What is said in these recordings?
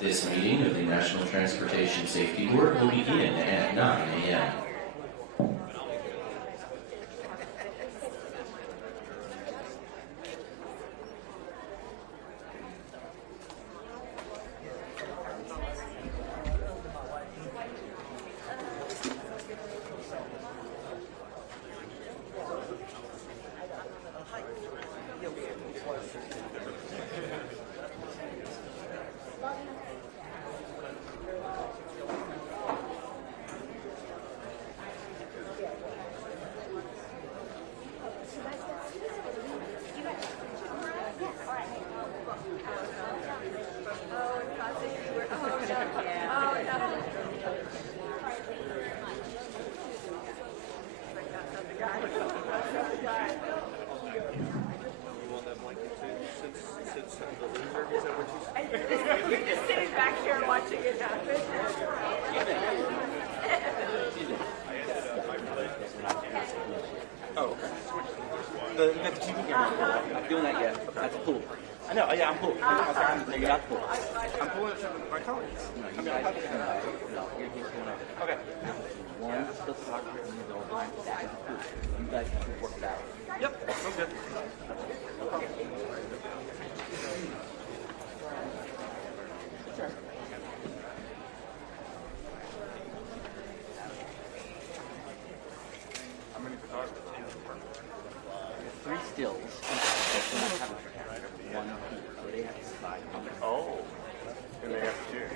This meeting of the National Transportation Safety Board will begin at 9 a.m. You're just sitting back here watching it happen. Oh, the TV camera. I'm doing that yet. That's a pool. I know. Yeah, I'm pool. I'm not pool. I'm pulling it from my colleagues. I mean, I thought okay. One still photographer and the other one that is pool. You guys have to work it out. Yep. Sounds good. No problem. Sure. How many photographers? 3 stills. One pool. So they have to slide. Oh. And they have to choose.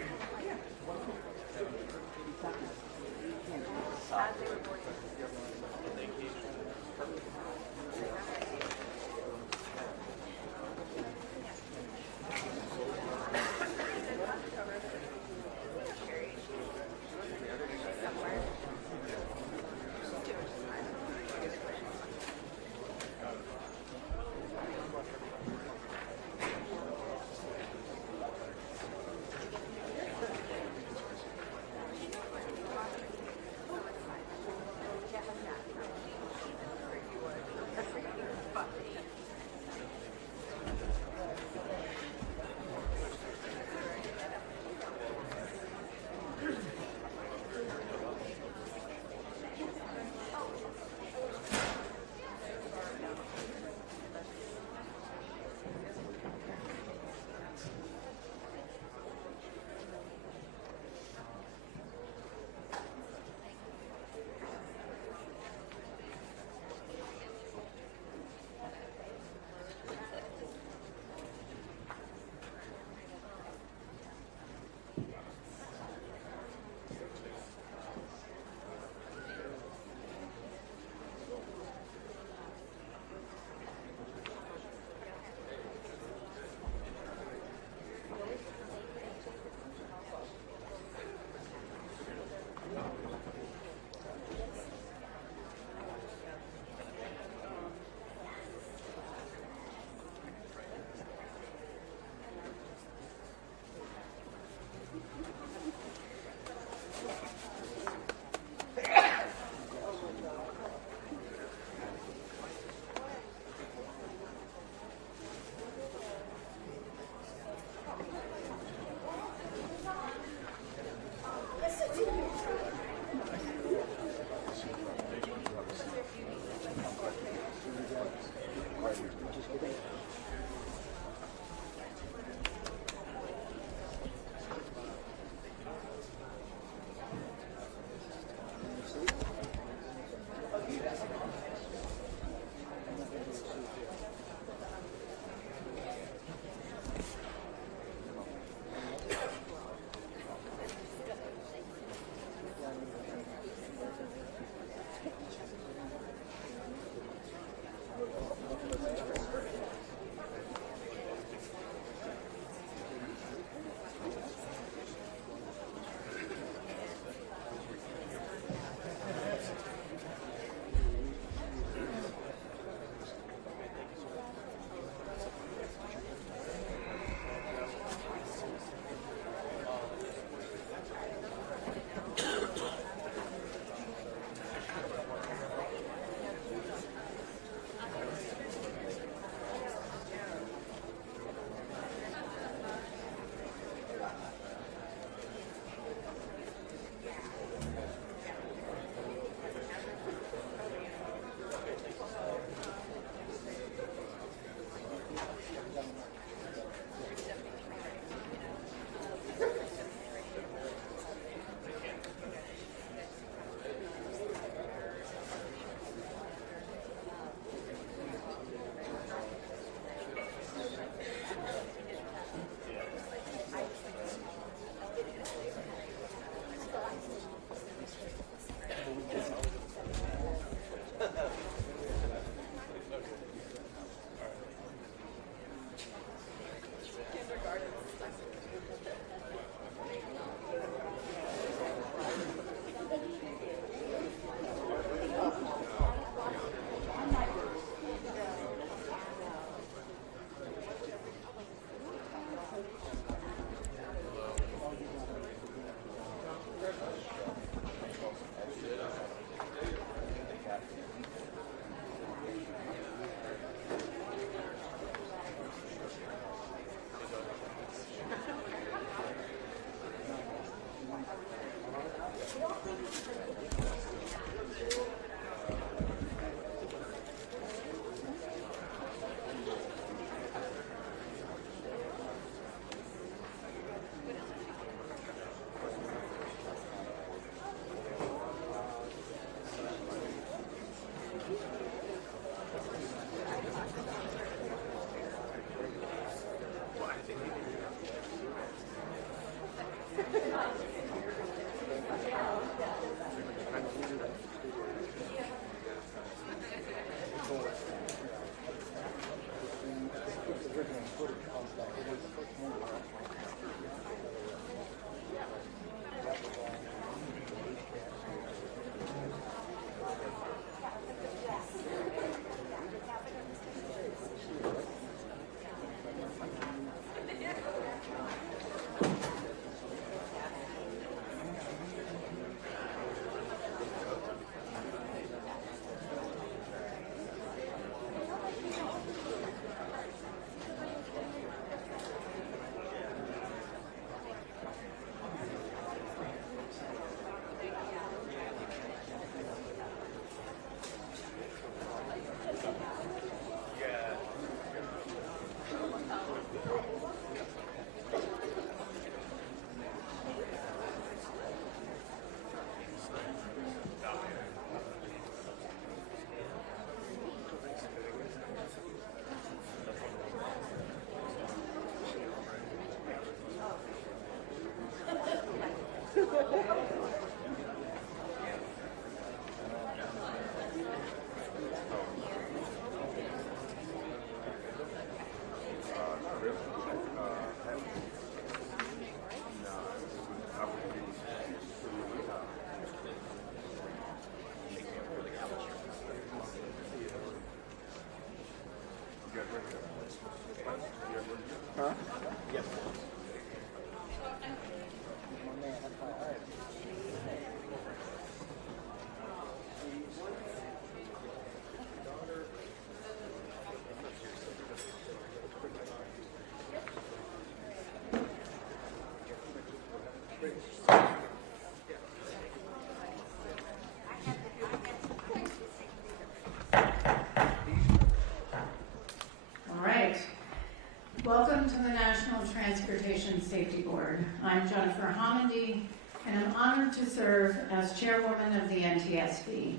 Welcome to the National Transportation Safety Board. I'm Jennifer Homendy, and I'm honored to serve as chairwoman of the NTSB.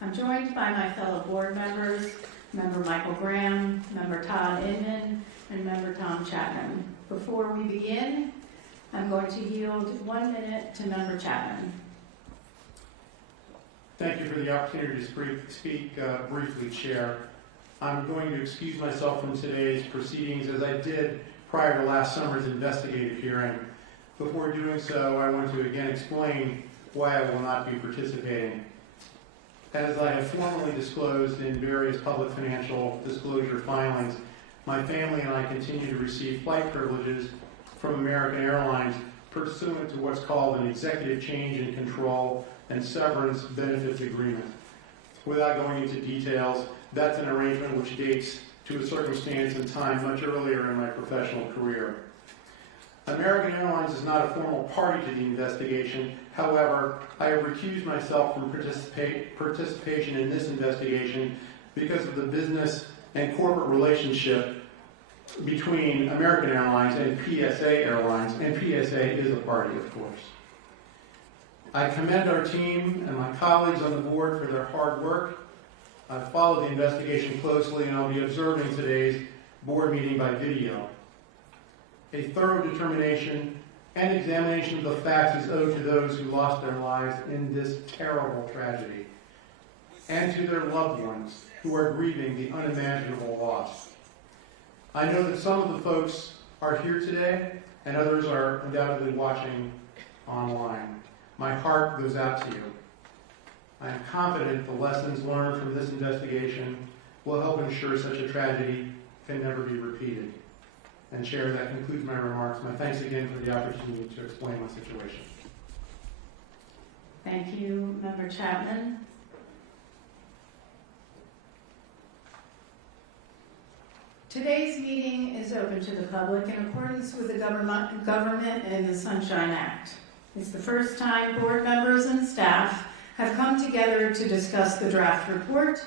I'm joined by my fellow board members, Member Michael Graham, Member Todd Inman, and Member Tom Chapman. Before we begin, I'm going to yield 1 minute to Member Chapman. Thank you for the opportunity to speak briefly, Chair. I'm going to excuse myself from today's proceedings as I did prior to last summer's investigative hearing. Before doing so, I want to again explain why I will not be participating. As I have formally disclosed in various public financial disclosure filings, my family and I continue to receive flight privileges from American Airlines pursuant to what's called an executive change in control and severance benefits agreement. Without going into details, that's an arrangement which dates to a circumstance and time much earlier in my professional career. American Airlines is not a formal party to the investigation. However, I have recused myself from participation in this investigation because of the business and corporate relationship between American Airlines and PSA Airlines, and PSA is a party, of course. I commend our team and my colleagues on the board for their hard work. I've followed the investigation closely, and I'll be observing today's board meeting by video. A thorough determination and examination of the facts is owed to those who lost their lives in this terrible tragedy, and to their loved ones who are grieving the unimaginable loss. I know that some of the folks are here today, and others are undoubtedly watching online. My heart goes out to you. I am confident the lessons learned from this investigation will help ensure such a tragedy can never be repeated. And Chair, that concludes my remarks. My thanks again for the opportunity to explain my situation. Thank you, Member Chapman. Today's meeting is open to the public in accordance with the Government and the Sunshine Act. It's the first time board members and staff have come together to discuss the draft report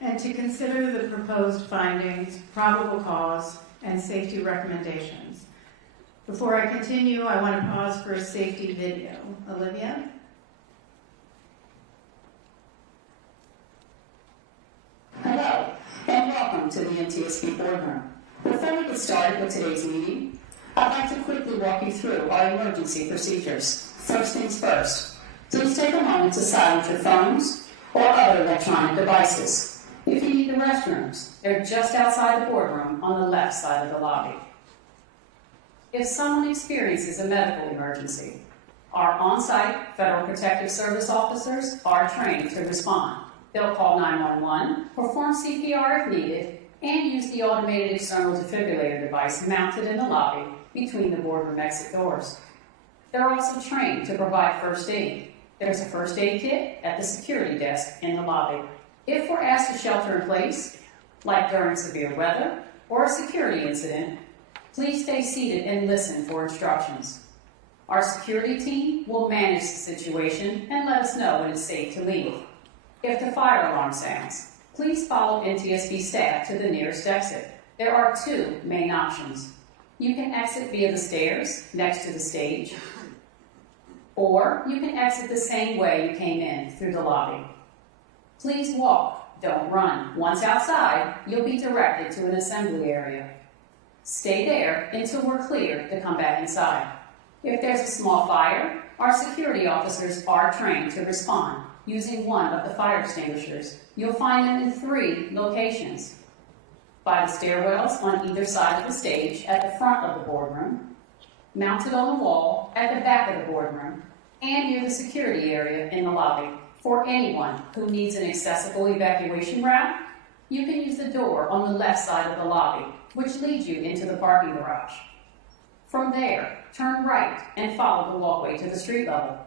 and to consider the proposed findings, probable cause, and safety recommendations. Before I continue, I want to pause for a safety video. Olivia? Hello, and welcome to the NTSB boardroom. Before we get started with today's meeting, I'd like to quickly walk you through our emergency procedures. First things first, please take a moment to silence your phones or other electronic devices. If you need the restrooms, they're just outside the boardroom on the left side of the lobby. If someone experiences a medical emergency, our on-site Federal Protective Service officers are trained to respond. They'll call 911, perform CPR if needed, and use the automated external defibrillator device mounted in the lobby between the boardroom exit doors. They're also trained to provide first aid. There's a first aid kit at the security desk in the lobby. If we're asked to shelter in place, like during severe weather or a security incident, please stay seated and listen for instructions. Our security team will manage the situation and let us know when it's safe to leave. If the fire alarm sounds, please follow NTSB staff to the nearest exit. There are two main options. You can exit via the stairs next to the stage, or you can exit the same way you came in, through the lobby. Please walk, don't run. Once outside, you'll be directed to an assembly area. Stay there until we're clear to come back inside. If there's a small fire, our security officers are trained to respond using one of the fire extinguishers. You'll find them in 3 locations: by the stairwells on either side of the stage at the front of the boardroom, mounted on the wall at the back of the boardroom, and near the security area in the lobby. For anyone who needs an accessible evacuation route, you can use the door on the left side of the lobby, which leads you into the parking garage. From there, turn right and follow the walkway to the street level.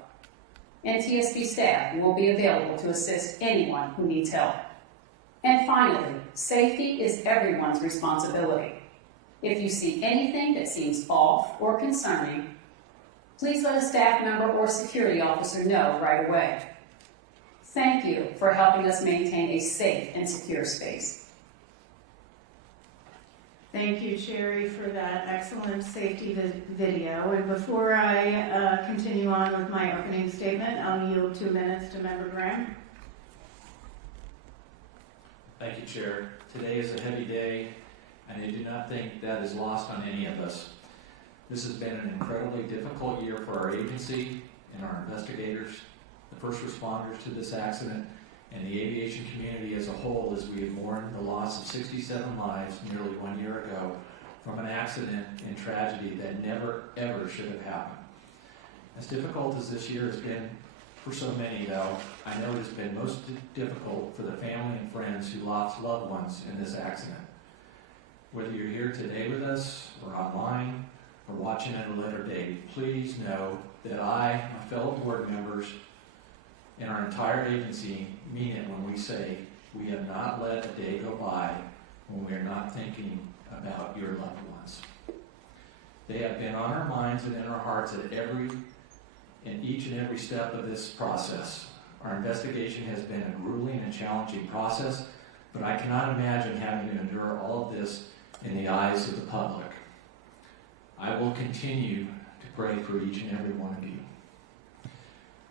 NTSB staff will be available to assist anyone who needs help. And finally, safety is everyone's responsibility. If you see anything that seems off or concerning, please let a staff member or security officer know right away. Thank you for helping us maintain a safe and secure space. Thank you, Sherry, for that excellent safety video. And before I continue on with my opening statement, I'll yield 2 minutes to Member Graham. Thank you, Chair. Today is a heavy day, and I do not think that is lost on any of us. This has been an incredibly difficult year for our agency and our investigators, the first responders to this accident, and the aviation community as a whole, as we have mourned the loss of 67 lives nearly 1 year ago from an accident and tragedy that never, ever should have happened. As difficult as this year has been for so many, though, I know it has been most difficult for the family and friends who lost loved ones in this accident. Whether you're here today with us, or online, or watching at a later date, please know that I, my fellow board members, and our entire agency mean it when we say we have not let a day go by when we are not thinking about your loved ones. They have been on our minds and in our hearts in each and every step of this process. Our investigation has been a grueling and challenging process, but I cannot imagine having to endure all of this in the eyes of the public. I will continue to pray for each and every one of you.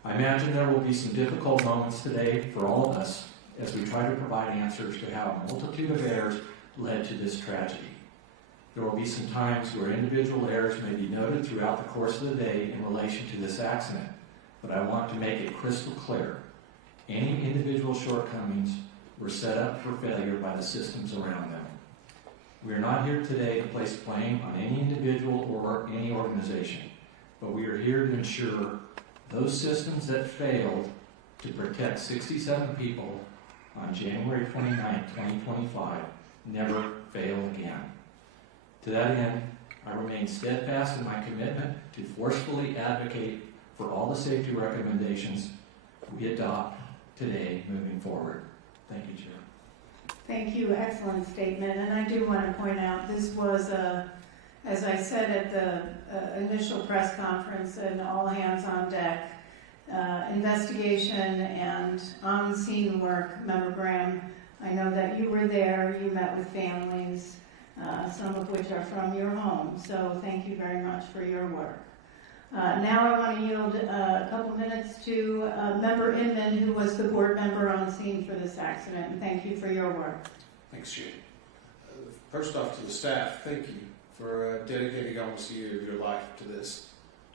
I imagine there will be some difficult moments today for all of us as we try to provide answers to how a multitude of errors led to this tragedy. There will be some times where individual errors may be noted throughout the course of the day in relation to this accident, but I want to make it crystal clear. Any individual shortcomings were set up for failure by the systems around them. We are not here today to place blame on any individual or any organization, but we are here to ensure those systems that failed to protect 67 people on January 29, 2025, never fail again. To that end, I remain steadfast in my commitment to forcefully advocate for all the safety recommendations we adopt today moving forward. Thank you, Chair. Thank you. Excellent statement. And I do want to point out this was, as I said at the initial press conference, an all hands on deck investigation and on-scene work. Member Graham, I know that you were there. You met with families, some of which are from your home. So thank you very much for your work. Now I want to yield a couple minutes to Member Inman, who was the board member on scene for this accident. And thank you for your work. Thanks, Judy. First off, to the staff, thank you for dedicating almost a year of your life to this.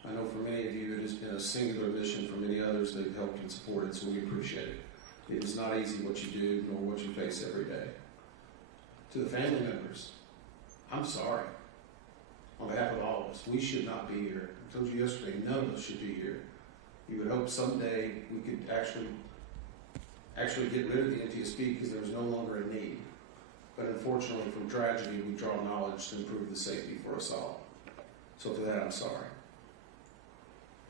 I know for many of you it has been a singular mission. For many others, they've helped and supported, so we appreciate it. It is not easy what you do, nor what you face every day. To the family members, I'm sorry. On behalf of all of us, we should not be here. I told you yesterday, none of us should be here. You would hope someday we could actually get rid of the NTSB because there was no longer a need. but unfortunately from tragedy we draw knowledge to improve the safety for us all. So for that I'm sorry.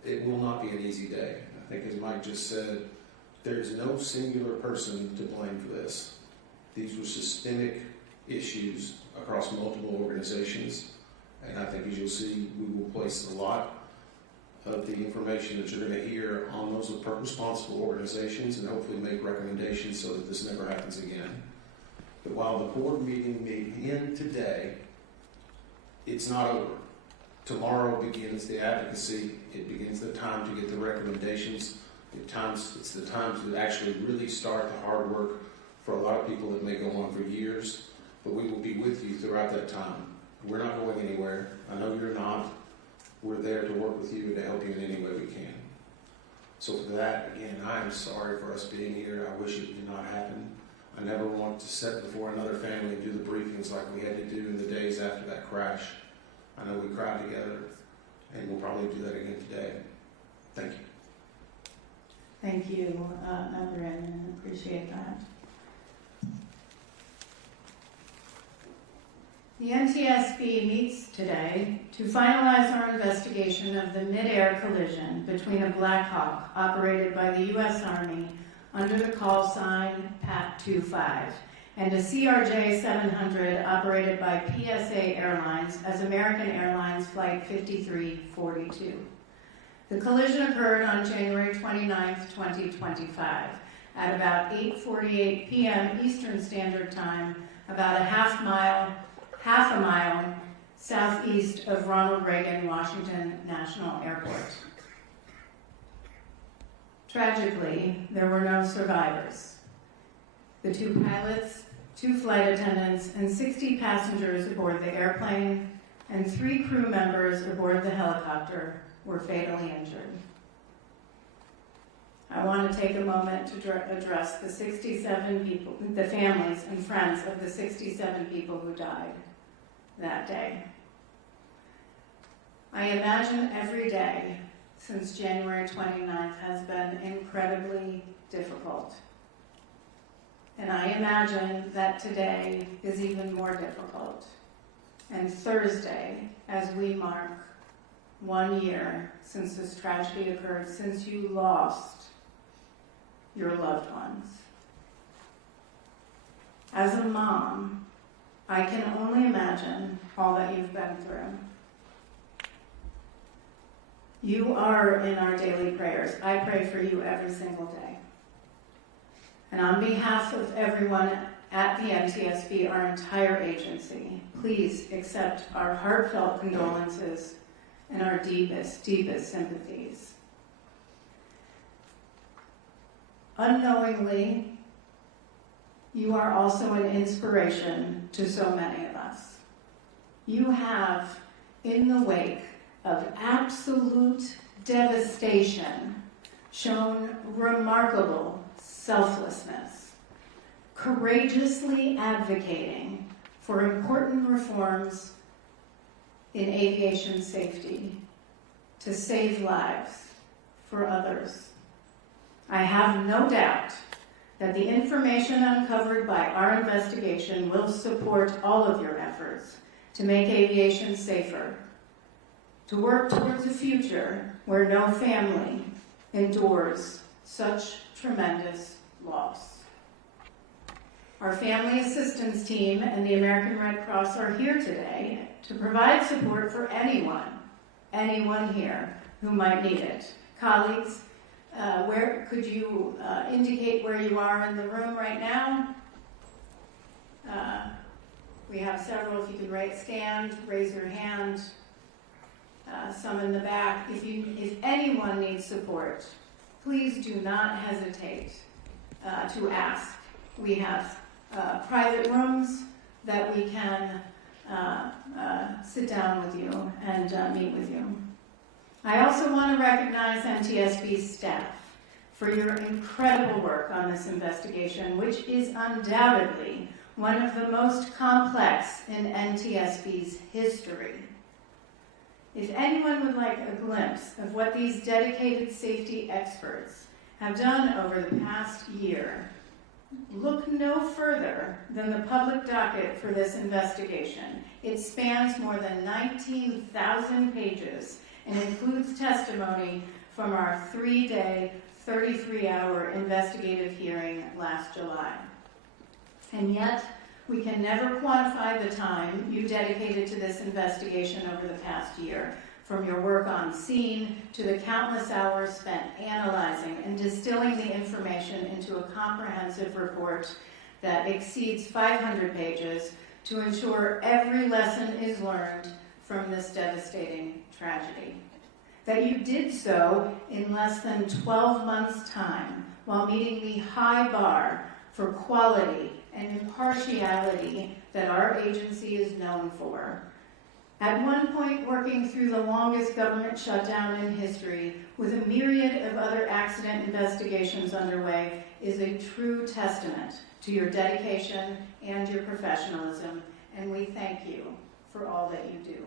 It will not be an easy day. I think as Mike just said, there is no singular person to blame for this. These were systemic issues across multiple organizations, and I think as you'll see, we will place a lot of the information that you're going to hear on those responsible organizations and hopefully make recommendations so that this never happens again. But while the board meeting may end today, it's not over. Tomorrow begins the advocacy. It begins the time to get the recommendations. It's the time to actually really start the hard work for a lot of people that may go on for years, but we will be with you throughout that time. We're not going anywhere. I know you're not. We're there to work with you and to help you in any way we can. So for that, again, I am sorry for us being here. I wish it did not happen. I never want to sit before another family and do the briefings like we had to do in the days after that crash. I know we cried together, and we'll probably do that again today. Thank you. Thank you, Member Inman. Appreciate that. The NTSB meets today to finalize our investigation of the mid-air collision between a Black Hawk operated by the U.S. Army under the call sign PAT-25 and a CRJ 700 operated by PSA Airlines as American Airlines Flight 5342. The collision occurred on January 29, 2025 at about 8:48 p.m. Eastern Standard Time, about a half a mile southeast of Ronald Reagan Washington National Airport. Tragically, there were no survivors. The 2 pilots, 2 flight attendants, and 60 passengers aboard the airplane and 3 crew members aboard the helicopter were fatally injured. I want to take a moment to address the 67 people, the families and friends of the 67 people who died that day. I imagine every day since January 29th has been incredibly difficult. And I imagine that today is even more difficult. And Thursday, as we mark 1 year since this tragedy occurred, since you lost your loved ones. As a mom, I can only imagine all that you've been through. You are in our daily prayers. I pray for you every single day. And on behalf of everyone at the NTSB, our entire agency, please accept our heartfelt condolences and our deepest, deepest sympathies. Unknowingly, you are also an inspiration to so many of us. You have, in the wake of absolute devastation, shown remarkable selflessness, courageously advocating for important reforms in aviation safety to save lives for others. I have no doubt that the information uncovered by our investigation will support all of your efforts to make aviation safer, to work towards a future where no family endures such tremendous loss. Our family assistance team and the American Red Cross are here today to provide support for anyone here who might need it. Colleagues, where could you indicate where you are in the room right now? We have several. If you could stand, raise your hand. Some in the back. If anyone needs support, please do not hesitate to ask. We have private rooms that we can sit down with you and meet with you. I also want to recognize NTSB staff for your incredible work on this investigation, which is undoubtedly one of the most complex in NTSB's history. If anyone would like a glimpse of what these dedicated safety experts have done over the past year, Look no further than the public docket for this investigation. It spans more than 19,000 pages and includes testimony from our 3-day, 33-hour investigative hearing last July. And yet, we can never quantify the time you dedicated to this investigation over the past year, from your work on scene to the countless hours spent analyzing and distilling the information into a comprehensive report that exceeds 500 pages to ensure every lesson is learned from this devastating tragedy. That you did so in less than 12 months' time while meeting the high bar for quality and impartiality that our agency is known for. At one point, working through the longest government shutdown in history with a myriad of other accident investigations underway is a true testament to your dedication and your professionalism, and we thank you for all that you do.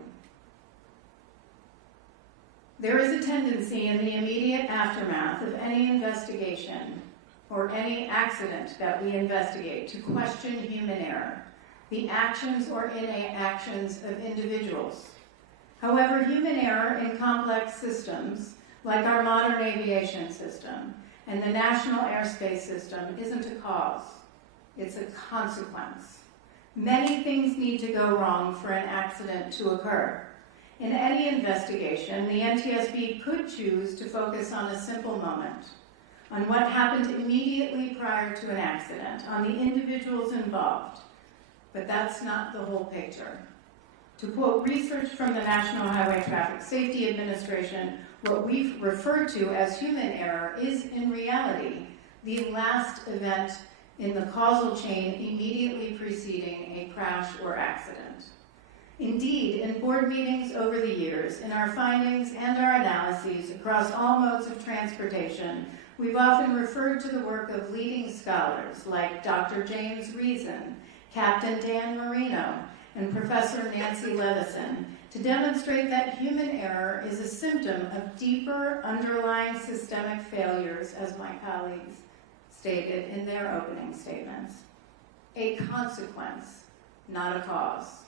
There is a tendency in the immediate aftermath of any investigation or any accident that we investigate to question human error, the actions or inactions of individuals. However, human error in complex systems, like our modern aviation system and the national airspace system, isn't a cause, it's a consequence. Many things need to go wrong for an accident to occur. In any investigation, the NTSB could choose to focus on a simple moment, on what happened immediately prior to an accident, on the individuals involved. But that's not the whole picture. To quote research from the National Highway Traffic Safety Administration, what we've referred to as human error is in reality the last event in the causal chain immediately preceding a crash or accident. Indeed, in board meetings over the years, in our findings and our analyses across all modes of transportation, we've often referred to the work of leading scholars like Dr. James Reason, Captain Dan Marino, and Professor Nancy Levison to demonstrate that human error is a symptom of deeper underlying systemic failures, as my colleagues stated in their opening statements. A consequence, not a cause.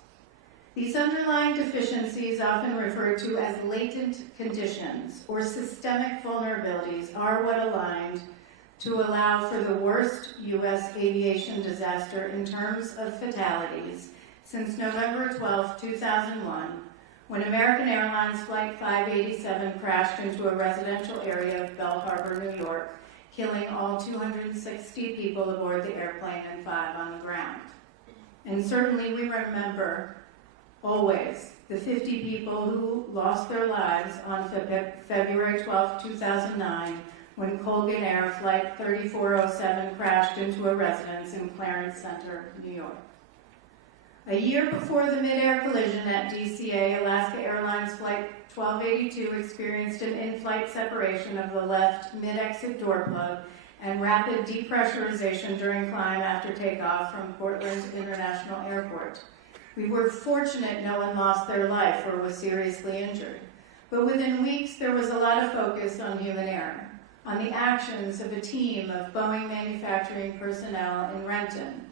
These underlying deficiencies, often referred to as latent conditions or systemic vulnerabilities, are what aligned to allow for the worst U.S. aviation disaster in terms of fatalities since November 12, 2001, when American Airlines Flight 587 crashed into a residential area of Belle Harbor, New York, killing all 260 people aboard the airplane and 5 on the ground. And certainly we remember always the 50 people who lost their lives on February 12, 2009, when Colgan Air Flight 3407 crashed into a residence in Clarence Center, New York. A year before the mid-air collision at DCA, Alaska Airlines Flight 1282 experienced an in-flight separation of the left mid-exit door plug and rapid depressurization during climb after takeoff from Portland International Airport. We were fortunate no one lost their life or was seriously injured. But within weeks, there was a lot of focus on human error, on the actions of a team of Boeing manufacturing personnel in Renton.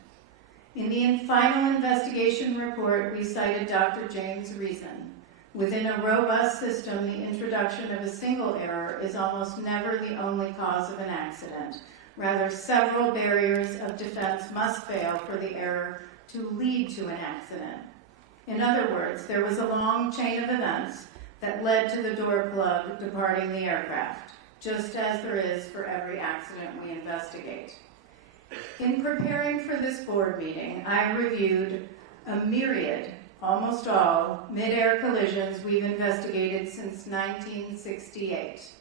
In the final investigation report, we cited Dr. James Reason. Within a robust system, the introduction of a single error is almost never the only cause of an accident. Rather, several barriers of defense must fail for the error to lead to an accident. In other words, there was a long chain of events that led to the door plug departing the aircraft, just as there is for every accident we investigate. In preparing for this board meeting, I reviewed a myriad, almost all, mid-air collisions we've investigated since 1968.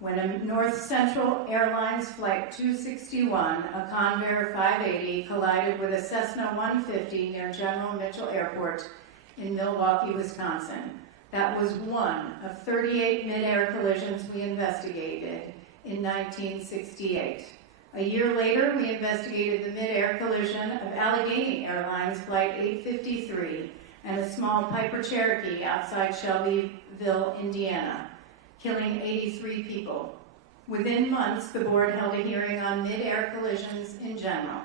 When a North Central Airlines Flight 261, a Convair 580, collided with a Cessna 150 near General Mitchell Airport in Milwaukee, Wisconsin. That was one of 38 mid-air collisions we investigated in 1968. A year later, we investigated the mid-air collision of Allegheny Airlines Flight 853 and a small Piper Cherokee outside Shelbyville, Indiana, killing 83 people. Within months, the board held a hearing on mid-air collisions in general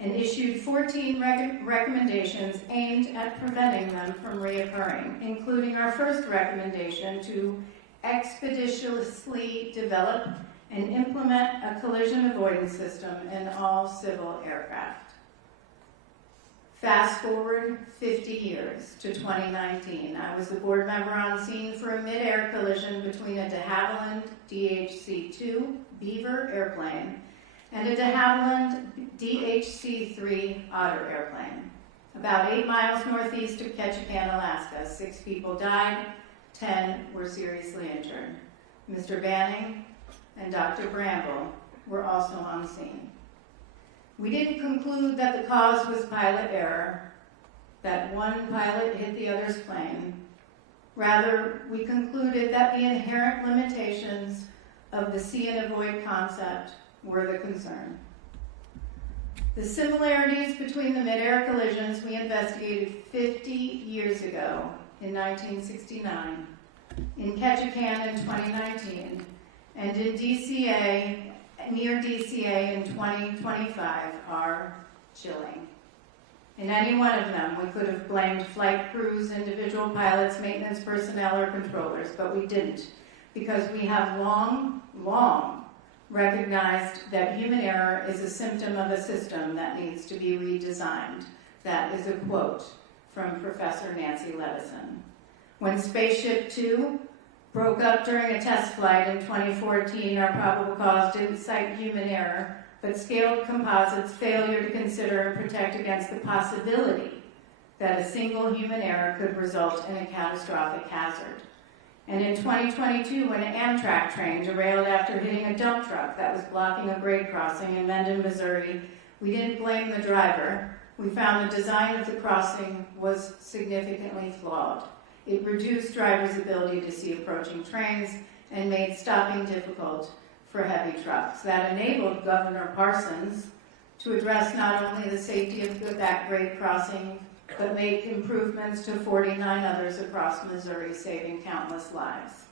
and issued 14 recommendations aimed at preventing them from reoccurring, including our first recommendation to expeditiously develop and implement a collision avoidance system in all civil aircraft. Fast forward 50 years to 2019. I was the board member on scene for a mid-air collision between a de Havilland DHC-2 Beaver airplane and a de Havilland DHC-3 Otter airplane. About 8 miles northeast of Ketchikan, Alaska, 6 people died, 10 were seriously injured. Mr. Banning and Dr. Bramble were also on scene. We didn't conclude that the cause was pilot error, that one pilot hit the other's plane. Rather, we concluded that the inherent limitations of the see and avoid concept were the concern. The similarities between the mid-air collisions we investigated 50 years ago in 1969, in Ketchikan in 2019, and in DCA, near DCA in 2025 are chilling. In any one of them, we could have blamed flight crews, individual pilots, maintenance personnel, or controllers, but we didn't, because we have long recognized that human error is a symptom of a system that needs to be redesigned. That is a quote from Professor Nancy Levison. When Spaceship Two broke up during a test flight in 2014, our probable cause didn't cite human error, but scaled composites' failure to consider and protect against the possibility that a single human error could result in a catastrophic hazard. And in 2022, when an Amtrak train derailed after hitting a dump truck that was blocking a grade crossing in Mendon, Missouri, we didn't blame the driver. We found the design of the crossing was significantly flawed. It reduced drivers' ability to see approaching trains and made stopping difficult for heavy trucks. That enabled Governor Parsons to address not only the safety of that grade crossing, but make improvements to 49 others across Missouri, saving countless lives.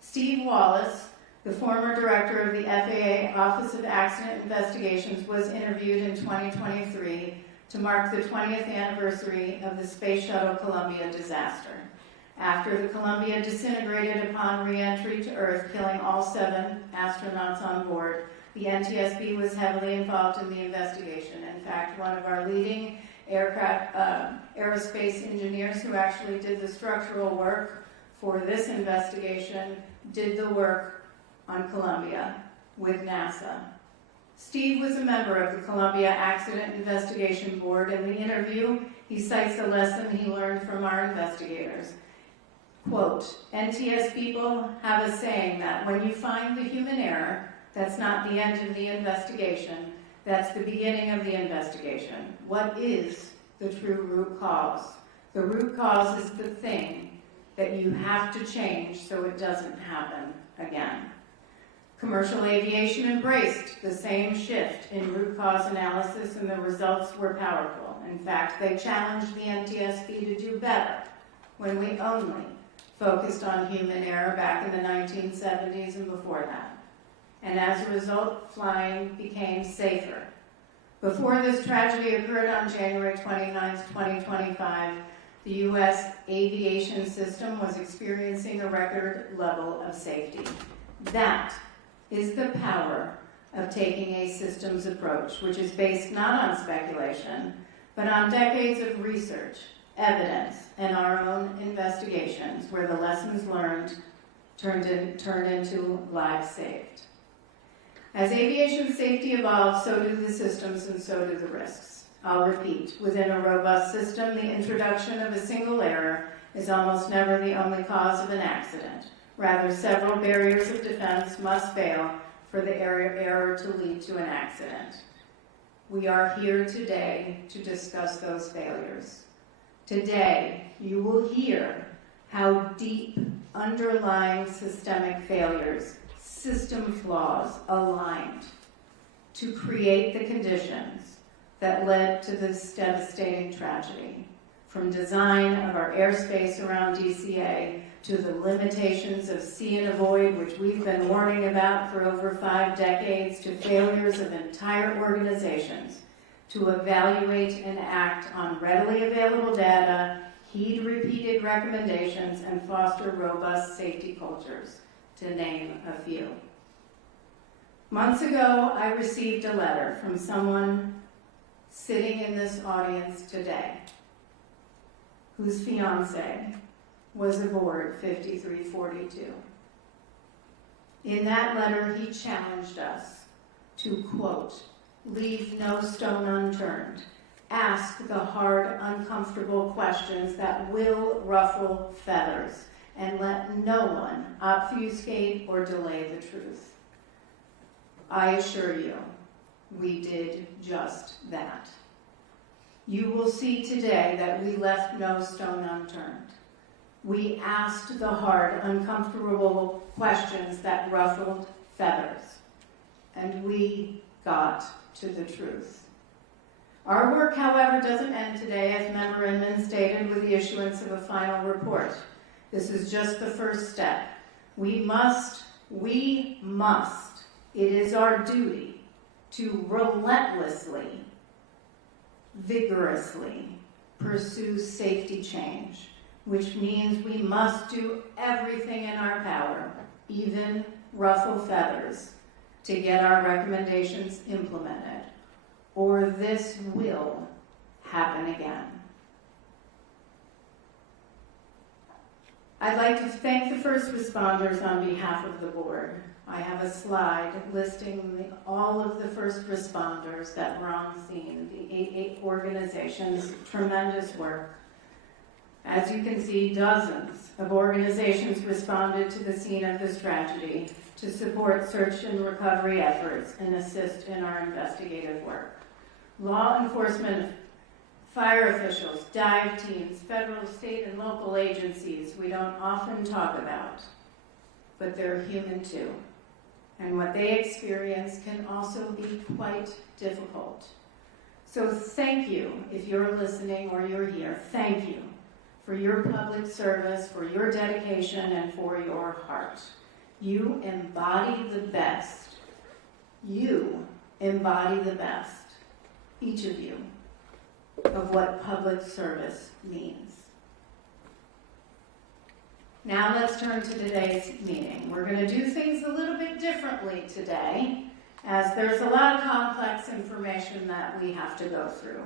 Steve Wallace, the former director of the FAA Office of Accident Investigations, was interviewed in 2023 to mark the 20th anniversary of the Space Shuttle Columbia disaster. After the Columbia disintegrated upon re-entry to Earth, killing all 7 astronauts on board, the NTSB was heavily involved in the investigation. In fact, one of our leading aerospace engineers who actually did the structural work for this investigation did the work on Columbia with NASA. Steve was a member of the Columbia Accident Investigation Board. In the interview, he cites a lesson he learned from our investigators. Quote, NTS people have a saying that when you find the human error, that's not the end of the investigation, that's the beginning of the investigation. What is the true root cause? The root cause is the thing that you have to change so it doesn't happen again. Commercial aviation embraced the same shift in root cause analysis, and the results were powerful. In fact, they challenged the NTSB to do better when we only focused on human error back in the 1970s and before that. And as a result, flying became safer. Before this tragedy occurred on January 29, 2025, the U.S. aviation system was experiencing a record level of safety. That is the power of taking a systems approach, which is based not on speculation, but on decades of research, evidence, and our own investigations, where the lessons learned turned into lives saved. As aviation safety evolves, so do the systems and so do the risks. I'll repeat, within a robust system, the introduction of a single error is almost never the only cause of an accident. Rather, several barriers of defense must fail for the error to lead to an accident. We are here today to discuss those failures. Today, you will hear how deep underlying systemic failures, system flaws aligned to create the conditions that led to this devastating tragedy. from design of our airspace around DCA to the limitations of see and avoid, which we've been warning about for over 5 decades, to failures of entire organizations to evaluate and act on readily available data, heed repeated recommendations, and foster robust safety cultures, to name a few. Months ago, I received a letter from someone sitting in this audience today whose fiance was aboard 5342. In that letter, he challenged us to, quote, leave no stone unturned, ask the hard, uncomfortable questions that will ruffle feathers, and let no one obfuscate or delay the truth. I assure you, we did just that. You will see today that we left no stone unturned. We asked the hard, uncomfortable questions that ruffled feathers, and we got to the truth. Our work, however, doesn't end today, as Member Inman stated, with the issuance of a final report. This is just the first step. We must, it is our duty to relentlessly, vigorously pursue safety change, which means we must do everything in our power, even ruffle feathers, to get our recommendations implemented, or this will happen again. I'd like to thank the first responders on behalf of the board. I have a slide listing all of the first responders that were on scene, the 8 organizations, tremendous work. As you can see, dozens of organizations responded to the scene of this tragedy to support search and recovery efforts and assist in our investigative work. Law enforcement, fire officials, dive teams, federal, state, and local agencies we don't often talk about, but they're human too. And what they experience can also be quite difficult. So thank you, if you're listening or you're here, thank you for your public service, for your dedication, and for your heart. You embody the best. You embody the best, each of you, of what public service means. Now let's turn to today's meeting. We're going to do things a little bit differently today, as there's a lot of complex information that we have to go through.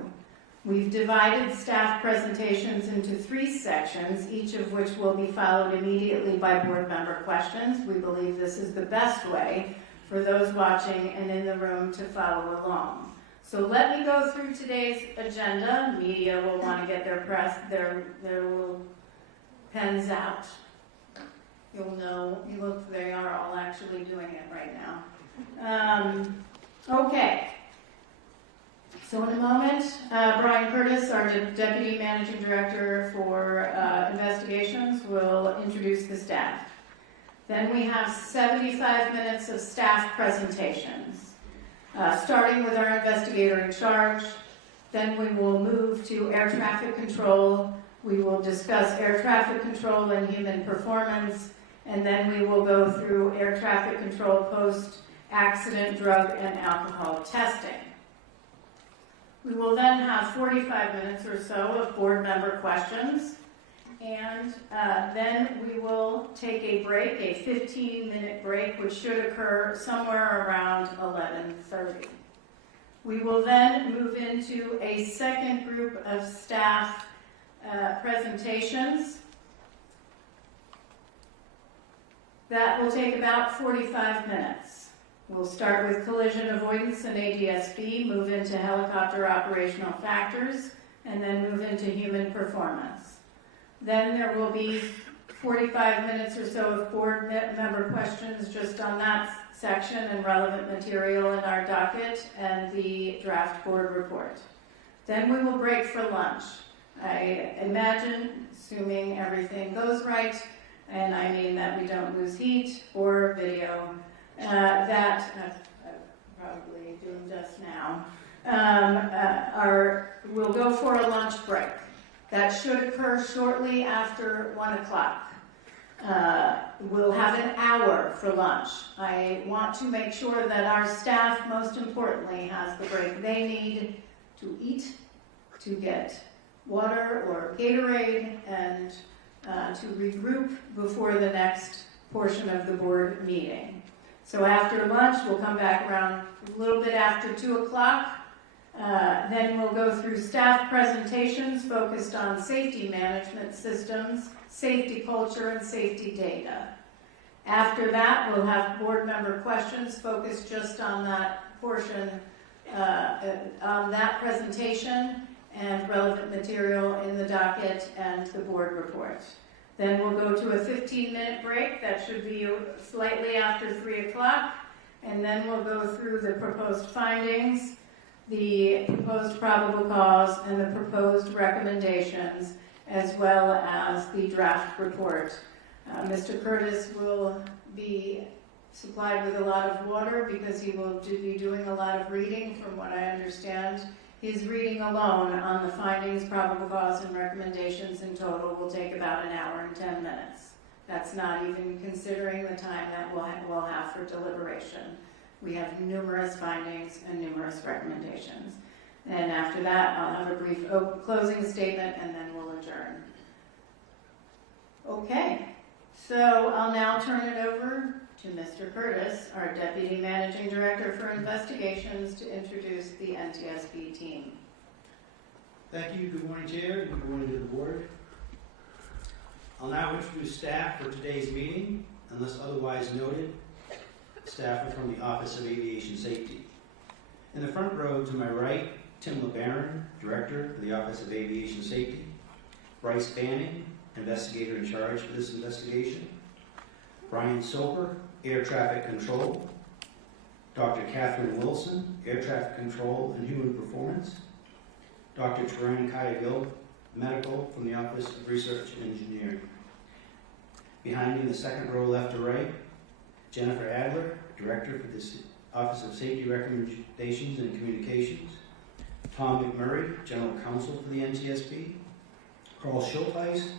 We've divided staff presentations into 3 sections, each of which will be followed immediately by board member questions. We believe this is the best way for those watching and in the room to follow along. So let me go through today's agenda. Media will want to get their little pens out. You'll know, look, they are all actually doing it right now. Okay. So in a moment, Brian Curtis, our Deputy Managing Director for Investigations, will introduce the staff. Then we have 75 minutes of staff presentations, starting with our investigator in charge. Then we will move to air traffic control. We will discuss air traffic control and human performance. And then we will go through air traffic control post-accident drug and alcohol testing. We will then have 45 minutes or so of board member questions, and then we will take a break, a 15-minute break, which should occur somewhere around 11:30. We will then move into a second group of staff presentations. That will take about 45 minutes. We'll start with collision avoidance and NTSB, move into helicopter operational factors, and then move into human performance. Then there will be 45 minutes or so of board member questions just on that section and relevant material in our docket and the draft board report. Then we will break for lunch. I imagine, assuming everything goes right, and I mean that we don't lose heat or video, that I'm probably doing just now, we'll go for a lunch break. That should occur shortly after 1 o'clock. We'll have an hour for lunch. I want to make sure that our staff, most importantly, has the break they need to eat, to get water or Gatorade, and to regroup before the next portion of the board meeting. So after lunch, we'll come back around a little bit after 2 o'clock. Then we'll go through staff presentations focused on safety management systems, safety culture, and safety data. After that, we'll have board member questions focused just on that portion, on that presentation and relevant material in the docket and the board report. Then we'll go to a 15-minute break. That should be slightly after 3 o'clock. And then we'll go through the proposed findings, the proposed probable cause, and the proposed recommendations, as well as the draft report. Mr. Curtis will be supplied with a lot of water because he will be doing a lot of reading, from what I understand. His reading alone on the findings, probable cause, and recommendations in total will take about 1 hour and 10 minutes. That's not even considering the time that we'll have for deliberation. We have numerous findings and numerous recommendations. And after that, I'll have a brief closing statement, and then we'll adjourn. Okay, so I'll now turn it over to Mr. Curtis, our Deputy Managing Director for Investigations, to introduce the NTSB team. Thank you. Good morning, Chair, and good morning to the board. I'll now introduce staff for today's meeting. Unless otherwise noted, staff are from the Office of Aviation Safety. In the front row to my right, Tim LeBaron, Director for the Office of Aviation Safety. Bryce Banning, Investigator in charge for this investigation. Brian Soper, Air Traffic Control. Dr. Catherine Wilson, Air Traffic Control and Human Performance. Dr. Tarang Kayagil, Medical from the Office of Research and Engineering. Behind me in the second row, left to right, Jennifer Adler, Director for the Office of Safety Recommendations and Communications. Tom McMurray, General Counsel for the NTSB. Carl Schultheis,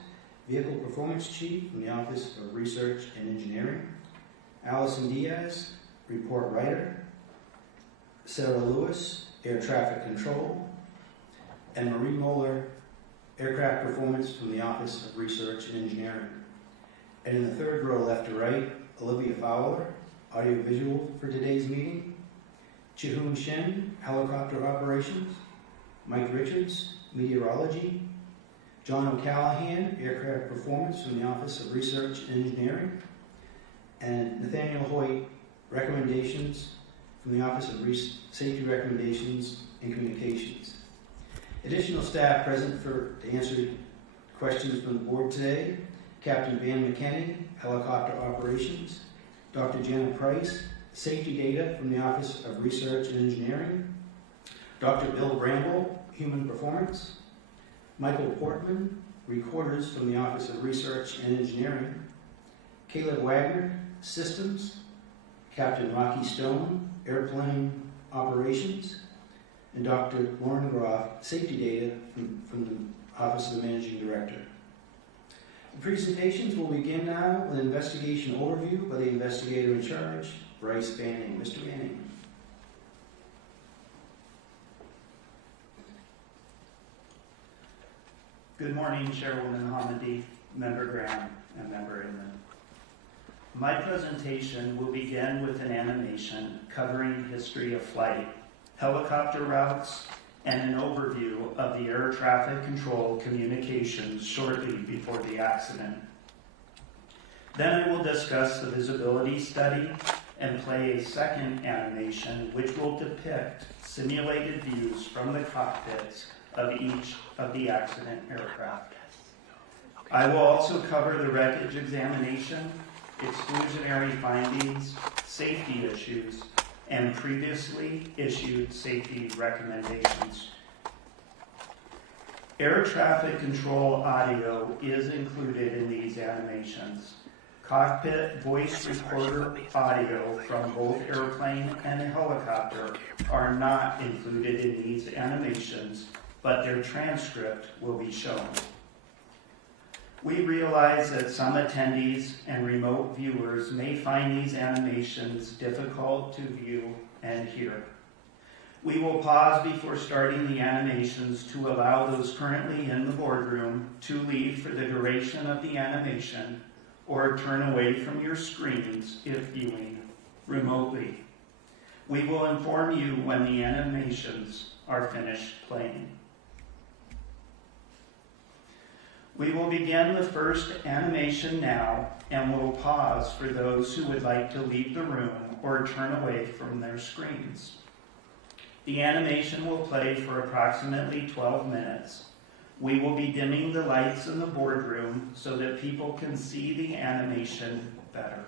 Vehicle Performance Chief from the Office of Research and Engineering. Allison Diaz, Report Writer. Sarah Lewis, Air Traffic Control. And Marie Moeller, Aircraft Performance from the Office of Research and Engineering. And in the third row, left to right, Olivia Fowler, Audiovisual for today's meeting. Chihoon Shin, Helicopter Operations. Mike Richards, Meteorology. John O'Callahan, Aircraft Performance from the Office of Research and Engineering. And Nathaniel Hoyt, Recommendations from the Office of Safety Recommendations and Communications. Additional staff present to answer questions from the board today: Captain Van McKinney, Helicopter Operations. Dr. Janet Price, Safety Data from the Office of Research and Engineering. Dr. Bill Bramble, Human Performance. Michael Portman, Recorders from the Office of Research and Engineering. Caleb Wagner, Systems. Captain Rocky Stone, Airplane Operations. And Dr. Lauren Groff, Safety Data from the Office of the Managing Director. The presentations will begin now with an investigation overview by the investigator in charge, Bryce Banning. Mr. Banning. Good morning, Chairwoman Hamidi, Member Graham, and Member Inman. My presentation will begin with an animation covering history of flight, helicopter routes, and an overview of the air traffic control communications shortly before the accident. Then I will discuss the visibility study and play a second animation which will depict simulated views from the cockpits of each of the accident aircraft. I will also cover the wreckage examination, exclusionary findings, safety issues, and previously issued safety recommendations. Air traffic control audio is included in these animations. Cockpit voice recorder audio from both airplane and helicopter are not included in these animations but their transcript will be shown. We realize that some attendees and remote viewers may find these animations difficult to view and hear. We will pause before starting the animations to allow those currently in the boardroom to leave for the duration of the animation or turn away from your screens if viewing remotely. We will inform you when the animations are finished playing. We will begin the first animation now and will pause for those who would like to leave the room or turn away from their screens. The animation will play for approximately 12 minutes. We will be dimming the lights in the boardroom so that people can see the animation better.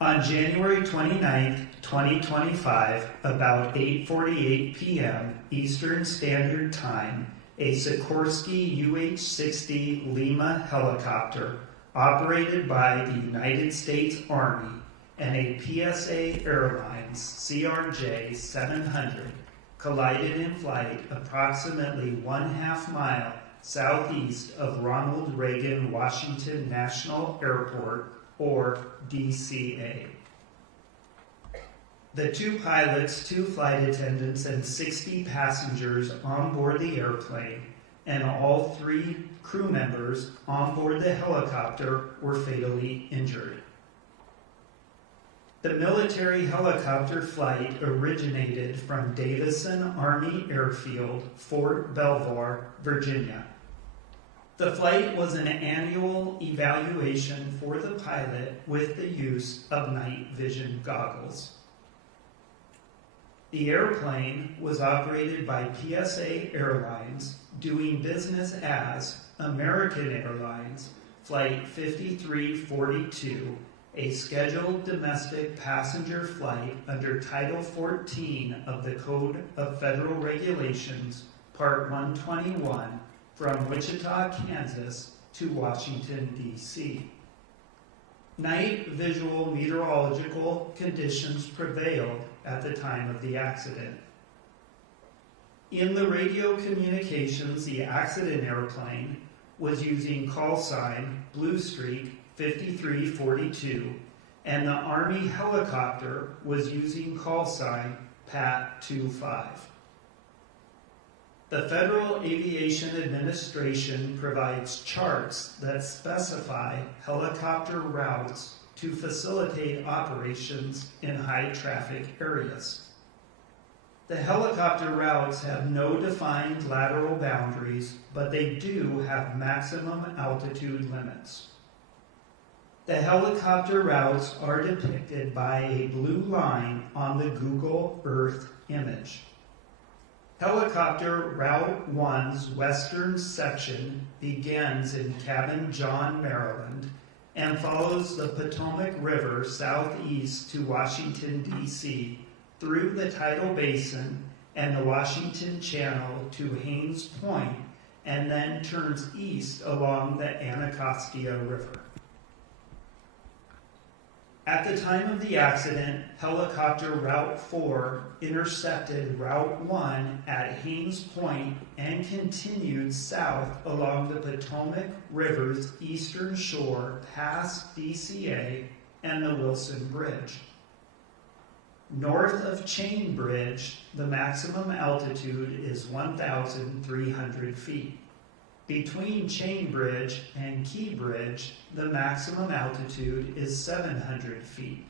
On January 29, 2025, about 8:48 p.m. Eastern Standard Time, a Sikorsky UH-60 Lima helicopter operated by the United States Army and a PSA Airlines CRJ-700 collided in flight approximately 1/2 mile southeast of Ronald Reagan Washington National Airport, or DCA. The 2 pilots, 2 flight attendants, and 60 passengers on board the airplane, and all 3 crew members on board the helicopter were fatally injured. The military helicopter flight originated from Davison Army Airfield, Fort Belvoir, Virginia. The flight was an annual evaluation for the pilot with the use of night vision goggles. The airplane was operated by PSA Airlines, doing business as American Airlines Flight 5342, a scheduled domestic passenger flight under Title 14 of the Code of Federal Regulations, Part 121, from Wichita, Kansas to Washington, D.C. Night visual meteorological conditions prevailed at the time of the accident. In the radio communications, the accident airplane was using call sign Blue Streak 5342, and the Army helicopter was using call sign Pat 25. The Federal Aviation Administration provides charts that specify helicopter routes to facilitate operations in high-traffic areas. The helicopter routes have no defined lateral boundaries, but they do have maximum altitude limits. The helicopter routes are depicted by a blue line on the Google Earth image. Helicopter Route 1's western section begins in Cabin John, Maryland, and follows the Potomac River southeast to Washington, D.C., through the Tidal Basin and the Washington Channel to Haines Point, and then turns east along the Anacostia River. At the time of the accident, helicopter Route 4 intercepted Route 1 at Haines Point and continued south along the Potomac River's eastern shore past DCA and the Wilson Bridge. North of Chain Bridge, the maximum altitude is 1,300 feet. Between Chain Bridge and Key Bridge, the maximum altitude is 700 feet.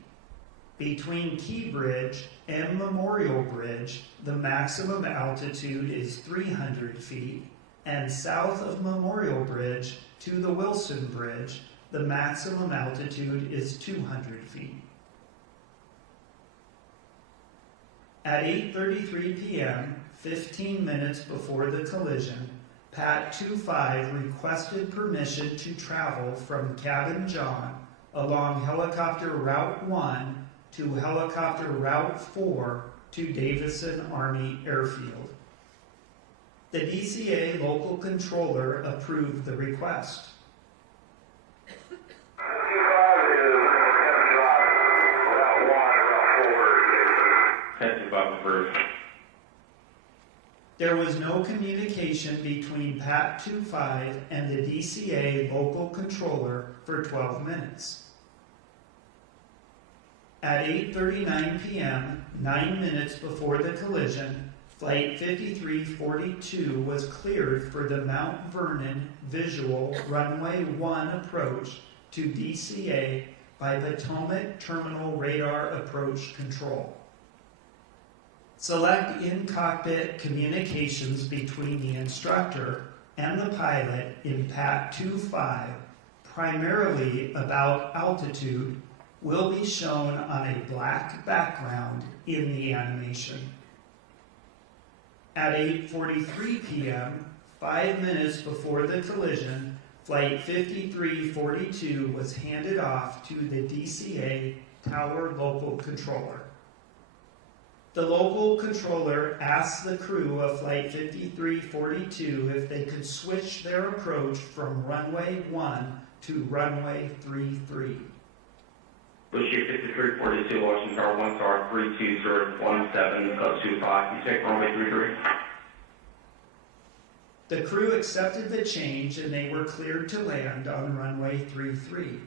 Between Key Bridge and Memorial Bridge, the maximum altitude is 300 feet, and south of Memorial Bridge to the Wilson Bridge, the maximum altitude is 200 feet. At 8:33 p.m., 15 minutes before the collision, Pat 25 requested permission to travel from Cabin John along Helicopter Route 1 to Helicopter Route 4 to Davison Army Airfield. The DCA local controller approved the request. There was no communication between PAT 25 and the DCA local controller for 12 minutes. At 8:39 p.m., 9 minutes before the collision, Flight 5342 was cleared for the Mount Vernon Visual Runway 1 approach to DCA by Potomac Terminal Radar Approach Control. Select in-cockpit communications between the instructor and the pilot in PAT 25, primarily about altitude, will be shown on a black background in the animation. At 8:43 p.m., 5 minutes before the collision, Flight 5342 was handed off to the DCA Tower Local Controller. The local controller asked the crew of Flight 5342 if they could switch their approach from runway 1 to runway 33. Bushir 5342, Washington Tower 1 star 32017, you take runway 33. The crew accepted the change and they were cleared to land on runway 33.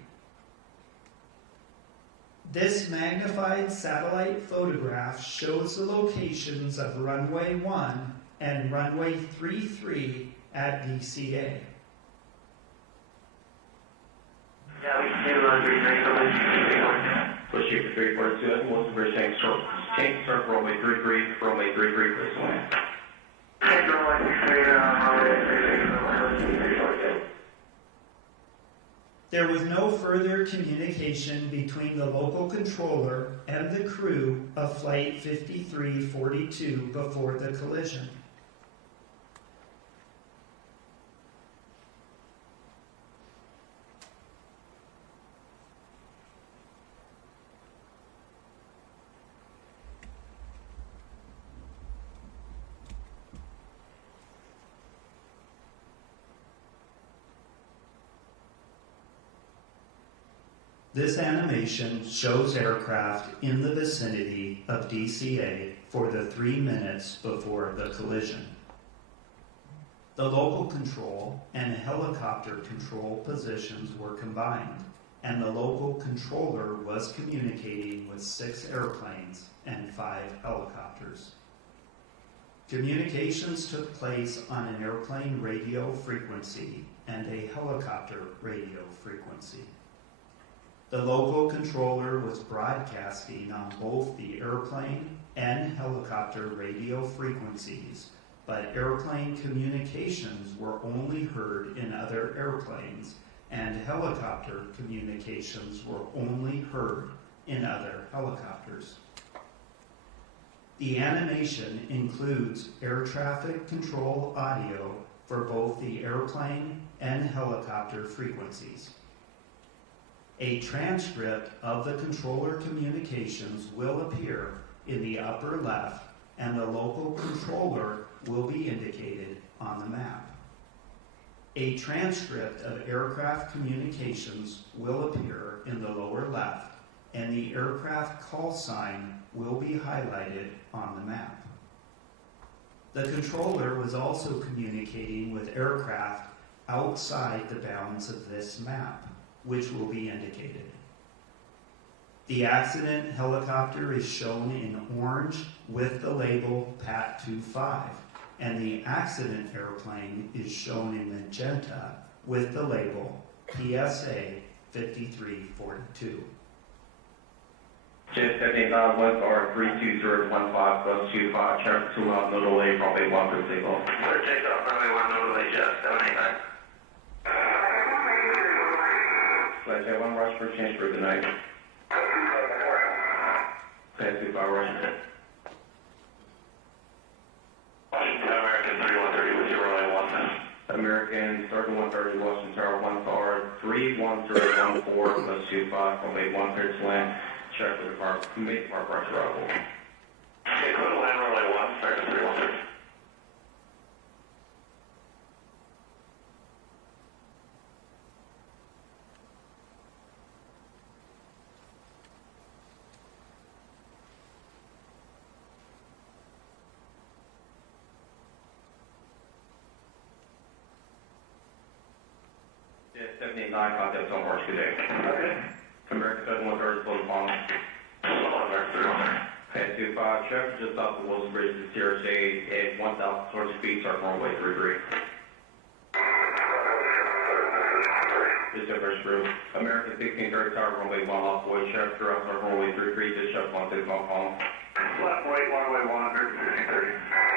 This magnified satellite photograph shows the locations of runway 1 and runway 33 at DCA. Yeah, we can do runway 33. Bushir 5342, Wilson Bridge, change start runway 33, runway 33, please land. Change runway 33, runway 33. There was no further communication between the local controller and the crew of Flight 5342 before the collision. This animation shows aircraft in the vicinity of DCA for the 3 minutes before the collision. The local control and helicopter control positions were combined, and the local controller was communicating with 6 airplanes and 5 helicopters. Communications took place on an airplane radio frequency and a helicopter radio frequency. The local controller was broadcasting on both the airplane and helicopter radio frequencies, but airplane communications were only heard in other airplanes, and helicopter communications were only heard in other helicopters. The animation includes air traffic control audio for both the airplane and helicopter frequencies. A transcript of the controller communications will appear in the upper left, and the local controller will be indicated on the map. A transcript of aircraft communications will appear in the lower left, and the aircraft call sign will be highlighted on the map. The controller was also communicating with aircraft outside the bounds of this map, which will be indicated. The accident helicopter is shown in orange with the label PAT 25, and the accident airplane is shown in magenta with the label PSA 5342. Jet 79, 1 star 32015, bus 25, traffic 2 miles, no delay, runway 1 for signal. Clear takeoff, runway 1, no delay, Jet 789. Flight Jet 1, rush for change for good night. Flight 25, Washington. Washington, American 3130 with your runway 1. American, starting 130, Washington Tower 1 star 31014, bus 25, runway 1 clear to land. Check for the car, make our approach arrival. Okay, clear to land, runway 1, start to 313. 1789, contact on March today. Okay. American 7130 is full upon. Head 25, traffic just off the Wilson Bridge to CRJ at 1,040 feet, start runway 33. This is first group. American 1630, tower runway 1 off Boyd, traffic around start runway 33, just shut 16 on phone. Left right, runway 1, American 1630.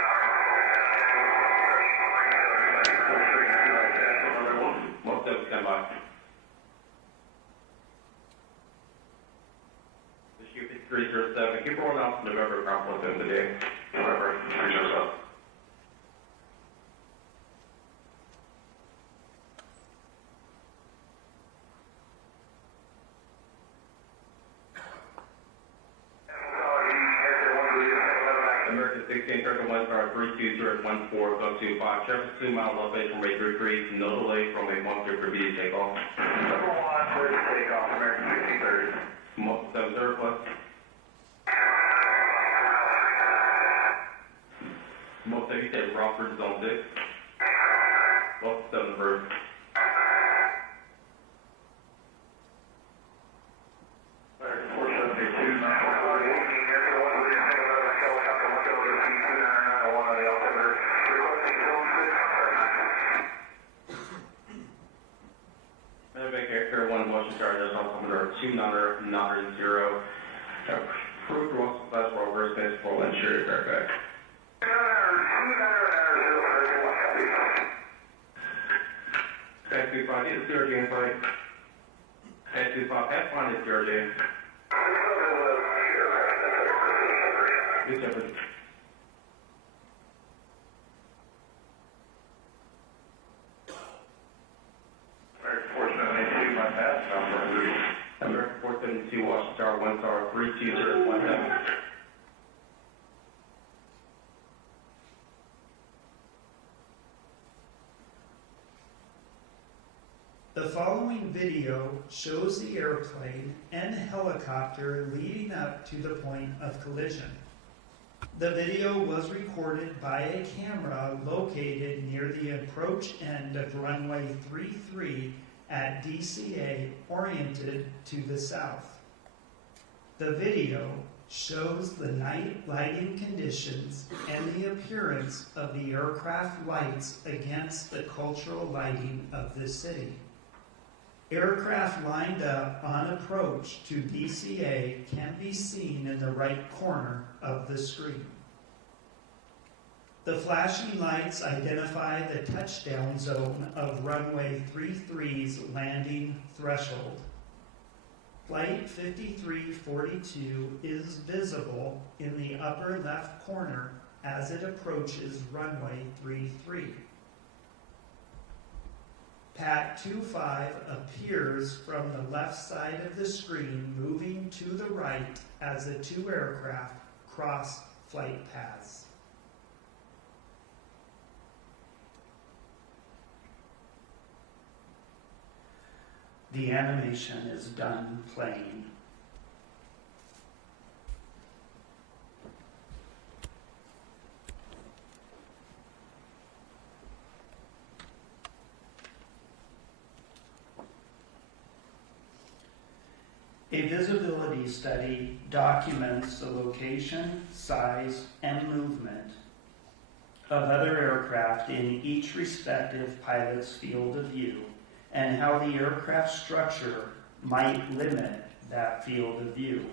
Most of stand by. This is 5307. Keep rolling out to November, ground floor today. November 307. American 1631, star 32014, go to 5 traffic 2 mile elevation from 833, no delay from a 1 for B takeoff. Number 1, clear to take off, American 1630. Most 70 plus. Most of you said Rockford zone 6. Most 7 first. American 472, 911, helicopter 1 over to P2991 on the altimeter, requesting zone 6. Medevac Air 1 motion charge, that's altimeter 2990. Approved Ross class for reverse base for insured Fairfax. Tag 25 is CRJ in flight. Tag 25, Pathfinder is CRJ. Good job. American 472, my pass number. American 472, Washington Star 1 star 32017. The following video shows the airplane and helicopter leading up to the point of collision. The video was recorded by a camera located near the approach end of runway 33 at DCA, oriented to the south. The video shows the night lighting conditions and the appearance of the aircraft lights against the cultural lighting of the city. Aircraft lined up on approach to DCA can be seen in the right corner of the screen. The flashing lights identify the touchdown zone of runway 33's landing threshold. Flight 5342 is visible in the upper left corner as it approaches runway 33. Pat 25 appears from the left side of the screen, moving to the right as the two aircraft cross flight paths. The animation is done playing. A visibility study documents the location, size, and movement of other aircraft in each respective pilot's field of view, and how the aircraft structure might limit that field of view.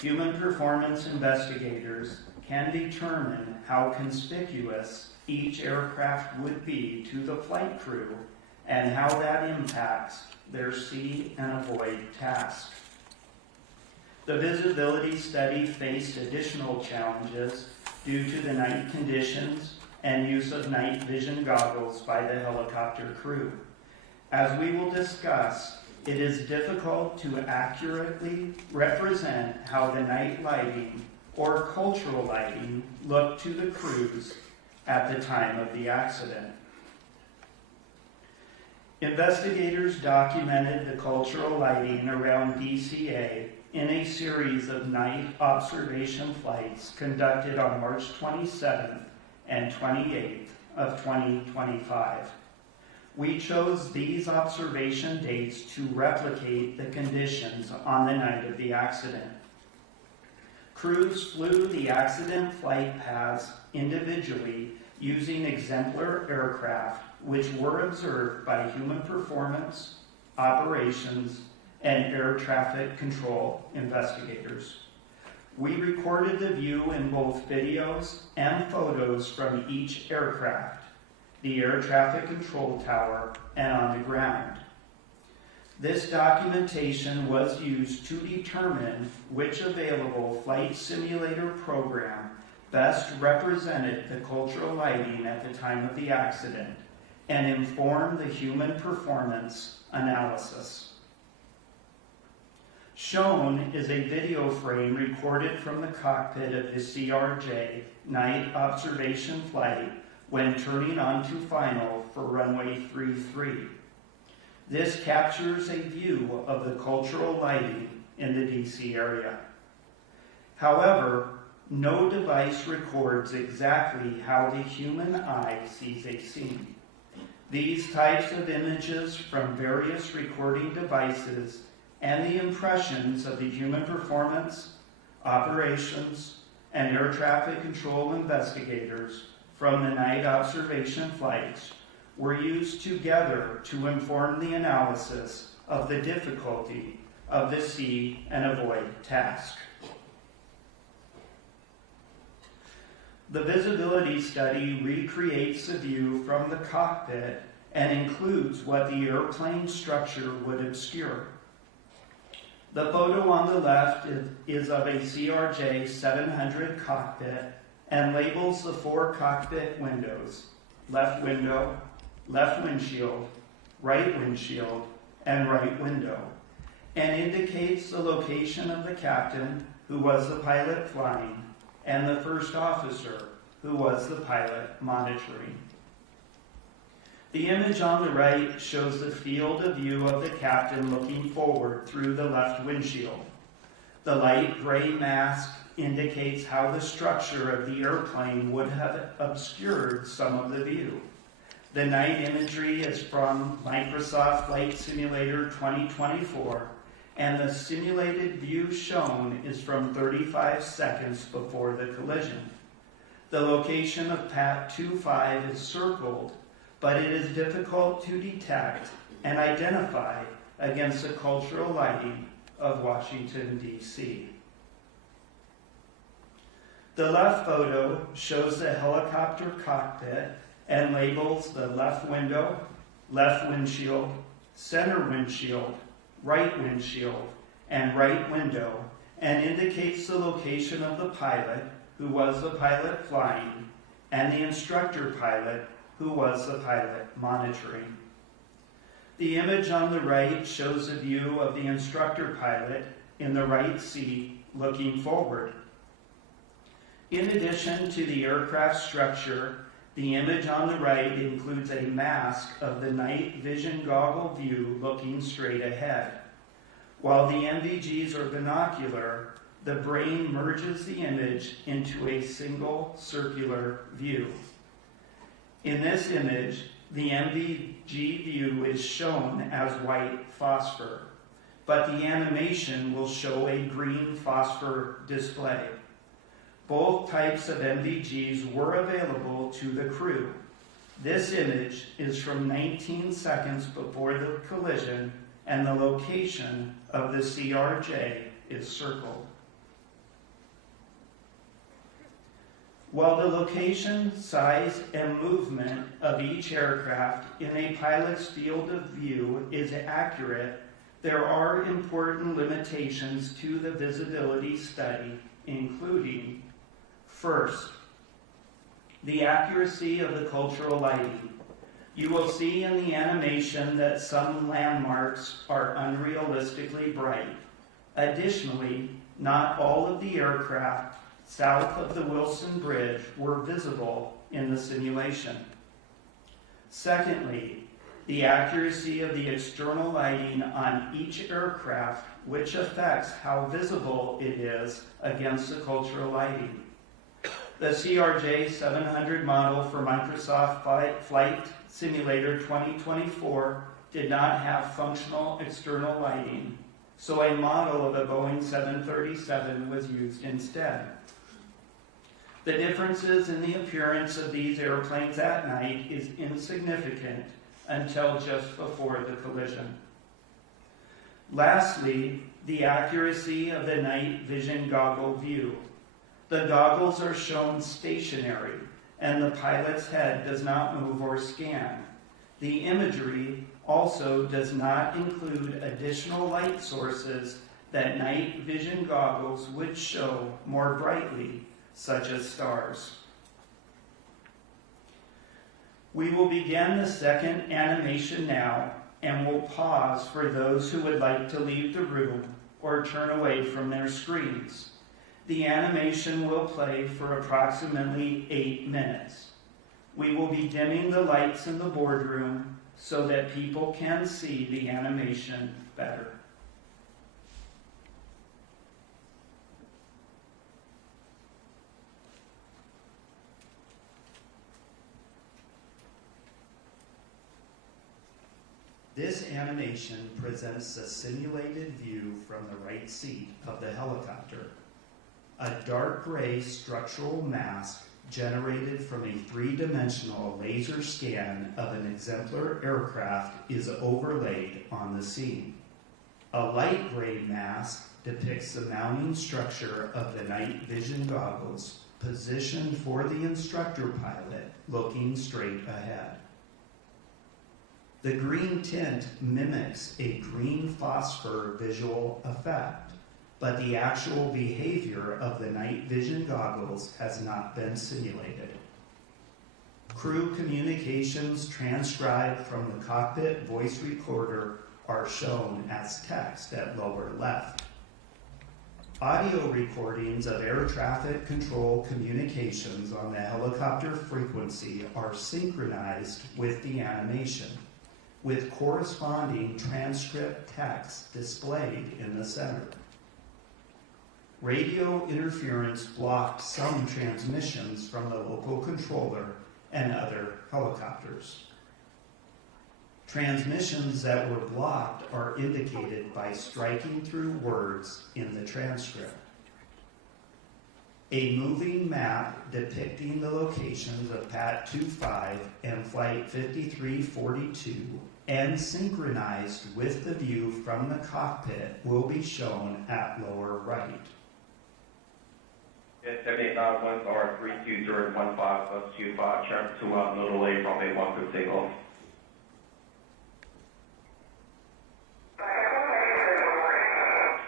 Human performance investigators can determine how conspicuous each aircraft would be to the flight crew and how that impacts their see and avoid task. The visibility study faced additional challenges due to the night conditions and use of night vision goggles by the helicopter crew. As we will discuss, it is difficult to accurately represent how the night lighting or cultural lighting looked to the crews at the time of the accident. Investigators documented the cultural lighting around DCA in a series of night observation flights conducted on March 27th and 28th of 2025. We chose these observation dates to replicate the conditions on the night of the accident. Crews flew the accident flight paths individually using exemplar aircraft, which were observed by human performance, operations, and air traffic control investigators. We recorded the view in both videos and photos from each aircraft, the air traffic control tower, and on the ground. This documentation was used to determine which available flight simulator program best represented the cultural lighting at the time of the accident and informed the human performance analysis. Shown is a video frame recorded from the cockpit of the CRJ night observation flight when turning onto final for runway 33. This captures a view of the cultural lighting in the DC area. However, no device records exactly how the human eye sees a scene. These types of images from various recording devices and the impressions of the human performance, operations, and air traffic control investigators from the night observation flights were used together to inform the analysis of the difficulty of the see and avoid task. The visibility study recreates the view from the cockpit and includes what the airplane structure would obscure. The photo on the left is of a CRJ 700 cockpit and labels the 4 cockpit windows: left window, left windshield, right windshield, and right window, and indicates the location of the captain, who was the pilot flying, and the first officer, who was the pilot monitoring. The image on the right shows the field of view of the captain looking forward through the left windshield. The light gray mask indicates how the structure of the airplane would have obscured some of the view. The night imagery is from Microsoft Flight Simulator 2024, and the simulated view shown is from 35 seconds before the collision. The location of Pat 25 is circled, but it is difficult to detect and identify against the cultural lighting of Washington, D.C. The left photo shows the helicopter cockpit and labels the left window, left windshield, center windshield, right windshield, and right window, and indicates the location of the pilot, who was the pilot flying, and the instructor pilot, who was the pilot monitoring. The image on the right shows a view of the instructor pilot in the right seat looking forward. In addition to the aircraft structure, the image on the right includes a mask of the night vision goggle view looking straight ahead. While the NVGs are binocular, the brain merges the image into a single circular view. In this image, the NVG view is shown as white phosphor, but the animation will show a green phosphor display. Both types of NVGs were available to the crew. This image is from 19 seconds before the collision, and the location of the CRJ is circled. While the location, size, and movement of each aircraft in a pilot's field of view is accurate, there are important limitations to the visibility study, including: first, the accuracy of the cultural lighting. You will see in the animation that some landmarks are unrealistically bright. Additionally, not all of the aircraft south of the Wilson Bridge were visible in the simulation. Secondly, the accuracy of the external lighting on each aircraft, which affects how visible it is against the cultural lighting. The CRJ 700 model for Microsoft Flight Simulator 2024 did not have functional external lighting, so a model of a Boeing 737 was used instead. The differences in the appearance of these airplanes at night is insignificant until just before the collision. Lastly, the accuracy of the night vision goggle view. The goggles are shown stationary, and the pilot's head does not move or scan. The imagery also does not include additional light sources that night vision goggles would show more brightly, such as stars. We will begin the second animation now, and will pause for those who would like to leave the room or turn away from their screens. The animation will play for approximately 8 minutes. We will be dimming the lights in the boardroom so that people can see the animation better. This animation presents a simulated view from the right seat of the helicopter. A dark gray structural mask generated from a three-dimensional laser scan of an exemplar aircraft is overlaid on the scene. A light gray mask depicts the mounting structure of the night vision goggles positioned for the instructor pilot looking straight ahead. The green tint mimics a green phosphor visual effect, but the actual behavior of the night vision goggles has not been simulated. Crew communications transcribed from the cockpit voice recorder are shown as text at lower left. Audio recordings of air traffic control communications on the helicopter frequency are synchronized with the animation, with corresponding transcript text displayed in the center. Radio interference blocked some transmissions from the local controller and other helicopters. Transmissions that were blocked are indicated by striking through words in the transcript. A moving map depicting the locations of PAT 25 and Flight 5342 and synchronized with the view from the cockpit will be shown at lower right. 7891 or 32015 plus 25, check 2 out, no delay, runway 1 for takeoff.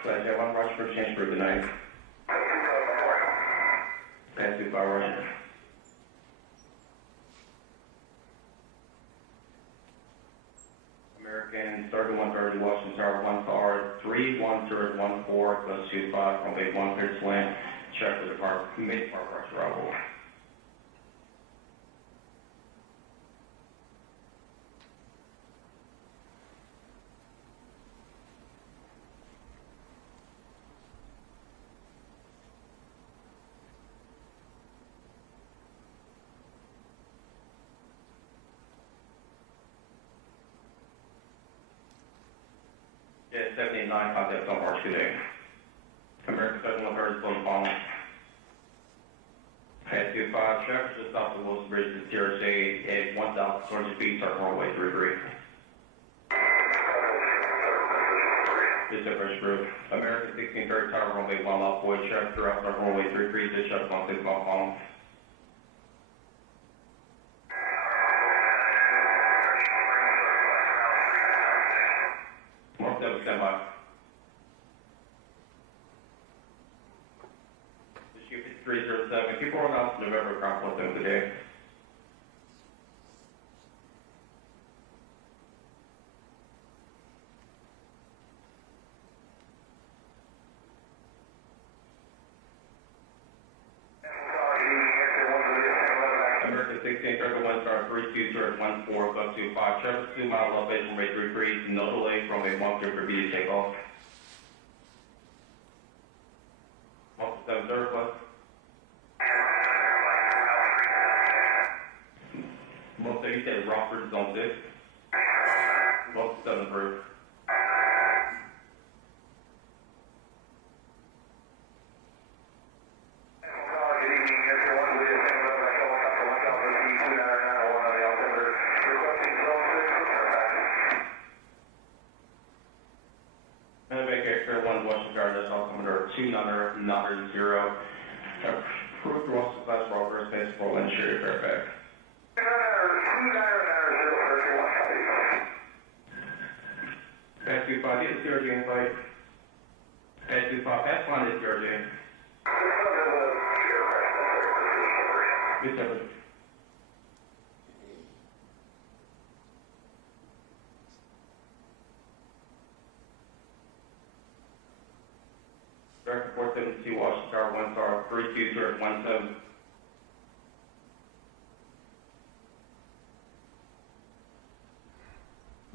Flight 1 rush for change for good night. Pass 25 rush. American started 130, Washington Tower 1 car 3, 1 4 plus 25, runway 1 clear to land. Check with the park, mid park rush arrival. Yeah, 789, contact on March today. American 7130 is on final. Pass 25, check just off the Wilson Bridge to TRSA at 1,200 feet, start runway 33. This is a fresh group. American 1630 tower runway 1 mile forward, check throughout start runway 33, this check 16 mile column. Mark 7 standby. This is 5307. Keep rolling out to November, ground 47 today. American 1631 star 3214 plus 25, Trevor 2 mile elevation, rate 33, no delay from a 1 clear for B to take off. 147 surplus. Most of you said Rockford is on Air 1 Washington Guard, that's all Commodore 290. Approved to Washington class for all first base for Lynn Sherry Fairfax. 290, Pass 25, is CRJ in flight? Pass 25, pass line is CRJ. Yes, sir. Director 472 Washington Tower 1 star 3217.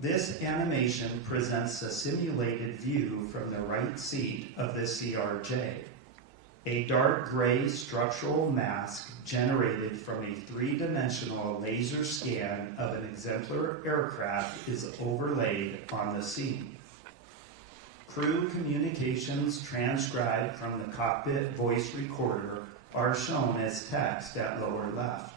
This animation presents a simulated view from the right seat of the CRJ. A dark gray structural mask generated from a three-dimensional laser scan of an exemplar aircraft is overlaid on the scene. Crew communications transcribed from the cockpit voice recorder are shown as text at lower left.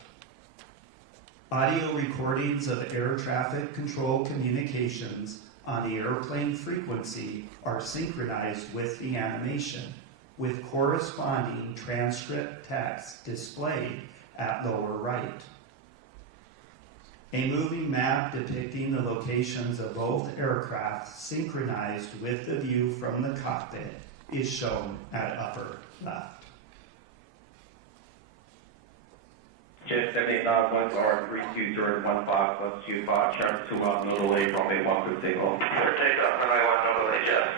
Audio recordings of air traffic control communications on the airplane frequency are synchronized with the animation, with corresponding transcript text displayed at lower right. A moving map depicting the locations of both aircraft synchronized with the view from the cockpit is shown at upper left. Jet 789 star 32015 plus 25, chart 2 out, no delay, runway 1 for takeoff. For takeoff, runway 1, no delay, Jet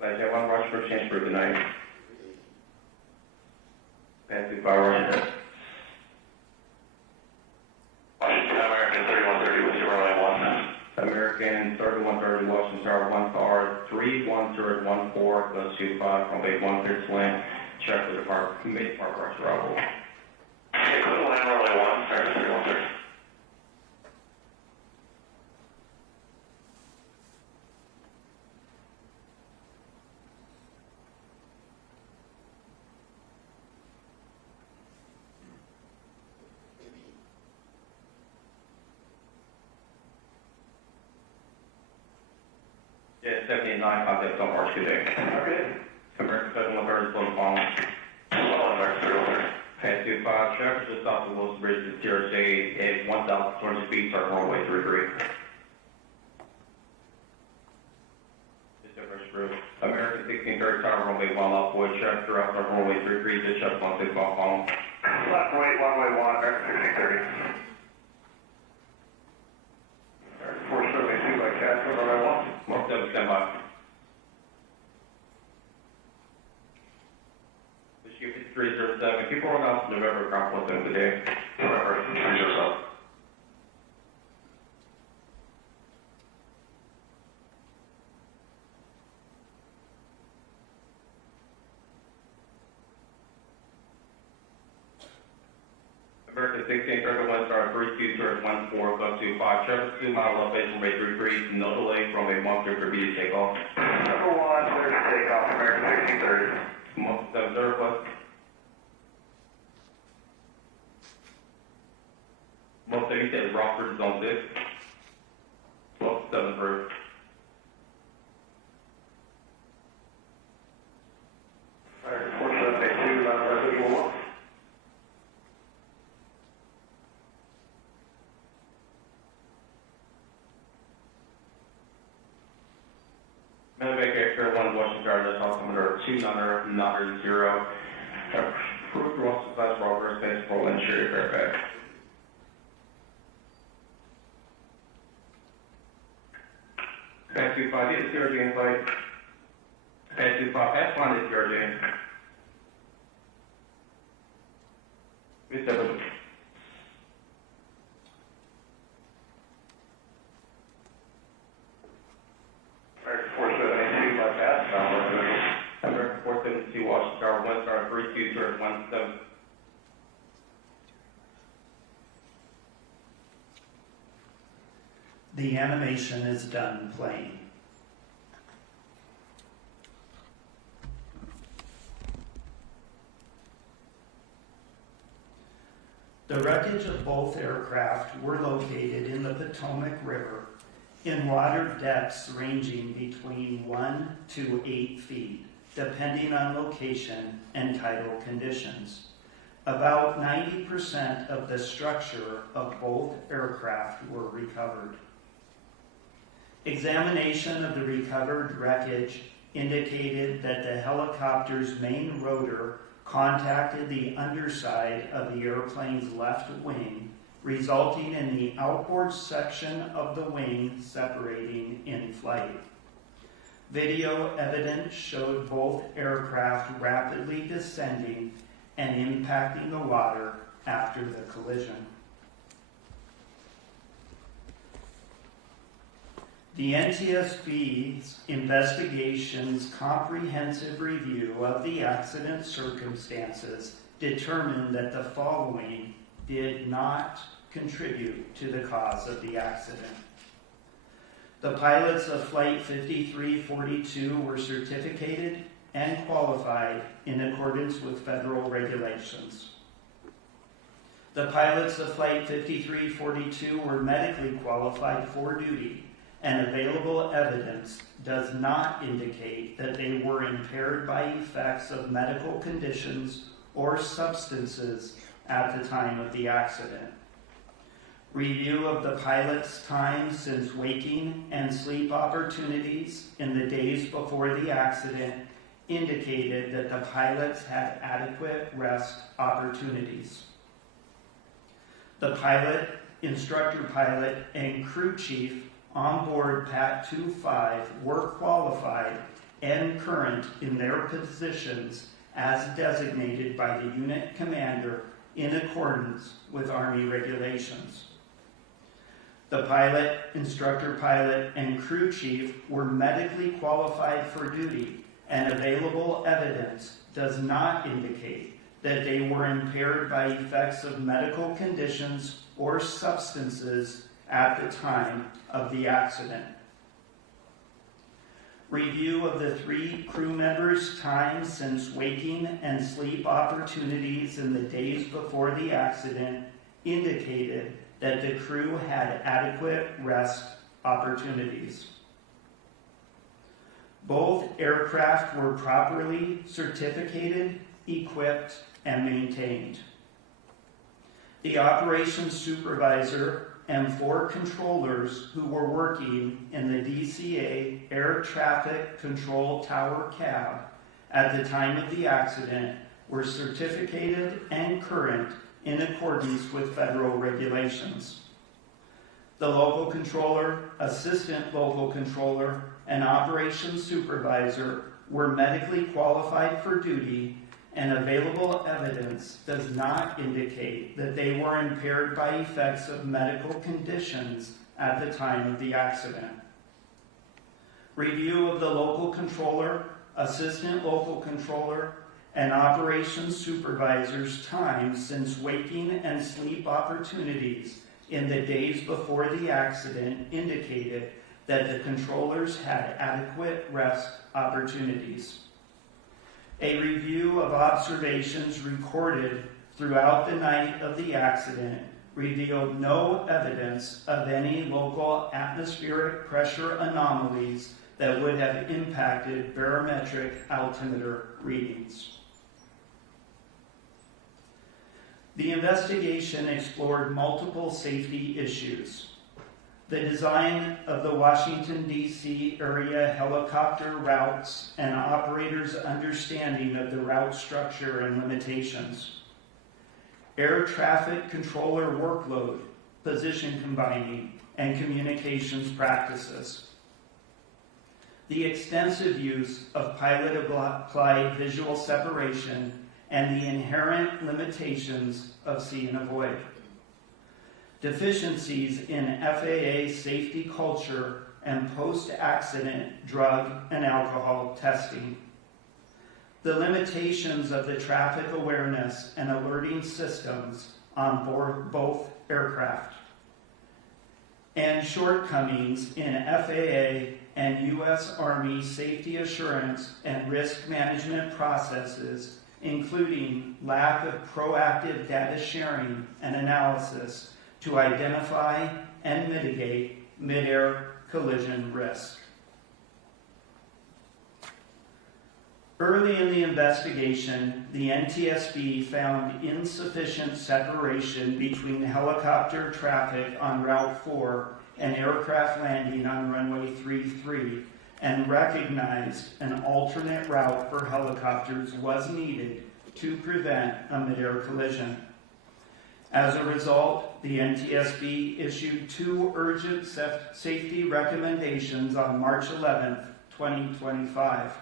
789. Jet 1, rush for change for good night. Pass 25, Washington. Washington, American 3130 with your runway 1. American 3130, Washington Tower 1 star 31014 plus 25, runway 1 clear to land. Check with the park, mid park rush arrival. Okay, clear to land, runway 1, service 313. Yeah, 789, contact on March today. Okay. American 7130 flow phone. American 313. Pass 25, traffic just off the Wilson Bridge to CRJ at 1,200 feet, start runway 33. Just a first group. American 1630, tower runway 1 off Wood, traffic throughout start runway 33, just shut 16 phone. Left wait, runway 1, American 1630. 472 by Casper, runway 1. Mark 7, stand by. Whiskey 5307, keep rolling out to November, ground 17 today. November 307. American 1631 star 3214 plus 25, Trevor 2 mile elevation runway 33, no delay, runway 1 clear for B to take off. Number 1, clear to take off, American 1630. 7 plus. Most of you said Rockford is on 6. 12 7 through. American 4782, residual 1. Medevac Air 1 Washington Guard, that's all Commodore 290. Approved to Washington class for all first base for Lynn Sherry Fairfax. Pass 25, is CRJ in flight? Pass 25, pass line is CRJ. Miss Evans. American 472 by pass, American 472 Washington Tower 1 star 3217. The animation is done playing. The wreckage of both aircraft were located in the Potomac River in water depths ranging between 1 to 8 feet, depending on location and tidal conditions. About 90% of the structure of both aircraft were recovered. Examination of the recovered wreckage indicated that the helicopter's main rotor contacted the underside of the airplane's left wing, resulting in the outboard section of the wing separating in flight. Video evidence showed both aircraft rapidly descending and impacting the water after the collision. The NTSB's investigation's comprehensive review of the accident circumstances determined that the following did not contribute to the cause of the accident. The pilots of Flight 5342 were certificated and qualified in accordance with federal regulations. The pilots of Flight 5342 were medically qualified for duty, and available evidence does not indicate that they were impaired by effects of medical conditions or substances at the time of the accident. Review of the pilot's time since waking and sleep opportunities in the days before the accident indicated that the pilots had adequate rest opportunities. The pilot, instructor pilot, and crew chief on board PAT 25 were qualified and current in their positions as designated by the unit commander in accordance with Army regulations. The pilot, instructor pilot, and crew chief were medically qualified for duty, and available evidence does not indicate that they were impaired by effects of medical conditions or substances at the time of the accident. Review of the 3 crew members' time since waking and sleep opportunities in the days before the accident indicated that the crew had adequate rest opportunities. Both aircraft were properly certificated, equipped, and maintained. The operations supervisor and 4 controllers who were working in the DCA air traffic control tower cab at the time of the accident were certificated and current in accordance with federal regulations. The local controller, assistant local controller, and operations supervisor were medically qualified for duty, and available evidence does not indicate that they were impaired by effects of medical conditions at the time of the accident. Review of the local controller, assistant local controller, and operations supervisor's time since waking and sleep opportunities in the days before the accident indicated that the controllers had adequate rest opportunities. A review of observations recorded throughout the night of the accident revealed no evidence of any local atmospheric pressure anomalies that would have impacted barometric altimeter readings. The investigation explored multiple safety issues. The design of the Washington, D.C. area helicopter routes and operators' understanding of the route structure and limitations. Air traffic controller workload, position combining, and communications practices. The extensive use of pilot-applied visual separation and the inherent limitations of see and avoid. Deficiencies in FAA safety culture and post-accident drug and alcohol testing. The limitations of the traffic awareness and alerting systems on board both aircraft. And shortcomings in FAA and U.S. Army safety assurance and risk management processes, including lack of proactive data sharing and analysis to identify and mitigate mid-air collision risk. Early in the investigation, the NTSB found insufficient separation between helicopter traffic on Route 4 and aircraft landing on runway 33 and recognized an alternate route for helicopters was needed to prevent a mid-air collision. As a result, the NTSB issued 2 urgent safety recommendations on March 11, 2025.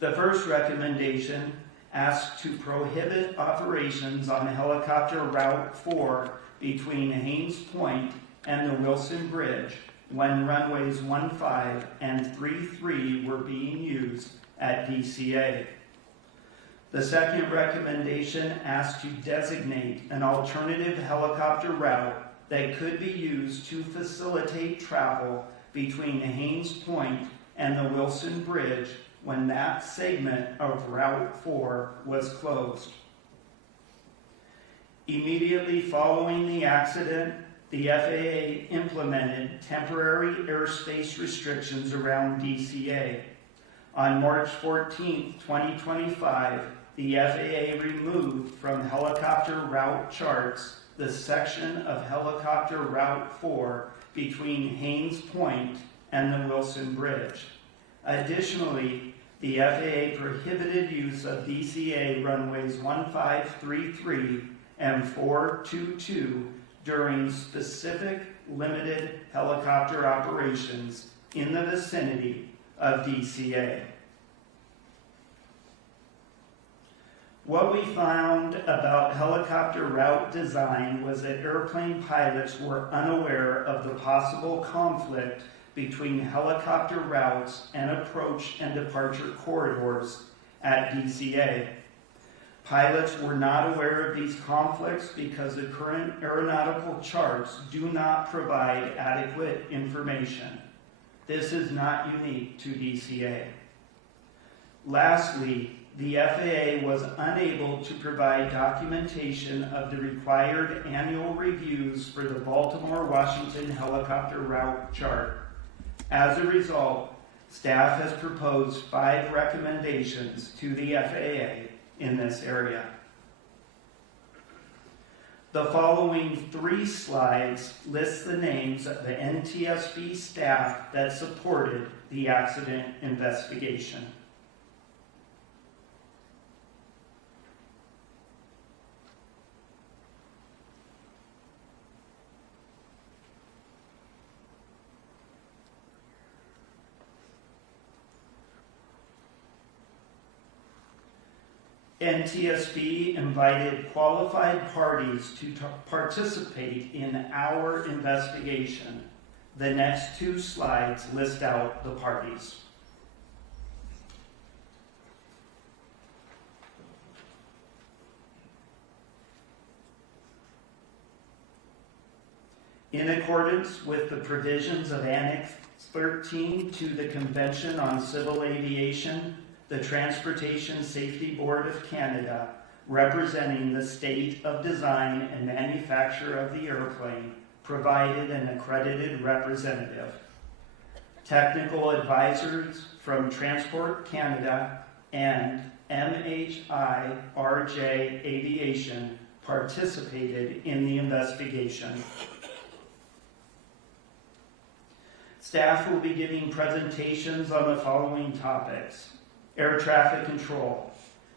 The first recommendation asks to prohibit operations on helicopter Route 4 between Haynes Point and the Wilson Bridge when runways 15 and 33 were being used at DCA. The second recommendation asks to designate an alternative helicopter route that could be used to facilitate travel between Haynes Point and the Wilson Bridge when that segment of Route 4 was closed. Immediately following the accident, the FAA implemented temporary airspace restrictions around DCA. On March 14, 2025, the FAA removed from helicopter route charts the section of helicopter Route 4 between Haynes Point and the Wilson Bridge. Additionally, the FAA prohibited use of DCA runways 1533 and 422 during specific limited helicopter operations in the vicinity of DCA. What we found about helicopter route design was that airplane pilots were unaware of the possible conflict between helicopter routes and approach and departure corridors at DCA. Pilots were not aware of these conflicts because the current aeronautical charts do not provide adequate information. This is not unique to DCA. Lastly, the FAA was unable to provide documentation of the required annual reviews for the Baltimore-Washington helicopter route chart. As a result, staff has proposed 5 recommendations to the FAA in this area. The following 3 slides list the names of the NTSB staff that supported the accident investigation. NTSB invited qualified parties to participate in our investigation. The next 2 slides list out the parties. In accordance with the provisions of Annex 13 to the Convention on Civil Aviation, the Transportation Safety Board of Canada, representing the state of design and manufacture of the airplane, provided an accredited representative. Technical advisors from Transport Canada and MHI-RJ Aviation participated in the investigation. Staff will be giving presentations on the following topics: air traffic control,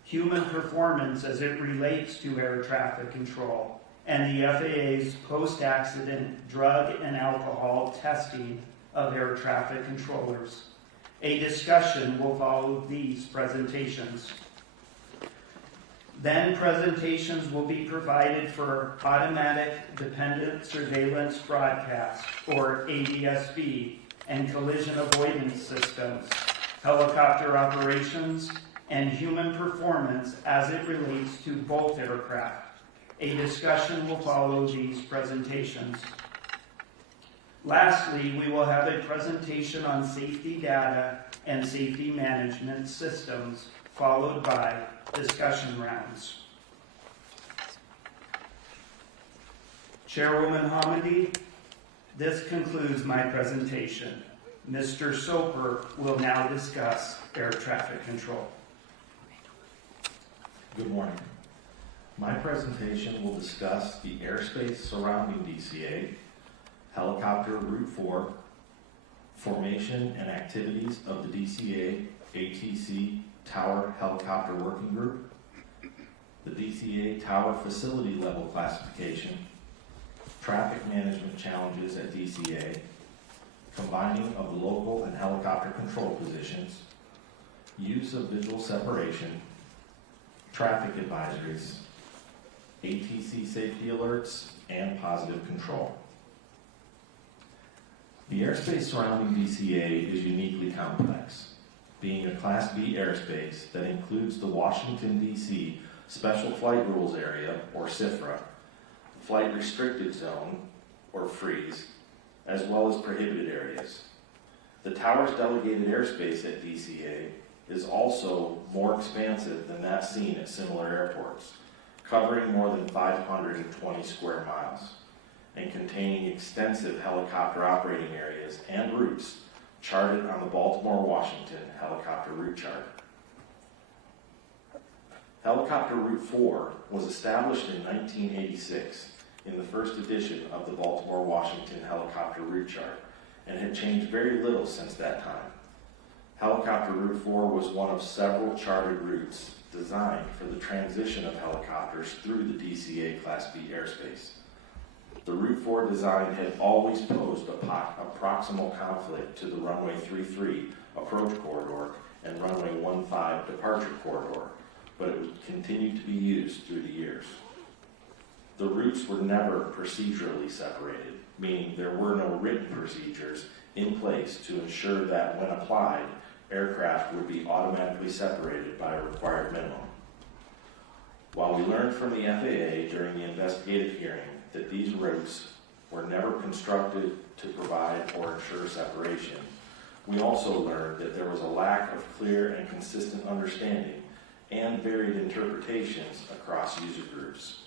human performance as it relates to air traffic control, and the FAA's post-accident drug and alcohol testing of air traffic controllers. A discussion will follow these presentations. Then presentations will be provided for automatic dependent surveillance broadcast, or ADSB, and collision avoidance systems, helicopter operations, and human performance as it relates to both aircraft. A discussion will follow these presentations. Lastly, we will have a presentation on safety data and safety management systems, followed by discussion rounds. Chairwoman Hamady, This concludes my presentation. Mr. Soper will now discuss air traffic control. Good morning. My presentation will discuss the airspace surrounding DCA, helicopter Route 4, formation and activities of the DCA ATC Tower Helicopter Working Group, the DCA Tower Facility Level Classification, traffic management challenges at DCA, combining of local and helicopter control positions, use of visual separation, traffic advisories, ATC safety alerts, and positive control. The airspace surrounding DCA is uniquely complex, being a Class B airspace that includes the Washington, D.C. Special Flight Rules Area, or SFRA, Flight Restricted Zone, or FREEZE, as well as prohibited areas. The tower's delegated airspace at DCA is also more expansive than that seen at similar airports, covering more than 520 square miles and containing extensive helicopter operating areas and routes charted on the Baltimore-Washington helicopter route chart. Helicopter Route 4 was established in 1986 in the first edition of the Baltimore-Washington helicopter route chart and had changed very little since that time. Helicopter Route 4 was one of several charted routes designed for the transition of helicopters through the DCA Class B airspace. The Route 4 design had always posed a proximal conflict to the runway 33 approach corridor and runway 15 departure corridor, but it would continue to be used through the years. The routes were never procedurally separated, meaning there were no written procedures in place to ensure that when applied, aircraft would be automatically separated by a required minimum. While we learned from the FAA during the investigative hearing that these routes were never constructed to provide or ensure separation, we also learned that there was a lack of clear and consistent understanding and varied interpretations across user groups.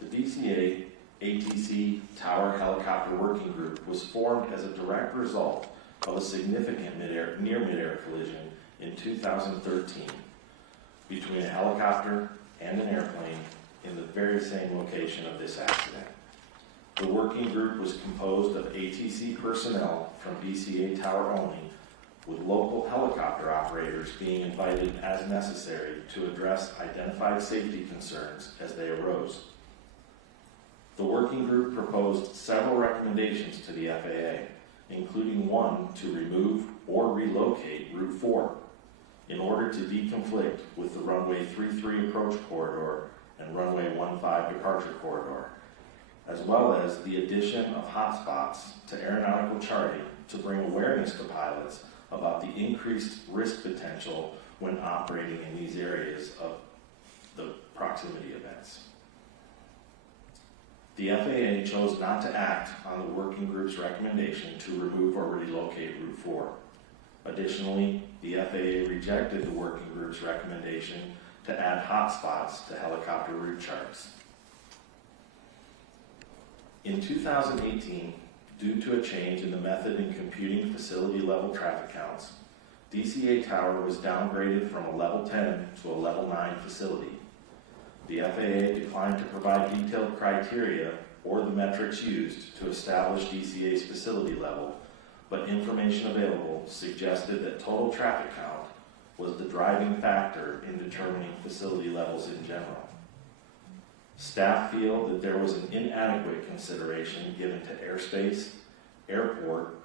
The DCA ATC Tower Helicopter Working Group was formed as a direct result of a significant near-midair collision in 2013 between a helicopter and an airplane in the very same location of this accident. The working group was composed of ATC personnel from DCA Tower only, with local helicopter operators being invited as necessary to address identified safety concerns as they arose. The working group proposed several recommendations to the FAA, including one to remove or relocate Route 4 in order to deconflict with the runway 33 approach corridor and runway 15 departure corridor, as well as the addition of hotspots to aeronautical charting to bring awareness to pilots about the increased risk potential when operating in these areas of the proximity events. The FAA chose not to act on the working group's recommendation to remove or relocate Route 4. Additionally, the FAA rejected the working group's recommendation to add hotspots to helicopter route charts. In 2018, due to a change in the method in computing facility-level traffic counts, DCA Tower was downgraded from a Level 10 to a Level 9 facility. The FAA declined to provide detailed criteria or the metrics used to establish DCA's facility level, but information available suggested that total traffic count was the driving factor in determining facility levels in general. Staff feel that there was an inadequate consideration given to airspace, airport,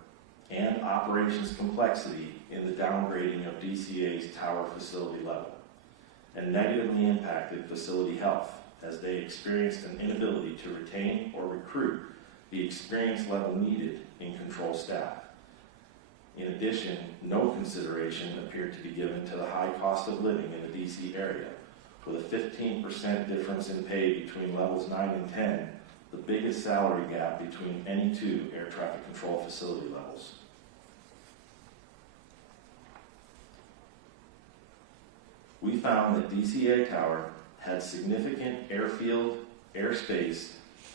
and operations complexity in the downgrading of DCA's tower facility level, and negatively impacted facility health as they experienced an inability to retain or recruit the experience level needed in control staff. In addition, no consideration appeared to be given to the high cost of living in the DC area, with a 15% difference in pay between levels 9 and 10, the biggest salary gap between any two air traffic control facility levels. We found that DCA Tower had significant airfield, airspace,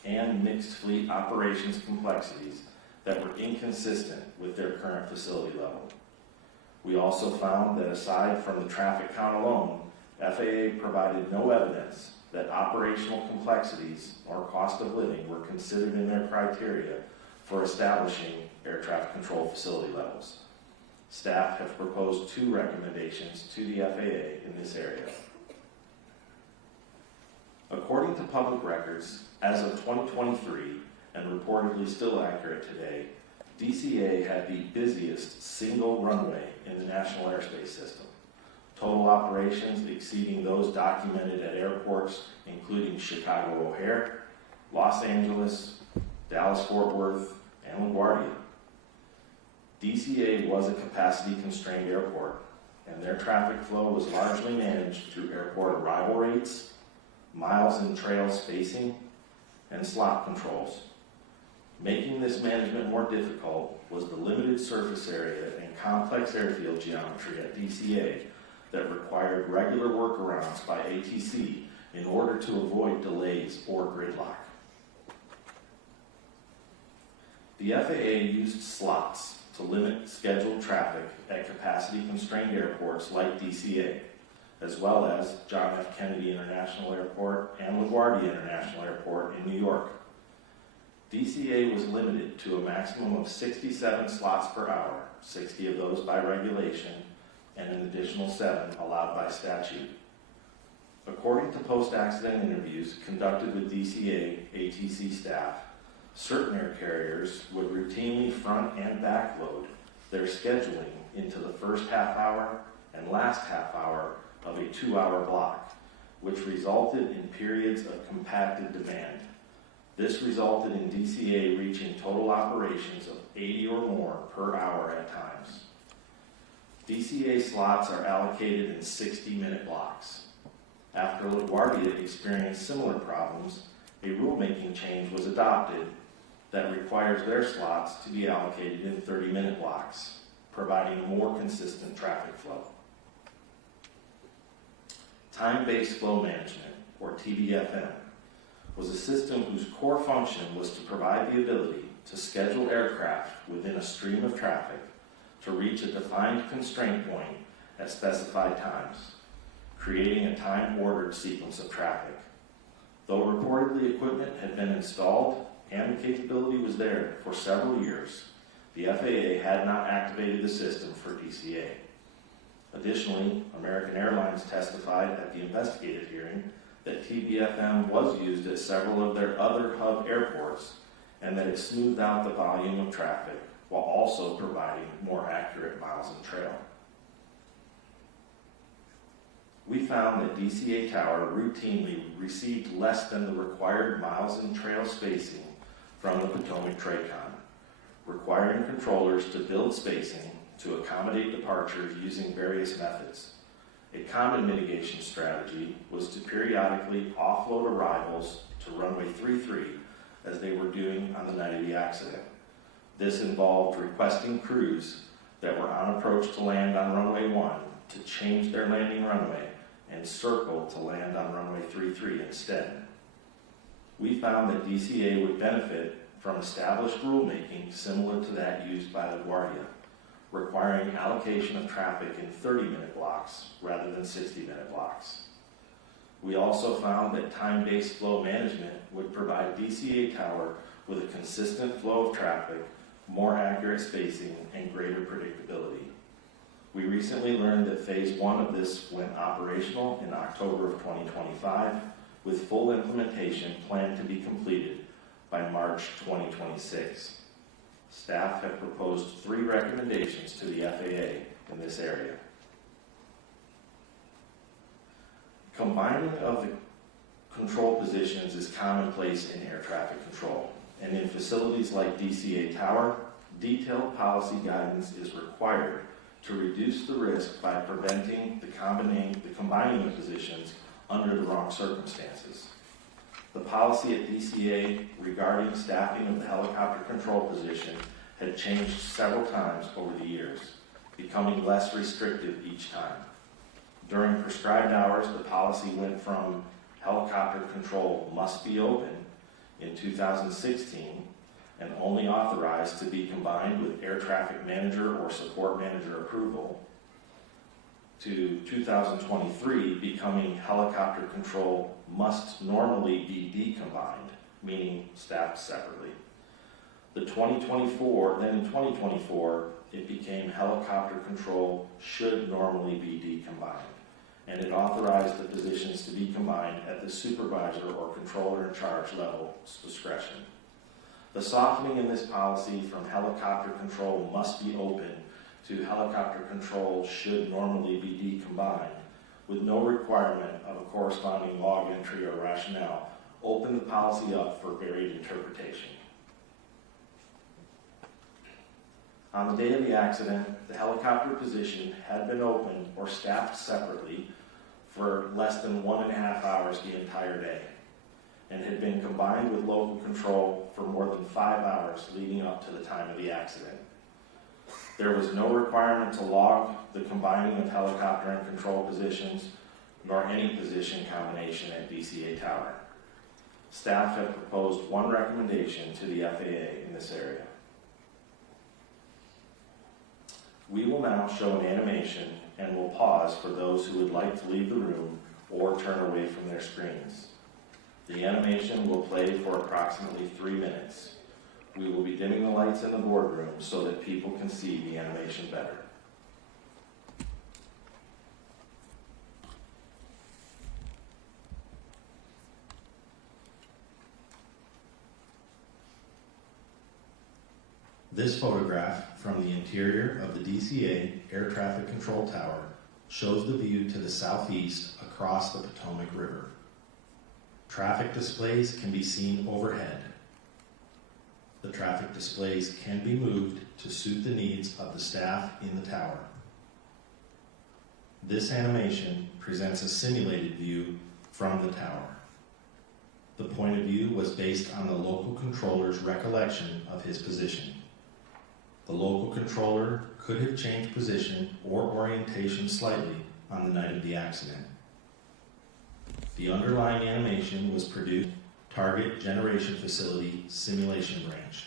and mixed fleet operations complexities that were inconsistent with their current facility level. We also found that aside from the traffic count alone, FAA provided no evidence that operational complexities or cost of living were considered in their criteria for establishing air traffic control facility levels. Staff have proposed 2 recommendations to the FAA in this area. According to public records, as of 2023, and reportedly still accurate today, DCA had the busiest single runway in the National Airspace System. Total operations exceeding those documented at airports including Chicago O'Hare, Los Angeles, Dallas-Fort Worth, and LaGuardia. DCA was a capacity-constrained airport, and their traffic flow was largely managed through airport arrival rates, miles and trail spacing, and slot controls. Making this management more difficult was the limited surface area and complex airfield geometry at DCA that required regular workarounds by ATC in order to avoid delays or gridlock. The FAA used slots to limit scheduled traffic at capacity-constrained airports like DCA, as well as John F. Kennedy International Airport and LaGuardia International Airport in New York. DCA was limited to a maximum of 67 slots per hour, 60 of those by regulation, and an additional 7 allowed by statute. According to post-accident interviews conducted with DCA ATC staff, certain air carriers would routinely front and backload their scheduling into the first half hour and last half hour of a 2-hour block, which resulted in periods of compacted demand. This resulted in DCA reaching total operations of 80 or more per hour at times. DCA slots are allocated in 60-minute blocks. After LaGuardia experienced similar problems, a rulemaking change was adopted that requires their slots to be allocated in 30-minute blocks, providing a more consistent traffic flow. Time-based flow management, or TBFM, was a system whose core function was to provide the ability to schedule aircraft within a stream of traffic to reach a defined constraint point at specified times, creating a time-ordered sequence of traffic. Though reportedly equipment had been installed and the capability was there for several years, the FAA had not activated the system for DCA. Additionally, American Airlines testified at the investigative hearing that TBFM was used at several of their other hub airports and that it smoothed out the volume of traffic while also providing more accurate miles and trail. We found that DCA Tower routinely received less than the required miles and trail spacing from the Potomac TRACON, requiring controllers to build spacing to accommodate departures using various methods. A common mitigation strategy was to periodically offload arrivals to runway 33 as they were doing on the night of the accident. This involved requesting crews that were on approach to land on runway 1 to change their landing runway and circle to land on runway 33 instead. We found that DCA would benefit from established rulemaking similar to that used by LaGuardia, requiring allocation of traffic in 30-minute blocks rather than 60-minute blocks. We also found that time-based flow management would provide DCA Tower with a consistent flow of traffic, more accurate spacing, and greater predictability. We recently learned that phase 1 of this went operational in October of 2025, with full implementation planned to be completed by March 2026. Staff have proposed 3 recommendations to the FAA in this area. Combining of the control positions is commonplace in air traffic control, and in facilities like DCA Tower, detailed policy guidance is required to reduce the risk by preventing the combining of positions under the wrong circumstances. The policy at DCA regarding staffing of the helicopter control position had changed several times over the years, becoming less restrictive each time. During prescribed hours, the policy went from helicopter control must be open in 2016 and only authorized to be combined with air traffic manager or support manager approval, to 2023 becoming helicopter control must normally be decombined, meaning staffed separately. Then in 2024, it became helicopter control should normally be decombined, and it authorized the positions to be combined at the supervisor or controller in charge level's discretion. The softening in this policy from helicopter control must be open to helicopter control should normally be decombined, with no requirement of a corresponding log entry or rationale, open the policy up for varied interpretation. On the day of the accident, the helicopter position had been opened or staffed separately for less than 1.5 hours the entire day, and had been combined with local control for more than 5 hours leading up to the time of the accident. There was no requirement to log the combining of helicopter and control positions, nor any position combination at DCA Tower. Staff have proposed one recommendation to the FAA in this area. We will now show an animation and will pause for those who would like to leave the room or turn away from their screens. The animation will play for approximately 3 minutes. We will be dimming the lights in the boardroom so that people can see the animation better. This photograph from the interior of the DCA Air Traffic Control Tower shows the view to the southeast across the Potomac River. Traffic displays can be seen overhead. The traffic displays can be moved to suit the needs of the staff in the tower. This animation presents a simulated view from the tower. The point of view was based on the local controller's recollection of his position. The local controller could have changed position or orientation slightly on the night of the accident. The underlying animation was produced Target Generation Facility Simulation Branch.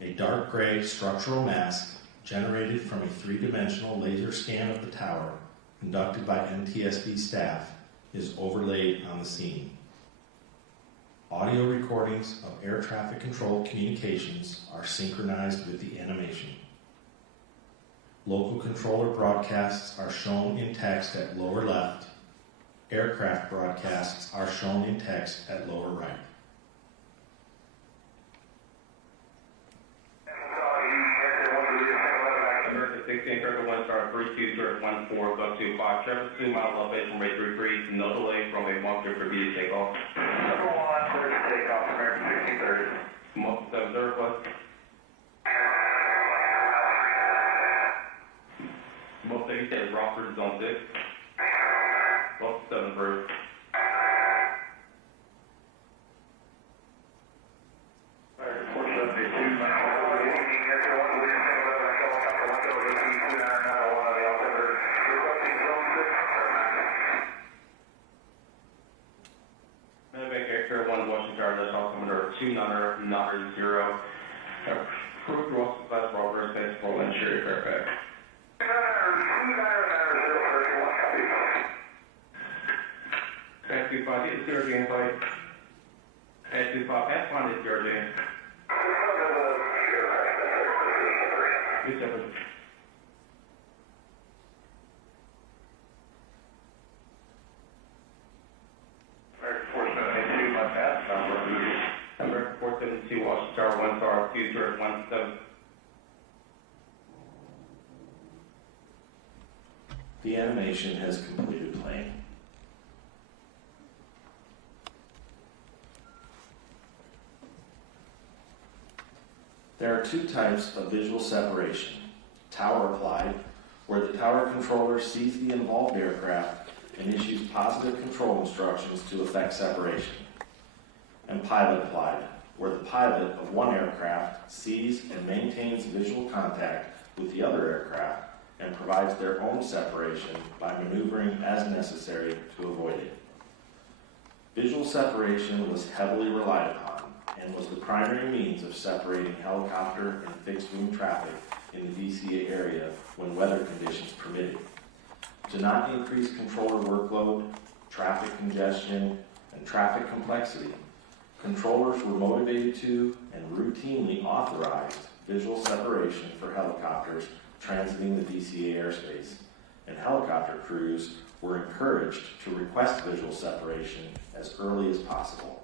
A dark gray structural mask generated from a three-dimensional laser scan of the tower conducted by NTSB staff is overlaid on the scene. Audio recordings of air traffic control communications are synchronized with the animation. Local controller broadcasts are shown in text at lower left. Aircraft broadcasts are shown in text at lower right. Emergency 16, Circle 1 star 32, Circle 14, go to 5, Trevor 2 miles elevation from rate 33, no delay from a month for B to take off. Circle 1, clear to take off, American 1630. Month 7 surplus. Month 8 says Rockford Zone 6. Month 7 first. Approved Ross class Robert space for Sherry Fairfax. Pass 25 is your Jane flight. Pass 25, pass 1 is your Jane. Yes, sir. Number 472, Washington Tower, 1 star, 2 star, 1 7. The animation has completed playing. There are two types of visual separation. Tower applied, where the tower controller sees the involved aircraft and issues positive control instructions to effect separation. And pilot applied, where the pilot of one aircraft sees and maintains visual contact with the other aircraft and provides their own separation by maneuvering as necessary to avoid it. Visual separation was heavily relied upon and was the primary means of separating helicopter and fixed-wing traffic in the DCA area when weather conditions permitted. To not increase controller workload, traffic congestion, and traffic complexity, controllers were motivated to and routinely authorized visual separation for helicopters transiting the DCA airspace, and helicopter crews were encouraged to request visual separation as early as possible.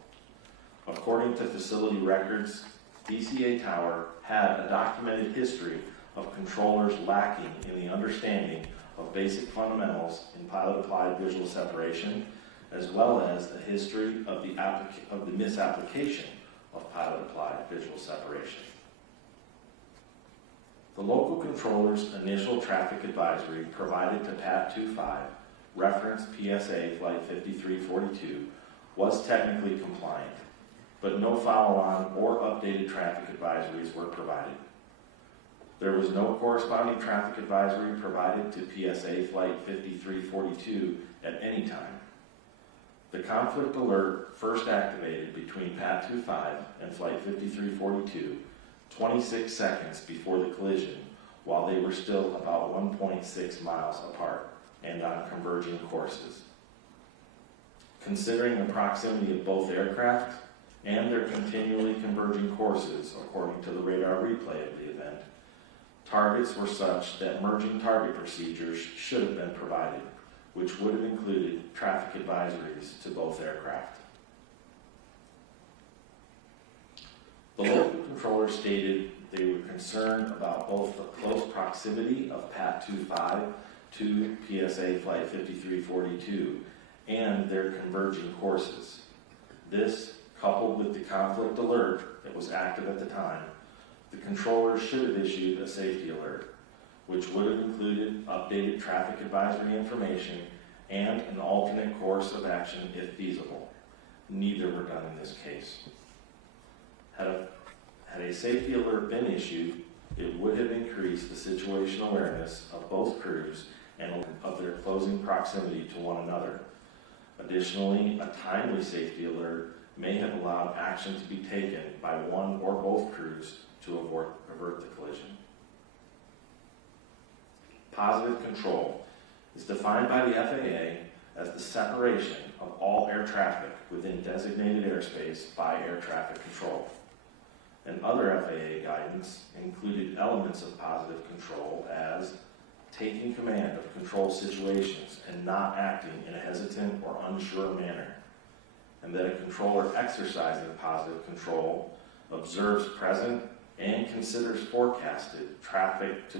According to facility records, DCA Tower had a documented history of controllers lacking in the understanding of basic fundamentals in pilot-applied visual separation, as well as a history of the misapplication of pilot-applied visual separation. The local controller's initial traffic advisory provided to PAT 25, reference PSA Flight 5342, was technically compliant, but no follow-on or updated traffic advisories were provided. There was no corresponding traffic advisory provided to PSA Flight 5342 at any time. The conflict alert first activated between PAT 25 and Flight 5342 26 seconds before the collision, while they were still about 1.6 miles apart and on converging courses. Considering the proximity of both aircraft and their continually converging courses, according to the radar replay of the event, targets were such that merging target procedures should have been provided, which would have included traffic advisories to both aircraft. The local controller stated they were concerned about both the close proximity of PAT 25 to PSA Flight 5342 and their converging courses. This, coupled with the conflict alert that was active at the time, the controller should have issued a safety alert, which would have included updated traffic advisory information and an alternate course of action if feasible. Neither were done in this case. Had a safety alert been issued, it would have increased the situational awareness of both crews and of their closing proximity to one another. Additionally, a timely safety alert may have allowed action to be taken by one or both crews to avert the collision. Positive control is defined by the FAA as the separation of all air traffic within designated airspace by air traffic control. And other FAA guidance included elements of positive control as taking command of control situations and not acting in a hesitant or unsure manner, and that a controller exercising positive control observes present and considers forecasted traffic to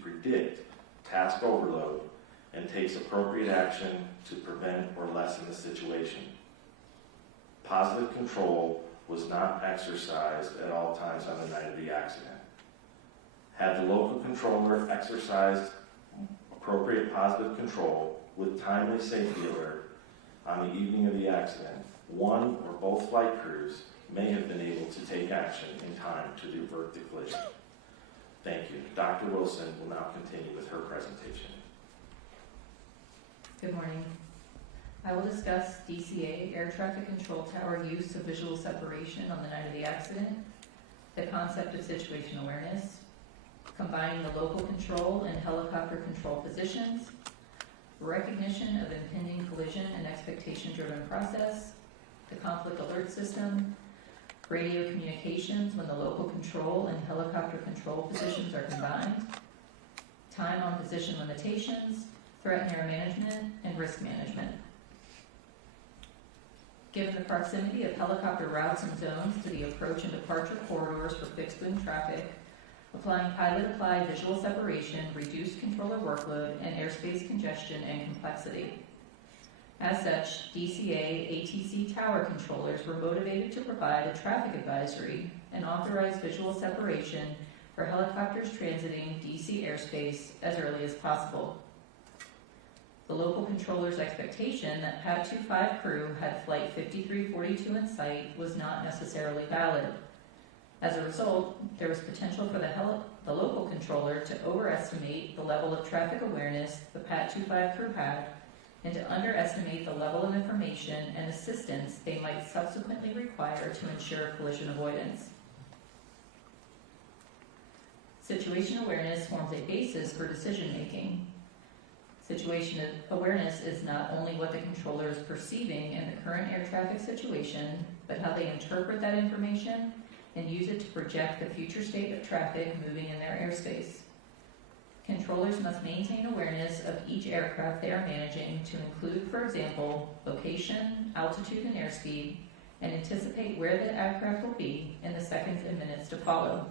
predict task overload and takes appropriate action to prevent or lessen the situation. Positive control was not exercised at all times on the night of the accident. Had the local controller exercised appropriate positive control with timely safety alert on the evening of the accident, one or both flight crews may have been able to take action in time to divert the collision. Thank you. Dr. Wilson will now continue with her presentation. Good morning. I will discuss DCA air traffic control tower use of visual separation on the night of the accident, the concept of situation awareness, combining the local control and helicopter control positions, recognition of impending collision and expectation-driven process, the conflict alert system, radio communications when the local control and helicopter control positions are combined, time on position limitations, threat and air management, and risk management. Given the proximity of helicopter routes and zones to the approach and departure corridors for fixed-wing traffic, applying pilot-applied visual separation reduced controller workload and airspace congestion and complexity. As such, DCA ATC tower controllers were motivated to provide a traffic advisory and authorize visual separation for helicopters transiting DC airspace as early as possible. The local controller's expectation that PAT 25 crew had Flight 5342 in sight was not necessarily valid. As a result, there was potential for the local controller to overestimate the level of traffic awareness the PAT 25 crew had and to underestimate the level of information and assistance they might subsequently require to ensure collision avoidance. Situation awareness forms a basis for decision making. Situation awareness is not only what the controller is perceiving in the current air traffic situation, but how they interpret that information and use it to project the future state of traffic moving in their airspace. Controllers must maintain awareness of each aircraft they are managing to include, for example, location, altitude, and airspeed, and anticipate where the aircraft will be in the seconds and minutes to follow.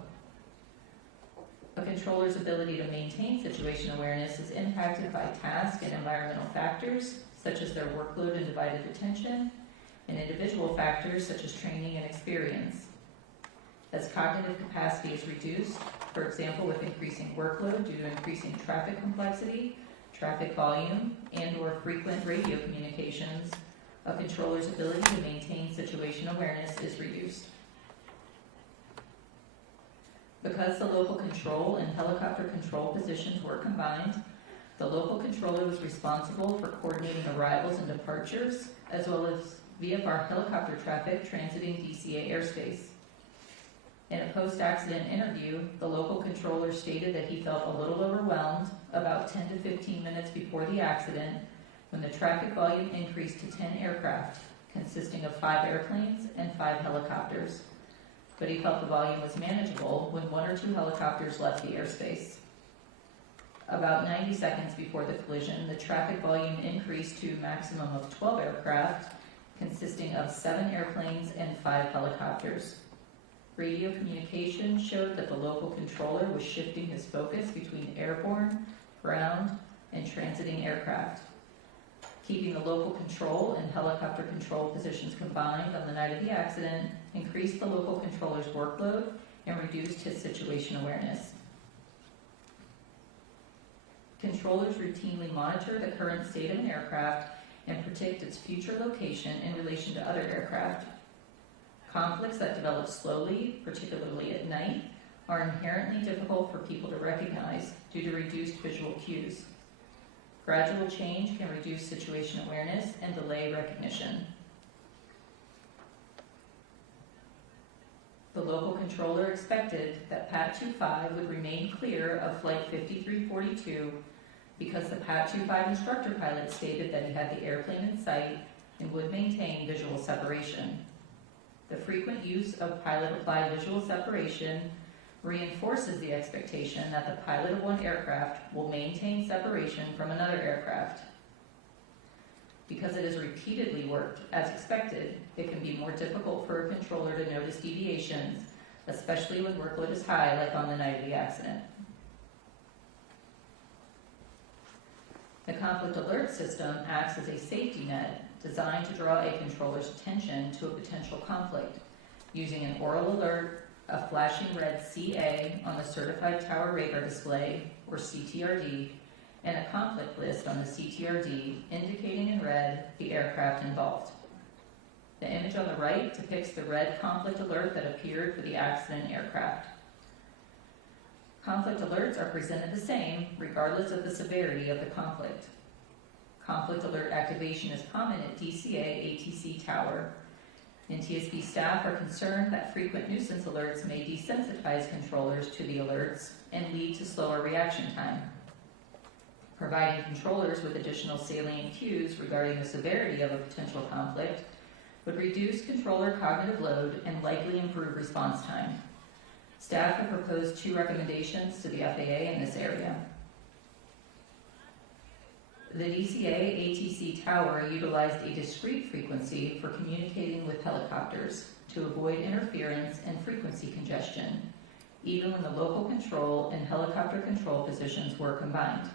A controller's ability to maintain situation awareness is impacted by task and environmental factors, such as their workload and divided attention, and individual factors such as training and experience. As cognitive capacity is reduced, for example with increasing workload due to increasing traffic complexity, traffic volume, and/or frequent radio communications, a controller's ability to maintain situation awareness is reduced. Because the local control and helicopter control positions were combined, the local controller was responsible for coordinating arrivals and departures, as well as VFR helicopter traffic transiting DCA airspace. In a post-accident interview, the local controller stated that he felt a little overwhelmed about 10 to 15 minutes before the accident when the traffic volume increased to 10 aircraft, consisting of 5 airplanes and 5 helicopters. But he felt the volume was manageable when 1 or 2 helicopters left the airspace. About 90 seconds before the collision, the traffic volume increased to a maximum of 12 aircraft, consisting of 7 airplanes and 5 helicopters. Radio communication showed that the local controller was shifting his focus between airborne, ground, and transiting aircraft. Keeping the local control and helicopter control positions combined on the night of the accident increased the local controller's workload and reduced his situation awareness. Controllers routinely monitor the current state of an aircraft and predict its future location in relation to other aircraft. Conflicts that develop slowly, particularly at night, are inherently difficult for people to recognize due to reduced visual cues. Gradual change can reduce situation awareness and delay recognition. The local controller expected that PAT 25 would remain clear of Flight 5342 because the PAT 25 instructor pilot stated that he had the airplane in sight and would maintain visual separation. The frequent use of pilot-applied visual separation reinforces the expectation that the pilot of one aircraft will maintain separation from another aircraft. Because it is repeatedly worked as expected, it can be more difficult for a controller to notice deviations, especially when workload is high, like on the night of the accident. The conflict alert system acts as a safety net designed to draw a controller's attention to a potential conflict, using an oral alert, a flashing red CA on the Certified Tower Radar Display, or CTRD, and a conflict list on the CTRD indicating in red the aircraft involved. The image on the right depicts the red conflict alert that appeared for the accident aircraft. Conflict alerts are presented the same regardless of the severity of the conflict. Conflict alert activation is common at DCA ATC Tower. NTSB staff are concerned that frequent nuisance alerts may desensitize controllers to the alerts and lead to slower reaction time. Providing controllers with additional salient cues regarding the severity of a potential conflict would reduce controller cognitive load and likely improve response time. Staff have proposed 2 recommendations to the FAA in this area. The DCA ATC tower utilized a discrete frequency for communicating with helicopters to avoid interference and frequency congestion, even when the local control and helicopter control positions were combined.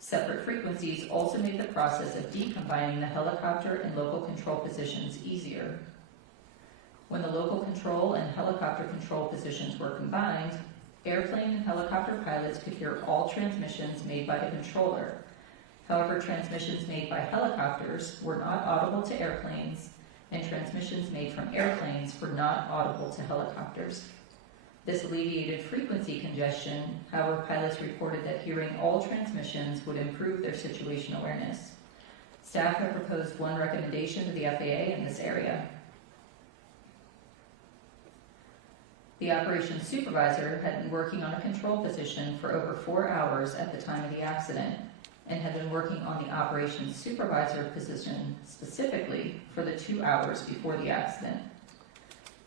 Separate frequencies also made the process of decombining the helicopter and local control positions easier. When the local control and helicopter control positions were combined, airplane and helicopter pilots could hear all transmissions made by the controller. However, transmissions made by helicopters were not audible to airplanes, and transmissions made from airplanes were not audible to helicopters. This alleviated frequency congestion. However, pilots reported that hearing all transmissions would improve their situation awareness. Staff have proposed one recommendation to the FAA in this area. The operations supervisor had been working on a control position for over 4 hours at the time of the accident and had been working on the operations supervisor position specifically for the 2 hours before the accident.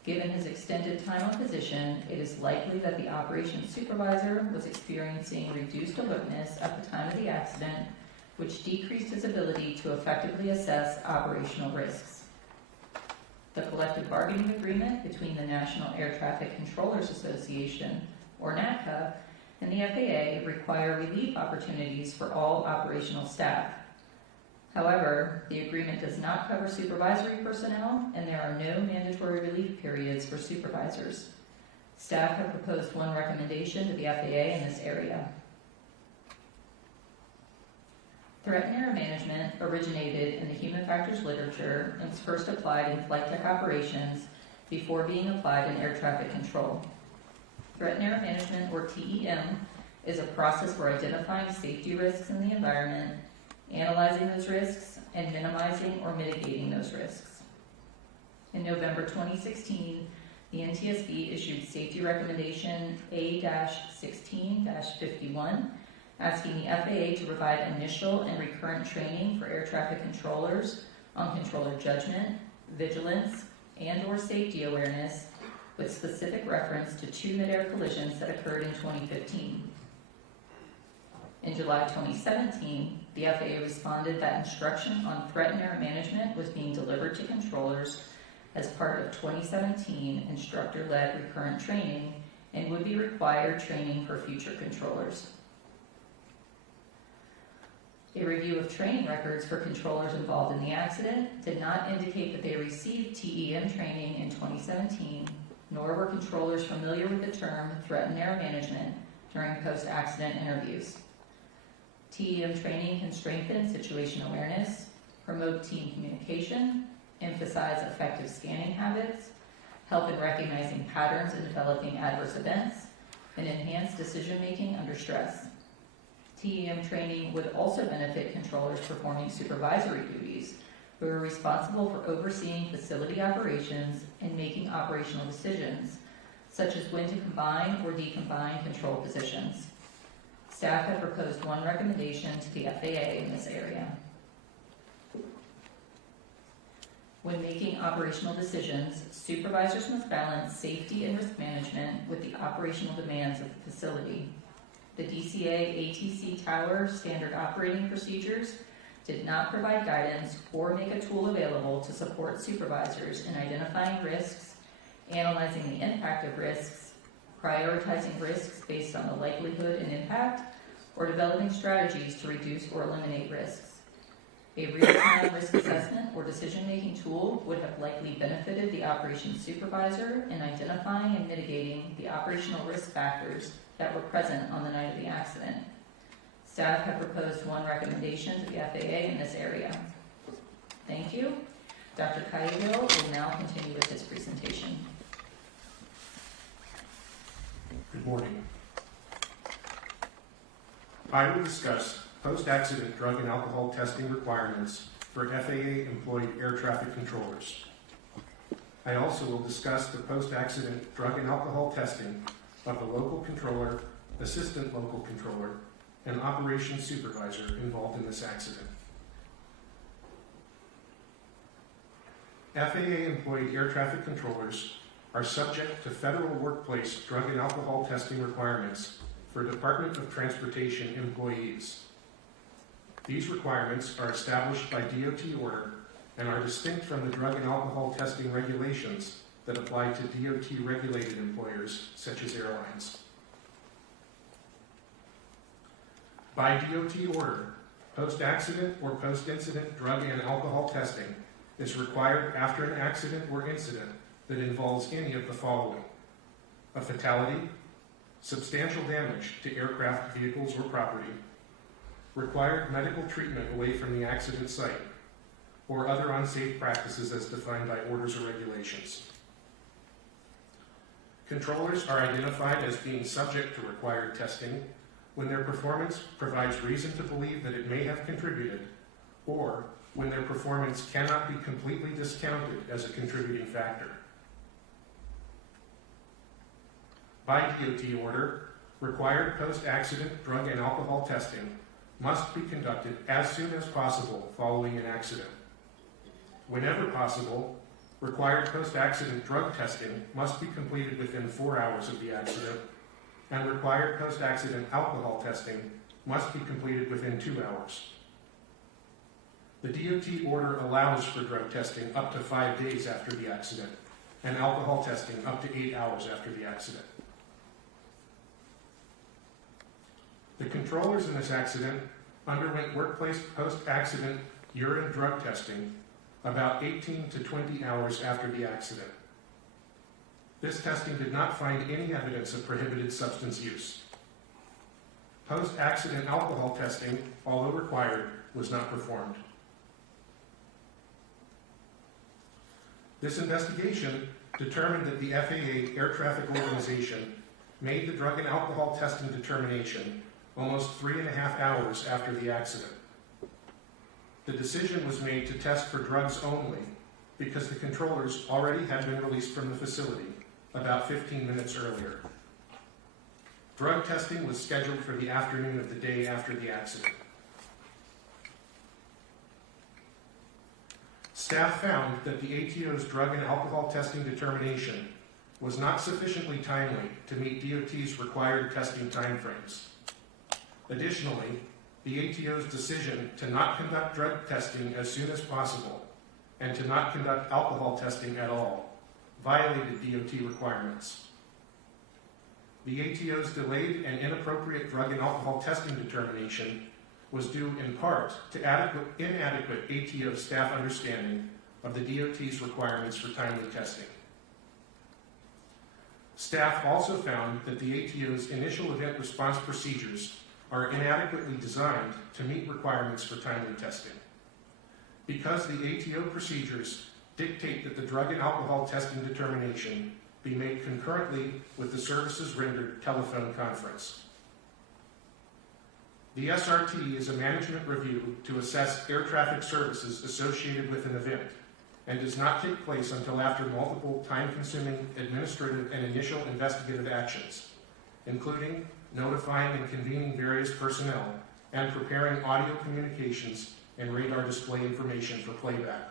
Given his extended time on position, it is likely that the operations supervisor was experiencing reduced alertness at the time of the accident, which decreased his ability to effectively assess operational risks. The collective bargaining agreement between the National Air Traffic Controllers Association, or NATCA, and the FAA require relief opportunities for all operational staff. However, the agreement does not cover supervisory personnel, and there are no mandatory relief periods for supervisors. Staff have proposed one recommendation to the FAA in this area. Threat and error management originated in the human factors literature and was first applied in flight tech operations before being applied in air traffic control. Threat and error management, or TEM, is a process for identifying safety risks in the environment, analyzing those risks, and minimizing or mitigating those risks. In November 2016, the NTSB issued Safety Recommendation A-16-51, asking the FAA to provide initial and recurrent training for air traffic controllers on controller judgment, vigilance, and/or safety awareness, with specific reference to 2 mid-air collisions that occurred in 2015. In July 2017, the FAA responded that instruction on threat and error management was being delivered to controllers as part of 2017 instructor-led recurrent training and would be required training for future controllers. A review of training records for controllers involved in the accident did not indicate that they received TEM training in 2017, nor were controllers familiar with the term threat and error management during post-accident interviews. TEM training can strengthen situation awareness, promote team communication, emphasize effective scanning habits, help in recognizing patterns and developing adverse events, and enhance decision-making under stress. TEM training would also benefit controllers performing supervisory duties who are responsible for overseeing facility operations and making operational decisions, such as when to combine or decombine control positions. Staff have proposed one recommendation to the FAA in this area. When making operational decisions, supervisors must balance safety and risk management with the operational demands of the facility. The DCA ATC Tower Standard Operating Procedures did not provide guidance or make a tool available to support supervisors in identifying risks, analyzing the impact of risks, prioritizing risks based on the likelihood and impact, or developing strategies to reduce or eliminate risks. A real-time risk assessment or decision-making tool would have likely benefited the operations supervisor in identifying and mitigating the operational risk factors that were present on the night of the accident. Staff have proposed one recommendation to the FAA in this area. Thank you. Dr. Cahill will now continue with his presentation. Good morning. I will discuss post-accident drug and alcohol testing requirements for FAA-employed air traffic controllers. I also will discuss the post-accident drug and alcohol testing of the local controller, assistant local controller, and operations supervisor involved in this accident. FAA-employed air traffic controllers are subject to federal workplace drug and alcohol testing requirements for Department of Transportation employees. These requirements are established by DOT order and are distinct from the drug and alcohol testing regulations that apply to DOT-regulated employers, such as airlines. By DOT order, post-accident or post-incident drug and alcohol testing is required after an accident or incident that involves any of the following: a fatality, substantial damage to aircraft, vehicles, or property, required medical treatment away from the accident site, or other unsafe practices as defined by orders or regulations. Controllers are identified as being subject to required testing when their performance provides reason to believe that it may have contributed, or when their performance cannot be completely discounted as a contributing factor. By DOT order, required post-accident drug and alcohol testing must be conducted as soon as possible following an accident. Whenever possible, required post-accident drug testing must be completed within 4 hours of the accident, and required post-accident alcohol testing must be completed within 2 hours. The DOT order allows for drug testing up to 5 days after the accident, and alcohol testing up to 8 hours after the accident. The controllers in this accident underwent workplace post-accident urine drug testing about 18 to 20 hours after the accident. This testing did not find any evidence of prohibited substance use. Post-accident alcohol testing, although required, was not performed. This investigation determined that the FAA Air Traffic Organization made the drug and alcohol testing determination almost 3.5 hours after the accident. The decision was made to test for drugs only because the controllers already had been released from the facility about 15 minutes earlier. Drug testing was scheduled for the afternoon of the day after the accident. Staff found that the ATO's drug and alcohol testing determination was not sufficiently timely to meet DOT's required testing timeframes. Additionally, the ATO's decision to not conduct drug testing as soon as possible and to not conduct alcohol testing at all violated DOT requirements. The ATO's delayed and inappropriate drug and alcohol testing determination was due in part to inadequate ATO staff understanding of the DOT's requirements for timely testing. Staff also found that the ATO's initial event response procedures are inadequately designed to meet requirements for timely testing. Because the ATO procedures dictate that the drug and alcohol testing determination be made concurrently with the services rendered telephone conference. The SRT is a management review to assess air traffic services associated with an event and does not take place until after multiple time-consuming administrative and initial investigative actions, including notifying and convening various personnel and preparing audio communications and radar display information for playback.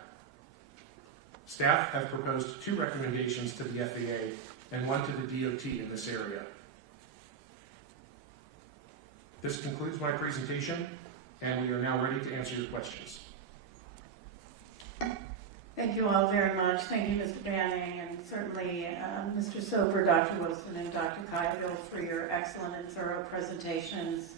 Staff have proposed 2 recommendations to the FAA and 1 to the DOT in this area. This concludes my presentation, and we are now ready to answer your questions. Thank you all very much. Thank you, Mr. Banning, and certainly Mr. Soper, Dr. Wilson, and Dr. Kyle for your excellent and thorough presentations.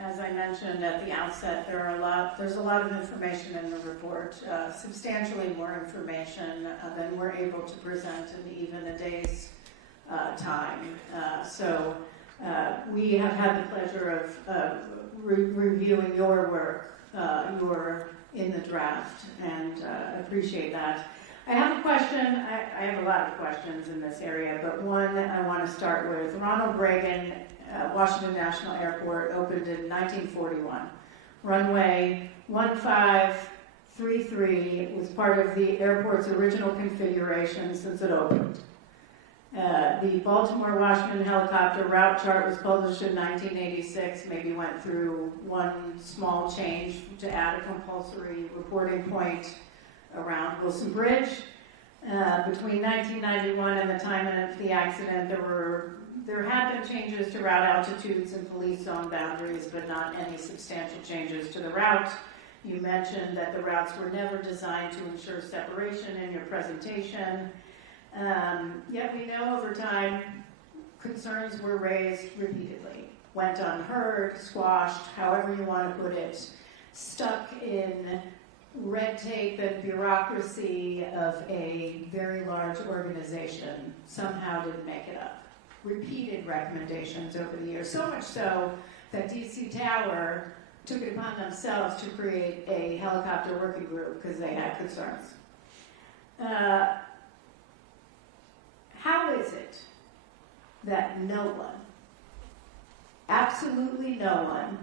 As I mentioned at the outset, there's a lot of information in the report, substantially more information than we're able to present in even a day's time. So we have had the pleasure of reviewing your work. You're in the draft, and appreciate that. I have a question. I have a lot of questions in this area, but one I want to start with. Ronald Reagan Washington National Airport opened in 1941. Runway 1533 was part of the airport's original configuration since it opened. The Baltimore-Washington helicopter route chart was published in 1986, maybe went through one small change to add a compulsory reporting point around Wilson Bridge. Between 1991 and the time of the accident, there had been changes to route altitudes and police zone boundaries, but not any substantial changes to the route. You mentioned that the routes were never designed to ensure separation in your presentation. Yet we know over time concerns were raised repeatedly, went unheard, squashed, however you want to put it, stuck in red tape and bureaucracy of a very large organization, somehow didn't make it up. Repeated recommendations over the years, so much so that DC Tower took it upon themselves to create a helicopter working group because they had concerns. How is it that no one, absolutely no one,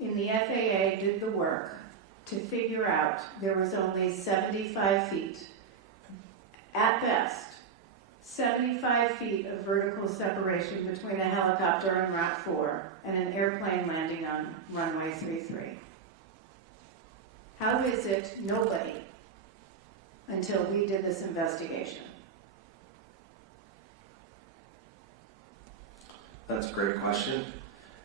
in the FAA did the work to figure out there was only 75 feet, at best, 75 feet of vertical separation between a helicopter on Route 4 and an airplane landing on runway 33. How is it nobody until we did this investigation? That's a great question,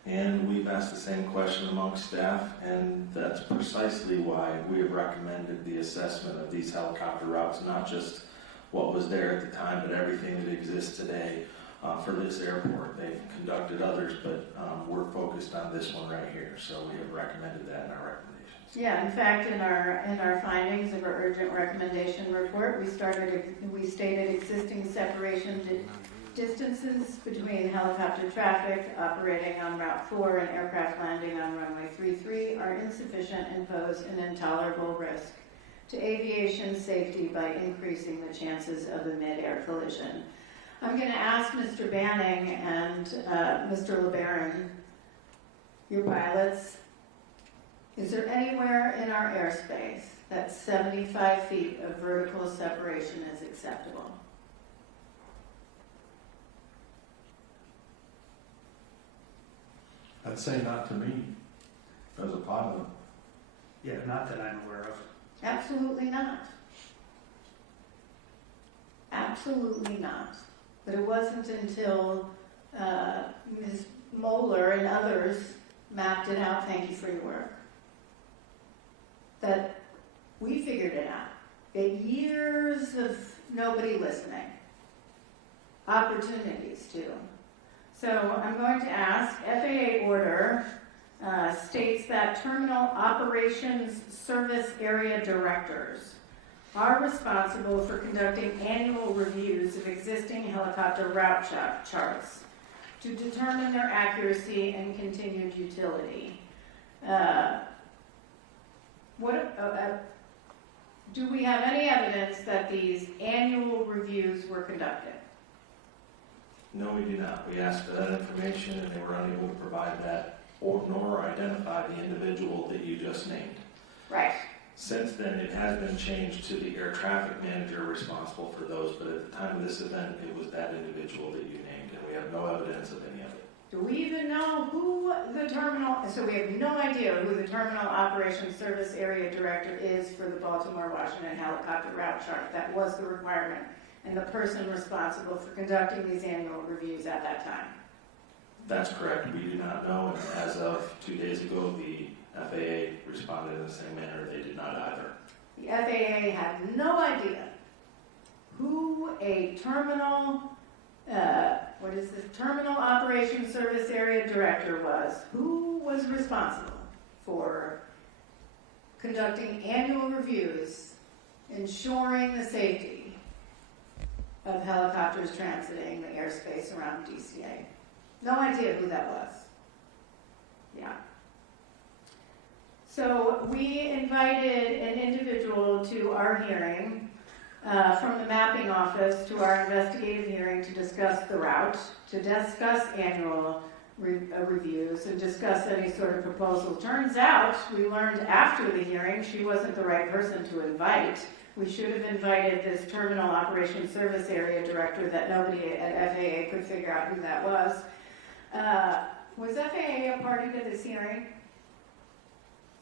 and we've asked the same question amongst staff, and that's precisely why we have recommended the assessment of these helicopter routes, not just what was there at the time, but everything that exists today for this airport. They've conducted others, but we're focused on this one right here, so we have recommended that in our recommendations. Yeah, in fact, in our findings of our urgent recommendation report, we stated existing separation distances between helicopter traffic operating on Route 4 and aircraft landing on runway 33 are insufficient and pose an intolerable risk to aviation safety by increasing the chances of a mid-air collision. I'm going to ask Mr. Banning and Mr. LeBaron, your pilots, is there anywhere in our airspace that 75 feet of vertical separation is acceptable? I'd say not to me, as a pilot. Yeah, not that I'm aware of. Absolutely not. Absolutely not. But it wasn't until Ms. Moeller and others mapped it out, thank you for your work, that we figured it out. Years of nobody listening. Opportunities too. So I'm going to ask, FAA order states that terminal operations service area directors are responsible for conducting annual reviews of existing helicopter route charts to determine their accuracy and continued utility. Do we have any evidence that these annual reviews were conducted? No, we do not. We asked for that information, and they were unable to provide that, nor identify the individual that you just named. Right. Since then, it has been changed to the air traffic manager responsible for those, but at the time of this event, it was that individual that you named, and we have no evidence of any of it. Do we even know who the terminal, so we have no idea who the terminal operations service area director is for the Baltimore-Washington helicopter route chart? That was the requirement, and the person responsible for conducting these annual reviews at that time. That's correct. We do not know, and as of 2 days ago, the FAA responded in the same manner. They did not either. The FAA had no idea who a terminal, terminal operations service area director was. Who was responsible for conducting annual reviews, ensuring the safety of helicopters transiting the airspace around DCA. No idea who that was. Yeah. So we invited an individual to our hearing from the mapping office to our investigative hearing to discuss the route, to discuss annual reviews, and discuss any sort of proposal. Turns out, we learned after the hearing she wasn't the right person to invite. We should have invited this terminal operations service area director that nobody at FAA could figure out who that was. Was FAA a party to this hearing?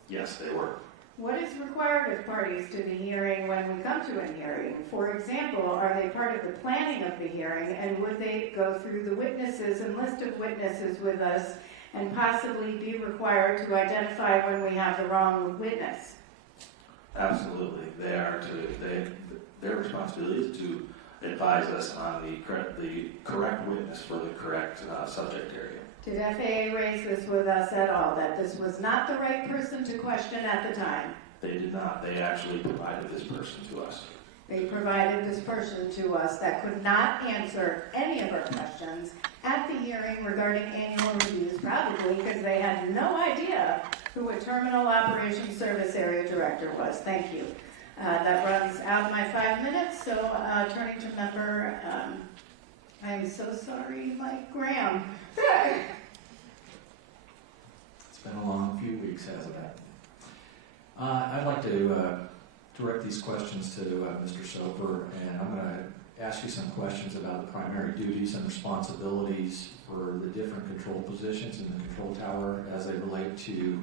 Yes, they were. What is required of parties to the hearing when we come to a hearing? For example, are they part of the planning of the hearing, and would they go through the witnesses and list of witnesses with us and possibly be required to identify when we have the wrong witness? Absolutely. Their responsibility is to advise us on the correct witness for the correct subject area. Did FAA raise this with us at all, that this was not the right person to question at the time? They did not. They actually provided this person to us. They provided this person to us that could not answer any of our questions at the hearing regarding annual reviews, probably because they had no idea who a terminal operations service area director was. Thank you. That runs out of my 5 minutes, so turning to member, I am so sorry, Mike Graham. It's been a long few weeks, hasn't it? I'd like to direct these questions to Mr. Soper, and I'm going to ask you some questions about the primary duties and responsibilities for the different control positions in the control tower as they relate to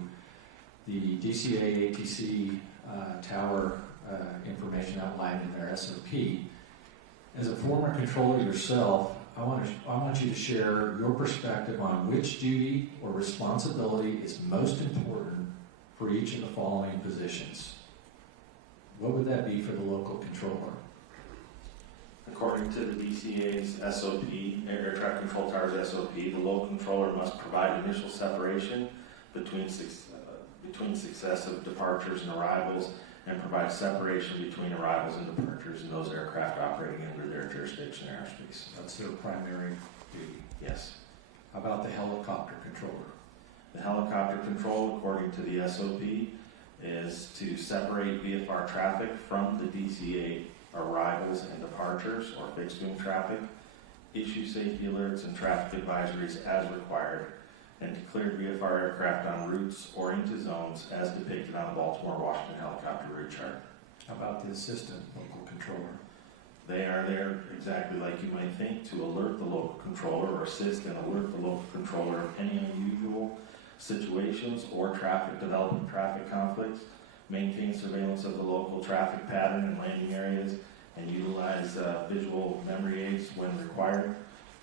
the DCA ATC tower information outlined in their SOP. As a former controller yourself, I want you to share your perspective on which duty or responsibility is most important for each of the following positions. What would that be for the local controller? According to the DCA's SOP, Air Traffic Control Tower's SOP, the local controller must provide initial separation between successive departures and arrivals, and provide separation between arrivals and departures in those aircraft operating under their jurisdiction airspace. That's their primary duty. Yes. How about the helicopter controller? The helicopter control, according to the SOP, is to separate VFR traffic from the DCA arrivals and departures or fixed wing traffic, issue safety alerts and traffic advisories as required, and to clear VFR aircraft on routes or into zones as depicted on the Baltimore-Washington helicopter route chart. How about the assistant local controller? They are there exactly like you might think, to alert the local controller or assist and alert the local controller of any unusual situations or developing traffic conflicts, maintain surveillance of the local traffic pattern and landing areas, and utilize visual memory aids when required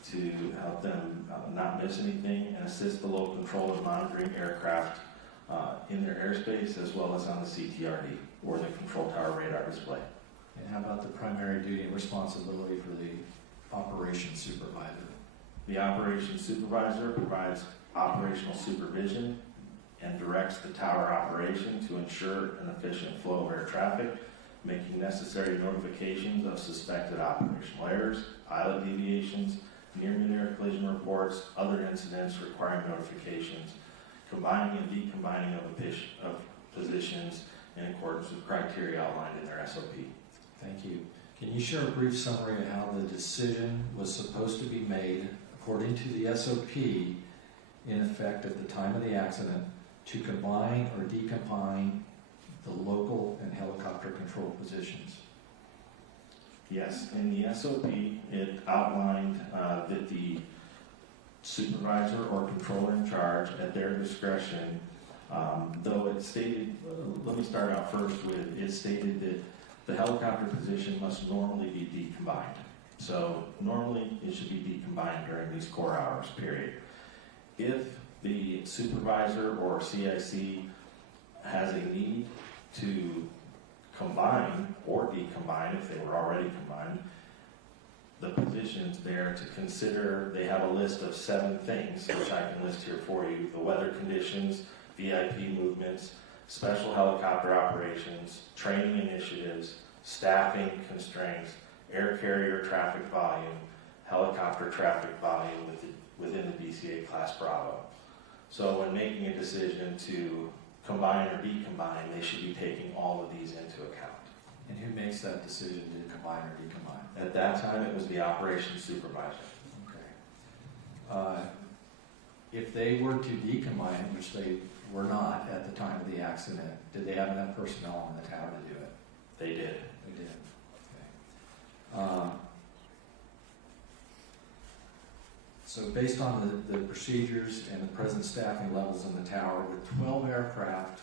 to help them not miss anything, and assist the local controller monitoring aircraft in their airspace as well as on the CTRD or the control tower radar display. And how about the primary duty and responsibility for the operations supervisor? The operations supervisor provides operational supervision and directs the tower operation to ensure an efficient flow of air traffic, making necessary notifications of suspected operational errors, pilot deviations, near-mid-air collision reports, other incidents requiring notifications, combining and decombining of positions in accordance with criteria outlined in their SOP. Thank you. Can you share a brief summary of how the decision was supposed to be made according to the SOP in effect at the time of the accident to combine or decombine the local and helicopter control positions? Yes, in the SOP, it outlined that the supervisor or controller in charge, at their discretion, though it stated, let me start out first with, it stated that the helicopter position must normally be decombined. So normally it should be decombined during these core hours, period. If the supervisor or CIC has a need to combine or decombine, if they were already combined, the positions there to consider, they have a list of 7 things, which I can list here for you: the weather conditions, VIP movements, special helicopter operations, training initiatives, staffing constraints, air carrier traffic volume, helicopter traffic volume within the DCA Class Bravo. So when making a decision to combine or decombine, they should be taking all of these into account. And who makes that decision to combine or decombine? At that time, it was the operations supervisor. Okay. If they were to decombine, which they were not at the time of the accident, did they have enough personnel on the tower to do it? They did. They did. Okay. So based on the procedures and the present staffing levels in the tower, with 12 aircraft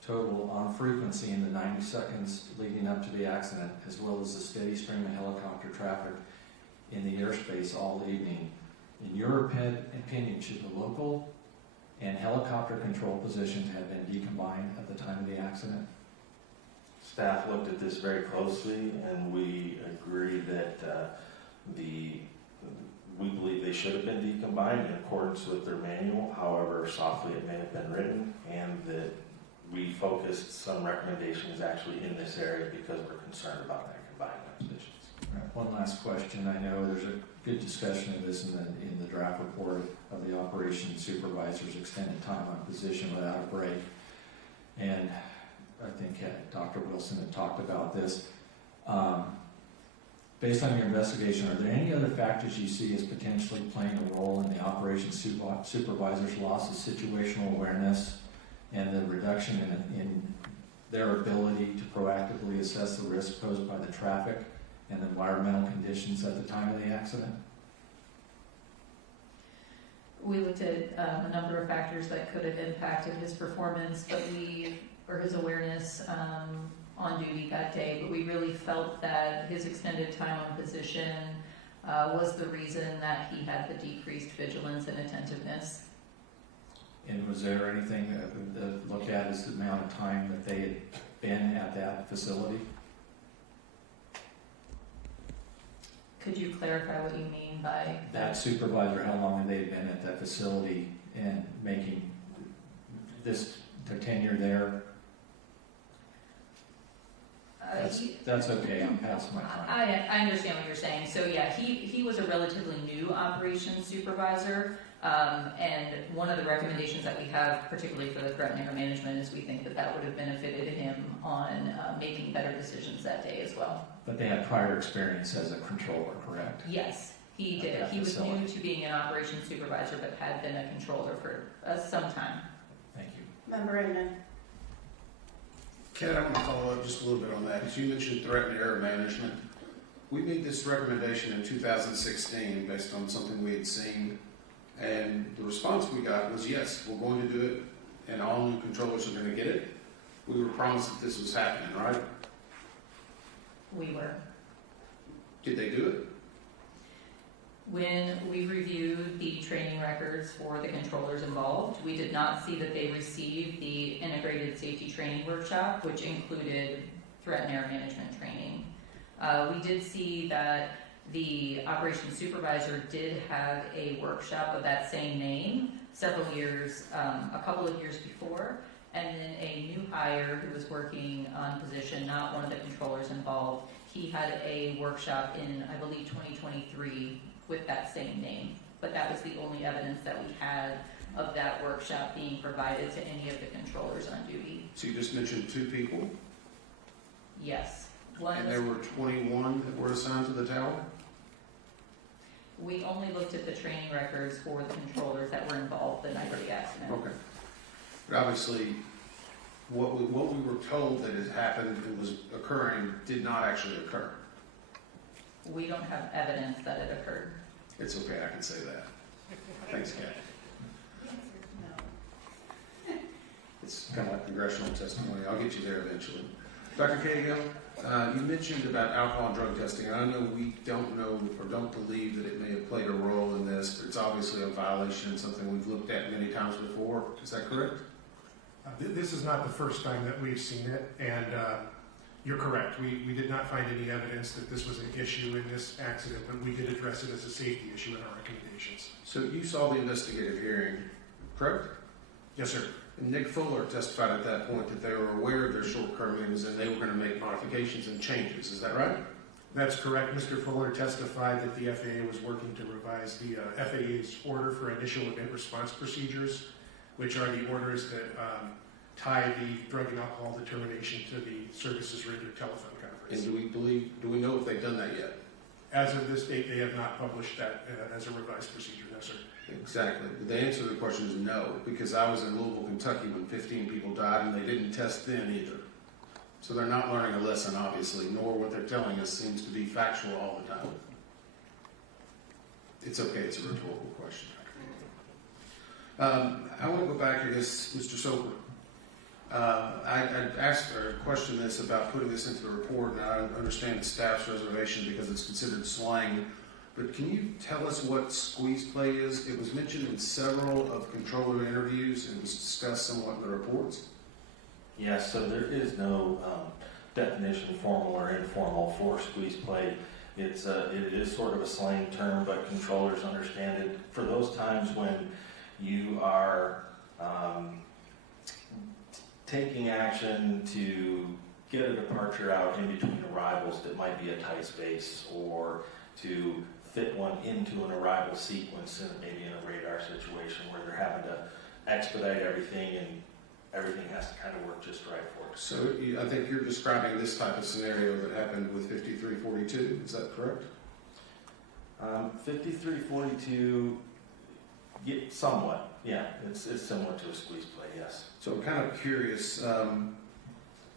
total on frequency in the 90 seconds leading up to the accident, as well as the steady stream of helicopter traffic in the airspace all evening, in your opinion, should the local and helicopter control positions have been decombined at the time of the accident? Staff looked at this very closely, and we agree that we believe they should have been decombined in accordance with their manual, however softly it may have been written, and that we focused some recommendations actually in this area because we're concerned about that combined positions. All right, one last question. I know there's a good discussion of this in the draft report of the operations supervisor's extended time on position without a break. And I think Dr. Wilson had talked about this. Based on your investigation, are there any other factors you see as potentially playing a role in the operations supervisor's loss of situational awareness and the reduction in their ability to proactively assess the risk posed by the traffic and environmental conditions at the time of the accident? We looked at a number of factors that could have impacted his performance, or his awareness on duty that day, but we really felt that his extended time on position was the reason that he had the decreased vigilance and attentiveness. And was there anything to look at as the amount of time that they had been at that facility? Could you clarify what you mean by That supervisor, how long had they been at that facility and making their tenure there? That's okay, I'm past my time. I understand what you're saying. So yeah, he was a relatively new operations supervisor, and one of the recommendations that we have, particularly for the threat and error management, is we think that would have benefited him on making better decisions that day as well. But they had prior experience as a controller, correct? Yes, he did. He was new to being an operations supervisor, but had been a controller for some time. Thank you. Member Inman. Ken, I want to follow up just a little bit on that. As you mentioned threat and error management, we made this recommendation in 2016 based on something we had seen, and the response we got was, yes, we're going to do it, and all new controllers are going to get it. We were promised that this was happening, right? We were. Did they do it? When we reviewed the training records for the controllers involved, we did not see that they received the integrated safety training workshop, which included threat and error management training. We did see that the operations supervisor did have a workshop of that same name several years, a couple of years before, and then a new hire who was working on position, not one of the controllers involved, he had a workshop in, I believe, 2023 with that same name. But that was the only evidence that we had of that workshop being provided to any of the controllers on duty. So you just mentioned 2 people? Yes. And there were 21 that were assigned to the tower? We only looked at the training records for the controllers that were involved the night of the accident. Okay. But obviously, what we were told that had happened and was occurring did not actually occur. We don't have evidence that it occurred. It's okay, I can say that. Thanks, Kat. It's kind of like congressional testimony. I'll get you there eventually. Dr. Cahill, you mentioned about alcohol and drug testing, and I know we don't know or don't believe that it may have played a role in this. It's obviously a violation, something we've looked at many times before. Is that correct? This is not the first time that we've seen it, and you're correct. We did not find any evidence that this was an issue in this accident, but we did address it as a safety issue in our recommendations. So you saw the investigative hearing, correct? Yes, sir. And Nick Fuller testified at that point that they were aware of their shortcomings and they were going to make modifications and changes. Is that right? That's correct. Mr. Fuller testified that the FAA was working to revise the FAA's order for initial event response procedures, which are the orders that tie the drug and alcohol determination to the services rendered telephone conference. And do we know if they've done that yet? As of this date, they have not published that as a revised procedure, no, sir. Exactly. The answer to the question is no, because I was in Louisville, Kentucky when 15 people died and they didn't test then either. So they're not learning a lesson, obviously, nor what they're telling us seems to be factual all the time. It's okay, it's a rhetorical question. I want to go back to this, Mr. Soper. I asked or questioned this about putting this into the report, and I understand the staff's reservation because it's considered slang. But can you tell us what squeeze play is? It was mentioned in several of controller interviews and was discussed somewhat in the reports. Yes, so there is no definition, formal or informal, for squeeze play. It is sort of a slang term, but controllers understand it. For those times when you are taking action to get a departure out in between arrivals that might be a tight space, or to fit one into an arrival sequence, and maybe in a radar situation where they're having to expedite everything and everything has to kind of work just right for it. So I think you're describing this type of scenario that happened with 5342, is that correct? 5342, somewhat, yeah, it's similar to a squeeze play, yes. So I'm kind of curious,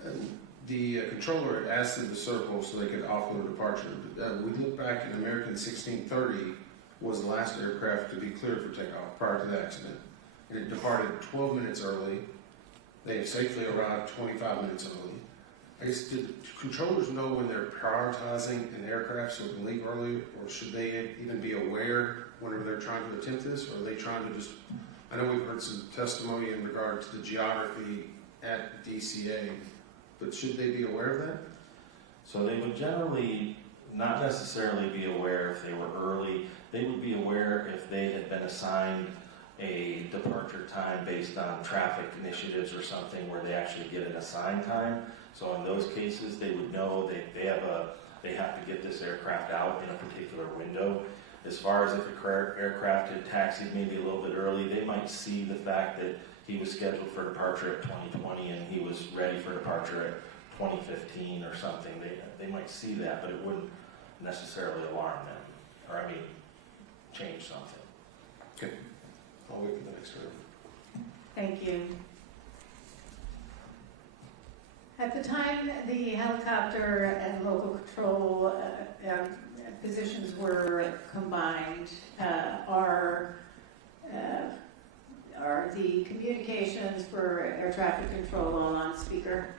And the controller had asked them to circle so they could offload departure. We look back at American 1630 was the last aircraft to be cleared for takeoff prior to the accident. And it departed 12 minutes early. They had safely arrived 25 minutes early. I guess, did controllers know when they're prioritizing an aircraft so it can leave early, or should they even be aware whenever they're trying to attempt this, or are they trying to just, I know we've heard some testimony in regard to the geography at DCA, but should they be aware of that? So they would generally not necessarily be aware if they were early. They would be aware if they had been assigned a departure time based on traffic initiatives or something where they actually get an assigned time. So in those cases, they would know they have to get this aircraft out in a particular window. As far as if a aircraft had taxied maybe a little bit early, they might see the fact that he was scheduled for departure at 2020 and he was ready for departure at 2015 or something. They might see that, but it wouldn't necessarily alarm them, or change something. Okay, I'll wait for the next round. Thank you. At the time the helicopter and local control positions were combined, are the communications for air traffic control all on speaker?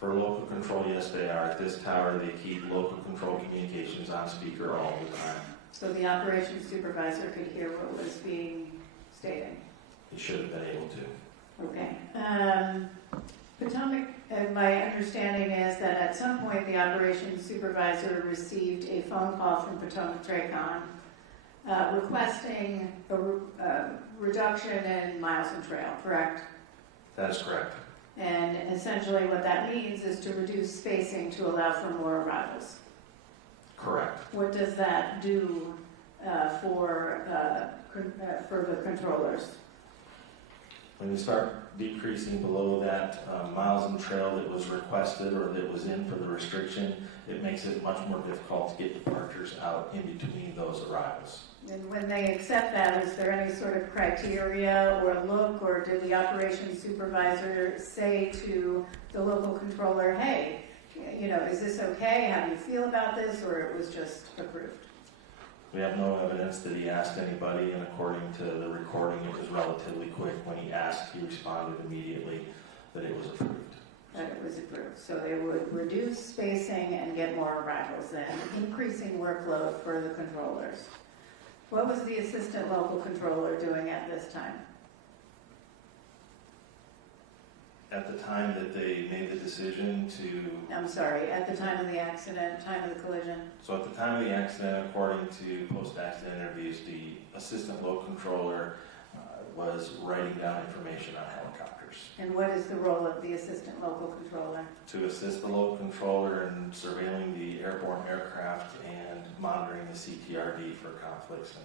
For local control, yes, they are. At this tower, they keep local control communications on speaker all the time. So the operations supervisor could hear what was being stated? He should have been able to. Okay. Potomac, my understanding is that at some point the operations supervisor received a phone call from Potomac Tracon requesting a reduction in miles and trail, correct? That is correct. And essentially what that means is to reduce spacing to allow for more arrivals. Correct. What does that do for the controllers? When you start decreasing below that miles and trail that was requested or that was in for the restriction, it makes it much more difficult to get departures out in between those arrivals. And when they accept that, is there any sort of criteria or look, or did the operations supervisor say to the local controller, hey, is this okay? How do you feel about this? Or it was just approved? We have no evidence that he asked anybody, and according to the recording, it was relatively quick. When he asked, he responded immediately that it was approved. That it was approved. So they would reduce spacing and get more arrivals then, increasing workload for the controllers. What was the assistant local controller doing at this time? At the time that they made the decision to... I'm sorry, at the time of the accident, time of the collision? So at the time of the accident, according to post-accident interviews, the assistant local controller was writing down information on helicopters. And what is the role of the assistant local controller? To assist the local controller in surveilling the airborne aircraft and monitoring the CTRD for conflicts and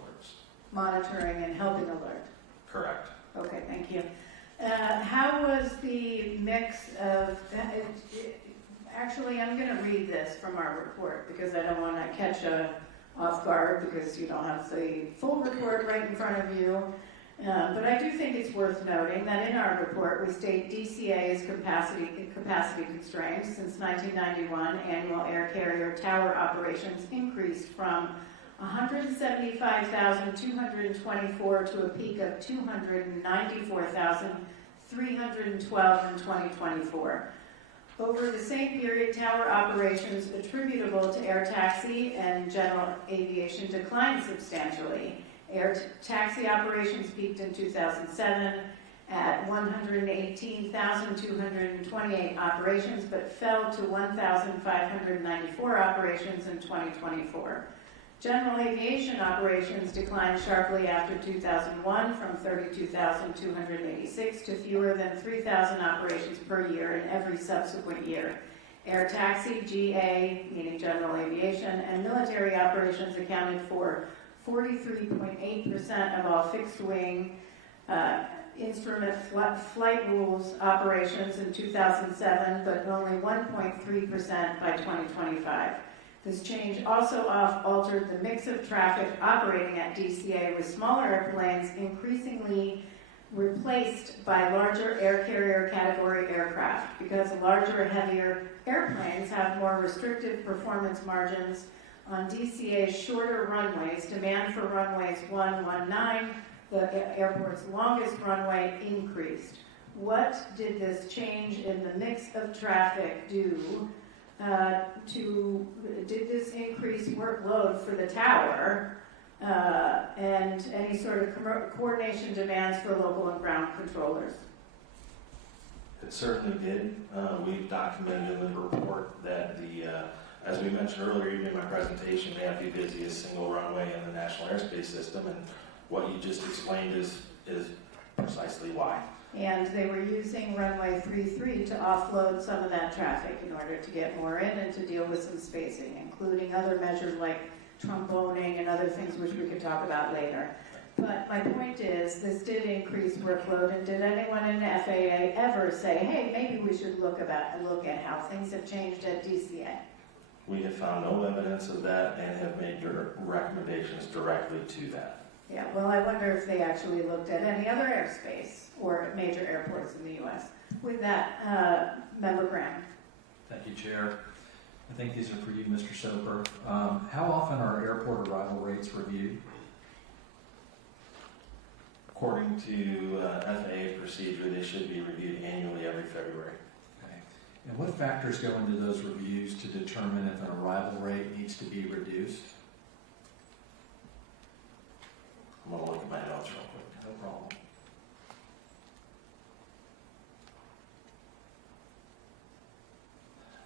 alerts. Monitoring and helping alert? Correct. Okay, thank you. How was the mix of, actually I'm going to read this from our report because I don't want to catch off guard because you don't have the full report right in front of you. But I do think it's worth noting that in our report we state DCA is capacity constrained. Since 1991, annual air carrier tower operations increased from 175,224 to a peak of 294,312 in 2024. Over the same period, tower operations attributable to air taxi and general aviation declined substantially. Air taxi operations peaked in 2007 at 118,228 operations, but fell to 1,594 operations in 2024. General aviation operations declined sharply after 2001 from 32,286 to fewer than 3,000 operations per year in every subsequent year. Air taxi, GA, meaning general aviation, and military operations accounted for 43.8% of all fixed-wing instrument flight rules operations in 2007, but only 1.3% by 2025. This change also altered the mix of traffic operating at DCA, with smaller airplanes increasingly replaced by larger air carrier category aircraft because larger, heavier airplanes have more restrictive performance margins on DCA's shorter runways. Demand for runways 119, the airport's longest runway, increased. What did this change in the mix of traffic do did this increase workload for the tower and any sort of coordination demands for local and ground controllers? It certainly did. We've documented in the report that as we mentioned earlier, even in my presentation, may have the busiest single runway in the National Airspace System, and what you just explained is precisely why. And they were using runway 33 to offload some of that traffic in order to get more in and to deal with some spacing, including other measures like tromboning and other things which we could talk about later. But my point is, this did increase workload, and did anyone in the FAA ever say, hey, maybe we should look at how things have changed at DCA? We have found no evidence of that and have made recommendations directly to that. Yeah, well, I wonder if they actually looked at any other airspace or major airports in the U.S. With that, Member Graham. Thank you, Chair. I think these are for you, Mr. Soper. How often are airport arrival rates reviewed? According to FAA procedure, they should be reviewed annually every February. Okay. And what factors go into those reviews to determine if an arrival rate needs to be reduced? I'm going to look at my notes real quick. No problem.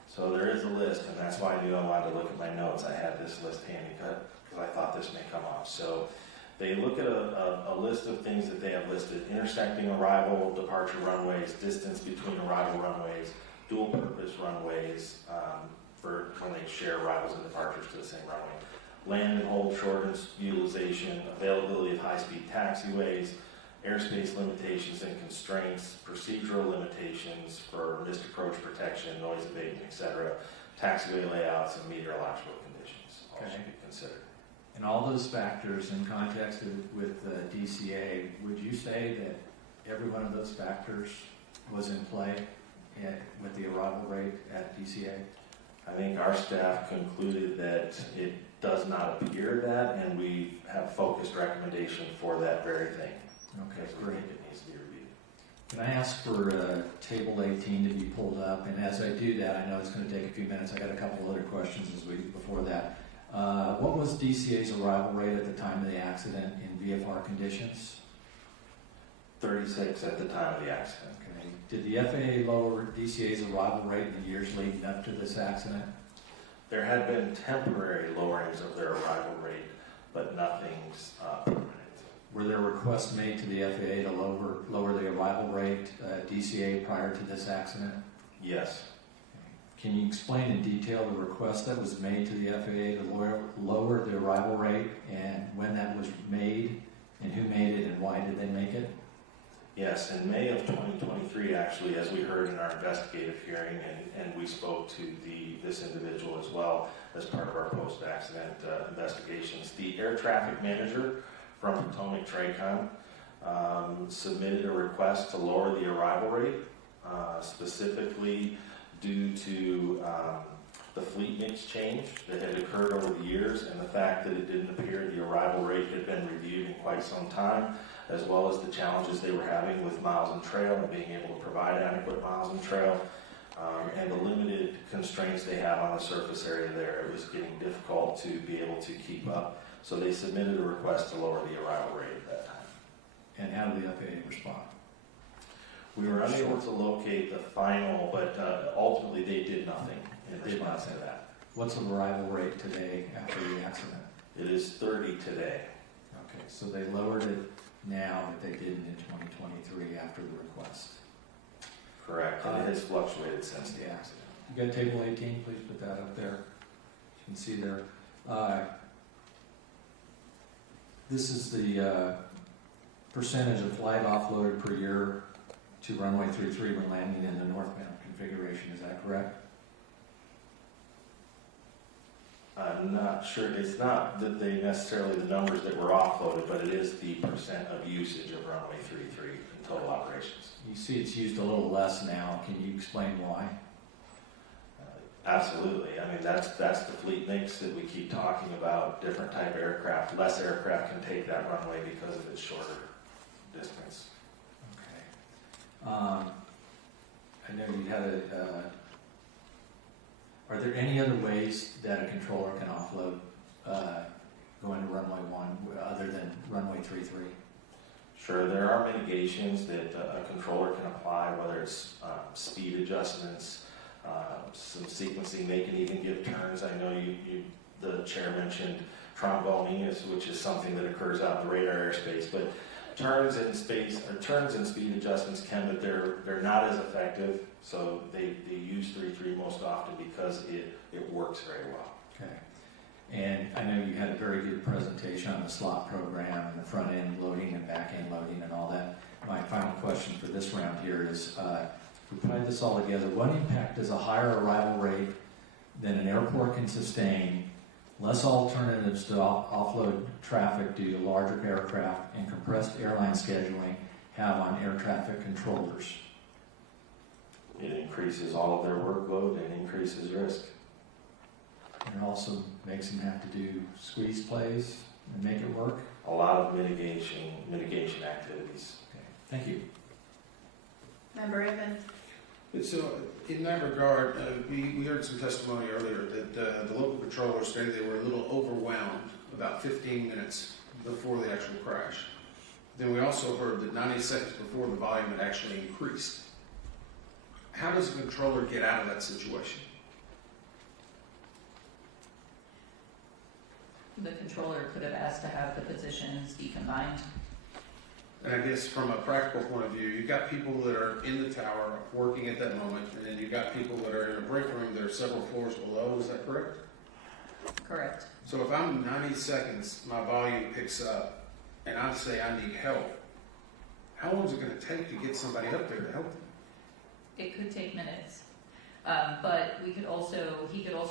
So there is a list, and that's why I knew I wanted to look at my notes. I had this list handy because I thought this may come up. So they look at a list of things that they have listed: intersecting arrival, departure runways, distance between arrival runways, dual purpose runways for when they share arrivals and departures to the same runway, land and hold shortness utilization, availability of high-speed taxiways, airspace limitations and constraints, procedural limitations for missed approach protection, noise abatement, etc., taxiway layouts, and meteorological conditions all should be considered. And all those factors in context with DCA, would you say that every one of those factors was in play with the arrival rate at DCA? I think our staff concluded that it does not appear that, and we have focused recommendation for that very thing. Okay, great. It needs to be reviewed. Can I ask for Table 18 to be pulled up? And as I do that, I know it's going to take a few minutes. I got a couple other questions before that. What was DCA's arrival rate at the time of the accident in VFR conditions? 36 at the time of the accident. Okay. Did the FAA lower DCA's arrival rate in the years leading up to this accident? There had been temporary lowerings of their arrival rate, but nothing's permanent. Were there requests made to the FAA to lower the arrival rate at DCA prior to this accident? Yes. Can you explain in detail the request that was made to the FAA to lower the arrival rate, and when that was made, and who made it, and why did they make it? Yes, in May of 2023, actually, as we heard in our investigative hearing, and we spoke to this individual as well as part of our post-accident investigations, the air traffic manager from Potomac Tracon submitted a request to lower the arrival rate, specifically due to the fleet mix change that had occurred over the years, and the fact that it didn't appear the arrival rate had been reviewed in quite some time, as well as the challenges they were having with miles and trail and being able to provide adequate miles and trail, and the limited constraints they have on the surface area there. It was getting difficult to be able to keep up. So they submitted a request to lower the arrival rate at that time. And how did the FAA respond? We were unable to locate the final, but ultimately they did nothing in response to that. What's the arrival rate today after the accident? It is 30 today. Okay, so they lowered it now, but they didn't in 2023 after the request. Correct, and it has fluctuated since the accident. You got Table 18, please put that up there. You can see there. This is the percentage of flight offloaded per year to runway 33 when landing in the northbound configuration. Is that correct? I'm not sure, it's not that they necessarily the numbers that were offloaded, but it is the percent of usage of runway 33 in total operations. You see it's used a little less now. Can you explain why? Absolutely. I mean, that's the fleet mix that we keep talking about, different type of aircraft. Less aircraft can take that runway because of its shorter distance. Okay. I know you had are there any other ways that a controller can offload going to runway 1 other than runway 33? Sure, there are mitigations that a controller can apply, whether it's speed adjustments, some sequencing. They can even give turns. I know the chair mentioned tromboning, which is something that occurs out in the radar airspace, but turns and speed adjustments can, but they're not as effective. So they use 3.3 most often because it works very well. Okay. And I know you had a very good presentation on the slot program and the front end loading and back end loading and all that. My final question for this round here is, if we put this all together, what impact does a higher arrival rate than an airport can sustain, less alternatives to offload traffic due to larger aircraft and compressed airline scheduling have on air traffic controllers? It increases all of their workload and increases risk. And it also makes them have to do squeeze plays and make it work? A lot of mitigation activities. Okay. Thank you. Member Evans? So in that regard, we heard some testimony earlier that the local controllers stated they were a little overwhelmed about 15 minutes before the actual crash. Then we also heard that 90 seconds before the volume had actually increased. How does a controller get out of that situation? The controller could have asked to have the positions be combined. And I guess from a practical point of view, you've got people that are in the tower working at that moment, and then you've got people that are in a break room that are several floors below. Is that correct? Correct. So if I'm 90 seconds, my volume picks up, and I say I need help, how long is it going to take to get somebody up there to help them? It could take minutes. But he could also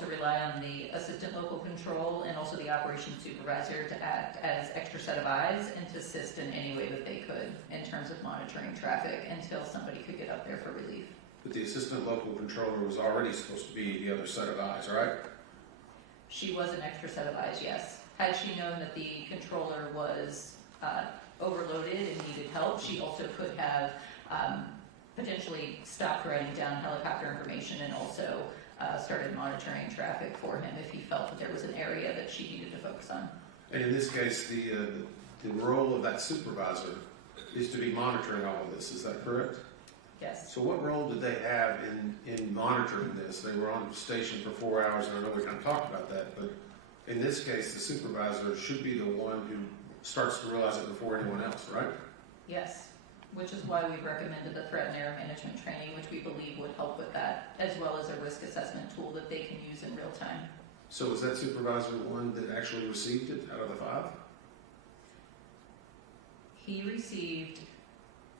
rely on the assistant local control and also the operations supervisor to act as extra set of eyes and to assist in any way that they could in terms of monitoring traffic until somebody could get up there for relief. But the assistant local controller was already supposed to be the other set of eyes, right? She was an extra set of eyes, yes. Had she known that the controller was overloaded and needed help, she also could have potentially stopped writing down helicopter information and also started monitoring traffic for him if he felt that there was an area that she needed to focus on. And in this case, the role of that supervisor is to be monitoring all of this. Is that correct? Yes. So what role did they have in monitoring this? They were on station for 4 hours, and I know we kind of talked about that, but in this case, the supervisor should be the one who starts to realize it before anyone else, right? Yes. Which is why we've recommended the threat and error management training, which we believe would help with that, as well as a risk assessment tool that they can use in real time. So was that supervisor the one that actually received it out of the 5? He received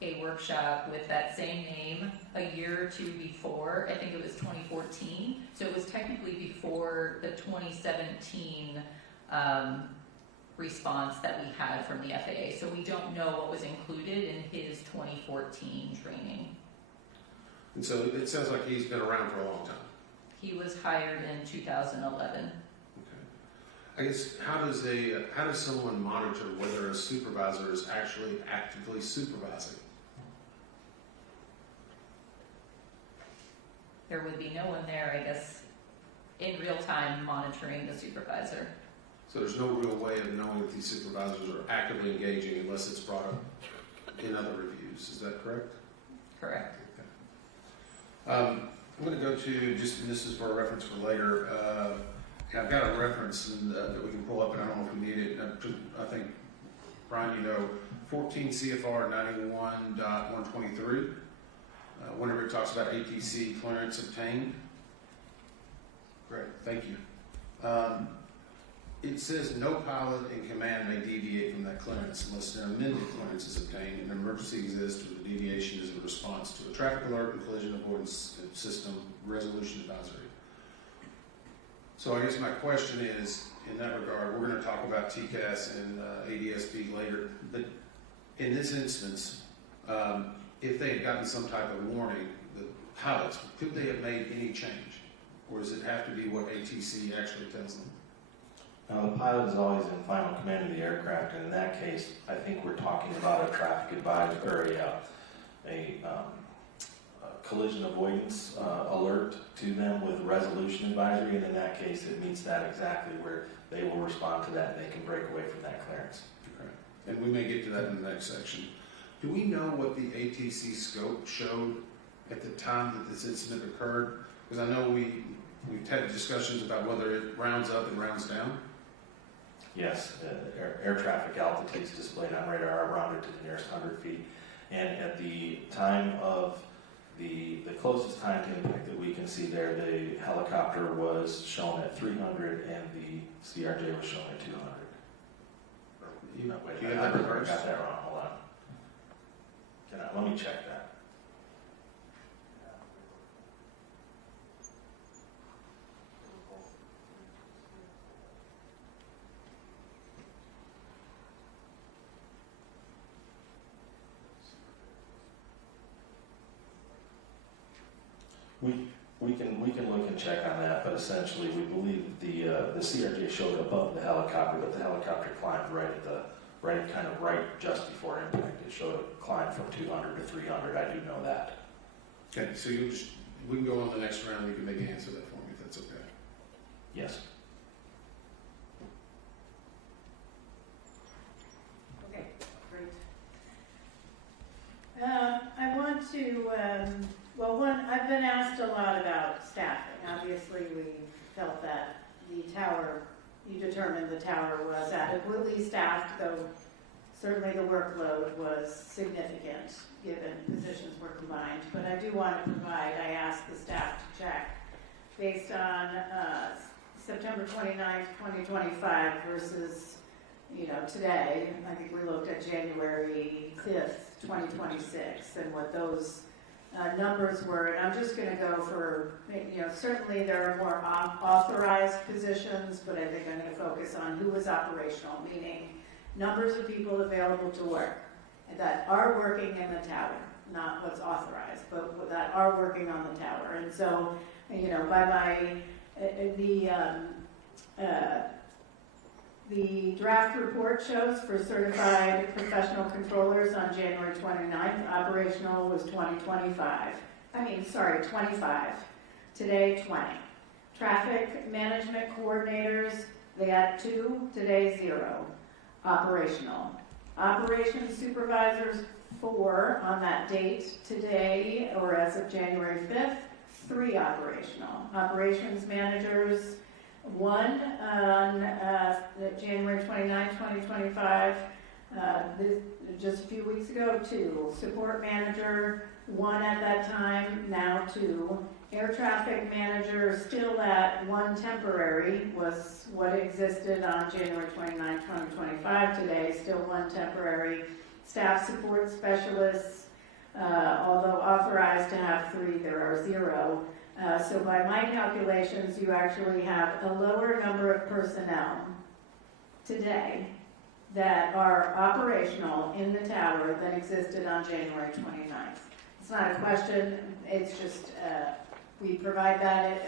a workshop with that same name a year or two before. I think it was 2014. So it was technically before the 2017 response that we had from the FAA. So we don't know what was included in his 2014 training. And so it sounds like he's been around for a long time. He was hired in 2011. I guess how does someone monitor whether a supervisor is actually actively supervising? There would be no one there, I guess, in real time monitoring the supervisor. So there's no real way of knowing if these supervisors are actively engaging unless it's brought up in other reviews. Is that correct? Correct. Okay. I'm going to go to and this is for a reference for later. I've got a reference that we can pull up, and I don't know if we need it. I think, Brian, 14 CFR 91.123. Whenever it talks about ATC clearance obtained. Great, thank you. It says no pilot in command may deviate from that clearance unless an amended clearance is obtained and an emergency exists or the deviation is in response to a traffic alert and collision avoidance system resolution advisory. So I guess my question is, in that regard, we're going to talk about TCAS and ADSB later, but in this instance, if they had gotten some type of warning, the pilots, could they have made any change? Or does it have to be what ATC actually tells them? Now, the pilot is always in final command of the aircraft, and in that case, I think we're talking about a traffic advisory, or a collision avoidance alert to them with resolution advisory, and in that case, it meets that exactly where they will respond to that and they can break away from that clearance. Okay. And we may get to that in the next section. Do we know what the ATC scope showed at the time that this incident occurred? Because I know we've had discussions about whether it rounds up and rounds down. Yes, air traffic altitudes displayed on radar are rounded to the nearest 100 feet. And at the time of the closest time to impact that we can see there, the helicopter was shown at 300 and the CRJ was shown at 200. You have that reversed? I got that wrong, hold on. Let me check that. We can look and check on that, but essentially we believe the CRJ showed above the helicopter, but the helicopter climbed right just before impact. It showed a climb from 200 to 300. I do know that. Okay, so we can go on the next round. You can maybe answer that for me if that's okay. Yes. Okay, great. I want to, I've been asked a lot about staffing. Obviously, we felt that you determined the tower was adequately staffed, though certainly the workload was significant given positions were combined. But I do want to I asked the staff to check based on September 29th, 2025 versus, today. I think we looked at January 5th, 2026, and what those numbers were. And I'm just going to go for, certainly there are more authorized positions, but I think I'm going to focus on who was operational, meaning numbers of people available to work that are working in the tower, not what's authorized, but that are working on the tower. And so, by the draft report shows for certified professional controllers on January 29th, operational was 25. Today, 20. Traffic management coordinators, they had 2, today 0. Operational. Operations supervisors, 4 on that date today, or as of January 5th, 3 operational. Operations managers, 1 on January 29, 2025, just a few weeks ago, 2. Support manager, 1 at that time, now 2. Air traffic manager, still at 1 temporary, was what existed on January 29, 2025. Today, still 1 temporary. Staff support specialists, although authorized to have 3, there are 0. So by my calculations, you actually have a lower number of personnel today that are operational in the tower than existed on January 29th. It's not a question, it's just we provide that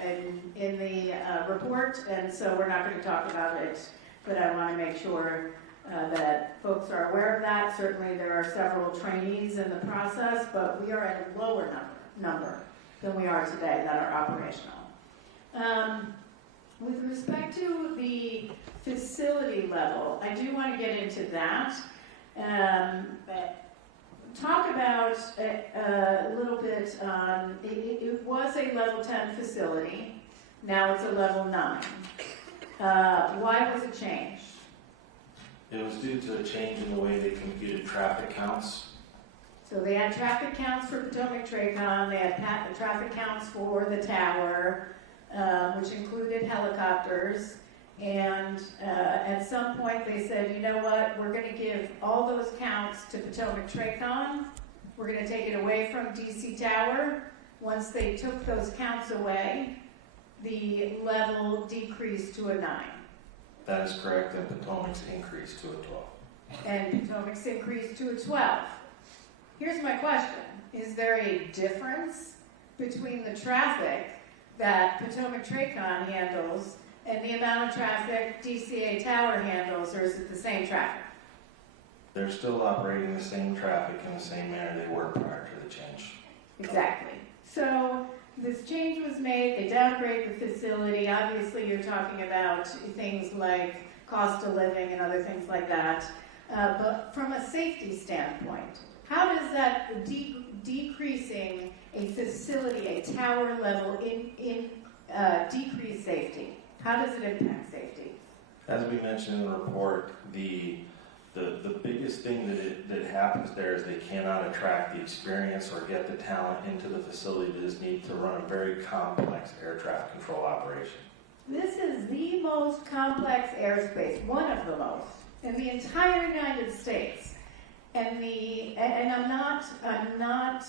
in the report, and so we're not going to talk about it, but I want to make sure that folks are aware of that. Certainly there are several trainees in the process, but we are at a lower number than we are today that are operational. With respect to the facility level, I do want to get into that. Talk about a little bit on, it was a level 10 facility, now it's a level 9. Why was it changed? It was due to a change in the way they computed traffic counts. So they had traffic counts for Potomac Traycon, they had traffic counts for the tower, which included helicopters, and at some point they said, you know what, we're going to give all those counts to Potomac Traycon, we're going to take it away from DC Tower. Once they took those counts away, the level decreased to a 9. That is correct, and Potomac's increased to a 12. And Potomac's increased to a 12. Here's my question. Is there a difference between the traffic that Potomac-Tracon handles and the amount of traffic DCA Tower handles, or is it the same traffic? They're still operating the same traffic in the same manner they were prior to the change. Exactly. So this change was made, they downgrade the facility. Obviously, you're talking about things like cost of living and other things like that. But from a safety standpoint, how does that decreasing a facility, a tower level, decrease safety? How does it impact safety? As we mentioned in the report, the biggest thing that happens there is they cannot attract the experience or get the talent into the facility that is needed to run a very complex air traffic control operation. This is the most complex airspace, one of the most, in the entire United States. And I'm not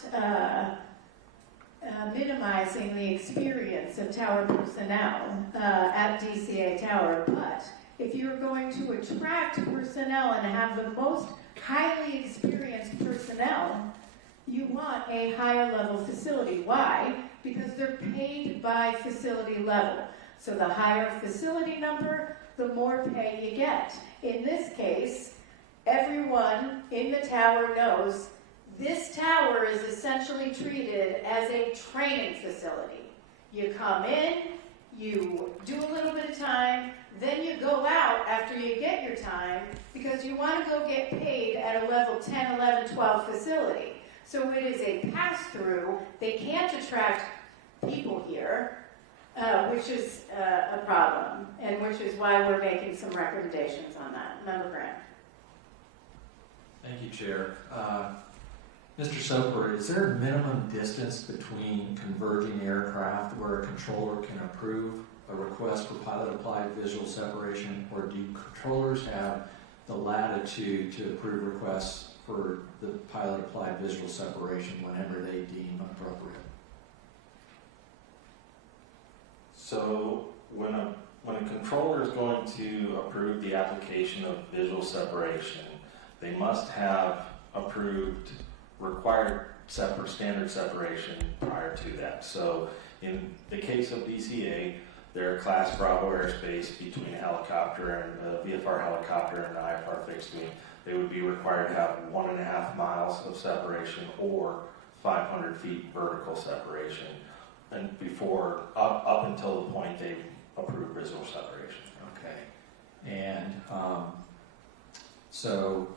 minimizing the experience of tower personnel at DCA Tower, but if you're going to attract personnel and have the most highly experienced personnel, you want a higher level facility. Why? Because they're paid by facility level. So the higher facility number, the more pay you get. In this case, everyone in the tower knows this tower is essentially treated as a training facility. You come in, you do a little bit of time, then you go out after you get your time because you want to go get paid at a level 10, 11, 12 facility. So it is a pass-through. They can't attract people here, which is a problem, and which is why we're making some recommendations on that. Member Grant. Thank you, Chair. Mr. Soper, is there a minimum distance between converging aircraft where a controller can approve a request for pilot-applied visual separation, or do controllers have the latitude to approve requests for the pilot-applied visual separation whenever they deem appropriate? So when a controller is going to approve the application of visual separation, they must have approved required standard separation prior to that. So in the case of DCA, their Class Bravo airspace between a helicopter and a VFR helicopter and an IFR fixed wing, they would be required to have 1.5 miles of separation or 500 feet vertical separation, and before up until the point they approve visual separation. Okay, and so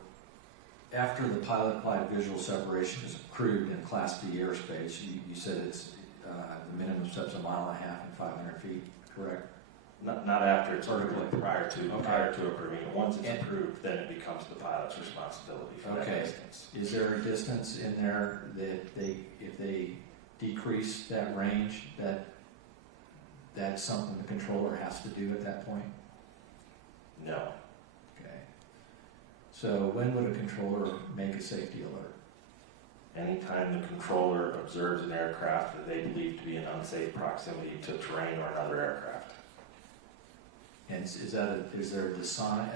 after the pilot applied visual separation is approved in Class B airspace, you said it's the minimum steps 1.5 miles and 500 feet, correct? Not after it's approved, prior to approving it. Once it's approved, then it becomes the pilot's responsibility for that distance. Is there a distance in there that if they decrease that range, that's something the controller has to do at that point? No. Okay. So when would a controller make a safety alert? Anytime the controller observes an aircraft that they believe to be in unsafe proximity to terrain or another aircraft. And is there a design?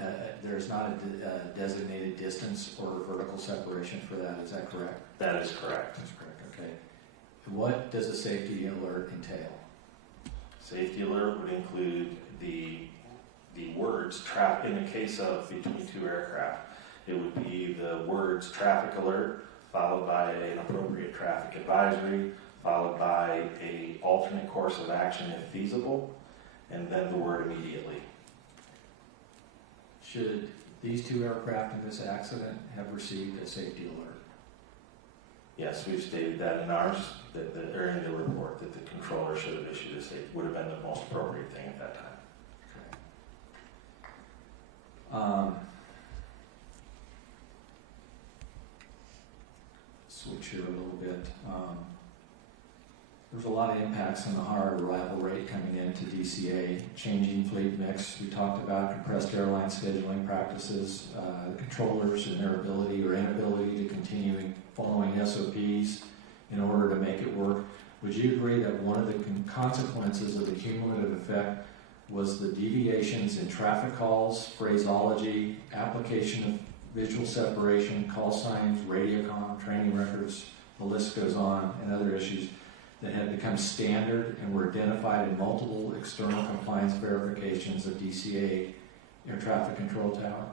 There's not a designated distance or vertical separation for that. Is that correct? That is correct. That's correct. Okay. What does a safety alert entail? Safety alert would include the words traffic. In the case of between two aircraft, it would be the words traffic alert, followed by an appropriate traffic advisory, followed by an alternate course of action if feasible, and then the word immediately. Should these two aircraft in this accident have received a safety alert? Yes, we've stated that in ours, or in the report, that the controller should have issued a safety, would have been the most appropriate thing at that time. Okay. Switch here a little bit. There's a lot of impacts on the higher arrival rate coming into DCA, changing fleet mix. We talked about compressed airline scheduling practices, the controllers and their ability or inability to continue following SOPs in order to make it work. Would you agree that one of the consequences of the cumulative effect was the deviations in traffic calls, phraseology, application of visual separation, call signs, radiocom, training records, the list goes on, and other issues that had become standard and were identified in multiple external compliance verifications of DCA air traffic control tower?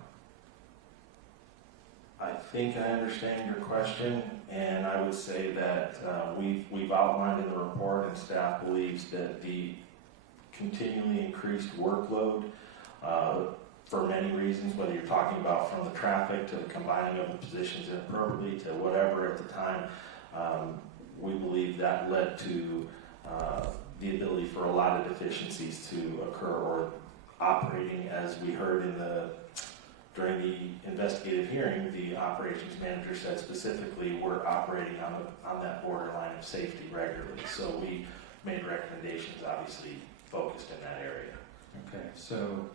I think I understand your question, and I would say that we've outlined in the report, and staff believes that the continually increased workload for many reasons, whether you're talking about from the traffic to the combining of the positions inappropriately to whatever at the time, we believe that led to the ability for a lot of deficiencies to occur, or operating, as we heard during the investigative hearing, the operations manager said specifically we're operating on that borderline of safety regularly. So we made recommendations, obviously focused in that area. Okay, so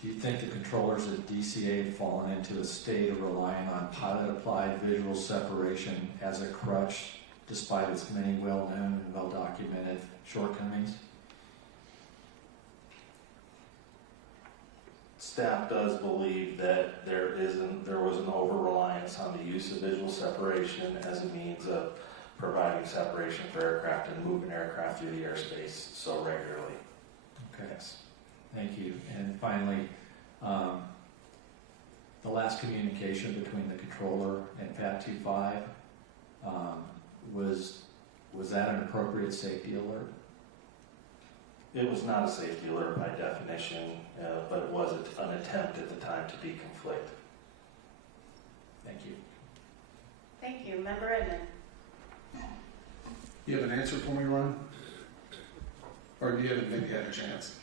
do you think the controllers at DCA have fallen into a state of relying on pilot-applied visual separation as a crutch, despite its many well-known and well-documented shortcomings? Staff does believe that there was an over-reliance on the use of visual separation as a means of providing separation for aircraft and moving aircraft through the airspace so regularly. Okay. Yes. Thank you. And finally, the last communication between the controller and PAT 25, was that an appropriate safety alert? It was not a safety alert by definition, but it was an attempt at the time to deconflict. Thank you. Thank you. Member Edmond. You have an answer for me, Ron? Or do you haven't maybe had a chance?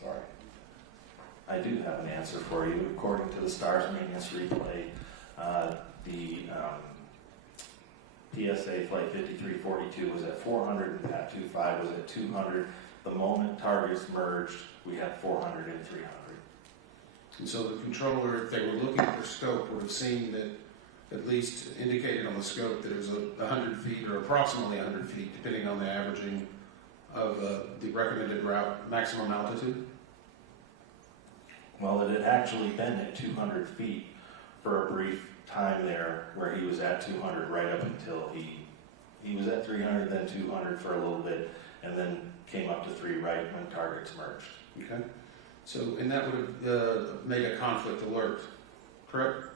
Sorry. I do have an answer for you. According to the STARS maintenance replay, the PSA flight 5342 was at 400 and PAT 25 was at 200. The moment targets merged, we had 400 and 300. And so the controller, if they were looking at their scope, would have seen that, at least indicated on the scope, that it was 100 feet or approximately 100 feet, depending on the averaging of the recommended route maximum altitude? Well, it had actually been at 200 feet for a brief time there, where he was at 200 right up until he was at 300, then 200 for a little bit, and then came up to 3 right when targets merged. Okay. So, and that would have made a conflict alert, correct?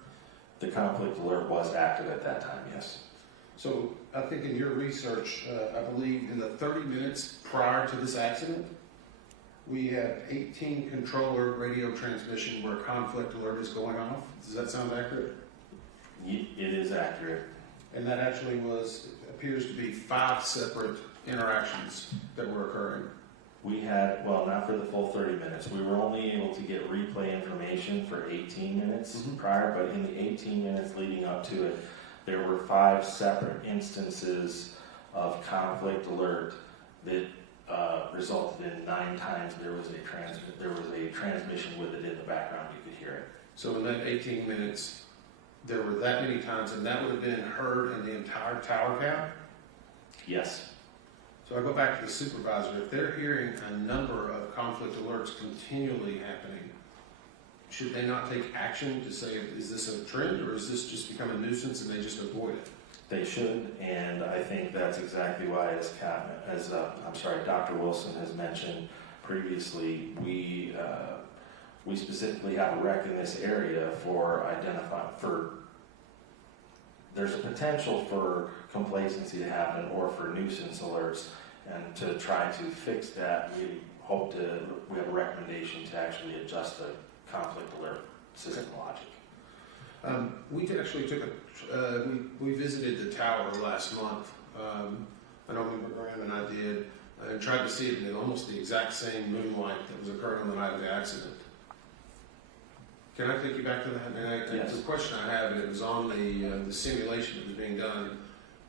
The conflict alert was active at that time, yes. So I think in your research, I believe in the 30 minutes prior to this accident, we had 18 controller radio transmission where conflict alert is going off. Does that sound accurate? It is accurate. And that actually appears to be 5 separate interactions that were occurring. We had, well, not for the full 30 minutes. We were only able to get replay information for 18 minutes prior, but in the 18 minutes leading up to it, there were 5 separate instances of conflict alert that resulted in 9 times there was a transmission with it in the background. You could hear it. So in that 18 minutes, there were that many times, and that would have been heard in the entire tower cab? Yes. So I go back to the supervisor. If they're hearing a number of conflict alerts continually happening, should they not take action to say, is this a trend, or is this just become a nuisance and they just avoid it? They should, and I think that's exactly why, as Dr. Wilson has mentioned previously, we specifically have a rec in this area there's a potential for complacency to happen or for nuisance alerts, and to try to fix that, we have a recommendation to actually adjust the conflict alert system logic. We actually we visited the tower last month. I know Member Graham and I did, and tried to see it in almost the exact same moonlight that was occurring on the night of the accident. Can I take you back to that? And yes. The question I have, and it was on the simulation that was being done,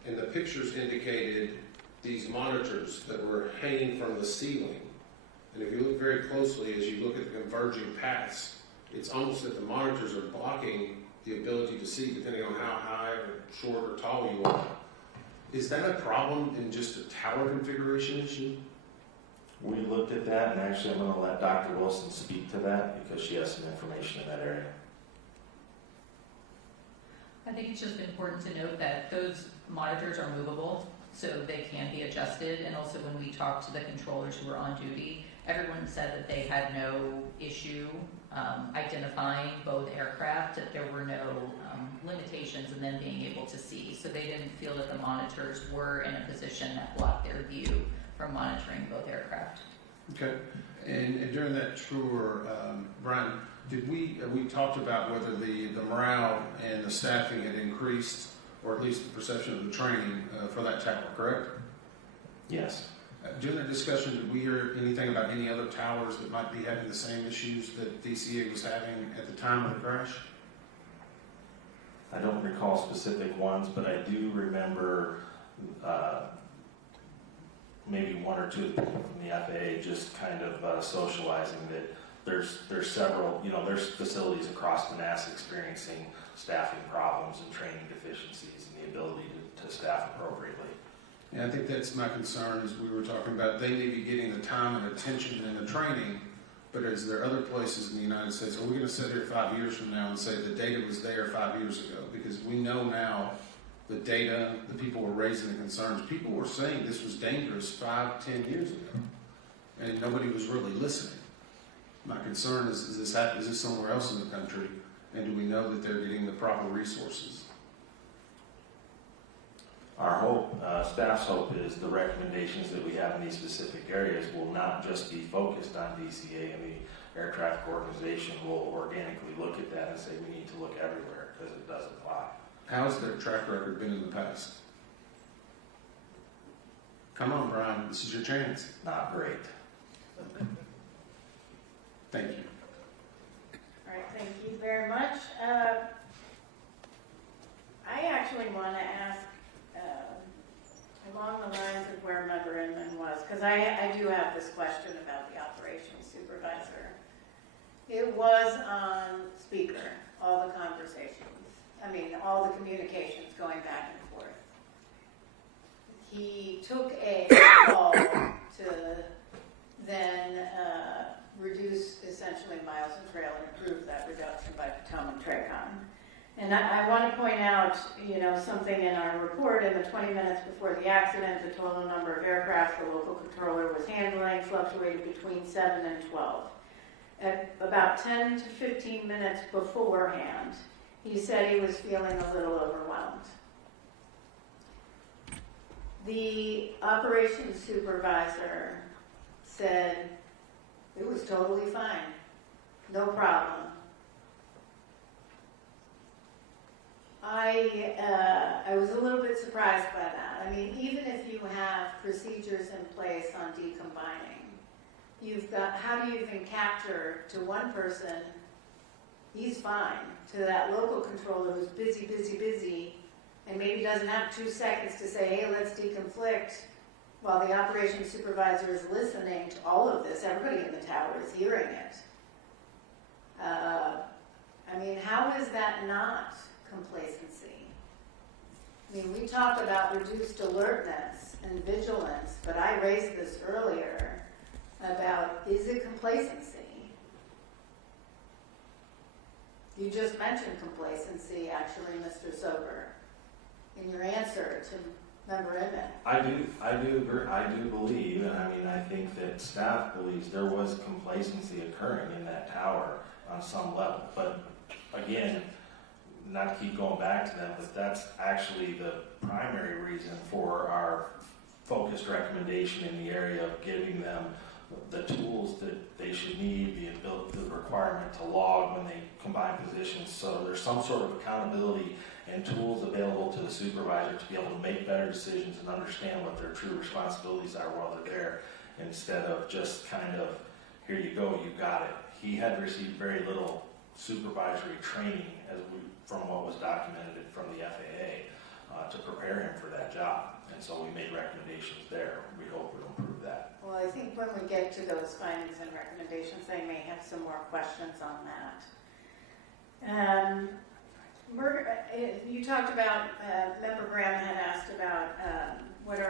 and the pictures indicated these monitors that were hanging from the ceiling. And if you look very closely, as you look at the converging paths, it's almost that the monitors are blocking the ability to see, depending on how high or short or tall you are. Is that a problem in just a tower configuration issue? We looked at that, and actually I'm going to let Dr. Wilson speak to that because she has some information in that area. I think it's just important to note that those monitors are movable, so they can be adjusted. And also when we talked to the controllers who were on duty, everyone said that they had no issue identifying both aircraft, that there were no limitations in them being able to see. So they didn't feel that the monitors were in a position that blocked their view from monitoring both aircraft. Okay. And during that tour, Brian, we talked about whether the morale and the staffing had increased, or at least the perception of the training for that tower, correct? Yes. During that discussion, did we hear anything about any other towers that might be having the same issues that DCA was having at the time of the crash? I don't recall specific ones, but I do remember maybe one or two people from the FAA just kind of socializing that there's several, there's facilities across Manassas experiencing staffing problems and training deficiencies and the ability to staff appropriately. Yeah, I think that's my concern, as we were talking about. They may be getting the time and attention and the training, but is there other places in the United States? Are we going to sit here 5 years from now and say the data was there 5 years ago? Because we know now the data, the people were raising the concerns. People were saying this was dangerous 5, 10 years ago, and nobody was really listening. My concern is this somewhere else in the country, and do we know that they're getting the proper resources? Our hope, staff's hope, is the recommendations that we have in these specific areas will not just be focused on DCA, and the air traffic organization will organically look at that and say we need to look everywhere because it does apply. How's their track record been in the past? Come on, Brian, this is your chance. Not great. Thank you. All right, thank you very much. I actually want to ask along the lines of where Member Inman was, because I do have this question about the operations supervisor. It was on speaker, all the conversations, all the communications going back and forth. He took a call to then reduce essentially miles and trail and improve that reduction by Potomac Tracon. And I want to point out, something in our report. In the 20 minutes before the accident, the total number of aircraft the local controller was handling fluctuated between 7 and 12. At about 10 to 15 minutes beforehand, he said he was feeling a little overwhelmed. The operations supervisor said it was totally fine, no problem. I was a little bit surprised by that. Even if you have procedures in place on decombining, how do you even capture to one person, he's fine, to that local controller who's busy, and maybe doesn't have 2 seconds to say, hey, let's deconflict, while the operations supervisor is listening to all of this. Everybody in the tower is hearing it. How is that not complacency? We talk about reduced alertness and vigilance, but I raised this earlier about, is it complacency? You just mentioned complacency, actually, Mr. Sober, in your answer to Member Inman. I do agree. I do believe, and I think that staff believes there was complacency occurring in that tower on some level. But again, not to keep going back to them, but that's actually the primary reason for our focused recommendation in the area of giving them the tools that they should need, the requirement to log when they combine positions. So there's some sort of accountability and tools available to the supervisor to be able to make better decisions and understand what their true responsibilities are while they're there, instead of just kind of, here you go, you got it. He had received very little supervisory training, from what was documented from the FAA, to prepare him for that job. And so we made recommendations there. We hope we'll improve that. Well, I think when we get to those findings and recommendations, they may have some more questions on that. You talked about, Member Graham had asked about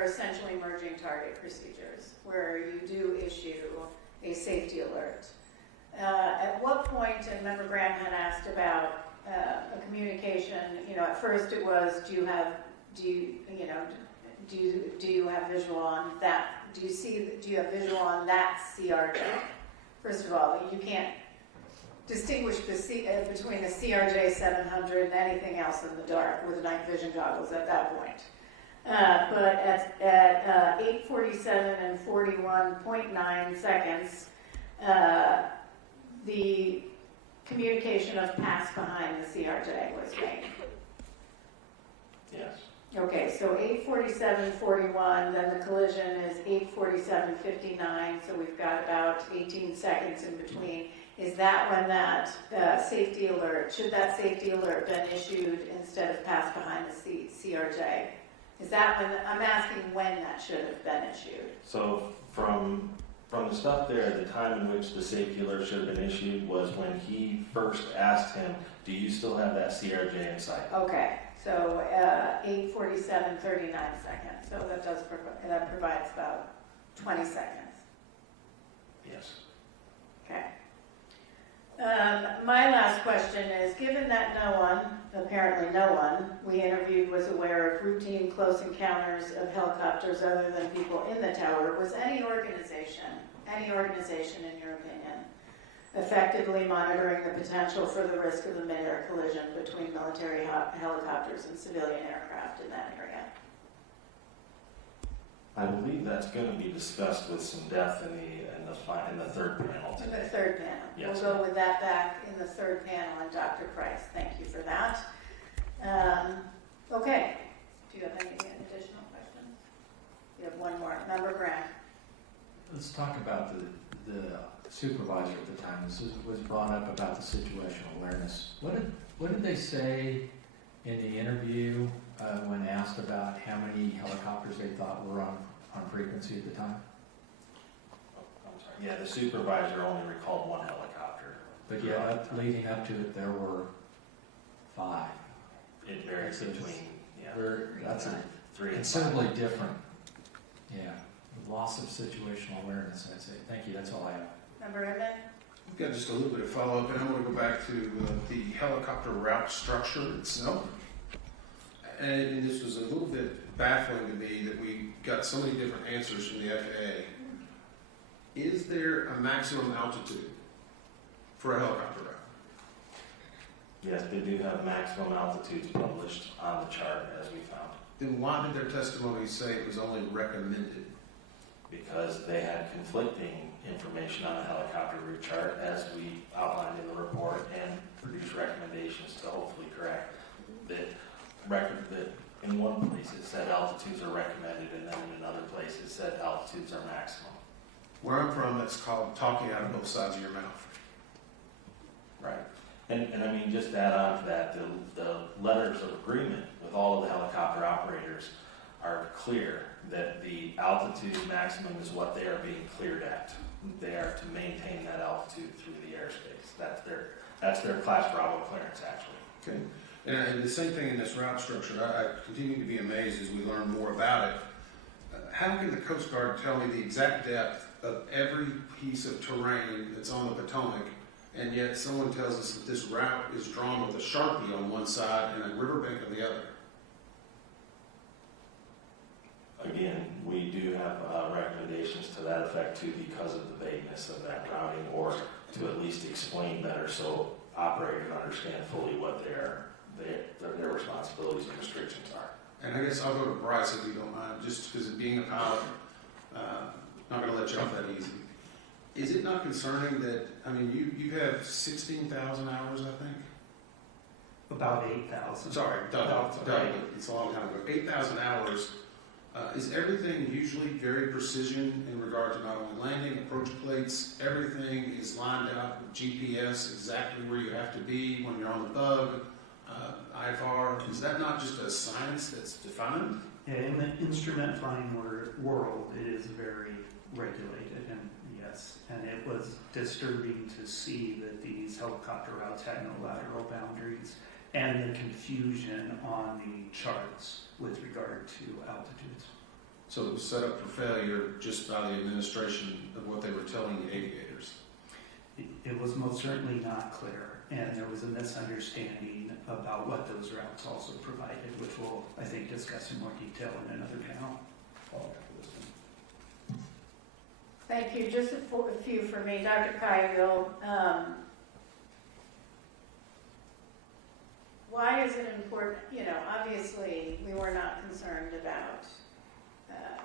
essentially merging target procedures, where you do issue a safety alert. At what point, and Member Graham had asked about a communication, at first it was, do you have visual on that? Do you have visual on that CRJ? First of all, you can't distinguish between the CRJ 700 and anything else in the dark with night vision goggles at that point. But at 8:47 and 41.9 seconds, the communication of pass behind the CRJ was made. Yes. Okay, so 8:47:41, then the collision is 8:47:59, so we've got about 18 seconds in between. Is that when that safety alert, should that safety alert been issued instead of pass behind the CRJ? Is that when, I'm asking when that should have been issued? So from the stuff there, the time in which the safety alert should have been issued was when he first asked him, do you still have that CRJ in sight? Okay, so 8:47:39 seconds, so that provides about 20 seconds. Yes. Okay. My last question is, given that apparently no one we interviewed was aware of routine close encounters of helicopters other than people in the tower, was any organization in your opinion, effectively monitoring the potential for the risk of a mid-air collision between military helicopters and civilian aircraft in that area? I believe that's going to be discussed with some depth in the third panel In today. the third panel. Yes. We'll go with that back in the third panel, and Dr. Price, thank you for that. Okay. Do you have any additional questions? You have one more. Member Graham. Let's talk about the supervisor at the time. This was brought up about the situational awareness. What did they say in the interview when asked about how many helicopters they thought were on frequency at the time? I'm sorry. Yeah, the supervisor only recalled one helicopter. But yeah, leading up to it, there were 5. It varies between, That's 3 and considerably 5. different. Yeah, loss of situational awareness, I'd say. Thank you, that's all I have. Member Edmond? I've got just a little bit of follow-up, and I want to go back to the helicopter route structure itself. And this was a little bit baffling to me that we got so many different answers from the FAA. Is there a maximum altitude for a helicopter route? Yes, they do have maximum altitudes published on the chart, as we found. Then why did their testimony say it was only recommended? Because they had conflicting information on the helicopter route chart, as we outlined in the report, and produced recommendations to hopefully correct that in one place it said altitudes are recommended, and then in another place it said altitudes are maximum. Where I'm from, that's called talking out of both sides of your mouth. Right. And I mean, just to add on to that, the letters of agreement with all of the helicopter operators are clear that the altitude maximum is what they are being cleared at. They are to maintain that altitude through the airspace. That's their Class Bravo clearance, actually. Okay. And the same thing in this route structure. I continue to be amazed as we learn more about it. How can the Coast Guard tell me the exact depth of every piece of terrain that's on the Potomac, and yet someone tells us that this route is drawn with a Sharpie on one side and a riverbank on the other? Again, we do have recommendations to that effect too, because of the vagueness of that routing, or to at least explain better so operators understand fully what their responsibilities and restrictions are. And I guess I'll go to Bryce if you don't mind, just because of being a pilot, not going to let you off that easy. Is it not concerning that, I mean, you have 16,000 hours, I think? About 8,000. Sorry, double. It's a long time ago. 8,000 hours. Is everything usually very precision in regard to not only landing, approach plates, everything is lined out with GPS, exactly where you have to be when you're on the bug, IFR? Is that not just a science that's defined? Yeah, in the instrument flying world, it is very regulated, and yes, and it was disturbing to see that these helicopter routes had no lateral boundaries, and the confusion on the charts with regard to altitudes. So it was set up for failure just by the administration of what they were telling the aviators. It was most certainly not clear, and there was a misunderstanding about what those routes also provided, which we'll, I think, discuss in more detail in another panel. Thank you. Just a few for me. Dr. Kyle, why is it important? You know, obviously, we were not concerned about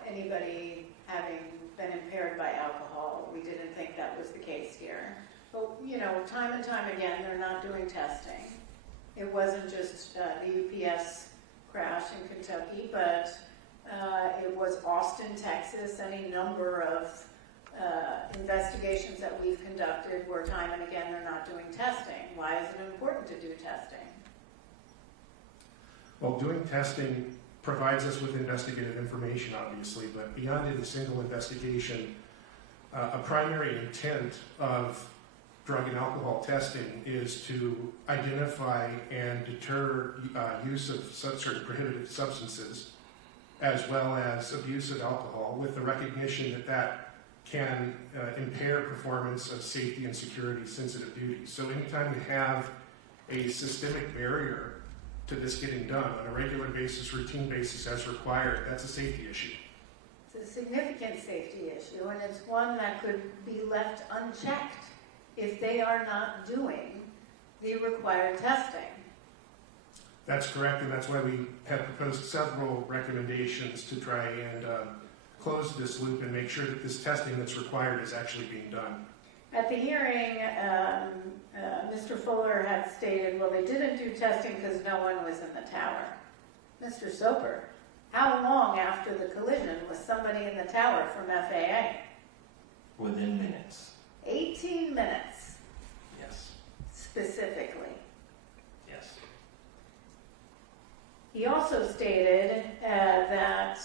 anybody having been impaired by alcohol. We didn't think that was the case here. But, you know, time and time again, they're not doing testing. It wasn't just the UPS crash in Kentucky, but it was Austin, Texas, any number of investigations that we've conducted where time and again they're not doing testing. Why is it important to do testing? Well, doing testing provides us with investigative information, obviously, but beyond any single investigation, a primary intent of drug and alcohol testing is to identify and deter use of certain prohibited substances, as well as abuse of alcohol, with the recognition that that can impair performance of safety and security sensitive duties. So anytime you have a systemic barrier to this getting done on a regular basis, routine basis as required, that's a safety issue. It's a significant safety issue, and it's one that could be left unchecked if they are not doing the required testing. That's correct, and that's why we have proposed several recommendations to try and close this loop and make sure that this testing that's required is actually being done. At the hearing, Mr. Fuller had stated, well, they didn't do testing because no one was in the tower. Mr. Soper, how long after the collision was somebody in the tower from FAA? Within minutes. 18 minutes, Yes. specifically. Yes. He also stated that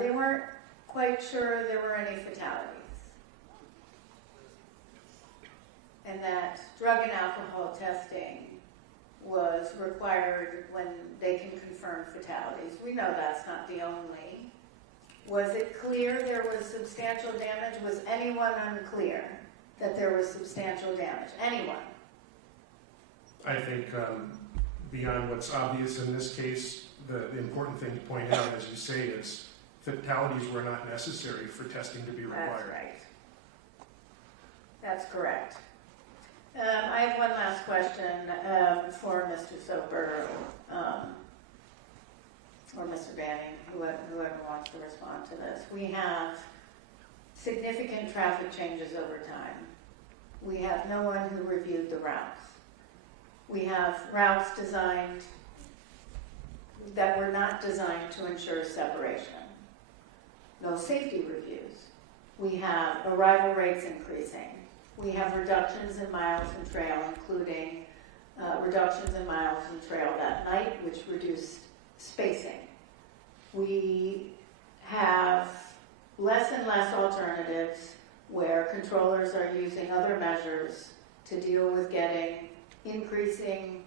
they weren't quite sure there were any fatalities, and that drug and alcohol testing was required when they can confirm fatalities. We know that's not the only. Was it clear there was substantial damage? Was anyone unclear that there was substantial damage? Anyone? I think beyond what's obvious in this case, the important thing to point out, as you say, is fatalities were not necessary for testing to be required. That's right. That's correct. I have one last question for Mr. Soper or Mr. Banning, whoever wants to respond to this. We have significant traffic changes over time. We have no one who reviewed the routes. We have routes designed that were not designed to ensure separation. No safety reviews. We have arrival rates increasing. We have reductions in miles and trail, including reductions in miles and trail that night, which reduced spacing. We have less and less alternatives where controllers are using other measures to deal with getting increasing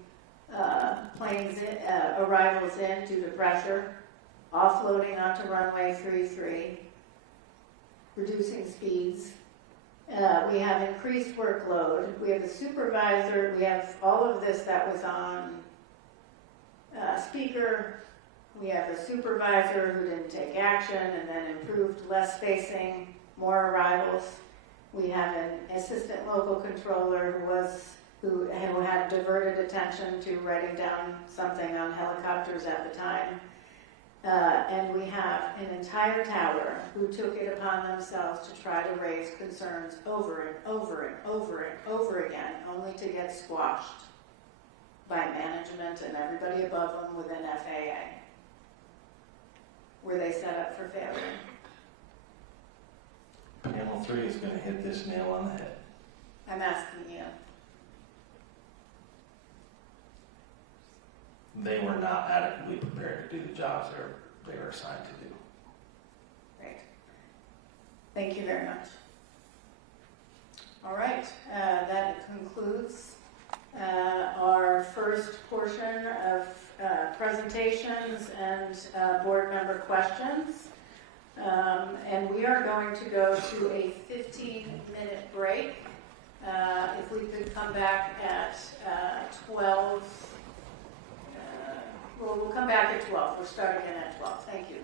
arrivals in due to pressure, offloading onto runway 33, reducing speeds. We have increased workload. We have a supervisor. We have all of this that was on speaker. We have a supervisor who didn't take action and then improved less spacing, more arrivals. We have an assistant local controller who had diverted attention to writing down something on helicopters at the time. And we have an entire tower who took it upon themselves to try to raise concerns over and over and over and over again, only to get squashed by management and everybody above them within FAA. Were they set up for failure? Panel 3 is going to hit this nail on the head. I'm asking you. They were not adequately prepared to do the jobs they were assigned to do. Great. Thank you very much. All right, that concludes our first portion of presentations and board member questions. And we are going to go to a 15-minute break. If we could come back at 12. Well, we'll come back at 12. We're starting in at 12. Thank you.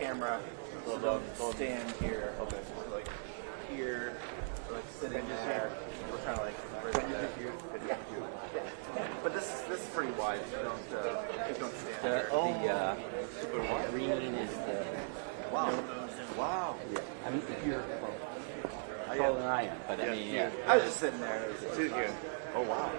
camera. So don't stand here. Okay. Like here, like sitting there. We're kind of like right there. Yeah. But this is pretty wide. So don't stand there. The green is the. Wow. Wow. Yeah. I mean, if you're taller than I am, but I mean, yeah. I was just sitting there. It was too good. Oh wow.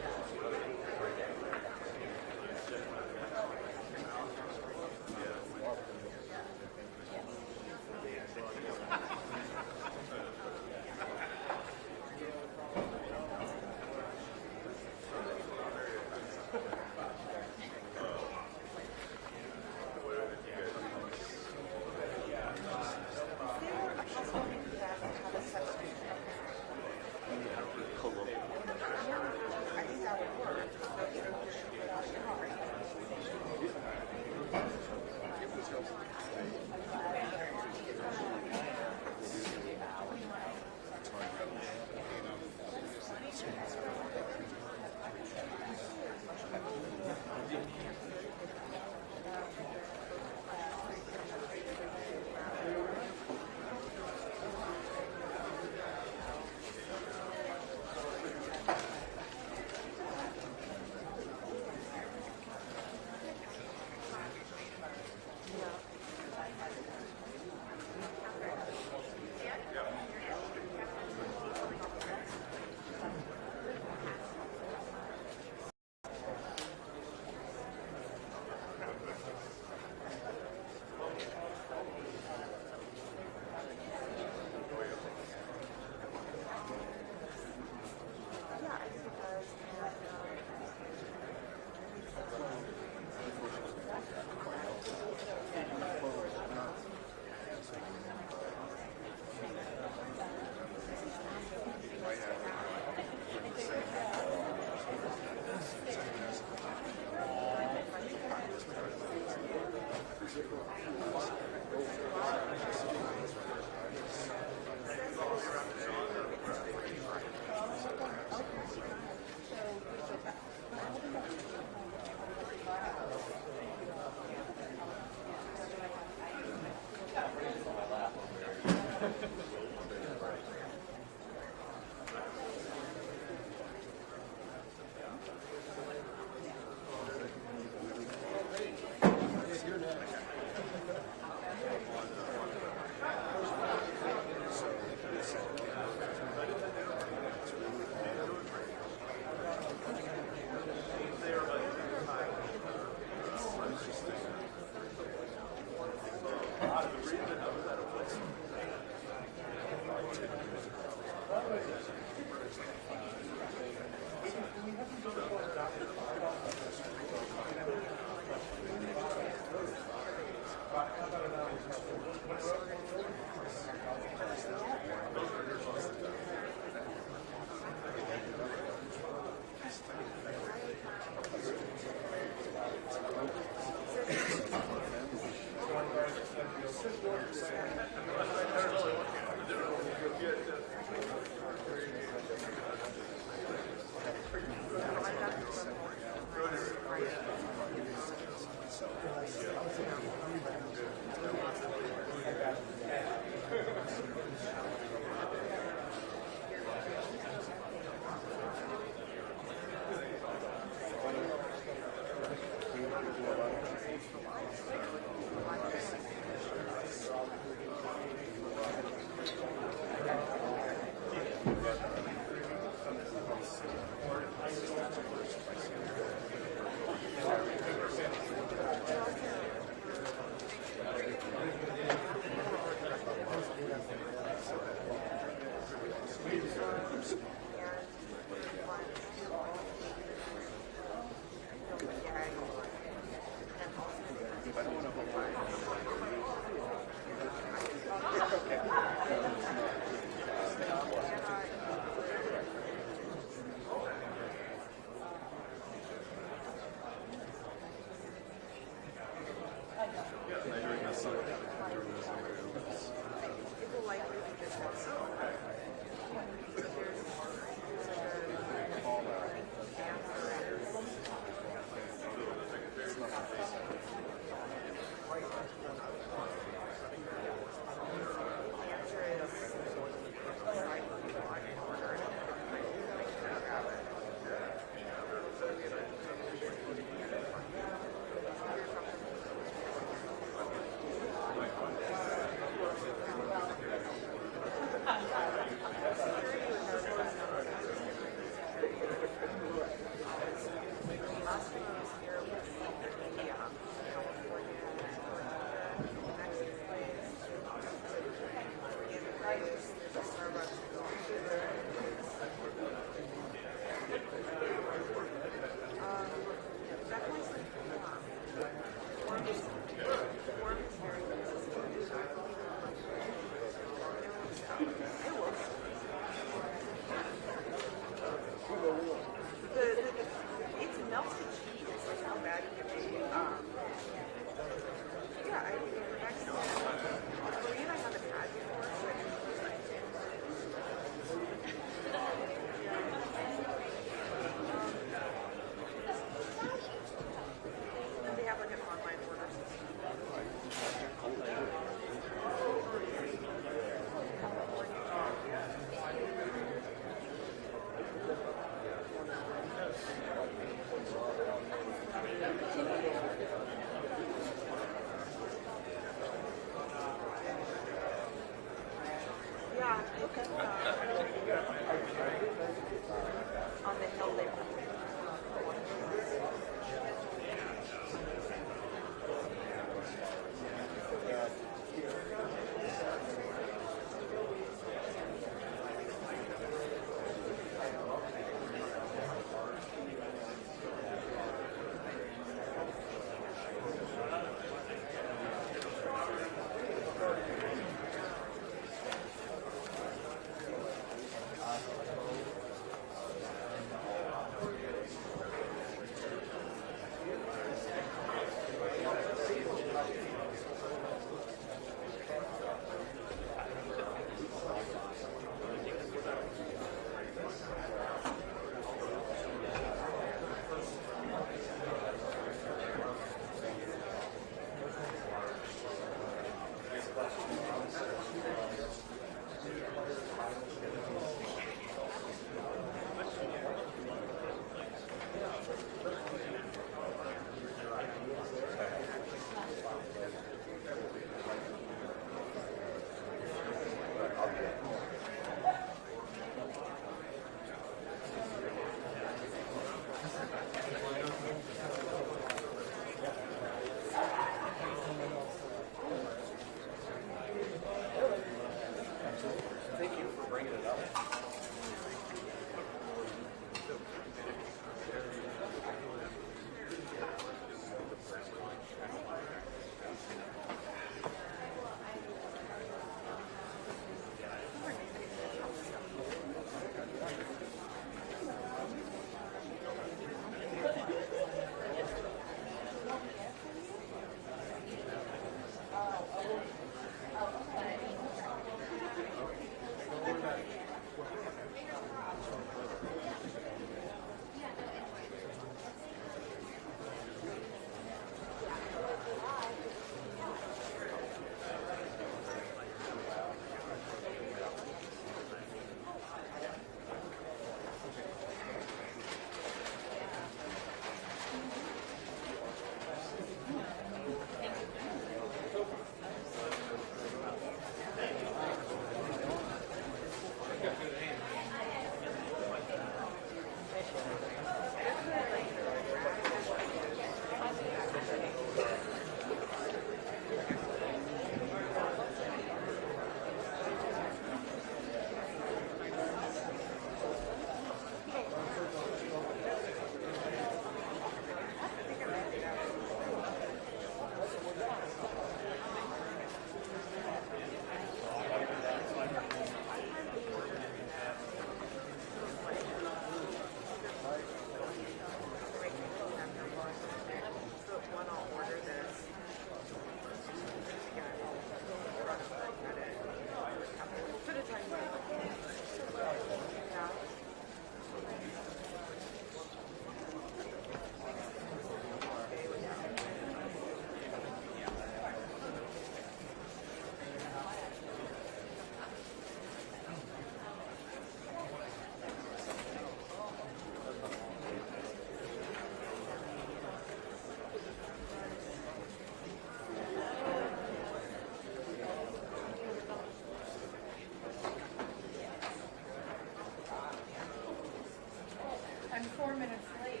4 minutes late.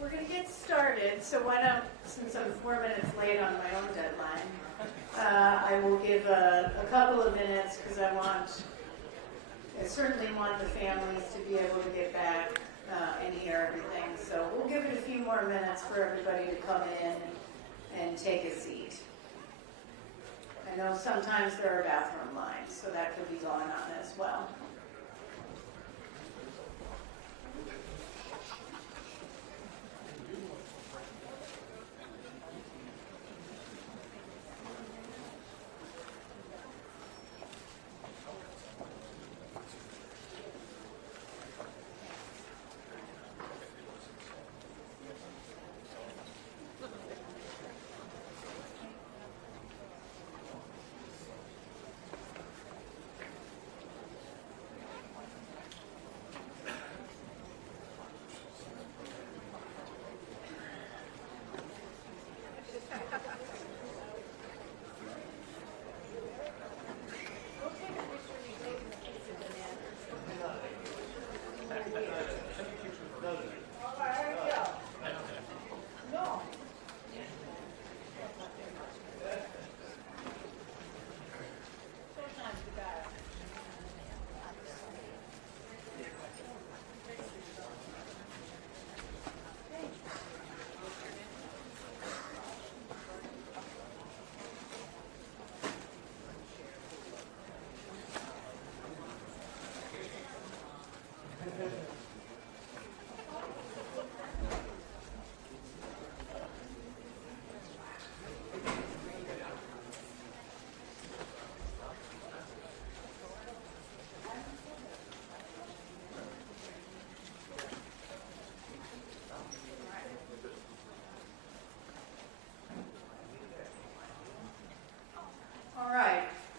We're going to get started, so why don't, since I'm 4 minutes late on my own deadline, I will give a couple of minutes because I certainly want the families to be able to get back and hear everything. So we'll give it a few more minutes for everybody to come in and take a seat. I know sometimes there are bathroom lines, so that could be going on as well.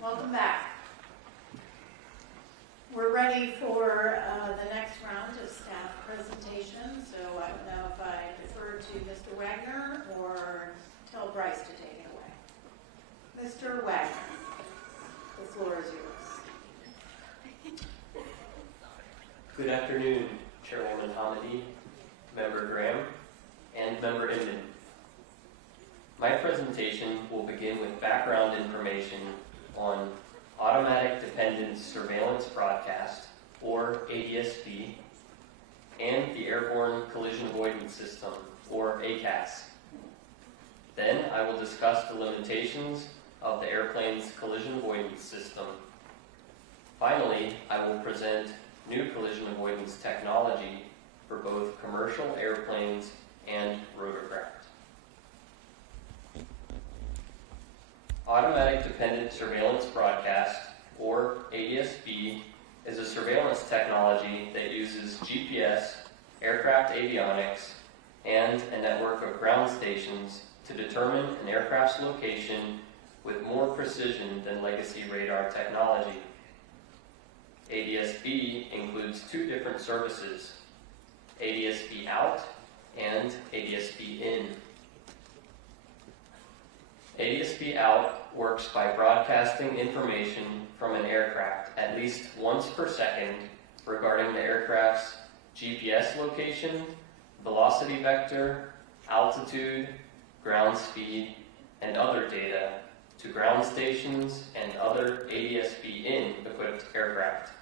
Welcome back. We're ready for the next round of staff presentations, so I don't know if I defer to Mr. Wagner or tell Bryce to take it away. Mr. Wagner, the floor is yours. Good afternoon, Chairwoman Hamidi, Member Graham, and Member Inman. My presentation will begin with background information on Automatic Dependent Surveillance Broadcast, or ADSB, and the Airborne Collision Avoidance System, or ACAS. Then I will discuss the limitations of the airplane's collision avoidance system. Finally, I will present new collision avoidance technology for both commercial airplanes and rotorcraft. Automatic Dependent Surveillance Broadcast, or ADSB, is a surveillance technology that uses GPS, aircraft avionics, and a network of ground stations to determine an aircraft's location with more precision than legacy radar technology. ADSB includes two different services, ADSB out and ADSB in. ADSB out works by broadcasting information from an aircraft at least once per second regarding the aircraft's GPS location, velocity vector, altitude, ground speed, and other data to ground stations and other ADSB-in equipped aircraft.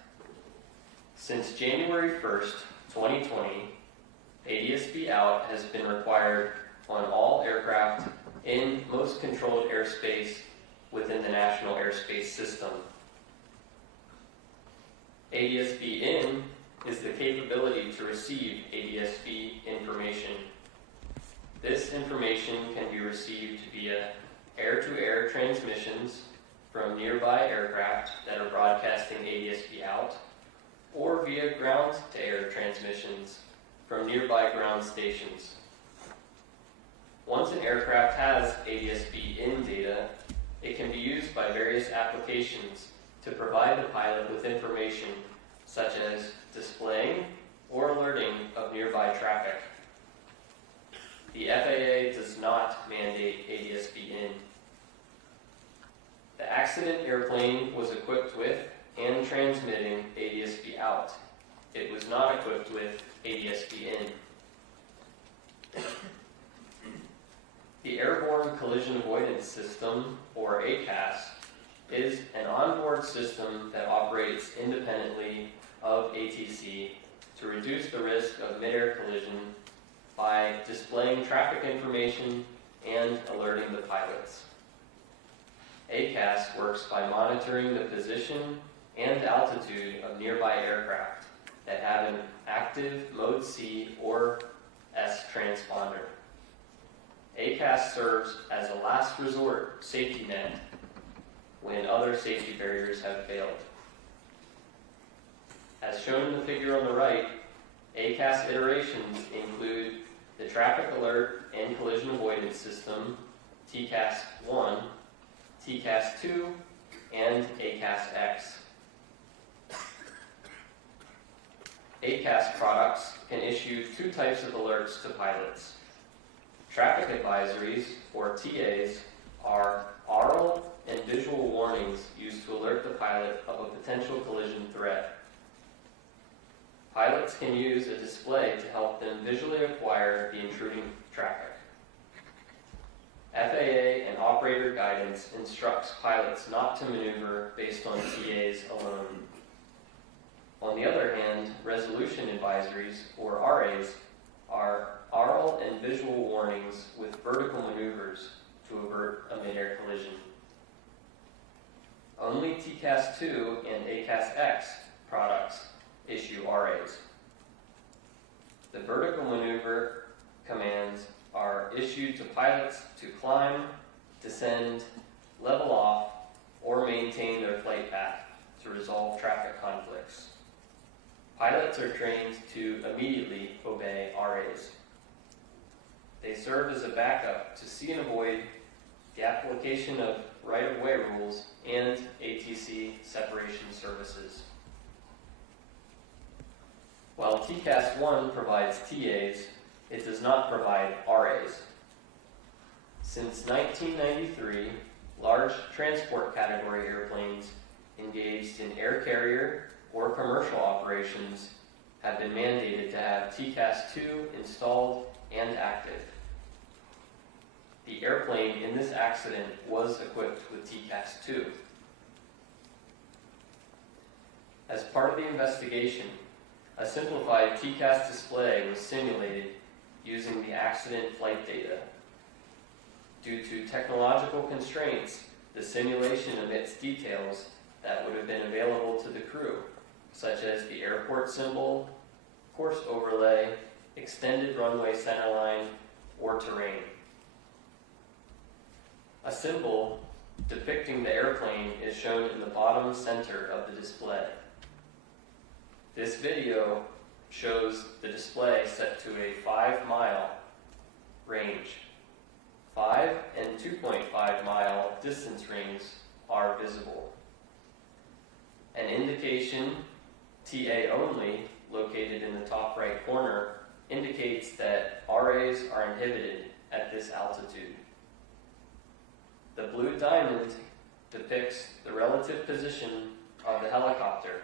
Since January 1st, 2020, ADSB out has been required on all aircraft in most controlled airspace within the National Airspace System. ADSB-in is the capability to receive ADSB information. This information can be received via air-to-air transmissions from nearby aircraft that are broadcasting ADSB out, or via ground-to-air transmissions from nearby ground stations. Once an aircraft has ADSB-in data, it can be used by various applications to provide the pilot with information such as displaying or alerting of nearby traffic. The FAA does not mandate ADS-B in. The accident airplane was equipped with and transmitting ADS-B out. It was not equipped with ADS-B in. The Airborne Collision Avoidance System, or ACAS, is an onboard system that operates independently of ATC to reduce the risk of mid-air collision by displaying traffic information and alerting the pilots. ACAS works by monitoring the position and altitude of nearby aircraft that have an active Mode C or S transponder. ACAS serves as a last resort safety net when other safety barriers have failed. As shown in the figure on the right, ACAS iterations include the Traffic Alert and Collision Avoidance System, TCAS 1, TCAS 2, and ACAS X. ACAS products can issue two types of alerts to pilots. Traffic advisories, or TAs, are aural and visual warnings used to alert the pilot of a potential collision threat. Pilots can use a display to help them visually acquire the intruding traffic. FAA and operator guidance instructs pilots not to maneuver based on TAs alone. On the other hand, resolution advisories, or RAs, are aural and visual warnings with vertical maneuvers to avert a mid-air collision. Only TCAS 2 and ACAS X products issue RAs. The vertical maneuver commands are issued to pilots to climb, descend, level off, or maintain their flight path to resolve traffic conflicts. Pilots are trained to immediately obey RAs. They serve as a backup to see and avoid the application of right-of-way rules and ATC separation services. While TCAS 1 provides TAs, it does not provide RAs. Since 1993, large transport category airplanes engaged in air carrier or commercial operations have been mandated to have TCAS 2 installed and active. The airplane in this accident was equipped with TCAS 2. As part of the investigation, a simplified TCAS display was simulated using the accident flight data. Due to technological constraints, the simulation omits details that would have been available to the crew, such as the airport symbol, course overlay, extended runway centerline, or terrain. A symbol depicting the airplane is shown in the bottom center of the display. This video shows the display set to a 5-mile range. 5 and 2.5-mile distance rings are visible. An indication, TA only, located in the top right corner, indicates that RAs are inhibited at this altitude. The blue diamond depicts the relative position of the helicopter.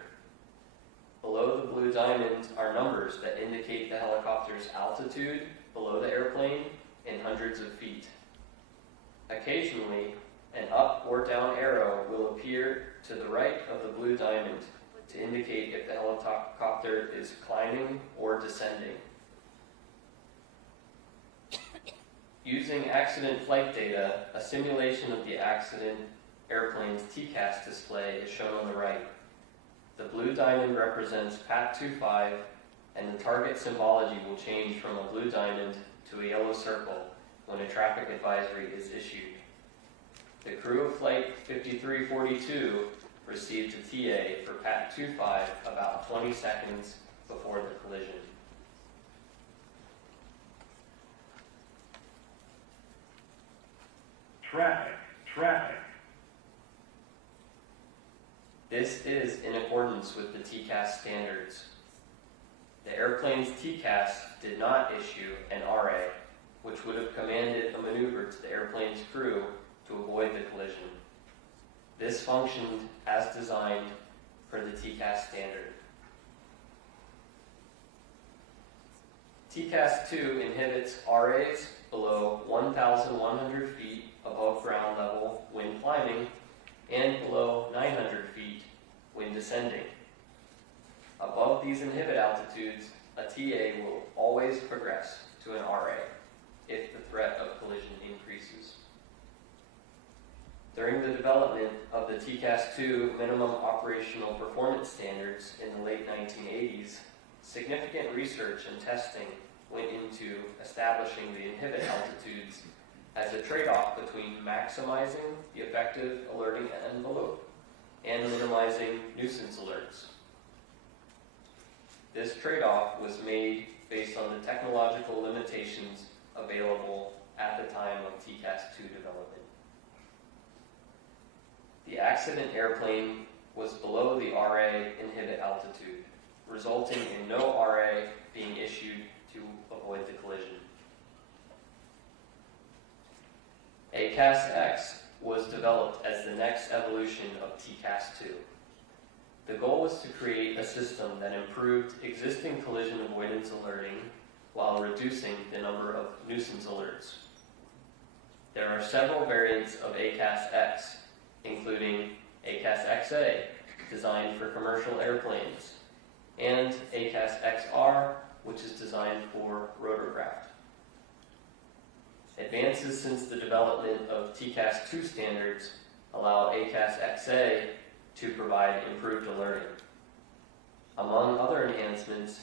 Below the blue diamond are numbers that indicate the helicopter's altitude below the airplane in hundreds of feet. Occasionally, an up or down arrow will appear to the right of the blue diamond to indicate if the helicopter is climbing or descending. Using accident flight data, a simulation of the accident airplane's TCAS display is shown on the right. The blue diamond represents PAT 25, and the target symbology will change from a blue diamond to a yellow circle when a traffic advisory is issued. The crew of Flight 5342 received a TA for PAT 25 about 20 seconds before the collision. Traffic, traffic. This is in accordance with the TCAS standards. The airplane's TCAS did not issue an RA, which would have commanded a maneuver to the airplane's crew to avoid the collision. This functioned as designed per the TCAS standard. TCAS 2 inhibits RAs below 1,100 feet above ground level when climbing and below 900 feet when descending. Above these inhibit altitudes, a TA will always progress to an RA if the threat of collision increases. During the development of the TCAS 2 minimum operational performance standards in the late 1980s, significant research and testing went into establishing the inhibit altitudes as a trade-off between maximizing the effective alerting envelope and minimizing nuisance alerts. This trade-off was made based on the technological limitations available at the time of TCAS 2 development. The accident airplane was below the RA inhibit altitude, resulting in no RA being issued to avoid the collision. ACAS-X was developed as the next evolution of TCAS 2. The goal was to create a system that improved existing collision avoidance alerting while reducing the number of nuisance alerts. There are several variants of ACAS-X, including ACAS-XA, designed for commercial airplanes, and ACAS-XR, which is designed for rotorcraft. Advances since the development of TCAS 2 standards allow ACAS-XA to provide improved alerting. Among other enhancements,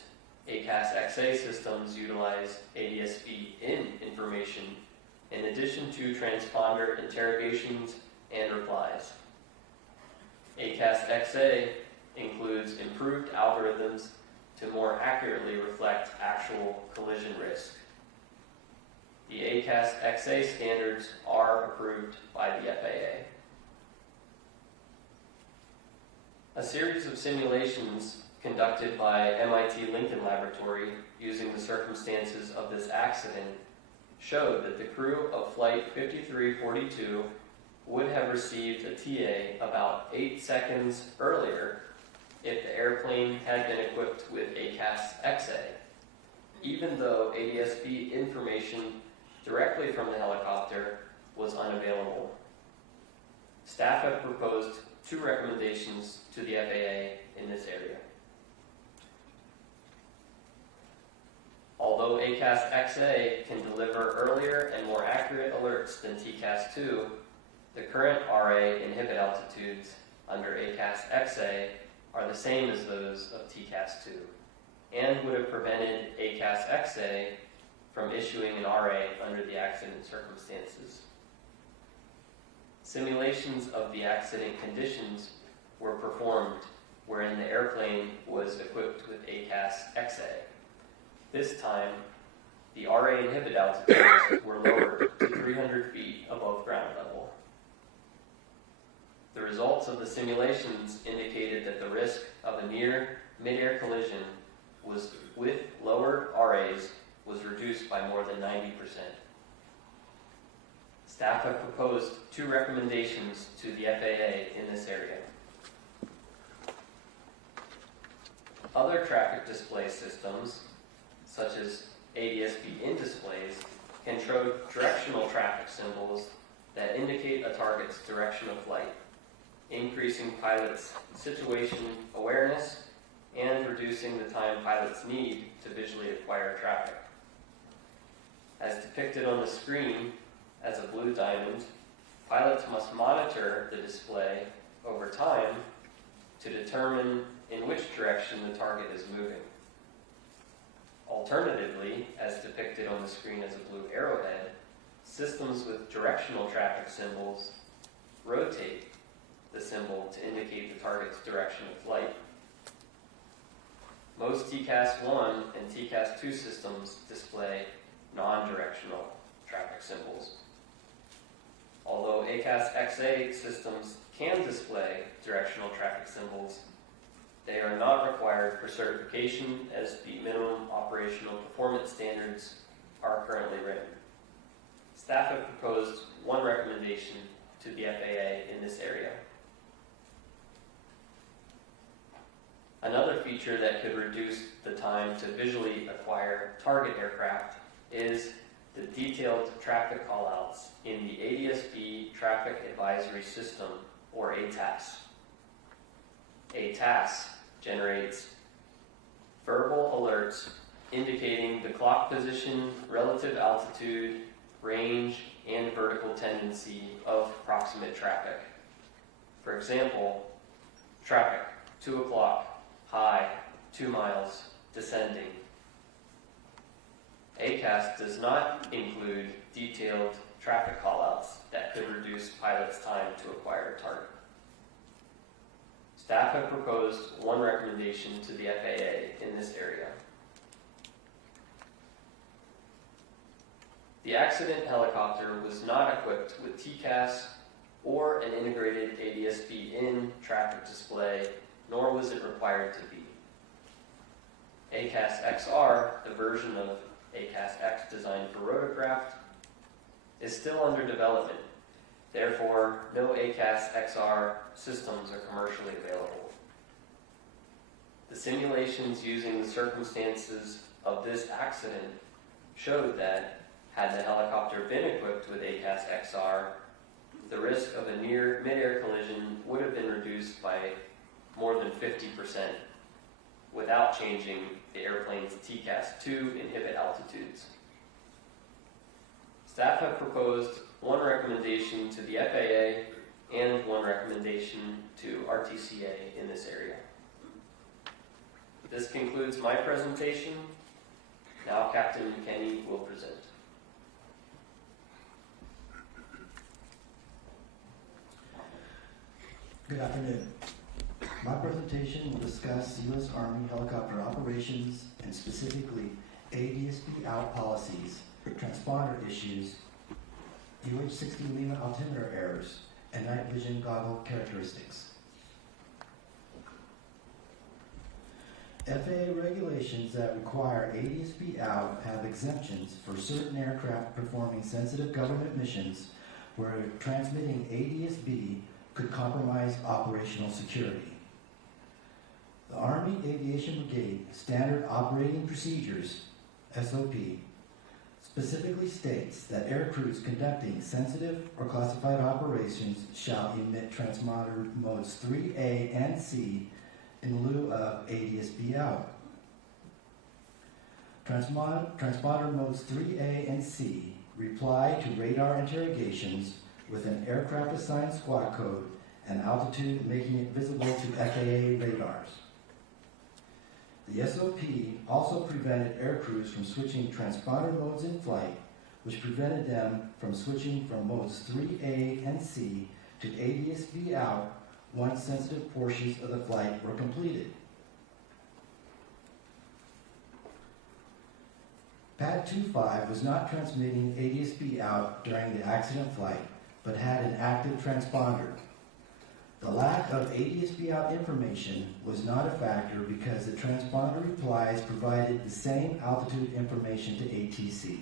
ACAS-XA systems utilize ADSB in information in addition to transponder interrogations and replies. ACAS-XA includes improved algorithms to more accurately reflect actual collision risk. The ACAS-XA standards are approved by the FAA. A series of simulations conducted by MIT Lincoln Laboratory using the circumstances of this accident showed that the crew of Flight 5342 would have received a TA about 8 seconds earlier if the airplane had been equipped with ACAS-XA, even though ADSB information directly from the helicopter was unavailable. Staff have proposed 2 recommendations to the FAA in this area. Although ACAS-XA can deliver earlier and more accurate alerts than TCAS 2, the current RA inhibit altitudes under ACAS-XA are the same as those of TCAS 2 and would have prevented ACAS-XA from issuing an RA under the accident circumstances. Simulations of the accident conditions were performed wherein the airplane was equipped with ACAS-XA. This time, the RA inhibit altitudes were lowered to 300 feet above ground level. The results of the simulations indicated that the risk of a near mid-air collision was with lower RAs was reduced by more than 90%. Staff have proposed 2 recommendations to the FAA in this area. Other traffic display systems, such as ADSB in displays, can show directional traffic symbols that indicate a target's direction of flight, increasing pilots' situation awareness and reducing the time pilots need to visually acquire traffic. As depicted on the screen as a blue diamond, pilots must monitor the display over time to determine in which direction the target is moving. Alternatively, as depicted on the screen as a blue arrowhead, systems with directional traffic symbols rotate the symbol to indicate the target's direction of flight. Most TCAS 1 and TCAS 2 systems display non-directional traffic symbols. Although ACAS-XA systems can display directional traffic symbols. They are not required for certification as the minimum operational performance standards are currently written. Staff have proposed one recommendation to the FAA in this area. Another feature that could reduce the time to visually acquire target aircraft is the detailed traffic callouts in the ADSB Traffic Advisory System, or ATAS. ATAS generates verbal alerts indicating the clock position, relative altitude, range, and vertical tendency of proximate traffic. For example, traffic, 2 o'clock, high, 2 miles, descending. ACAS does not include detailed traffic callouts that could reduce pilots' time to acquire a target. Staff have proposed one recommendation to the FAA in this area. The accident helicopter was not equipped with TCAS or an integrated ADSB in traffic display, nor was it required to be. ACAS XR, the version of ACAS X designed for rotorcraft, is still under development. Therefore, no ACAS XR systems are commercially available. The simulations using the circumstances of this accident showed that had the helicopter been equipped with ACAS XR, the risk of a near mid-air collision would have been reduced by more than 50% without changing the airplane's TCAS to inhibit altitudes. Staff have proposed one recommendation to the FAA and one recommendation to RTCA in this area. This concludes my presentation. Now Captain McKenney will present. Good afternoon. My presentation will discuss U.S. Army helicopter operations and specifically ADSB out policies, transponder issues, UH-60 Lima altimeter errors, and night vision goggle characteristics. FAA regulations that require ADSB out have exemptions for certain aircraft performing sensitive government missions where transmitting ADSB could compromise operational security. The Army Aviation Brigade Standard Operating Procedures, SOP, specifically states that air crews conducting sensitive or classified operations shall emit transponder modes 3A and C in lieu of ADSB out. Transponder modes 3A and C reply to radar interrogations with an aircraft assigned squad code and altitude making it visible to FAA radars. The SOP also prevented air crews from switching transponder modes in flight, which prevented them from switching from modes 3A and C to ADSB out once sensitive portions of the flight were completed. Pad 25 was not transmitting ADSB out during the accident flight, but had an active transponder. The lack of ADSB out information was not a factor because the transponder replies provided the same altitude information to ATC.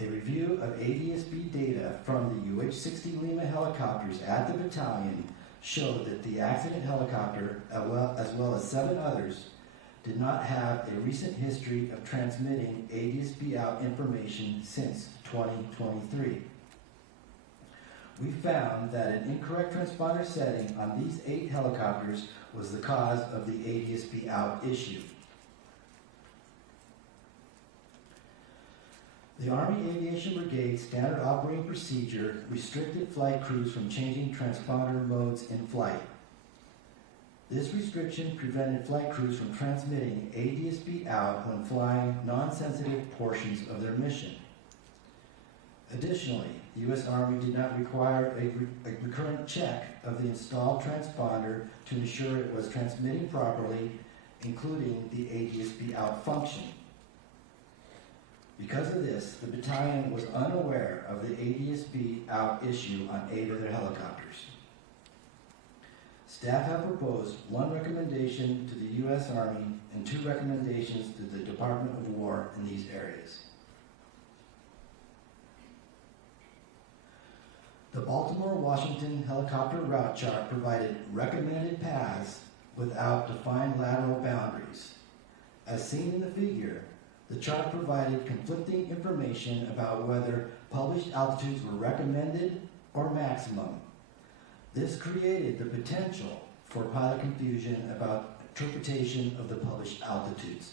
A review of ADSB data from the UH-60 Lima helicopters at the battalion showed that the accident helicopter, as well as 7 others, did not have a recent history of transmitting ADSB out information since 2023. We found that an incorrect transponder setting on these 8 helicopters was the cause of the ADSB out issue. The Army Aviation Brigade Standard Operating Procedure restricted flight crews from changing transponder modes in flight. This restriction prevented flight crews from transmitting ADSB out when flying non-sensitive portions of their mission. Additionally, the U.S. Army did not require a recurrent check of the installed transponder to ensure it was transmitting properly, including the ADSB out function. Because of this, the battalion was unaware of the ADSB out issue on 8 of their helicopters. Staff have proposed 1 recommendation to the U.S. Army and 2 recommendations to the Department of War in these areas. The Baltimore-Washington helicopter route chart provided recommended paths without defined lateral boundaries. As seen in the figure, the chart provided conflicting information about whether published altitudes were recommended or maximum. This created the potential for pilot confusion about interpretation of the published altitudes.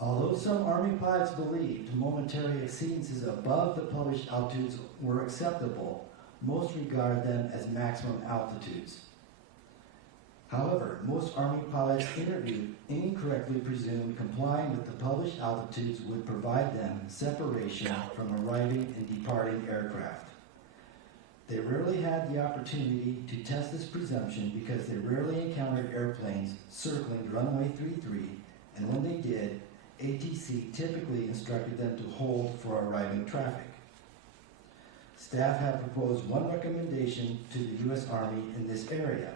Although some Army pilots believed momentary exceedances above the published altitudes were acceptable, most regard them as maximum altitudes. However, most Army pilots interviewed incorrectly presumed complying with the published altitudes would provide them separation from arriving and departing aircraft. They rarely had the opportunity to test this presumption because they rarely encountered airplanes circling runway 33, and when they did, ATC typically instructed them to hold for arriving traffic. Staff have proposed 1 recommendation to the U.S. Army in this area.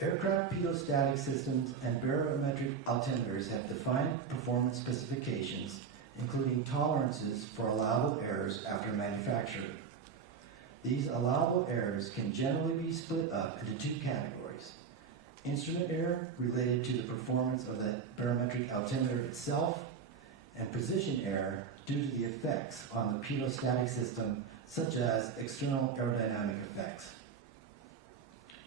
Aircraft pitot-static systems and barometric altimeters have defined performance specifications, including tolerances for allowable errors after manufacture. These allowable errors can generally be split up into 2 categories: instrument error related to the performance of the barometric altimeter itself, and position error due to the effects on the pitot-static system, such as external aerodynamic effects.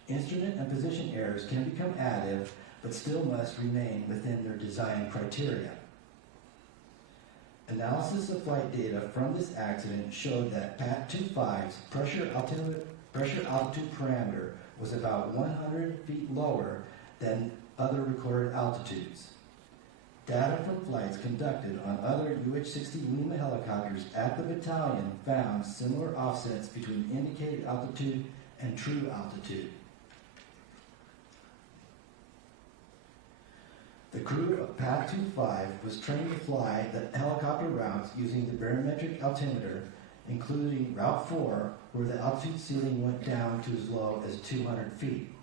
Instrument and position errors can become additive, but still must remain within their design criteria. Analysis of flight data from this accident showed that PAT 25's pressure altitude parameter was about 100 feet lower than other recorded altitudes. Data from flights conducted on other UH-60 Lima helicopters at the battalion found similar offsets between indicated altitude and true altitude. The crew of PAT 25 was trained to fly the helicopter routes using the barometric altimeter, including Route 4, where the altitude ceiling went down to as low as 200 feet.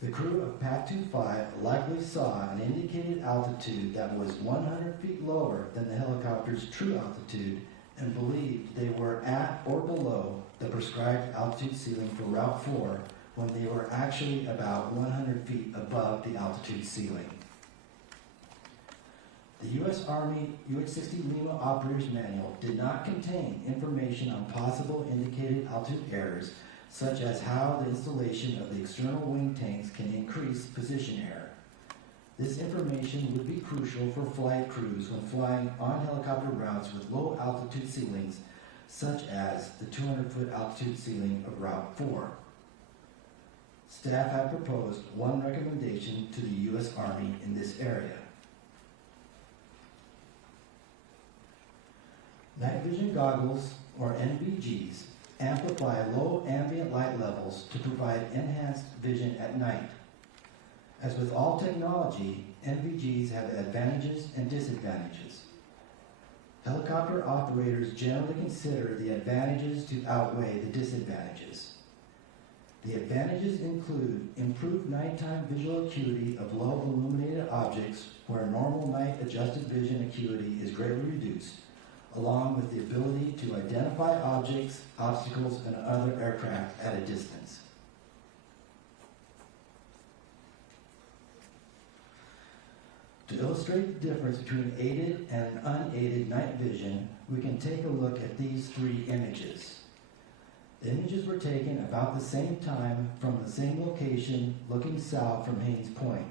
The crew of PAT 25 likely saw an indicated altitude that was 100 feet lower than the helicopter's true altitude and believed they were at or below the prescribed altitude ceiling for Route 4 when they were actually about 100 feet above the altitude ceiling. The U.S. Army UH-60 Lima Operator's Manual did not contain information on possible indicated altitude errors, such as how the installation of the external wing tanks can increase position error. This information would be crucial for flight crews when flying on helicopter routes with low altitude ceilings, such as the 200-foot altitude ceiling of Route 4. Staff have proposed 1 recommendation to the U.S. Army in this area. Night vision goggles, or NVGs, amplify low ambient light levels to provide enhanced vision at night. As with all technology, NVGs have advantages and disadvantages. Helicopter operators generally consider the advantages to outweigh the disadvantages. The advantages include improved nighttime visual acuity of low illuminated objects where normal night adjusted vision acuity is greatly reduced, along with the ability to identify objects, obstacles, and other aircraft at a distance. To illustrate the difference between aided and unaided night vision, we can take a look at these 3 images. The images were taken about the same time from the same location looking south from Haynes Point.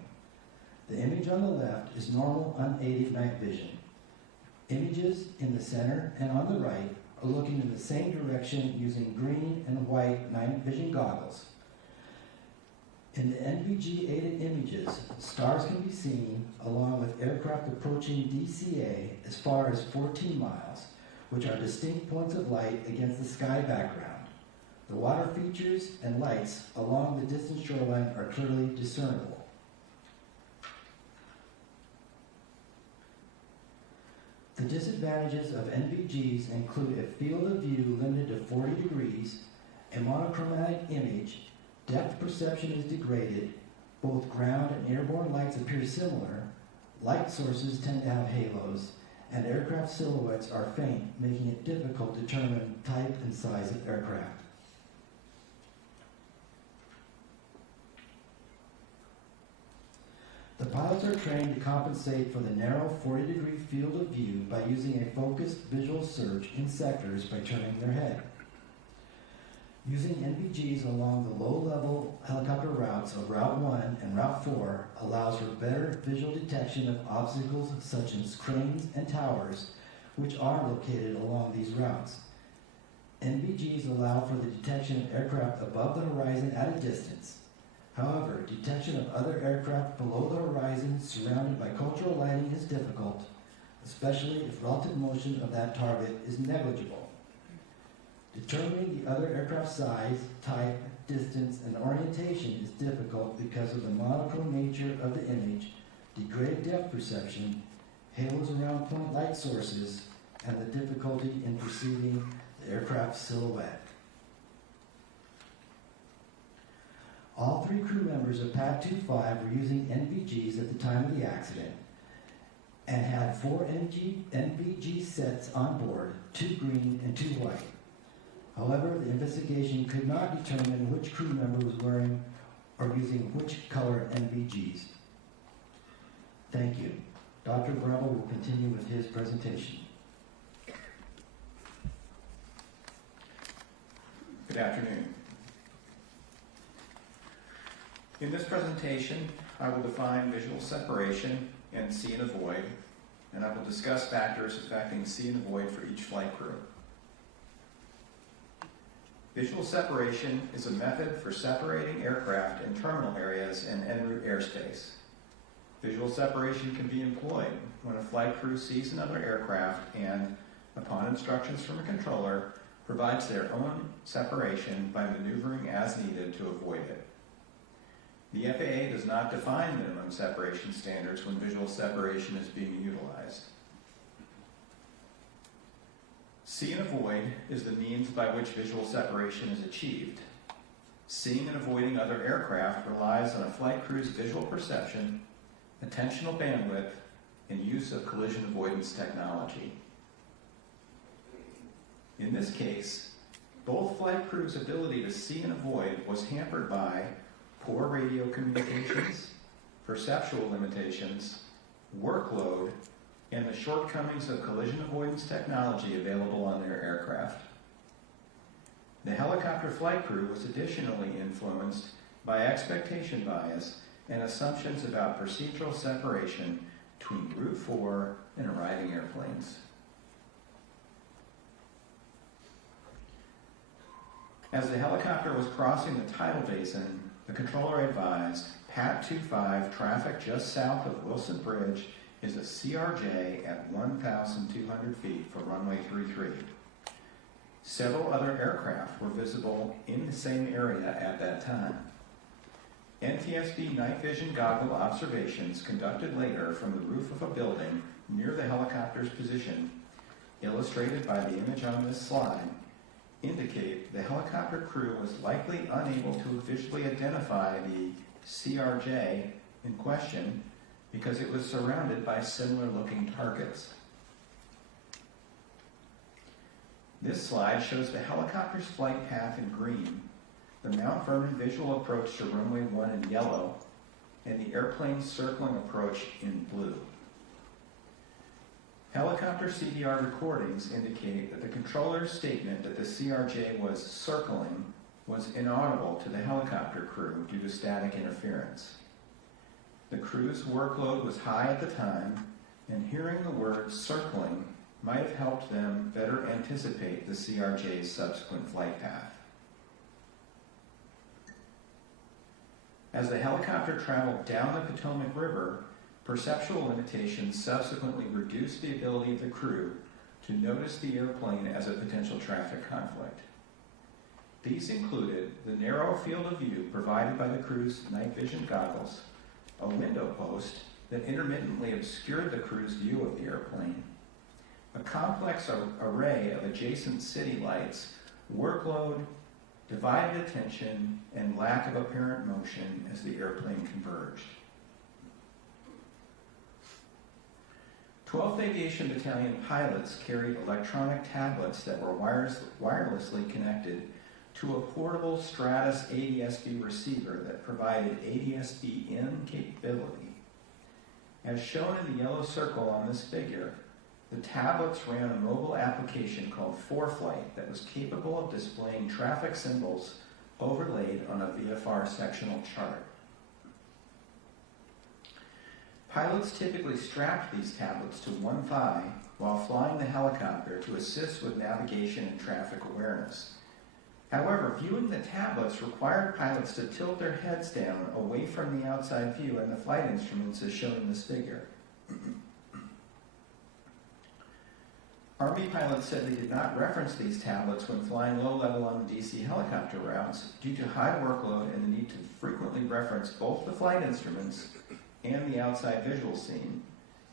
The image on the left is normal unaided night vision. Images in the center and on the right are looking in the same direction using green and white night vision goggles. In the NVG-aided images, stars can be seen along with aircraft approaching DCA as far as 14 miles, which are distinct points of light against the sky background. The water features and lights along the distant shoreline are clearly discernible. The the disadvantages of NVGs include a field of view limited to 40 degrees, a monochromatic image, depth perception is degraded, both ground and airborne lights appear similar, light sources tend to have halos, and aircraft silhouettes are faint, making it difficult to determine type and size of aircraft. The pilots are trained to compensate for the narrow 40-degree field of view by using a focused visual search in sectors by turning their head. Using NVGs along the low-level helicopter routes of Route 1 and Route 4 allows for better visual detection of obstacles such as cranes and towers, which are located along these routes. NVGs allow for the detection of aircraft above the horizon at a distance. However, detection of other aircraft below the horizon surrounded by cultural lighting is difficult, especially if relative motion of that target is negligible. Determining the other aircraft size, type, distance, and orientation is difficult because of the monochrome nature of the image, degraded depth perception, halos around point light sources, and the difficulty in perceiving the aircraft silhouette. All three crew members of PAT 25 were using NVGs at the time of the accident and had 4 NVG sets on board, 2 green and 2 white. However, the investigation could not determine which crew member was wearing or using which color NVGs. Thank you. Dr. Brumble will continue with his presentation. Good afternoon. In this presentation, I will define visual separation and see and avoid, and I will discuss factors affecting see and avoid for each flight crew. Visual separation is a method for separating aircraft in terminal areas and en route airspace. Visual separation can be employed when a flight crew sees another aircraft and, upon instructions from a controller, provides their own separation by maneuvering as needed to avoid it. The FAA does not define minimum separation standards when visual separation is being utilized. See and avoid is the means by which visual separation is achieved. Seeing and avoiding other aircraft relies on a flight crew's visual perception, attentional bandwidth, and use of collision avoidance technology. In this case, both flight crews' ability to see and avoid was hampered by poor radio communications, perceptual limitations, workload, and the shortcomings of collision avoidance technology available on their aircraft. The helicopter flight crew was additionally influenced by expectation bias and assumptions about procedural separation between Route 4 and arriving airplanes. As the helicopter was crossing the tidal basin, the controller advised, PAT 25 traffic just south of Wilson Bridge is a CRJ at 1,200 feet for runway 33. Several other aircraft were visible in the same area at that time. NTSB night vision goggle observations conducted later from the roof of a building near the helicopter's position, illustrated by the image on this slide, indicate the helicopter crew was likely unable to visually identify the CRJ in question because it was surrounded by similar-looking targets. This slide shows the helicopter's flight path in green, the Mount Vernon visual approach to runway 1 in yellow, and the airplane's circling approach in blue. Helicopter CDR recordings indicate that the controller's statement that the CRJ was circling was inaudible to the helicopter crew due to static interference. The crew's workload was high at the time, and hearing the word circling might have helped them better anticipate the CRJ's subsequent flight path. As the helicopter traveled down the Potomac River, perceptual limitations subsequently reduced the ability of the crew to notice the airplane as a potential traffic conflict. These included the narrow field of view provided by the crew's night vision goggles, a window post that intermittently obscured the crew's view of the airplane, complex array of adjacent city lights, workload, divided attention, and lack of apparent motion as the airplane converged. 12th Aviation Battalion pilots carried electronic tablets that were wirelessly connected to a portable Stratus ADSB receiver that provided ADSB-in capability. As shown in the yellow circle on this figure, the tablets ran a mobile application called ForeFlight that was capable of displaying traffic symbols overlaid on a VFR sectional chart. Pilots typically strapped these tablets to one thigh while flying the helicopter to assist with navigation and traffic awareness. However, viewing the tablets required pilots to tilt their heads down away from the outside view and the flight instruments as shown in this figure. Army pilots said they did not reference these tablets when flying low level on the DC helicopter routes due to high workload and the need to frequently reference both the flight instruments and the outside visual scene.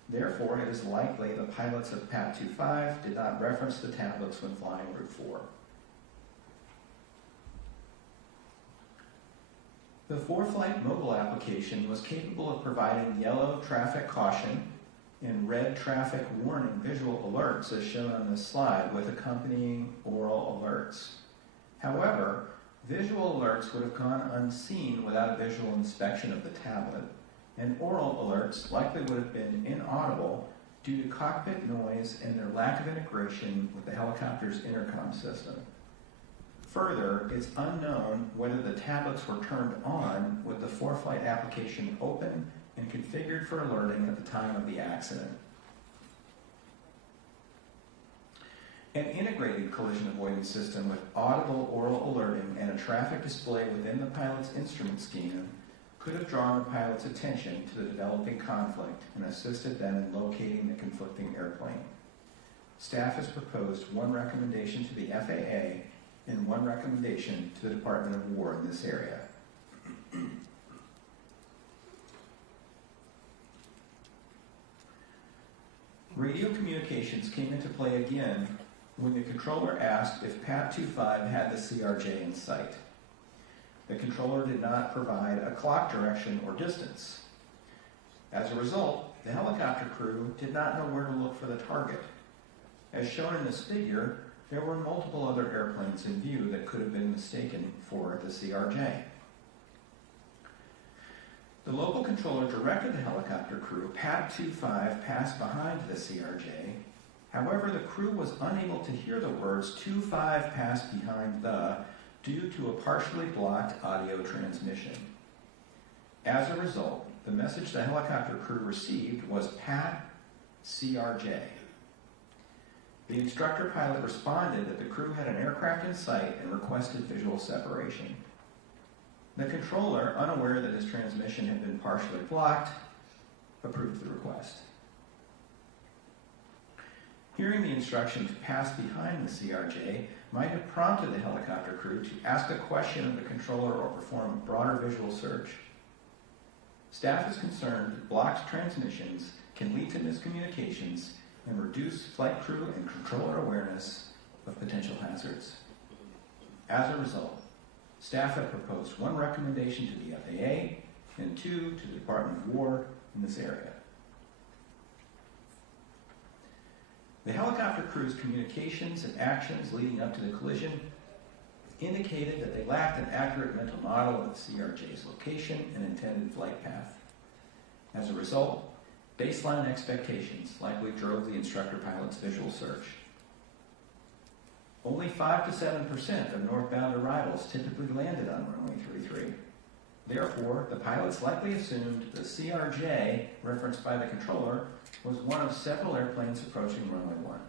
Therefore, it is likely the pilots of PAT 25 did not reference the tablets when flying Route 4. The ForeFlight mobile application was capable of providing yellow traffic caution and red traffic warning visual alerts as shown on this slide with accompanying oral alerts. However, visual alerts would have gone unseen without a visual inspection of the tablet, and oral alerts likely would have been inaudible due to cockpit noise and their lack of integration with the helicopter's intercom system. Further, it's unknown whether the tablets were turned on with the ForeFlight application open and configured for alerting at the time of the accident. An integrated collision avoidance system with audible oral alerting and a traffic display within the pilot's instrument scheme could have drawn the pilot's attention to the developing conflict and assisted them in locating the conflicting airplane. Staff has proposed one recommendation to the FAA and one recommendation to the Department of War in this area. Radio communications came into play again when the controller asked if PAT 25 had the CRJ in sight. The controller did not provide a clock direction or distance. As a result, the helicopter crew did not know where to look for the target. As shown in this figure, there were multiple other airplanes in view that could have been mistaken for the CRJ. The local controller directed the helicopter crew, PAT 25 passed behind the CRJ. However, the crew was unable to hear the words 25 passed behind the due to a partially blocked audio transmission. As a result, the message the helicopter crew received was PAT CRJ. The instructor pilot responded that the crew had an aircraft in sight and requested visual separation. The controller, unaware that his transmission had been partially blocked, approved the request. Hearing the instruction to pass behind the CRJ might have prompted the helicopter crew to ask a question of the controller or perform a broader visual search. Staff is concerned that blocked transmissions can lead to miscommunications and reduce flight crew and controller awareness of potential hazards. As a result, staff have proposed one recommendation to the FAA and two to the Department of War in this area. The helicopter crew's communications and actions leading up to the collision indicated that they lacked an accurate mental model of the CRJ's location and intended flight path. As a result, baseline expectations likely drove the instructor pilot's visual search. Only 5 to 7% of northbound arrivals typically landed on runway 33. Therefore, the pilots likely assumed the CRJ, referenced by the controller, was one of several airplanes approaching runway 1.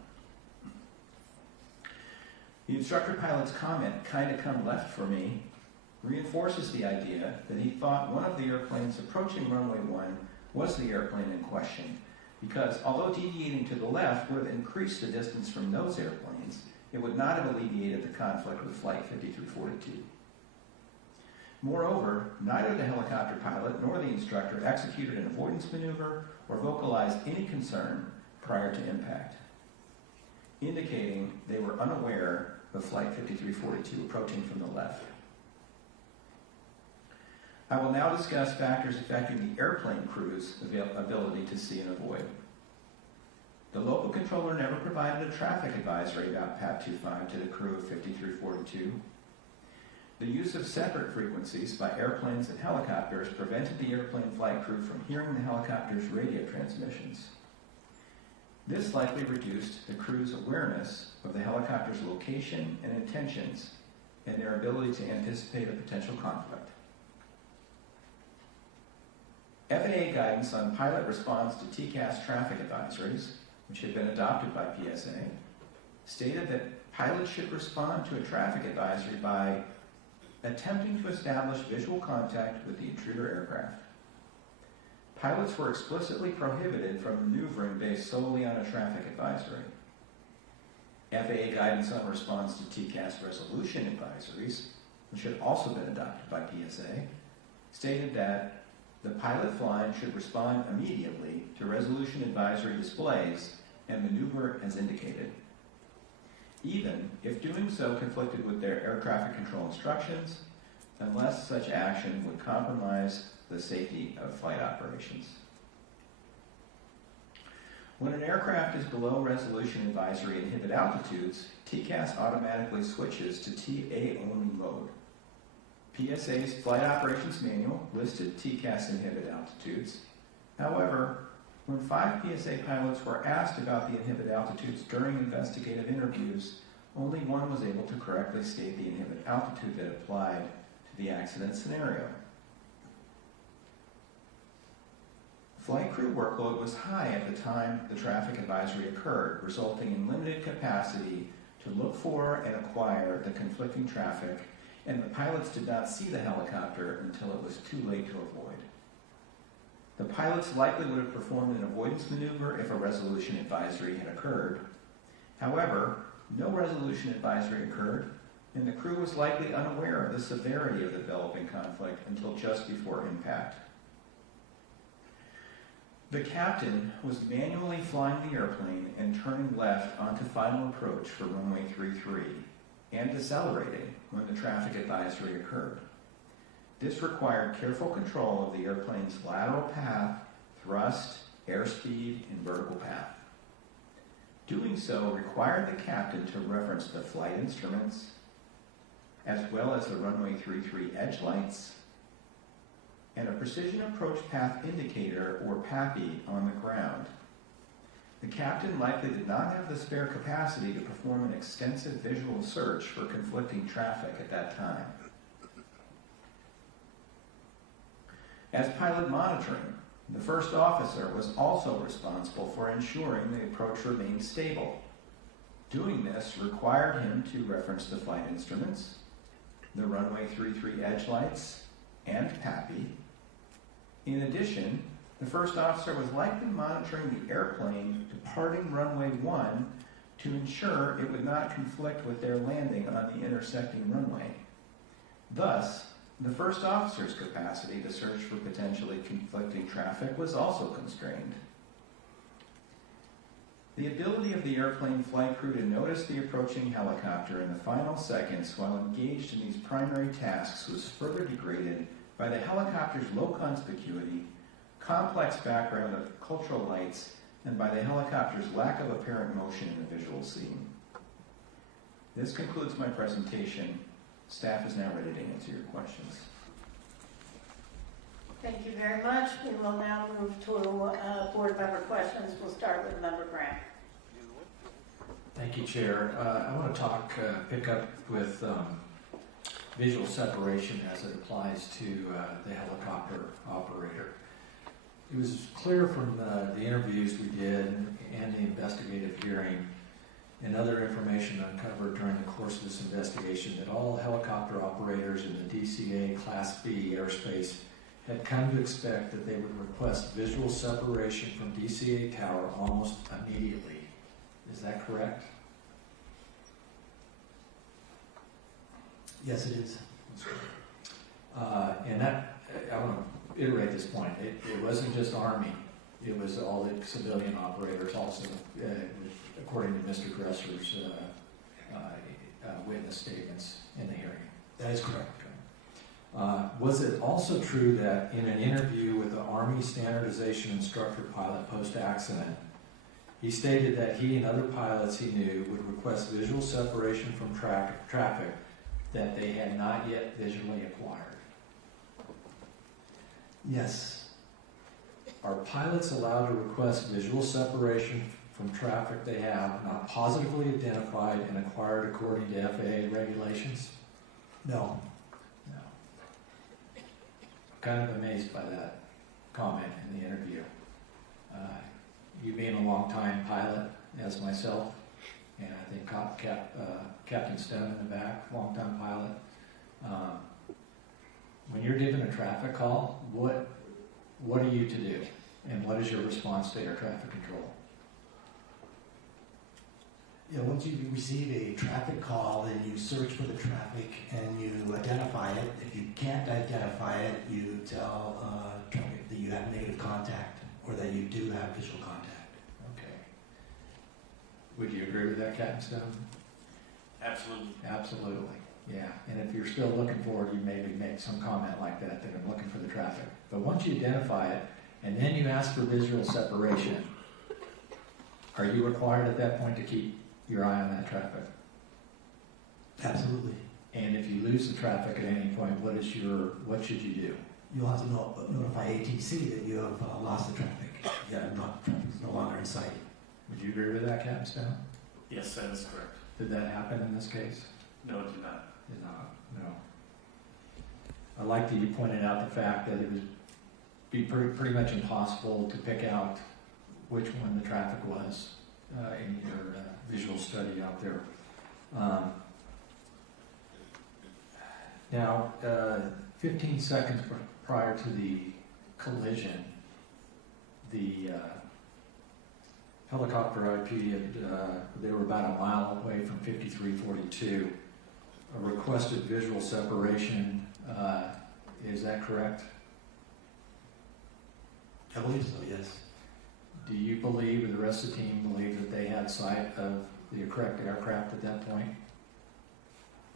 The instructor pilot's comment, "kinda come left for me," reinforces the idea that he thought one of the airplanes approaching runway 1 was the airplane in question, because although deviating to the left would have increased the distance from those airplanes, it would not have alleviated the conflict with Flight 5342. Moreover, neither the helicopter pilot nor the instructor executed an avoidance maneuver or vocalized any concern prior to impact. indicating they were unaware of Flight 5342 approaching from the left. I will now discuss factors affecting the airplane crew's ability to see and avoid. The local controller never provided a traffic advisory about PAT 25 to the crew of 5342. The use of separate frequencies by airplanes and helicopters prevented the airplane flight crew from hearing the helicopter's radio transmissions. This likely reduced the crew's awareness of the helicopter's location and intentions and their ability to anticipate a potential conflict. FAA guidance on pilot response to TCAS traffic advisories, which had been adopted by PSA, stated that pilots should respond to a traffic advisory by attempting to establish visual contact with the intruder aircraft. Pilots were explicitly prohibited from maneuvering based solely on a traffic advisory. FAA guidance on response to TCAS resolution advisories, which had also been adopted by PSA, stated that the pilot flying should respond immediately to resolution advisory displays and maneuver as indicated, even if doing so conflicted with their air traffic control instructions, unless such action would compromise the safety of flight operations. When an aircraft is below resolution advisory inhibit altitudes, TCAS automatically switches to TA-only mode. PSA's Flight Operations Manual listed TCAS inhibit altitudes. However, when 5 PSA pilots were asked about the inhibit altitudes during investigative interviews, only one was able to correctly state the inhibit altitude that applied to the accident scenario. Flight crew workload was high at the time the traffic advisory occurred, resulting in limited capacity to look for and acquire the conflicting traffic, and the pilots did not see the helicopter until it was too late to avoid. The pilots likely would have performed an avoidance maneuver if a resolution advisory had occurred. However, no resolution advisory occurred, and the crew was likely unaware of the severity of the developing conflict until just before impact. The captain was manually flying the airplane and turning left onto final approach for runway 33 and decelerating when the traffic advisory occurred. This required careful control of the airplane's lateral path, thrust, airspeed, and vertical path. Doing so required the captain to reference the flight instruments, as well as the runway 33 edge lights, and a precision approach path indicator, or PAPI, on the ground. The captain likely did not have the spare capacity to perform an extensive visual search for conflicting traffic at that time. As pilot monitoring, the first officer was also responsible for ensuring the approach remained stable. Doing this required him to reference the flight instruments, the runway 33 edge lights, and PAPI. In addition, the first officer was likely monitoring the airplane departing runway 1 to ensure it would not conflict with their landing on the intersecting runway. Thus, the first officer's capacity to search for potentially conflicting traffic was also constrained. The ability of the airplane flight crew to notice the approaching helicopter in the final seconds while engaged in these primary tasks was further degraded by the helicopter's low conspicuity, complex background of cultural lights, and by the helicopter's lack of apparent motion in the visual scene. This concludes my presentation. Staff is now ready to answer your questions. Thank you very much. We will now move to board member questions. We'll start with Member Graham. Thank you, Chair. I want to pick up with visual separation as it applies to the helicopter operator. It was clear from the interviews we did and the investigative hearing and other information uncovered during the course of this investigation that all helicopter operators in the DCA Class B airspace had come to expect that they would request visual separation from DCA tower almost immediately. Is that correct? Yes, it is. And that, I want to iterate this point. It wasn't just Army. It was all the civilian operators also. according to Mr. Dresser's witness statements in the hearing. That is correct. Was it also true that in an interview with the Army Standardization Instructor pilot post-accident, he stated that he and other pilots he knew would request visual separation from traffic that they had not yet visually acquired? Yes. Are pilots allowed to request visual separation from traffic they have not positively identified and acquired according to FAA regulations? No. No. Kind of amazed by that comment in the interview. You being a long-time pilot, as myself, and I think Captain Stone in the back, long-time pilot. When you're given a traffic call, what are you to do, and what is your response to air traffic control? Yeah, once you receive a traffic call, then you search for the traffic and you identify it. If you can't identify it, you tell traffic that you have negative contact or that you do have visual contact. Okay. Would you agree with that, Captain Stone? Absolutely. Absolutely. Yeah. And if you're still looking for it, you maybe make some comment like that I'm looking for the traffic. But once you identify it, and then you ask for visual separation, are you required at that point to keep your eye on that traffic? Absolutely. And if you lose the traffic at any point, what should you do? You'll have to notify ATC that you have lost the traffic. Yeah, traffic is no longer in sight. Would you agree with that, Captain Stone? Yes, that is correct. Did that happen in this case? No, it did not. Did not. No. I like that you pointed out the fact that it would be pretty much impossible to pick out which one the traffic was in your visual study out there. Now, 15 seconds prior to the collision, the helicopter IP, they were about a mile away from 5342. A requested visual separation, is that correct? I believe so, yes. Do you believe, or the rest of the team believe, that they had sight of the correct aircraft at that point?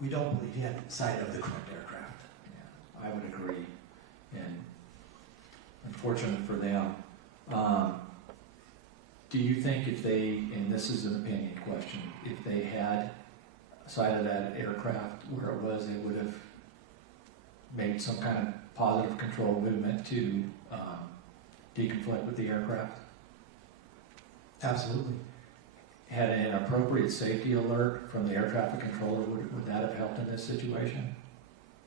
We don't believe he had sight of the correct aircraft. Yeah, I would agree. And unfortunate for them. Do you think if they, and this is an opinion question, if they had sight of that aircraft where it was, they would have made some kind of positive control movement to deconflict with the aircraft? Absolutely. Had an appropriate safety alert from the air traffic controller, would that have helped in this situation?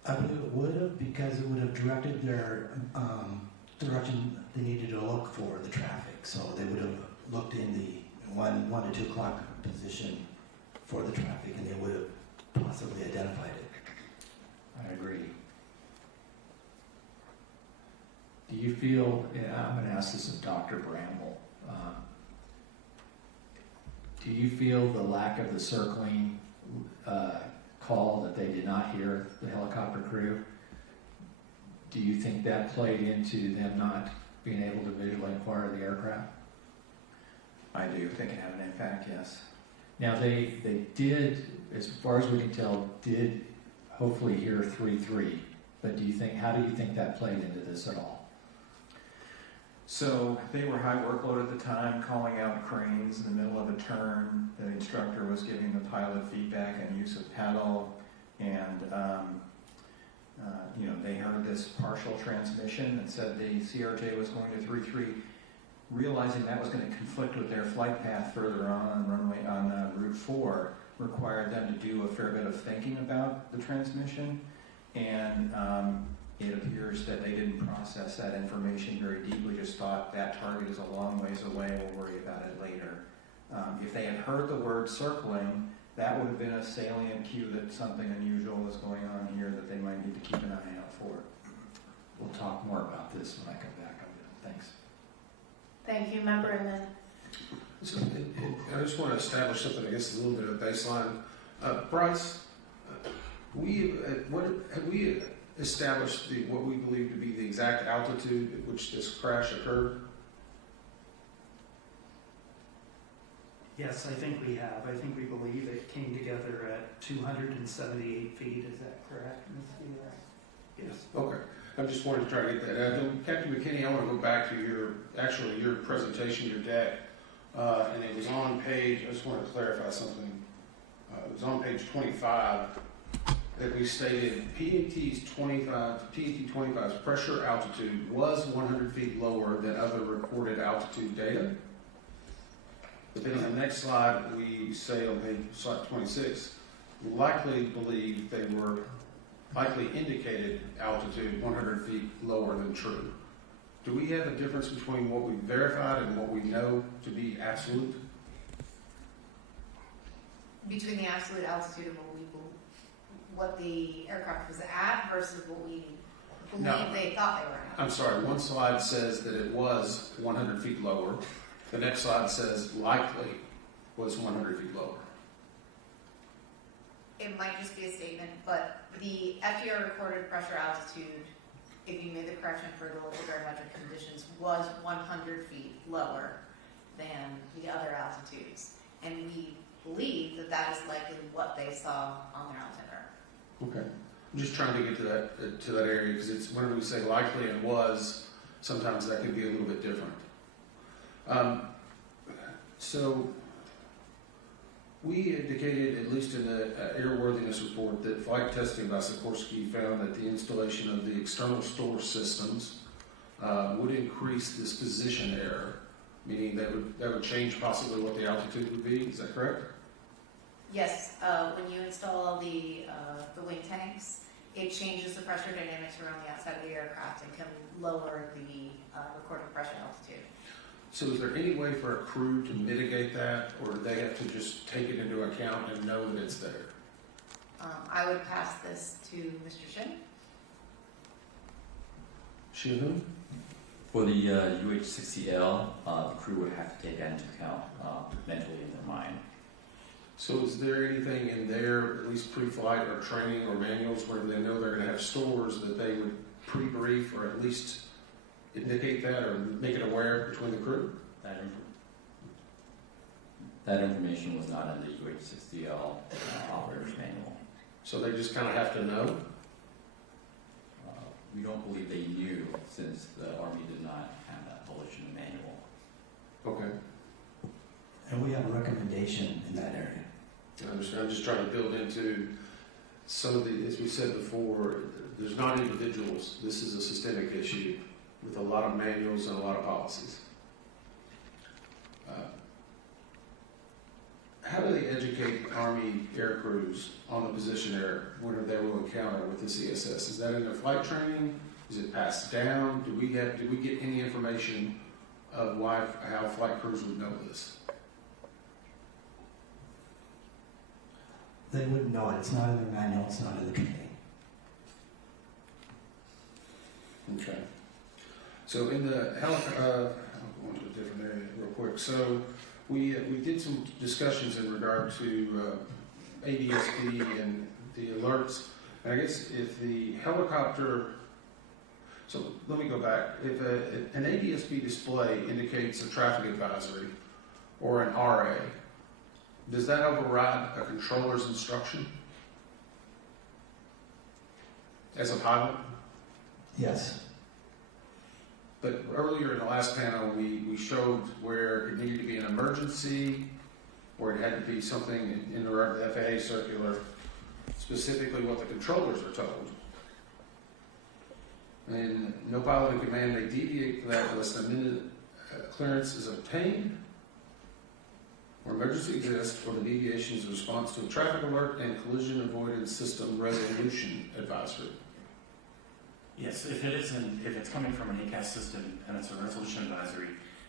I believe it would have, because it would have directed their direction they needed to look for the traffic. So they would have looked in the 1 to 2 o'clock position for the traffic, and they would have possibly identified it. I agree. Do you feel, and I'm going to ask this of Dr. Bramble, do you feel the lack of the circling call that they did not hear the helicopter crew? Do you think that played into them not being able to visually inquire the aircraft? I do think it had an impact, yes. Now they did, as far as we can tell, did hopefully hear 3-3. But how do you think that played into this at all? So they were high workload at the time, calling out cranes in the middle of a turn. The instructor was giving the pilot feedback on use of paddle, and they heard this partial transmission that said the CRJ was going to 3-3. Realizing that was going to conflict with their flight path further on Route 4, required them to do a fair bit of thinking about the transmission, and it appears that they didn't process that information very deeply, just thought that target is a long ways away, we'll worry about it later. If they had heard the word circling, that would have been a salient cue that something unusual was going on here that they might need to keep an eye out for. We'll talk more about this when I come back. Thanks. Thank you, Member Inman. I just want to establish something, I guess, a little bit of baseline. Bryce, have we established what we believe to be the exact altitude at which this crash occurred? Yes, I think we have. I think we believe it came together at 278 feet. Is that correct, Ms. Wheeler? Yes. Okay. I just wanted to try to get that. Captain McKinney, I want to go back to your presentation, your deck, and it was on page, I just want to clarify something. It was on page 25 that we stated PAT 25's pressure altitude was 100 feet lower than other recorded altitude data. But then on the next slide, we say on page slide 26, likely believe they were likely indicated altitude 100 feet lower than true. Do we have a difference between what we verified and what we know to be absolute? Between the absolute altitude of what the aircraft was at versus what we believe they thought they were at. I'm sorry, one slide says that it was 100 feet lower. The next slide says likely was 100 feet lower. It might just be a statement, but the FDR recorded pressure altitude, if you made the correction for the local barometric conditions, was 100 feet lower than the other altitudes. And we believe that that is likely what they saw on their altimeter. Okay. I'm just trying to get to that area because it's whenever we say likely and was, sometimes that can be a little bit different. So we indicated, at least in the airworthiness report, that flight testing by Sikorsky found that the installation of the external store systems would increase this position error, meaning that would change possibly what the altitude would be. Is that correct? Yes, when you install the wing tanks, it changes the pressure dynamics around the outside of the aircraft and can lower the recorded pressure altitude. So is there any way for a crew to mitigate that, or do they have to just take it into account and know that it's there? I would pass this to Mr. Shin. Shin? For the UH-60L, the crew would have to take that into account mentally in their mind. So is there anything in there, at least pre-flight or training or manuals, where they know they're going to have stores that they would pre-brief or at least indicate that or make it aware between the crew? That information was not in the UH-60L operator's manual. So they just kind of have to know? We don't believe they knew, since the Army did not have that published in the manual. Okay. And we have a recommendation in that area. I understand. I'm just trying to build into some of the, as we said before, there's not individuals. This is a systemic issue with a lot of manuals and a lot of policies. How do they educate Army air crews on the position error when they will encounter with this ESS? Is that in their flight training? Is it passed down? Do we get any information of how flight crews would know this? They wouldn't know it. It's not in their manual. It's not in the committee. Okay. So in the I'll go into a different area real quick. So we did some discussions in regard to ADSB and the alerts. And I guess if the helicopter, so let me go back. If an ADSB display indicates a traffic advisory or an RA, does that override a controller's instruction as a pilot? Yes. But earlier in the last panel, we showed where it needed to be an emergency, or it had to be something in the FAA circular, specifically what the controllers are told. And no pilot in command may deviate from that unless the minute clearance is obtained, or emergency exists, or the deviation is a response to a traffic alert and collision avoidance system resolution advisory. Yes, if it's coming from an ACAS system and it's a resolution advisory,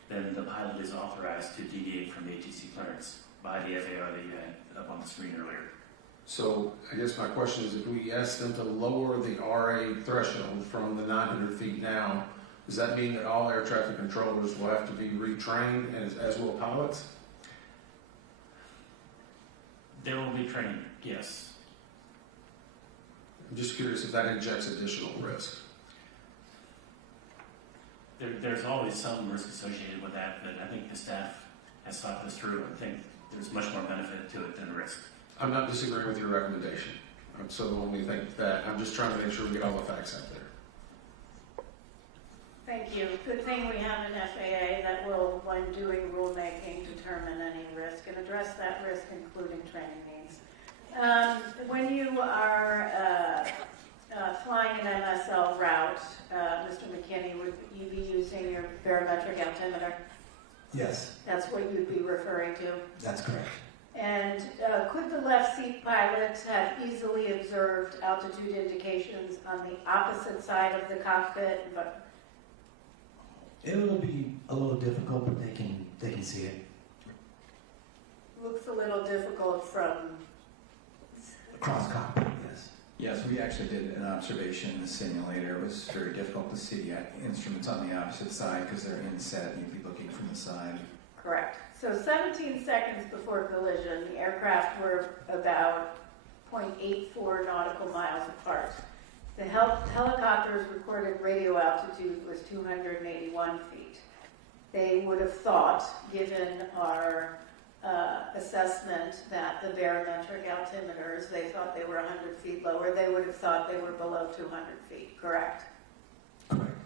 then the pilot is authorized to deviate from the ATC clearance by the FAR that you had up on the screen earlier. So I guess my question is, if we ask them to lower the RA threshold from the 900 feet now, does that mean that all air traffic controllers will have to be retrained, as will pilots? There will be training, yes. I'm just curious if that injects additional risk. There's always some risk associated with that, but I think the staff has thought this through and think there's much more benefit to it than risk. I'm not disagreeing with your recommendation. So when we think that, I'm just trying to make sure we get all the facts out there. Thank you. Good thing we have an FAA that will, when doing rulemaking, determine any risk and address that risk, including training needs. When you are flying an MSL route, Mr. McKinney, would you be using your barometric altimeter? Yes, That's what you'd be referring to. that's correct. And could the left seat pilot have easily observed altitude indications on the opposite side of the cockpit? But It will be a little difficult, but they can see it. looks a little difficult from. Cross cockpit, yes. Yes, we actually did an observation in the simulator. It was very difficult to see instruments on the opposite side because they're inset and you'd be looking from the side. Correct. So 17 seconds before collision, the aircraft were about 0.84 nautical miles apart. The helicopter's recorded radio altitude was 281 feet. They would have thought, given our assessment that the barometric altimeters, they thought they were 100 feet lower. They would have thought they were below 200 feet, correct? Correct.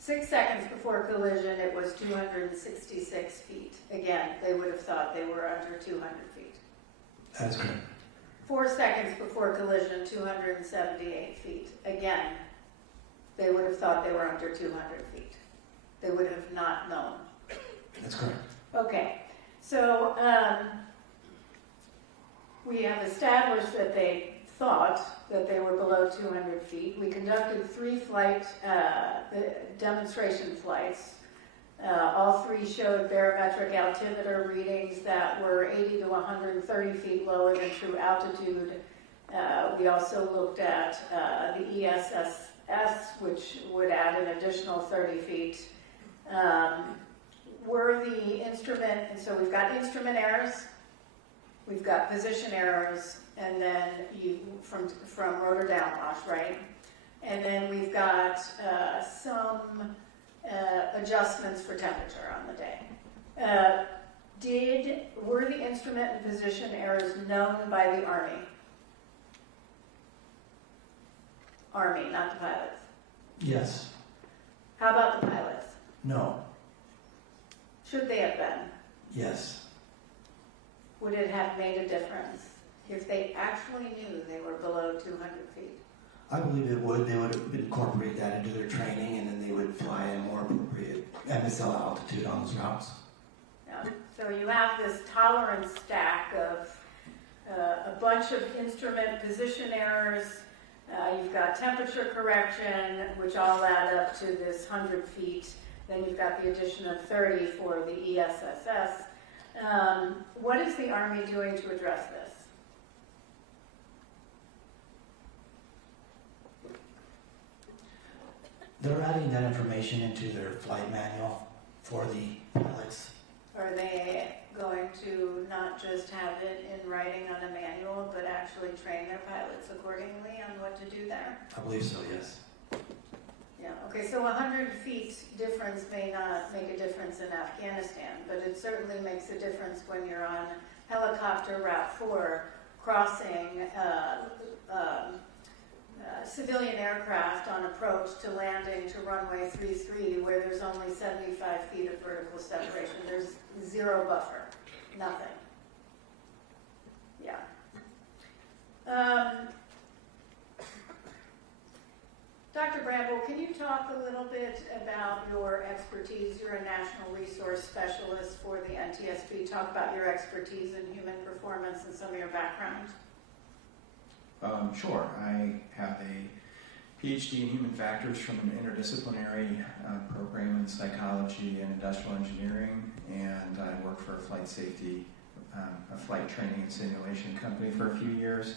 6 seconds before collision, it was 266 feet. Again, they would have thought they were under 200 feet. That's correct. 4 seconds before collision, 278 feet. Again, they would have thought they were under 200 feet. They would have not known. That's correct. Okay, so we have established that they thought that they were below 200 feet. We conducted 3 demonstration flights. All 3 showed barometric altimeter readings that were 80 to 130 feet lower than true altitude. We also looked at the ESS, which would add an additional 30 feet. Were the instrument, and so we've got instrument errors, we've got position errors, and then from rotor downwash, right? And then we've got some adjustments for temperature on the day. Were the instrument and position errors known by the Army? Army, not the pilots. Yes. How about the pilots? No. Should they have been? Yes. Would it have made a difference if they actually knew they were below 200 feet? I believe it would. They would incorporate that into their training, and then they would fly at a more appropriate MSL altitude on those routes. Yeah. So you have this tolerance stack of a bunch of instrument position errors. You've got temperature correction, which all add up to this 100 feet. Then you've got the addition of 30 for the ESSS. What is the Army doing to address this? They're adding that information into their flight manual for the pilots. Are they going to not just have it in writing on a manual, but actually train their pilots accordingly on what to do there? I believe so, yes. Yeah, okay, so 100 feet difference may not make a difference in Afghanistan, but it certainly makes a difference when you're on helicopter Route 4 crossing civilian aircraft on approach to landing to runway 33 where there's only 75 feet of vertical separation. There's 0 buffer, nothing. Yeah. Dr. Bramble, can you talk a little bit about your expertise? You're a national resource specialist for the NTSB. Talk about your expertise in human performance and some of your background. Sure. I have a PhD in human factors from an interdisciplinary program in psychology and industrial engineering, and I worked for a flight safety, a flight training and simulation company for a few years.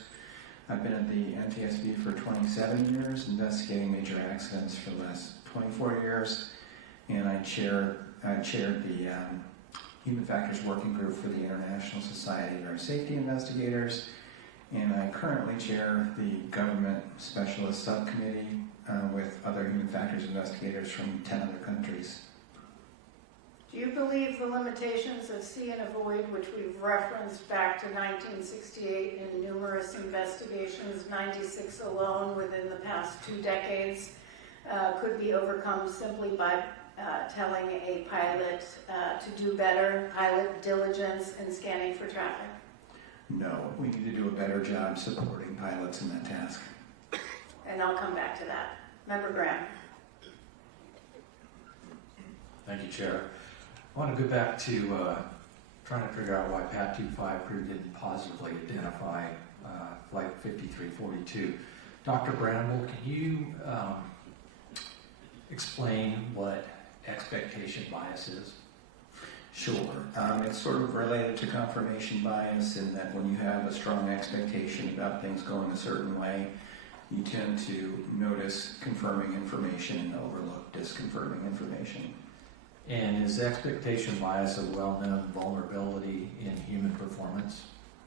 I've been at the NTSB for 27 years, investigating major accidents for the last 24 years, and I chaired the Human Factors Working Group for the International Society of Air Safety Investigators, and I currently chair the Government Specialist Subcommittee with other human factors investigators from 10 other countries. Do you believe the limitations of see and avoid, which we've referenced back to 1968 in numerous investigations, 96 alone within the past 2 decades, could be overcome simply by telling a pilot to do better, pilot diligence in scanning for traffic? No, we need to do a better job supporting pilots in that task. And I'll come back to that. Member Graham. Thank you, Chair. I want to go back to trying to figure out why PAT 25 crew didn't positively identify Flight 5342. Dr. Bramble, can you explain what expectation bias is? Sure. It's sort of related to confirmation bias in that when you have a strong expectation about things going a certain way, you tend to notice confirming information and overlook disconfirming information. And is expectation bias a well-known vulnerability in human performance?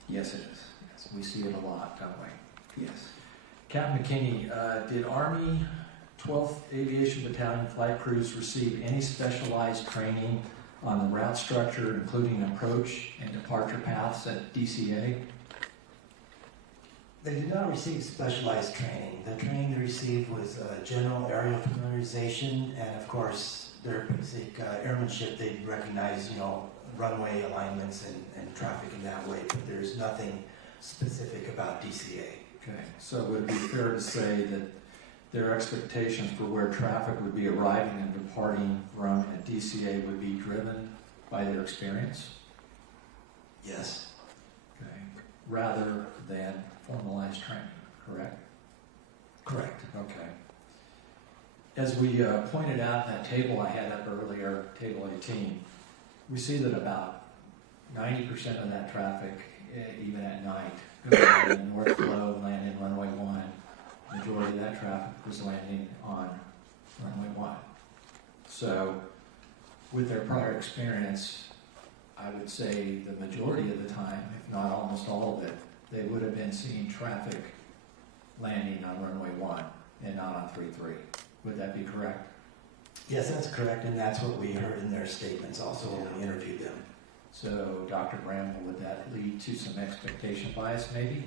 Yes, it is. Yes, we see it a lot, don't we? Yes. Captain McKinney, did Army 12th Aviation Battalion flight crews receive any specialized training on the route structure, including approach and departure paths at DCA? They did not receive specialized training. The training they received was general aerial familiarization, and of course, their basic airmanship. They recognize, runway alignments and traffic in that way, but there's nothing specific about DCA. Okay, so would it be fair to say that their expectations for where traffic would be arriving and departing from at DCA would be driven by their experience? Yes. Okay, rather than formalized training, correct? Correct. Okay. As we pointed out in that table I had up earlier, table 18, we see that about 90% of that traffic, even at night, goes on the north flow, land in runway 1. Majority of that traffic was landing on runway 1. So, with their prior experience, I would say the majority of the time, if not almost all of it, they would have been seeing traffic landing on runway 1 and not on 33. Would that be correct? Yes, that's correct, and that's what we heard in their statements also when we interviewed them. So, Dr. Bramble, would that lead to some expectation bias, maybe?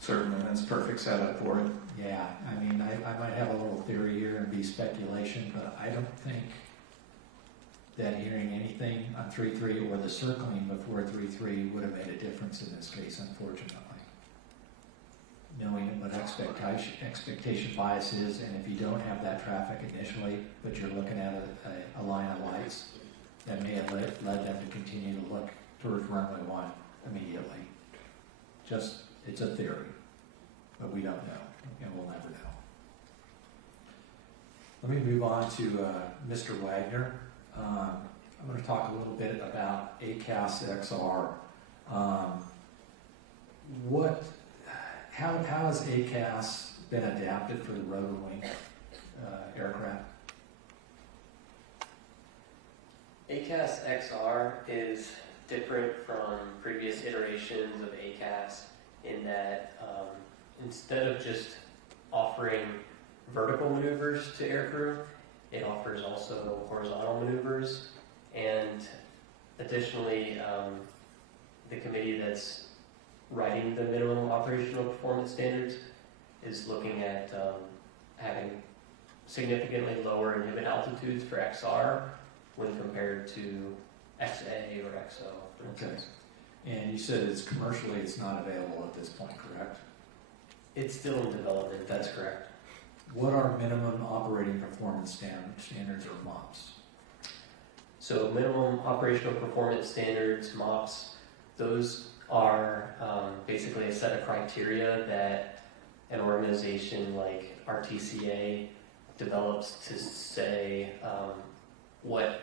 Certainly, that's perfect setup for it. Yeah, I mean, I might have a little theory here and be speculation, but I don't think that hearing anything on 3.3 or the circling before 3.3 would have made a difference in this case, unfortunately. Knowing what expectation bias is, and if you don't have that traffic initially, but you're looking at a line of lights, that may have led them to continue to look towards runway 1 immediately. It's a theory, but we don't know, and we'll never know. Let me move on to Mr. Wagner. I'm going to talk a little bit about ACAS XR. How has ACAS been adapted for the rotor wing aircraft? ACAS XR is different from previous iterations of ACAS in that instead of just offering vertical maneuvers to aircrew, it offers also horizontal maneuvers, and additionally, the committee that's writing the minimum operational performance standards is looking at having significantly lower inhibit altitudes for XR when compared to XA or XO, for instance. And you said it's not available at this point, correct? It's still in development, that's correct. What are minimum operating performance standards or MOPS? So minimum operational performance standards, MOPS, those are basically a set of criteria that an organization like our DCA develops to say what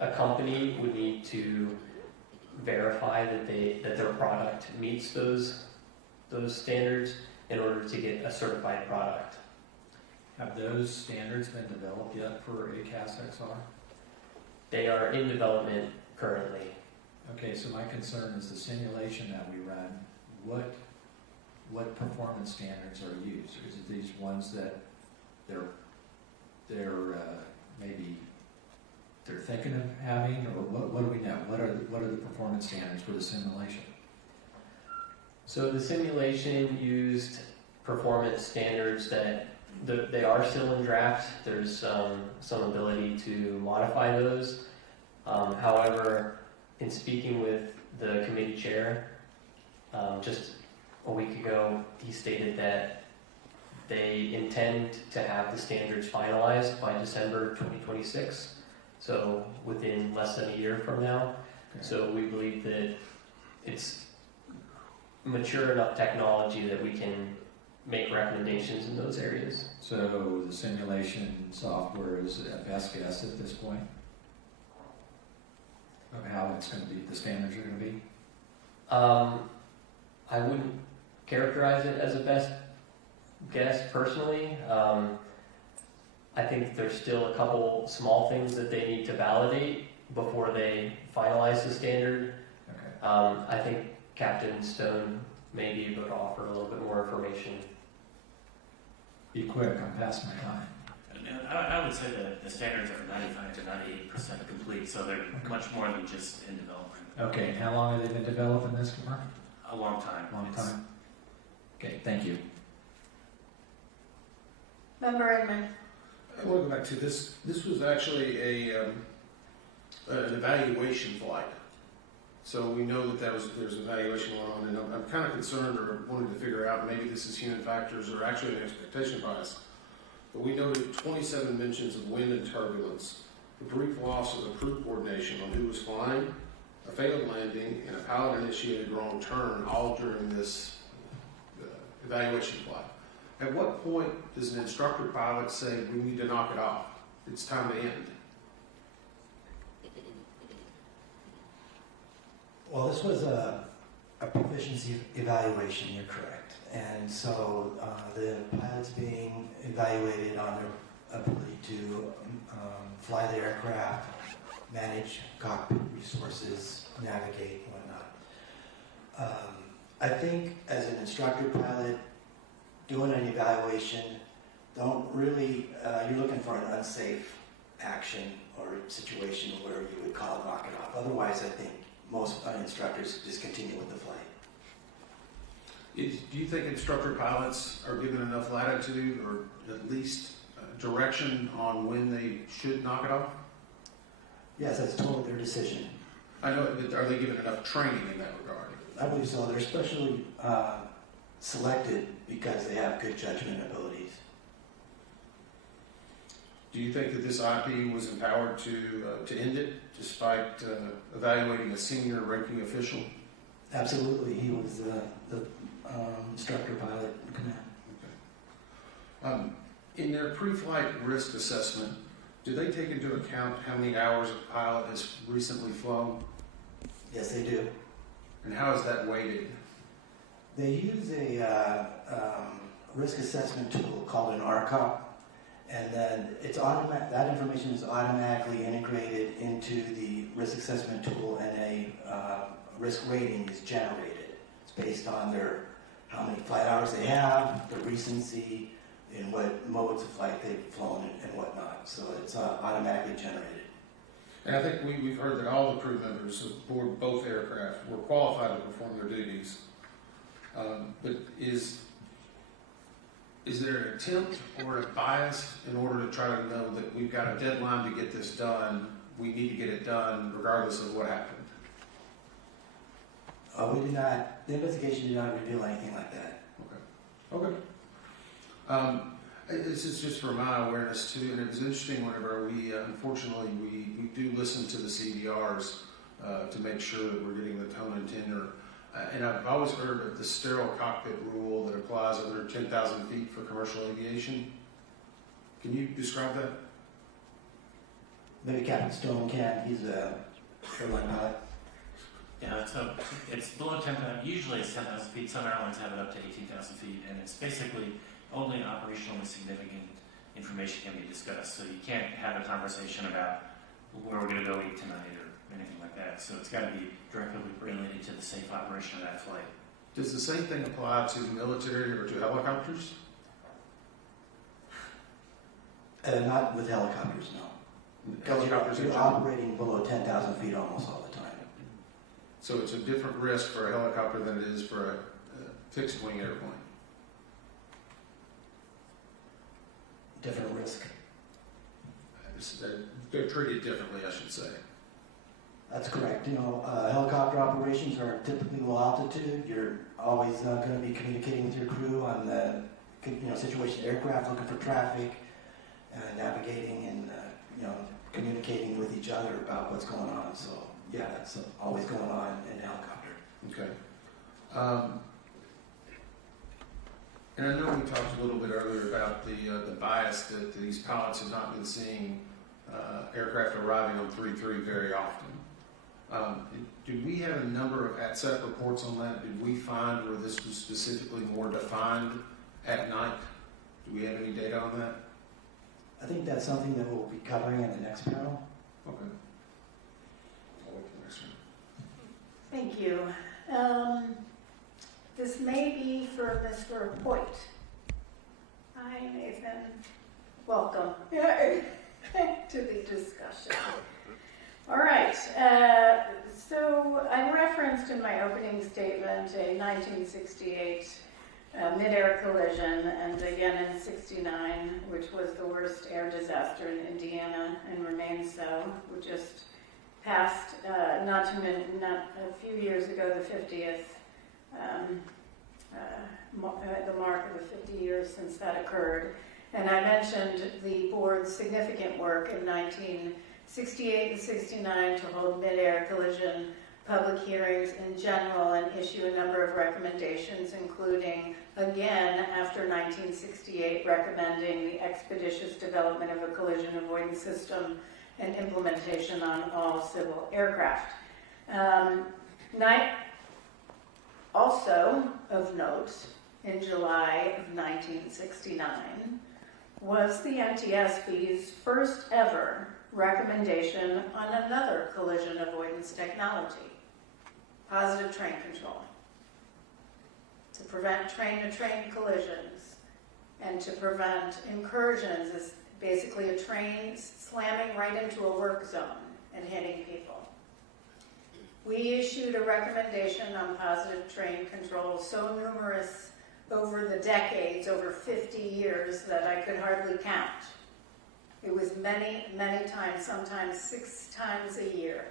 a company would need to verify that their product meets those standards in order to get a certified product. Have those standards been developed yet for ACAS XR? They are in development currently. Okay, so my concern is the simulation that we run. What performance standards are used? Is it these ones that they're maybe they're thinking of having, or what do we know? What are the performance standards for the simulation? So the simulation used performance standards that they are still in draft. There's some ability to modify those. However, in speaking with the committee chair just a week ago, he stated that they intend to have the standards finalized by December 2026, so within less than a year from now. Okay. So we believe that it's mature enough technology that we can make recommendations in those areas. So the simulation software is a best guess at this point of how it's going to be, the standards are going to be? I wouldn't characterize it as a best guess personally. I think there's still a couple small things that they need to validate before they finalize the standard. Okay. I think Captain Stone may be able to offer a little bit more information. Be quick, I'm past my time. And I would say that the standards are 95 to 98% complete, so they're much more than just in development. Okay, and how long have they been developing this for? A long time. Long time? Okay, thank you. Member Edmund. I want to go back to this. This was actually an evaluation flight. So we know that there's an evaluation going on, and I'm kind of concerned or wanting to figure out maybe this is human factors or actually an expectation bias. But we noted 27 mentions of wind and turbulence, the brief loss of the crew coordination on who was flying, a failed landing, and a pilot-initiated wrong turn, all during this evaluation flight. At what point does an instructor pilot say, we need to knock it off? It's time to end. Well, this was a proficiency evaluation, you're correct. And so the pilots being evaluated on their ability to fly the aircraft, manage cockpit resources, navigate, and whatnot. I think as an instructor pilot, doing an evaluation, don't really, you're looking for an unsafe action or situation where you would call knock it off. Otherwise, I think most instructors just continue with the flight. Do you think instructor pilots are given enough latitude or at least direction on when they should knock it off? Yes, that's totally their decision. I know, but are they given enough training in that regard? I believe so. They're especially selected because they have good judgment abilities. Do you think that this IP was empowered to end it despite evaluating a senior ranking official? Absolutely. He was the instructor pilot in command. In their pre-flight risk assessment, do they take into account how many hours a pilot has recently flown? Yes, they do. And how is that weighted? They use a risk assessment tool called an RCOP, and then it's that information is automatically integrated into the risk assessment tool, and a risk rating is generated. It's based on how many flight hours they have, the recency, and what modes of flight they've flown and whatnot. So it's automatically generated. And I think we've heard that all the crew members aboard both aircraft were qualified to perform their duties. But is there an attempt or a bias in order to try to know that we've got a deadline to get this done, we need to get it done regardless of what happened? We did not, the investigation did not reveal anything like that. Okay. This is just for my awareness too, and it was interesting whenever unfortunately, we do listen to the CDRs to make sure that we're getting the tone and tenor. And I've always heard of the sterile cockpit rule that applies under 10,000 feet for commercial aviation. Can you describe that? Maybe Captain Stone can. He's a airline pilot. Yeah, so it's below 10,000. Usually it's 10,000 feet. Some airlines have it up to 18,000 feet, and it's basically only operationally significant information can be discussed. So you can't have a conversation about where we're going to go eat tonight or anything like that. So it's got to be directly related to the safe operation of that flight. Does the same thing apply to the military or to helicopters? Not with helicopters, no. helicopters in You're general. operating below 10,000 feet almost all the time. So it's a different risk for a helicopter than it is for a fixed wing airplane. Different risk. They're treated differently, I should say. That's correct. Helicopter operations are typically low altitude. You're always going to be communicating with your crew on the situation aircraft, looking for traffic, navigating, and communicating with each other about what's going on. So yeah, that's always going on in a helicopter. Okay. And I know we talked a little bit earlier about the bias that these pilots have not been seeing aircraft arriving on 3-3 very often. Did we have a number of ATSEP reports on that? Did we find where this was specifically more defined at night? Do we have any data on that? I think that's something that we'll be covering in the next panel. Okay. I'll wait for the next one. Thank you. This may be for Mr. Hoyt. Hi, Nathan. Welcome to the discussion. All right. So I referenced in my opening statement a 1968 mid-air collision, and again in 69, which was the worst air disaster in Indiana and remains so. We just passed, not a few years ago, the 50th, the mark of the 50 years since that occurred. And I mentioned the board's significant work in 1968 and 69 to hold mid-air collision public hearings in general and issue a number of recommendations, including, again, after 1968, recommending the expeditious development of a collision avoidance system and implementation on all civil aircraft. Also of note, in July of 1969, was the NTSB's first ever recommendation on another collision avoidance technology, positive train control, to prevent train-to-train collisions and to prevent incursions, is basically a train slamming right into a work zone and hitting people. We issued a recommendation on positive train control so numerous over the decades, over 50 years, that I could hardly count. It was many, many times, sometimes 6 times a year.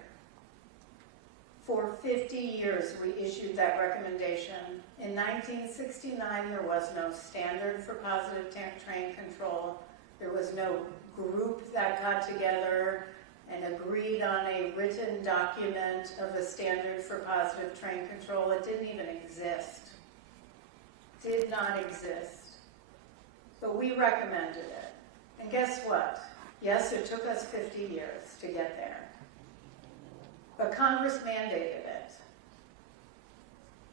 For 50 years, we issued that recommendation. In 1969, there was no standard for positive train control. There was no group that got together and agreed on a written document of a standard for positive train control. It didn't even exist. Did not exist. But we recommended it. And guess what? Yes, it took us 50 years to get there. But Congress mandated it.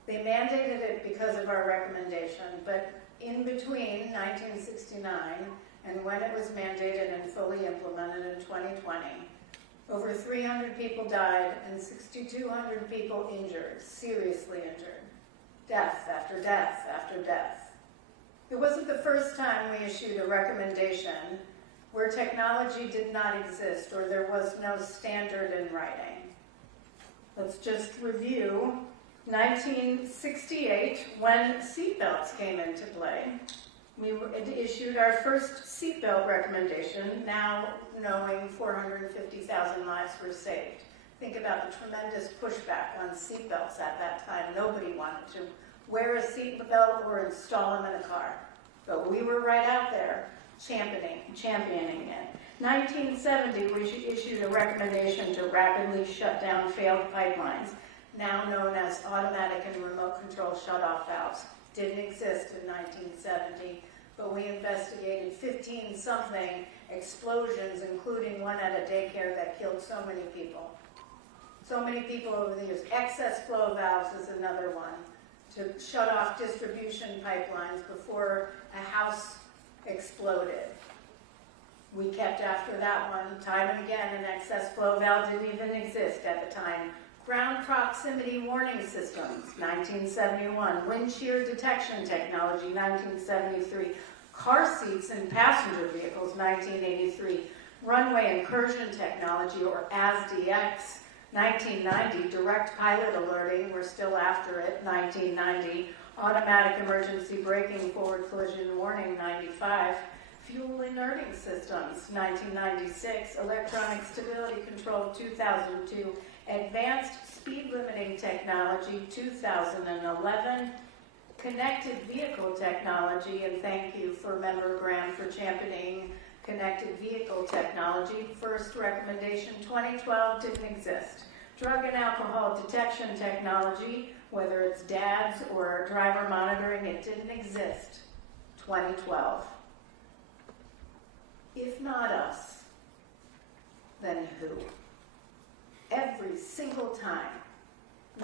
They mandated it because of our recommendation, but in between 1969 and when it was mandated and fully implemented in 2020, over 300 people died and 6,200 people injured, seriously injured. Death after death after death. It wasn't the first time we issued a recommendation where technology did not exist or there was no standard in writing. Let's just review 1968, when seatbelts came into play. We issued our first seatbelt recommendation, now knowing 450,000 lives were saved. Think about the tremendous pushback on seatbelts at that time. Nobody wanted to wear a seatbelt or install them in a car. But we were right out there championing it. 1970, we issued a recommendation to rapidly shut down failed pipelines, now known as automatic and remote control shutoff valves. Didn't exist in 1970, but we investigated 15-something explosions, including one at a daycare that killed so many people. So many people over the years. Excess flow valves is another one, to shut off distribution pipelines before a house exploded. We kept after that one time and again. An excess flow valve didn't even exist at the time. Ground proximity warning systems, 1971. Wind shear detection technology, 1973. Car seats in passenger vehicles, 1983. runway incursion technology, or ASDX, 1990, direct pilot alerting, we're still after it, 1990, automatic emergency braking, forward collision warning, 95, fuel inerting systems, 1996, electronic stability control, 2002, advanced speed limiting technology, 2011, connected vehicle technology, and thank you for Member Graham for championing connected vehicle technology. First recommendation, 2012, didn't exist. Drug and alcohol detection technology, whether it's DADS or driver monitoring, it didn't exist. 2012. If not us, then who? Every single time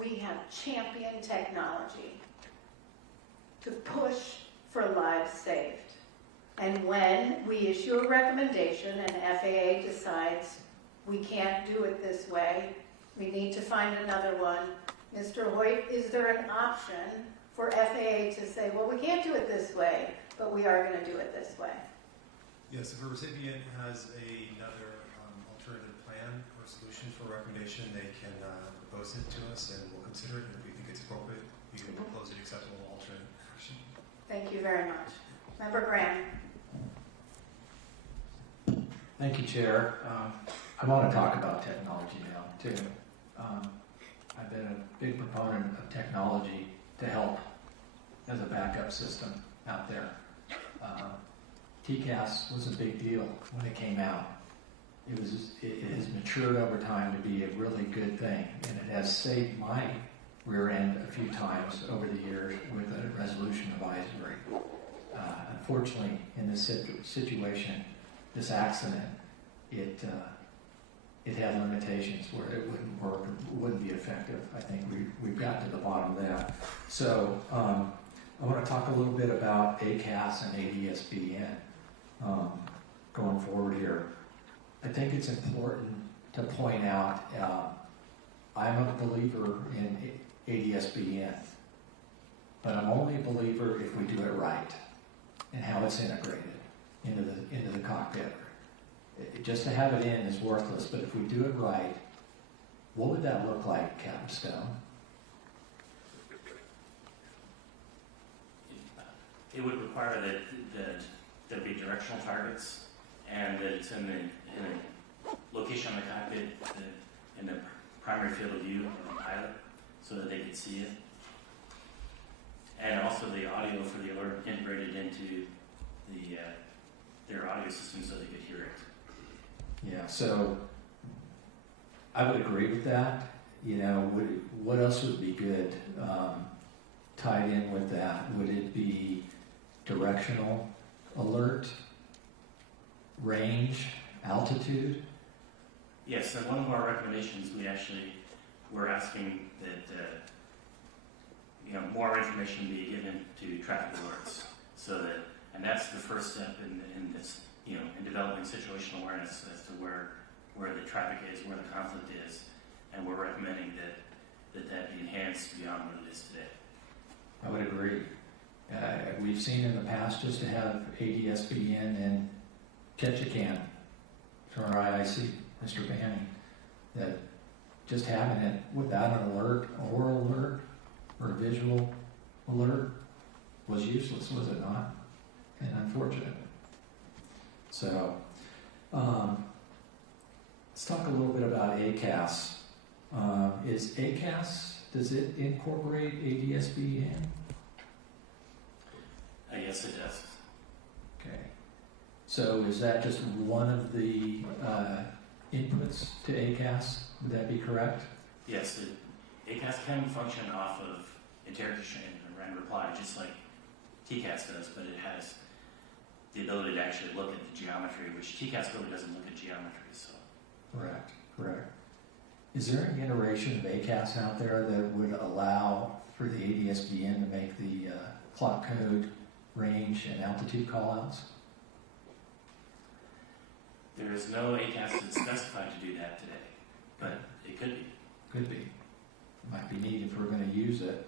we have championed technology to push for lives saved. And when we issue a recommendation and FAA decides we can't do it this way, we need to find another one. Mr. Hoyt, is there an option for FAA to say, well, we can't do it this way, but we are going to do it this way? Yes, if a recipient has another alternative plan or solution for recommendation, they can propose it to us and we'll consider it. And if we think it's appropriate, we can propose an acceptable alternate action. Thank you very much. Member Graham. Thank you, Chair. I want to talk about technology now, too. I've been a big proponent of technology to help as a backup system out there. TCAS was a big deal when it came out. It has matured over time to be a really good thing, and it has saved my rear end a few times over the years with a resolution advisory. Unfortunately, in this situation, this accident, it had limitations where it wouldn't work, it wouldn't be effective. I think we've got to the bottom of that. So I want to talk a little bit about ACAS and ADSBN going forward here. I think it's important to point out I'm a believer in ADSBN, but I'm only a believer if we do it right and how it's integrated into the cockpit. Just to have it in is worthless, but if we do it right, what would that look like, Captain Stone? It would require that there be directional targets and that it's in a location on the cockpit in the primary field of view of the pilot so that they could see it. And also the audio for the alert integrated into their audio system so they could hear it. Yeah, so I would agree with that. You know, what else would be good tied in with that? Would it be directional alert, range, altitude? Yes, and one of our recommendations, we're asking that more information be given to traffic alerts, so that, and that's the first step in this, in developing situational awareness as to where the traffic is, where the conflict is, and we're recommending that be enhanced beyond what it is today. I would agree. We've seen in the past just to have ADSBN and Ketchikan from our IIC, Mr. Banning, that just having it without an alert, oral alert, or a visual alert was useless, was it not? And unfortunate. So, let's talk a little bit about ACAS. Is ACAS, does it incorporate ADSBN? Yes, it does. Okay. So is that just one of the inputs to ACAS? Would that be correct? Yes, ACAS can function off of interrogation and reply, just like TCAS does, but it has the ability to actually look at the geometry, which TCAS really doesn't look at geometry. So. Correct. Is there an iteration of ACAS out there that would allow for the ADSBN to make the clock code, range, and altitude callouts? There is no ACAS that's specified to do that today, but it could be. Could be. Might be neat if we're going to use it.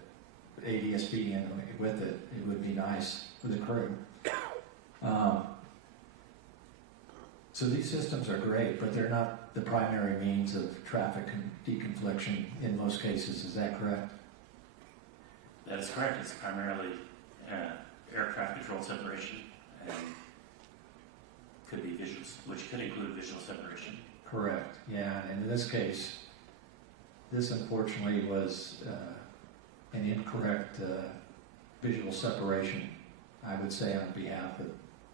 ADSBN with it, it would be nice for the crew. So these systems are great, but they're not the primary means of traffic deconfliction in most cases. Is that correct? That is correct. It's primarily air traffic control separation and could be visuals, which could include visual separation. Correct. Yeah, and in this case, this unfortunately was an incorrect visual separation, I would say, on behalf of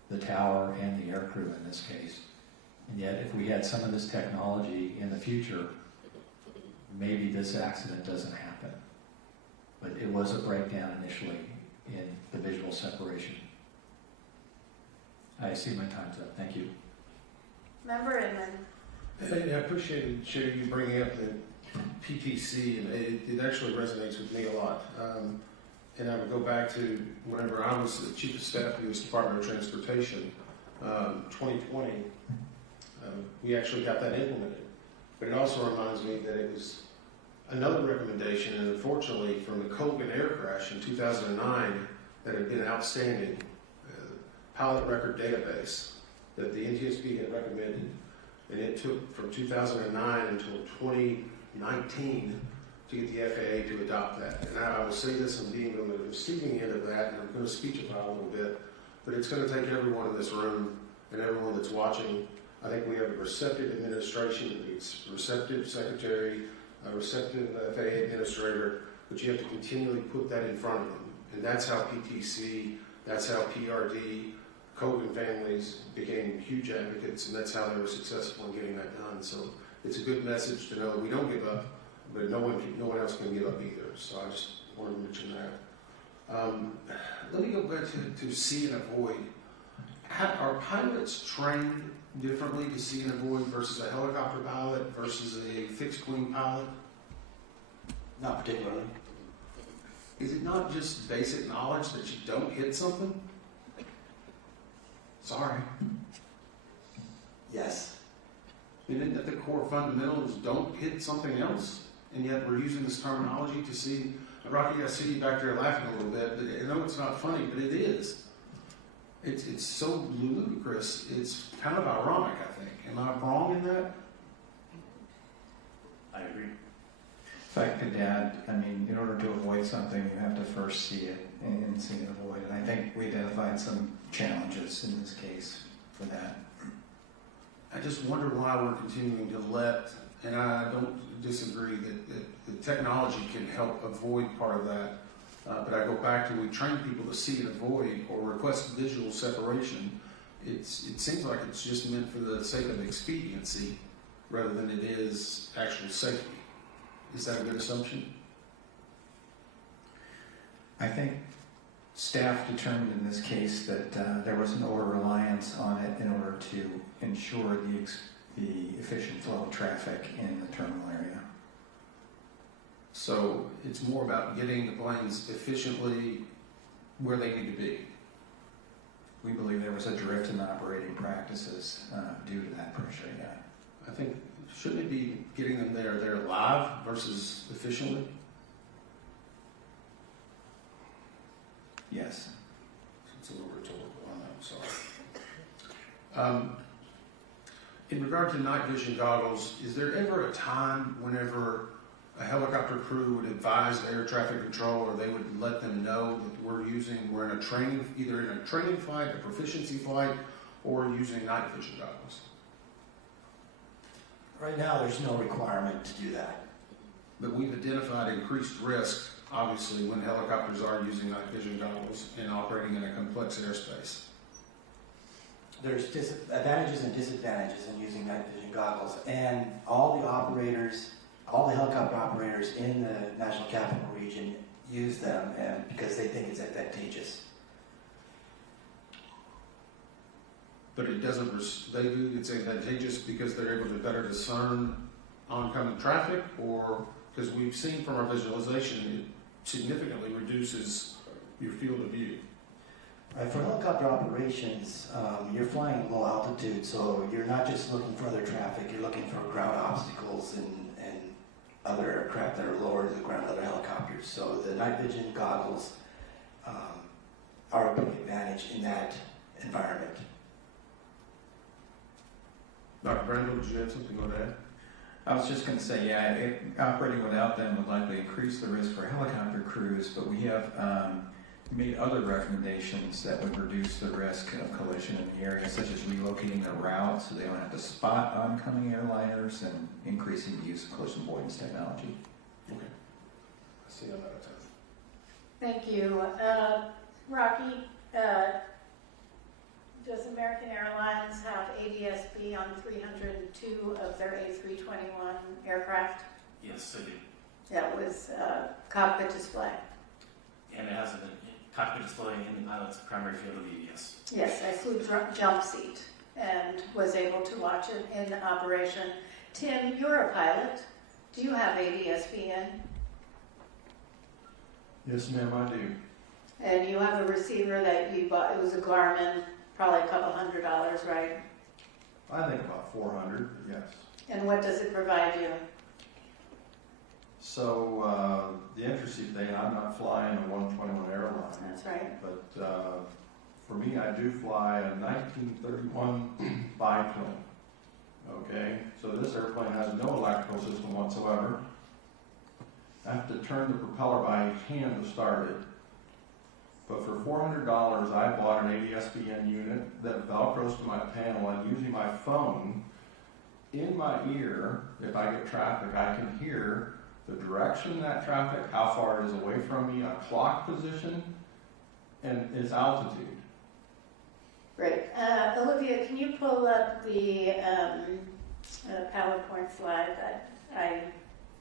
the tower and the air crew in this case. And yet, if we had some of this technology in the future, maybe this accident doesn't happen. But it was a breakdown initially in the visual separation. I see my time's up. Thank you. Member Inman. I appreciated, Chair, you bringing up the PTC, and it actually resonates with me a lot. And I would go back to whenever I was the Chief of Staff of the U.S. Department of Transportation, 2020, we actually got that implemented. But it also reminds me that it was another recommendation, and unfortunately from the Colgan air crash in 2009, that had been outstanding, pilot record database that the NTSB had recommended. And it took from 2009 until 2019 to get the FAA to adopt that. And I will say this, and being on the receiving end of that, and I'm going to speechify a little bit, but it's going to take everyone in this room and everyone that's watching. I think we have a receptive administration, a receptive secretary, a receptive FAA administrator, but you have to continually put that in front of them. And that's how PTC, that's how PRD, Colgan families became huge advocates, and that's how they were successful in getting that done. So it's a good message to know that we don't give up, but no one else can give up either. So I just wanted to mention that. Let me go back to see and avoid. Are pilots trained differently to see and avoid versus a helicopter pilot versus a fixed wing pilot? Not particularly. Is it not just basic knowledge that you don't hit something? Sorry. Yes. Isn't that the core fundamentals? Don't hit something else? And yet we're using this terminology to see. Rocky, I see you back there laughing a little bit, but I know it's not funny, but it is. It's so ludicrous. It's kind of ironic, I think. Am I wrong in that? I agree. If I could add, I mean, in order to avoid something, you have to first see it and see and avoid. And I think we identified some challenges in this case for that. I just wonder why we're continuing to let, and I don't disagree that the technology can help avoid part of that. But I go back to, we train people to see and avoid or request visual separation. It seems like it's just meant for the sake of expediency rather than it is actual safety. Is that a good assumption? I think staff determined in this case that there was an over-reliance on it in order to ensure the efficient flow of traffic in the terminal area. So it's more about getting the planes efficiently where they need to be. We believe there was a drift in operating practices due to that pressure, yeah. I think, shouldn't it be getting them there live versus efficiently? Yes. It's a little rhetorical, I know, sorry. In regard to night vision goggles, is there ever a time whenever a helicopter crew would advise air traffic control, or they would let them know that we're in a training, either in a training flight, a proficiency flight, or using night vision goggles? Right now, there's no requirement to do that. But we've identified increased risk, obviously, when helicopters are using night vision goggles and operating in a complex airspace. There's advantages and disadvantages in using night vision goggles, and all the helicopter operators in the National Capital Region use them because they think it's advantageous. But it doesn't, it's advantageous because they're able to better discern oncoming traffic, or because we've seen from our visualization, it significantly reduces your field of view. Right, for helicopter operations, you're flying low altitude, so you're not just looking for other traffic, you're looking for ground obstacles and other aircraft that are lower to the ground, other helicopters. So the night vision goggles are a big advantage in that environment. Dr. Brandon, did you have something on that? I was just going to say, yeah, operating without them would likely increase the risk for helicopter crews, but we have made other recommendations that would reduce the risk of collision in the area, such as relocating the route so they don't have to spot oncoming airliners and increasing the use of collision avoidance technology. Okay. I see I'm out of time. Thank you. Rocky, does American Airlines have ADS-B on 302 of their A321 aircraft? Yes, I do. That was cockpit display. And it has a cockpit display in the pilot's primary field of view, yes. Yes, I flew jump seat and was able to watch it in operation. Tim, you're a pilot. Do you have ADS-B in? Yes, ma'am, I do. And you have a receiver that you bought, it was a Garmin, probably a couple $100, right? I think about 400, but yes. And what does it provide you? So the interesting thing, I'm not flying a 121 airline. That's right. But for me, I do fly a 1931 biplane. Okay, so this airplane has no electrical system whatsoever. I have to turn the propeller by hand to start it. But for $400, I bought an ADS-BN unit that velcros to my panel, and using my phone in my ear, if I get traffic, I can hear the direction of that traffic, how far it is away from me, a clock position, and its altitude. Great. Olivia, can you pull up the PowerPoint slide that I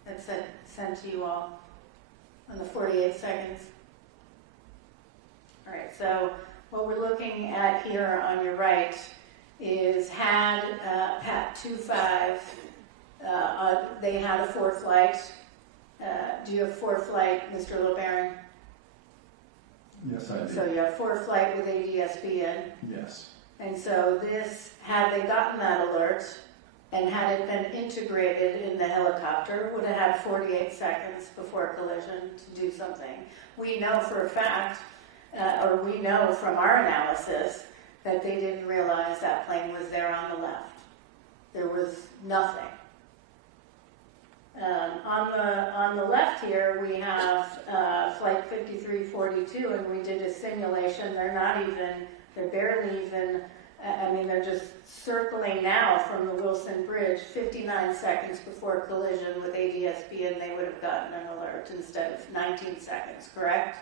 had sent to you all on the 48 seconds? All right, so what we're looking at here on your right is had PAT 25, they had a ForeFlight. Do you have ForeFlight, Mr. LeBaron? Yes, I do. So you have ForeFlight with ADS-B in? Yes. And so this, had they gotten that alert and had it been integrated in the helicopter, would have had 48 seconds before collision to do something. We know for a fact, or we know from our analysis, that they didn't realize that plane was there on the left. There was nothing. On the left here, we have Flight 5342, and we did a simulation. They're barely even, they're just circling now from the Wilson Bridge 59 seconds before collision with ADS-B, and they would have gotten an alert instead of 19 seconds, correct?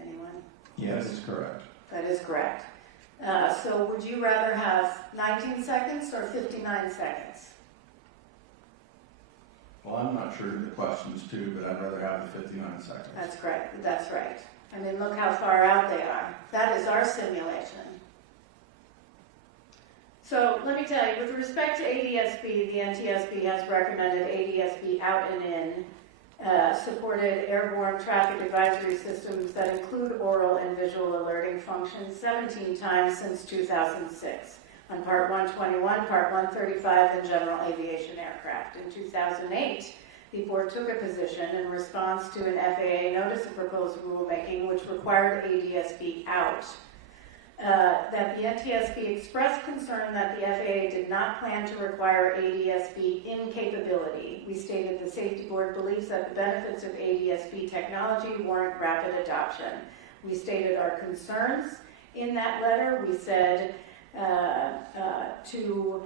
Anyone? Yes, that is correct. That is correct. So would you rather have 19 seconds or 59 seconds? Well, I'm not sure of the questions too, but I'd rather have the 59 seconds. That's correct. That's right. I mean, look how far out they are. That is our simulation. So let me tell you, with respect to ADS-B, the NTSB has recommended ADS-B out and in supported airborne traffic advisory systems that include oral and visual alerting functions 17 times since 2006 on Part 121, Part 135, and general aviation aircraft. In 2008, the board took a position in response to an FAA notice of proposed rulemaking which required ADS-B out. That the NTSB expressed concern that the FAA did not plan to require ADS-B in capability. We stated the safety board believes that the benefits of ADS-B technology warrant rapid adoption. We stated our concerns in that letter. We said to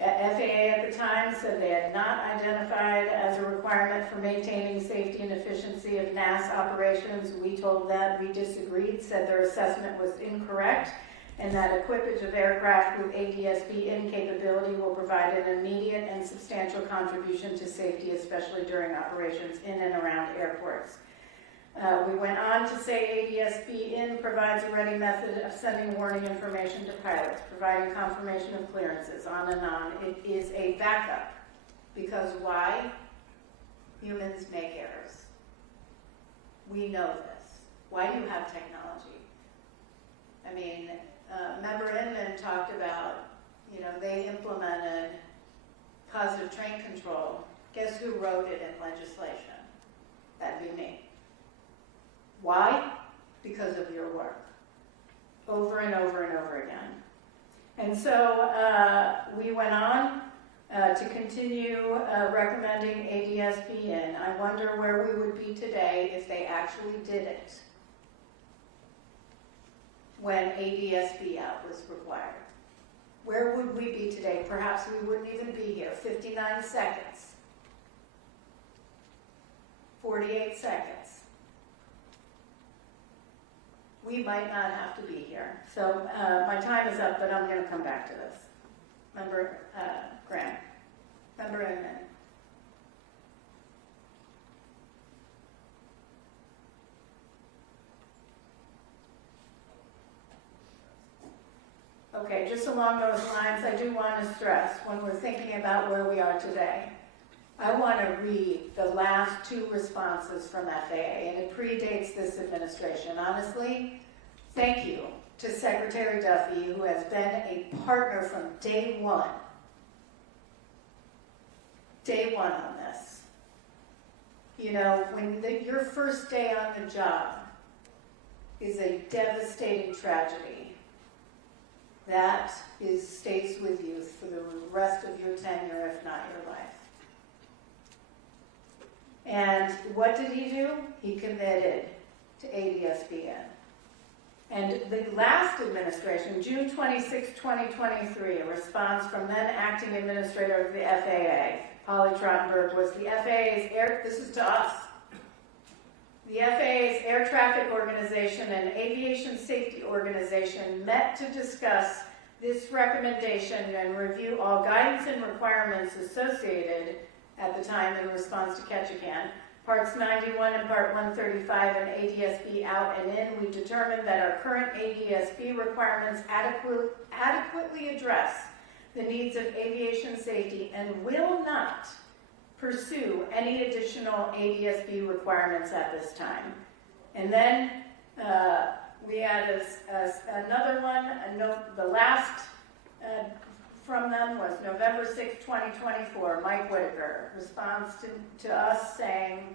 FAA at the time said they had not identified as a requirement for maintaining safety and efficiency of NAS operations. We told them we disagreed, said their assessment was incorrect, and that equipage of aircraft with ADS-B in capability will provide an immediate and substantial contribution to safety, especially during operations in and around airports. We went on to say ADS-B in provides a ready method of sending warning information to pilots, providing confirmation of clearances, on and on. It is a backup. Because why? Humans make errors. We know this. Why do you have technology? I mean, Member Inman talked about, they implemented positive train control. Guess who wrote it in legislation? That'd be me. Why? Because of your work. over and over and over again. And so we went on to continue recommending ADSB in. I wonder where we would be today if they actually did it when ADSB out was required. Where would we be today? Perhaps we wouldn't even be here. 59 seconds. 48 seconds. We might not have to be here. So my time is up, but I'm going to come back to this. Member Graham. Member Inman. Okay, just along those lines, I do want to stress, when we're thinking about where we are today, I want to read the last two responses from FAA, and it predates this administration. Honestly, thank you to Secretary Duffy, who has been a partner from day one. Day one on this. You know, when your first day on the job is a devastating tragedy, that stays with you for the rest of your tenure, if not your life. And what did he do? He committed to ADSBN. And the last administration, June 26, 2023, a response from then acting administrator of the FAA, Polly Trottenberg, was the FAA's this is to us, the FAA's Air Traffic Organization and Aviation Safety Organization met to discuss this recommendation and review all guidance and requirements associated at the time in response to Ketchikan. Parts 91 and Part 135 and ADSB out and in, we determined that our current ADSB requirements adequately address the needs of aviation safety and will not pursue any additional ADSB requirements at this time. And then we had another one, a note, the last from them was November 6, 2024, Mike Whitaker, response to us saying,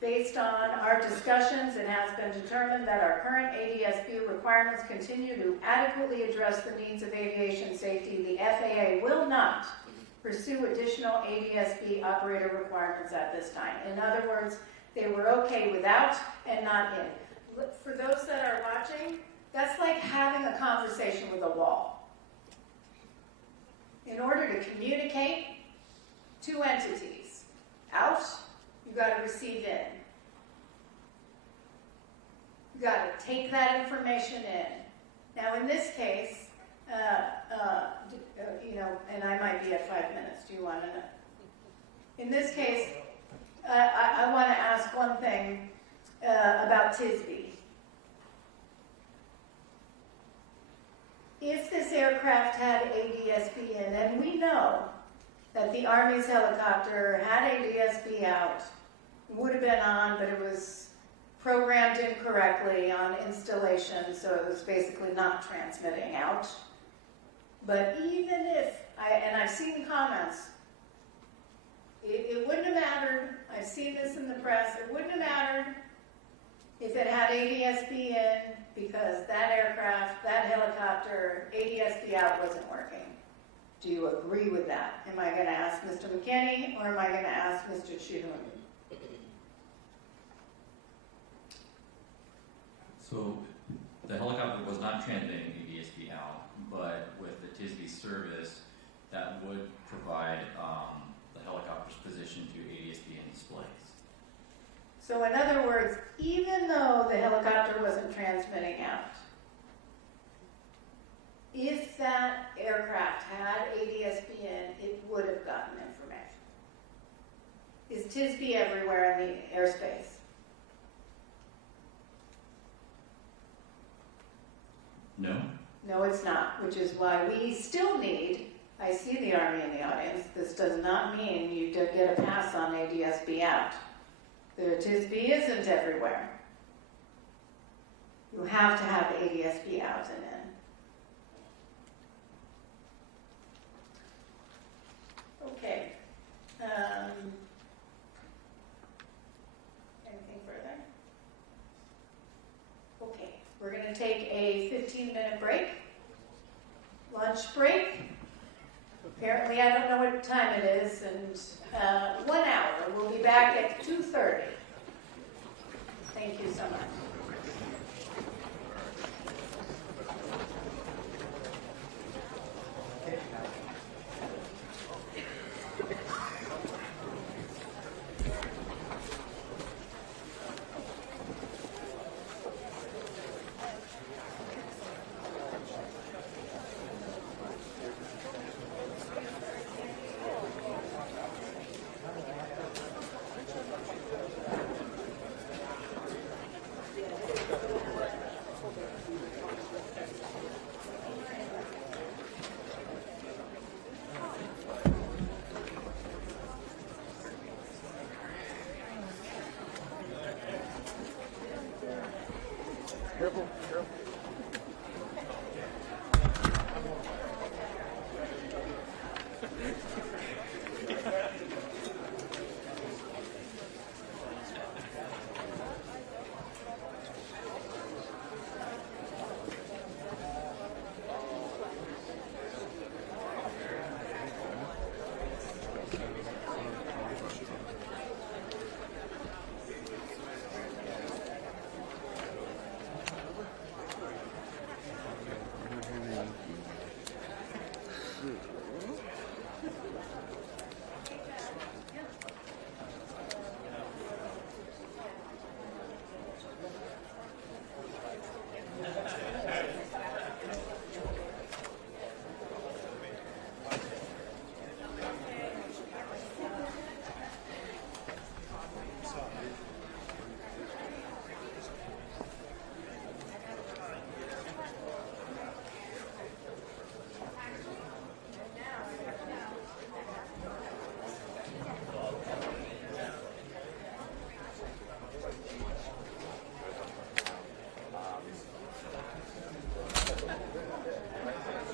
based on our discussions, it has been determined that our current ADSB requirements continue to adequately address the needs of aviation safety. The FAA will not pursue additional ADSB operator requirements at this time. In other words, they were okay without and not in. For those that are watching, that's like having a conversation with a wall. In order to communicate two entities, out, you got to receive in. You got to take that information in. Now, in this case, you know, and I might be at 5 minutes. Do you want to know? In this case, I want to ask one thing about TSB. If this aircraft had ADSB in, and we know that the Army's helicopter had ADSB out, would have been on, but it was programmed incorrectly on installation, so it was basically not transmitting out. But even if, and I've seen comments, it wouldn't have mattered, I've seen this in the press, it wouldn't have mattered if it had ADSB in, because that aircraft, that helicopter, ADSB out wasn't working. Do you agree with that? Am I going to ask Mr. McKinney, or am I going to ask Mr. Chihoun? So the helicopter was not transmitting ADSB out, but with the TSB service, that would provide the helicopter's position to ADSB in displays. So in other words, even though the helicopter wasn't transmitting out, if that aircraft had ADSB in, it would have gotten information. Is TSB everywhere in the airspace? No. No, it's not, which is why we still need, I see the Army in the audience, this does not mean you get a pass on ADSB out. The TSB isn't everywhere. You have to have ADSB out and in. Okay. Anything further? Okay. We're going to take a 15 5-minute break. Lunch break. Apparently, I don't know what time it is, and 1 hour. We'll be back at 2:30. Thank you so much. Careful, careful.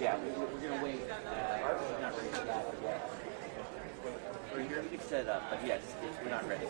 Yeah, we're going to wait. We're not ready for that yet. We're here to set it up, but yes, we're not ready.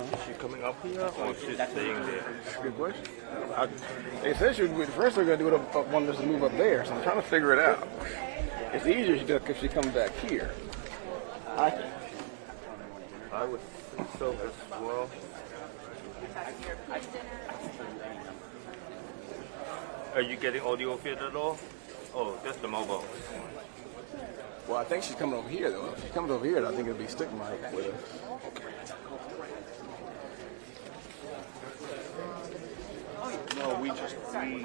Is she coming up here or she's staying there? Good question. They said she would, first they're going to do it up, want us to move up there, so I'm trying to figure it out. It's easier if she comes back here. I would think so as well. Are you getting audio feed at all? Oh, that's the mobile. Well, I think she's coming over here, though. If she comes over here, I think it'll be stick mic with her. No, we NTSB.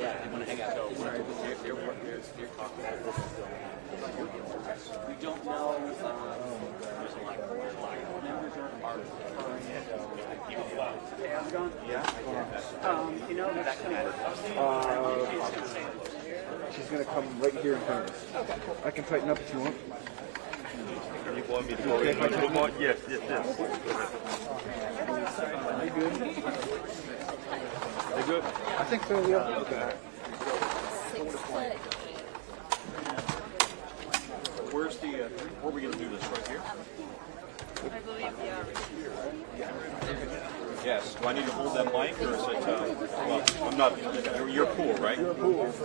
Yeah, they want to hang out. So they're talking about this. We don't know. There's a lot of members are You know, that's going to she's going to come right here in front of us. I can tighten up if you want. You want me to go in a little more? Yes. Are you good? They good? I think so, yeah. Okay. Where's the, where are we going to do this, right here? I believe, yeah. Yes. Do I need to hold that mic, or is it, well, I'm not, you're cool, right? You're cool. It's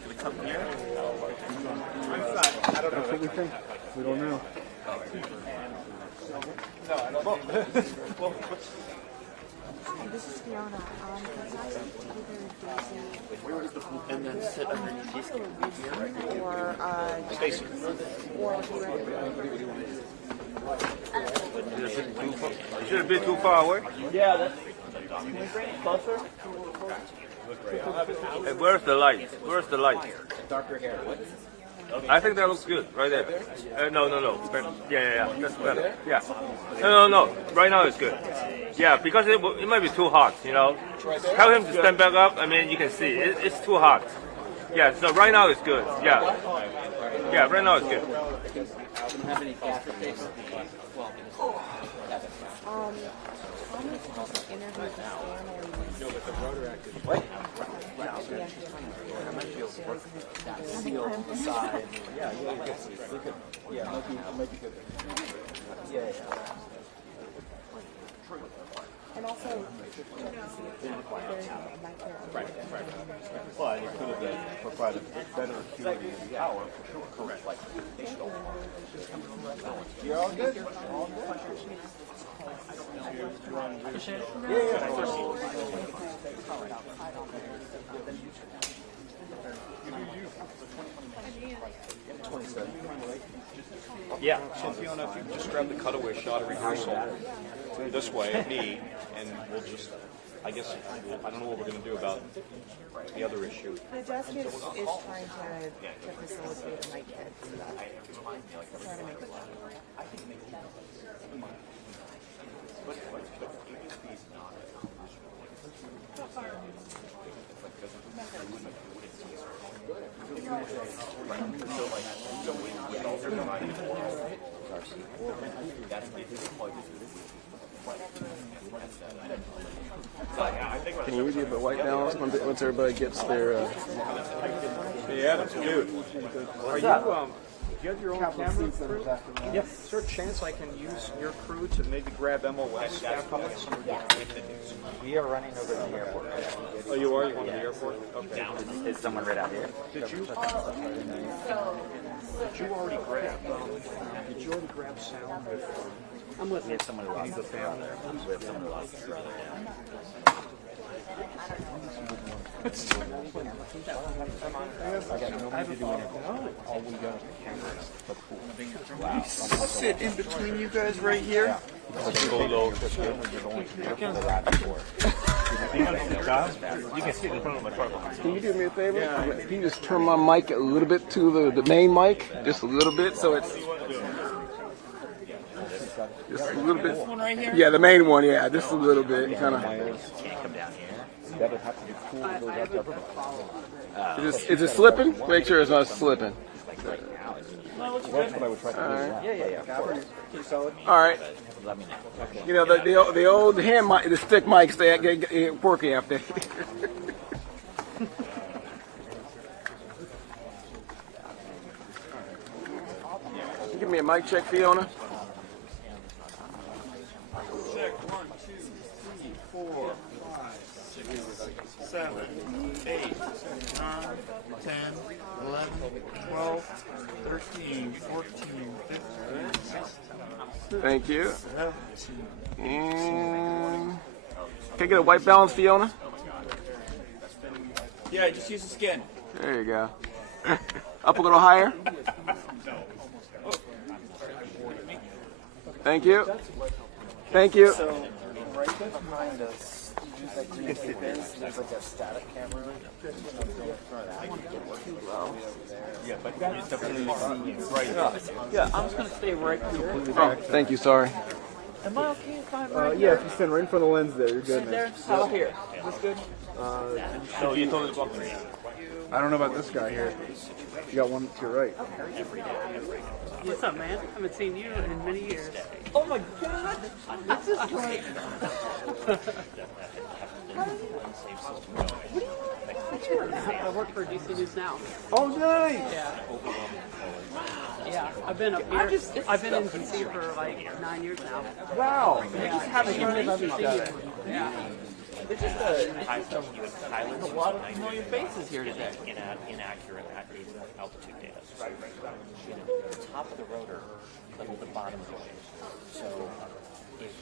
going to come here? I don't know. That's what we think. We don't know. No, I don't think. Well, This is Fiona. Can I speak to either Daisy And then sit underneath these or Stacy. Should it be too far away? Yeah, that's. Can we bring it closer? Hey, where's the light? Where's the light? Darker hair. I think that looks good, right there. No. Yeah, that's better. Yeah. No. Right now it's good. Yeah, because it might be too hot, you know. Tell him to stand back up. I mean, you can see it's too hot. Yeah, so right now it's good. Yeah. Yeah, right now it's good. What? And also, right. Well, it could have been provided better acuity in the hour, for sure. Correct. Like, you're all good? All good? Yeah. So Fiona, if you just grab the cutaway shot of rehearsal this way at me, and we'll just, I guess, I don't know what we're going to do about the other issue. the desk is trying to facilitate my kids. So trying to make it work. Can you give a white balance once everybody gets their? Hey, Adams, dude. Are you do you have your own camera crew? Yes. Is there a chance I can use your crew to maybe grab MOS afterwards? We are running over to the airport. Oh, you are? You going to the airport? Okay. Is someone right out here? Did you already grab sound with? I'm with. We have someone who lost the family. We have someone who lost the I'll sit in between you guys right here. Go low. You can sit in front of my truck. Can you do me a favor? Can you just turn my mic a little bit to the main mic? Just a little bit so it's... Just a little bit. Yeah, the main one, yeah, just a little bit. Kind of. Is it slipping? Make sure it's not slipping. That's what I would try to do. Yeah. All right. You know, the old hand mic, the stick mics, they get quirky after. Give me a mic check, Fiona. Check 1, 2, 3, 4, 5, 6, 7, 8, 9, 10, 11, 12, 13, 14, 15, 16. Thank you. And can I get a white balance, Fiona? Yeah, just use the skin. There you go. Up a little higher. Thank you. Thank you. So, right behind us, you can see there's like a static camera. Too low. Yeah, but you definitely see right. Yeah, I'm just going to stay right here. Oh, thank you. Sorry. Am I okay if I'm right Yeah, here? if you stand right in front of the lens there, you're good, Right man. there? How here? Is this good? No, you told me about me. I don't know about this guy here. You got one to your right. What's up, man? I haven't seen you in many years. Oh my god! This is great! I work for DC News Now. Oh, nice! Yeah, I've been up here. I've been in DC for like 9 years now. Wow! Yeah. You just haven't heard of each other. Yeah. It's just a lot of familiar faces here today. Inaccurate altitude data. The top of the rotor, but the bottom of the wing. So if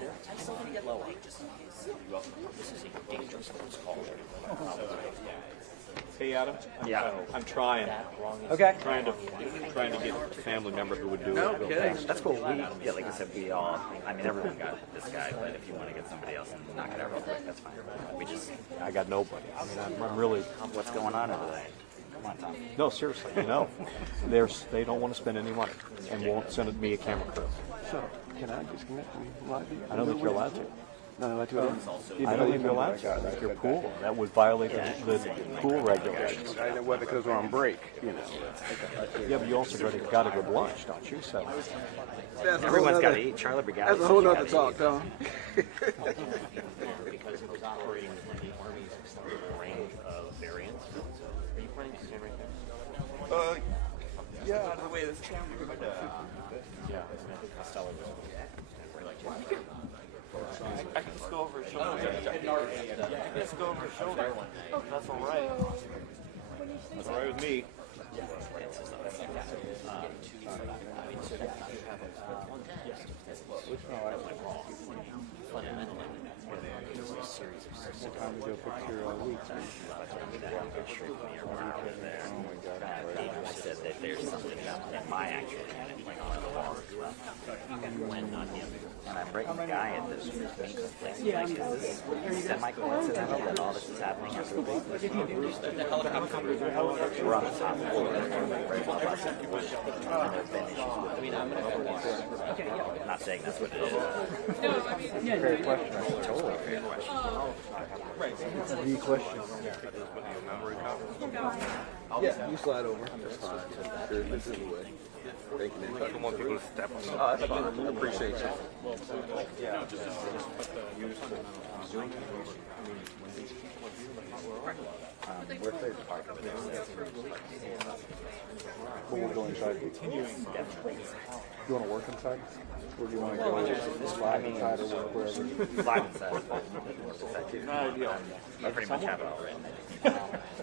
you're lower, just in case. This is a dangerous close call. Hey Adam. I'm trying. Okay. Trying to get a family member who would do No it. kidding. That's cool. Yeah, like I said, we all. I mean, everyone got this guy, but if you want to get somebody else and knock it out real quick, that's fine. I got nobody. I mean, I'm really. What's going on over there? Come on, Tom. No, seriously, no. They don't want to spend any money and won't send me a camera crew. So, can I disconnect you live? I don't think you're allowed to. No, allowed to. I don't think you're allowed to. That's your pool. That would violate the pool regulations. I know whether because we're on break, you know. Yeah, but you also got to go to lunch, don't you? So Everyone's got to eat. Charlie Brigade. That's a whole other talk, Tom. Because it was operating within the Army's extended range of variants. Are you planning to stand right there? Yeah, out of the way of this camera. Yeah, I think Costello was like, I can just go over his shoulder. I can just go over his shoulder. That's all right. that's all right with me. Time to go fix your week. I said that there's something in my actual unit on the wall as well. When not him. And I'm breaking the guy at this place. Like, is this semi-coincidental that all this is happening after the big We're on the top floor. And there's been issues with it. I'm not saying that's what it is. Fair question. Totally fair question. The question. Yeah, you slide over. That's fine. Sure, this is the way. Thank you. I don't want people to step on it. Oh, that's fine. I appreciate you. We're third party. We'll go inside. You want to work inside? Or do you want to go live inside or work wherever? Live inside. Not ideal. I pretty much have it already.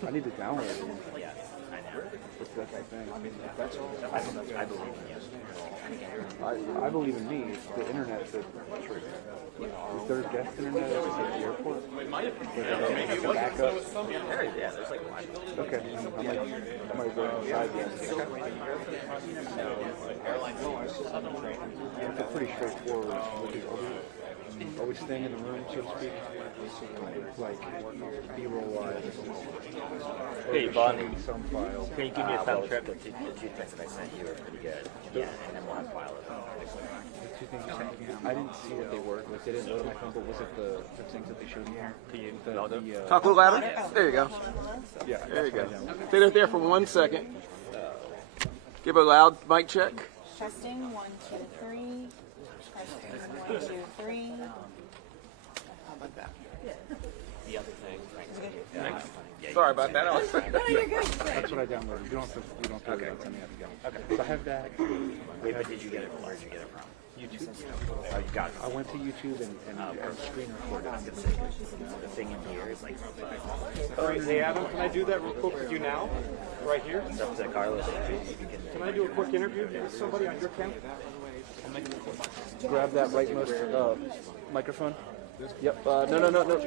I need to download it. Yeah, I know. That's the thing. I mean, that's all. I believe in you. I believe in me. The internet's the truth. Is there a guest internet at the airport? Maybe it was backup. Yeah, there's like one. Okay, I might go inside then. It's pretty straightforward. Are we staying in the room, so to speak? Like B-roll wise. Hey, Bonnie. Some file. Can you give me a thumb trip? The two things that I sent you are pretty good. Yeah, and then one file of them. The two things you sent me, I didn't see what they were. Like, they didn't load on my phone, but was it the things that they showed me here? Talk a little louder. There you go. Yeah, there you go. Stay there for 1 second. Give a loud mic check. Testing 1, 2, 3. Testing 1, 2, 3. How about that? The other thing, Sorry about that. No, you're good. That's what I downloaded. You don't have to send me that again. Okay. So I have that. Wait, but did you get it? Where did you get it from? YouTube. Oh, you got it. I went to YouTube and screen recorded. I was gonna say the thing in here is like. Hey Adam, can I do that real quick with you now? Right here? It's up to Carlos. Can I do a quick interview with somebody on your camera? Grab that rightmost microphone. Yep. No.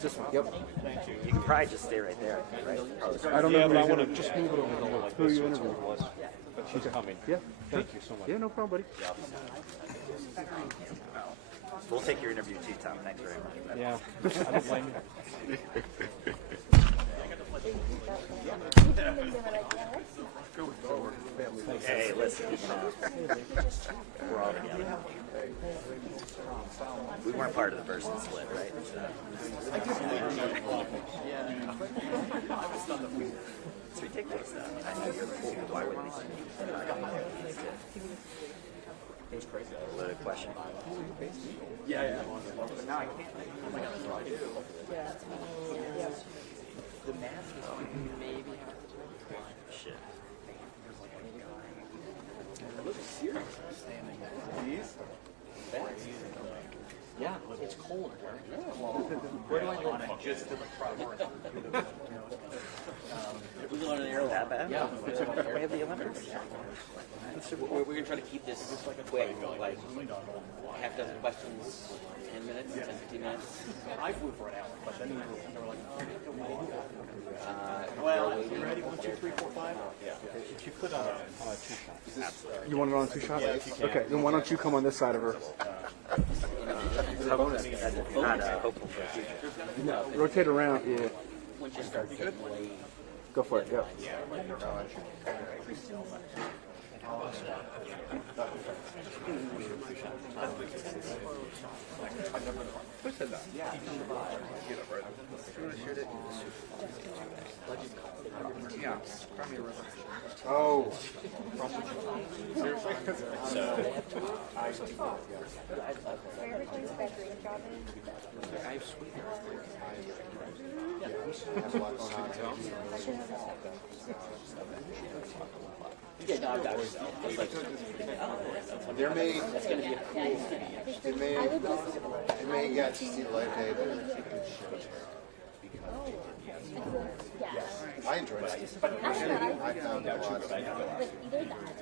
Just yep. You can probably just stay right there, right? I don't know. But I want to just move it over here. Who you interviewing? She's coming. Yeah. Thank you so much. Yeah, no problem, buddy. We'll take your interview too, Tom. Thanks very much. Yeah. I don't blame you. Hey, listen. We're all together. We weren't part of the person split, right? It's ridiculous, though. I know you're cool. Why would they? It's crazy. Another question. Yeah. But now I can't. Oh my God, that's what I do. Yeah. The math is maybe. Shit. It looks serious. These? Yeah, it's cold. Where do I live? Just in the front. We go on an air that bad? Yeah. We have the Olympics. So we're going to try to keep this quick, like half a dozen questions, 10 minutes, 10, 15 minutes. I flew for an hour, but then they were like, Well, you ready? 1, 2, 3, 4, 5? Yeah. If you put on a 2 shots. You want it on 2 shots? Yeah, if you can. Okay, then why don't you come on this side of her? No. Rotate around, yeah. Once you start getting way... Go for it, go. Who said that? Yeah. Yeah. Oh. Seriously? So. Yeah, no, that was like, There may, that's going to be a cool city. it may get to see the light of day, but I enjoyed it. I found a lot of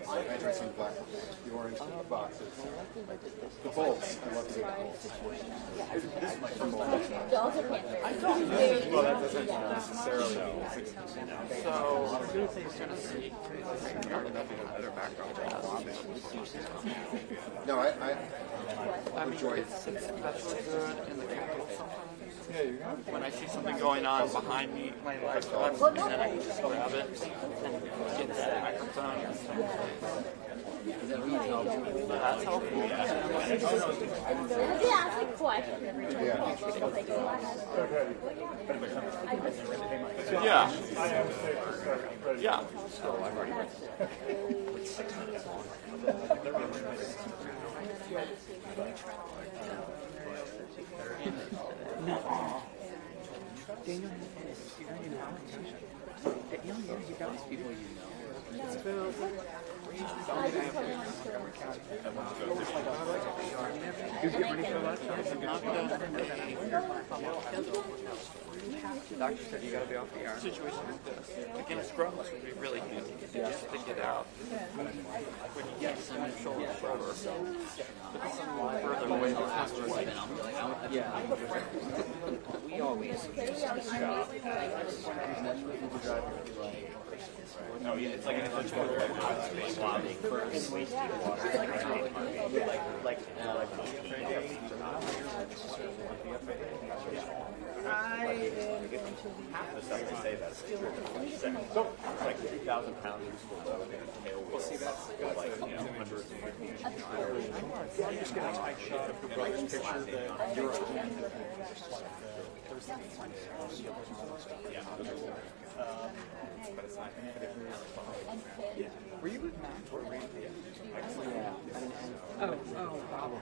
I enjoyed seeing black, the orange, the boxes, the bolts. I love seeing the bolts. Well, that doesn't necessarily. So, no, I enjoyed. Yeah, you're gonna. When I see something going on behind me, my lights on, and then I can just grab it and get that microphone. That's helpful. Yeah. Yeah. Daniel, you got these people you know. It's You get ready for lunch? The doctor said you got to be off the air. Situation like this. Against growth would be really handy just to get out. When you get some shoulder to shoulder. But someone further away than that was like, yeah. We always use this job Oh yeah, it's like an official swabbing first. Like I am going to half the stuff to say that's true. So it's like 2,000 pounds useful load and tail wheel. See that's like hundreds of I'm just getting a tight shot of your brother's picture that you're on. But it's not. Were you with Matt or Randy? Yeah. Oh, probably.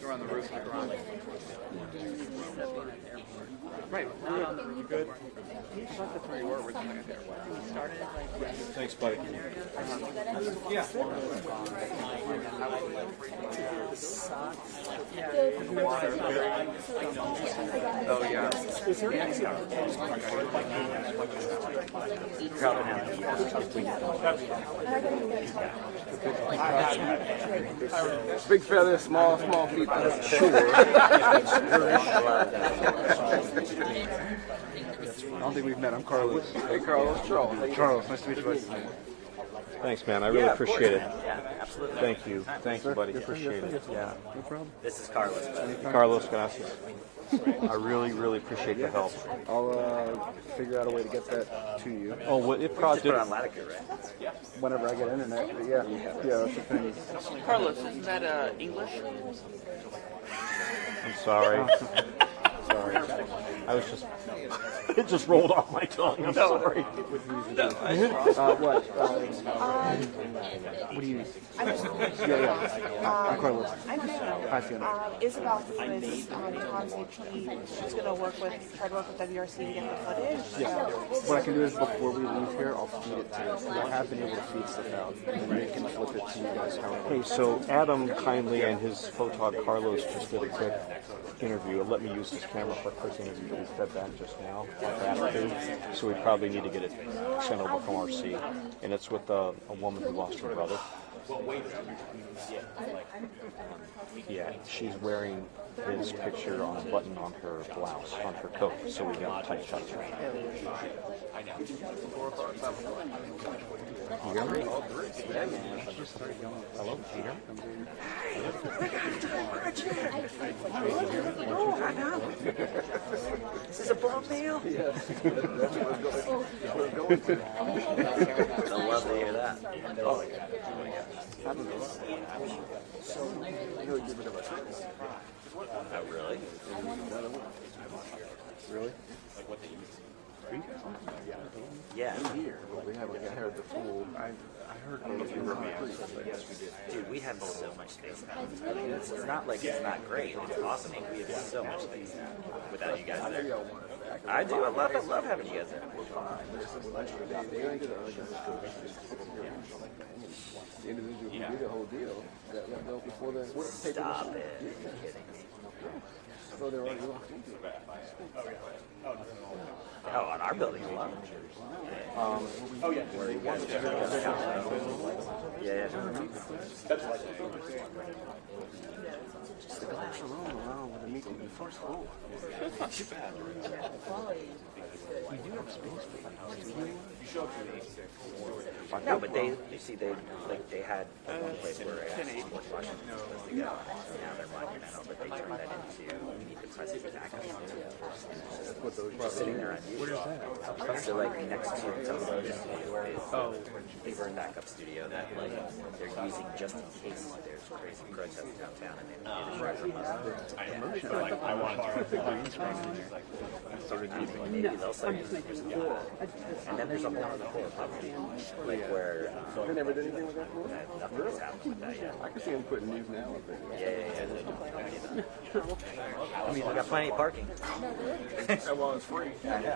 You're on the roof of the garage. Right. You good? That's where you were originally at the airport. We started like... Thanks, buddy. Yeah. Oh, yeah. Is there any big feather, small feet. Sure. I don't think we've met. I'm Carlos. Hey, Carlos. Charles. Nice to meet you. Thanks, man. I really appreciate it. Yeah, absolutely. Thank you. Thank you, buddy. Appreciate it. Yeah. No problem. This is Carlos. Carlos, gracias. I really appreciate the help. I'll figure out a way to get that to you. Oh, well, it probably Just put on Latitude, right? Whenever I get internet. But yeah, that's the thing. Carlos, isn't that English? I'm sorry. Sorry. I was just... It just rolled off my tongue. I'm sorry. What? What do you use? Yeah. I'm Carlos. Hi, Fiona. Isabel, who is Tom's AP, she's going to try to work with WRC to get the footage. Yeah. What I can do is before we leave here, I'll feed it to you. I have been able to feed stuff out, and then they can flip it to you guys however. Hey, so Adam kindly and his photog Carlos just did a quick interview. Let me use this camera for a quick interview. he fed back just now, rat food. So we probably need to get it sent over from RC. And it's with a woman who lost her brother. Yeah, she's wearing his picture on a button on her blouse, on her coat, so we got tight cuts. You hear me? Hello? You hear me? Is this a bomb mail? Yes. I'd love to hear that. Oh, oh, really? Really? Yeah. Here, we haven't heard the full. I heard Dude, we have so much space now. I mean, it's not like it's not great. It's awesome. We have so much space now without you guys there. I do. I love having you guys there. The individual who did the whole deal that left before the Stop it. You're kidding me. So they're already locked into it. Oh, on our building alone. Oh yeah. Where you guys yeah. Just the glass alone with a meeting in the first floor. We do have space for no, but they had one place where I asked what questions was supposed to go. Now they're monumental, but they turned that into meet the president backup studio. Just sitting there on YouTube. What is that? So like next to the television they were a backup studio that like they're using just in case there's crazy protests downtown and they need a shot from us. I wanted to put green screen in there. I started using it. Maybe they'll start using it. And then there's something on the floor probably like where they never did anything with that floor? nothing has happened with that yet. I can see them putting news now up there. Yeah. I mean, we got plenty of parking. Well, it's free. I know.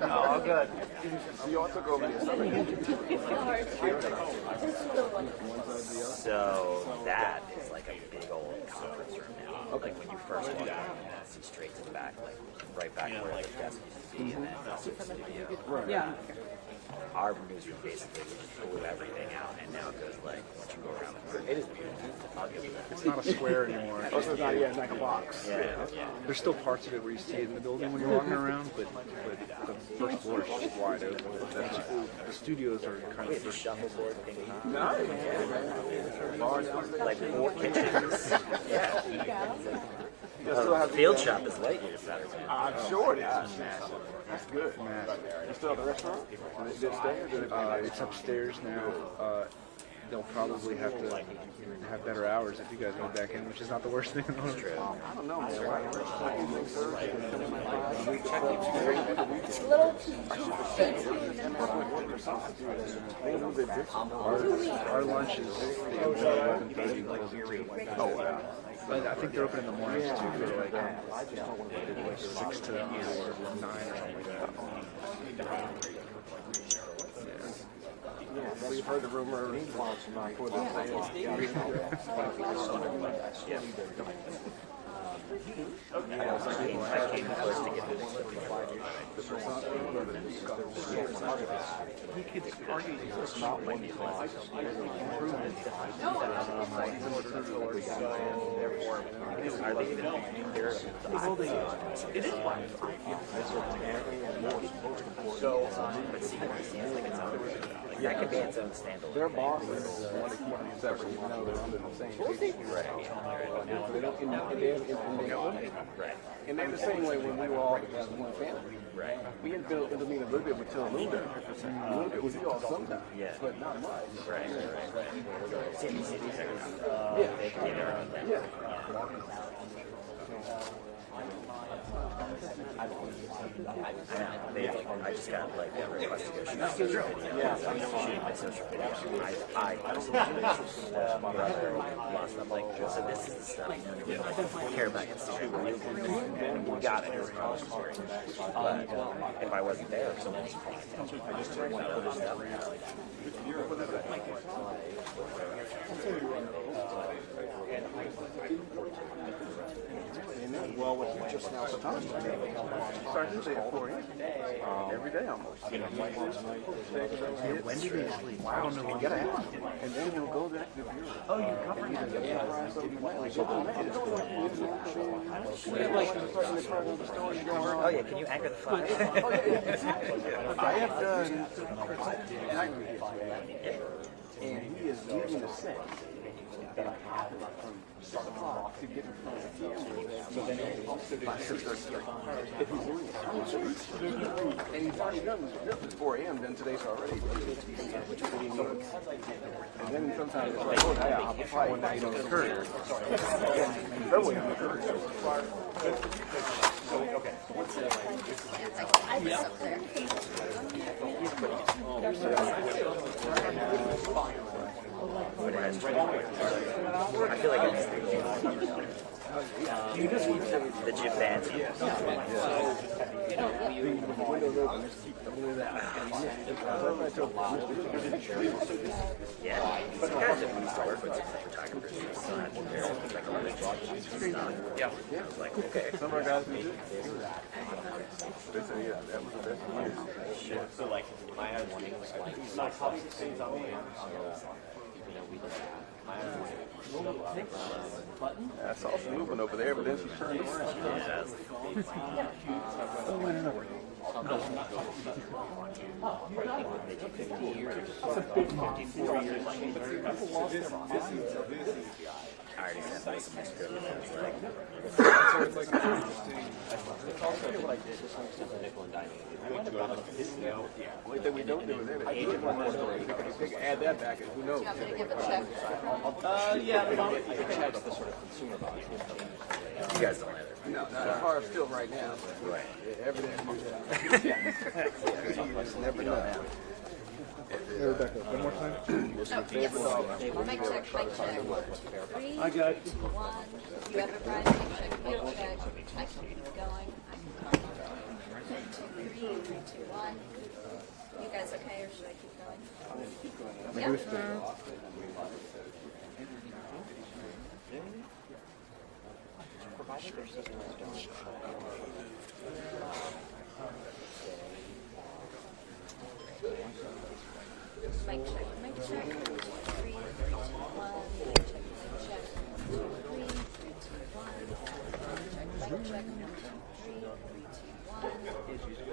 No, all good. So y'all took over the So that is like a big old conference room now. Like when you first walk in, see straight to the back, like right back where the desk used to be, and then also the studio. Yeah. Our newsroom basically blew everything out, and now it goes like once you go around the corner, it is beautiful. I'll give you that. It's not a square anymore. Oh, so it's not, yeah, it's like a box. Yeah. There's still parts of it where you see it in the building when you're walking around, but the first floor is just wide open. The studios are kind We of have the shuffleboard thing. Nice. Like 4 kitchens. Yeah. Still have Field shop is late years Saturday. I'm sure it is. That's good. You still have the restaurant? Is it upstairs? it's upstairs now. They'll probably have to have better hours if you guys go back in, which is not the worst thing in the world. I don't know, man. Our lunch is 11:30. Oh, wow. But I think they're open in the mornings too, for like 6 to 9 or something like that. Yeah, we've heard the rumor for the I came close to getting this stuff before. He could argue it's not one improvement. Are they even there? It is black. So, but see, it seems like it's on that could be its own standalone. Their bosses want to keep them separate, even though they're under the same team. They don't, and they're the same way when we were all as one family. Right. We intervened a little bit with Till Luda. A little bit with you all sometimes, but not much. Right. These are, they can be their own thing. I just got like a request to go shoot social video. I'm shooting my social video. I brother lost. I'm like, so this is the stuff I care about Instagram. You got it. But if I wasn't there, someone was paying attention. I just took other stuff. Well, what you just now started today at 4 a.m. Every day almost. When did they sleep? I don't know. And get out. And then you'll go back to the bureau. Oh, you covered that. Oh yeah, can you anchor the fire? I have done and he is giving a set that I have from 6 o'clock to get in front of the so then by 6:30. If he's doing it. And he's already done this 4 a.m. then today's already. And then sometimes it's like, oh, yeah, I'm a fight. Now you don't occur. And that way I'm occurring. Okay. I was up there. I feel like it's the gym bands. Yeah, some guys that we used to work with, some photographers, yeah, like, okay. Some of our guys do too. They say, yeah, that was the best year. So, like, my morning was like, I saw some movement over there, but then she turned around. Only thing we don't do is they can add that back, and who knows? Give a check. Yeah, the checks the sort of consumer value. You guys don't either. No, not as hard still right now. Right. Yeah, everything never know. Rebecca, one more time. Yes. Well, mic check, mic check. 3, I got it. 2, 1. You have it, Brian. Mic check, mic check. I can keep going. 2, 3, 3, 2, 1. You guys okay, or should I keep going? Yep. Mic check, mic check. 3, 3, 2, 1. Mic check, mic check. 2, 3, 3, 2, 1. Mic check, mic check. 3, 3, 2, 1. Mic check, mic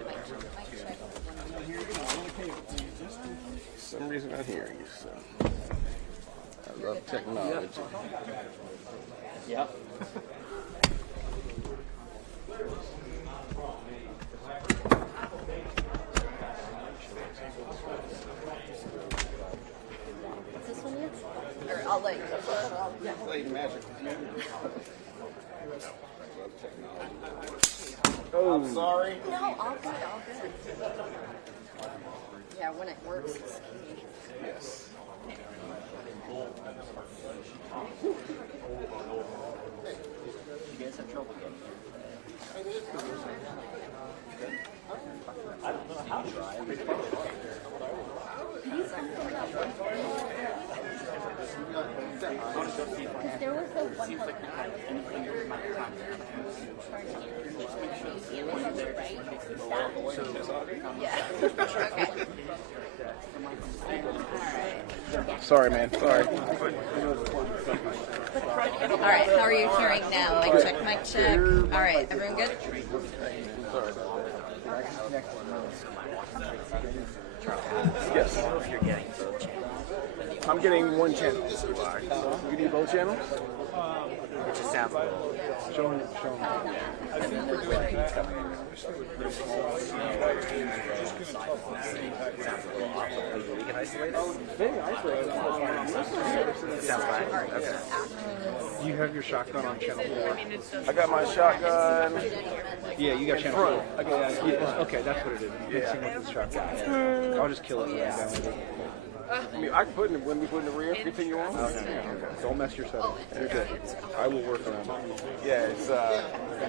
check. For some reason I hear you, so I love technology. Yep. This one yet? Or I'll let you. Play magic. Oh, I'm sorry. No, all good, all good. Yeah, when it works, it's key. Yes. You guys have trouble getting here? I don't know how to drive. Because there was the one part that I was in Sorry, man. Sorry. All right, how are you hearing now? Mic check, mic check. All right, everyone good? Yes. If you're getting both channels. I'm getting one channel. You need both channels? It just sounds a little. Show me. We can isolate it? Very isolated. Sounds fine. Okay. You have your shotgun on channel 4. I got my shotgun. Yeah, you got channel 4. Okay, Okay, that's what it is. Mixing with the shotgun. I'll just kill it when I'm done with it. I mean, I can put it when we put in the rear, continue on. Okay. Don't mess your settings. You're good. I will work around it. Yeah, it's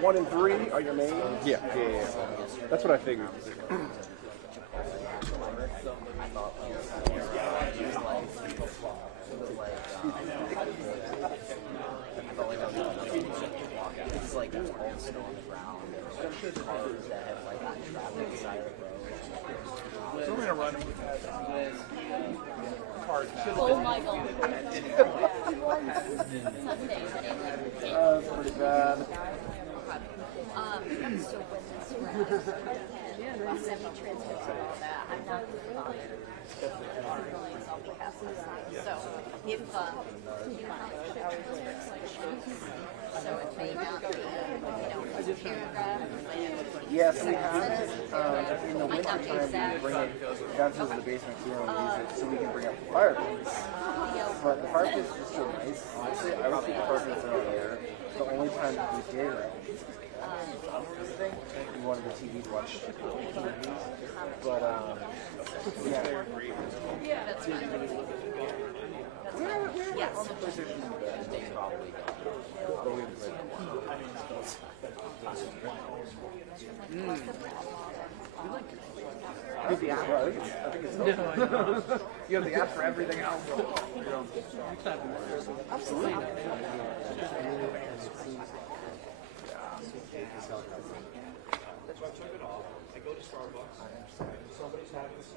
1 and 3 are your main. Yeah. That's what I figured. It's like Oh my god. Pretty bad. So when send me transcripts and all that, I'm not really bothered. So if so it may not be, a paragraph. Yes, we have it. In the winter time, we bring it down to the basement here and use it so we can bring up the fireplace. But the fireplace is just so nice. Honestly, I would keep the fireplace in there. The only time we did we wanted the TV to watch movies. But yeah. That's fine. Yes. Probably. But we played You have the app, right? I think it's you have the app for everything else. Absolutely. I go to Starbucks. Somebody's having this.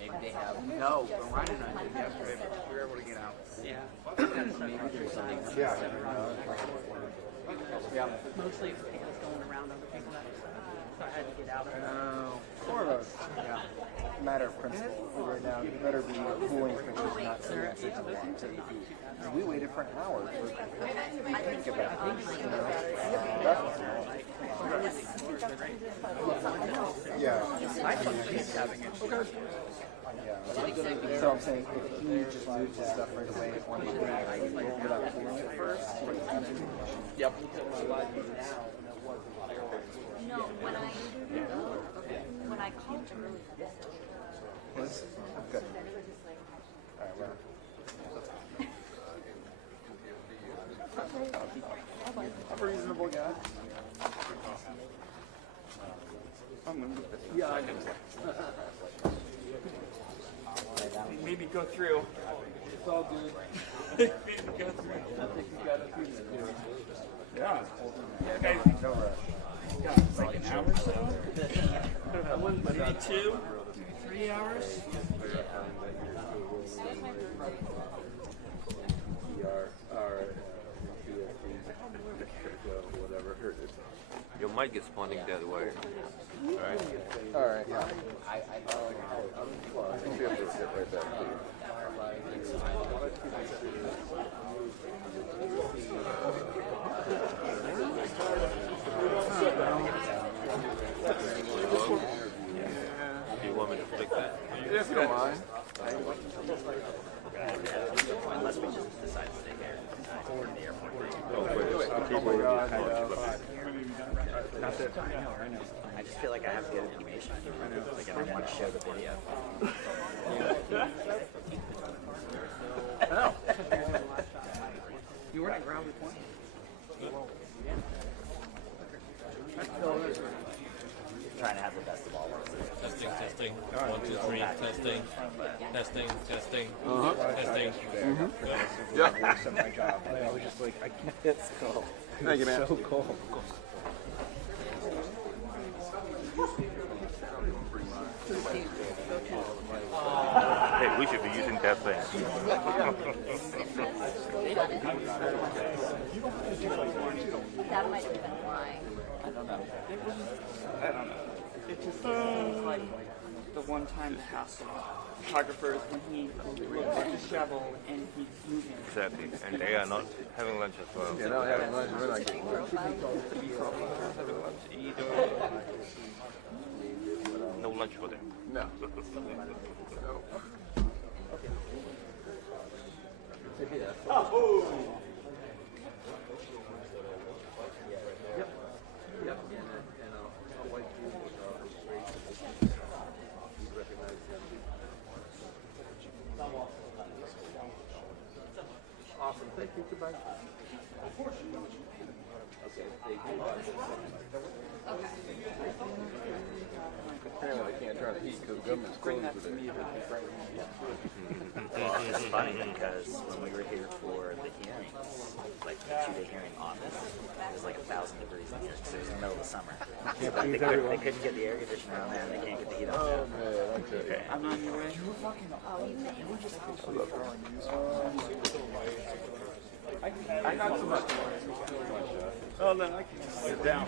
Maybe they have. No, but Ryan and I did yesterday, but we were able to get out. Yeah. Maybe there's something. Yeah. Yeah. Mostly it's because going around other people that so I had to get out of it. More of a matter of principle. Right now, you better be cooling for those not to exit to the activity. We waited for an hour for think about it. Yeah. I think he's having it. Yeah. So I'm saying if he just moves his stuff right away on the drag, without cooling it first. Yep. No, when I called earlier. Yes? Good. All right, well. I'm a reasonable guy. Yeah, I know. Maybe go through. It's all good. Maybe go through. I think you got a few to do. Yeah. Okay. No rush. Got like an hour or so? Maybe 2, maybe 3 hours? Your mic is pointing that way. Alright? Alright, yeah. I can be able to sit right back, Do you want me to flick that? Yes, go on. Unless we just decide to stay here or in the airport. Not that. I know. I just feel like I have to get an animation. Like I don't want to show the video. Oh. You were at ground with one? Trying to have the best of all worlds. Testing. 1, 2, 3. Testing. Testing. Testing. Yeah. My job. I was just like, I can't. It's cool. Thank you, man. So cool. Hey, we should be using that thing. That might have been why. I don't know. It just seems like the one time the hassle photographers when he looks at the shovel and he's moving. Exactly. And they are not having lunch as well. Yeah, not having lunch. We're not getting lunch. No lunch for them. No. Oh! Yep. Yep. And I'll like you recognize him. Awesome. Thank you. Goodbye. Okay. Thank you. Apparently they can't turn the heat because the government's closed today. Well, it's funny because when we were here for the hearings, like the 2-day hearing on this, it was like 1,000 degrees in here because it was in the middle of the summer. So like they couldn't get the air conditioner on there and they can't get the heat on there. Oh man, I tell you. I'm on your way. Not so much. Oh no, I can sit down.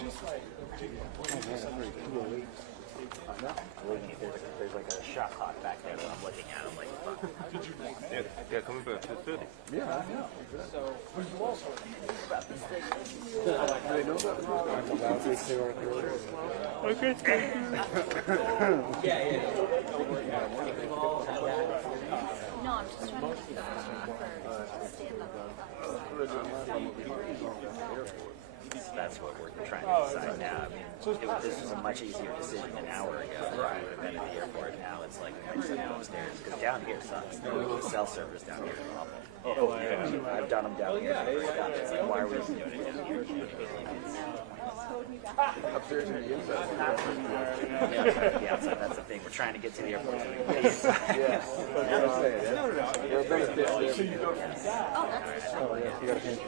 There's like a shot clock back there that I'm looking at. I'm like, fuck. Yeah, coming back to 30. Yeah, I know. They know No, I'm just trying to get the stand up. That's what we're trying to decide now. I mean, this was a much easier decision an hour ago. We would have been at the airport. Now it's like we might send them upstairs because down here sucks. The cell service down here is awful. Oh, yeah. I've done them down here. It's like, why are we even doing it down here? upstairs and the inside. The outside, that's the thing. We're trying to get to the airport. Yeah. There are benefits there. Oh, that's Oh, yeah. You got a hand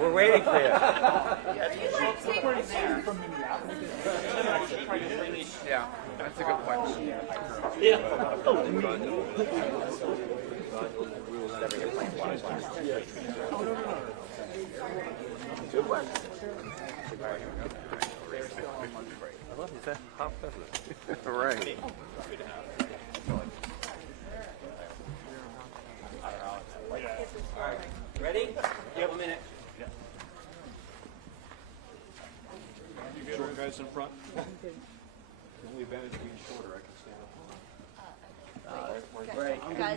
We're waiting for you. Yeah, that's a good point. Yeah. Two ones. Is that half bezel? Right. Ready? You have a minute. You short guys in front? The only advantage of being shorter, I can stand up. Right. Guys.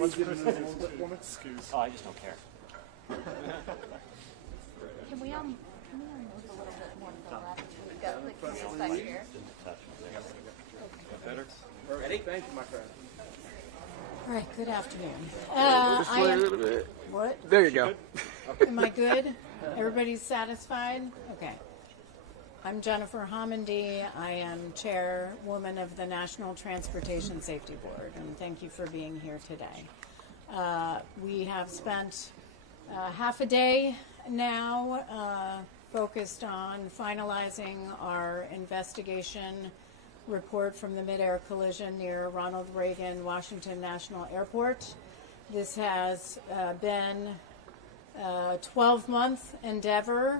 Oh, I just don't care. Can we move a little bit more to the left? We've got the cases back here. Better? Ready? Thank you, my friend. All right, good afternoon. Just I wait a am, little bit. what? There you go. Am I good? Everybody's satisfied? Okay. I'm Jennifer Homendy. I am chairwoman of the National Transportation Safety Board, and thank you for being here today. We have spent half a day now focused on finalizing our investigation report from the mid-air collision near Ronald Reagan Washington National Airport. This has been a 12-month endeavor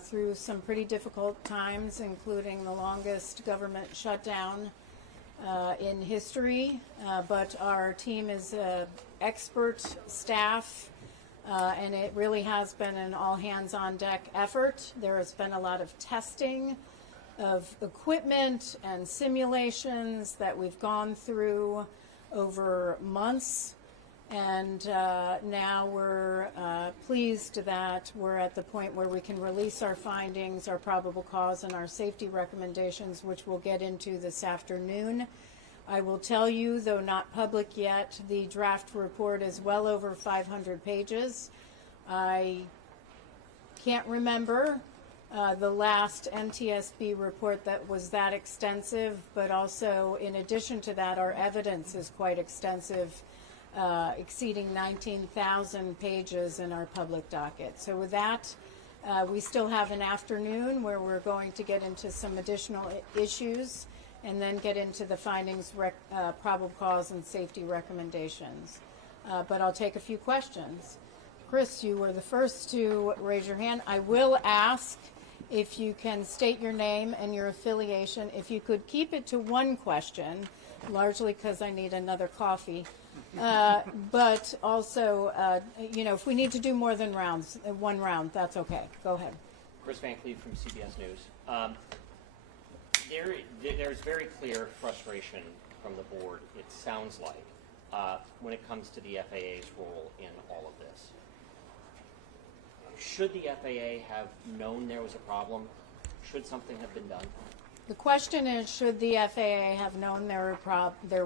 through some pretty difficult times, including the longest government shutdown in history. But our team is expert staff, and it really has been an all-hands-on-deck effort. There has been a lot of testing of equipment and simulations that we've gone through over months. And now we're pleased that we're at the point where we can release our findings, our probable cause, and our safety recommendations, which we'll get into this afternoon. I will tell you, though not public yet, the draft report is well over 500 pages. I can't remember the last NTSB report that was that extensive, but also in addition to that, our evidence is quite extensive, exceeding 19,000 pages in our public docket. So with that, we still have an afternoon where we're going to get into some additional issues and then get into the findings, probable cause, and safety recommendations. But I'll take a few questions. Chris, you were the first to raise your hand. I will ask if you can state your name and your affiliation. If you could keep it to one question, largely because I need another coffee. But also, if we need to do more than one round, that's okay. Go ahead. Chris Van Cleve from CBS News. There's very clear frustration from the board, it sounds like, when it comes to the FAA's role in all of this. Should the FAA have known there was a problem? Should something have been done? The question is, should the FAA have known there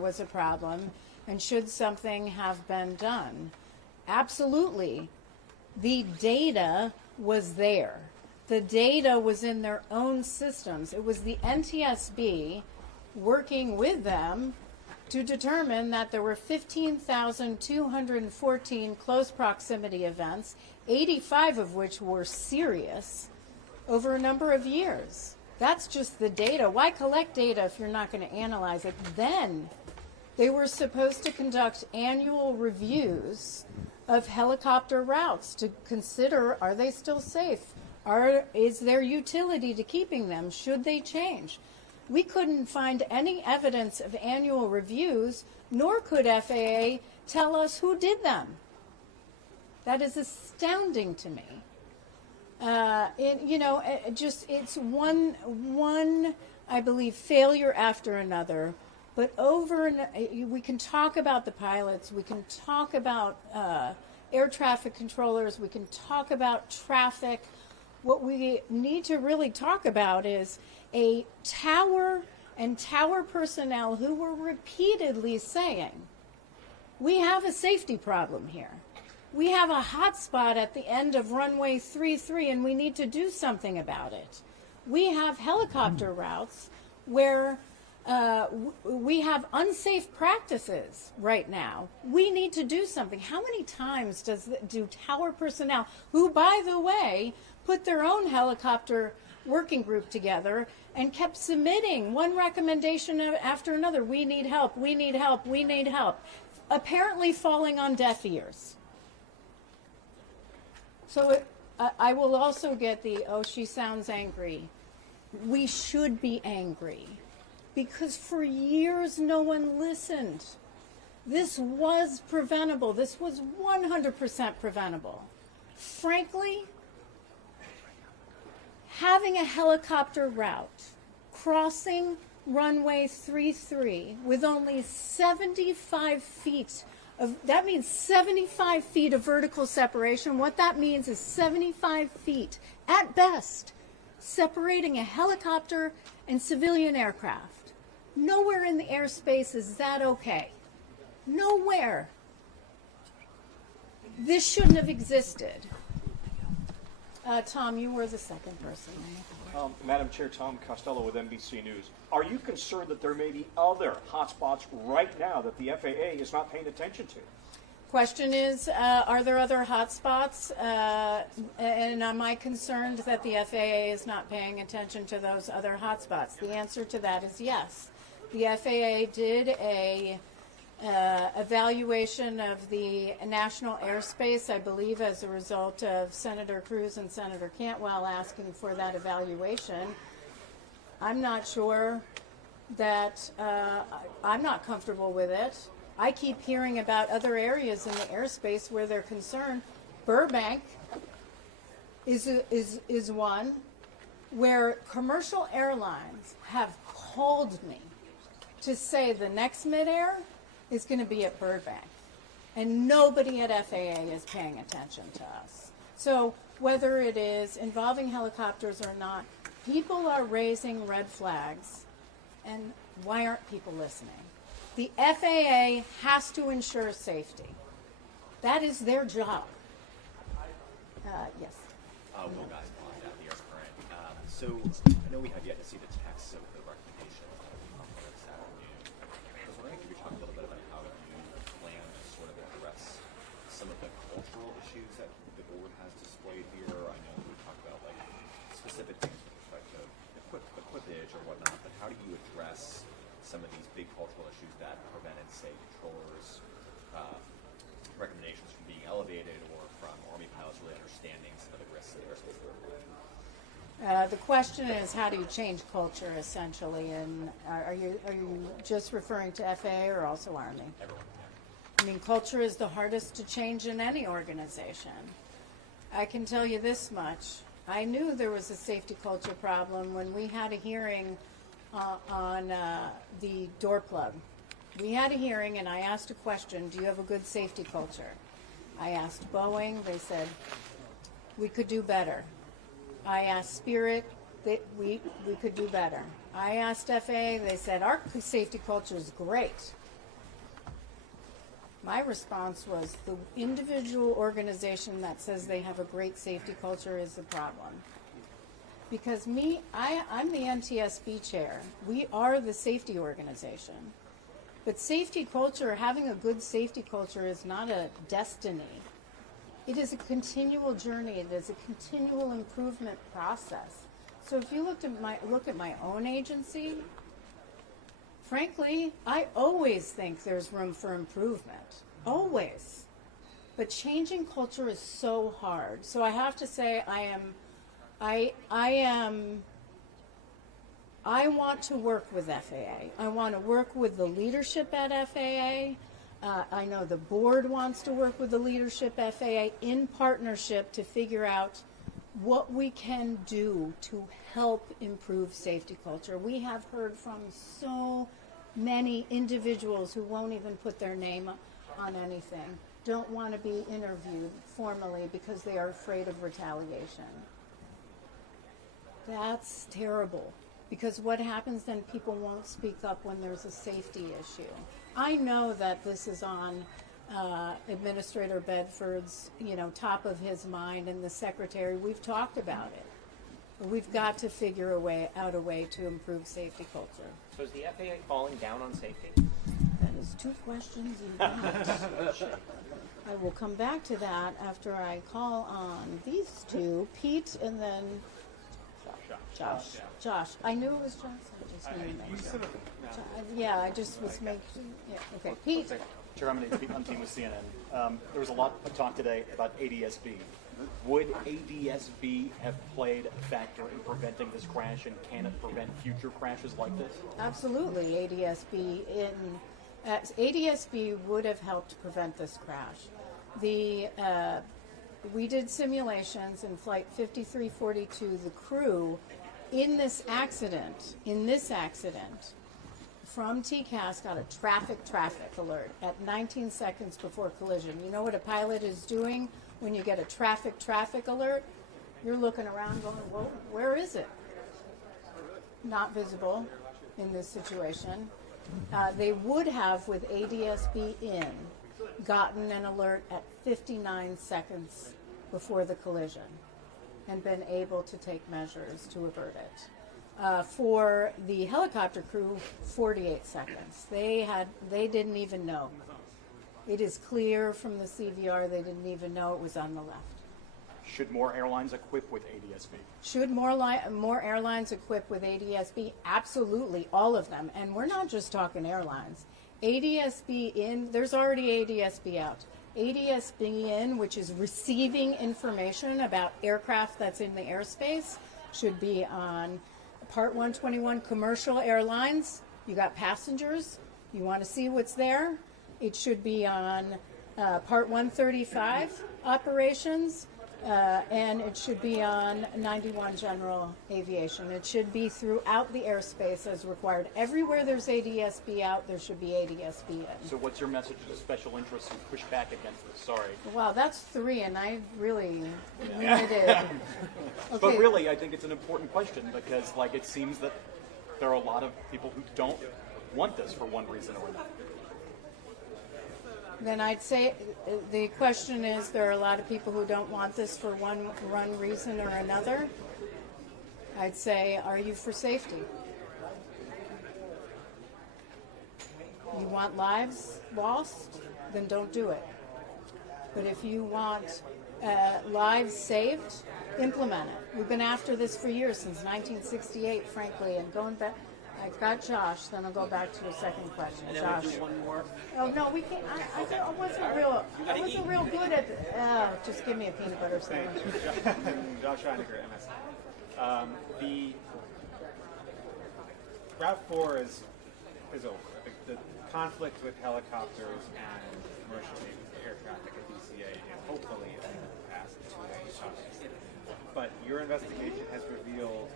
was a problem, and should something have been done? absolutely, the data was there. The data was in their own systems. It was the NTSB working with them to determine that there were 15,214 close proximity events, 85 of which were serious, over a number of years. That's just the data. Why collect data if you're not going to analyze it? Then they were supposed to conduct annual reviews of helicopter routes to consider, are they still safe? Is there utility to keeping them? Should they change? We couldn't find any evidence of annual reviews, nor could FAA tell us who did them. That is astounding to me. It's one, I believe, failure after another. But we can talk about the pilots, we can talk about air traffic controllers, we can talk about traffic. What we need to really talk about is a tower and tower personnel who were repeatedly saying, we have a safety problem here. We have a hot spot at the end of runway 33 and we need to do something about it. We have helicopter routes where we have unsafe practices right now. We need to do something. How many times do tower personnel, who, by the way, put their own helicopter working group together and kept submitting one recommendation after another, we need help, we need help, we need help, apparently falling on deaf ears. So I will also get she sounds angry. We should be angry because for years no one listened. This was preventable. This was 100% preventable. Frankly, having a helicopter route crossing runway 33 with only 75 feet that means 75 feet of vertical separation. What that means is 75 feet, at best, separating a helicopter and civilian aircraft. Nowhere in the airspace is that okay. Nowhere. This shouldn't have existed. Tom, you were the second person. Madam Chair, Tom Costello with NBC News. Are you concerned that there may be other hotspots right now that the FAA is not paying attention to? Question is, are there other hotspots? And am I concerned that the FAA is not paying attention to those other hotspots? The answer to that is yes. The FAA did a evaluation of the national airspace, I believe, as a result of Senator Cruz and Senator Cantwell asking for that evaluation. I'm not sure that I'm not comfortable with it. I keep hearing about other areas in the airspace where they're concerned. Burbank is one where commercial airlines have called me to say the next midair is going to be at Burbank. And nobody at FAA is paying attention to us. So whether it is involving helicopters or not, people are raising red flags. And why aren't people listening? The FAA has to ensure safety. That is their job. Yes. Will Guys, the Air Current. So I know we have yet to see the text of the recommendation this afternoon. I was wondering if you could talk a little bit about how you plan to sort of address some of the cultural issues that the board has displayed here. I know we talked about like specific things with respect to equipage or whatnot, but how do you address some of these big cultural issues that prevented, say, controllers' recommendations from being elevated or from Army pilots really understanding some of the risks of the airspace they're avoiding? The question is, how do you change culture, essentially? And are you just referring to FAA or also Army? Everyone. I mean, culture is the hardest to change in any organization. I can tell you this much. I knew there was a safety culture problem when we had a hearing on the door plug. We had a hearing and I asked a question, do you have a good safety culture? I asked Boeing, they said, we could do better. I asked Spirit, we could do better. I asked FAA, they said, our safety culture is great. My response was the individual organization that says they have a great safety culture is the problem. Because I'm the NTSB chair. We are the safety organization. But safety culture, having a good safety culture is not a destiny. It is a continual journey. It is a continual improvement process. So if you look at my own agency, frankly, I always think there's room for improvement. Always. But changing culture is so hard. So I have to say I want to work with FAA. I want to work with the leadership at FAA. I know the board wants to work with the leadership at FAA in partnership to figure out what we can do to help improve safety culture. We have heard from so many individuals who won't even put their name on anything, don't want to be interviewed formally because they are afraid of retaliation. That's terrible, because what happens then, people won't speak up when there's a safety issue. I know that this is on Administrator Bedford's, top of his mind, and the secretary, we've talked about it. But we've got to figure out a way to improve safety culture. So is the FAA falling down on safety? That is two questions in one. I will come back to that after I call on these two, Pete and then Josh. I knew it was Josh. I just knew it. Yeah, I just was making. Yeah, okay, Pete. Chair, I'm Team with CNN. There was a lot of talk today about ADSB. Would ADSB have played a factor in preventing this crash, and can it prevent future crashes like this? Absolutely, ADSB would have helped prevent this crash. We did simulations in Flight 5342. The crew in this accident, from TCAS got a traffic alert at 19 seconds before collision. You know what a pilot is doing when you get a traffic alert? You're looking around going, well, where is it? Not visible in this situation. They would have, with ADSB in, gotten an alert at 59 seconds before the collision and been able to take measures to avert it. For the helicopter crew, 48 seconds. They didn't even know. It is clear from the CVR they didn't even know it was on the left. Should more airlines equip with ADSB? Should more airlines equip with ADSB? Absolutely, all of them. And we're not just talking airlines. ADSB in, there's already ADSB out. ADSB in, which is receiving information about aircraft that's in the airspace, should be on Part 121 commercial airlines. You got passengers. You want to see what's there? It should be on Part 135 operations. And it should be on 91 general aviation. It should be throughout the airspace as required. Everywhere there's ADSB out, there should be ADSB in. So what's your message to special interests who push back against this? Sorry. Wow, that's three, and I really limited. Okay. But really, I think it's an important question because, it seems that there are a lot of people who don't want this for one reason or another. Then I'd say the question is, there are a lot of people who don't want this for one reason or another. I'd say, are you for safety? You want lives lost? Then don't do it. But if you want lives saved, implement it. We've been after this for years, since 1968, frankly, and going back. I've got Josh, then I'll go back to a second question. And then Josh. we'll do one more. Oh no, we can't. I wasn't real good at. Just give me a peanut butter sandwich. Josh Reiniger, MS. The Route 4 is over. The conflict with helicopters and commercial air traffic at DCA is hopefully past today. But your investigation has revealed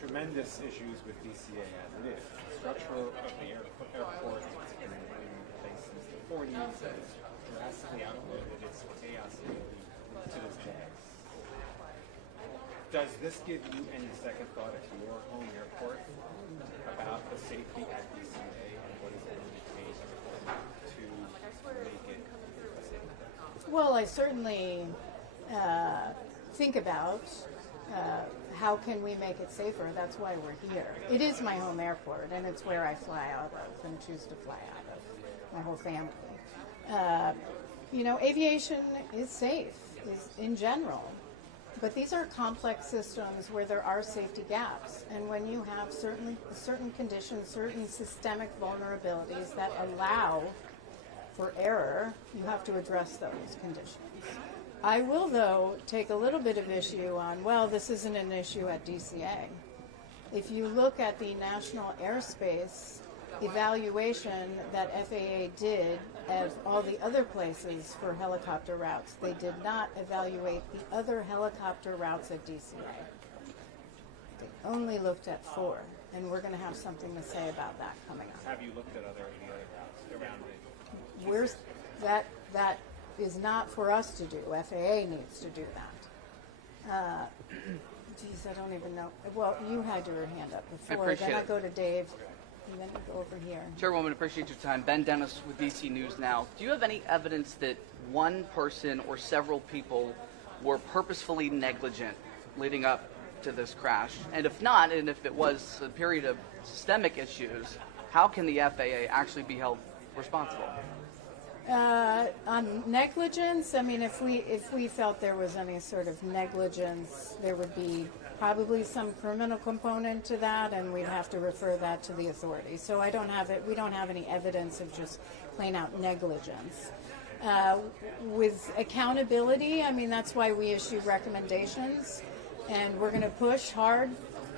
tremendous issues with DCA as it is. The structure of the airport has been in place since the 40s. It's drastically outmoded. It's chaos to this day. Does this give you any second thought at your home airport about the safety at DCA and what is going to take to Well, I certainly think about how can we make it safer. That's why we're here. It is my home airport, and it's where I fly out of and choose to fly out of, my whole family. You know, aviation is safe in general, but these are complex systems where there are safety gaps. And when you have certain conditions, certain systemic vulnerabilities that allow for error, you have to address those conditions. I will, though, take a little bit of issue on, well, this isn't an issue at DCA. If you look at the national airspace evaluation that FAA did at all the other places for helicopter routes, they did not evaluate the other helicopter routes at DCA. They only looked at 4, and we're going to have something to say about that coming up. Have you looked at any other routes around it? Where's that is not for us to do. FAA needs to do that. Geez, I don't even know. Well, you had your hand up before. Appreciate Then I it. go to Dave, and then I go over here. Chairwoman, appreciate your time. Ben Dennis with DC News Now. Do you have any evidence that one person or several people were purposefully negligent leading up to this crash? And if not, and if it was a period of systemic issues, how can the FAA actually be held responsible? On negligence, I mean, if we felt there was any sort of negligence, there would be probably some criminal component to that, and we'd have to refer that to the authorities. So we don't have any evidence of just plain out negligence. With accountability, I mean, that's why we issue recommendations, and we're going to push hard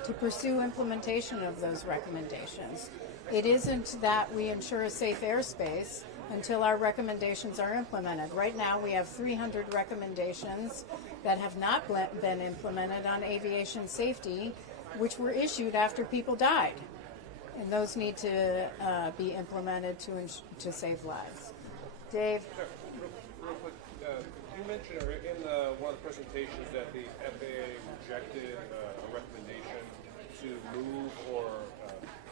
to pursue implementation of those recommendations. It isn't that we ensure a safe airspace until our recommendations are implemented. Right now we have 300 recommendations that have not been implemented on aviation safety, which were issued after people died. And those need to be implemented to save lives. Dave? Real quick, you mentioned in one of the presentations that the FAA rejected a recommendation to move or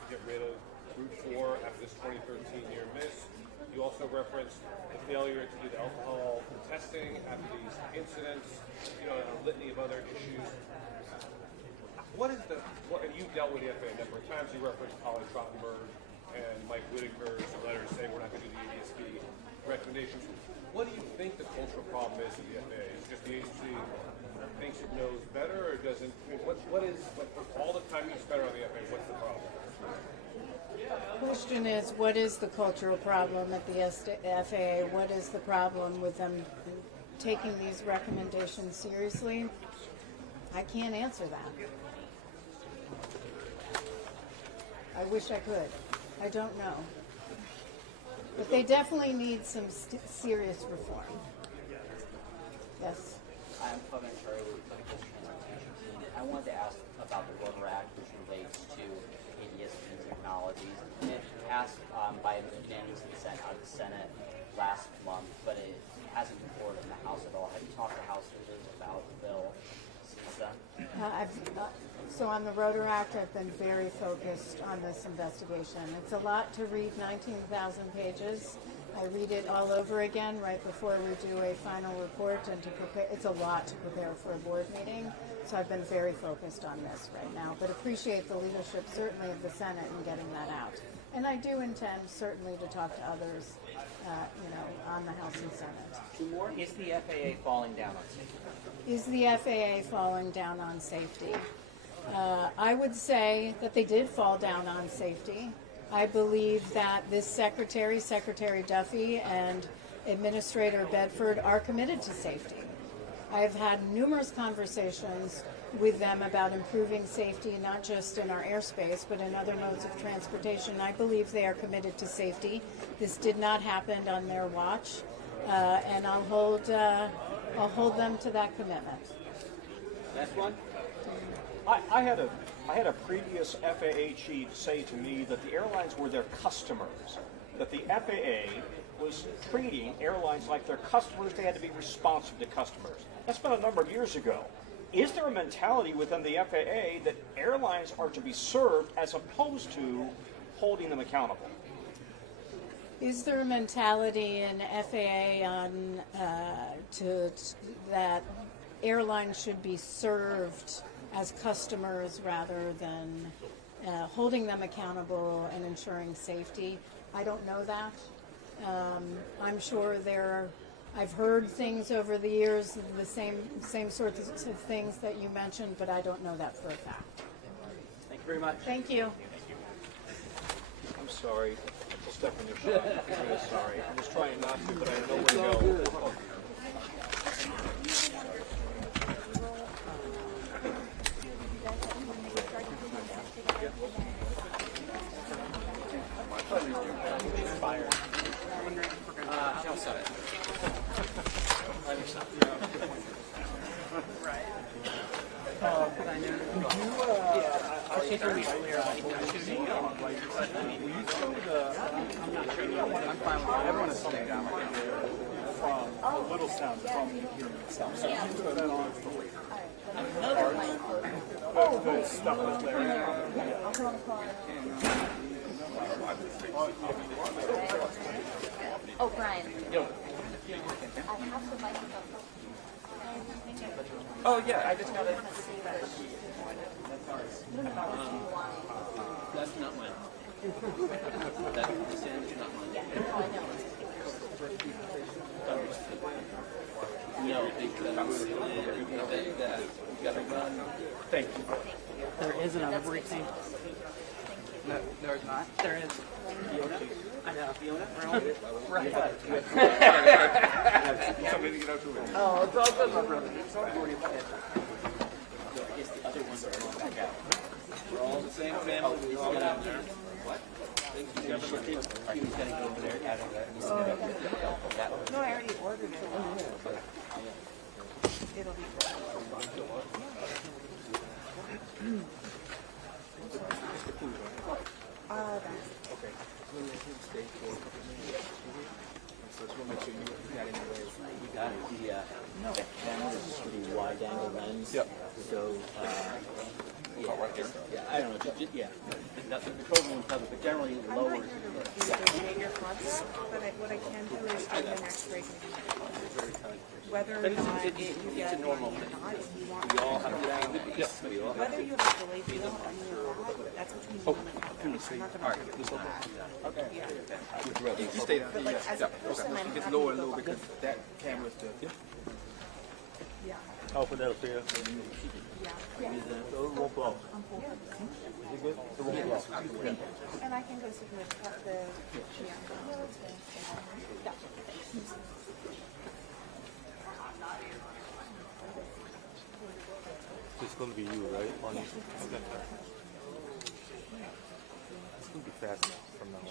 get rid of Route 4 after this 2013 near miss. You also referenced the failure to do the alcohol testing after these incidents, a litany of other issues. And you've dealt with the FAA a number of times. You referenced Holly Trottenberg and Mike Whitaker's letters saying we're not going to do the ADSB recommendations. What do you think the cultural problem is with the FAA? Is it just the agency thinks it knows better, or doesn't? What is all the time you spend on the FAA? What's the problem? The question is, what is the cultural problem at the FAA? What is the problem with them taking these recommendations seriously? I can't answer that. I wish I could. I don't know. But they definitely need some serious reform. Yes? I'm Kevin Cherry with Clinical Transportation Team. I wanted to ask about the Rotor Act, which relates to ADSB technologies. It passed by unanimous consent out of the Senate last month, but it hasn't been forwarded in the House at all. Have you talked to House leaders about the bill since then? So on the Rotor Act, I've been very focused on this investigation. It's a lot to read, 19,000 pages. I read it all over again right before we do a final report, and to prepare, it's a lot to prepare for a board meeting. So I've been very focused on this right now, but appreciate the leadership certainly of the Senate in getting that out. And I do intend certainly to talk to others, on the House and Senate. Is the FAA falling down on safety? Is the FAA falling down on safety? I would say that they did fall down on safety. I believe that this Secretary Duffy, and Administrator Bedford are committed to safety. I have had numerous conversations with them about improving safety, not just in our airspace, but in other modes of transportation. I believe they are committed to safety. This did not happen on their watch, and I'll hold them to that commitment. Next one. I had a previous FAA chief say to me that the airlines were their customers, that the FAA was treating airlines like their customers. They had to be responsive to customers. That's been a number of years ago. Is there a mentality within the FAA that airlines are to be served as opposed to holding them accountable? Is there a mentality in FAA on that airlines should be served as customers rather than holding them accountable and ensuring safety? I don't know that. I'm sure I've heard things over the years, the same sorts of things that you mentioned, but I don't know that for a fact. Thank you very much. Thank you. I'm sorry. I'll step in your shot. I'm really sorry. I'm just trying not to, but I know where to go. I'm fine with it. Everyone is sitting down. From a little sound, from hearing itself. So you put that on for the stuff with Larry. Oh, Brian. Yo. I have the microphone. Oh yeah, I just got it. That's not mine. That is not mine. No, because you gotta run. Thank you. There is another briefing. No, there's not. There is. I know. Right. Something to get out to it. Oh, it's all good, my brother. It's all good. I guess the other ones are going back out. We're all the same family. We all got out there. What? He's got to go over there out of that. No, I already ordered it. It'll be Okay. So just want to make sure you got any ways. We got the camera is a pretty wide angle lens. Yep. So, yeah, I don't know. Yeah. The COVID one does it, but generally it lowers. your thoughts, but what I can do is do an X-ray. Whether or not you get it's a normal or thing. not, if you want We all have to do it. Yes. We all have whether you have a delayed bill or you that's between you and the company. I'm not All gonna right. This okay. Yeah. You stay down. But like as a person, I'm It's happy lower a to little go because that camera's the. Yeah. I'll put that up here. Yeah. So it won't blow. Is it good? It won't blow. And I can go see the It's going to be you, right? Okay. It's going to be fast from now on.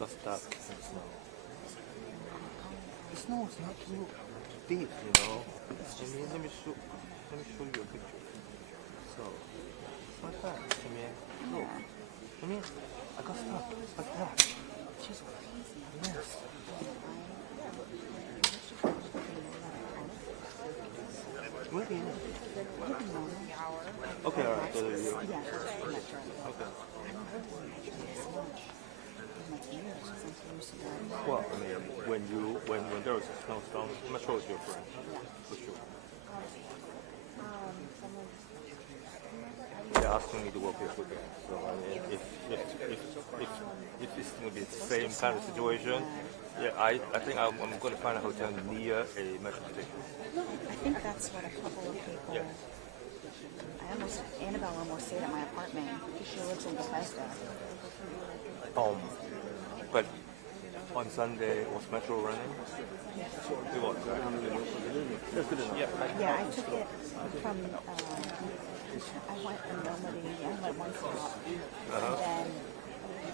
Let's stop and snow. The snow is not too deep, you know. Let me show you a picture. So, like that. Come here. Look. Come here. I got stuff like that. She's crazy. Yes. Where are you? Okay, all right. So there you go. Okay. Well, I mean, when there was a snowstorm, Metro is your friend, for sure. They're asking me to work here for them. So I mean, if it's going to be the same kind of situation, yeah, I think I'm going to find a hotel near a metro station. I think that's what a couple of people. Yeah. Annabelle almost stayed at my apartment because she lives in Bethesda. But on Sunday, was Metro running? It was, right? That's good enough. Yeah, I took it from, I went from nobody, I went one stop, and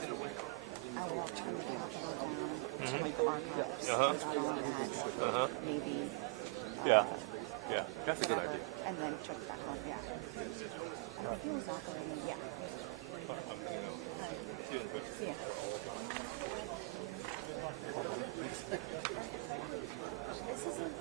then I walked from the Capitol down to my car house, maybe. Yeah, that's a good idea. And then took it back home, yeah. I think it was operating, yeah. Yeah. This isn't.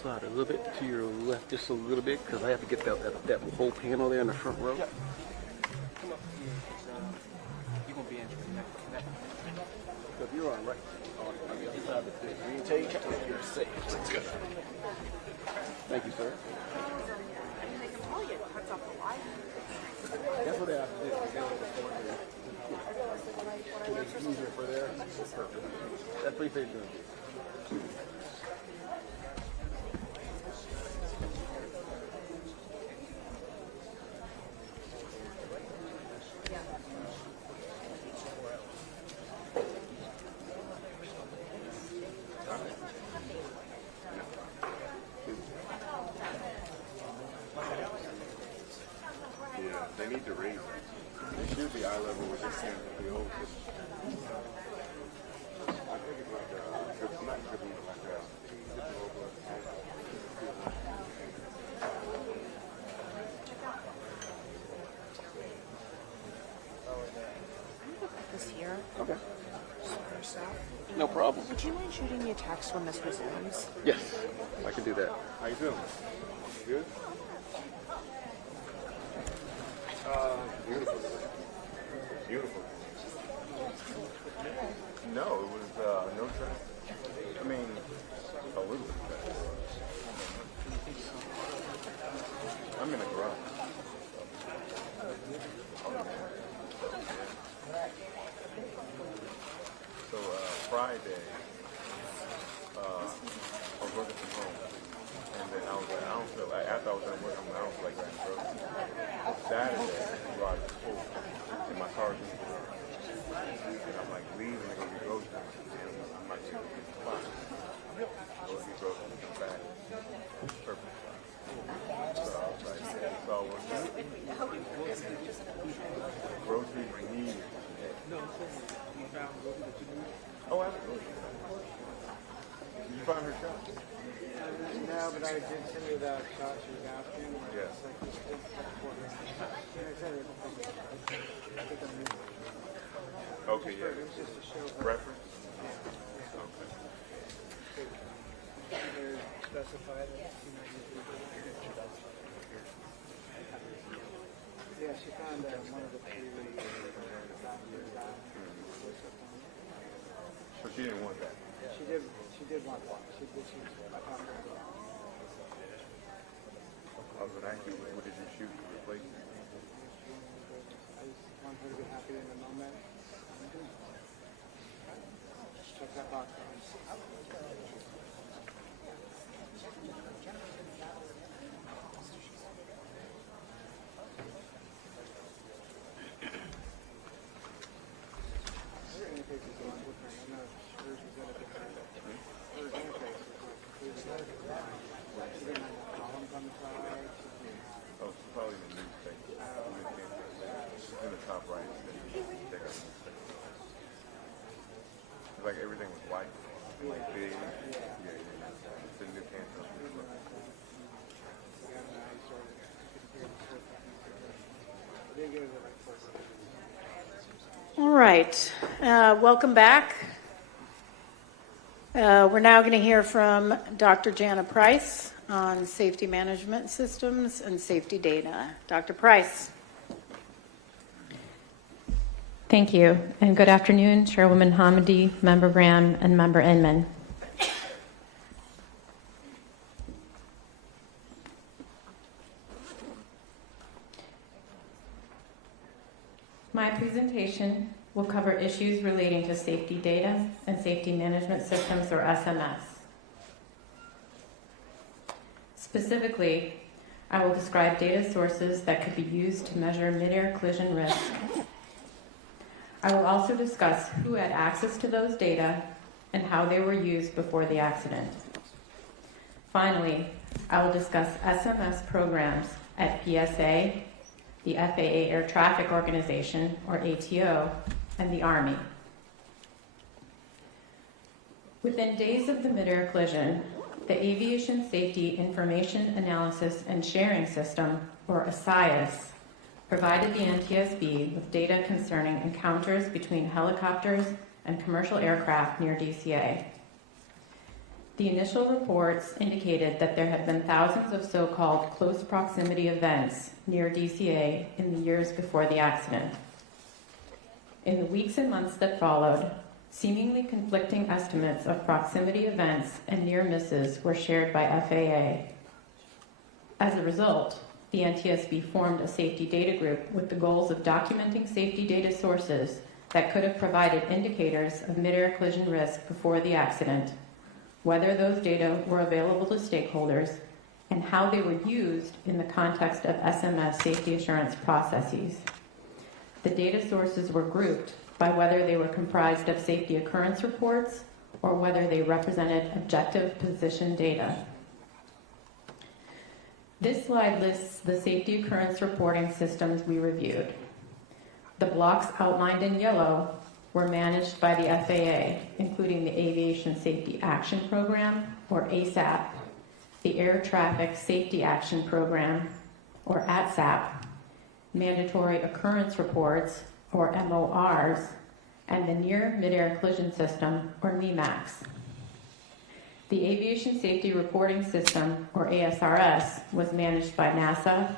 slide a little bit to your left, just a little bit, because I have to get that whole panel there in the front row. Come up. You're going to be answering that. So if you're on right, on the other side of the green tape, you're safe. That's good. Thank you, sir. That's what they have to do. It's easier for their purpose. That's what they're doing. They need to raise it. They should be eye level with this thing. The old system. I think it's like I'm not sure it's like This here. Okay. First off. No problem. Would you mind shooting me a text when this resumes? Yes, I can do that. How you feeling? Good? Beautiful. Beautiful. No, it was no traffic. I mean, a little bit of traffic. I'm in a garage. So Friday, I was working from home, and then I was like, I don't feel like, after I was done working, I don't feel like going groceries. Saturday, the garage is full, and my car's in the garage. And I'm like leaving to go get groceries, and I'm like, get a spot. Go get groceries, come back. Perfect. So I was like, it's all working out. Groceries we need. Oh, absolutely. Did you find her shot? No, but I did send you that shot she was asking. Yes. Okay, yeah. It was just to show her. Reference? Okay. They specified that, yeah, she found one of the two doctors that. So she didn't want that? She did want one. I found her. I was going to ask you, what did you shoot to replace it? I just want her to be happy in the moment. Check that box out. Her interface is a lot different. I know hers was in a different. Her interface was completely different. She didn't have columns on the side. Oh, she's probably in the newspaper. She's in the top right. It's like everything was white. Like big. Yeah. It's a new cancer. All right, welcome back. We're now going to hear from Dr. Jana Price on safety management systems and safety data. Dr. Price. Thank you, and good afternoon, Chairwoman Hamidi, Member Graham, and Member Inman. My presentation will cover issues relating to safety data and safety management systems, or SMS. Specifically, I will describe data sources that could be used to measure mid-air collision risk. I will also discuss who had access to those data and how they were used before the accident. Finally, I will discuss SMS programs at PSA, the FAA Air Traffic Organization, or ATO, and the Army. Within days of the mid-air collision, the Aviation Safety Information Analysis and Sharing System, or ASIAS, provided the NTSB with data concerning encounters between helicopters and commercial aircraft near DCA. The initial reports indicated that there had been thousands of so-called close proximity events near DCA in the years before the accident. In the weeks and months that followed, seemingly conflicting estimates of proximity events and near misses were shared by FAA. As a result, the NTSB formed a safety data group with the goals of documenting safety data sources that could have provided indicators of mid-air collision risk before the accident, whether those data were available to stakeholders, and how they were used in the context of SMS safety assurance processes. The data sources were grouped by whether they were comprised of safety occurrence reports or whether they represented objective position data. This slide lists the safety occurrence reporting systems we reviewed. The blocks outlined in yellow were managed by the FAA, including the Aviation Safety Action Program, or ASAP, the Air Traffic Safety Action Program, or ATSAP, Mandatory Occurrence Reports, or MORs, and the Near Mid-Air Collision System, or NEMACS. The Aviation Safety Reporting System, or ASRS, was managed by NASA,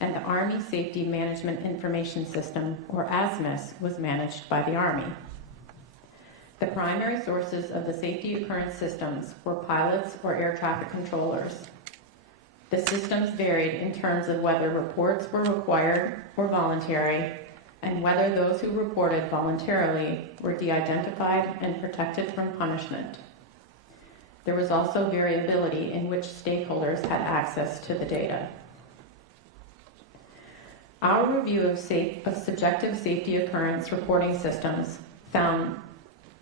and the Army Safety Management Information System, or ASMIS, was managed by the Army. The primary sources of the safety occurrence systems were pilots or air traffic controllers. The systems varied in terms of whether reports were required or voluntary, and whether those who reported voluntarily were de-identified and protected from punishment. There was also variability in which stakeholders had access to the data. Our review of subjective safety occurrence reporting systems found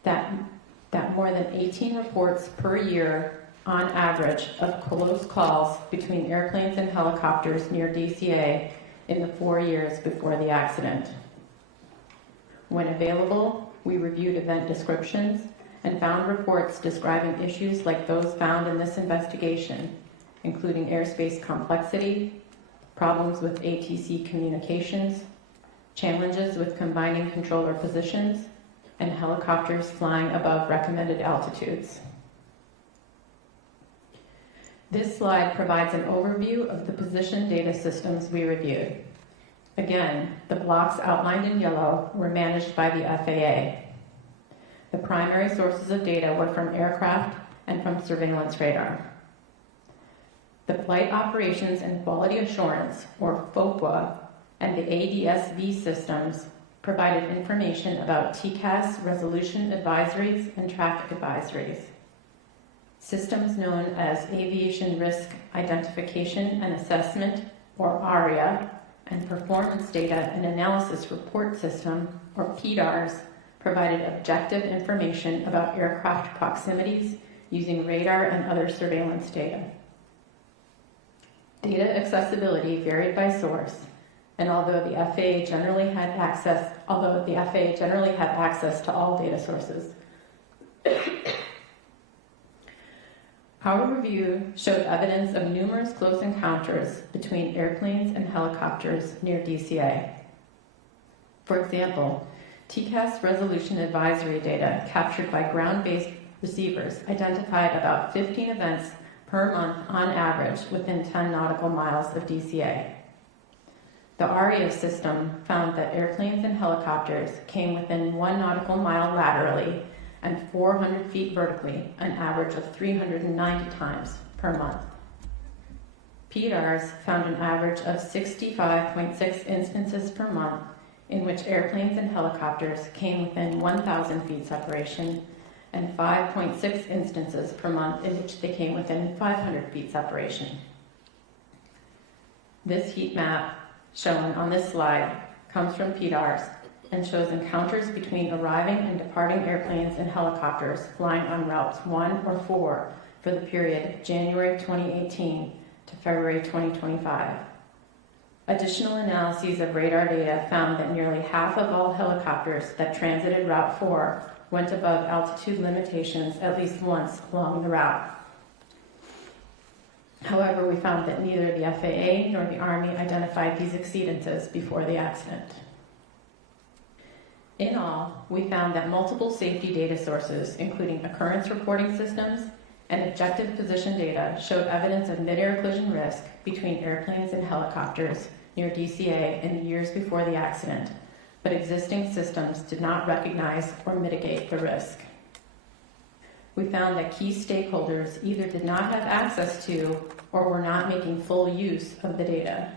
that more than 18 reports per year on average of close calls between airplanes and helicopters near DCA in the 4 years before the accident. When available, we reviewed event descriptions and found reports describing issues like those found in this investigation, including airspace complexity, problems with ATC communications, challenges with combining controller positions, and helicopters flying above recommended altitudes. This slide provides an overview of the position data systems we reviewed. Again, the blocks outlined in yellow were managed by the FAA. The primary sources of data were from aircraft and from surveillance radar. The Flight Operations and Quality Assurance, or FOQA, and the ADSV systems provided information about TCAS resolution advisories and traffic advisories. Systems known as Aviation Risk Identification and Assessment, or ARIA, and Performance Data and Analysis Report System, or PDARS, provided objective information about aircraft proximities using radar and other surveillance data. Data accessibility varied by source, and although the FAA generally had access to all data sources, our review showed evidence of numerous close encounters between airplanes and helicopters near DCA. For example, TCAS resolution advisory data captured by ground-based receivers identified about 15 events per month on average within 10 nautical miles of DCA. The ARIA system found that airplanes and helicopters came within 1 nautical mile laterally and 400 feet vertically, an average of 390 times per month. PDARS found an average of 65.6 instances per month in which airplanes and helicopters came within 1,000 feet separation, and 5.6 instances per month in which they came within 500 feet separation. This heat map shown on this slide comes from PDARS and shows encounters between arriving and departing airplanes and helicopters flying on routes 1 or 4 for the period January 2018 to February 2025. Additional analyses of radar data found that nearly half of all helicopters that transited Route 4 went above altitude limitations at least once along the route. However, we found that neither the FAA nor the Army identified these exceedances before the accident. In all, we found that multiple safety data sources, including occurrence reporting systems, and objective position data showed evidence of mid-air collision risk between airplanes and helicopters near DCA in the years before the accident, but existing systems did not recognize or mitigate the risk. We found that key stakeholders either did not have access to or were not making full use of the data.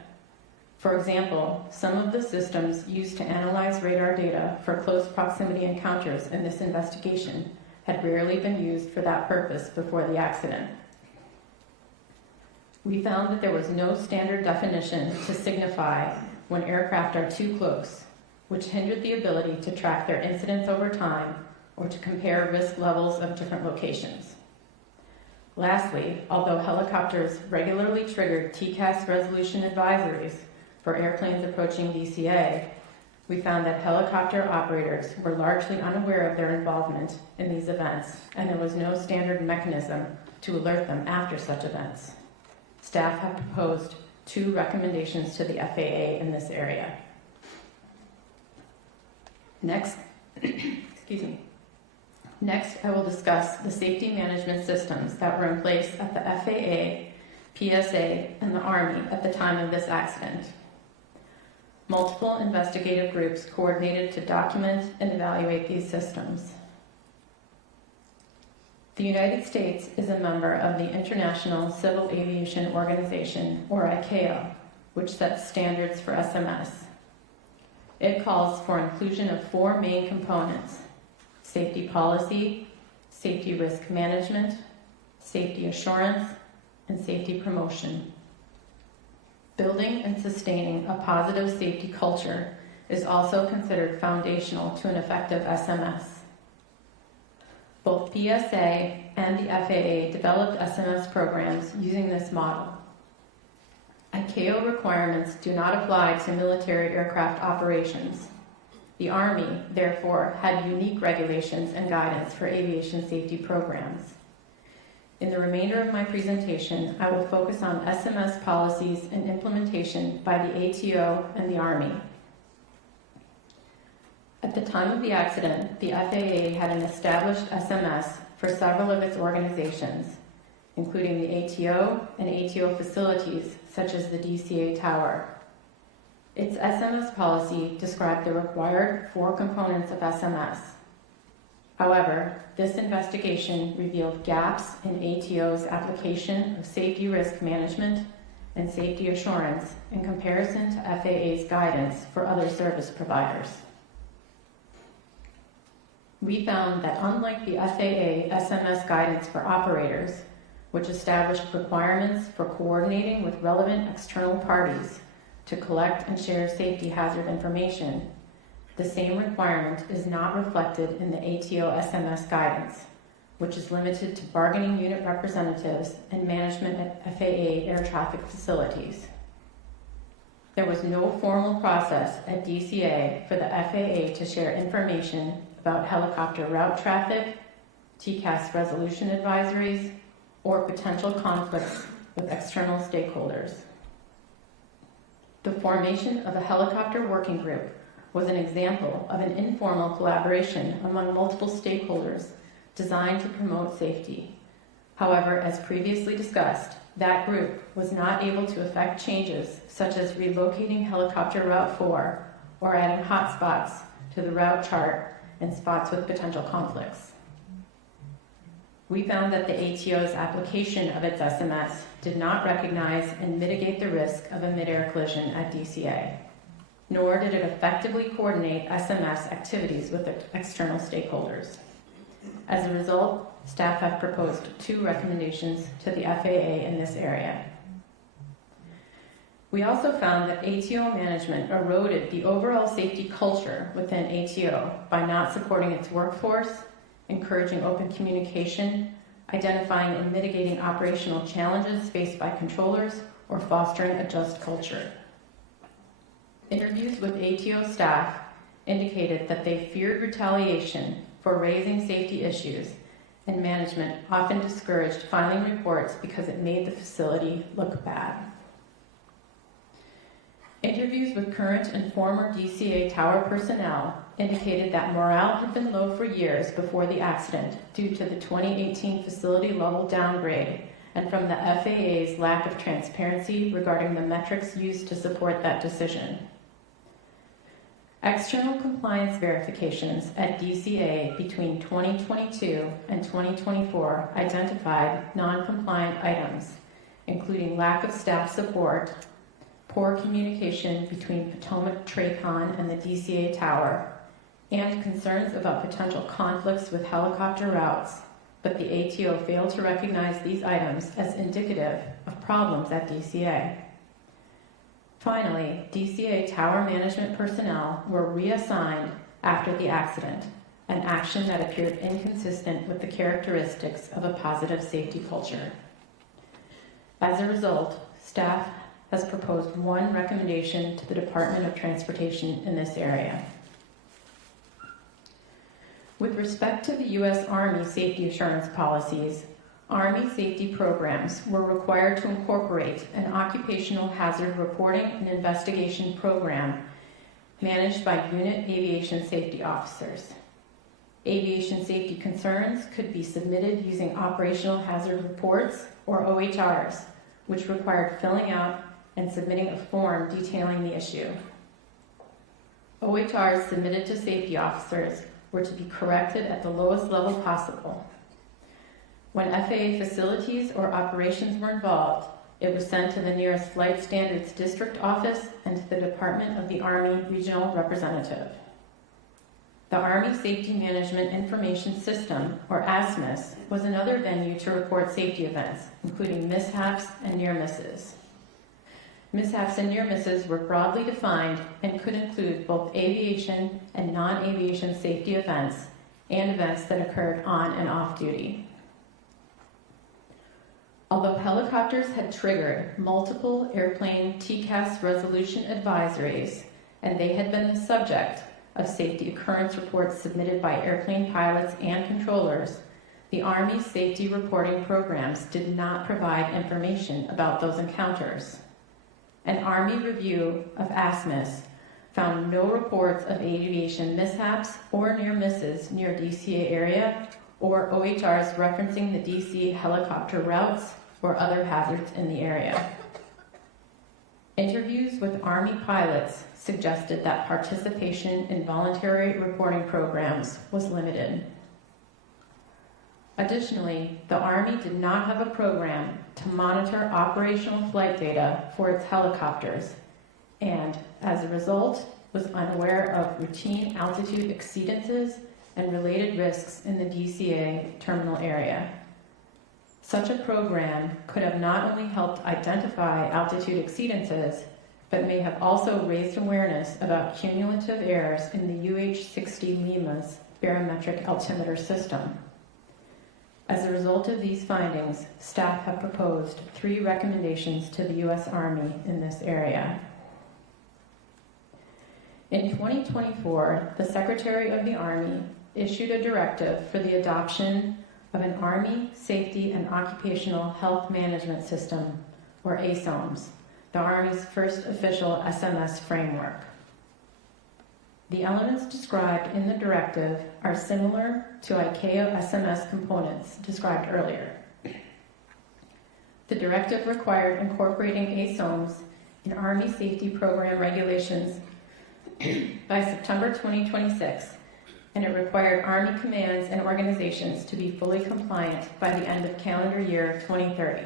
For example, some of the systems used to analyze radar data for close proximity encounters in this investigation had rarely been used for that purpose before the accident. We found that there was no standard definition to signify when aircraft are too close, which hindered the ability to track their incidents over time or to compare risk levels of different locations. Lastly, although helicopters regularly triggered TCAS resolution advisories for airplanes approaching DCA, we found that helicopter operators were largely unaware of their involvement in these events, and there was no standard mechanism to alert them after such events. Staff have proposed 2 recommendations to the FAA in this area. Next, excuse me. Next, I will discuss the safety management systems that were in place at the FAA, PSA, and the Army at the time of this accident. Multiple investigative groups coordinated to document and evaluate these systems. The United States is a member of the International Civil Aviation Organization, or ICAO, which sets standards for SMS. It calls for inclusion of 4 main components: safety policy, safety risk management, safety assurance, and safety promotion. Building and sustaining a positive safety culture is also considered foundational to an effective SMS. Both PSA and the FAA developed SMS programs using this model. ICAO requirements do not apply to military aircraft operations. The Army, therefore, had unique regulations and guidance for aviation safety programs. In the remainder of my presentation, I will focus on SMS policies and implementation by the ATO and the Army. At the time of the accident, the FAA had an established SMS for several of its organizations, including the ATO and ATO facilities such as the DCA Tower. Its SMS policy described the required 4 components of SMS. However, this investigation revealed gaps in ATO's application of safety risk management and safety assurance in comparison to FAA's guidance for other service providers. We found that unlike the FAA SMS guidance for operators, which established requirements for coordinating with relevant external parties to collect and share safety hazard information, the same requirement is not reflected in the ATO SMS guidance, which is limited to bargaining unit representatives and management at FAA air traffic facilities. There was no formal process at DCA for the FAA to share information about helicopter route traffic, TCAS resolution advisories, or potential conflicts with external stakeholders. The formation of a helicopter working group was an example of an informal collaboration among multiple stakeholders designed to promote safety. However, as previously discussed, that group was not able to effect changes such as relocating helicopter Route 4 or adding hotspots to the route chart and spots with potential conflicts. We found that the ATO's application of its SMS did not recognize and mitigate the risk of a mid-air collision at DCA, nor did it effectively coordinate SMS activities with external stakeholders. As a result, staff have proposed 2 recommendations to the FAA in this area. We also found that ATO management eroded the overall safety culture within ATO by not supporting its workforce, encouraging open communication, identifying and mitigating operational challenges faced by controllers, or fostering a just culture. Interviews with ATO staff indicated that they feared retaliation for raising safety issues, and management often discouraged filing reports because it made the facility look bad. Interviews with current and former DCA tower personnel indicated that morale had been low for years before the accident due to the 2018 facility level downgrade and from the FAA's lack of transparency regarding the metrics used to support that decision. External compliance verifications at DCA between 2022 and 2024 identified non-compliant items, including lack of staff support, poor communication between Potomac TRACON and the DCA tower, and concerns about potential conflicts with helicopter routes, but the ATO failed to recognize these items as indicative of problems at DCA. Finally, DCA tower management personnel were reassigned after the accident, an action that appeared inconsistent with the characteristics of a positive safety culture. As a result, staff has proposed one recommendation to the Department of Transportation in this area. With respect to the U.S. Army safety assurance policies, Army safety programs were required to incorporate an occupational hazard reporting and investigation program managed by unit aviation safety officers. Aviation safety concerns could be submitted using operational hazard reports, or OHRs, which required filling out and submitting a form detailing the issue. OHRs submitted to safety officers were to be corrected at the lowest level possible. When FAA facilities or operations were involved, it was sent to the nearest Flight Standards District Office and to the Department of the Army Regional Representative. The Army Safety Management Information System, or ASMIS, was another venue to report safety events, including mishaps and near misses. Mishaps and near misses were broadly defined and could include both aviation and non-aviation safety events and events that occurred on and off duty. Although helicopters had triggered multiple airplane TCAS resolution advisories, and they had been the subject of safety occurrence reports submitted by airplane pilots and controllers, the Army's safety reporting programs did not provide information about those encounters. An Army review of ASMIS found no reports of aviation mishaps or near misses near DCA area or OHRs referencing the DCA helicopter routes or other hazards in the area. Interviews with Army pilots suggested that participation in voluntary reporting programs was limited. Additionally, the Army did not have a program to monitor operational flight data for its helicopters, and as a result, was unaware of routine altitude exceedances and related risks in the DCA terminal area. Such a program could have not only helped identify altitude exceedances, but may have also raised awareness about cumulative errors in the UH-60 Lima's barometric altimeter system. As a result of these findings, staff have proposed 3 recommendations to the U.S. Army in this area. In 2024, the Secretary of the Army issued a directive for the adoption of an Army Safety and Occupational Health Management System, or ASOMS, the Army's first official SMS framework. The elements described in the directive are similar to ICAO SMS components described earlier. The directive required incorporating ASOMS in Army Safety Program regulations by September 2026, and it required Army commands and organizations to be fully compliant by the end of calendar year 2030.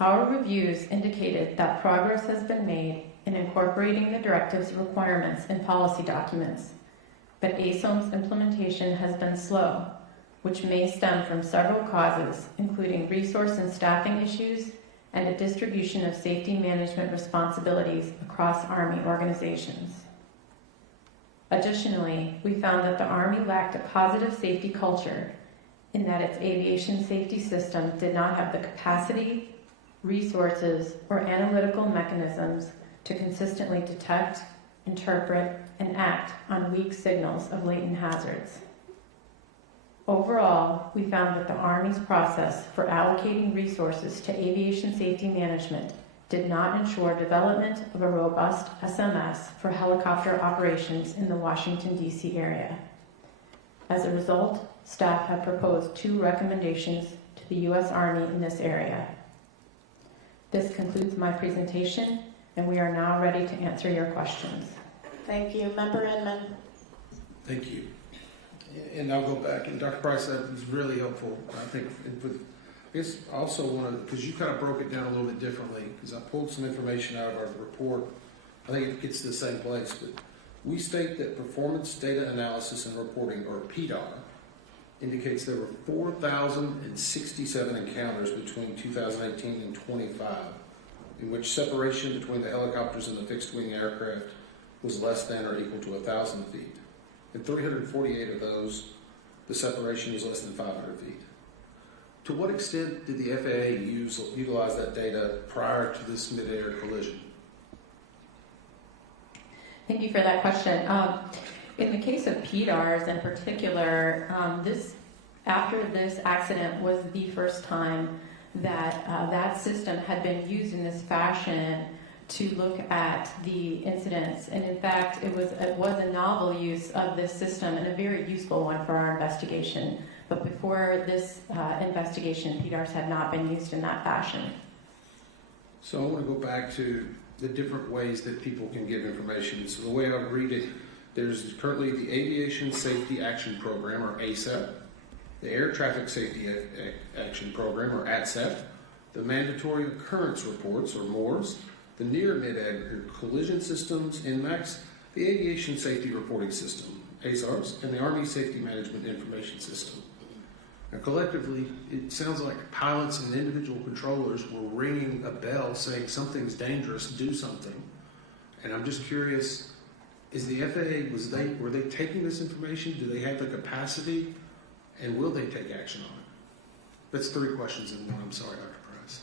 Our reviews indicated that progress has been made in incorporating the directive's requirements in policy documents, but ASOM's implementation has been slow, which may stem from several causes, including resource and staffing issues and a distribution of safety management responsibilities across Army organizations. Additionally, we found that the Army lacked a positive safety culture in that its aviation safety system did not have the capacity, resources, or analytical mechanisms to consistently detect, interpret, and act on weak signals of latent hazards. Overall, we found that the Army's process for allocating resources to aviation safety management did not ensure development of a robust SMS for helicopter operations in the Washington, D.C. area. As a result, staff have proposed 2 recommendations to the U.S. Army in this area. This concludes my presentation, and we are now ready to answer your questions. Thank you. Member Inman. Thank you. And I'll go back, and Dr. Price, that was really helpful. I think I guess I also want to, because you kind of broke it down a little bit differently, because I pulled some information out of our report. I think it gets to the same place, but we state that performance data analysis and reporting, or PDAR, indicates there were 4,067 encounters between 2018 and 25, in which separation between the helicopters and the fixed-wing aircraft was less than or equal to 1,000 feet. In 348 of those, the separation was less than 500 feet. To what extent did the FAA utilize that data prior to this mid-air collision? Thank you for that question. In the case of PDARs in particular, after this accident was the first time that that system had been used in this fashion to look at the incidents. And in fact, it was a novel use of this system and a very useful one for our investigation. But before this investigation, PDARs had not been used in that fashion. So I want to go back to the different ways that people can give information. So the way I read it, there's currently the Aviation Safety Action Program, or ASAP, the Air Traffic Safety Action Program, or ATSAP, the Mandatory Occurrence Reports, or MORS, the Near Mid-Air Collision Systems, NMACS, the Aviation Safety Reporting System, ASARS, and the Army Safety Management Information System. Now, collectively, it sounds like pilots and individual controllers were ringing a bell saying something's dangerous, do something. And I'm just curious, is the FAA, were they taking this information? Do they have the capacity? And will they take action on it? That's 3 questions in one. I'm sorry, Dr. Price.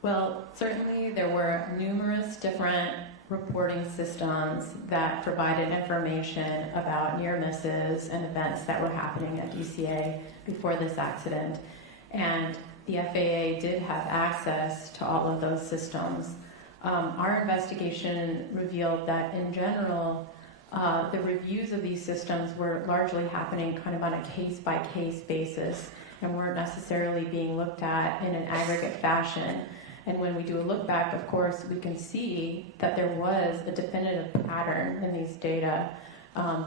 Well, certainly there were numerous different reporting systems that provided information about near misses and events that were happening at DCA before this accident. And the FAA did have access to all of those systems. Our investigation revealed that in general, the reviews of these systems were largely happening kind of on a case-by-case basis and weren't necessarily being looked at in an aggregate fashion. And when we do a look back, of course, we can see that there was a definitive pattern in these data,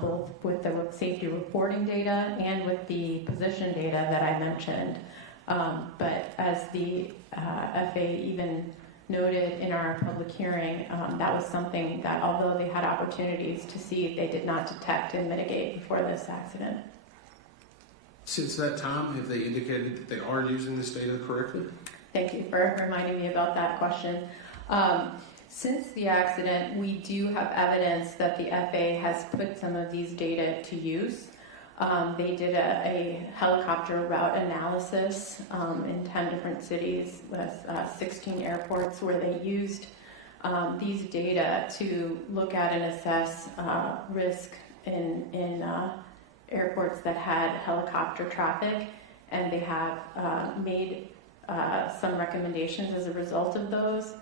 both with the safety reporting data and with the position data that I mentioned. But as the FAA even noted in our public hearing, that was something that, although they had opportunities to see, they did not detect and mitigate before this accident. Since that time, have they indicated that they are using this data correctly? Thank you for reminding me about that question. Since the accident, we do have evidence that the FAA has put some of these data to use. They did a helicopter route analysis in 10 different cities with 16 airports where they used these data to look at and assess risk in airports that had helicopter traffic, and they have made some recommendations as a result of those.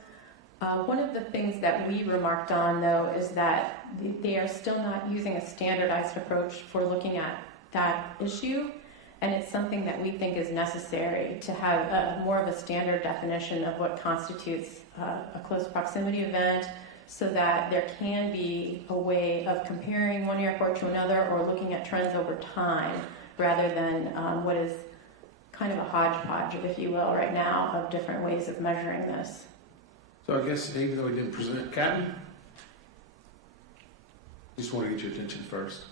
One of the things that we remarked on, though, is that they are still not using a standardized approach for looking at that issue, and it's something that we think is necessary to have more of a standard definition of what constitutes a close proximity event, so that there can be a way of comparing one airport to another or looking at trends over time, rather than what is kind of a hodgepodge, if you will, right now, of different ways of measuring this. So I guess even though we didn't present, Captain, just want to get your attention first.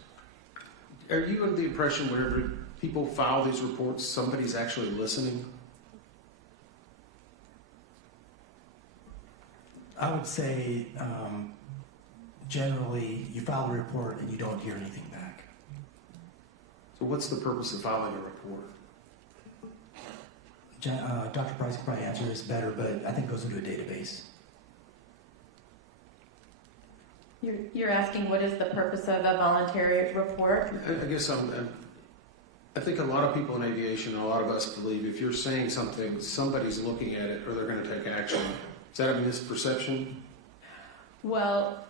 Are you under the impression whenever people file these reports, somebody's actually listening? I would say generally you file a report and you don't hear anything back. So what's the purpose of filing a report? Dr. Price can probably answer this better, but I think it goes into a database. You're asking what is the purpose of a voluntary report? I guess I think a lot of people in aviation, and a lot of us believe if you're saying something, somebody's looking at it or they're going to take action. Is that a misperception? Well,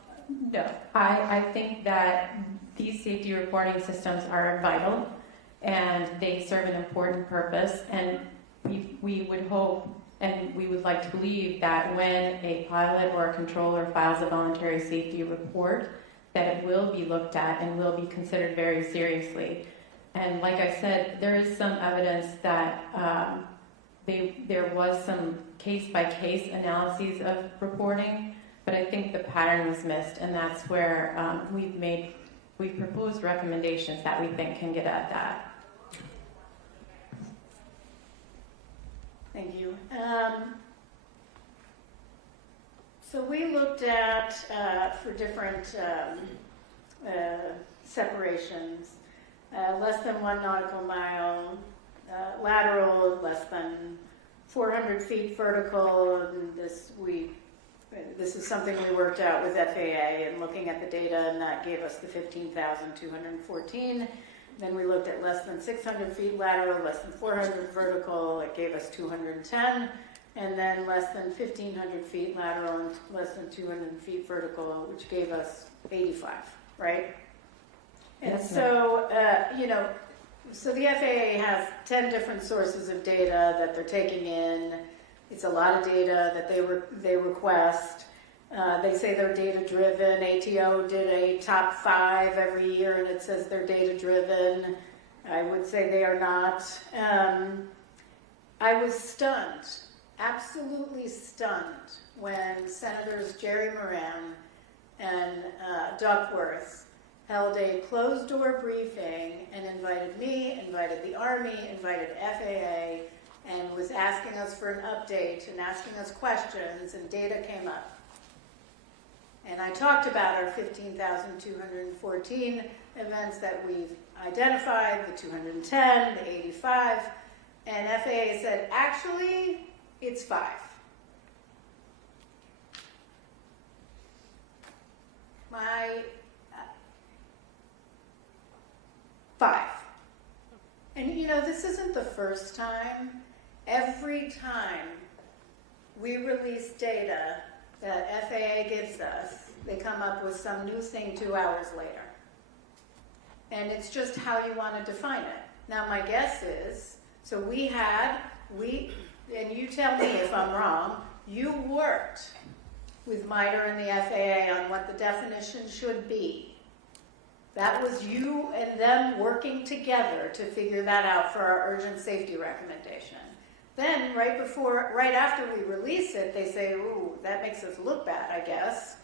no. I think that these safety reporting systems are vital and they serve an important purpose, and we would hope and we would like to believe that when a pilot or a controller files a voluntary safety report, that it will be looked at and will be considered very seriously. And like I said, there is some evidence that there was some case-by-case analyses of reporting, but I think the pattern was missed, and that's where we've proposed recommendations that we think can get at that. Thank you. So we looked at, for different separations, less than 1 nautical mile, lateral, less than 400 feet vertical, and this is something we worked out with FAA and looking at the data, and that gave us the 15,214. Then we looked at less than 600 feet lateral, less than 400 vertical, it gave us 210. And then less than 1,500 feet lateral and less than 200 feet vertical, which gave us 85, right? And so, so the FAA has 10 different sources of data that they're taking in. It's a lot of data that they request. They say they're data-driven. ATO did a top 5 every year, and it says they're data-driven. I would say they are not. I was stunned, absolutely stunned, when Senators Jerry Moran and Duckworth held a closed-door briefing and invited me, invited the Army, invited FAA, and was asking us for an update and asking us questions, and data came up. And I talked about our 15,214 events that we've identified, the 210, the 85, and FAA said, actually, it's 5. Five. And this isn't the first time. Every time we release data that FAA gives us, they come up with some new thing 2 hours later. And it's just how you want to define it. Now, my guess is, so and you tell me if I'm wrong, you worked with MITRE and the FAA on what the definition should be. That was you and them working together to figure that out for our urgent safety recommendation. Then, right after we release it, they say, ooh, that makes us look bad, I guess.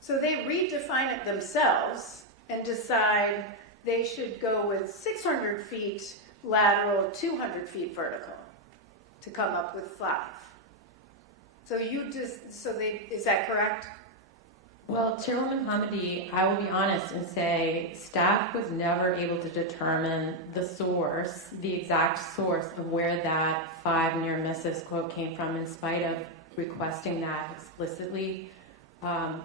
So they redefine it themselves and decide they should go with 600 feet lateral, 200 feet vertical to come up with 5. So is that correct? Well, Chairwoman Hamidi, I will be honest and say staff was never able to determine the exact source of where that 5 near misses quote came from, in spite of requesting that explicitly.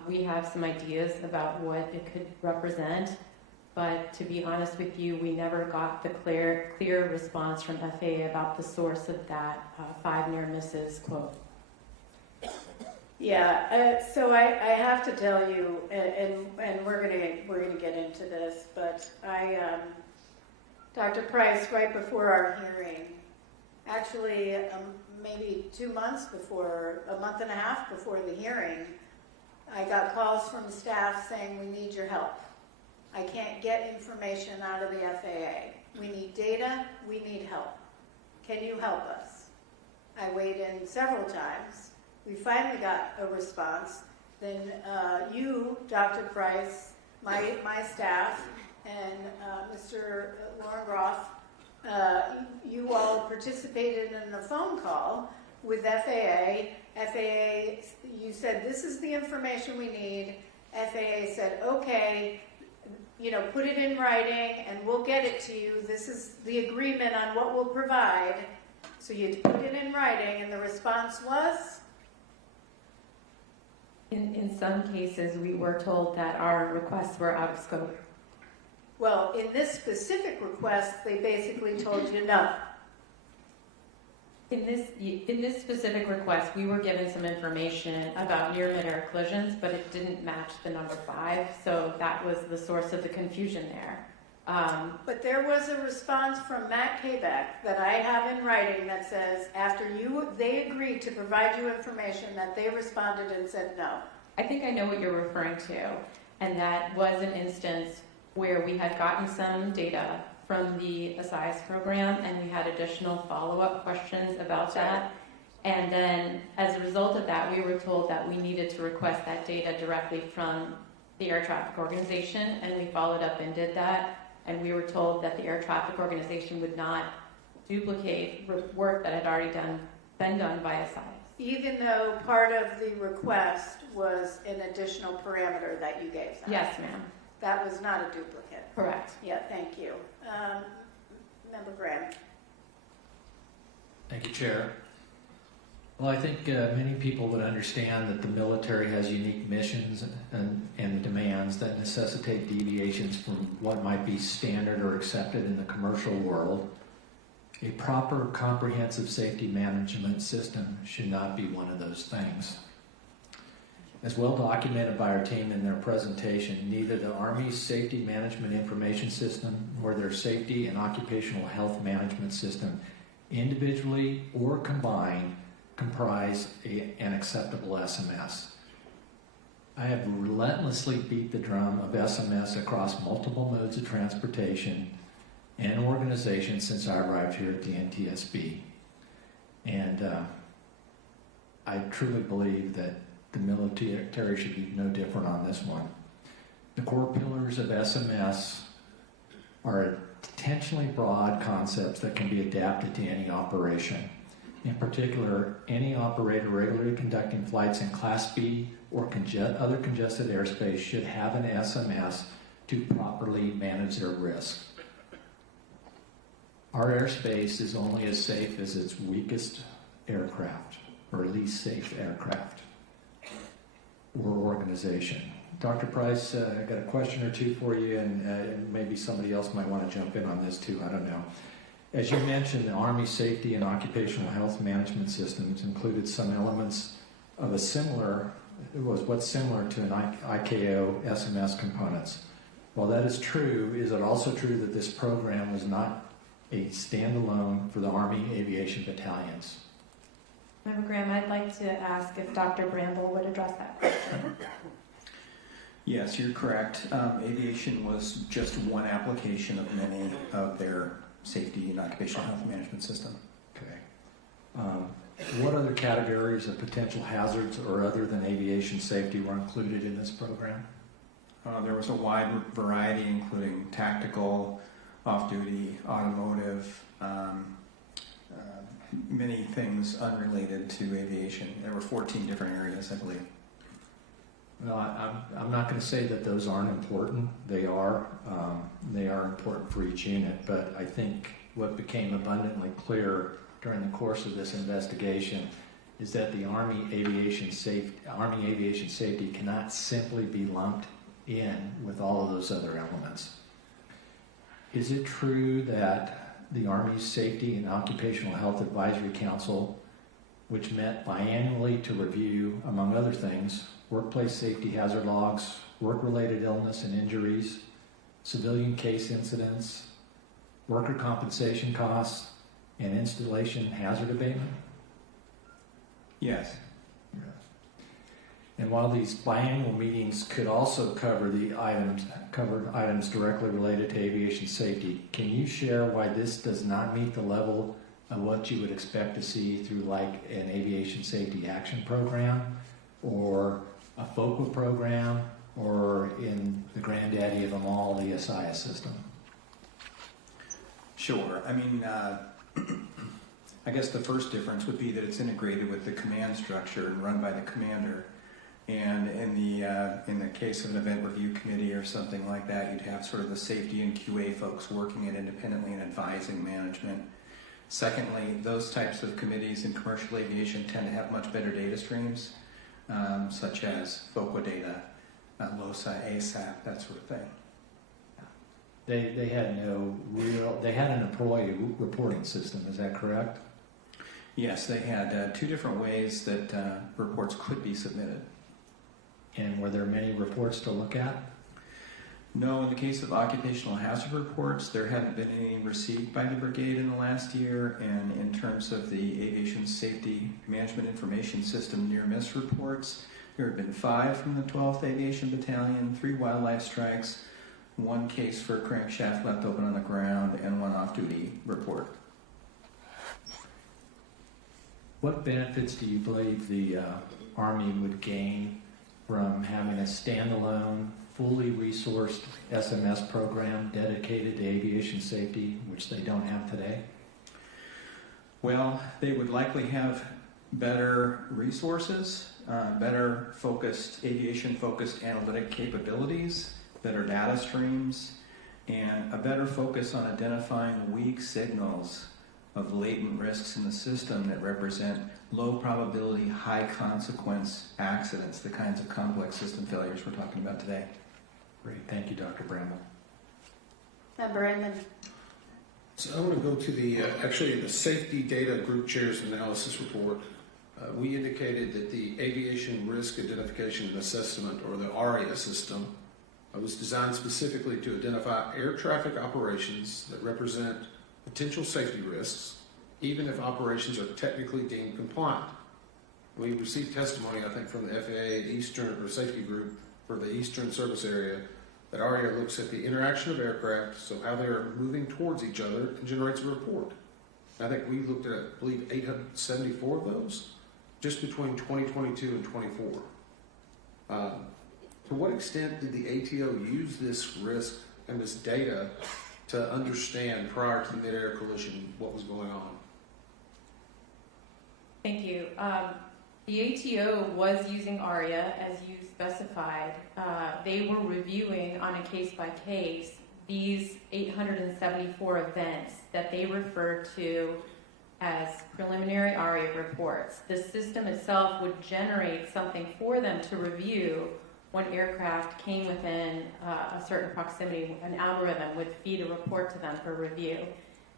We have some ideas about what it could represent, but to be honest with you, we never got the clear response from FAA about the source of that 5 near misses quote. Yeah, so I have to tell you, and we're gonna get into this, but Dr. Price, right before our hearing, actually maybe 2 months before, a month and a half before the hearing, I got calls from staff saying, we need your help. I can't get information out of the FAA. We need data, we need help. Can you help us? I weighed in several times. We finally got a response. Then you, Dr. Price, my staff, and Mr. Lauren Groff, you all participated in a phone call with FAA. FAA, you said, this is the information we need. FAA said, okay, put it in writing and we'll get it to you. This is the agreement on what we'll provide. So you put it in writing, and the response was? In some cases, we were told that our requests were out of scope. Well, in this specific request, they basically told you no. In this specific request, we were given some information about near-mid-air collisions, but it didn't match the number 5, so that was the source of the confusion there. But there was a response from Matt Kaybeck that I have in writing that says after they agreed to provide you information that they responded and said no. I think I know what you're referring to, and that was an instance where we had gotten some data from the SIS program, and we had additional follow-up questions about that. And then, as a result of that, we were told that we needed to request that data directly from the Air Traffic Organization, and we followed up and did that. And we were told that the Air Traffic Organization would not duplicate work that had already been done by SIS. Even though part of the request was an additional parameter that you gave them? Yes, ma'am. That was not a duplicate? Correct. Yeah, thank you. Member Graham. Thank you, Chair. Well, I think many people would understand that the military has unique missions and demands that necessitate deviations from what might be standard or accepted in the commercial world. A proper comprehensive safety management system should not be one of those things. As well documented by our team in their presentation, neither the Army's Safety Management Information System nor their Safety and Occupational Health Management System, individually or combined, comprise an acceptable SMS. I have relentlessly beat the drum of SMS across multiple modes of transportation and organizations since I arrived here at the NTSB. And I truly believe that the military should be no different on this one. The core pillars of SMS are intentionally broad concepts that can be adapted to any operation. In particular, any operator regularly conducting flights in Class B or other congested airspace should have an SMS to properly manage their risk. Our airspace is only as safe as its weakest aircraft, or least safe aircraft, or organization. Dr. Price, I got a question or two for you, and maybe somebody else might want to jump in on this too, I don't know. As you mentioned, the Army Safety and Occupational Health Management Systems included some elements of what's similar to an ICAO SMS components. While that is true, is it also true that this program was not a standalone for the Army Aviation Battalions? Member Graham, I'd like to ask if Dr. Bramble would address that question. Yes, you're correct. Aviation was just one application of many of their safety and occupational health management system. Okay. What other categories of potential hazards or other than aviation safety were included in this program? There was a wide variety, including tactical, off-duty, automotive, many things unrelated to aviation. There were 14 different areas, I believe. No, I'm not going to say that those aren't important. They are. They are important for each unit, but I think what became abundantly clear during the course of this investigation is that the Army Aviation Safety cannot simply be lumped in with all of those other elements. Is it true that the Army's Safety and Occupational Health Advisory Council, which met biannually to review, among other things, workplace safety hazard logs, work-related illness and injuries, civilian case incidents, worker compensation costs, and installation hazard abatement? Yes. And while these biannual meetings could also cover items directly related to aviation safety, can you share why this does not meet the level of what you would expect to see through like an aviation safety action program or a FOCA program or in the granddaddy of them all, the SIS system? Sure. I mean, I guess the first difference would be that it's integrated with the command structure and run by the commander. And in the case of an event review committee or something like that, you'd have sort of the safety and QA folks working it independently and advising management. Secondly, those types of committees in commercial aviation tend to have much better data streams, such as FOCA data, LOSA, ASAP, that sort of thing. They had no real, they had an employee reporting system, is that correct? Yes, they had two different ways that reports could be submitted. And were there many reports to look at? No, in the case of occupational hazard reports, there haven't been any received by the brigade in the last year. And in terms of the Aviation Safety Management Information System near-miss reports, there have been 5 from the 12th Aviation Battalion, 3 wildlife strikes, 1 case for a crankshaft left open on the ground, and 1 off-duty report. What benefits do you believe the Army would gain from having a standalone, fully resourced SMS program dedicated to aviation safety, which they don't have today? Well, they would likely have better resources, better focused, aviation-focused analytic capabilities, better data streams, and a better focus on identifying weak signals of latent risks in the system that represent low probability, high consequence accidents, the kinds of complex system failures we're talking about today. Great, thank you, Dr. Bramble. Member Inman. So I want to go to the, actually the Safety Data Group Chairs Analysis Report. We indicated that the Aviation Risk Identification and Assessment, or the ARIA system, was designed specifically to identify air traffic operations that represent potential safety risks, even if operations are technically deemed compliant. We received testimony, I think, from the FAA Eastern or Safety Group for the Eastern Service Area that ARIA looks at the interaction of aircraft, so how they are moving towards each other, and generates a report. I think we looked at, I believe, 874 of those just between 2022 and 24. To what extent did the ATO use this risk and this data to understand prior to the mid-air collision what was going on? Thank you. The ATO was using ARIA, as you specified. They were reviewing on a case-by-case these 874 events that they referred to as preliminary ARIA reports. The system itself would generate something for them to review when aircraft came within a certain proximity. An algorithm would feed a report to them for review.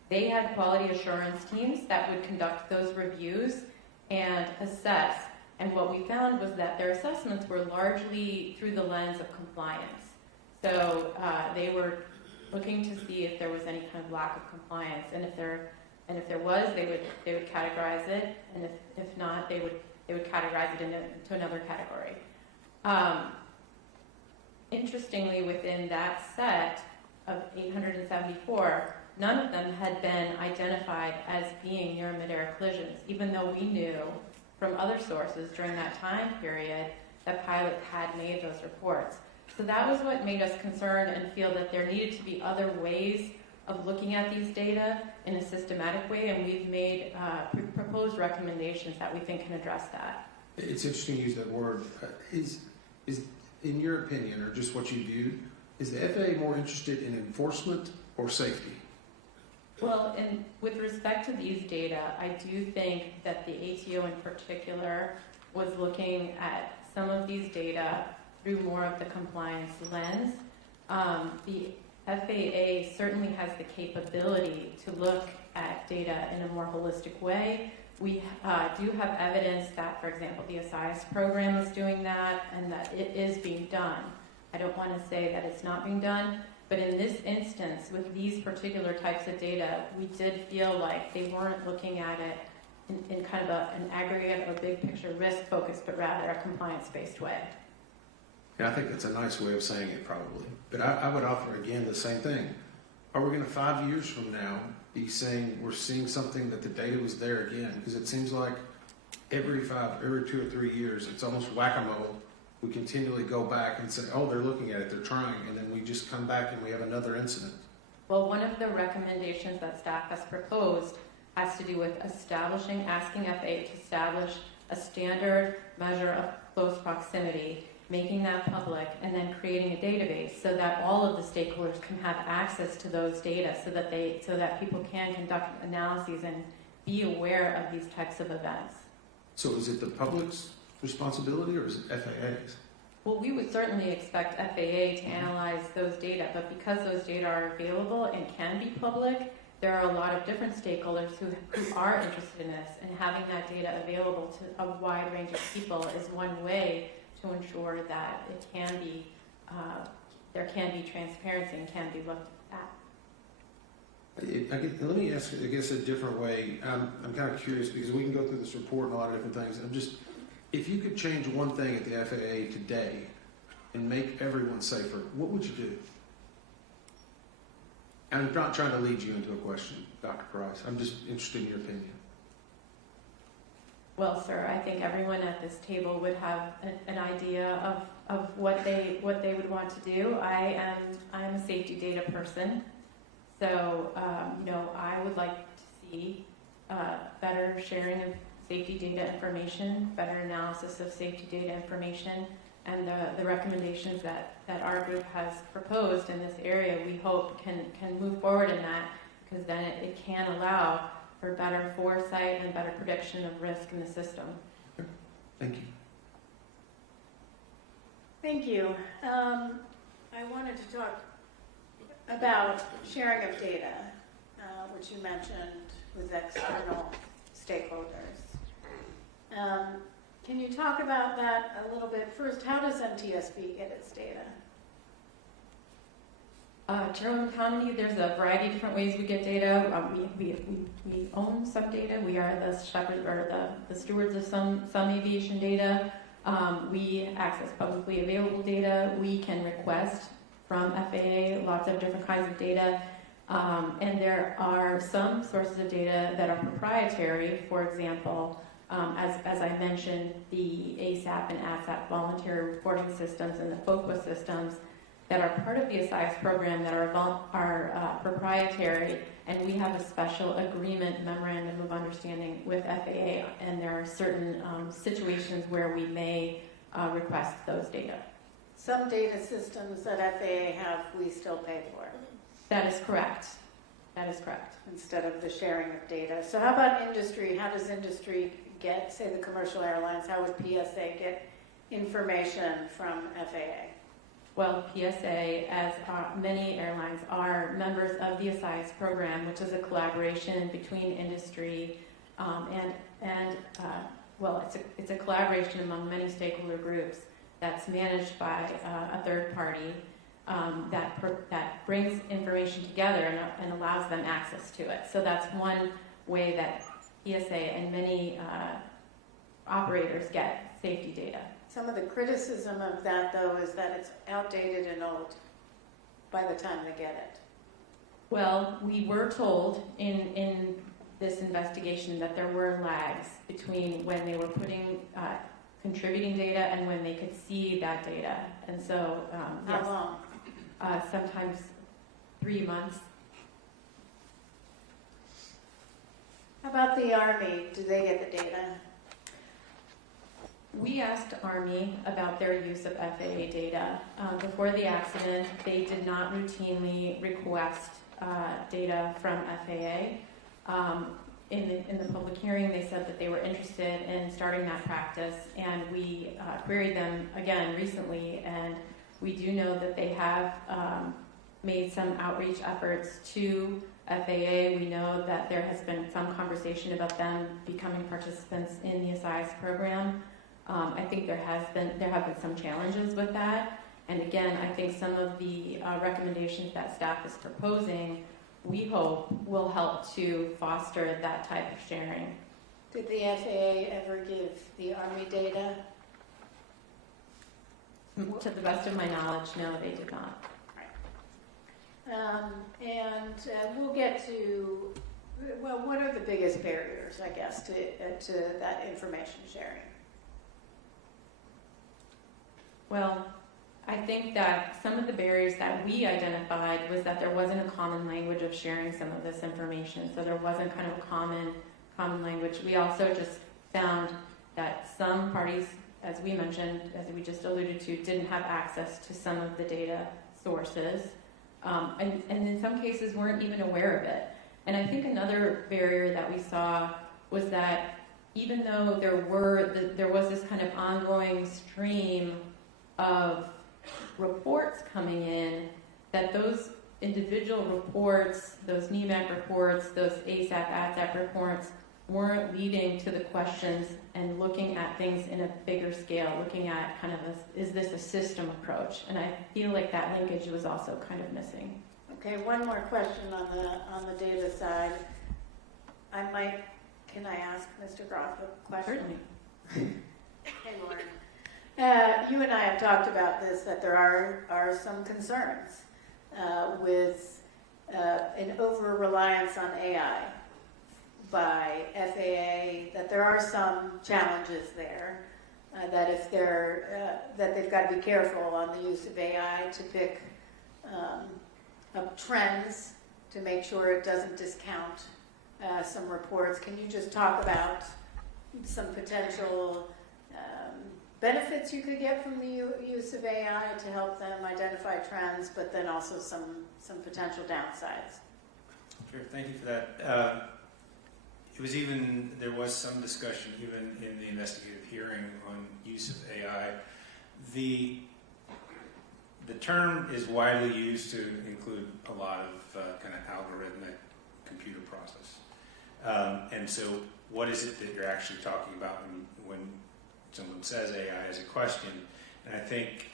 They had quality assurance teams that would conduct those reviews and assess. And what we found was that their assessments were largely through the lens of compliance. So they were looking to see if there was any kind of lack of compliance, and if there was, they would categorize it, and if not, they would categorize it into another category. Interestingly, within that set of 874, none of them had been identified as being near mid-air collisions, even though we knew from other sources during that time period that pilots had made those reports. So that was what made us concerned and feel that there needed to be other ways of looking at these data in a systematic way, and we've made proposed recommendations that we think can address that. It's interesting you use that word. Is in your opinion, or just what you viewed, is the FAA more interested in enforcement or safety? Well, and with respect to these data, I do think that the ATO in particular was looking at some of these data through more of the compliance lens. The FAA certainly has the capability to look at data in a more holistic way. We do have evidence that, for example, the SIS program is doing that and that it is being done. I don't want to say that it's not being done, but in this instance, with these particular types of data, we did feel like they weren't looking at it in kind of an aggregate of a big picture risk focus, but rather a compliance-based way. Yeah, I think that's a nice way of saying it, probably. But I would offer again the same thing. Are we going to 5 years from now be saying we're seeing something that the data was there again? Because it seems like every 2 or 3 years, it's almost whack-a-mole. We continually go back and say, oh, they're looking at it, they're trying, and then we just come back and we have another incident. Well, one of the recommendations that staff has proposed has to do with asking FAA to establish a standard measure of close proximity, making that public, and then creating a database so that all of the stakeholders can have access to those data, so that people can conduct analyses and be aware of these types of events. So is it the public's responsibility or is it FAA's? Well, we would certainly expect FAA to analyze those data, but because those data are available and can be public, there are a lot of different stakeholders who are interested in this, and having that data available to a wide range of people is one way to ensure that it can be, there can be transparency and can be looked at. Let me ask, I guess, a different way. I'm kind of curious because we can go through this report and a lot of different things. If you could change one thing at the FAA today and make everyone safer, what would you do? I'm not trying to lead you into a question, Dr. Price. I'm just interested in your opinion. Well, sir, I think everyone at this table would have an idea of what they would want to do. I am a safety data person, so I would like to see better sharing of safety data information, better analysis of safety data information, and the recommendations that our group has proposed in this area, we hope can move forward in that, because then it can allow for better foresight and better prediction of risk in the system. Thank you. Thank you. I wanted to talk about sharing of data, which you mentioned with external stakeholders. Can you talk about that a little bit? First, how does NTSB get its data? General County, there's a variety of different ways we get data. We own some data. We are the shepherds or the stewards of some aviation data. We access publicly available data. We can request from FAA lots of different kinds of data. And there are some sources of data that are proprietary. For example, as I mentioned, the ASAP and ASAP voluntary reporting systems and the FOQA systems that are part of the ASIS program that are proprietary, and we have a special agreement memorandum of understanding with FAA, and there are certain situations where we may request those data. Some data systems that FAA have, we still pay for. That is correct. That is correct. Instead of the sharing of data. So how about industry? How does industry get, say the commercial airlines, how would PSA get information from FAA? Well, PSA, as many airlines, are members of the ASIS program, which is a collaboration between industry it's a collaboration among many stakeholder groups that's managed by a third party that brings information together and allows them access to it. So that's one way that PSA and many operators get safety data. Some of the criticism of that, though, is that it's outdated and old by the time they get it. Well, we were told in this investigation that there were lags between when they were contributing data and when they could see that data. And so, How long? Sometimes 3 months. How about the Army? Do they get the data? We asked Army about their use of FAA data. Before the accident, they did not routinely request data from FAA. In the public hearing, they said that they were interested in starting that practice, and we queried them again recently, and we do know that they have made some outreach efforts to FAA. We know that there has been some conversation about them becoming participants in the ASIS program. I think there have been some challenges with that, and again, I think some of the recommendations that staff is proposing, we hope, will help to foster that type of sharing. Did the FAA ever give the Army data? To the best of my knowledge, no, they did not. And we'll get to, well, what are the biggest barriers, I guess, to that information sharing? Well, I think that some of the barriers that we identified was that there wasn't a common language of sharing some of this information. So there wasn't kind of a common language. We also just found that some parties, as we mentioned, as we just alluded to, didn't have access to some of the data sources. And in some cases weren't even aware of it. And I think another barrier that we saw was that even though there was this kind of ongoing stream of reports coming in, that those individual reports, those NEMAC reports, those ASAP, ASAP reports, weren't leading to the questions and looking at things in a bigger scale, looking at kind of is this a system approach? And I feel like that linkage was also kind of missing. Okay, one more question on the data side. Can I ask Mr. Groff a question? Certainly. Hey, Lauren. You and I have talked about this, that there are some concerns with an over-reliance on AI by FAA, that there are some challenges there, that if that they've got to be careful on the use of AI to pick up trends to make sure it doesn't discount some reports. Can you just talk about some potential benefits you could get from the use of AI to help them identify trends, but then also some potential downsides? Sure, thank you for that. There was some discussion even in the investigative hearing on use of AI. The term is widely used to include a lot of kind of algorithmic computer process. And so what is it that you're actually talking about when someone says AI as a question? And I think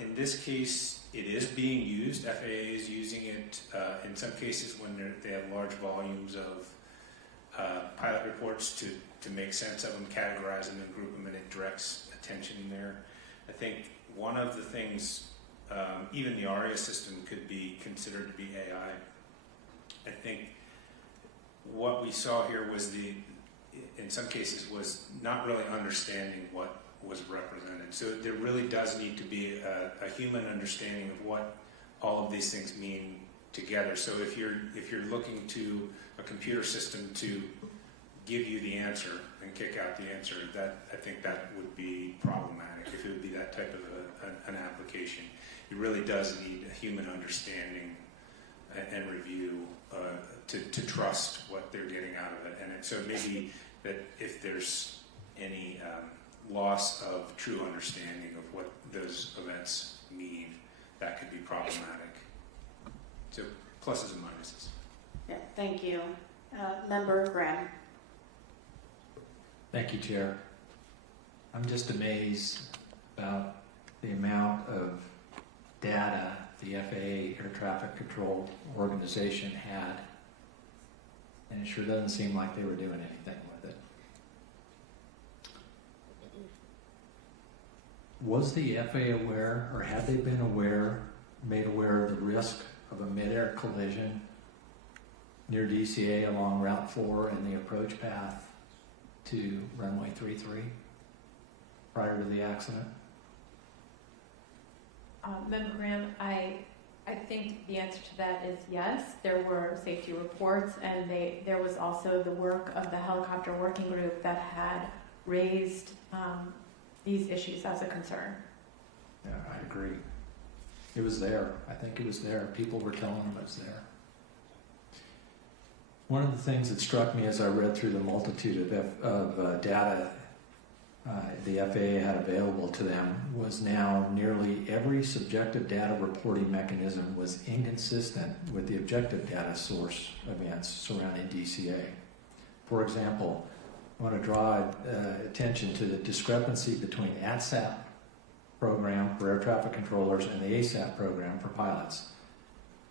in this case, it is being used. FAA is using it in some cases when they have large volumes of pilot reports to make sense of them, categorize them, and group them, and it directs attention there. I think one of the things, even the ARIA system could be considered to be AI. I think what we saw here was in some cases, was not really understanding what was represented. So there really does need to be a human understanding of what all of these things mean together. So if you're looking to a computer system to give you the answer and kick out the answer, I think that would be problematic if it would be that type of an application. It really does need a human understanding and review to trust what they're getting out of it. And so maybe that if there's any loss of true understanding of what those events mean, that could be problematic. So pluses and minuses. Yeah, thank you. Member Graham. Thank you, Chair. I'm just amazed about the amount of data the FAA Air Traffic Control Organization had, and it sure doesn't seem like they were doing anything with it. Was the FAA aware, or had they been made aware of the risk of a mid-air collision near DCA along Route 4 and the approach path to runway 33 prior to the accident? Member Graham, I think the answer to that is yes. There were safety reports, and there was also the work of the helicopter working group that had raised these issues as a concern. Yeah, I agree. It was there. I think it was there. People were telling them it was there. One of the things that struck me as I read through the multitude of data the FAA had available to them was now nearly every subjective data reporting mechanism was inconsistent with the objective data source events surrounding DCA. For example, I want to draw attention to the discrepancy between ATSAP program for air traffic controllers and the ASAP program for pilots.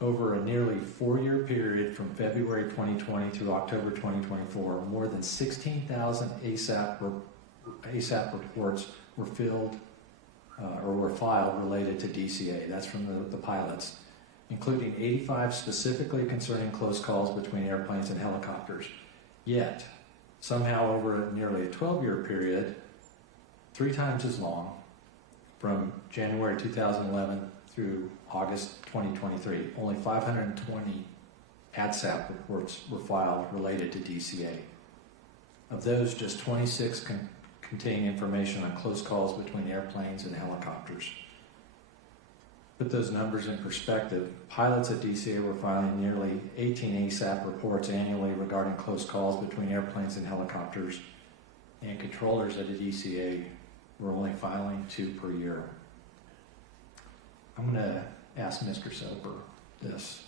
Over a nearly 4-year period from February 2020 through October 2024, more than 16,000 ASAP reports were filled or were filed related to DCA. That's from the pilots, including 85 specifically concerning close calls between airplanes and helicopters. Yet, somehow over nearly a 12-year period, 3 times as long, from January 2011 through August 2023, only 520 ATSAP reports were filed related to DCA. Of those, just 26 contain information on close calls between airplanes and helicopters. Put those numbers in perspective, pilots at DCA were filing nearly 18 ASAP reports annually regarding close calls between airplanes and helicopters, and controllers at the DCA were only filing 2 per year. I'm going to ask Mr. Soper this.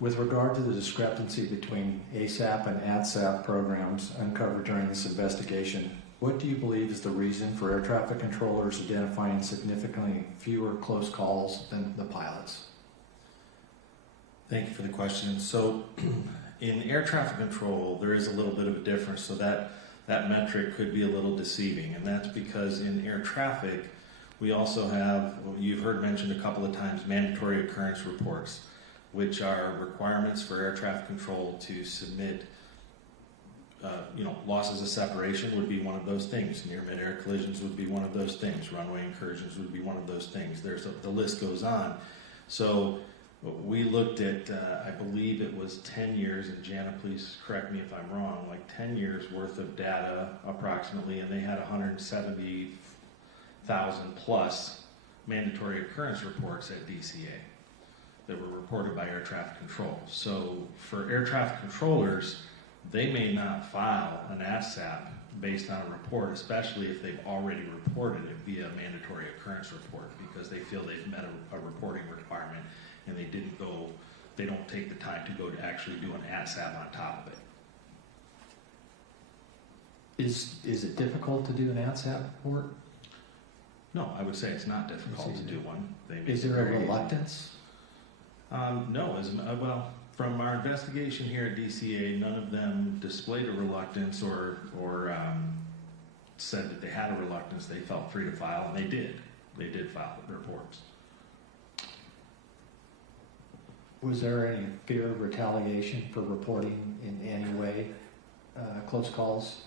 With regard to the discrepancy between ASAP and ADSAP programs uncovered during this investigation, what do you believe is the reason for air traffic controllers identifying significantly fewer close calls than the pilots? Thank you for the question. So in air traffic control, there is a little bit of a difference, so that metric could be a little deceiving, and that's because in air traffic, we also have, you've heard mentioned a couple of times, mandatory occurrence reports, which are requirements for air traffic control to submit. Losses of separation would be one of those things. Near mid-air collisions would be one of those things. Runway incursions would be one of those things. The list goes on. So we looked at, I believe it was 10 years, and Jana, please correct me if I'm wrong, like 10 years worth of data approximately, and they had 170,000 plus mandatory occurrence reports at DCA that were reported by air traffic control. So for air traffic controllers, they may not file an ASAP based on a report, especially if they've already reported it via a mandatory occurrence report, because they feel they've met a reporting requirement and they don't take the time to go to actually do an ASAP on top of it. Is it difficult to do an ASAP report? No, I would say it's not difficult to do one. Is there a reluctance? No, well, from our investigation here at DCA, none of them displayed a reluctance or said that they had a reluctance. They felt free to file, and they did. They did file the reports. Was there any fear of retaliation for reporting in any way close calls?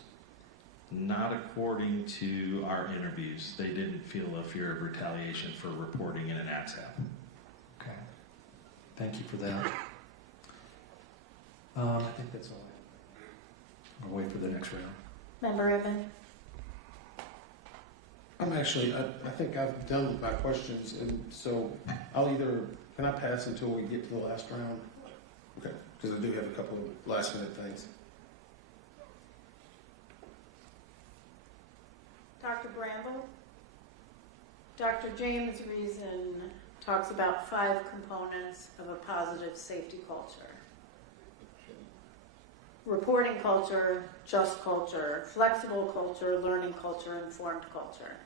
Not according to our interviews. They didn't feel a fear of retaliation for reporting in an ASAP. Okay. Thank you for that. I think that's all. I'll wait for the next round. Member Evan? I think I've done with my questions, and so can I pass until we get to the last round? Okay, because I do have a couple of last minute things. Dr. Bramble? Dr. James Reason talks about 5 components of a positive safety culture. Reporting culture, just culture, flexible culture, learning culture, informed culture.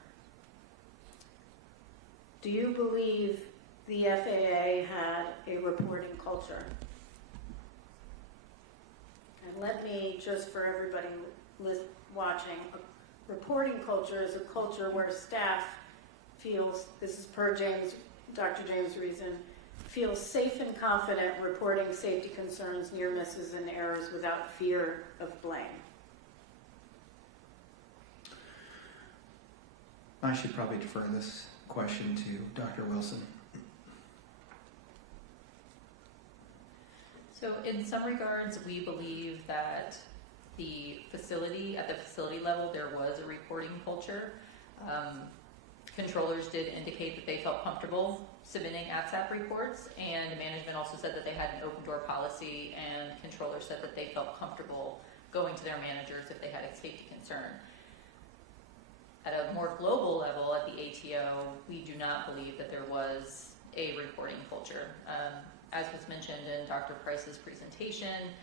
Do you believe the FAA had a reporting culture? And let me, just for everybody watching, a reporting culture is a culture where staff feels, this is per Dr. James Reason, feels safe and confident reporting safety concerns, near misses, and errors without fear of blame. I should probably defer this question to Dr. Wilson. So in some regards, we believe that at the facility level, there was a reporting culture. Controllers did indicate that they felt comfortable submitting ASAP reports, and management also said that they had an open door policy, and controllers said that they felt comfortable going to their managers if they had a safety concern. At a more global level, at the ATO, we do not believe that there was a reporting culture. As was mentioned in Dr. Price's presentation,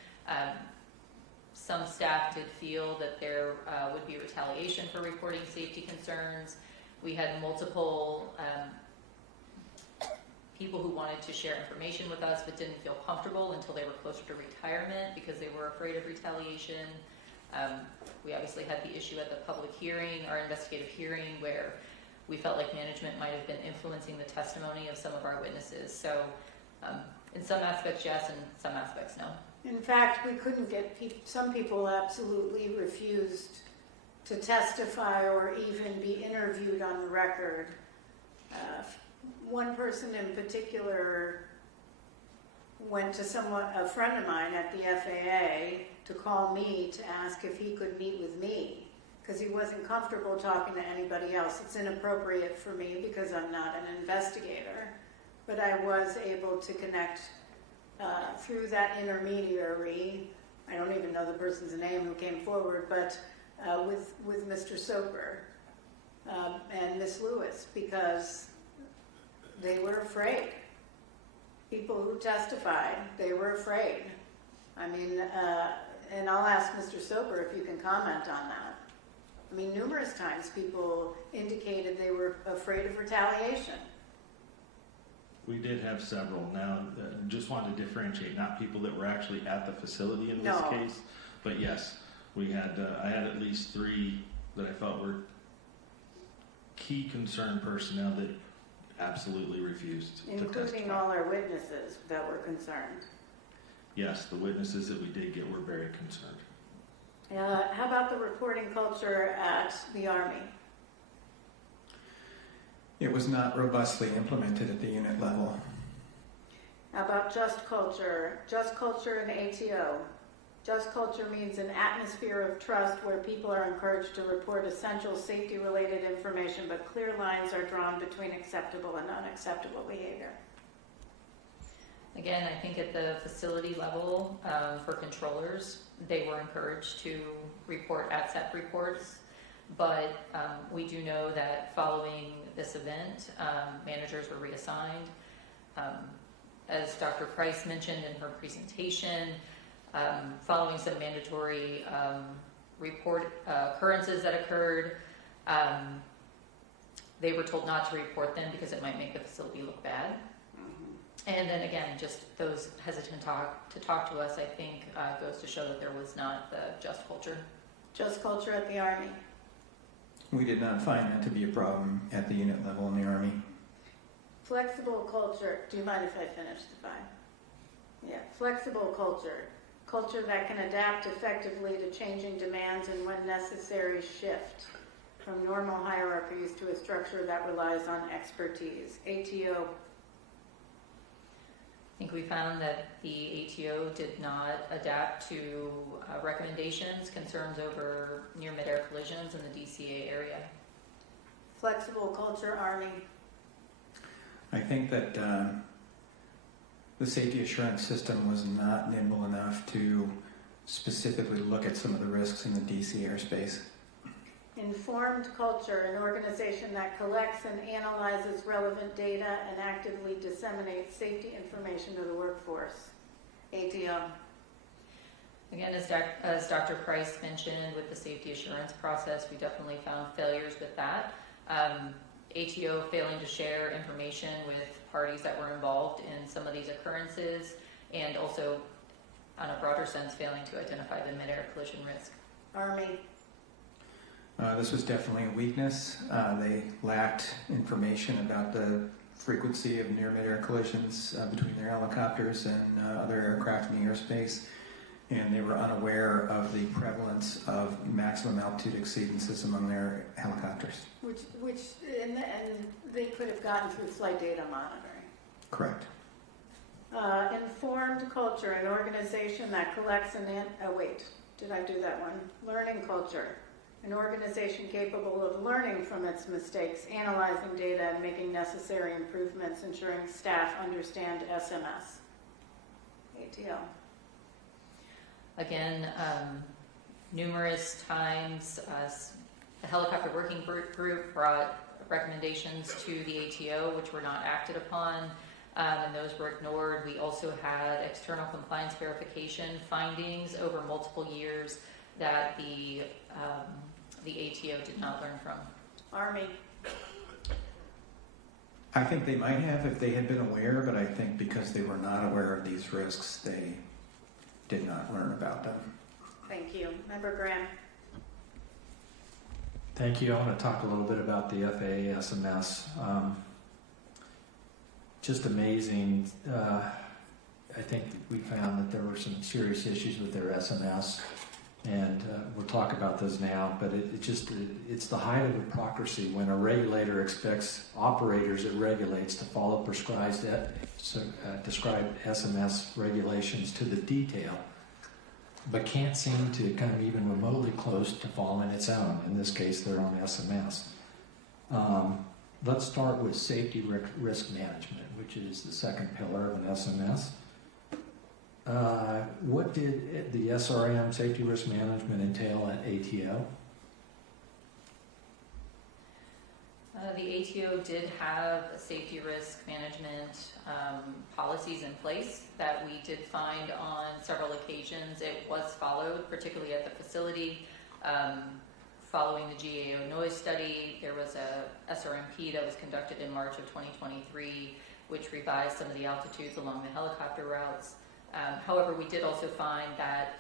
some staff did feel that there would be retaliation for reporting safety concerns. We had multiple people who wanted to share information with us but didn't feel comfortable until they were closer to retirement because they were afraid of retaliation. We obviously had the issue at the public hearing, our investigative hearing, where we felt like management might have been influencing the testimony of some of our witnesses. So in some aspects, yes, and some aspects, no. In fact, we couldn't get some people absolutely refused to testify or even be interviewed on the record. One person in particular went to a friend of mine at the FAA to call me to ask if he could meet with me because he wasn't comfortable talking to anybody else. It's inappropriate for me because I'm not an investigator, but I was able to connect through that intermediary. I don't even know the person's name who came forward, but with Mr. Soper and Miss Lewis, because they were afraid. people who testified, they were afraid. I mean, and I'll ask Mr. Soper if you can comment on that. I mean, numerous times people indicated they were afraid of retaliation. We did have several. Now, just wanted to differentiate, not people that were actually at the facility in this No. case, but yes, we had. I had at least 3 that I felt were key concern personnel that absolutely refused to Including testify. all our witnesses that were concerned. Yes, the witnesses that we did get were very concerned. How about the reporting culture at the Army? It was not robustly implemented at the unit level. How about just culture? Just culture in ATO. Just culture means an atmosphere of trust where people are encouraged to report essential safety-related information, but clear lines are drawn between acceptable and unacceptable behavior. Again, I think at the facility level, for controllers, they were encouraged to report ATSAP reports, but we do know that following this event, managers were reassigned. As Dr. Price mentioned in her presentation, following some mandatory report occurrences that occurred, they were told not to report them because it might make the facility look bad. And then again, just those hesitant to talk to us, I think, goes to show that there was not the just culture. Just culture at the Army. We did not find that to be a problem at the unit level in the Army. Flexible culture. Do you mind if I finish the 5? Yeah. Flexible culture. Culture that can adapt effectively to changing demands and, when necessary, shift from normal hierarchies to a structure that relies on expertise. ATO. I think we found that the ATO did not adapt to recommendations, concerns over near mid-air collisions in the DCA area. Flexible culture, Army. I think that the safety assurance system was not nimble enough to specifically look at some of the risks in the DC airspace. Informed culture, an organization that collects and analyzes relevant data and actively disseminates safety information to the workforce. ATO. Again, as Dr. Price mentioned, with the safety assurance process, we definitely found failures with that. ATO failing to share information with parties that were involved in some of these occurrences, and also, on a broader sense, failing to identify the mid-air collision risk. Army. This was definitely a weakness. They lacked information about the frequency of near mid-air collisions between their helicopters and other aircraft in the airspace, and they were unaware of the prevalence of maximum altitude exceedances among their helicopters. Which and they could have gotten through flight data monitoring. Correct. Informed culture, an organization that collects and did I do that one? Learning culture, an organization capable of learning from its mistakes, analyzing data, and making necessary improvements, ensuring staff understand SMS. ATL. Again, numerous times, the helicopter working group brought recommendations to the ATO, which were not acted upon, and those were ignored. We also had external compliance verification findings over multiple years that the ATO did not learn from. Army. I think they might have if they had been aware, but I think because they were not aware of these risks, they did not learn about them. Thank you. Member Graham. Thank you. I want to talk a little bit about the FAA SMS. Just amazing. I think we found that there were some serious issues with their SMS, and we'll talk about those now, but it's the height of hypocrisy when a regulator expects operators it regulates to follow prescribed SMS regulations to the detail, but can't seem to come even remotely close to following its own, in this case their own SMS. Let's start with safety risk management, which is the second pillar of an SMS. What did the SRM, safety risk management, entail at ATO? The ATO did have safety risk management policies in place that we did find on several occasions. It was followed, particularly at the facility. Following the GAO noise study, there was a SRMP that was conducted in March of 2023, which revised some of the altitudes along the helicopter routes. However, we did also find that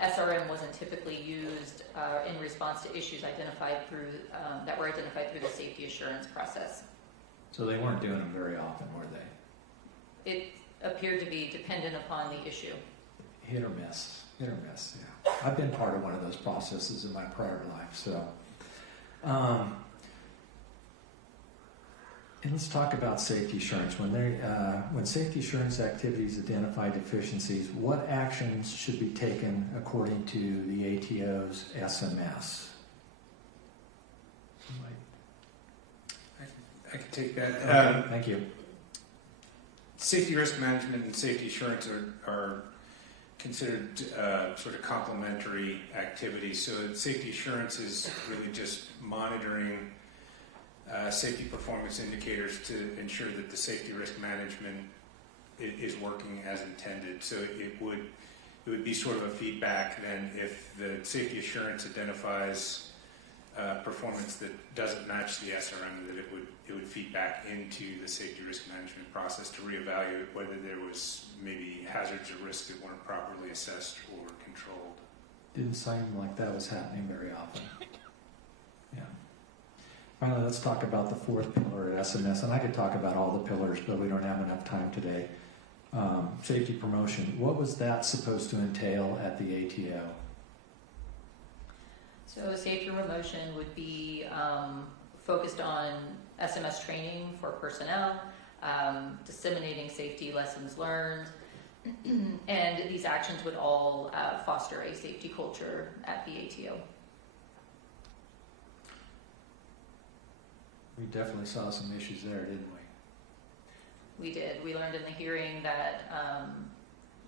SRM wasn't typically used in response to issues identified through that were identified through the safety assurance process. So they weren't doing them very often, were they? It appeared to be dependent upon the issue. Hit or miss, yeah. I've been part of one of those processes in my prior life, so. And let's talk about safety assurance. When safety assurance activities identify deficiencies, what actions should be taken according to the ATO's SMS? I can take that. Okay, thank you. Safety risk management and safety assurance are considered sort of complementary activities. So safety assurance is really just monitoring safety performance indicators to ensure that the safety risk management is working as intended. So it would be sort of a feedback then if the safety assurance identifies performance that doesn't match the SRM, that it would feed back into the safety risk management process to reevaluate whether there was maybe hazards or risks that weren't properly assessed or controlled. Didn't seem like that was happening very often. Yeah. Finally, let's talk about the fourth pillar at SMS, and I could talk about all the pillars, but we don't have enough time today. Safety promotion. What was that supposed to entail at the ATO? So safety promotion would be focused on SMS training for personnel, disseminating safety lessons learned, and these actions would all foster a safety culture at the ATO. We definitely saw some issues there, didn't we? We did. We learned in the hearing that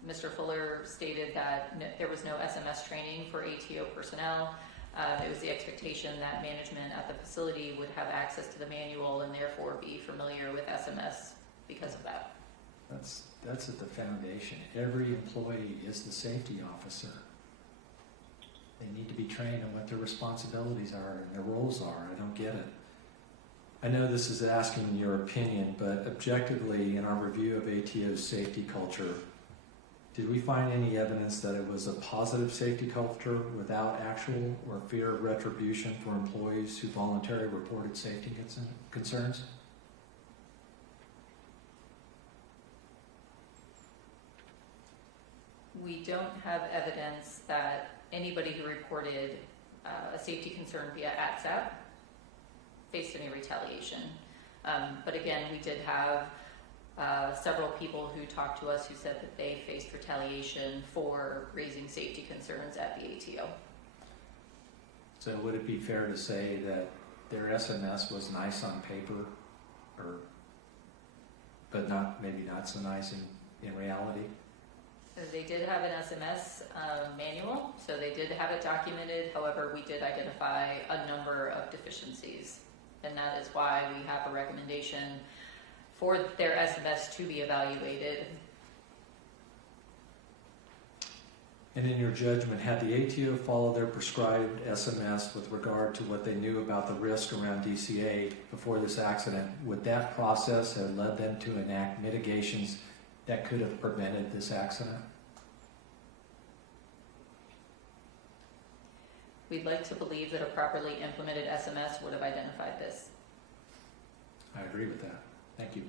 Mr. Fuller stated that there was no SMS training for ATO personnel. It was the expectation that management at the facility would have access to the manual and therefore be familiar with SMS because of that. That's at the foundation. Every employee is the safety officer. They need to be trained on what their responsibilities are and their roles are. I don't get it. I know this is asking your opinion, but objectively, in our review of ATO's safety culture, did we find any evidence that it was a positive safety culture without actual or fear of retribution for employees who voluntarily reported safety concerns? We don't have evidence that anybody who reported a safety concern via ATSAP faced any retaliation. But again, we did have several people who talked to us who said that they faced retaliation for raising safety concerns at the ATO. So would it be fair to say that their SMS was nice on paper, but maybe not so nice in reality? They did have an SMS manual, so they did have it documented. However, we did identify a number of deficiencies, and that is why we have a recommendation for their SMS to be evaluated. And in your judgment, had the ATO followed their prescribed SMS with regard to what they knew about the risk around DCA before this accident, would that process have led them to enact mitigations that could have prevented this accident? We'd like to believe that a properly implemented SMS would have identified this. I agree with that. Thank you.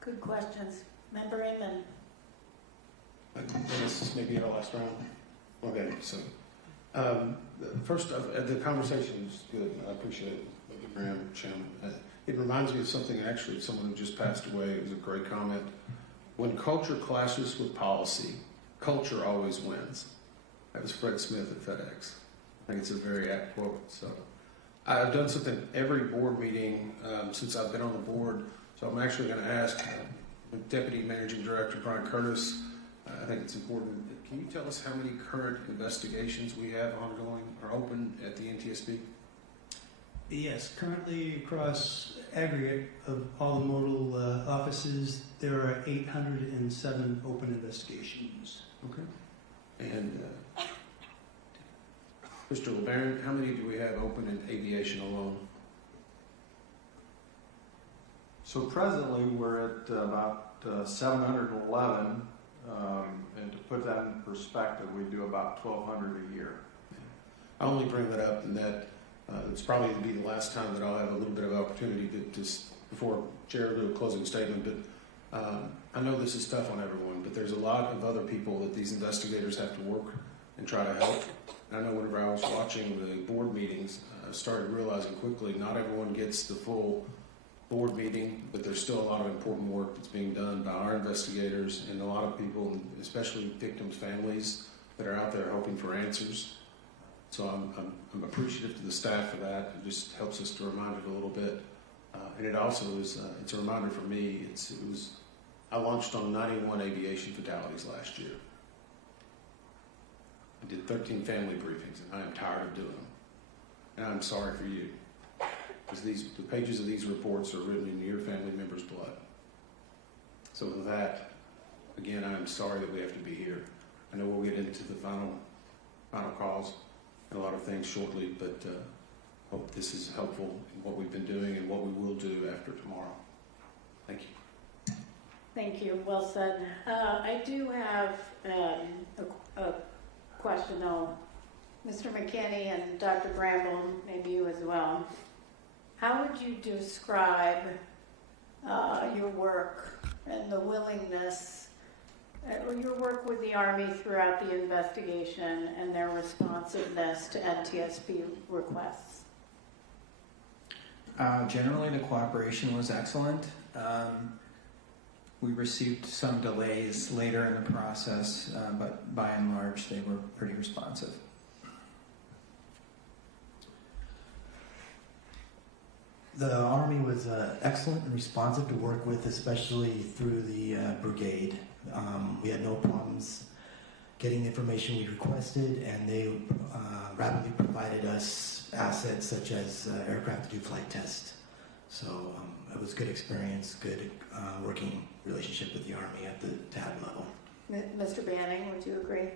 Good questions. Member Amen. This is maybe our last round. Okay, so first, the conversation is good. I appreciate it, Graham, Jim. It reminds me of something, actually, someone who just passed away. It was a great comment. When culture clashes with policy, culture always wins. That was Fred Smith at FedEx. I think it's a very apt quote. So I've done something every board meeting since I've been on the board. So I'm actually going to ask Deputy Managing Director Brian Curtis, I think it's important. Can you tell us how many current investigations we have ongoing or open at the NTSB? Yes, currently across aggregate of all the modal offices, there are 807 open investigations. Okay. And Mr. LeBaron, how many do we have open in aviation alone? So presently we're at about 711, and to put that in perspective, we do about 1,200 a year. I only bring that up in that it's probably going to be the last time that I'll have a little bit of opportunity to before Jared do a closing statement, but I know this is tough on everyone, but there's a lot of other people that these investigators have to work and try to help. And I know whenever I was watching the board meetings, I started realizing quickly not everyone gets the full board meeting, but there's still a lot of important work that's being done by our investigators and a lot of people, especially victims' families, that are out there hoping for answers. So I'm appreciative to the staff for that. It just helps us to remind it a little bit. And it also is, it's a reminder for me. I launched on 91 aviation fatalities last year. I did 13 family briefings, and I am tired of doing them. And I'm sorry for you, because the pages of these reports are written in your family members' blood. So with that, again, I'm sorry that we have to be here. I know we'll get into the final calls and a lot of things shortly, but hope this is helpful in what we've been doing and what we will do after tomorrow. Thank you. Thank you. Well said. I do have a question, though. Mr. McKinney and Dr. Bramble, maybe you as well. How would you describe your work and the willingness, or your work with the Army throughout the investigation and their responsiveness to NTSB requests? Generally, the cooperation was excellent. We received some delays later in the process, but by and large, they were pretty responsive. The Army was excellent and responsive to work with, especially through the brigade. We had no problems getting the information we requested, and they rapidly provided us assets such as aircraft to do flight tests. So it was a good experience, good working relationship with the Army at the TAB level. Mr. Banning, would you agree?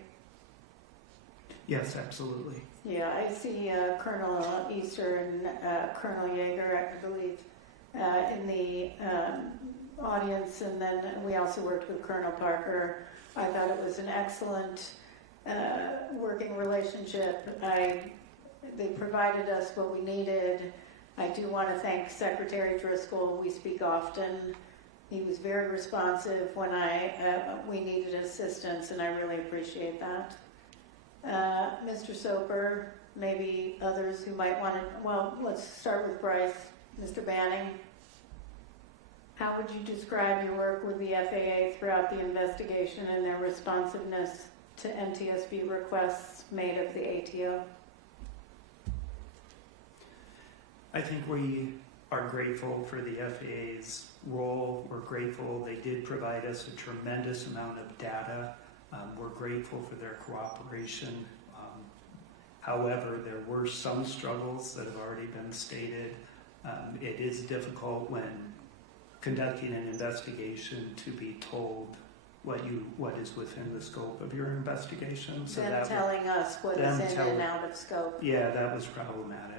Yes, absolutely. Yeah, I see Colonel Easter and Colonel Yeager, I believe, in the audience, and then we also worked with Colonel Parker. I thought it was an excellent working relationship. They provided us what we needed. I do want to thank Secretary Driscoll. We speak often. He was very responsive when we needed assistance, and I really appreciate that. Mr. Soper, maybe others who might want to, well, let's start with Bryce. Mr. Banning, how would you describe your work with the FAA throughout the investigation and their responsiveness to NTSB requests made of the ATO? I think we are grateful for the FAA's role. We're grateful they did provide us a tremendous amount of data. We're grateful for their cooperation. However, there were some struggles that have already been stated. It is difficult when conducting an investigation to be told what is within the scope of your investigation. So them telling us what is in and out of scope. Yeah, that was problematic.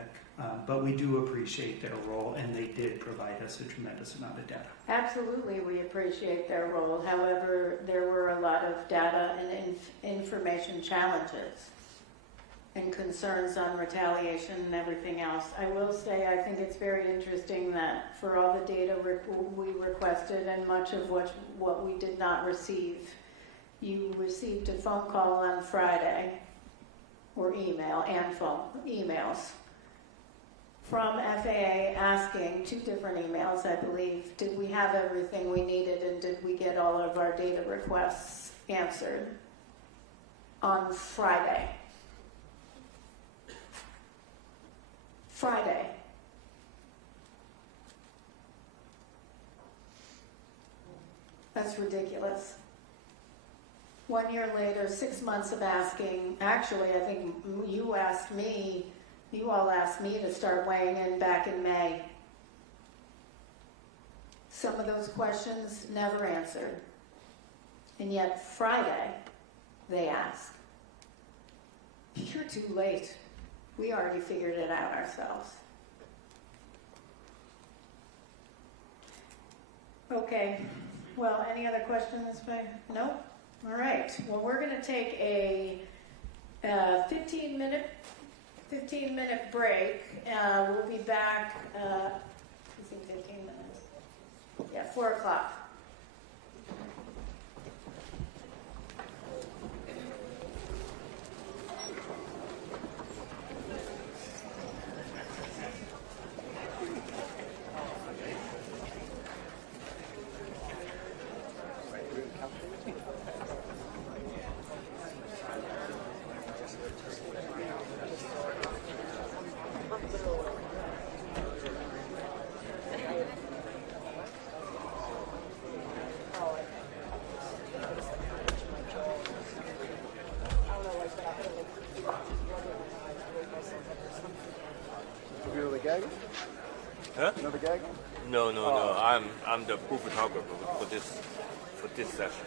But we do appreciate their role, and they did provide us a tremendous amount of data. Absolutely, we appreciate their role. However, there were a lot of data and information challenges and concerns on retaliation and everything else. I will say I think it's very interesting that for all the data we requested and much of what we did not receive, you received a phone call on Friday, or emails from FAA asking, 2 different emails I believe, did we have everything we needed and did we get all of our data requests answered on Friday. That's ridiculous. 1 year later, 6 months of asking, actually I think you asked me You all asked me to start weighing in back in May. Some of those questions never answered. And yet Friday, they asked. You're too late. We already figured it out ourselves. Okay. Well, any other questions? No? All right. Well, we're going to take a 15-minute break. We'll be back, 15 minutes. Yeah, 4 o'clock. Huh? Another gag? No. I'm the pool photographer for this session.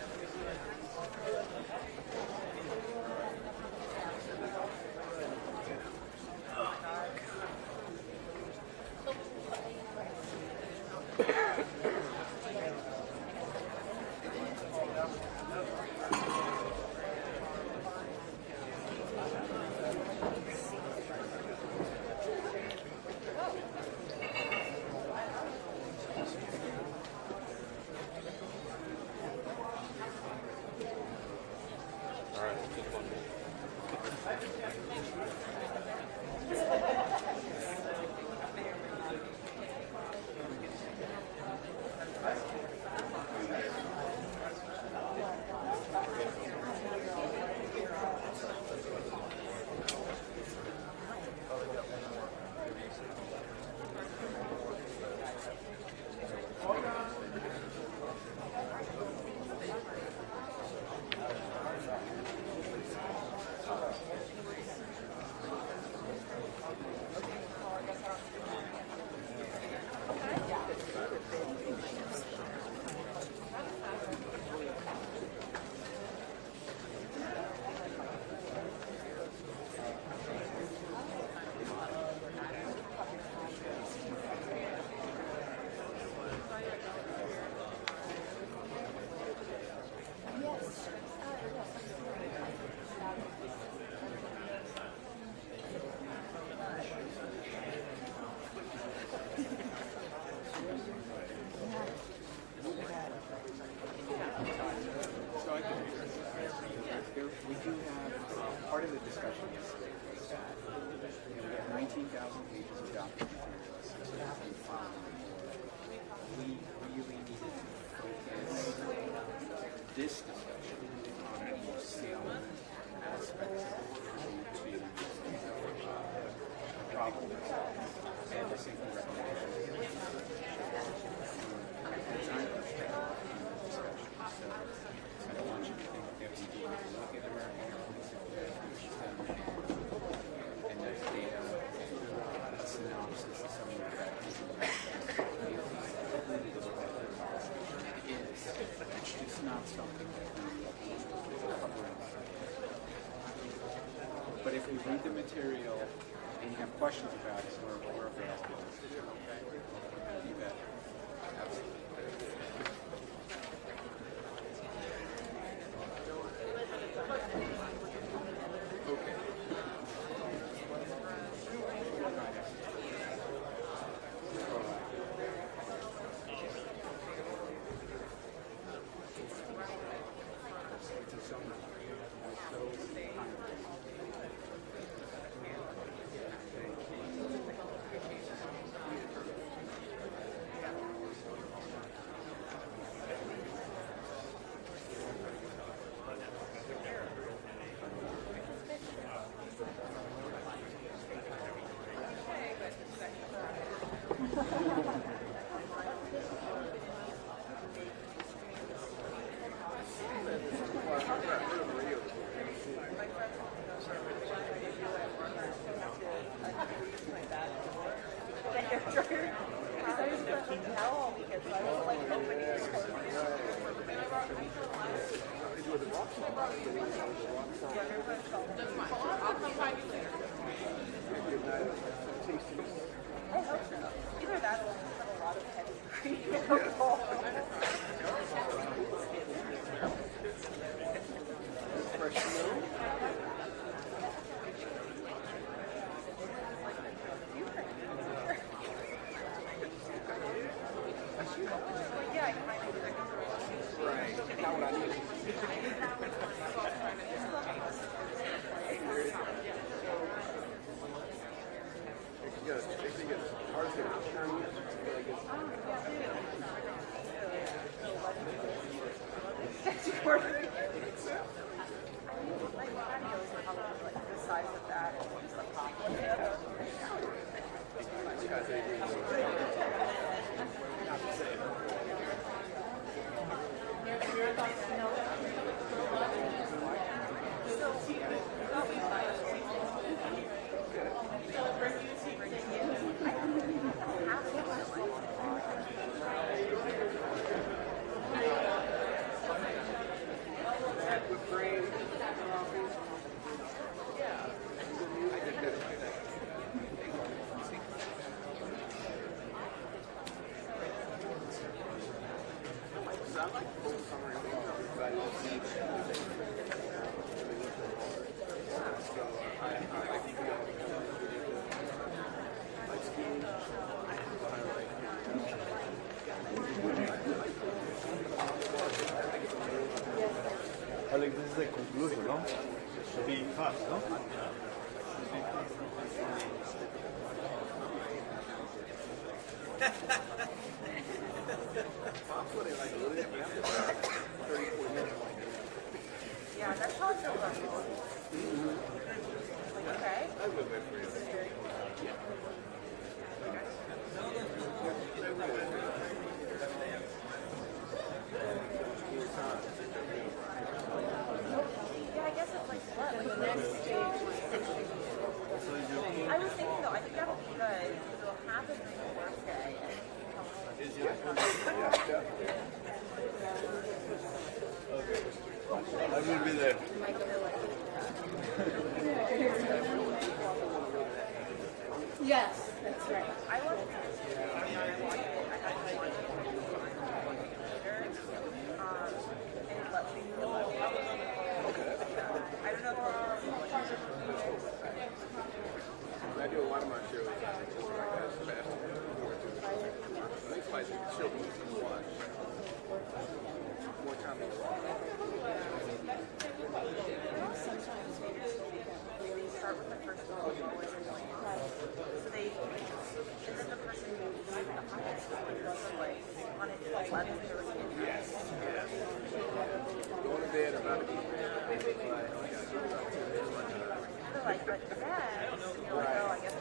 We do have part of the discussion yesterday was that we have 19,000 pages of document materials and file. We really needed to focus this discussion on the most salient aspects to problems and the safety recommendations. Time perspective in the discussion. So I don't want you to think that we didn't look at American Air Police and there's data, a synopsis of some of the factors in the it's just not something that we cover. But if we read the material and you have questions about it, we're available. You bet. Absolutely. That's fine. I'll come find you later. I hope so. Either that or we'll have a lot of heavy cream. I think this is a conclusion, no? Should be fast, no? Yeah, that's how I feel about it. Like, okay. Yeah, I guess it's like what? Like the next stage. I was thinking though, I think that'll be good. It'll happen during the workday. I will be there. Yes, that's right. I love it. I do a lot of my shows. It's like children watch. More time than Sometimes they start with the first one, always annoying. So they, and then the person who is the highest one goes like on it 11:30. going to bed about to eat. They're like, but yes. And you're like, oh, I guess.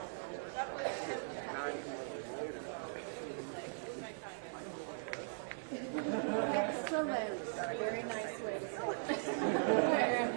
Excellent. Very nice way to say it.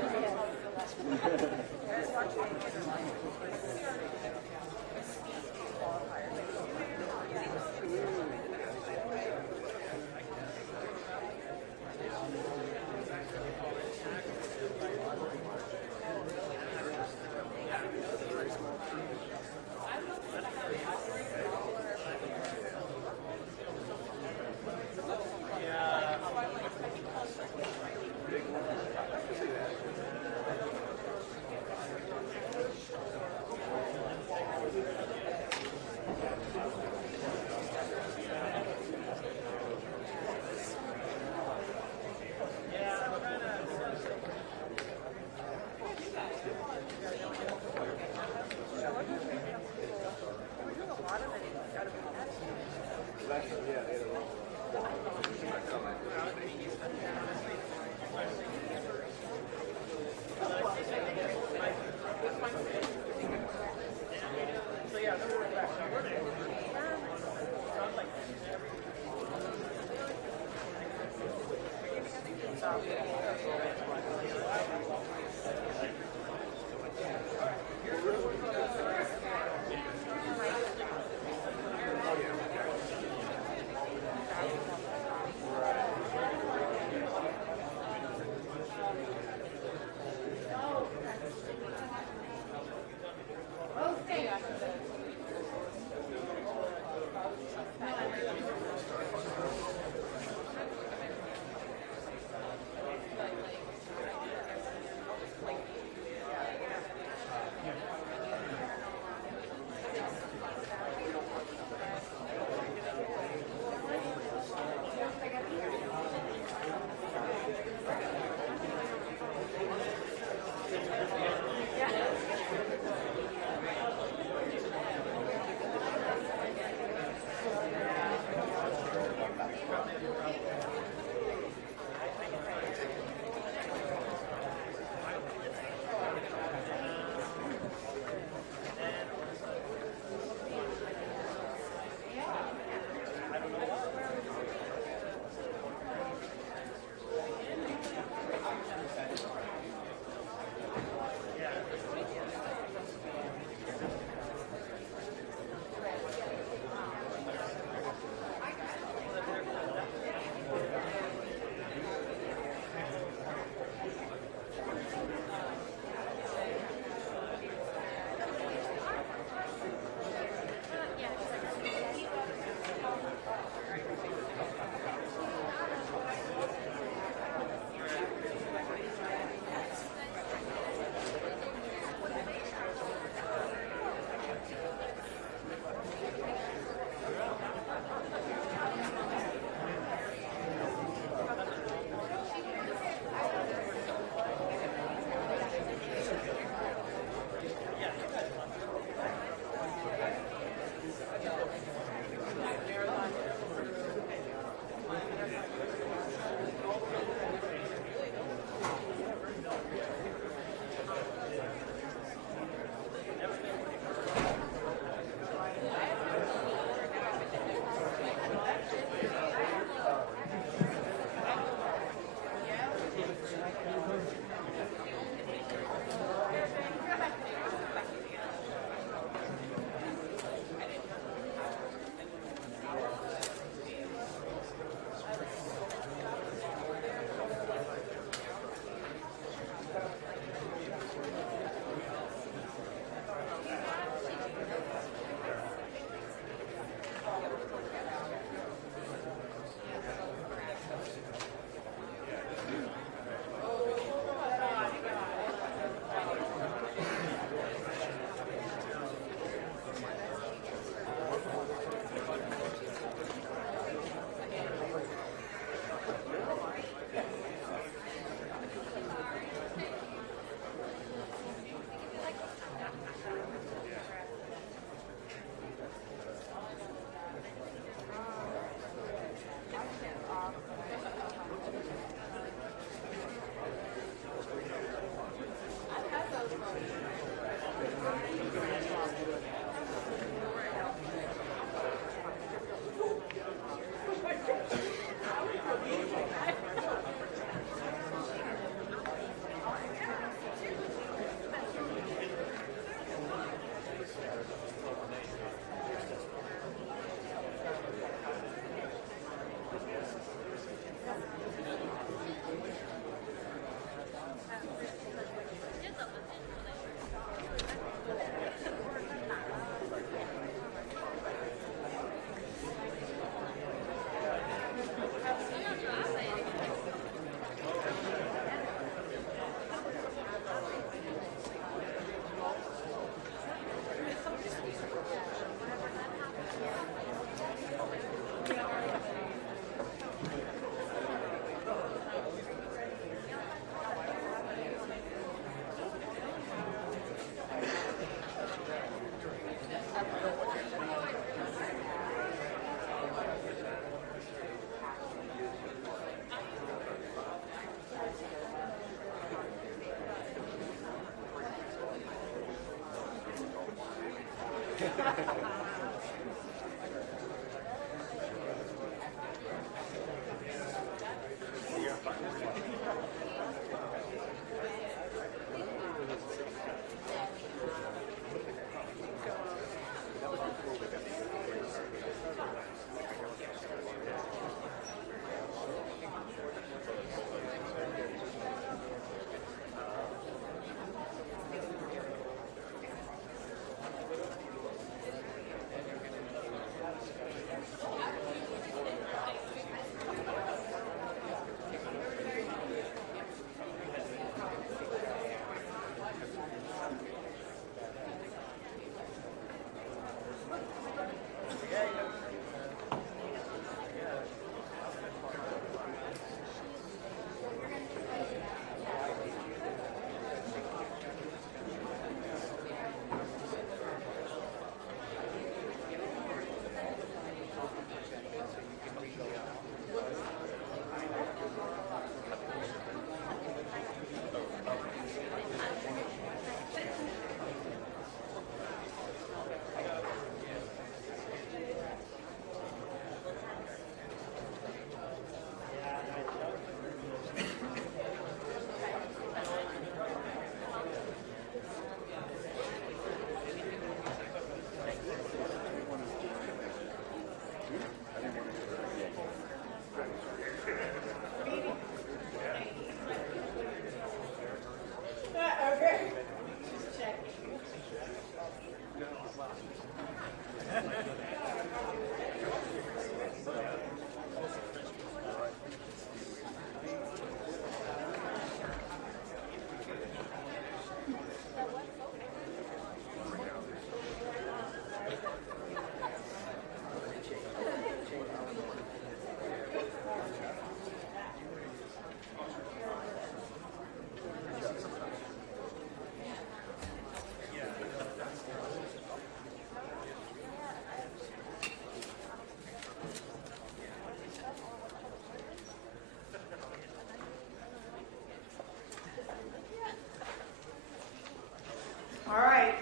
All right.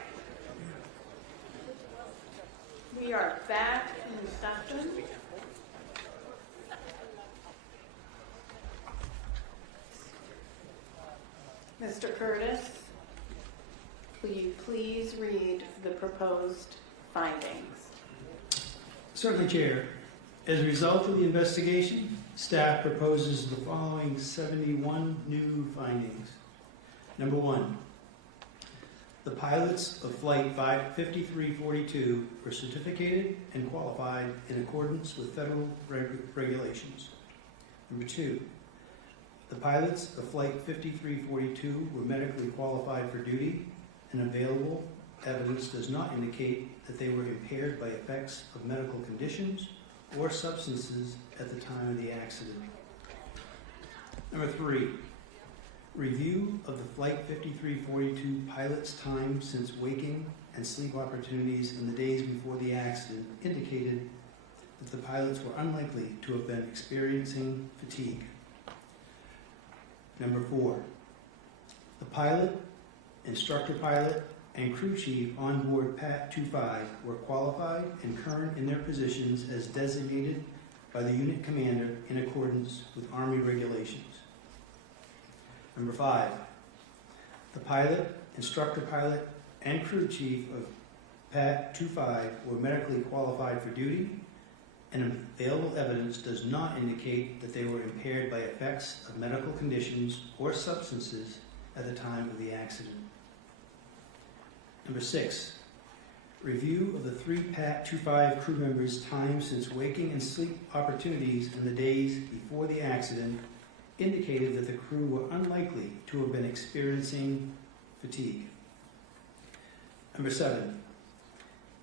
We are back in session. Mr. Curtis, will you please read the proposed findings? Certainly, Chair. As a result of the investigation, staff proposes the following 71 new findings. Number 1, the pilots of Flight 5342 were certificated and qualified in accordance with federal regulations. Number 2, the pilots of Flight 5342 were medically qualified for duty, and available evidence does not indicate that they were impaired by effects of medical conditions or substances at the time of the accident. Number 3, review of the Flight 5342 pilot's time since waking and sleep opportunities in the days before the accident indicated that the pilots were unlikely to have been experiencing fatigue. Number 4, the pilot, instructor pilot, and crew chief on board PAT 25 were qualified and current in their positions as designated by the unit commander in accordance with Army regulations. Number 5, the pilot, instructor pilot, and crew chief of PAT 25 were medically qualified for duty, and available evidence does not indicate that they were impaired by effects of medical conditions or substances at the time of the accident. Number 6, review of the 3 PAT 25 crew members' time since waking and sleep opportunities in the days before the accident indicated that the crew were unlikely to have been experiencing fatigue. Number 7,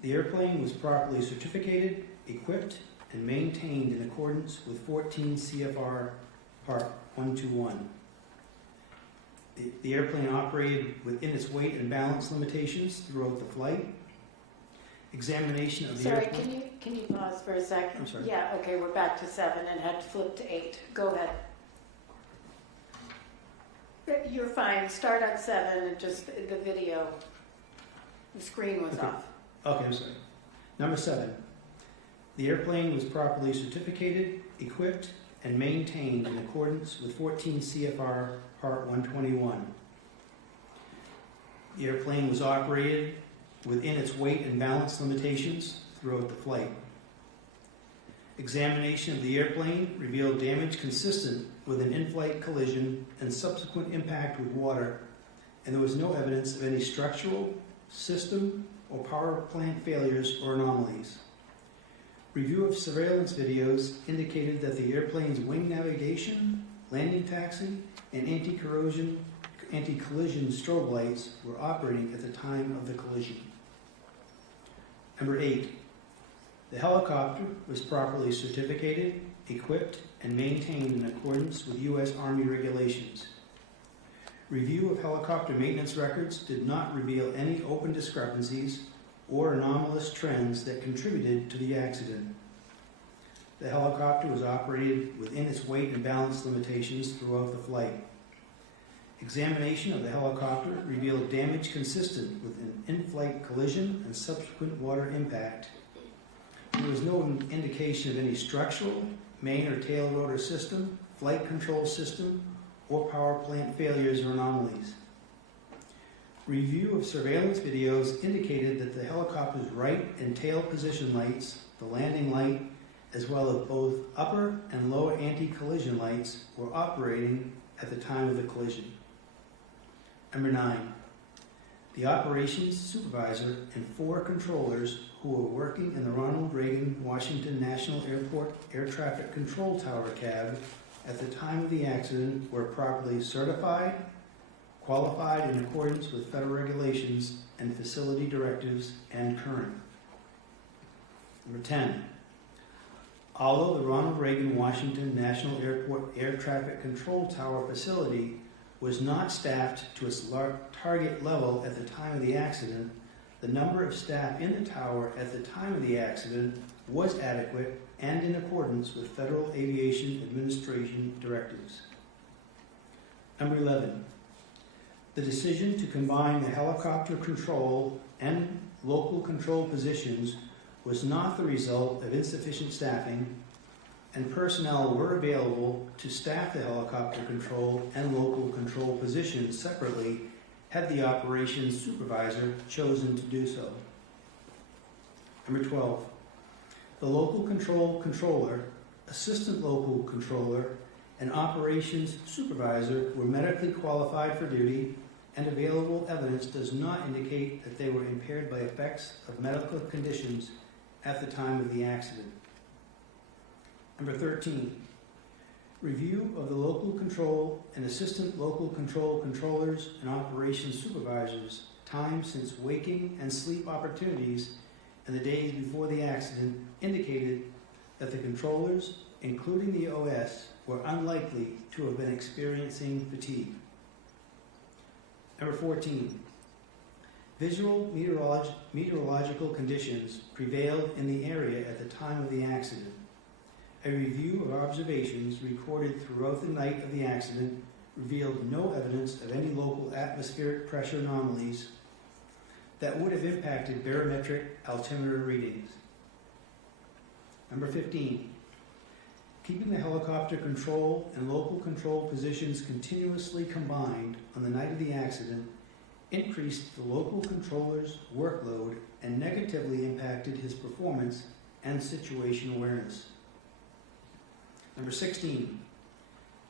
the airplane was properly certificated, equipped, and maintained in accordance with 14 CFR Part 121. The airplane operated within its weight and balance limitations throughout the flight. Examination of the airplane. Sorry, can you pause for a second? I'm sorry. Yeah, okay, we're back to 7 and had to flip to 8. Go ahead. You're fine. Start at 7 and just the video, the screen was Okay. off. Okay, I'm sorry. Number 7, the airplane was properly certificated, equipped, and maintained in accordance with 14 CFR Part 121. The airplane was operated within its weight and balance limitations throughout the flight. Examination of the airplane revealed damage consistent with an in-flight collision and subsequent impact with water, and there was no evidence of any structural, system, or power plant failures or anomalies. Review of surveillance videos indicated that the airplane's wing navigation, landing taxi, and anti-collision strobe lights were operating at the time of the collision. Number 8, the helicopter was properly certificated, equipped, and maintained in accordance with U.S. Army regulations. Review of helicopter maintenance records did not reveal any open discrepancies or anomalous trends that contributed to the accident. The helicopter was operated within its weight and balance limitations throughout the flight. Examination of the helicopter revealed damage consistent with an in-flight collision and subsequent water impact. There was no indication of any structural, main or tail rotor system, flight control system, or power plant failures or anomalies. Review of surveillance videos indicated that the helicopter's right and tail position lights, the landing light, as well as both upper and lower anti-collision lights were operating at the time of the collision. Number 9, the operations supervisor and 4 controllers who were working in the Ronald Reagan Washington National Airport Air Traffic Control Tower cab at the time of the accident were properly certified, qualified in accordance with federal regulations and facility directives, and current. Number 10, although the Ronald Reagan Washington National Airport Air Traffic Control Tower facility was not staffed to its target level at the time of the accident, the number of staff in the tower at the time of the accident was adequate and in accordance with Federal Aviation Administration directives. Number 11, the decision to combine the helicopter control and local control positions was not the result of insufficient staffing, and personnel were available to staff the helicopter control and local control positions separately had the operations supervisor chosen to do so. Number 12, the local control controller, assistant local controller, and operations supervisor were medically qualified for duty, and available evidence does not indicate that they were impaired by effects of medical conditions at the time of the accident. Number 13, review of the local control and assistant local control controllers and operations supervisors' time since waking and sleep opportunities in the days before the accident indicated that the controllers, including the OS, were unlikely to have been experiencing fatigue. Number 14, visual meteorological conditions prevailed in the area at the time of the accident. A review of observations recorded throughout the night of the accident revealed no evidence of any local atmospheric pressure anomalies that would have impacted barometric altimeter readings. Number 15, keeping the helicopter control and local control positions continuously combined on the night of the accident increased the local controller's workload and negatively impacted his performance and situation awareness. Number 16,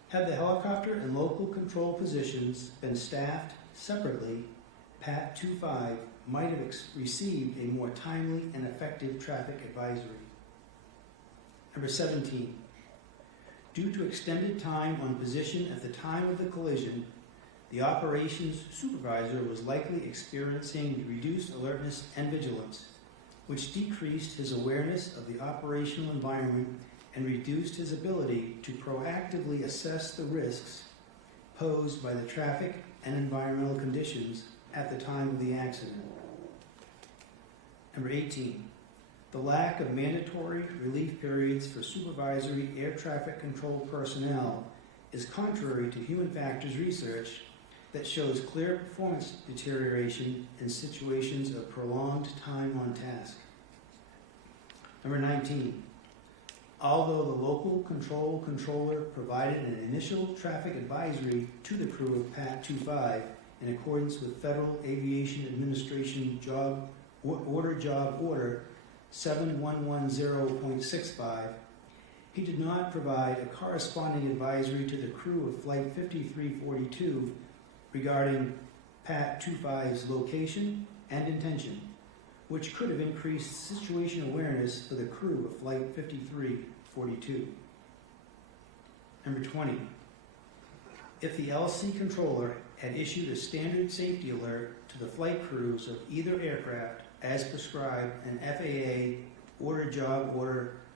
had the helicopter and local control positions been staffed separately, PAT 25 might have received a more timely and effective traffic advisory. Number 17, due to extended time on position at the time of the collision, the operations supervisor was likely experiencing reduced alertness and vigilance, which decreased his awareness of the operational environment and reduced his ability to proactively assess the risks posed by the traffic and environmental conditions at the time of the accident. Number 18, the lack of mandatory relief periods for supervisory air traffic control personnel is contrary to human factors research that shows clear performance deterioration in situations of prolonged time on task. Number 19, although the local controller provided an initial traffic advisory to the crew of PAT 25 in accordance with Federal Aviation Administration Order 7110.65, he did not provide a corresponding advisory to the crew of Flight 5342 regarding PAT 25's location and intention, which could have increased situation awareness for the crew of Flight 5342. Number 20, if the LC controller had issued a standard safety alert to the flight crews of either aircraft as prescribed in FAA Order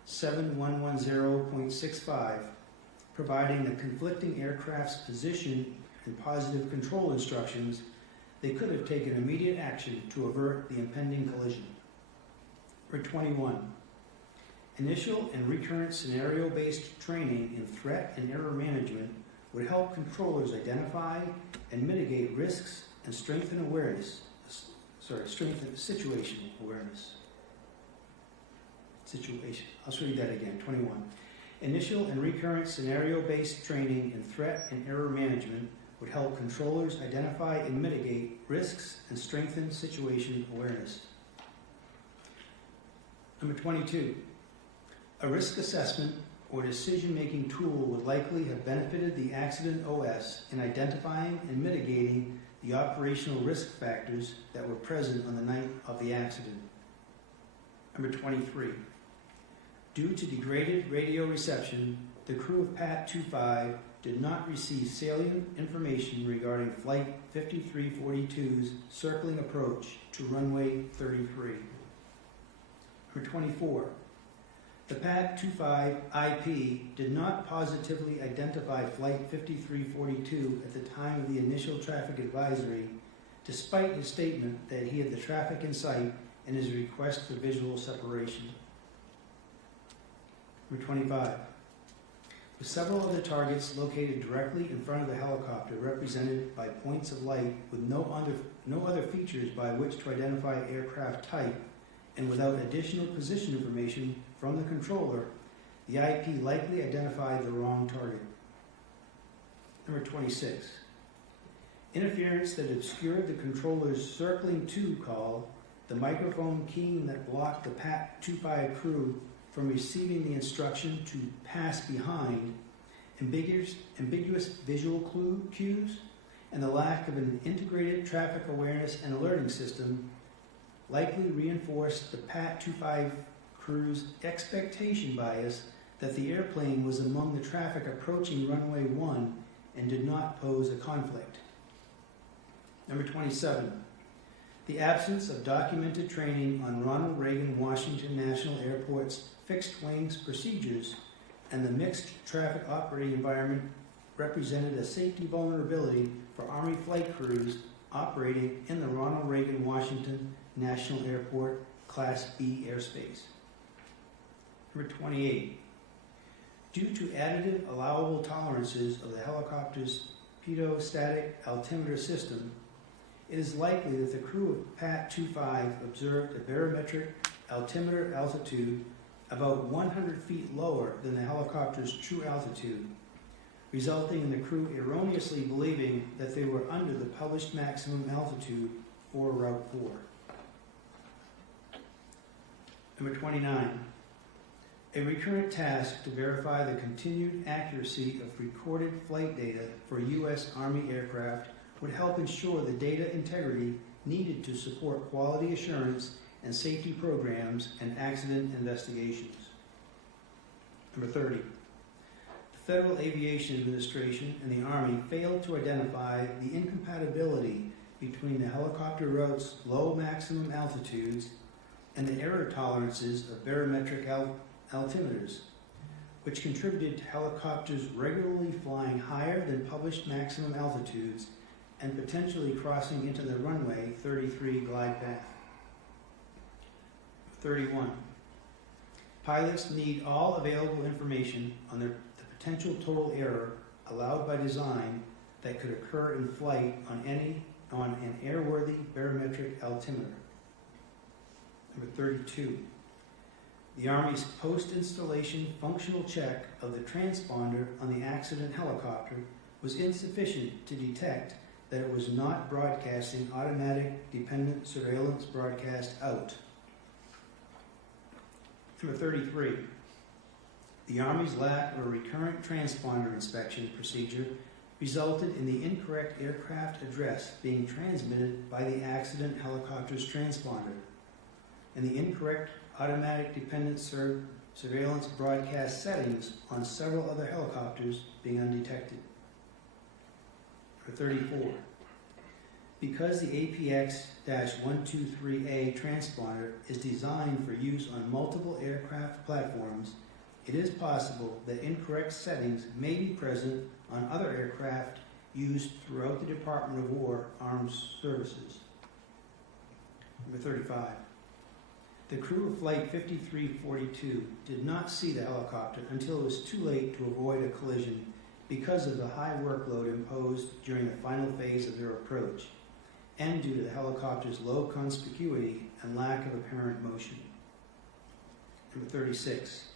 7110.65, providing the conflicting aircraft's position and positive control instructions, they could have taken immediate action to avert the impending collision. Number 21, initial and recurrent scenario-based training in threat and error management would help controllers identify and mitigate risks and strengthen situational awareness. I'll read that again, 21. Initial and recurrent scenario-based training in threat and error management would help controllers identify and mitigate risks and strengthen situation awareness. Number 22, a risk assessment or decision-making tool would likely have benefited the accident OS in identifying and mitigating the operational risk factors that were present on the night of the accident. Number 23, due to degraded radio reception, the crew of PAT 25 did not receive salient information regarding Flight 5342's circling approach to runway 33. Number 24, the PAT 25 IP did not positively identify Flight 5342 at the time of the initial traffic advisory, despite his statement that he had the traffic in sight and his request for visual separation. Number 25, with several of the targets located directly in front of the helicopter represented by points of light with no other features by which to identify aircraft type, and without additional position information from the controller, the IP likely identified the wrong target. Number 26, interference that obscured the controller's circling to call, the microphone keying that blocked the PAT 25 crew from receiving the instruction to pass behind, ambiguous visual cues, and the lack of an integrated traffic awareness and alerting system likely reinforced the PAT 25 crew's expectation bias that the airplane was among the traffic approaching runway 1 and did not pose a conflict. Number 27, the absence of documented training on Ronald Reagan Washington National Airport's fixed wings procedures and the mixed traffic operating environment represented a safety vulnerability for Army flight crews operating in the Ronald Reagan Washington National Airport Class B airspace. Number 28, due to additive allowable tolerances of the helicopter's pitot-static altimeter system, it is likely that the crew of PAT 25 observed a barometric altimeter altitude about 100 feet lower than the helicopter's true altitude, resulting in the crew erroneously believing that they were under the published maximum altitude for Route 4. Number 29, a recurrent task to verify the continued accuracy of recorded flight data for U.S. Army aircraft would help ensure the data integrity needed to support quality assurance and safety programs and accident investigations. Number 30, the Federal Aviation Administration and the Army failed to identify the incompatibility between the helicopter route's low maximum altitudes and the error tolerances of barometric altimeters, which contributed to helicopters regularly flying higher than published maximum altitudes and potentially crossing into the runway 33 glide path. 31. Pilots need all available information on the potential total error allowed by design that could occur in flight on an airworthy barometric altimeter. Number 32, the Army's post-installation functional check of the transponder on the accident helicopter was insufficient to detect that it was not broadcasting automatic dependent surveillance broadcast out. Number 33, the Army's lack of a recurrent transponder inspection procedure resulted in the incorrect aircraft address being transmitted by the accident helicopter's transponder, and the incorrect automatic dependent surveillance broadcast settings on several other helicopters being undetected. Number 34, because the APX-123A transponder is designed for use on multiple aircraft platforms, it is possible that incorrect settings may be present on other aircraft used throughout the Department of War Armed Services. Number 35. The crew of Flight 5342 did not see the helicopter until it was too late to avoid a collision because of the high workload imposed during the final phase of their approach, and due to the helicopter's low conspicuity and lack of apparent motion. Number 36.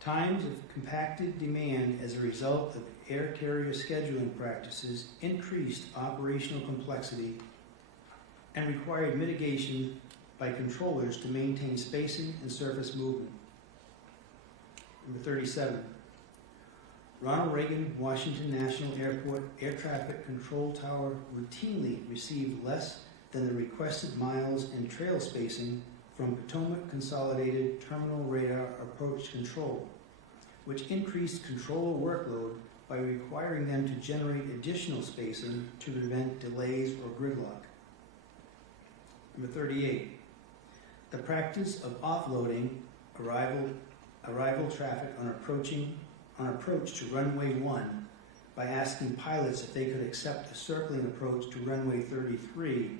Times of compacted demand as a result of air carrier scheduling practices increased operational complexity and required mitigation by controllers to maintain spacing and surface movement. Number 37. Ronald Reagan Washington National Airport Air Traffic Control Tower routinely received less than the requested miles and trail spacing from Potomac Consolidated Terminal Radar Approach Control, which increased controller workload by requiring them to generate additional spacing to prevent delays or gridlock. Number 38. The practice of offloading arrival traffic on approach to runway 1 by asking pilots if they could accept a circling approach to runway 33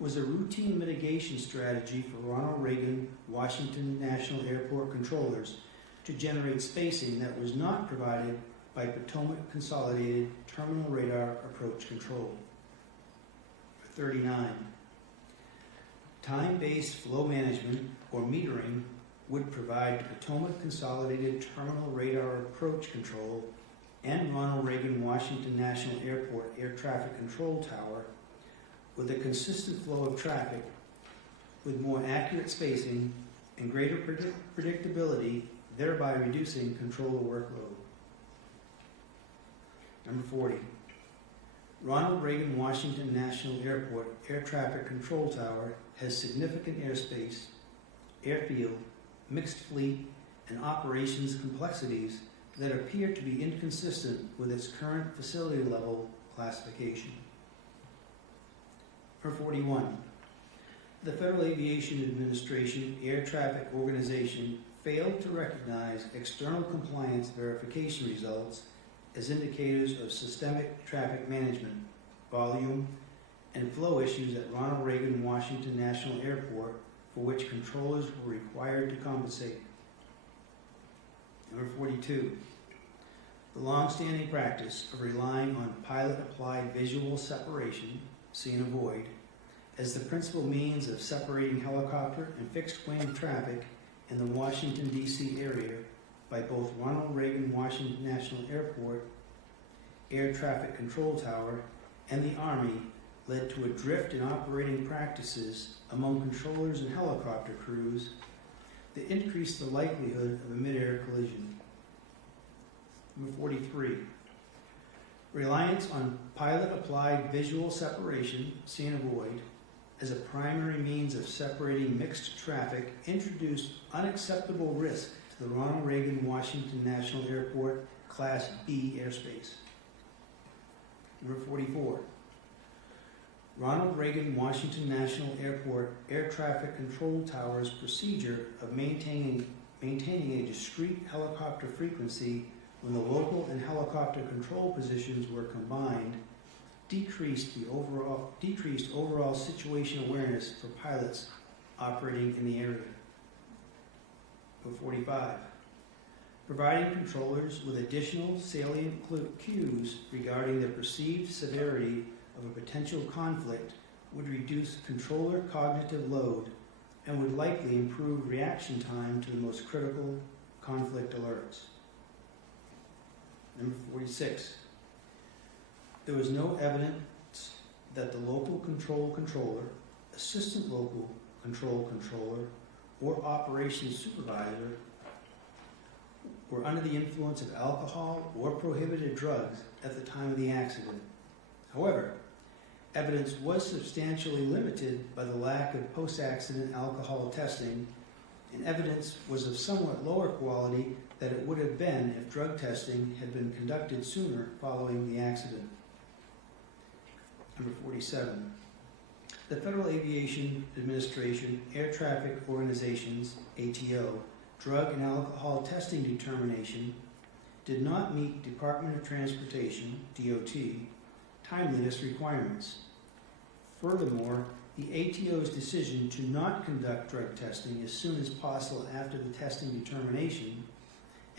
was a routine mitigation strategy for Ronald Reagan Washington National Airport controllers to generate spacing that was not provided by Potomac Consolidated Terminal Radar Approach Control. 39. Time-based flow management, or metering, would provide Potomac Consolidated Terminal Radar Approach Control and Ronald Reagan Washington National Airport Air Traffic Control Tower with a consistent flow of traffic with more accurate spacing and greater predictability, thereby reducing controller workload. Number 40. Ronald Reagan Washington National Airport Air Traffic Control Tower has significant airspace, airfield, mixed fleet, and operations complexities that appear to be inconsistent with its current facility level classification. Number 41. The Federal Aviation Administration Air Traffic Organization failed to recognize external compliance verification results as indicators of systemic traffic management, volume, and flow issues at Ronald Reagan Washington National Airport for which controllers were required to compensate. Number 42. The long-standing practice of relying on pilot-applied visual separation, see and avoid, as the principal means of separating helicopter and fixed-wing traffic in the Washington, D.C. area by both Ronald Reagan Washington National Airport Air Traffic Control Tower and the Army led to a drift in operating practices among controllers and helicopter crews that increased the likelihood of a mid-air collision. Number 43. Reliance on pilot-applied visual separation, see and avoid, as a primary means of separating mixed traffic introduced unacceptable risk to the Ronald Reagan Washington National Airport Class B airspace. Number 44. Ronald Reagan Washington National Airport Air Traffic Control Tower's procedure of maintaining a discrete helicopter frequency when the local and helicopter control positions were combined decreased overall situation awareness for pilots operating in the area. Number 45. providing controllers with additional salient cues regarding the perceived severity of a potential conflict would reduce controller cognitive load and would likely improve reaction time to the most critical conflict alerts. Number 46. There was no evidence that the local control controller, assistant local control controller, or operations supervisor were under the influence of alcohol or prohibited drugs at the time of the accident. However, evidence was substantially limited by the lack of post-accident alcohol testing, and evidence was of somewhat lower quality than it would have been if drug testing had been conducted sooner following the accident. Number 47. The Federal Aviation Administration Air Traffic Organization's ATO drug and alcohol testing determination did not meet Department of Transportation, DOT, timeliness requirements. Furthermore, the ATO's decision to not conduct drug testing as soon as possible after the testing determination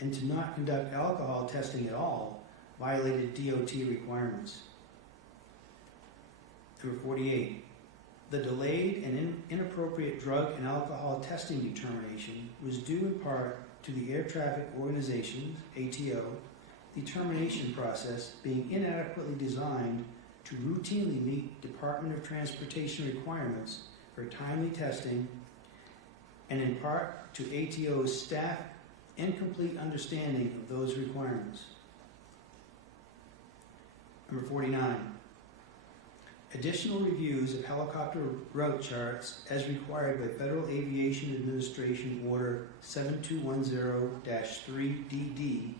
and to not conduct alcohol testing at all violated DOT requirements. Number 48. The delayed and inappropriate drug and alcohol testing determination was due in part to the Air Traffic Organization's, ATO, determination process being inadequately designed to routinely meet Department of Transportation requirements for timely testing, and in part to ATO's staff incomplete understanding of those requirements. Number 49. Additional reviews of helicopter route charts as required by Federal Aviation Administration Order 7210-3DD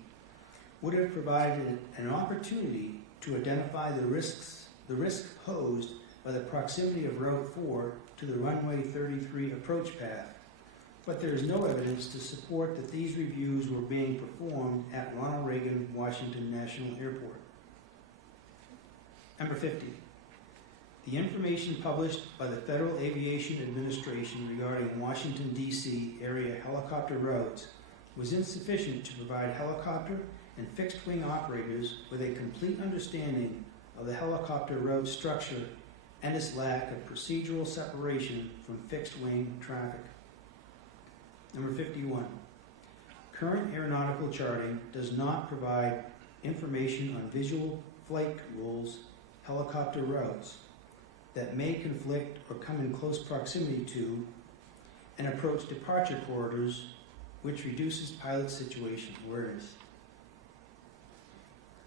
would have provided an opportunity to identify the risk posed by the proximity of Route 4 to the runway 33 approach path, but there is no evidence to support that these reviews were being performed at Ronald Reagan Washington National Airport. Number 50. The information published by the Federal Aviation Administration regarding Washington, D.C. area helicopter routes was insufficient to provide helicopter and fixed-wing operators with a complete understanding of the helicopter route structure and its lack of procedural separation from fixed-wing traffic. Number 51. Current aeronautical charting does not provide information on visual flight rules, helicopter routes, that may conflict or come in close proximity to and approach departure corridors, which reduces pilot situation awareness.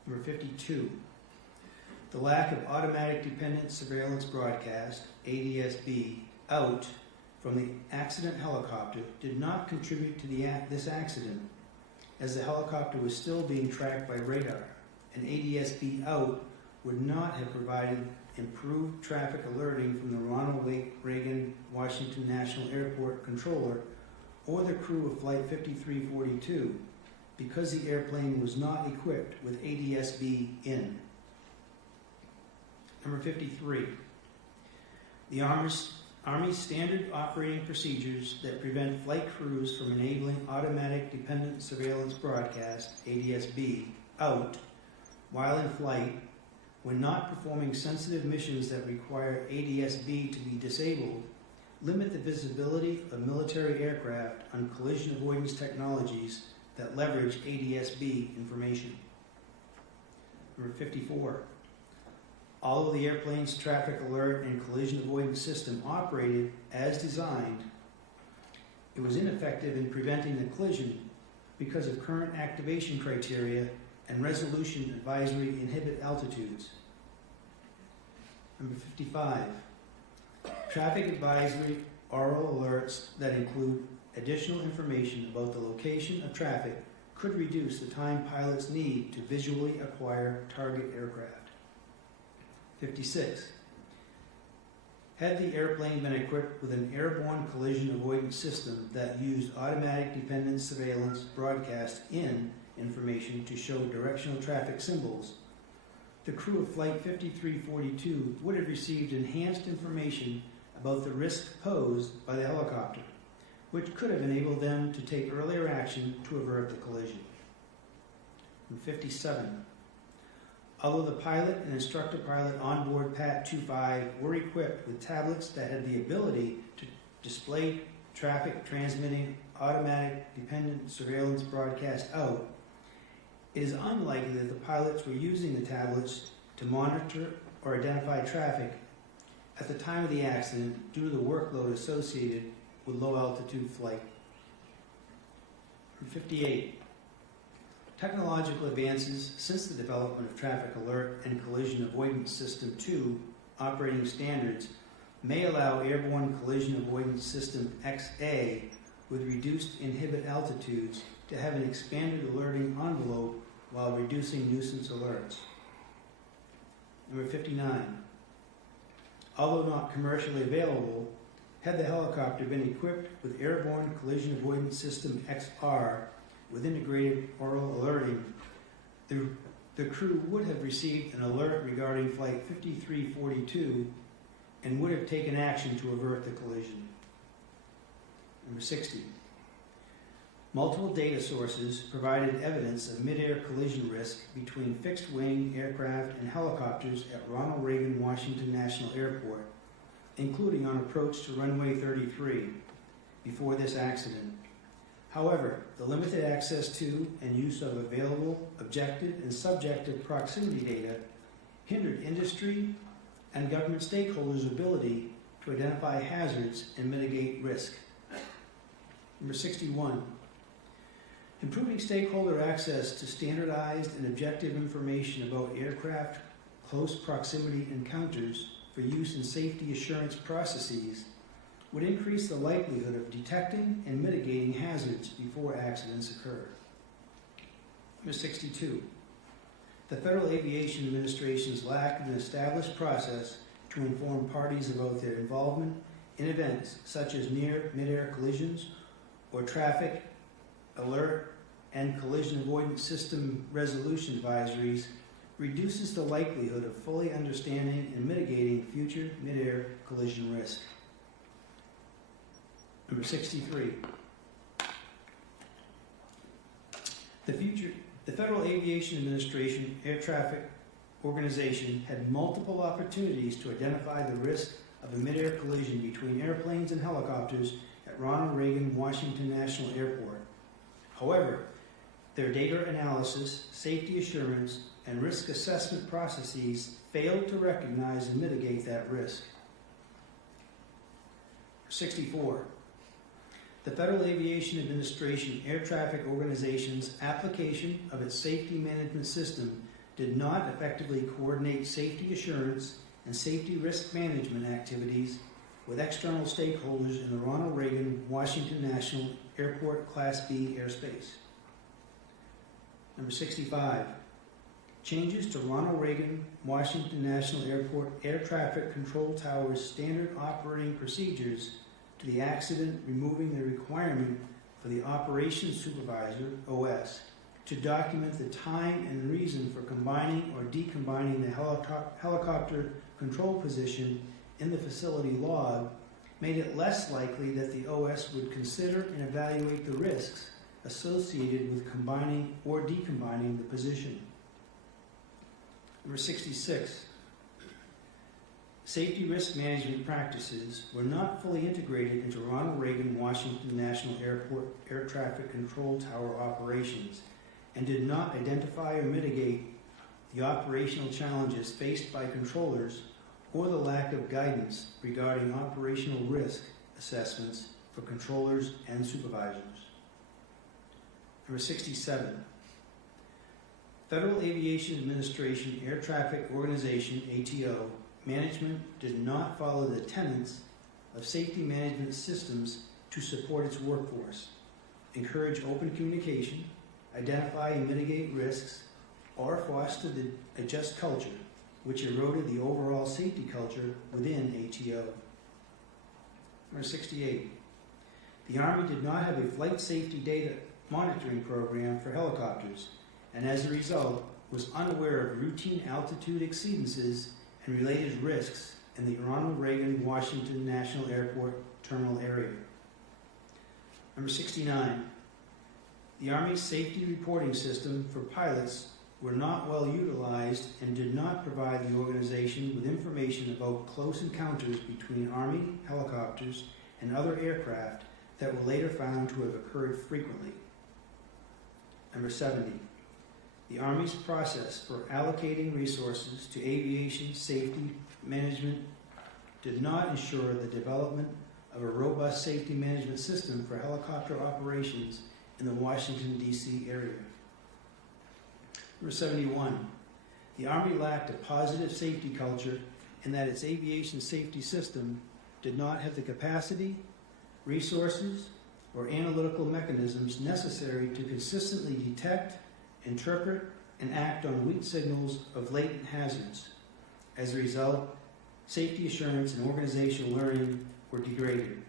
Number 52. The lack of automatic dependent surveillance broadcast, ADSB, out from the accident helicopter did not contribute to this accident, as the helicopter was still being tracked by radar, and ADSB out would not have provided improved traffic alerting from the Ronald Reagan Washington National Airport controller or the crew of Flight 5342 because the airplane was not equipped with ADSB in. Number 53. The Army's standard operating procedures that prevent flight crews from enabling automatic dependent surveillance broadcast, ADSB, out while in flight when not performing sensitive missions that require ADSB to be disabled, limit the visibility of military aircraft on collision avoidance technologies that leverage ADSB information. Number 54. Although the airplane's traffic alert and collision avoidance system operated as designed, it was ineffective in preventing the collision because of current activation criteria and resolution advisory inhibit altitudes. Number 55. Traffic advisory oral alerts that include additional information about the location of traffic could reduce the time pilots need to visually acquire target aircraft. 56. Had the airplane been equipped with an airborne collision avoidance system that used automatic dependent surveillance broadcast in information to show directional traffic symbols, the crew of Flight 5342 would have received enhanced information about the risk posed by the helicopter, which could have enabled them to take earlier action to avert the collision. And 57. Although the pilot and instructor pilot onboard PAT 25 were equipped with tablets that had the ability to display traffic transmitting automatic dependent surveillance broadcast out, it is unlikely that the pilots were using the tablets to monitor or identify traffic at the time of the accident due to the workload associated with low altitude flight. 58. Technological advances since the development of Traffic Alert and Collision Avoidance System 2 operating standards may allow Airborne Collision Avoidance System XA with reduced inhibit altitudes to have an expanded alerting envelope while reducing nuisance alerts. Number 59. Although not commercially available, had the helicopter been equipped with Airborne Collision Avoidance System XR with integrated oral alerting, the crew would have received an alert regarding Flight 5342 and would have taken action to avert the collision. Number 60. Multiple data sources provided evidence of mid-air collision risk between fixed-wing aircraft and helicopters at Ronald Reagan Washington National Airport, including on approach to runway 33 before this accident. However, the limited access to and use of available objective and subjective proximity data hindered industry and government stakeholders' ability to identify hazards and mitigate risk. Number 61. Improving stakeholder access to standardized and objective information about aircraft close proximity encounters for use in safety assurance processes would increase the likelihood of detecting and mitigating hazards before accidents occur. Number 62. The Federal Aviation Administration's lack of an established process to inform parties about their involvement in events such as near mid-air collisions or traffic alert and collision avoidance system resolution advisories reduces the likelihood of fully understanding and mitigating future mid-air collision risk. Number 63. The Federal Aviation Administration Air Traffic Organization had multiple opportunities to identify the risk of a mid-air collision between airplanes and helicopters at Ronald Reagan Washington National Airport. However, their data analysis, safety assurance, and risk assessment processes failed to recognize and mitigate that risk. 64. The Federal Aviation Administration Air Traffic Organization's application of its safety management system did not effectively coordinate safety assurance and safety risk management activities with external stakeholders in the Ronald Reagan Washington National Airport Class B airspace. Number 65. Changes to Ronald Reagan Washington National Airport Air Traffic Control Tower's standard operating procedures to the accident, removing the requirement for the operations supervisor, OS, to document the time and reason for combining or decombining the helicopter control position in the facility log made it less likely that the OS would consider and evaluate the risks associated with combining or decombining the position. Number 66. Safety risk management practices were not fully integrated into Ronald Reagan Washington National Airport Air Traffic Control Tower operations and did not identify or mitigate the operational challenges faced by controllers or the lack of guidance regarding operational risk assessments for controllers and supervisors. Number 67. Federal Aviation Administration Air Traffic Organization, ATO, management did not follow the tenets of safety management systems to support its workforce, encourage open communication, identify and mitigate risks, or foster a just culture, which eroded the overall safety culture within ATO. Number 68. The Army did not have a flight safety data monitoring program for helicopters, and as a result, was unaware of routine altitude exceedances and related risks in the Ronald Reagan Washington National Airport terminal area. Number 69, the Army's safety reporting system for pilots were not well utilized and did not provide the organization with information about close encounters between Army helicopters and other aircraft that were later found to have occurred frequently. Number 70, the Army's process for allocating resources to aviation safety management did not ensure the development of a robust safety management system for helicopter operations in the Washington, D.C. area. Number 71, the Army lacked a positive safety culture in that its aviation safety system did not have the capacity, resources, or analytical mechanisms necessary to consistently detect, interpret, and act on weak signals of latent hazards. As a result, safety assurance and organizational learning were degraded.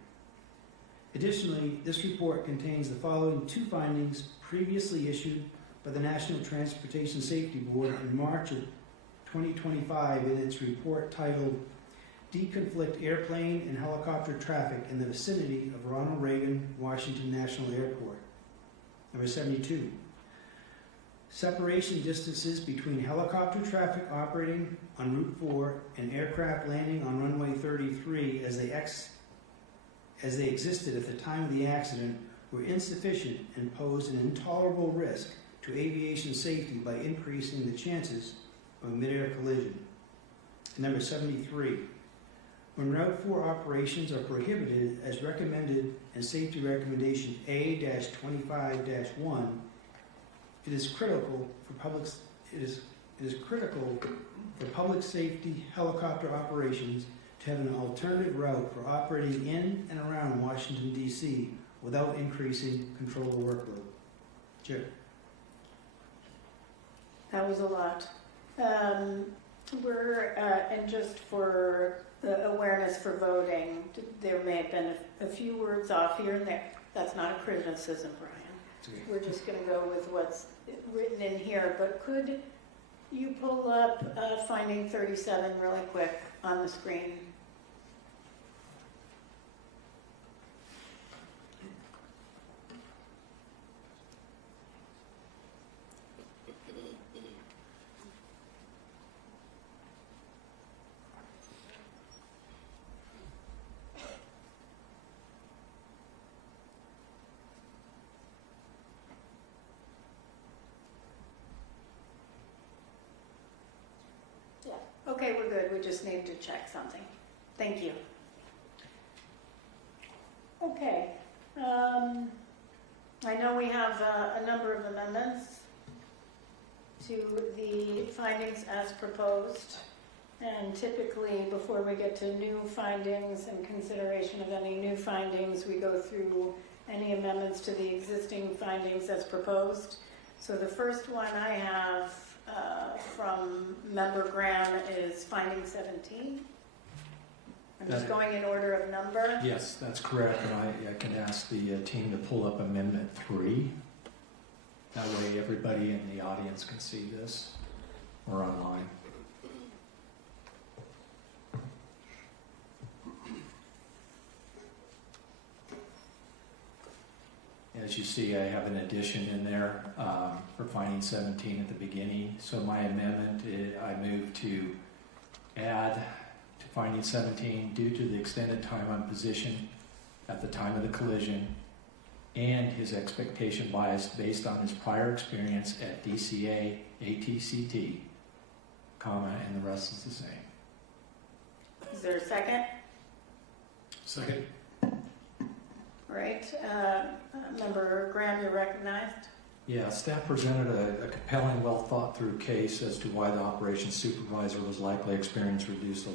Additionally, this report contains the following 2 findings previously issued by the National Transportation Safety Board in March of 2025 in its report titled Deconflict Airplane and Helicopter Traffic in the Vicinity of Ronald Reagan Washington National Airport. Number 72, separation distances between helicopter traffic operating on Route 4 and aircraft landing on runway 33 as they existed at the time of the accident were insufficient and posed an intolerable risk to aviation safety by increasing the chances of a mid-air collision. And number 73, when Route 4 operations are prohibited as recommended in Safety Recommendation A-25-1, it is critical for public safety helicopter operations to have an alternative route for operating in and around Washington, D.C. without increasing controller workload. Chair. That was a lot. And just for the awareness for voting, there may have been a few words off here and there. That's not a criticism, Brian. We're just going to go with what's written in here. But could you pull up finding 37 really quick on the screen? Okay, we're good. We just need to check something. Thank you. Okay. I know we have a number of amendments to the findings as proposed. And typically, before we get to new findings and consideration of any new findings, we go through any amendments to the existing findings as proposed. So the first one I have from Member Graham is finding 17. I'm just going in order of number. Yes, that's correct. And I can ask the team to pull up Amendment 3. That way everybody in the audience can see this or online. As you see, I have an addition in there for finding 17 at the beginning. So my amendment, I move to add to finding 17 due to the extended time on position at the time of the collision and his expectation bias based on his prior experience at DCA, ATCT, comma, and the rest is the same. Is there a second? Second. Right. Member Graham, you're recognized. Yeah, staff presented a compelling, well-thought-through case as to why the operations supervisor was likely experiencing reduced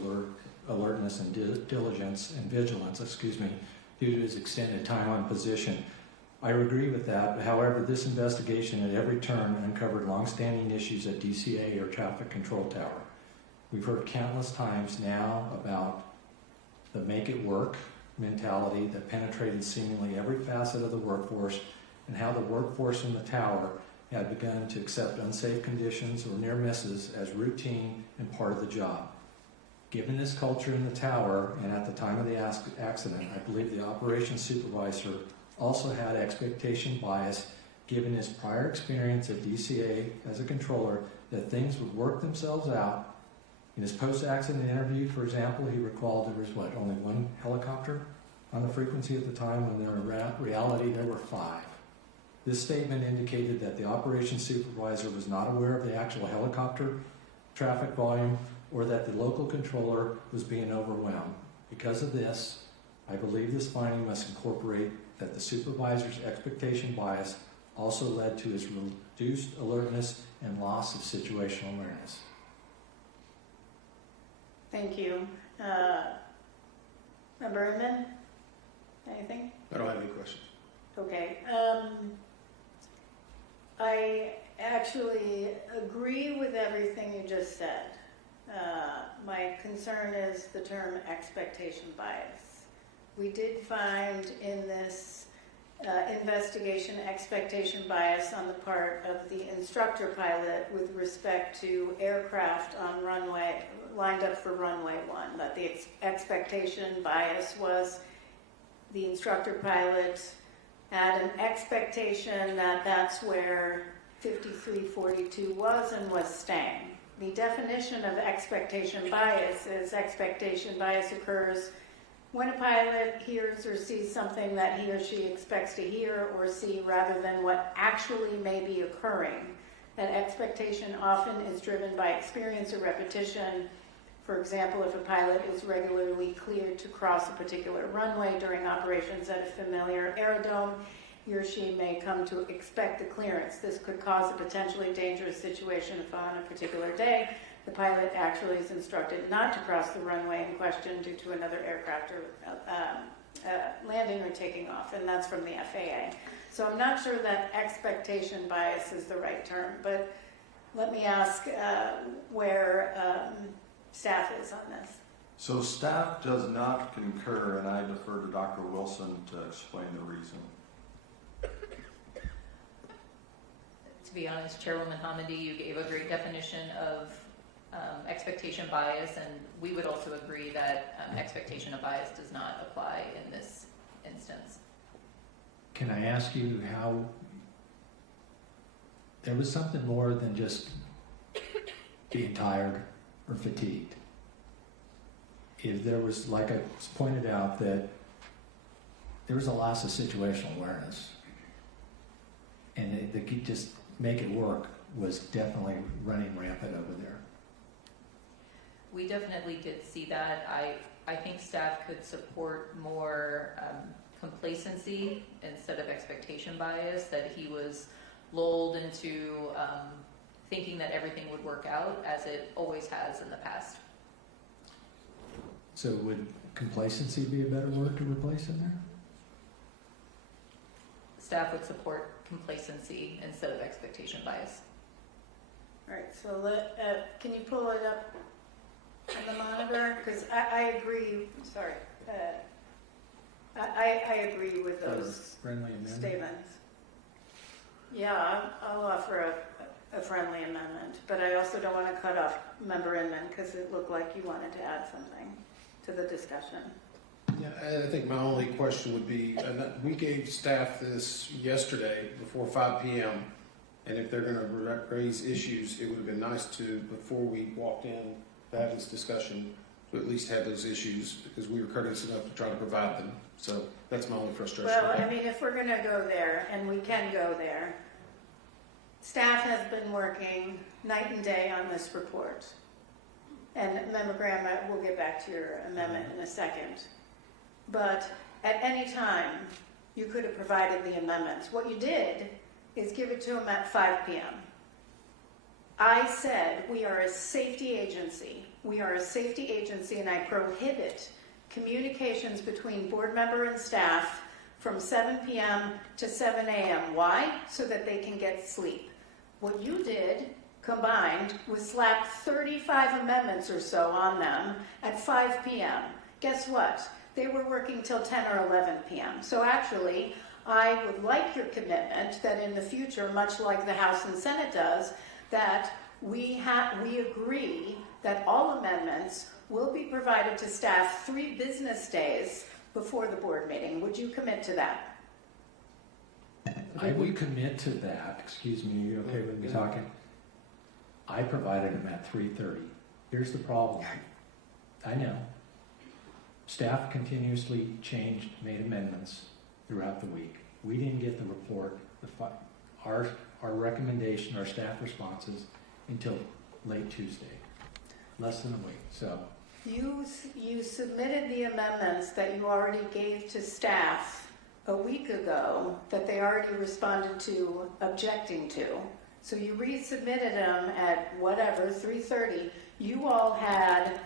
alertness and diligence and vigilance, due to his extended time on position. I agree with that. However, this investigation at every turn uncovered long-standing issues at DCA or traffic control tower. We've heard countless times now about the make it work mentality that penetrated seemingly every facet of the workforce, and how the workforce in the tower had begun to accept unsafe conditions or near misses as routine and part of the job. Given this culture in the tower and at the time of the accident, I believe the operations supervisor also had expectation bias given his prior experience at DCA as a controller that things would work themselves out. In his post-accident interview, for example, he recalled there was, only one helicopter on the frequency at the time, when in reality there were 5. This statement indicated that the operations supervisor was not aware of the actual helicopter traffic volume or that the local controller was being overwhelmed. Because of this, I believe this finding must incorporate that the supervisor's expectation bias also led to his reduced alertness and loss of situational awareness. Thank you. Member Inman, anything? I don't have any questions. Okay. I actually agree with everything you just said. My concern is the term expectation bias. We did find in this investigation expectation bias on the part of the instructor pilot with respect to aircraft on runway, lined up for runway 1, that the expectation bias was the instructor pilot had an expectation that that's where 5342 was and was staying. The definition of expectation bias is expectation bias occurs when a pilot hears or sees something that he or she expects to hear or see rather than what actually may be occurring. That expectation often is driven by experience or repetition. For example, if a pilot is regularly cleared to cross a particular runway during operations at a familiar aerodrome, he or she may come to expect the clearance. This could cause a potentially dangerous situation if on a particular day the pilot actually is instructed not to cross the runway in question due to another aircraft or landing or taking off, and that's from the FAA. So I'm not sure that expectation bias is the right term, but let me ask where staff is on this. So staff does not concur, and I defer to Dr. Wilson to explain the reason. To be honest, Chairwoman Hamidi, you gave a great definition of expectation bias, and we would also agree that expectation of bias does not apply in this instance. Can I ask you how there was something more than just being tired or fatigued? If there was, like I pointed out, that there was a loss of situational awareness, and they could just make it work was definitely running rampant over there. We definitely did see that. I think staff could support more complacency instead of expectation bias, that he was lulled into thinking that everything would work out as it always has in the past. So would complacency be a better word to replace in there? Staff would support complacency instead of expectation bias. All right, so can you pull it up on the monitor? Because I agree, sorry, I agree with those friendly amendment statements. Yeah, I'll offer a friendly amendment, but I also don't want to cut off Member Inman because it looked like you wanted to add something to the discussion. Yeah, I think my only question would be, we gave staff this yesterday before 5 p.m., and if they're going to raise issues, it would have been nice to, before we walked in to have this discussion, to at least have those issues, because we were courteous enough to try to provide them. So that's my only frustration. Well, I mean, if we're going to go there, and we can go there, staff has been working night and day on this report. And Member Graham, we'll get back to your amendment in a second. But at any time, you could have provided the amendments. What you did is give it to them at 5 p.m. I said we are a safety agency. We are a safety agency, and I prohibit communications between board member and staff from 7 p.m. to 7 a.m. Why? So that they can get sleep. What you did, combined, was slap 35 amendments or so on them at 5 p.m. Guess what? They were working till 10 or 11 p.m. So actually, I would like your commitment that in the future, much like the House and Senate does, that we agree that all amendments will be provided to staff 3 business days before the board meeting. Would you commit to that? I would commit to that. Excuse me, are you okay with me talking? I provided them at 3:30. Here's the problem. I know. Staff continuously changed, made amendments throughout the week. We didn't get the report, our recommendation, our staff responses until late Tuesday, less than a week. So You submitted the amendments that you already gave to staff a week ago that they already responded to objecting to. So you resubmitted them at whatever, 3:30. You all had,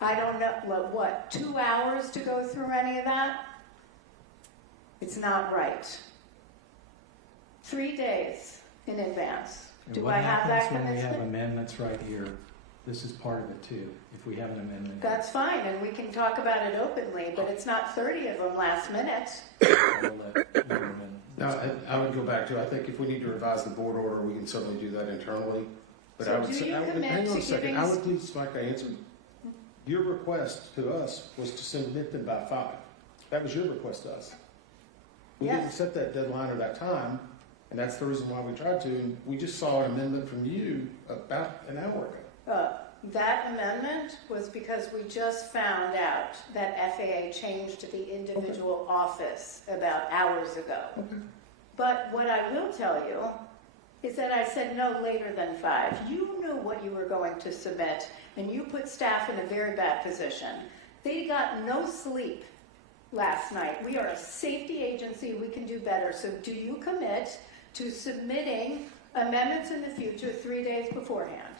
I don't know, what, 2 hours to go through any of that? It's not right. 3 days in advance. and Do what I have that happens when we have commitment? amendments right here? This is part of it too, if we have an amendment. That's fine, and we can talk about it openly, but it's not 30 of them last minute. We'll let Norman Now, I would go back to, I think if we need to revise the board order, we can certainly do that internally. But So I would do say, you commit hang on to a second, giving- I would please like to answer. Your request to us was to submit them by 5. That was your request to us. We didn't Yes. set that deadline or that time, and that's the reason why we tried to. And we just saw an amendment from you about an hour ago. That amendment was because we just found out that FAA changed the individual office about hours ago. But what I will tell you is that I said no later than 5. You knew what you were going to submit, and you put staff in a very bad position. They got no sleep last night. We are a safety agency. We can do better. So do you commit to submitting amendments in the future 3 days beforehand?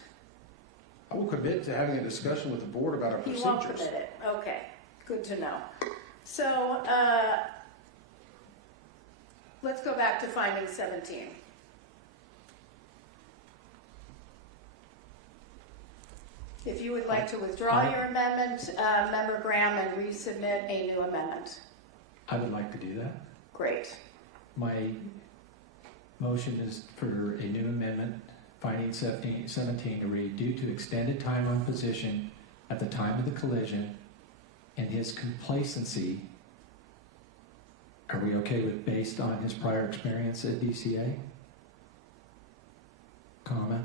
I will commit to having a discussion with the board about our He procedures. won't commit it. Okay, good to know. So let's go back to finding 17. If you would like to withdraw your amendment, Member Graham, and resubmit a new amendment. I would like to do that. Great. My motion is for a new amendment, finding 17 to read, due to extended time on position at the time of the collision and his complacency. Are we okay with based on his prior experience at DCA? Comma.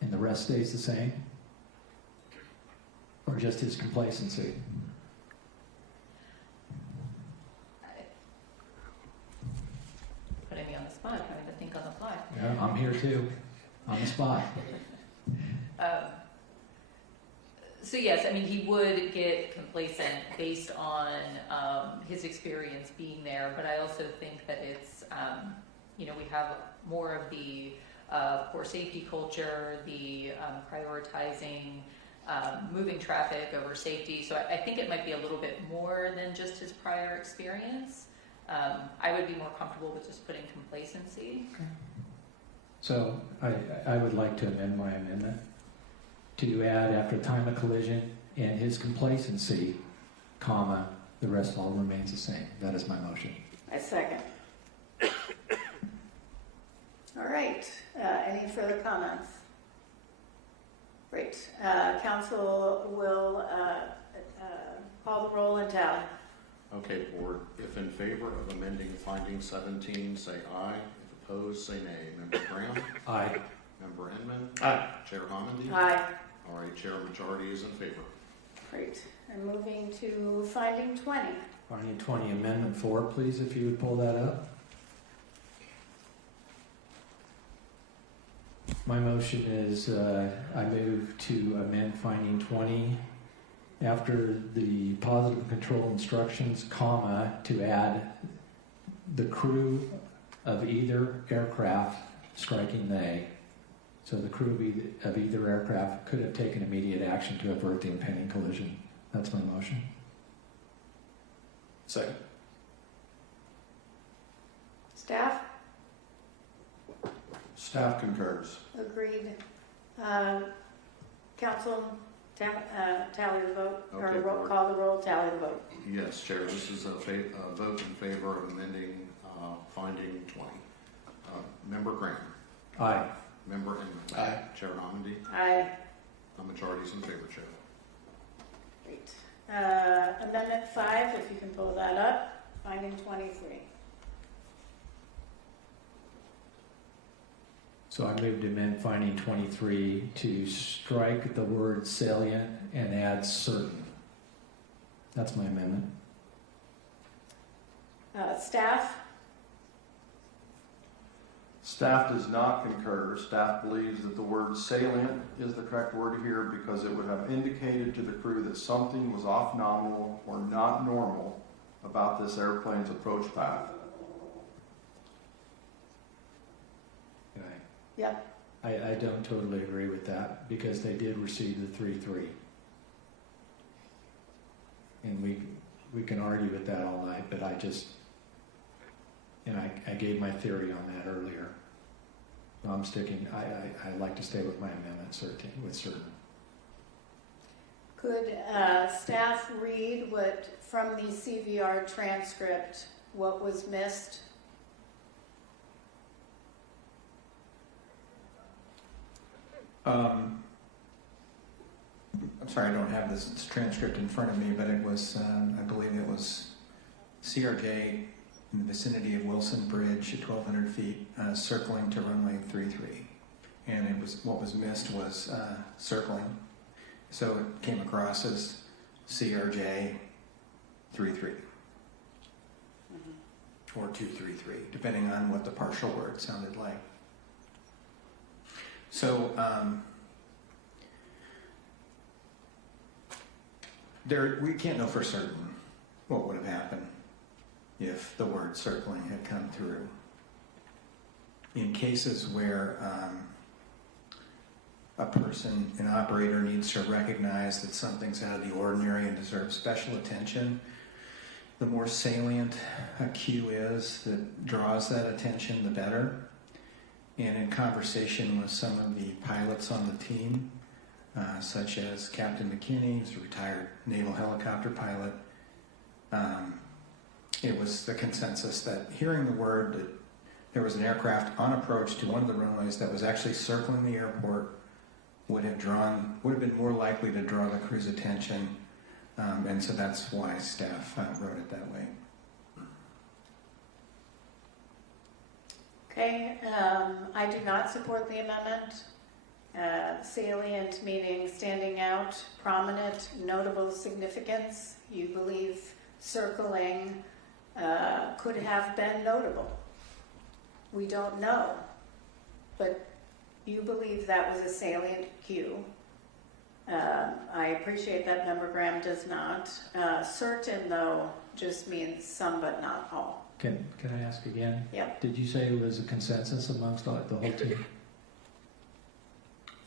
And the rest stays the same? Or just his complacency? Putting me on the spot, having to think on the fly. Yeah, I'm here too, on the spot. So yes, I mean, he would get complacent based on his experience being there, but I also think that it's, we have more of the poor safety culture, the prioritizing moving traffic over safety. So I think it might be a little bit more than just his prior experience. I would be more comfortable with just putting complacency. So I would like to amend my amendment to add after time of collision and his complacency, comma, the rest all remains the same. That is my motion. I second. All right. Any further comments? Great. Council will call the roll and tally. Okay, board. If in favor of amending finding 17, say aye. If opposed, say nay. Member Graham? Aye. Member Inman? Aye. Chair Homendy? Aye. All right, chair majority is in favor. Great. And moving to finding 20. Finding 20, amendment 4, please, if you would pull that up. My motion is I move to amend finding 20 after the positive control instructions, comma, to add the crew of either aircraft, striking they. So the crew of either aircraft could have taken immediate action to avert the impending collision. That's my motion. Second. Staff? Staff concurs. Agreed. Council, tally the vote, Okay, or board. call the roll, tally the vote. Yes, Chair, this is a vote in favor of amending finding 20. Member Graham? Aye. Member Inman? Aye. Chair Homendy? Aye. The majority is in favor, Chair. Great. Amendment 5, if you can pull that up, finding 23. So I moved to amend finding 23 to strike the word salient and add certain. That's my amendment. Staff? Staff does not concur. Staff believes that the word salient is the correct word here because it would have indicated to the crew that something was off nominal or not normal about this airplane's approach path. Yep. I don't totally agree with that because they did receive the 3-3. And we can argue with that all night, but I gave my theory on that earlier. So I'm sticking, I like to stay with my amendment, certain. Could staff read what, from the CVR transcript, what was missed? I'm sorry, I don't have this transcript in front of me, but it was, I believe it was CRJ in the vicinity of Wilson Bridge at 1,200 feet, circling to runway 33. And it was, what was missed was circling. So it came across as CRJ 33. Or 233, depending on what the partial word sounded like. So we can't know for certain what would have happened if the word circling had come through. In cases where a person, an operator, needs to recognize that something's out of the ordinary and deserves special attention, the more salient a cue is that draws that attention, the better. And in conversation with some of the pilots on the team, such as Captain McKinney, who's a retired naval helicopter pilot, it was the consensus that hearing the word that there was an aircraft on approach to one of the runways that was actually circling the airport would have been more likely to draw the crew's attention, and so that's why staff wrote it that way. Okay, I do not support the amendment. Salient meaning standing out, prominent, notable significance. You believe circling could have been notable. We don't know, but you believe that was a salient cue. I appreciate that Member Graham does not. Certain, though, just means some but not all. Can I ask again? Yep. Did you say it was a consensus amongst the whole team?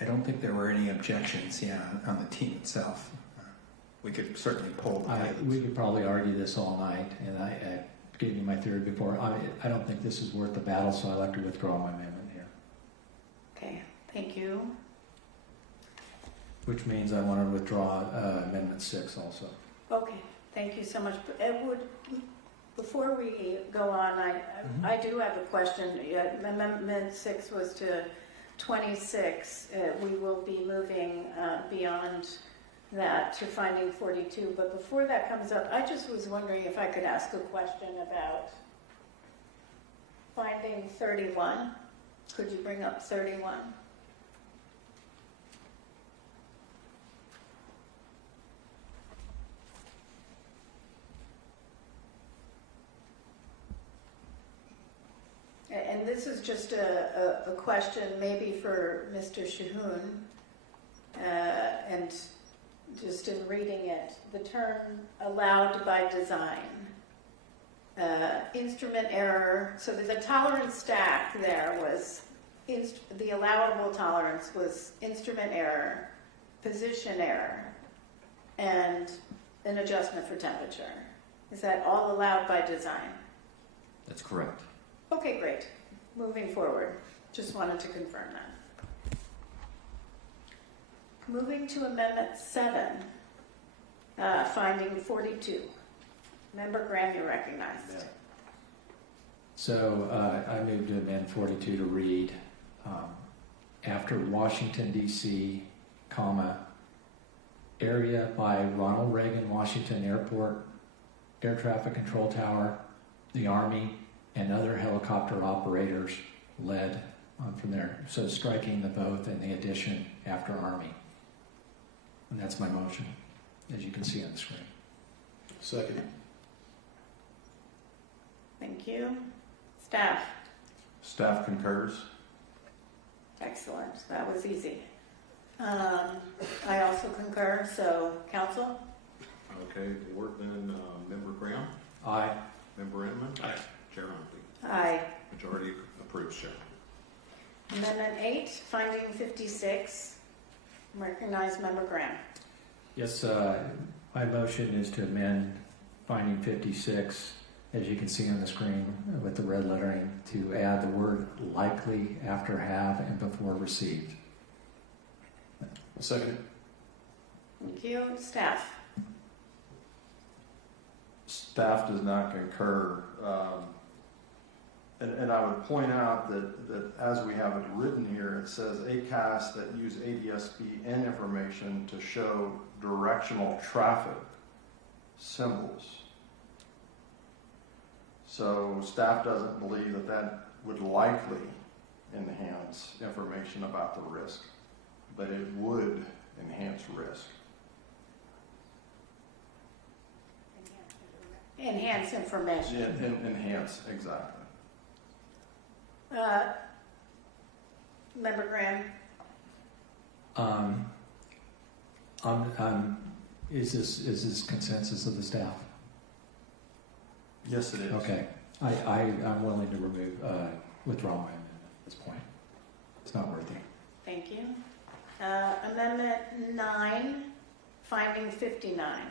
I don't think there were any objections, on the team itself. We could certainly poll the pilots. We could probably argue this all night, and I gave you my theory before. I don't think this is worth the battle, so I'd like to withdraw my amendment here. Okay, thank you. Which means I want to withdraw Amendment 6 also. Okay, thank you so much. Edward, before we go on, I do have a question. Amendment 6 was to 26. We will be moving beyond that to finding 42. But before that comes up, I just was wondering if I could ask a question about finding 31. Could you bring up 31? And this is just a question maybe for Mr. Shahoon, and just in reading it, the term allowed by design, instrument error, so the tolerance stack there was, the allowable tolerance was instrument error, position error, and an adjustment for temperature. Is that all allowed by design? That's correct. Okay, great. Moving forward. Just wanted to confirm that. Moving to Amendment 7, finding 42. Member Graham, you're recognized. So I moved to amend 42 to read, after Washington, D.C., area by Ronald Reagan Washington Airport, Air Traffic Control Tower, the Army, and other helicopter operators led on from there. So striking the both and the addition after Army. And that's my motion, as you can see on the screen. Second. Thank you. Staff? Staff concurs. Excellent. That was easy. I also concur. So, council? Okay, board then, Member Graham? Aye. Member Inman? Aye. Chair Huntley? Aye. Majority approves, Chair. Amendment 8, finding 56. Recognize Member Graham. Yes, my motion is to amend finding 56, as you can see on the screen with the red lettering, to add the word likely after have and before received. Second. Thank you. Staff? Staff does not concur. And I would point out that as we have it written here, it says ACAS that use ADSB information to show directional traffic symbols. So staff doesn't believe that that would likely enhance information about the risk, but it would enhance risk. Enhance information. Enhance, exactly. Member Graham? Is this consensus of the staff? Yes, it is. Okay. I'm willing to withdraw my amendment at this point. It's not worthy. Thank you. Amendment 9, finding 59.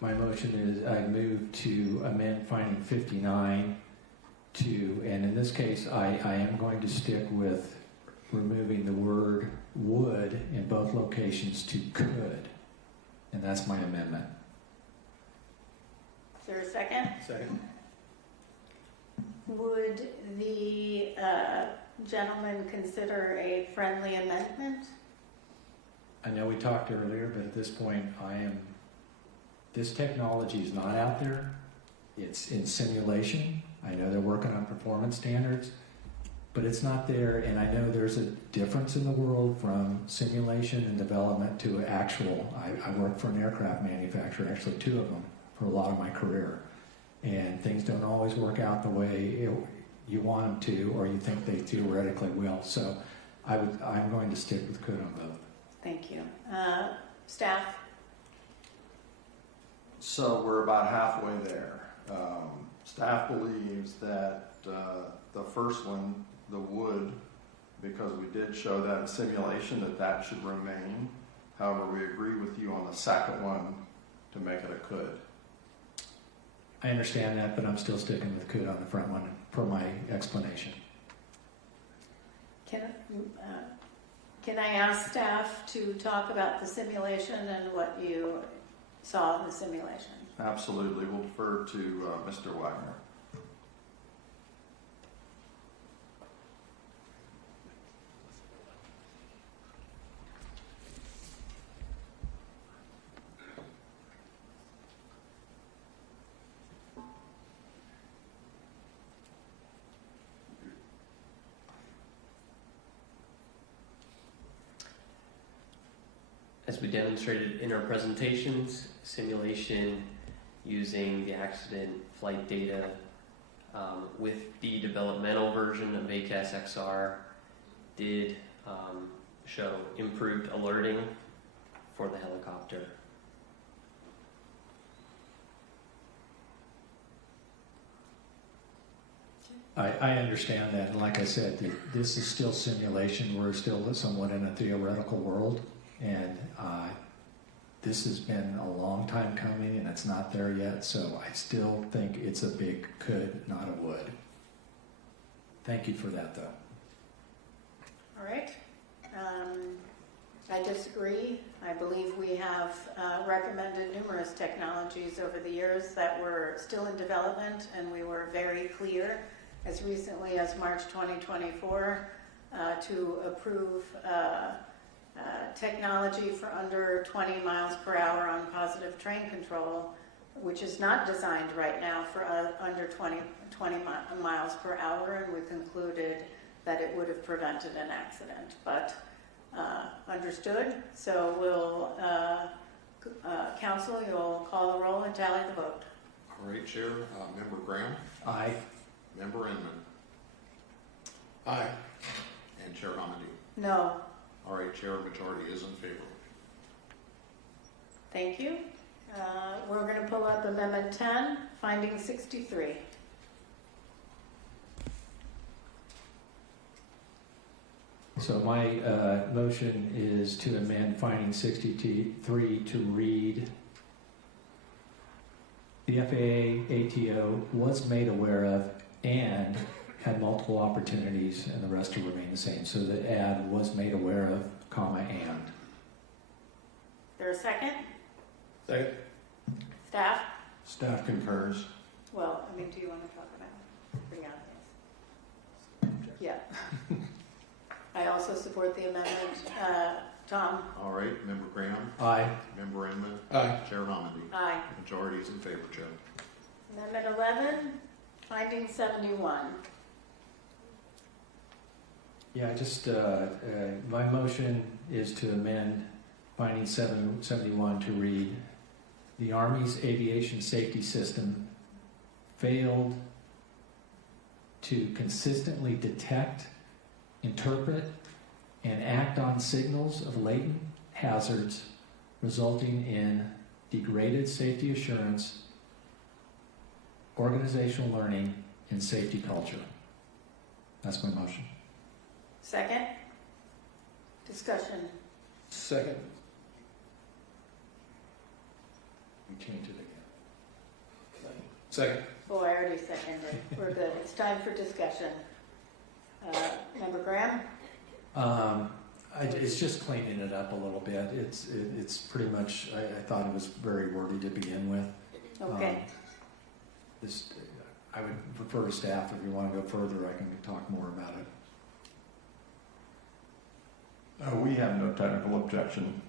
My motion is I move to amend finding 59 to, and in this case, I am going to stick with removing the word would in both locations to could. And that's my amendment. Is there a second? Second. Would the gentleman consider a friendly amendment? I know we talked earlier, but at this point, this technology is not out there. It's in simulation. I know they're working on performance standards, but it's not there. And I know there's a difference in the world from simulation and development to actual. I worked for an aircraft manufacturer, actually 2 of them, for a lot of my career. And things don't always work out the way you want them to, or you think they theoretically will. So I'm going to stick with could on both. Thank you. Staff? So we're about halfway there. Staff believes that the first one, the would, because we did show that in simulation that should remain. However, we agree with you on the second one to make it a could. I understand that, but I'm still sticking with could on the front one for my explanation. Can I ask staff to talk about the simulation and what you saw in the simulation? Absolutely. We'll defer to Mr. Wagner. As we demonstrated in our presentations, simulation using the accident flight data with the developmental version of ACAS XR did show improved alerting for the helicopter. I understand that, and like I said, this is still simulation. We're still somewhat in a theoretical world, and this has been a long time coming, and it's not there yet, so I still think it's a big could, not a would. Thank you for that, though. All right. I disagree. I believe we have recommended numerous technologies over the years that were still in development, and we were very clear as recently as March 2024 to approve technology for under 20 miles per hour on positive train control, which is not designed right now for under 20 20 miles per hour, and we concluded that it would have prevented an accident, but understood. So we'll, council, you'll call the roll and tally the vote. All right, Chair. Member Graham? Aye. Member Inman? Aye. And Chair Hamady? No. All right, Chair, majority is in favor. Thank you. We're going to pull up Amendment 10, finding 63. So my motion is to amend finding 63 to read, the FAA ATO was made aware of and had multiple opportunities, and the rest will remain the same. So the add was made aware of, comma, and. There a second? Second. Staff? Staff concurs. Well, I mean, do you want to talk about it? Pretty obvious. Yeah. I also support the amendment. Tom? All right, Member Graham? Aye. Member Inman? Aye. Chair Hamady? Aye. Majority is in favor, Chair. Amendment 11, finding 71. Yeah, just my motion is to amend finding 71 to read, the Army's aviation safety system failed to consistently detect, interpret, and act on signals of latent hazards, resulting in degraded safety assurance, organizational learning, and safety culture. That's my motion. Second? Discussion. Second. We change it again. Second. Oh, I already seconded. We're good. It's time for discussion. Member Graham? It's just cleaning it up a little bit. It's pretty much, I thought it was very wordy to begin with. Okay. I would refer to staff if you want to go further. I can talk more about it. We have no technical objection.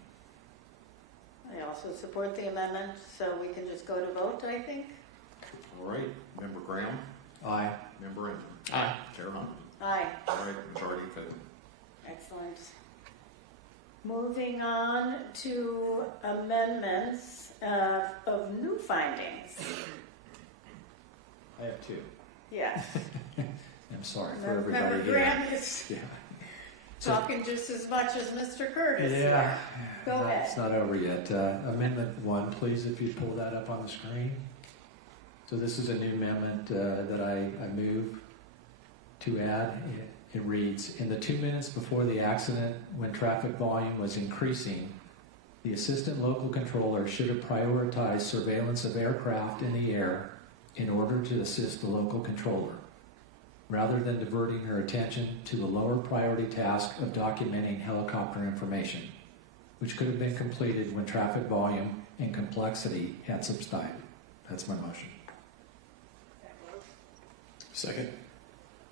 I also support the amendment, so we can just go to vote, I think. All right, Member Graham? Aye. Member Inman? Aye. Chair Hamady? Aye. All right, majority in favor. Excellent. Moving on to amendments of new findings. I have two. Yes. I'm sorry for Member everybody here. Graham is Yeah. talking just as much as Mr. Curtis. Yeah. Go ahead. It's not over yet. Amendment 1, please, if you pull that up on the screen. So this is a new amendment that I move to add. It reads, in the 2 minutes before the accident, when traffic volume was increasing, the assistant local controller should have prioritized surveillance of aircraft in the air in order to assist the local controller, rather than diverting her attention to the lower priority task of documenting helicopter information, which could have been completed when traffic volume and complexity had subsided. That's my motion. Second.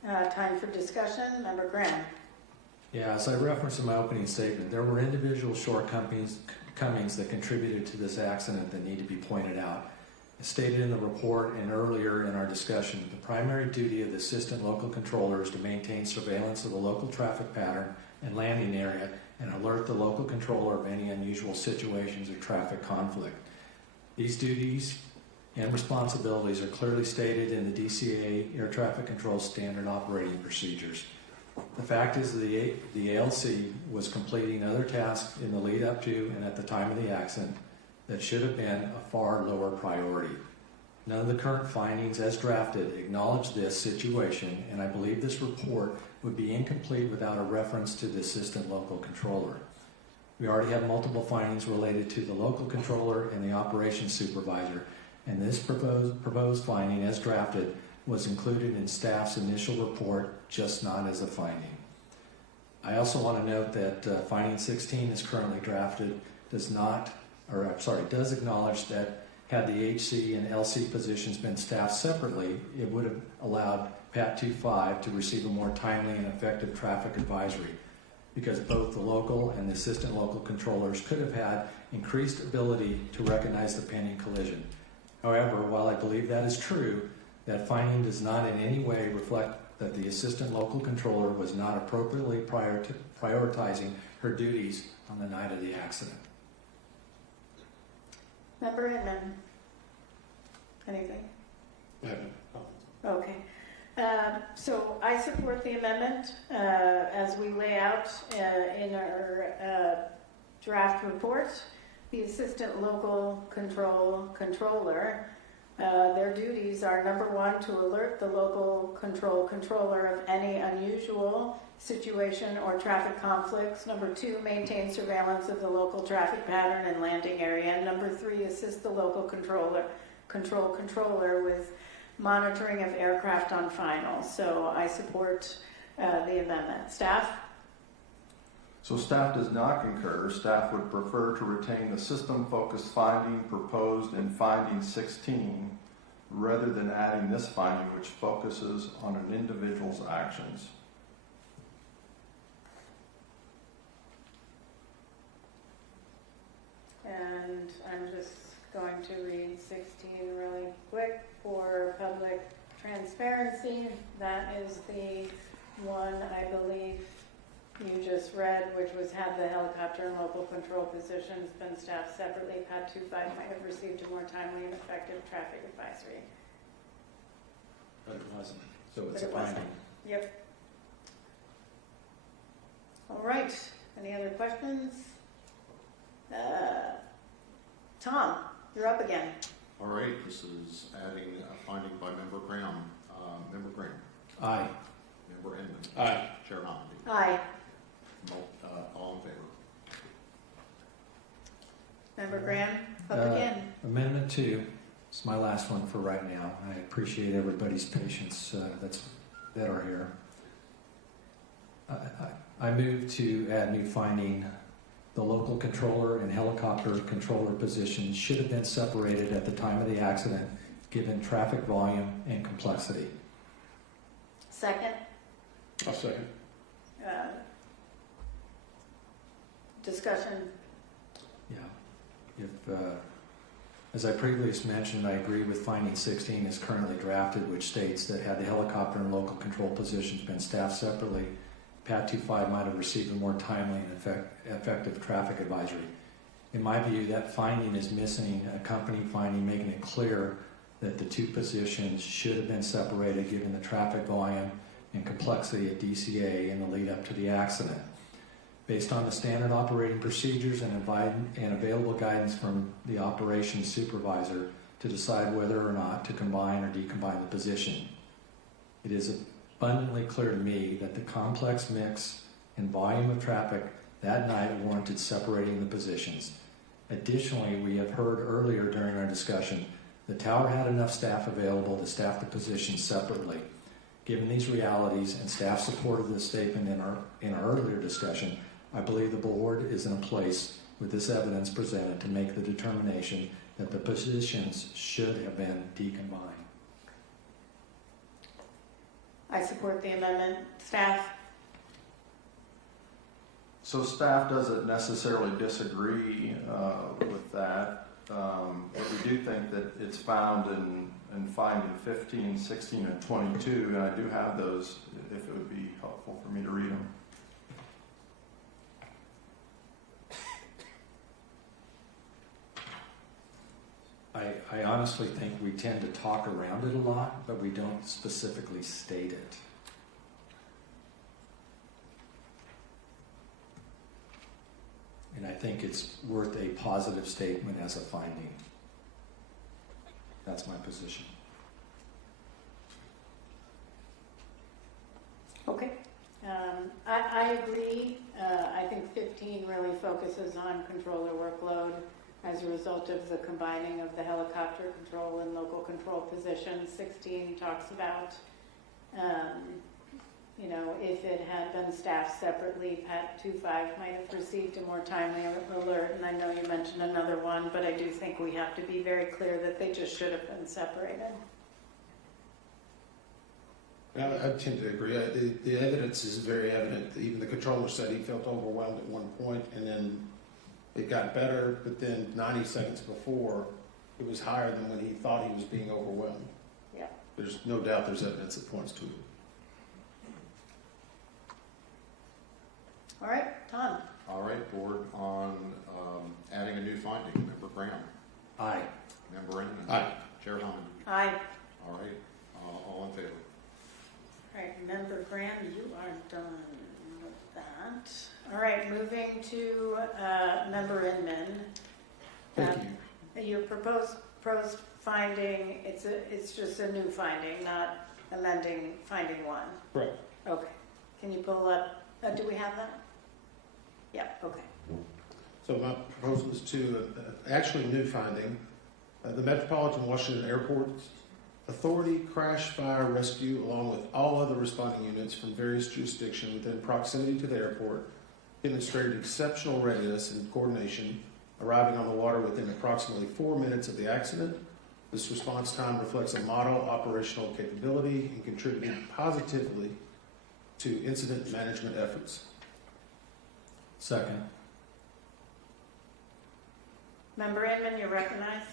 Time for discussion. Member Graham. Yeah, as I referenced in my opening statement, there were individual shortcomings that contributed to this accident that need to be pointed out. As stated in the report and earlier in our discussion, the primary duty of the assistant local controller is to maintain surveillance of the local traffic pattern and landing area and alert the local controller of any unusual situations or traffic conflict. These duties and responsibilities are clearly stated in the DCA Air Traffic Control Standard Operating Procedures. The fact is the ALC was completing other tasks in the lead up to and at the time of the accident that should have been a far lower priority. None of the current findings as drafted acknowledge this situation, and I believe this report would be incomplete without a reference to the assistant local controller. We already have multiple findings related to the local controller and the operations supervisor, and this proposed finding as drafted was included in staff's initial report, just not as a finding. I also want to note that finding 16 is currently drafted does acknowledge that had the HC and LC positions been staffed separately, it would have allowed PAT 25 to receive a more timely and effective traffic advisory, because both the local and the assistant local controllers could have had increased ability to recognize the pending collision. However, while I believe that is true, That finding does not in any way reflect that the assistant local controller was not appropriately prioritizing her duties on the night of the accident. Member Inman? Anything? Okay. So I support the amendment as we lay out in our draft report. The assistant local controller, their duties are, number one, to alert the local controller of any unusual situation or traffic conflicts. Number two, maintain surveillance of the local traffic pattern and landing area. And number three, assist the local controller with monitoring of aircraft on final. So I support the amendment. Staff? So staff does not concur. Staff would prefer to retain the system-focused finding proposed in finding 16 rather than adding this finding which focuses on an individual's actions. And I'm just going to read 16 really quick for public transparency. That is the one I believe you just read, which was had the helicopter and local control positions been staffed separately, Pat 25 might have received a more timely and effective traffic advisory. But it wasn't. So it's But a it wasn't. finding. Yep. All right. Any other questions? Tom, you're up again. All right, this is adding a finding by Member Graham. Member Graham. Aye. Member Inman. Aye. Chair Hockenby. Aye. All in favor. Member Graham, up again. Amendment 2 is my last one for right now. I appreciate everybody's patience that are here. I move to add new finding. The local controller and helicopter controller positions should have been separated at the time of the accident, given traffic volume and complexity. Second. I'll second. Discussion. Yeah. If, as I previously mentioned, I agree with finding 16 as currently drafted, which states that had the helicopter and local control positions been staffed separately, Pat 25 might have received a more timely and effective traffic advisory. In my view, that finding is missing a company finding making it clear that the two positions should have been separated given the traffic volume and complexity at DCA in the lead up to the accident. Based on the standard operating procedures and available guidance from the operations supervisor to decide whether or not to combine or decombine the position. It is abundantly clear to me that the complex mix and volume of traffic that night warranted separating the positions. Additionally, we have heard earlier during our discussion, the tower had enough staff available to staff the positions separately. Given these realities and staff support of this statement in our earlier discussion, I believe the board is in a place with this evidence presented to make the determination that the positions should have been decombined. I support the amendment. Staff? So staff doesn't necessarily disagree with that, but we do think that it's found in finding 15, 16, and 22, and I do have those if it would be helpful for me to read them. I honestly think we tend to talk around it a lot, but we don't specifically state it. And I think it's worth a positive statement as a finding. That's my position. Okay. I agree. I think 15 really focuses on controller workload as a result of the combining of the helicopter control and local control positions. 16 talks about, if it had been staffed separately, Pat 25 might have received a more timely alert. And I know you mentioned another one, but I do think we have to be very clear that they just should have been separated. I tend to agree. The evidence is very evident. Even the controller said he felt overwhelmed at one point, and then it got better, but then 90 seconds before, it was higher than when he thought he was being overwhelmed. Yeah. there's no doubt there's evidence that points to it. All right, Tom. All right, board, on adding a new finding, Member Graham. Aye. Member Inman. Aye. Chair Hammond. Aye. All right, all in favor. All right, Member Graham, you are done with that. All right, moving to Member Inman. Thank you. Your proposed finding, it's just a new finding, not amending finding one. Correct. Okay. Can you pull up, do we have that? Yeah, okay. So my proposal is to actually new finding. The Metropolitan Washington Airport Authority Crash Fire Rescue, along with all other responding units from various jurisdictions within proximity to the airport, demonstrated exceptional readiness and coordination, arriving on the water within approximately 4 minutes of the accident. This response time reflects a model operational capability and contributed positively to incident management efforts. Second. Member Inman, you're recognized.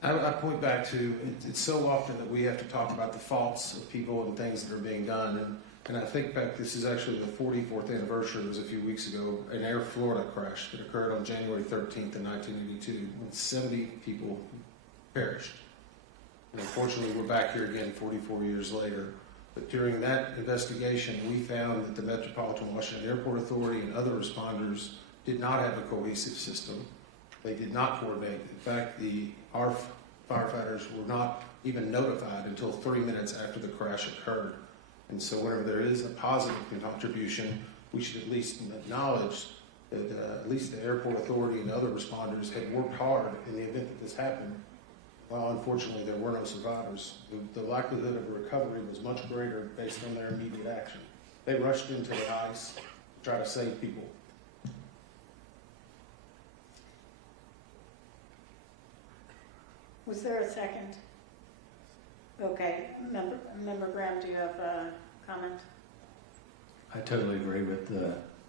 I point back to, it's so often that we have to talk about the faults of people and things that are being done. And I think back, this is actually the 44th anniversary, it was a few weeks ago, an Air Florida crash that occurred on January 13th in 1982, when 70 people perished. And unfortunately, we're back here again 44 years later. But during that investigation, we found that the Metropolitan Washington Airport Authority and other responders did not have a cohesive system. They did not coordinate. In fact, our firefighters were not even notified until 3 minutes after the crash occurred. And so whenever there is a positive contribution, we should at least acknowledge that at least the airport authority and other responders had worked hard in the event that this happened. Well, unfortunately, there were no survivors. The likelihood of a recovery was much greater based on their immediate action. They rushed into the ice to try to save people. Was there a second? Okay, Member Graham, do you have a comment? I totally agree with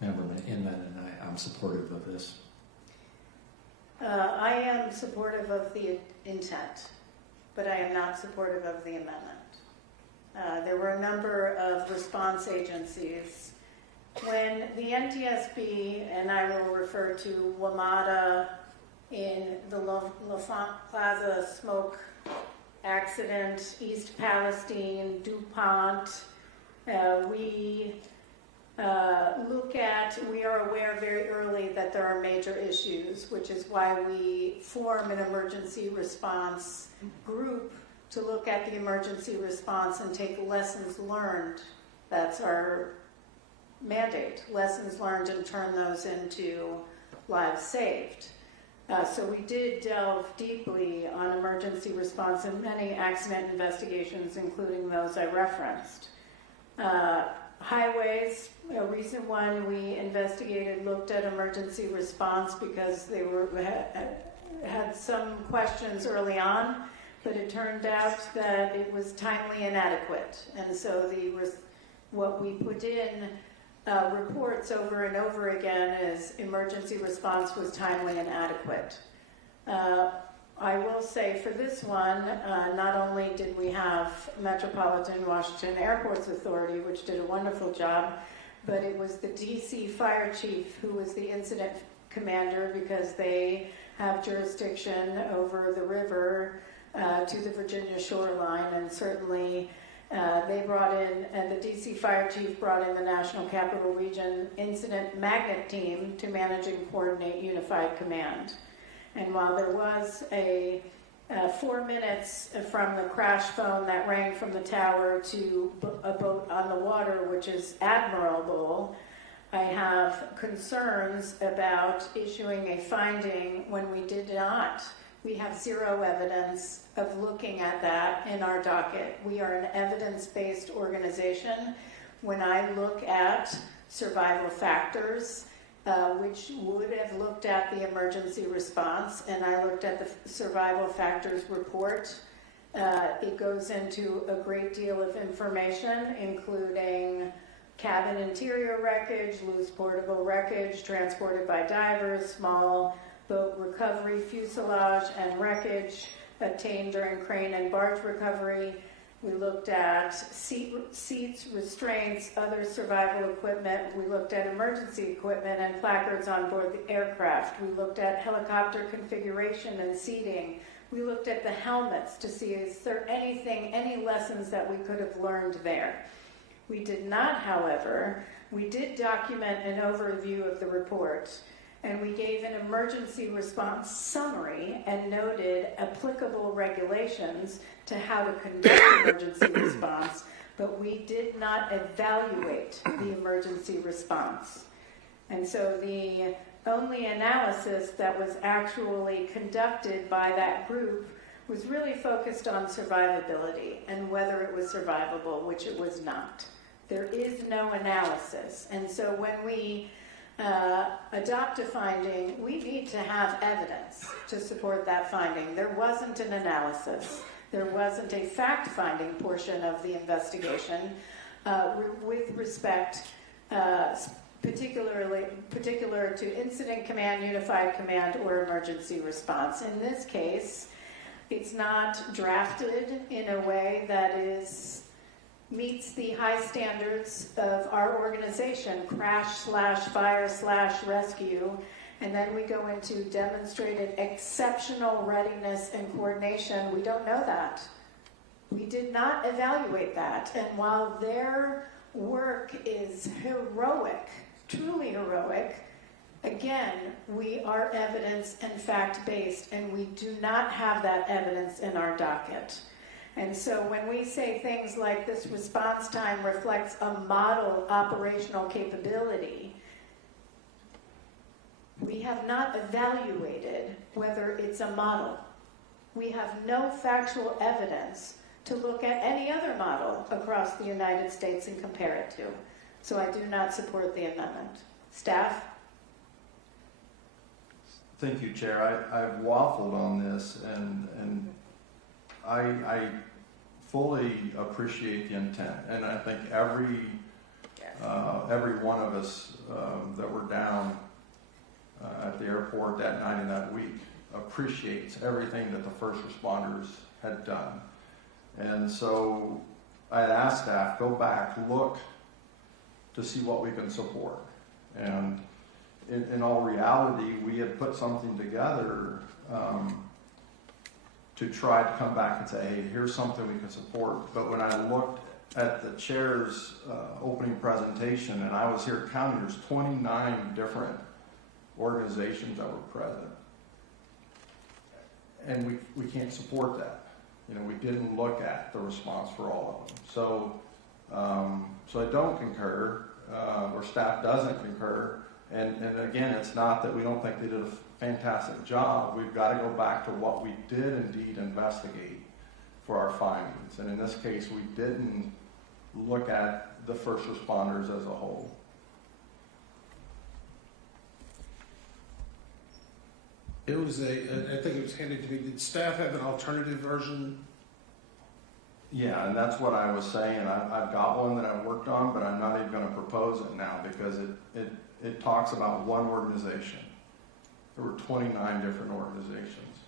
Member Inman, and I'm supportive of this. I am supportive of the intent, but I am not supportive of the amendment. There were a number of response agencies. When the NTSB, and I will refer to WMATA in the L'Enfant Plaza smoke accident, East Palestine, DuPont, we are aware very early that there are major issues, which is why we form an emergency response group to look at the emergency response and take lessons learned. That's our mandate, lessons learned, and turn those into lives saved. So we did delve deeply on emergency response in many accident investigations, including those I referenced. Highways, a recent one we investigated looked at emergency response because they had some questions early on, but it turned out that it was timely inadequate. And so what we put in reports over and over again is emergency response was timely and adequate. I will say for this one, not only did we have Metropolitan Washington Airports Authority, which did a wonderful job, but it was the DC fire chief who was the incident commander because they have jurisdiction over the river to the Virginia shoreline, and certainly they brought in, and the DC fire chief brought in the National Capital Region Incident Magnet Team to manage and coordinate unified command. And while there was a 4 minutes from the crash phone that rang from the tower to a boat on the water, which is admirable, I have concerns about issuing a finding when we did not. We have zero evidence of looking at that in our docket. We are an evidence-based organization. When I look at survival factors, which would have looked at the emergency response, and I looked at the survival factors report, it goes into a great deal of information, including cabin interior wreckage, loose portable wreckage transported by divers, small boat recovery, fuselage and wreckage obtained during crane and barge recovery, We looked at seats, restraints, other survival equipment. We looked at emergency equipment and placards on board the aircraft. We looked at helicopter configuration and seating. We looked at the helmets to see is there any lessons that we could have learned there. We did not, however, we did document an overview of the report, and we gave an emergency response summary and noted applicable regulations to how to conduct emergency response, but we did not evaluate the emergency response. And so the only analysis that was actually conducted by that group was really focused on survivability and whether it was survivable, which it was not. There is no analysis. And so when we adopt a finding, we need to have evidence to support that finding. There wasn't an analysis. There wasn't a fact-finding portion of the investigation with respect particular to incident command, unified command, or emergency response. In this case, it's not drafted in a way that meets the high standards of our organization, crash/fire/rescue, and then we go into demonstrated exceptional readiness and coordination. We don't know that. We did not evaluate that, and while their work is heroic, truly heroic, again, we are evidence and fact-based, and we do not have that evidence in our docket. And so when we say things like this response time reflects a model operational capability, we have not evaluated whether it's a model. We have no factual evidence to look at any other model across the United States and compare it to. So I do not support the amendment. Staff? Thank you, Chair. I've waffled on this, and I fully appreciate the intent, and I think every one of us that were down at the airport that night and that week appreciates everything that the first responders had done. And so I had asked staff, go back, look to see what we can support. And in all reality, we had put something together to try to come back and say, hey, here's something we can support. But when I looked at the chair's opening presentation, and I was here counting, there's 29 different organizations that were present. And we can't support that. You know, we didn't look at the response for all of them. So I don't concur, or staff doesn't concur. And again, it's not that we don't think they did a fantastic job. We've got to go back to what we did indeed investigate for our findings. And in this case, we didn't look at the first responders as a whole. It was I think it was handed to me. Did staff have an alternative version? Yeah, and that's what I was saying. I've got one that I've worked on, but I'm not even going to propose it now because it talks about one organization. There were 29 different organizations.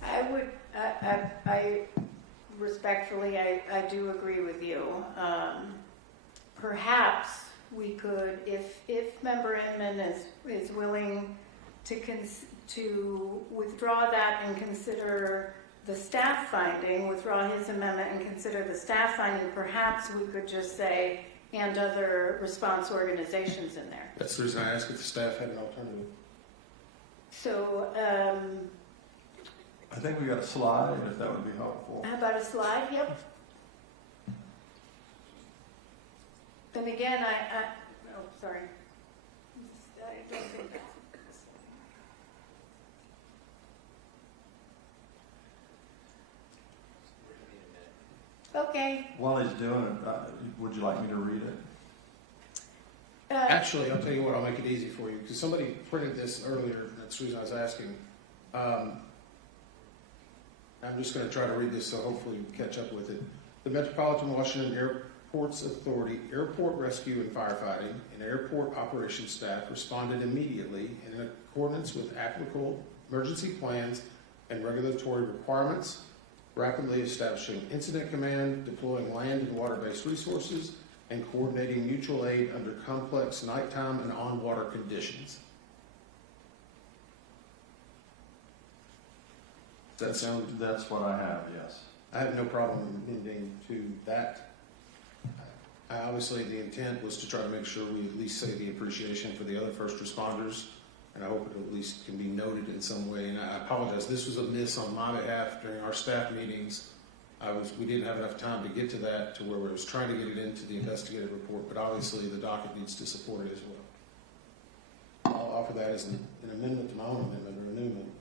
I respectfully, I do agree with you. Perhaps we could, if Member Inman is willing to withdraw that and consider the staff finding, withdraw his amendment and consider the staff finding, perhaps we could just say, and other response organizations in there. That's the reason I asked if the staff had an alternative. So, I think we got a slide, if that would be helpful. how about a slide? Yep. And again, oh, sorry. I don't think that's okay. While he's doing it, would you like me to read it? Actually, I'll tell you what, I'll make it easy for you, because somebody printed this earlier, that's the reason I was asking. I'm just going to try to read this, so hopefully we can catch up with it. The Metropolitan Washington Airports Authority, Airport Rescue and Firefighting, and Airport Operations staff responded immediately in accordance with applicable emergency plans and regulatory requirements, rapidly establishing incident command, deploying land and water-based resources, and coordinating mutual aid under complex nighttime and on-water conditions. Does that sound? That's what I have, yes. I have no problem amending to that. Obviously, the intent was to try to make sure we at least say the appreciation for the other first responders, and I hope it at least can be noted in some way. And I apologize, this was a miss on my behalf during our staff meetings. We didn't have enough time to get to that, to where I was trying to get it into the investigative report, but obviously the docket needs to support it as well. I'll offer that as an amendment to my own amendment, or a new amendment.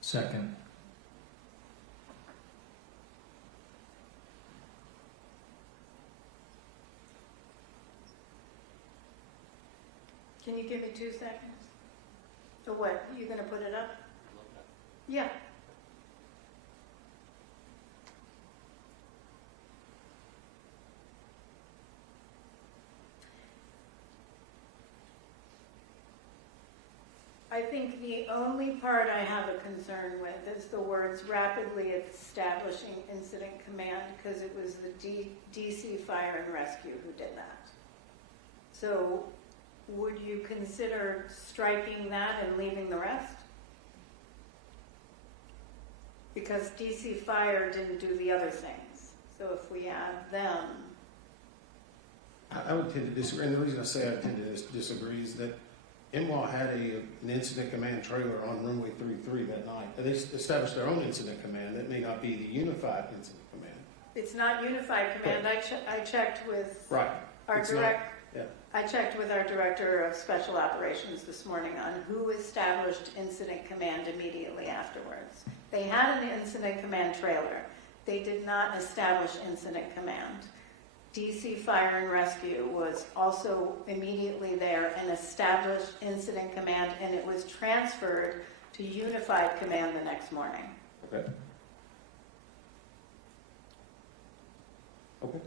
Second. Can you give me 2 seconds? So what, you gonna put it up? Yeah. I think the only part I have a concern with is the words rapidly establishing incident command, because it was the DC Fire and Rescue who did that. So would you consider striking that and leaving the rest? Because DC Fire didn't do the other things. So if we add them. I would tend to disagree, and the reason I say I tend to disagree is that MWA had an incident command trailer on runway 33 that night. And they established their own incident command. That may not be the unified incident command. It's not unified command. I checked with our I checked with our director of special operations this morning on who established incident command immediately afterwards. They had an incident command trailer. They did not establish incident command. DC Fire and Rescue was also immediately there and established incident command, and it was transferred to unified command the next morning. Okay. Okay.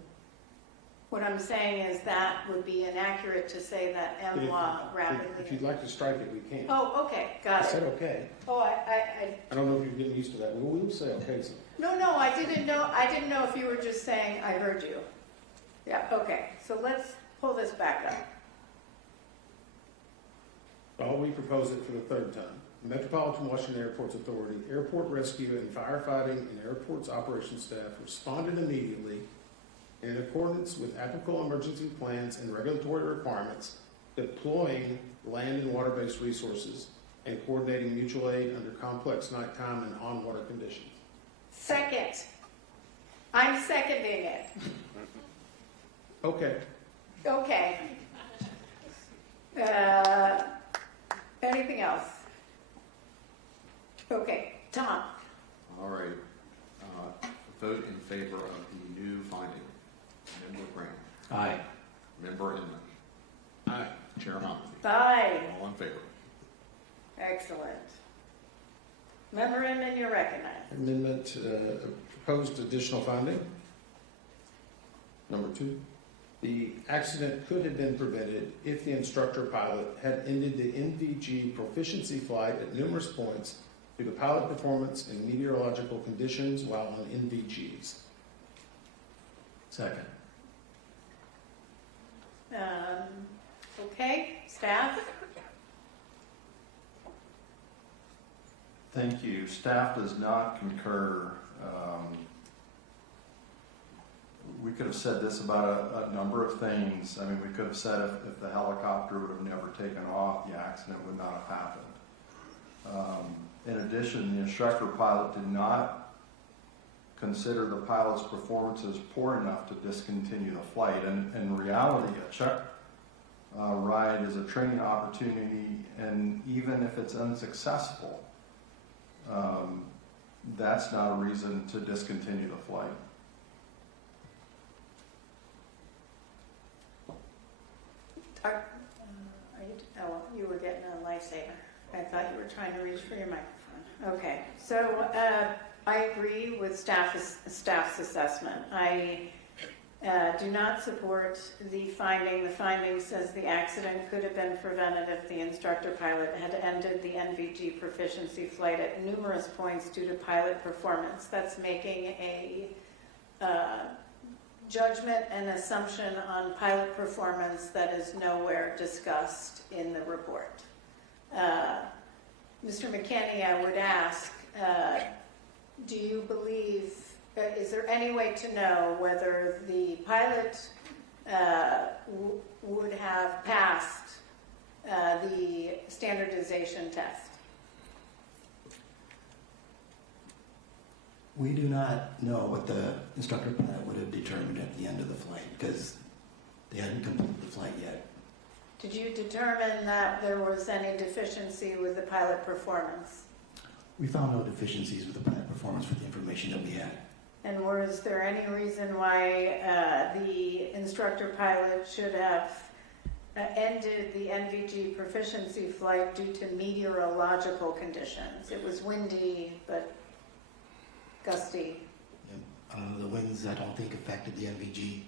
What I'm saying is that would be inaccurate to say that MWA rapidly. If you'd like to strike it, we can. Oh, okay, got it. I said okay. Oh, I don't know if you're getting used to that. We will say okay. So. No, I didn't know if you were just saying I heard you. Yeah, okay. So let's pull this back up. I'll repropose it for the third time. The Metropolitan Washington Airports Authority, airport rescue and firefighting and airports operations staff responded immediately in accordance with applicable emergency plans and regulatory requirements, deploying land and water-based resources and coordinating mutual aid under complex nighttime and on-water conditions. Second. I'm seconding it. Okay. Okay. Anything else? Okay, Tom. All right. Vote in favor of the new finding. Member Graham. Aye. Member Inman. Aye. Chair Humphrey. Aye. All in favor. Excellent. Member Inman, you're recognized. Amendment, proposed additional finding. Number 2. The accident could have been prevented if the instructor pilot had ended the NVG proficiency flight at numerous points due to pilot performance and meteorological conditions while on NVGs. Second. Okay, staff? Thank you. Staff does not concur. We could have said this about a number of things. I mean, we could have said if the helicopter would have never taken off, the accident would not have happened. In addition, the instructor pilot did not consider the pilot's performances poor enough to discontinue the flight. And in reality, a check ride is a training opportunity, and even if it's unsuccessful, that's not a reason to discontinue the flight. You were getting a lifesaver. I thought you were trying to reach for your microphone. Okay, so I agree with staff's assessment. do not support the finding. The finding says the accident could have been prevented if the instructor pilot had ended the NVG proficiency flight at numerous points due to pilot performance. That's making a judgment and assumption on pilot performance that is nowhere discussed in the report. Mr. McKinney, I would ask, do you believe, is there any way to know whether the pilot would have passed the standardization test? We do not know what the instructor pilot would have determined at the end of the flight because they hadn't completed the flight yet. Did you determine that there was any deficiency with the pilot performance? We found no deficiencies with the pilot performance for the information that we had. And was there any reason why the instructor pilot should have ended the NVG proficiency flight due to meteorological conditions? It was windy, but gusty. The winds, I don't think, affected the NVG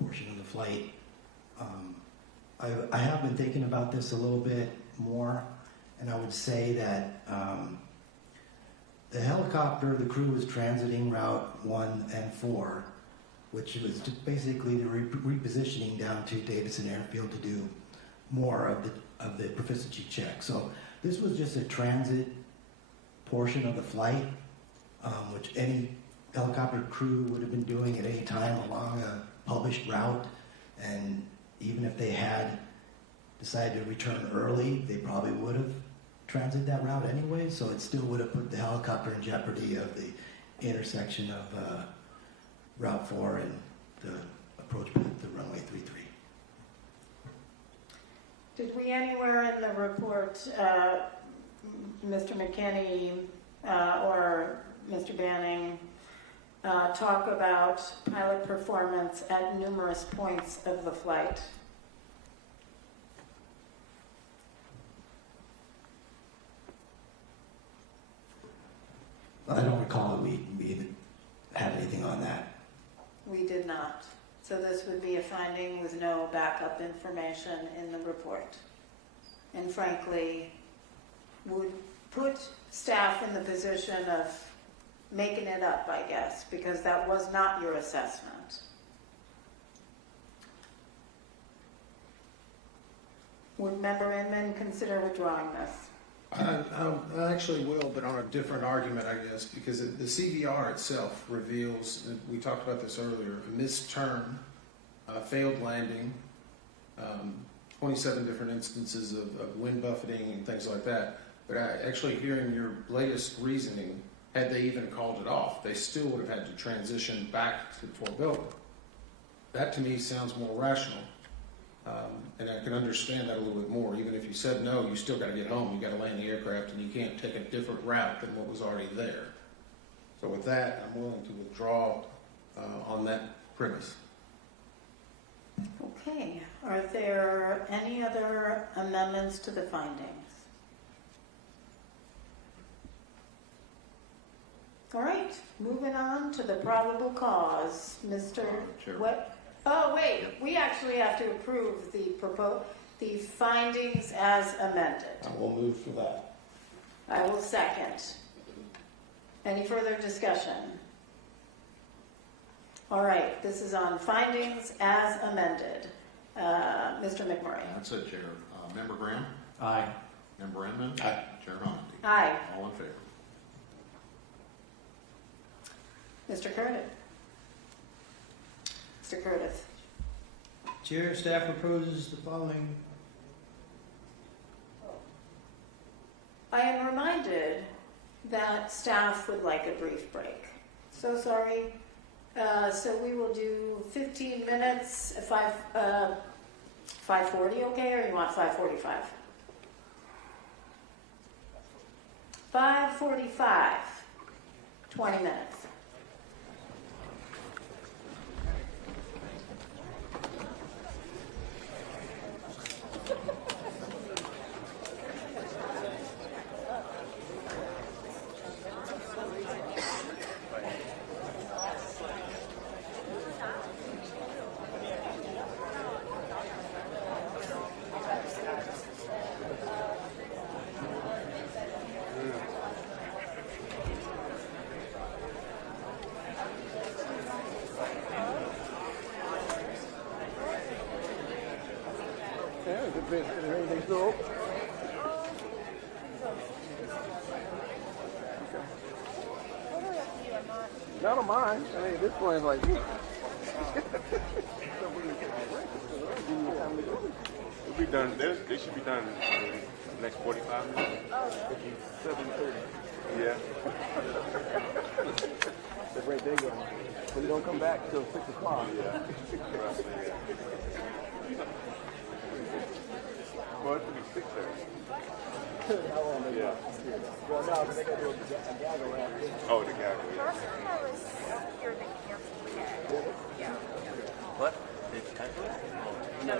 portion of the flight. I have been thinking about this a little bit more, and I would say that the helicopter, the crew was transiting Route 1 and 4, which was basically the repositioning down to Davidson Airfield to do more of the proficiency check. So this was just a transit portion of the flight, which any helicopter crew would have been doing at any time along a published route. And even if they had decided to return early, they probably would have transited that route anyway. So it still would have put the helicopter in jeopardy of the intersection of Route 4 and the approach path to runway 33. Did we anywhere in the report, Mr. McKinney or Mr. Banning, talk about pilot performance at numerous points of the flight? I don't recall that we even had anything on that. We did not. So this would be a finding with no backup information in the report. And frankly, would put staff in the position of making it up, I guess, because that was not your assessment. Would Member Inman consider withdrawing this? I actually will, but on a different argument, I guess, because the CVR itself reveals, and we talked about this earlier, a missed turn, failed landing, 27 different instances of wind buffeting and things like that. But actually hearing your latest reasoning, had they even called it off, they still would have had to transition back to Fort Belvoir. That to me sounds more rational. And I can understand that a little bit more. Even if you said no, you still got to get home. You got to land the aircraft, and you can't take a different route than what was already there. So with that, I'm willing to withdraw on that premise. Okay. Are there any other amendments to the findings? All right. Moving on to the probable cause. Mr. What? Oh, wait, we actually have to approve the findings as amended. I will move for that. I will second. Any further discussion? All right, this is on findings as amended. Mr. McMurray. That's it, Chair. Member Graham? Aye. Member Inman? Aye. Chair Honesty? Aye. All in favor? Mr. Curtis. Mr. Curtis. Chair, staff proposes the following. I am reminded that staff would like a brief break. So sorry. So we will do 15 minutes, 5:40, okay, or you want 5:45? 5:45, 20 minutes. Is everything still open? None of mine. I mean, this one's like, It'll be done. They should be done in the next 45 minutes. 7:30. Yeah. That's right there going. So we don't come back till 6 o'clock. Yeah. Well, it should be 6:30. How long they Yeah. Well, no, but they got to do a gag around. Oh, the gag. Last time I was here, they canceled the gag. Yeah. What? Did you cancel it? No.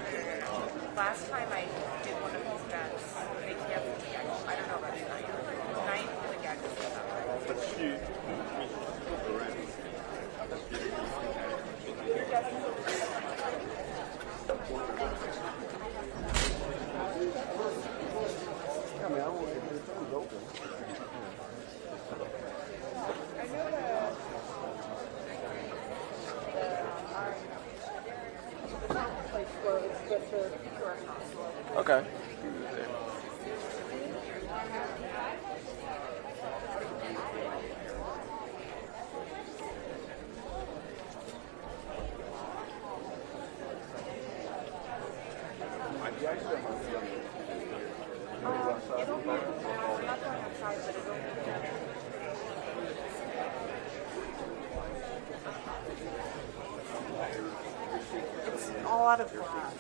Last time I did one of these events, they canceled the gag. I don't know about tonight. Tonight, the gag was still out. But she. I mean, I want to get the things open. Okay. It's all out of glass.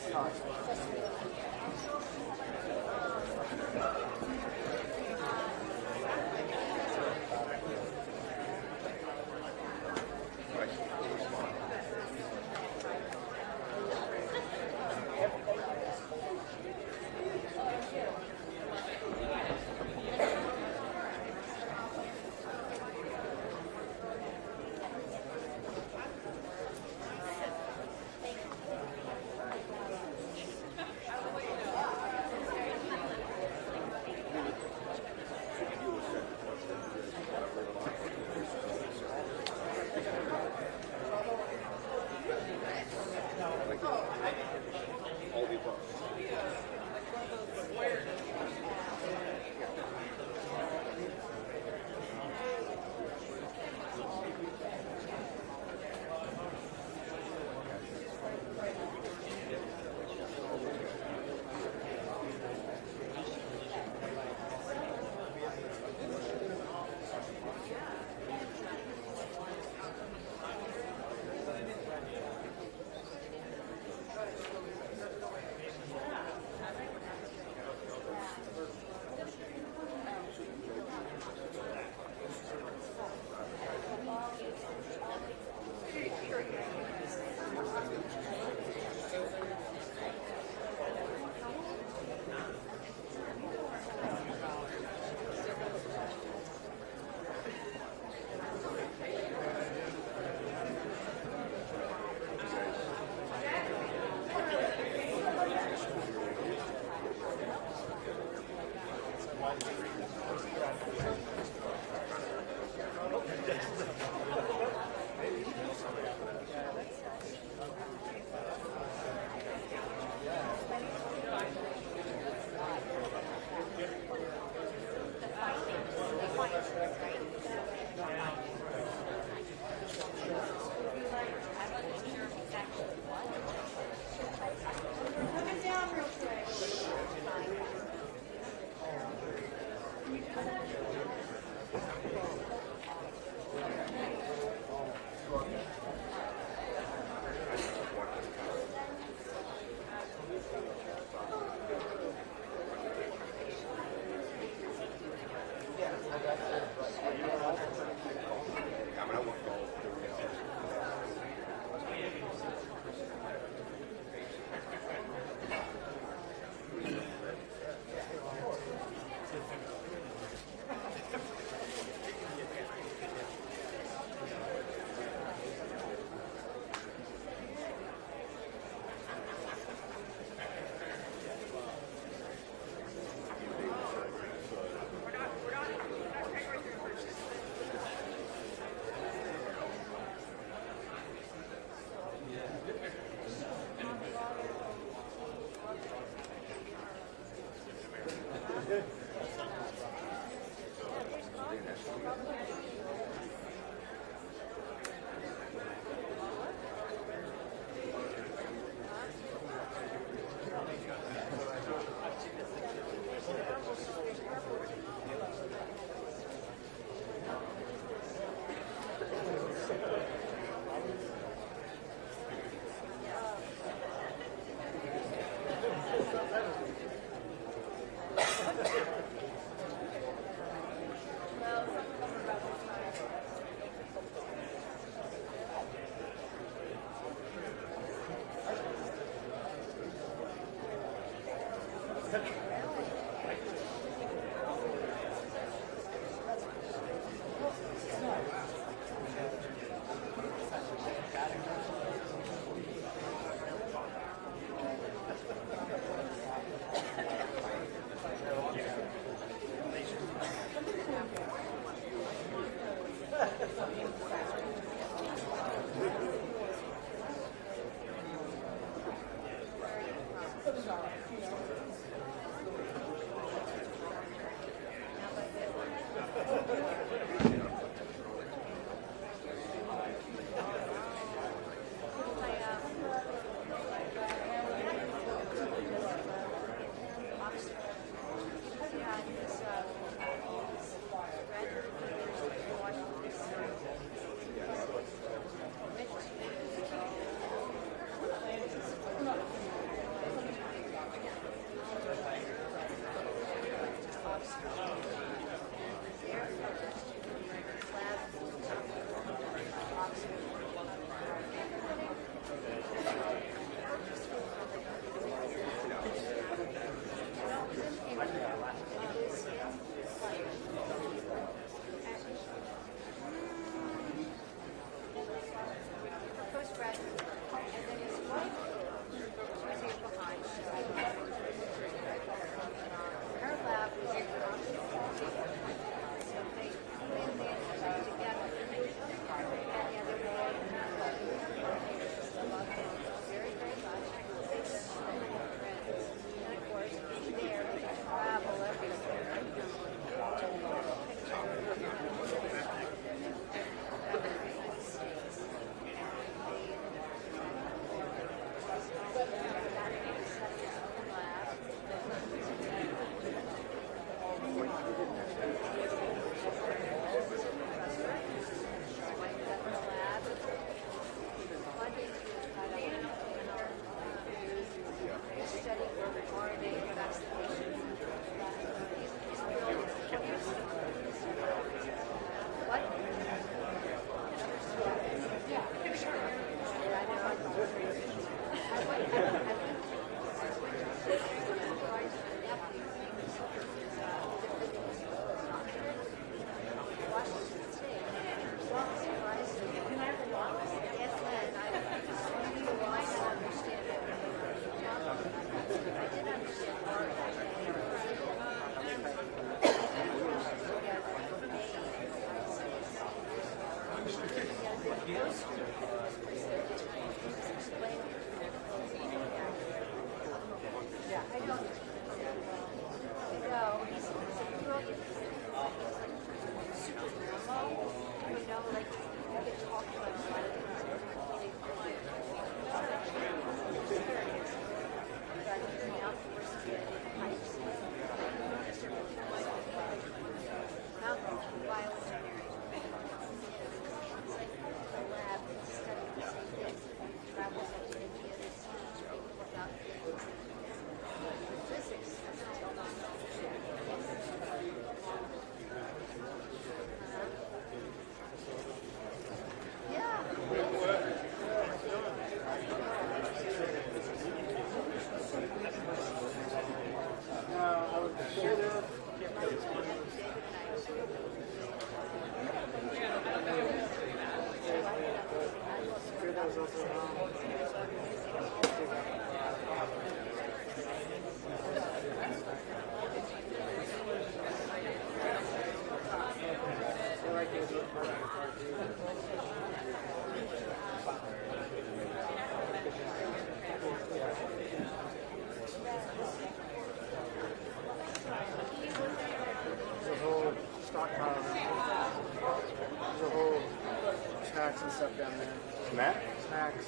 Snacks and stuff down there. Snacks? Snacks.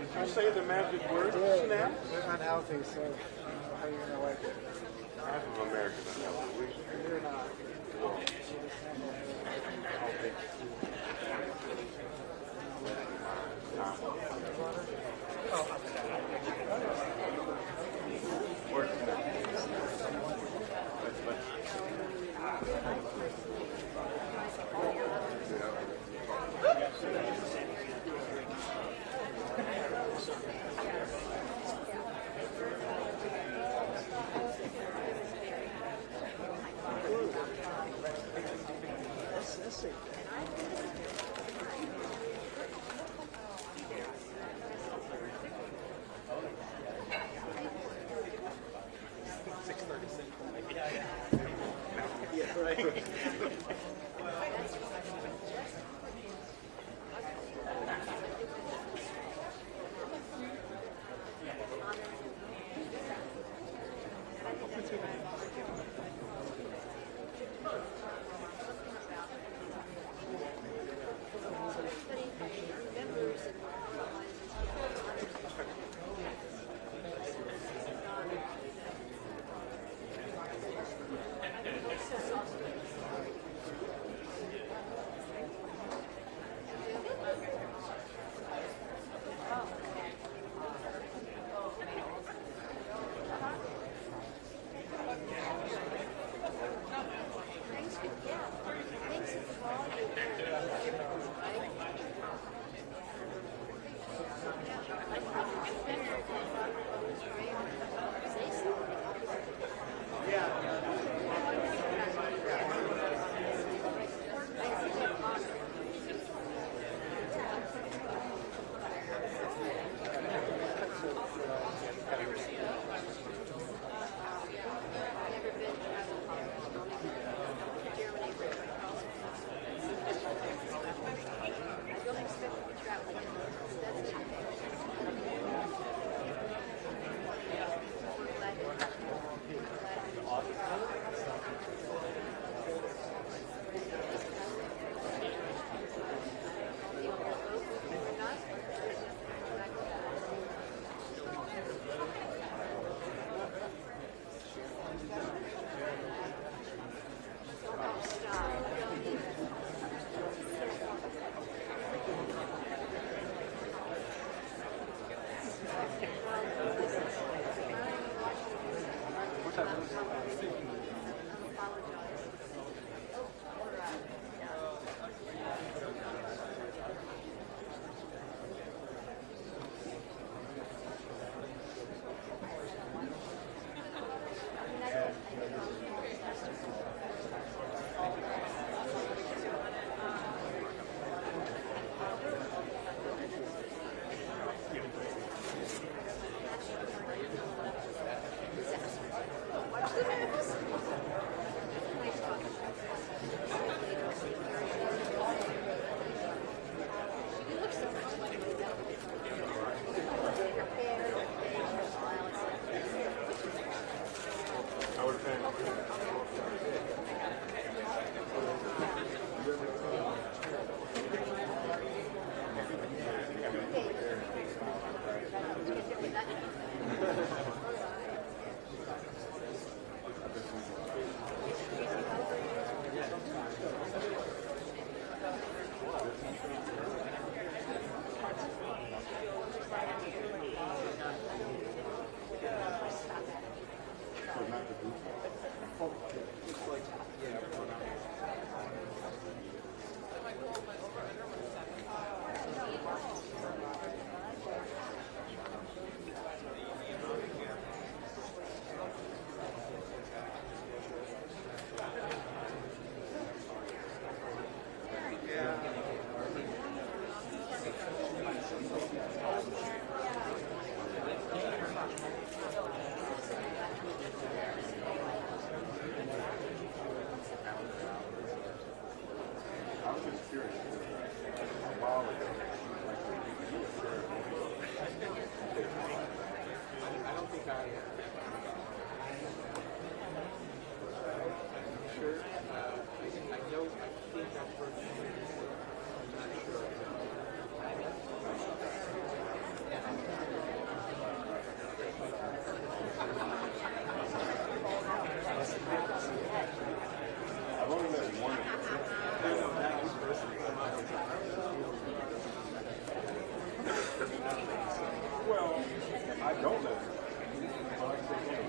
Did you say the magic word? Yeah, Snacks? they're unhealthy, so I don't know how you're gonna like it. Half of America doesn't have the wish. You're not.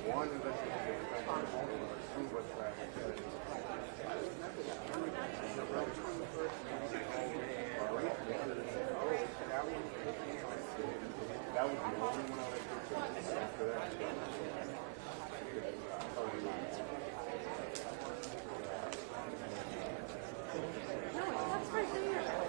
one investigator two was that was the only one I was after that. No, that's right there.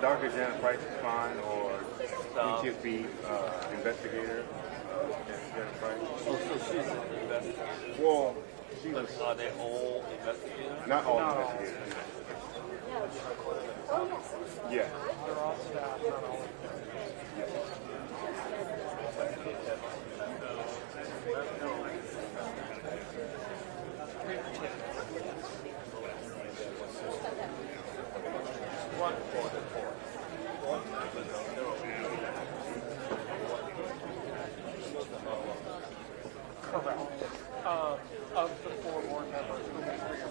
Dr. Janet Price is fine, or NTSB investigator, Janet Price. Oh, so she's an investigator. Well, she But was are they all investigators? not all investigators. Yeah. They're all staff, not all. One for the court. Correct. Of the 4 board members, only 3 are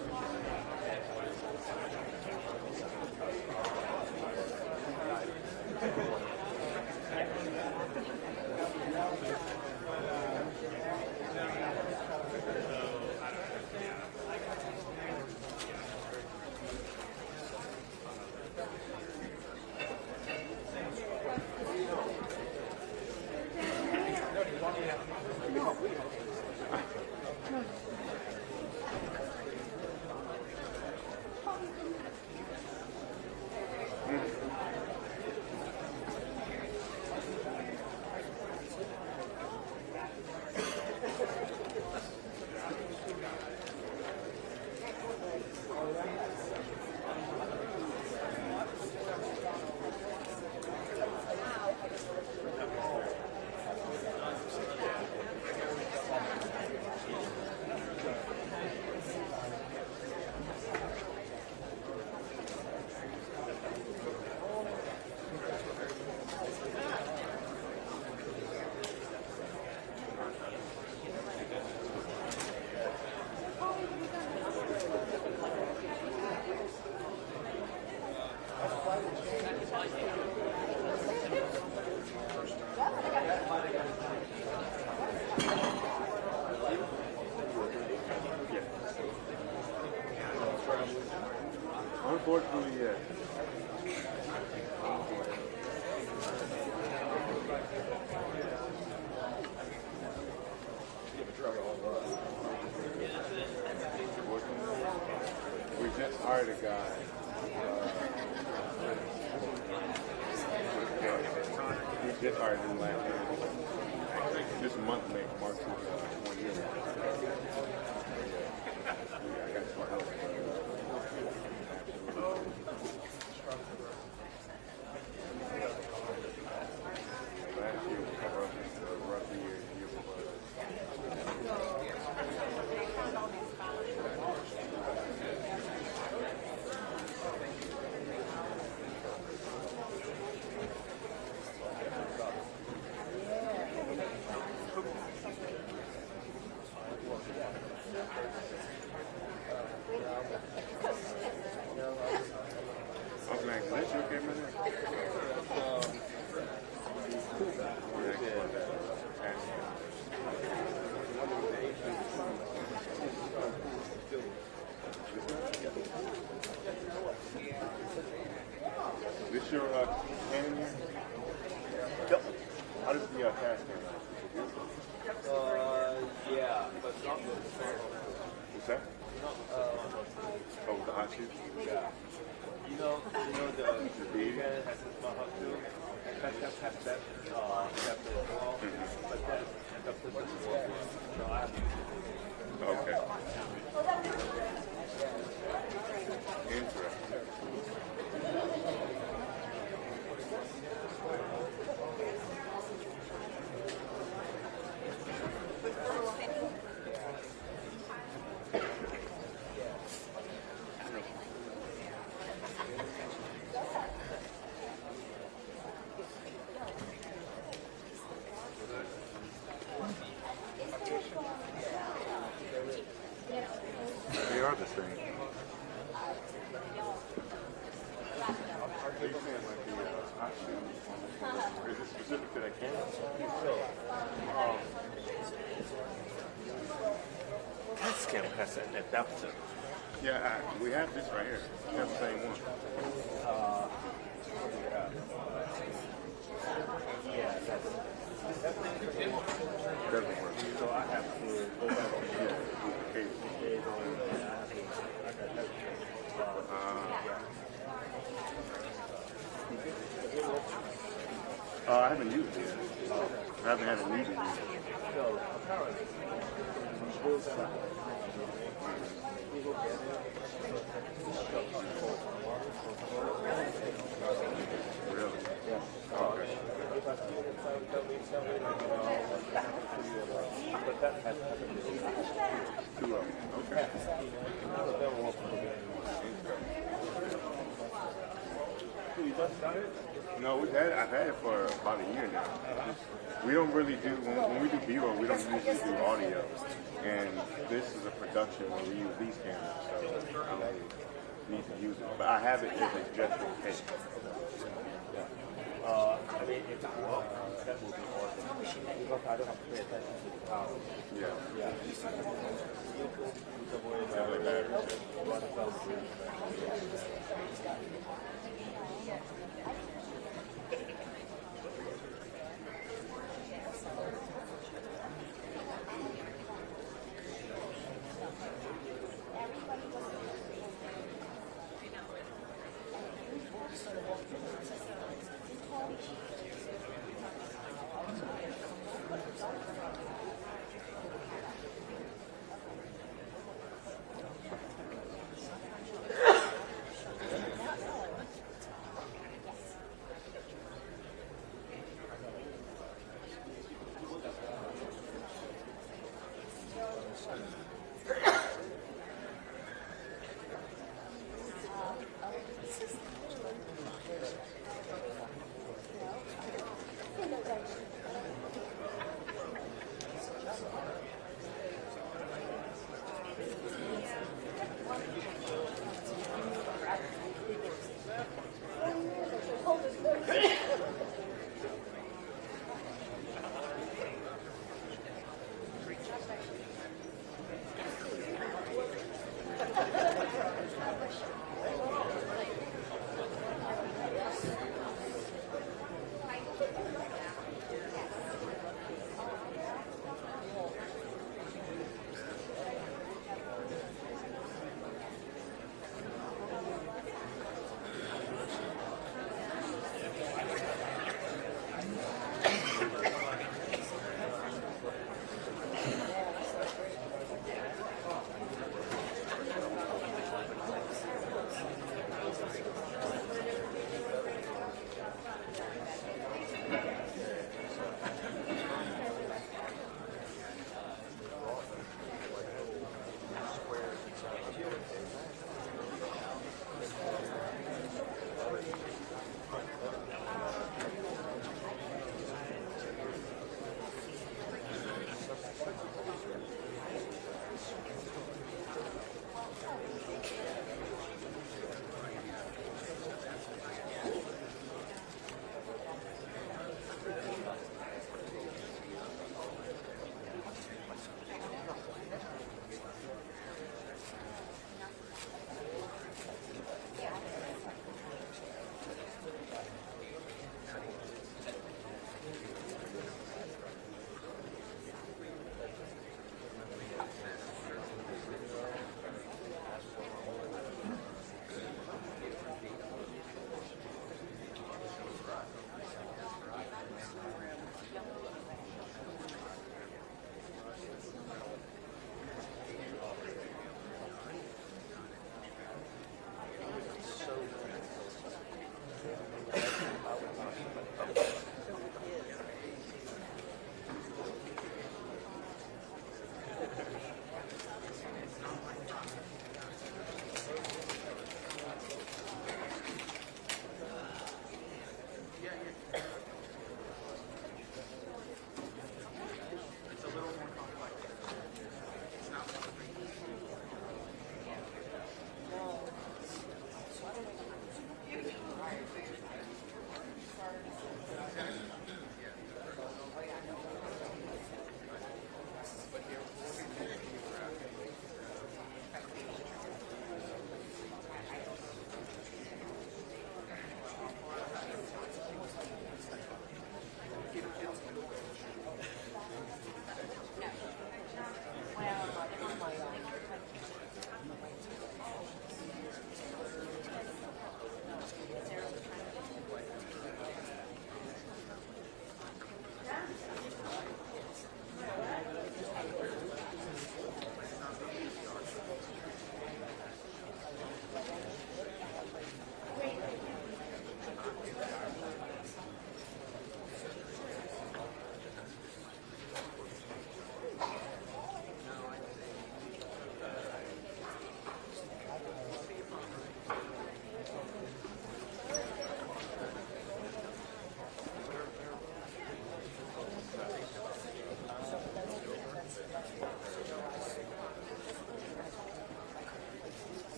This already didn't last year. This month make marks 1 year. I got to my house. Last year was a rough year. The year before. This your cannon here? Yep. How does the cash cam out? Yeah, but not the What's that? Oh, the hot shoes? Yeah. You know the vegan has a smart hot too. Cash has that chapter as well. But that the person is working. So I have to use it. Okay. Interesting. They are the same. Are you saying like the hot shoes? Is it specific to that cannon? Cash cam has an adapter. Yeah, we have this right here. We have the same one. Yeah, Doesn't work. so I have to go back to the I haven't used it yet. I haven't had a need to use it. So apparently, people get it. Really? Yeah. Okay. But that has happened. Two of them. Okay. None of them want to get You just got it? No, I've had it for about a year now. We don't really do, when we do B-roll, we don't usually do audio. And this is a production where we use these cameras, so I don't really need to use it. But I have it as a just in case. I mean, if it works, that would be awesome. Because I don't have to pay attention to the power. Yeah. Yeah.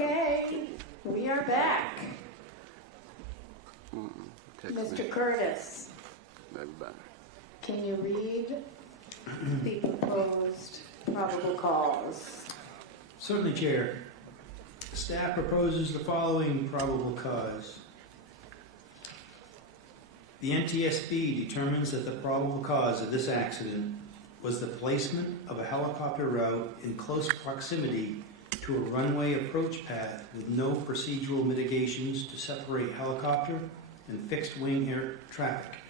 Okay, we are back. Mr. Curtis, can you read the proposed probable cause? Certainly, Chair. Staff proposes the following probable cause. The NTSB determines that the probable cause of this accident was the placement of a helicopter route in close proximity to a runway approach path with no procedural mitigations to separate helicopter and fixed-wing traffic.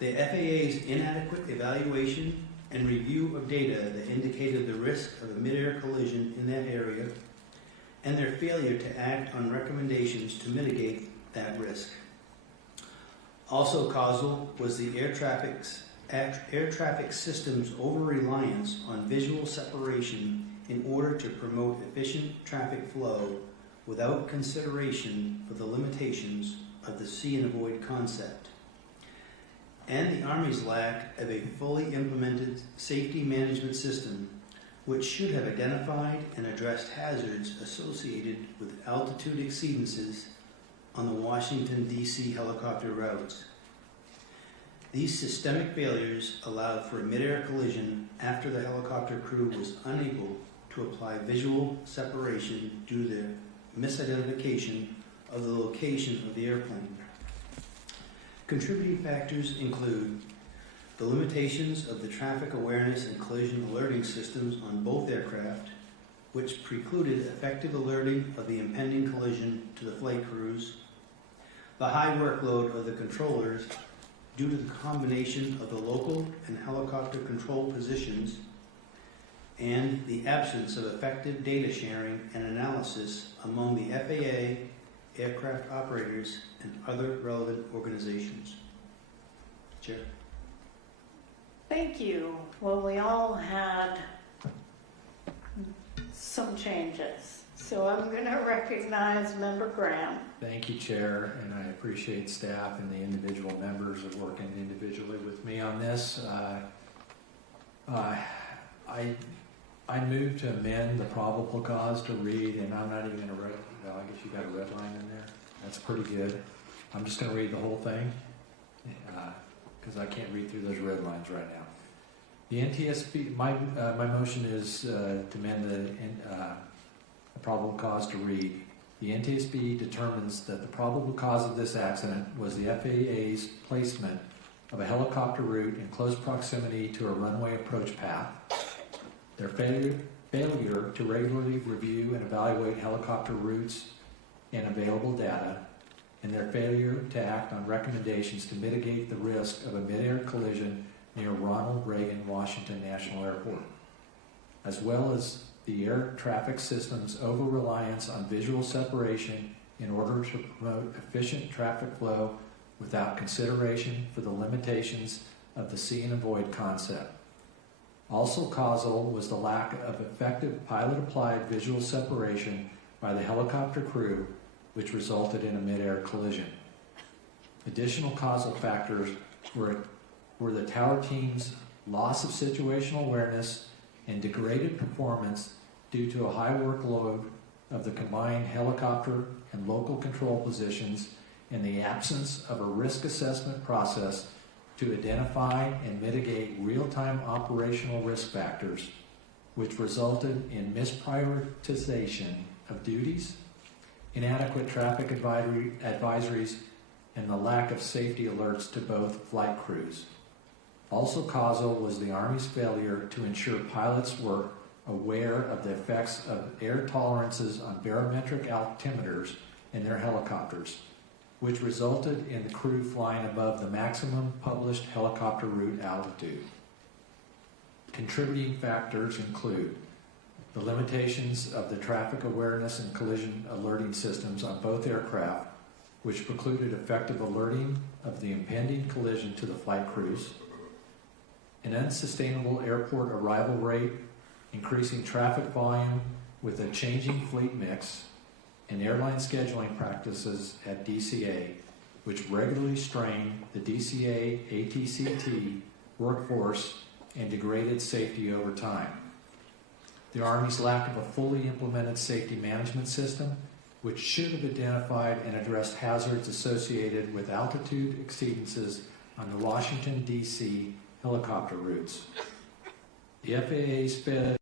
The FAA's inadequate evaluation and review of data that indicated the risk of a mid-air collision in that area, and their failure to act on recommendations to mitigate that risk. Also causal was the air traffic system's over-reliance on visual separation in order to promote efficient traffic flow without consideration for the limitations of the see and avoid concept, and the Army's lack of a fully implemented safety management system which should have identified and addressed hazards associated with altitude exceedances on the Washington, D.C. helicopter routes. These systemic failures allowed for a mid-air collision after the helicopter crew was unable to apply visual separation due to their misidentification of the location of the airplane. Contributing factors include the limitations of the traffic awareness and collision alerting systems on both aircraft, which precluded effective alerting of the impending collision to the flight crews, the high workload of the controllers due to the combination of the local and helicopter control positions, and the absence of effective data sharing and analysis among the FAA, aircraft operators, and other relevant organizations. Chair. Thank you. Well, we all had some changes. So I'm going to recognize Member Graham. Thank you, Chair, and I appreciate staff and the individual members of working individually with me on this. I move to amend the probable cause to read, and I'm not even going to read, well, I guess you got a red line in there. That's pretty good. I'm just going to read the whole thing because I can't read through those red lines right now. The NTSB, my motion is to amend the probable cause to read. The NTSB determines that the probable cause of this accident was the FAA's placement of a helicopter route in close proximity to a runway approach path, their failure to regularly review and evaluate helicopter routes and available data, and their failure to act on recommendations to mitigate the risk of a mid-air collision near Ronald Reagan Washington National Airport, as well as the air traffic system's over-reliance on visual separation in order to promote efficient traffic flow without consideration for the limitations of the see and avoid concept. Also causal was the lack of effective pilot-applied visual separation by the helicopter crew, which resulted in a mid-air collision. Additional causal factors were the tower team's loss of situational awareness and degraded performance due to a high workload of the combined helicopter and local control positions and the absence of a risk assessment process to identify and mitigate real-time operational risk factors, which resulted in misprioritization of duties, inadequate traffic advisories, and the lack of safety alerts to both flight crews. Also causal was the Army's failure to ensure pilots were aware of the effects of air tolerances on barometric altimeters in their helicopters, which resulted in the crew flying above the maximum published helicopter route altitude. Contributing factors include the limitations of the traffic awareness and collision alerting systems on both aircraft, which precluded effective alerting of the impending collision to the flight crews, an unsustainable airport arrival rate, increasing traffic volume with a changing fleet mix, and airline scheduling practices at DCA, which regularly strained the DCA ATCT workforce and degraded safety over time. the Army's lack of a fully implemented safety management system, which should have identified and addressed hazards associated with altitude exceedances on the Washington, D.C. helicopter routes. The FAA's fed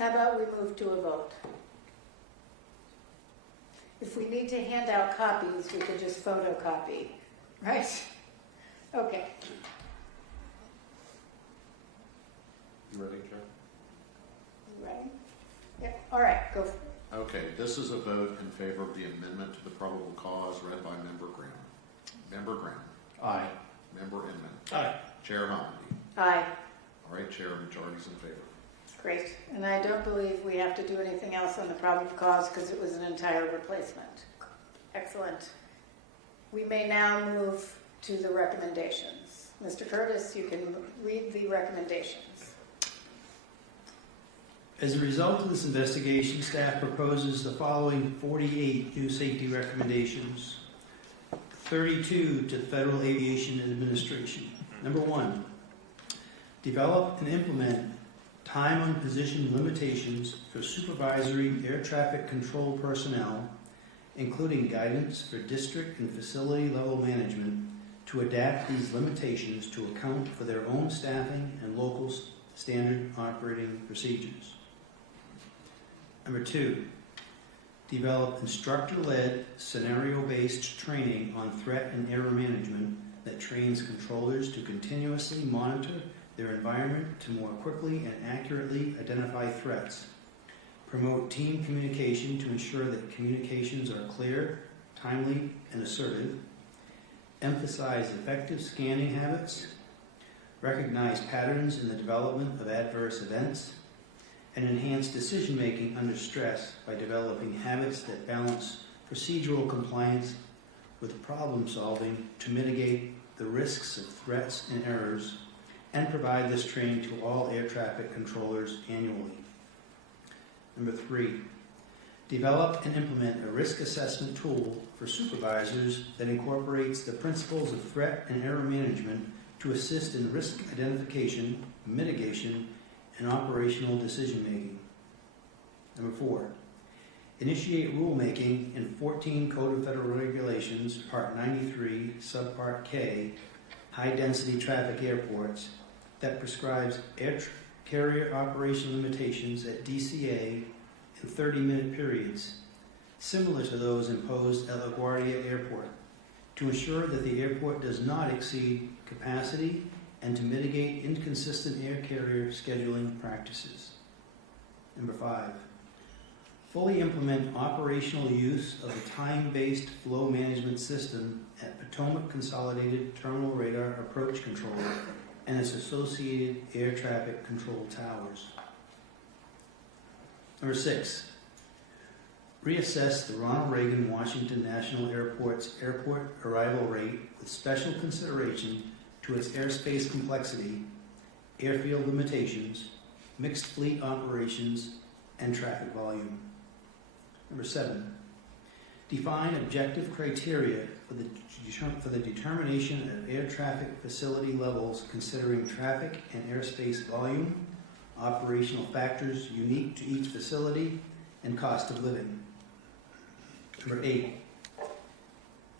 How about we move to a vote? If we need to hand out copies, we could just photocopy, right? Okay. You ready, Chair? You ready? Yep. All right, go for it. Okay, this is a vote in favor of the amendment to the probable cause read by Member Graham. Member Graham. Aye. Member Inman. Aye. Chair Hamady. Aye. All right, Chair, majority's in favor. Great. And I don't believe we have to do anything else on the probable cause because it was an entire replacement. Excellent. We may now move to the recommendations. Mr. Curtis, you can read the recommendations. As a result of this investigation, staff proposes the following 48 new safety recommendations, 32 to the Federal Aviation Administration. Number 1, develop and implement time on position limitations for supervisory air traffic control personnel, including guidance for district and facility level management to adapt these limitations to account for their own staffing and local standard operating procedures. Number 2, develop instructor-led, scenario-based training on threat and error management that trains controllers to continuously monitor their environment to more quickly and accurately identify threats, promote team communication to ensure that communications are clear, timely, and assertive, emphasize effective scanning habits, recognize patterns in the development of adverse events, and enhance decision-making under stress by developing habits that balance procedural compliance with problem-solving to mitigate the risks of threats and errors, and provide this training to all air traffic controllers annually. Number 3, develop and implement a risk assessment tool for supervisors that incorporates the principles of threat and error management to assist in risk identification, mitigation, and operational decision-making. Number 4, initiate rulemaking in 14 Code of Federal Regulations, Part 93, Subpart K, high-density traffic airports, that prescribes air carrier operation limitations at DCA in 30-minute periods, similar to those imposed at LaGuardia Airport, to ensure that the airport does not exceed capacity and to mitigate inconsistent air carrier scheduling practices. Number 5, fully implement operational use of the time-based flow management system at Potomac Consolidated Terminal Radar Approach Controller and its associated air traffic control towers. Number 6, reassess the Ronald Reagan Washington National Airport's airport arrival rate with special consideration to its airspace complexity, airfield limitations, mixed fleet operations, and traffic volume. Number 7, define objective criteria for the determination of air traffic facility levels considering traffic and airspace volume, operational factors unique to each facility, and cost of living. Number 8,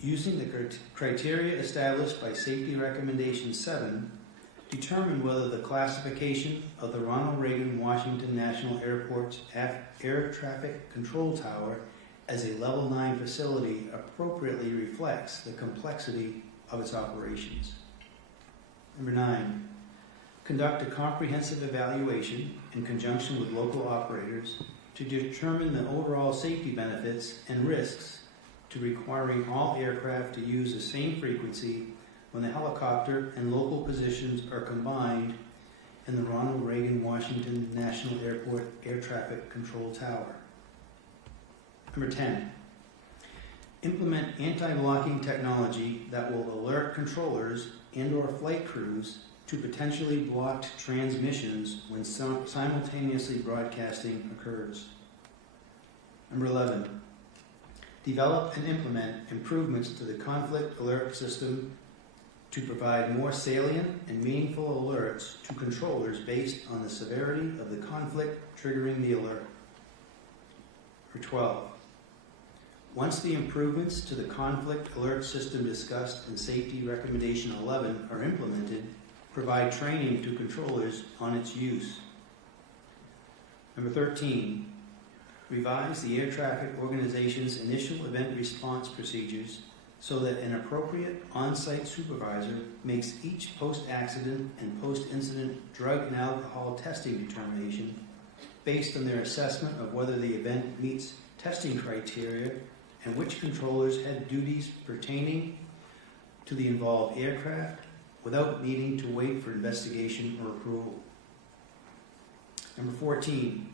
using the criteria established by Safety Recommendation 7, determine whether the classification of the Ronald Reagan Washington National Airport's Air Traffic Control Tower as a Level 9 facility appropriately reflects the complexity of its operations. Number 9, conduct a comprehensive evaluation in conjunction with local operators to determine the overall safety benefits and risks to requiring all aircraft to use the same frequency when the helicopter and local positions are combined in the Ronald Reagan Washington National Airport Air Traffic Control Tower. Number 10, implement anti-blocking technology that will alert controllers and/or flight crews to potentially blocked transmissions when simultaneously broadcasting occurs. Number 11, develop and implement improvements to the conflict alert system to provide more salient and meaningful alerts to controllers based on the severity of the conflict triggering the alert. Number 12, once the improvements to the conflict alert system discussed in Safety Recommendation 11 are implemented, provide training to controllers on its use. Number 13, revise the air traffic organization's initial event response procedures so that an appropriate on-site supervisor makes each post-accident and post-incident drug and alcohol testing determination based on their assessment of whether the event meets testing criteria and which controllers had duties pertaining to the involved aircraft without needing to wait for investigation or approval. Number 14,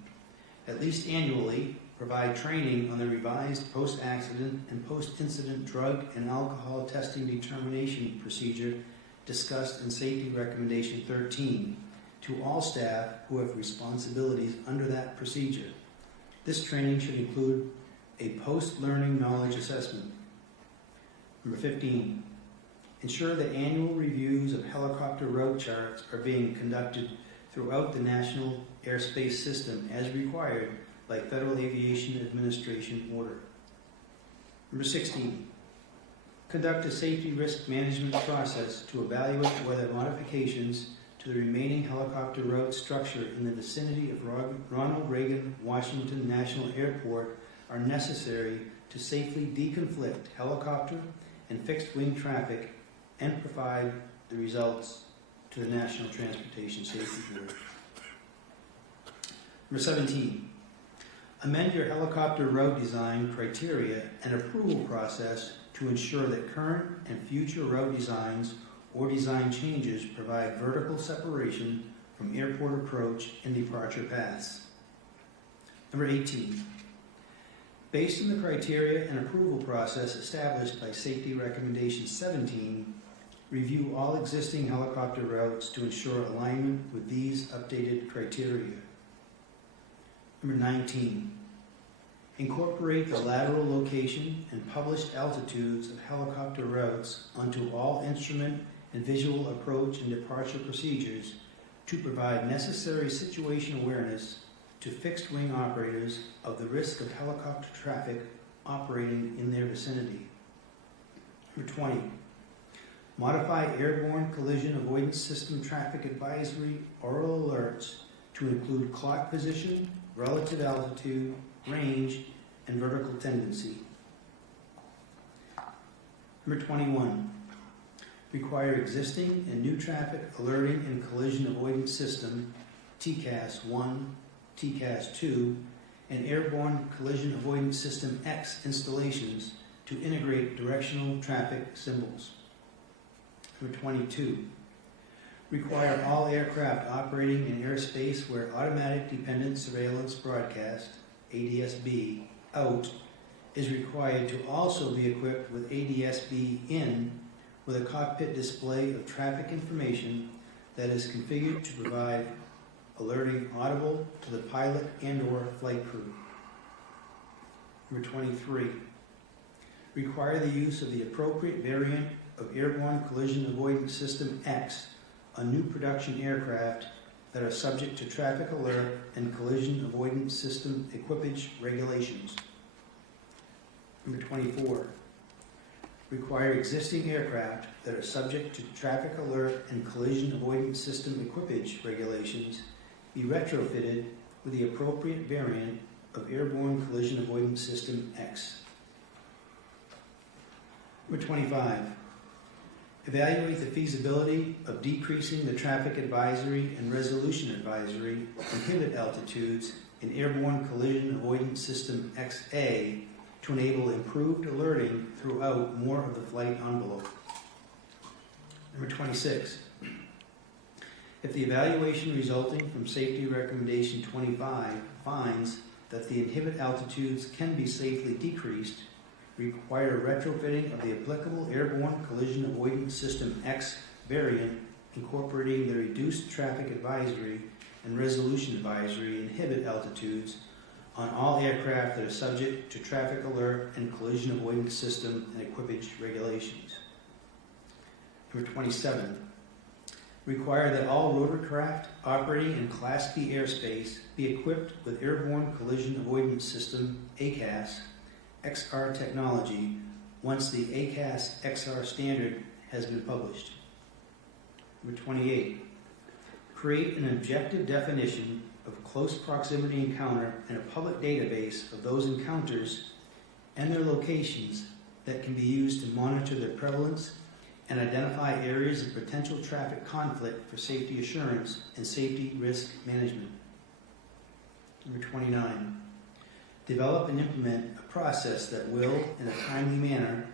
at least annually, provide training on the revised post-accident and post-incident drug and alcohol testing determination procedure discussed in Safety Recommendation 13 to all staff who have responsibilities under that procedure. This training should include a post-learning knowledge assessment. Number 15, ensure that annual reviews of helicopter route charts are being conducted throughout the national airspace system as required by Federal Aviation Administration order. Number 16, conduct a safety risk management process to evaluate whether modifications to the remaining helicopter route structure in the vicinity of Ronald Reagan Washington National Airport are necessary to safely deconflict helicopter and fixed-wing traffic and provide the results to the National Transportation Safety Board. Number 17, Amend your helicopter route design criteria and approval process to ensure that current and future route designs or design changes provide vertical separation from airport approach and departure paths. Number 18. Based on the criteria and approval process established by Safety Recommendation 17, review all existing helicopter routes to ensure alignment with these updated criteria. Number 19. Incorporate the lateral location and published altitudes of helicopter routes onto all instrument and visual approach and departure procedures to provide necessary situation awareness to fixed wing operators of the risk of helicopter traffic operating in their vicinity. Number 20. Modify airborne collision avoidance system traffic advisory oral alerts to include clock position, relative altitude, range, and vertical tendency. Number 21. Require existing and new traffic alerting and collision avoidance system, TCAS 1, TCAS 2, and airborne collision avoidance system X installations to integrate directional traffic symbols. Number 22. Require all aircraft operating in airspace where automatic dependent surveillance broadcast, ADSB, out is required to also be equipped with ADSB in with a cockpit display of traffic information that is configured to provide alerting audible to the pilot and/or flight crew. Number 23. Require the use of the appropriate variant of Airborne Collision Avoidance System X on new production aircraft that are subject to traffic alert and collision avoidance system equipage regulations. Number 24. Require existing aircraft that are subject to traffic alert and collision avoidance system equipage regulations be retrofitted with the appropriate variant of Airborne Collision Avoidance System X. Number 25. Evaluate the feasibility of decreasing the traffic advisory and resolution advisory inhibit altitudes in Airborne Collision Avoidance System XA to enable improved alerting throughout more of the flight envelope. Number 26. If the evaluation resulting from Safety Recommendation 25 finds that the inhibit altitudes can be safely decreased, require retrofitting of the applicable Airborne Collision Avoidance System X variant incorporating the reduced traffic advisory and resolution advisory inhibit altitudes on all aircraft that are subject to traffic alert and collision avoidance system and equipage regulations. Number 27. Require that all rotorcraft operating in Class B airspace be equipped with Airborne Collision Avoidance System ACAS XR technology once the ACAS XR standard has been published. Number 28. Create an objective definition of close proximity encounter and a public database of those encounters and their locations that can be used to monitor their prevalence and identify areas of potential traffic conflict for safety assurance and safety risk management. Number 29. Develop and implement a process that will, in a timely manner,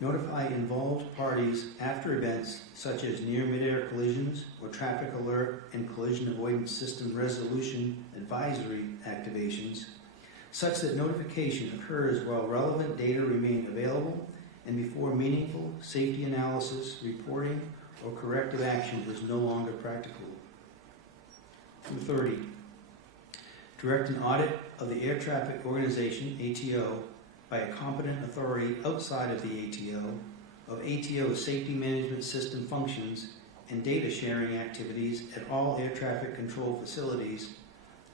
notify involved parties after events such as near-midair collisions or traffic alert and collision avoidance system resolution advisory activations, such that notification occurs while relevant data remain available and before meaningful safety analysis, reporting, or corrective action is no longer practical. Number 30. Direct an audit of the Air Traffic Organization, ATO, by a competent authority outside of the ATO, of ATO's safety management system functions and data sharing activities at all air traffic control facilities,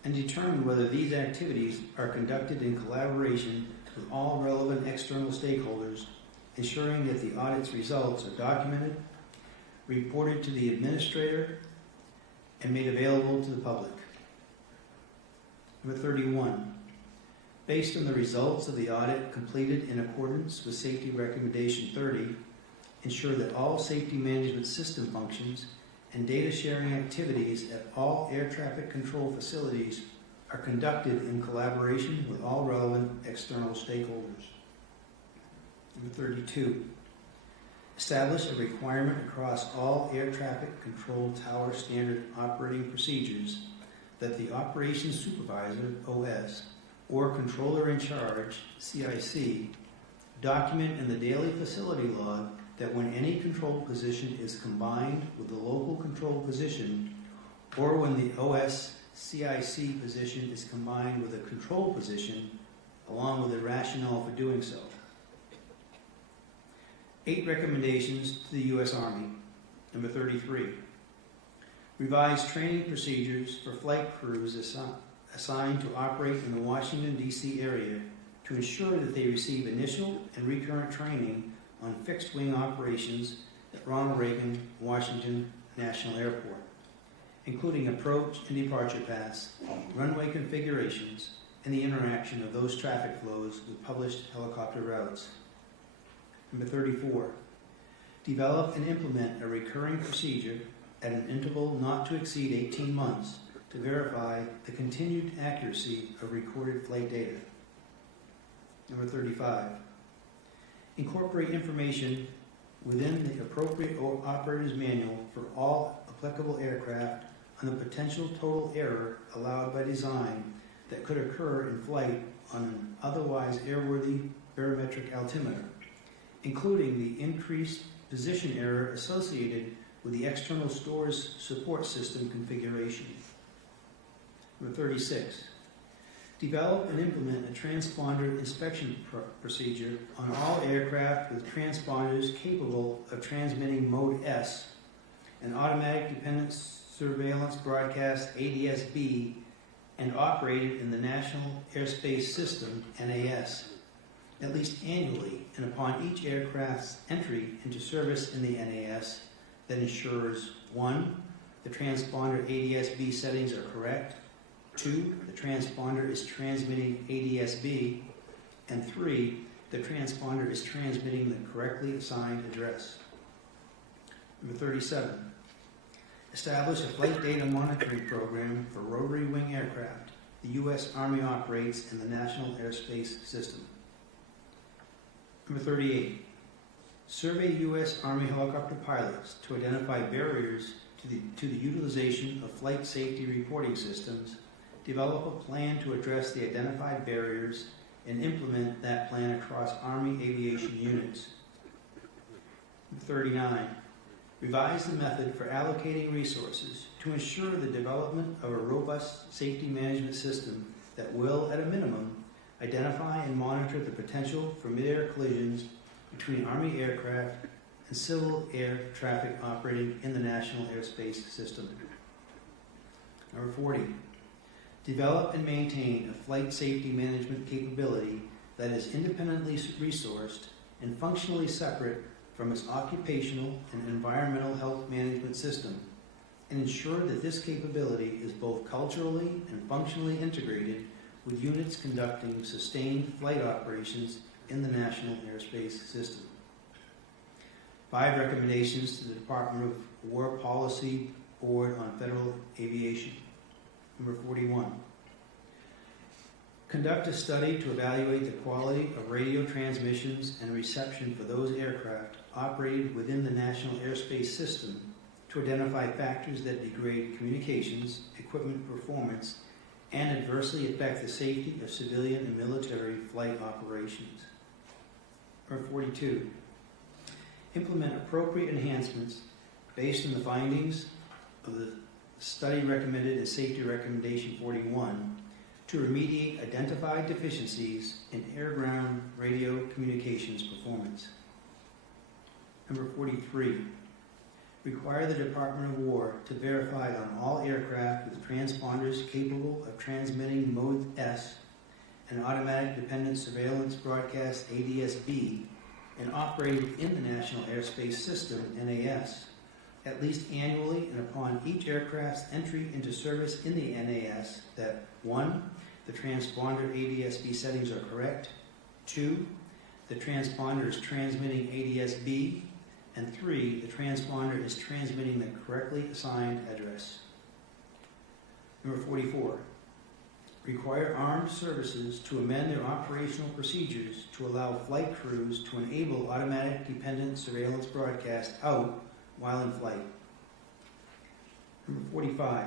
and determine whether these activities are conducted in collaboration with all relevant external stakeholders, ensuring that the audit's results are documented, reported to the administrator, and made available to the public. Number 31. Based on the results of the audit completed in accordance with Safety Recommendation 30, ensure that all safety management system functions and data sharing activities at all air traffic control facilities are conducted in collaboration with all relevant external stakeholders. Number 32, establish a requirement across all air traffic control tower standard operating procedures that the operations supervisor, OS, or controller in charge, CIC, document in the daily facility log that when any control position is combined with the local control position, or when the OS CIC position is combined with a control position, along with a rationale for doing so. 8 recommendations to the U.S. Army. Number 33, revise training procedures for flight crews assigned to operate in the Washington, D.C. area to ensure that they receive initial and recurrent training on fixed-wing operations at Ronald Reagan Washington National Airport, including approach and departure paths, runway configurations, and the interaction of those traffic flows with published helicopter routes. Number 34, develop and implement a recurring procedure at an interval not to exceed 18 months to verify the continued accuracy of recorded flight data. Number 35, incorporate information within the appropriate operator's manual for all applicable aircraft on the potential total error allowed by design that could occur in flight on an otherwise airworthy barometric altimeter, including the increased position error associated with the external stores support system configuration. Number 36, develop and implement a transponder inspection procedure on all aircraft with transponders capable of transmitting Mode S, an automatic dependent surveillance broadcast ADS-B, and operated in the National Airspace System, NAS, at least annually and upon each aircraft's entry into service in the NAS that ensures 1, the transponder ADS-B settings are correct, 2, the transponder is transmitting ADS-B, and 3, the transponder is transmitting the correctly assigned address. Number 37, establish a flight data monitoring program for rotary wing aircraft the U.S. Army operates in the National Airspace System. Number 38, survey U.S. Army helicopter pilots to identify barriers to the utilization of flight safety reporting systems, develop a plan to address the identified barriers, and implement that plan across Army aviation units. Number 39, revise the method for allocating resources to ensure the development of a robust safety management system that will, at a minimum, identify and monitor the potential for mid-air collisions between Army aircraft and civil air traffic operating in the National Airspace System. Number 40, develop and maintain a flight safety management capability that is independently resourced and functionally separate from its occupational and environmental health management system, and ensure that this capability is both culturally and functionally integrated with units conducting sustained flight operations in the National Airspace System. 5 recommendations to the Department of War Policy Board on Federal Aviation. Number 41, conduct a study to evaluate the quality of radio transmissions and reception for those aircraft operated within the National Airspace System to identify factors that degrade communications, equipment performance, and adversely affect the safety of civilian and military flight operations. Number 42, implement appropriate enhancements based on the findings of the study recommended in Safety Recommendation 41 to remediate identified deficiencies in air-ground radio communications performance. Number 43, require the Department of War to verify on all aircraft with transponders capable of transmitting Mode S, an automatic dependent surveillance broadcast ADS-B, and operated in the National Airspace System, NAS, at least annually and upon each aircraft's entry into service in the NAS that 1, the transponder ADS-B settings are correct, 2, the transponder is transmitting ADS-B, and 3, the transponder is transmitting the correctly assigned address. Number 44, require armed services to amend their operational procedures to allow flight crews to enable automatic dependent surveillance broadcast out while in flight. Number 45,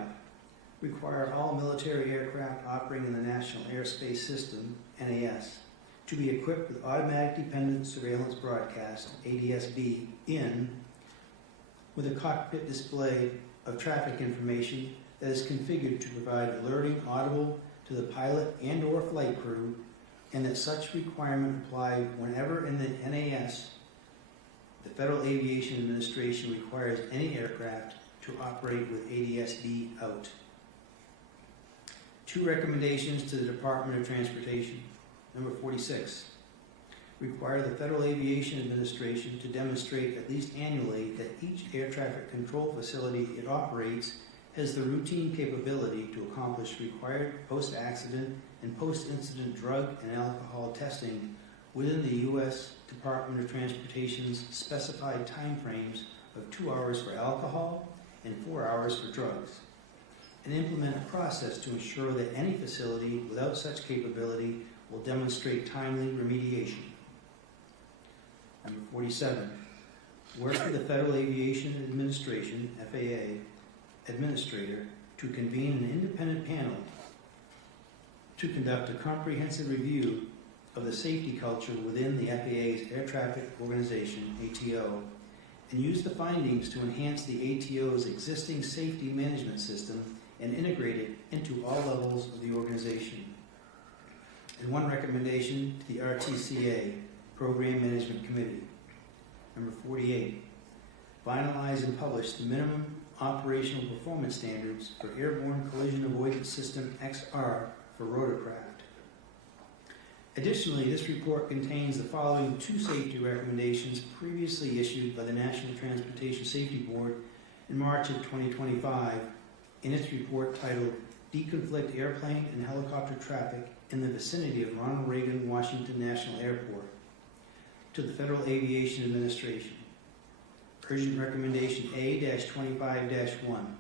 require all military aircraft operating in the National Airspace System, NAS, to be equipped with automatic dependent surveillance broadcast, ADSB, with a cockpit display of traffic information that is configured to provide alerting audible to the pilot and or flight crew, and that such requirement apply whenever in the NAS the Federal Aviation Administration requires any aircraft to operate with ADSB out. 2 recommendations to the Department of Transportation. Number 46, require the Federal Aviation Administration to demonstrate at least annually that each air traffic control facility it operates has the routine capability to accomplish required post-accident and post-incident drug and alcohol testing within the U.S. Department of Transportation's specified timeframes of 2 hours for alcohol and 4 hours for drugs, and implement a process to ensure that any facility without such capability will demonstrate timely remediation. Number 47, work with the Federal Aviation Administration, FAA, administrator to convene an independent panel to conduct a comprehensive review of the safety culture within the FAA's Air Traffic Organization, ATO, and use the findings to enhance the ATO's existing safety management system and integrate it into all levels of the organization. And 1 recommendation to the RTCA, Program Management Committee. Number 48, finalize and publish the minimum operational performance standards for Airborne Collision Avoidance System XR for rotorcraft. Additionally, this report contains the following 2 safety recommendations previously issued by the National Transportation Safety Board in March of 2025 in its report titled Deconflict Airplane and Helicopter Traffic in the Vicinity of Ronald Reagan Washington National Airport to the Federal Aviation Administration. Urgent Recommendation A-25-1.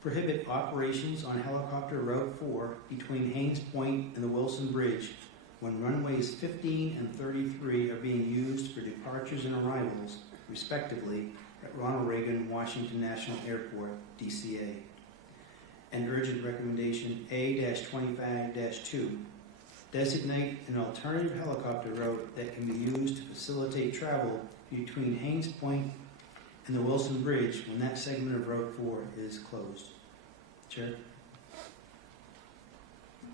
Prohibit operations on Helicopter Route 4 between Haynes Point and the Wilson Bridge when runways 15 and 33 are being used for departures and arrivals, respectively, at Ronald Reagan Washington National Airport, DCA. And Urgent Recommendation A-25-2. Designate an alternative helicopter route that can be used to facilitate travel between Haynes Point and the Wilson Bridge when that segment of Route 4 is closed. Chair?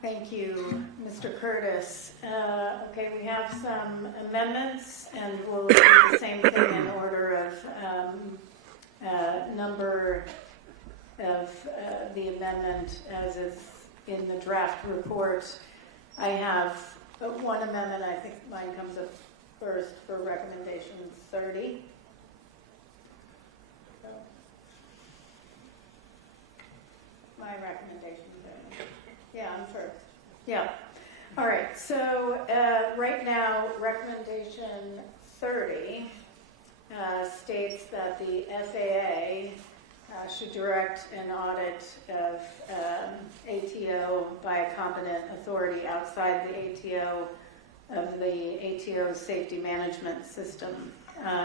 Thank you, Mr. Curtis. Okay, we have some amendments, and we'll do the same thing in order of number of the amendment as is in the draft report. I have 1 amendment. I think mine comes up first for recommendation 30. So, my recommendation 30. Yeah, I'm first. Yeah. All right. So right now, recommendation 30 states that the FAA should direct an audit of ATO by a competent authority outside the ATO of the ATO's safety management system.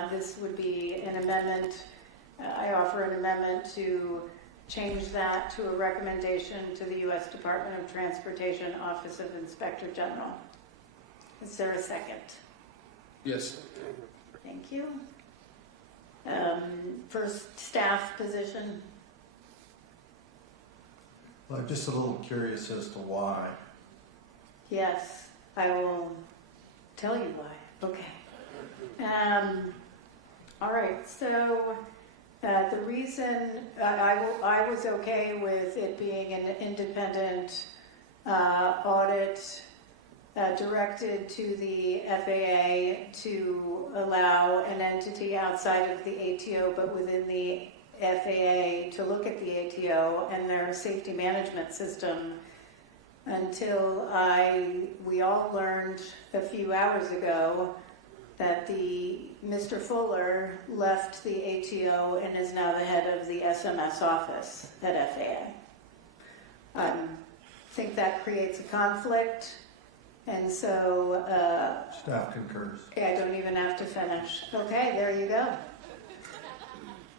This would be an amendment. I offer an amendment to change that to a recommendation to the U.S. Department of Transportation Office of Inspector General. Is there a second? Yes. Thank you. First staff position. Well, I'm just a little curious as to why. Yes, I will tell you why. Okay. All right, so the reason I was okay with it being an independent audit directed to the FAA to allow an entity outside of the ATO but within the FAA to look at the ATO and their safety management system until we all learned a few hours ago that Mr. Fuller left the ATO and is now the head of the SMS office at FAA. think that creates a conflict. And so, Staff concurs. I don't even have to finish. Okay, there you go.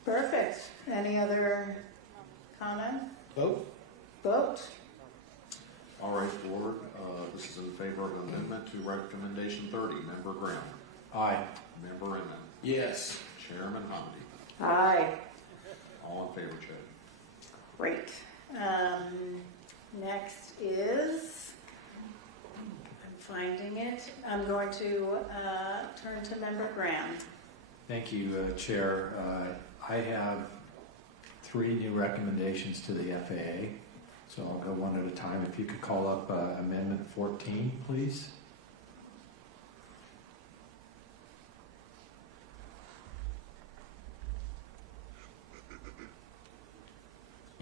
Perfect. Any other comment? Vote. Vote. All right, board, this is in favor of amendment to recommendation 30. Member Graham. Aye. Member Inman. Yes. Chairman Hamdi. Aye. All in favor, Chair. Great. Next is, I'm finding it. I'm going to turn to Member Graham. Thank you, Chair. I have 3 new recommendations to the FAA, so I'll go one at a time. If you could call up Amendment 14, please.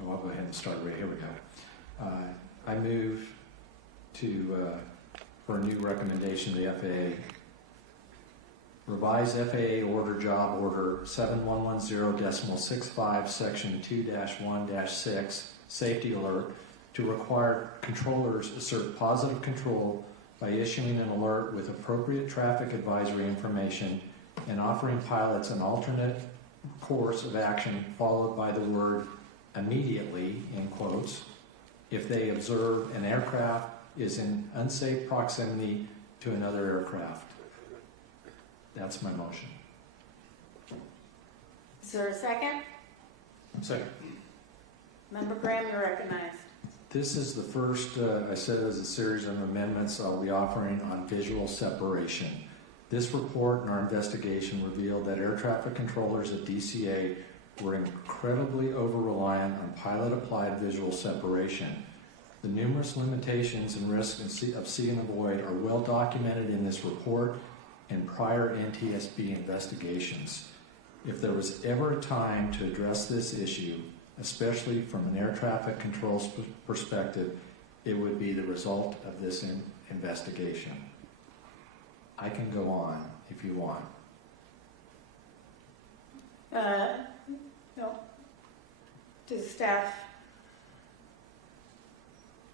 Oh, I'll go ahead and start right here. We go. I move for a new recommendation to the FAA. Revised FAA Order Job Order 7110.65, Section 2-1-6, Safety Alert, to require controllers assert positive control by issuing an alert with appropriate traffic advisory information and offering pilots an alternate course of action followed by the word immediately, in quotes, if they observe an aircraft is in unsafe proximity to another aircraft. That's my motion. Is there a second? Second. Member Graham, you're recognized. This is the first, I said, as a series of amendments I'll be offering on visual separation. This report and our investigation revealed that air traffic controllers at DCA were incredibly over-reliant on pilot-applied visual separation. The numerous limitations and risks of see and avoid are well documented in this report and prior NTSB investigations. If there was ever a time to address this issue, especially from an air traffic control perspective, it would be the result of this investigation. I can go on if you want. No. Does staff?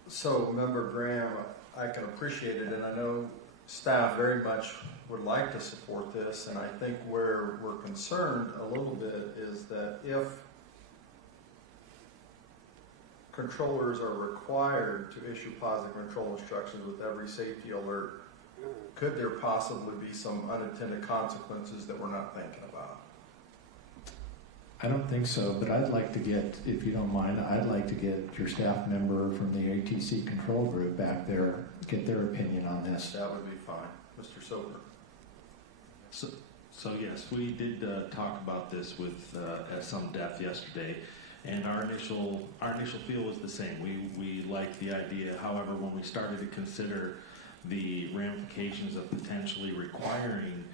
So, Member Graham, I can appreciate it, and I know staff very much would like to support this, and I think where we're concerned a little bit is that if controllers are required to issue positive control instructions with every safety alert, could there possibly be some unintended consequences that we're not thinking about? I don't think so, but I'd like to get, if you don't mind, I'd like to get your staff member from the ATC control group back there, get their opinion on this. That would be fine. Mr. Soper. So yes, we did talk about this with at some depth yesterday, and our initial feel was the same. We liked the idea. However, when we started to consider the ramifications of potentially requiring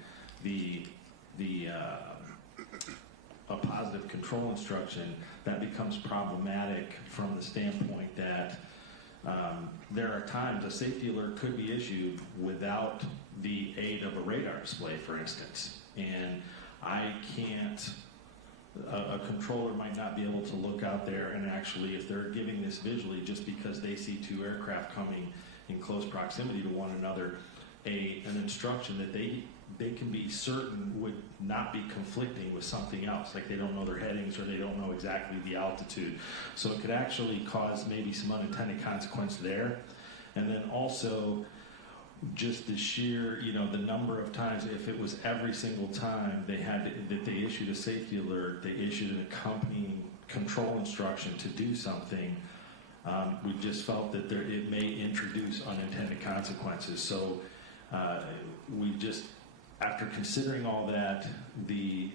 a positive control instruction, that becomes problematic from the standpoint that there are times a safety alert could be issued without the aid of a radar display, for instance. And I can't, a controller might not be able to look out there and actually, if they're giving this visually just because they see 2 aircraft coming in close proximity to one another, an instruction that they can be certain would not be conflicting with something else, like they don't know their headings or they don't know exactly the altitude. So it could actually cause maybe some unintended consequence there. And then also just the sheer, the number of times, if it was every single time that they issued a safety alert, they issued an accompanying control instruction to do something, we just felt that it may introduce unintended consequences. So we just, after considering all that, the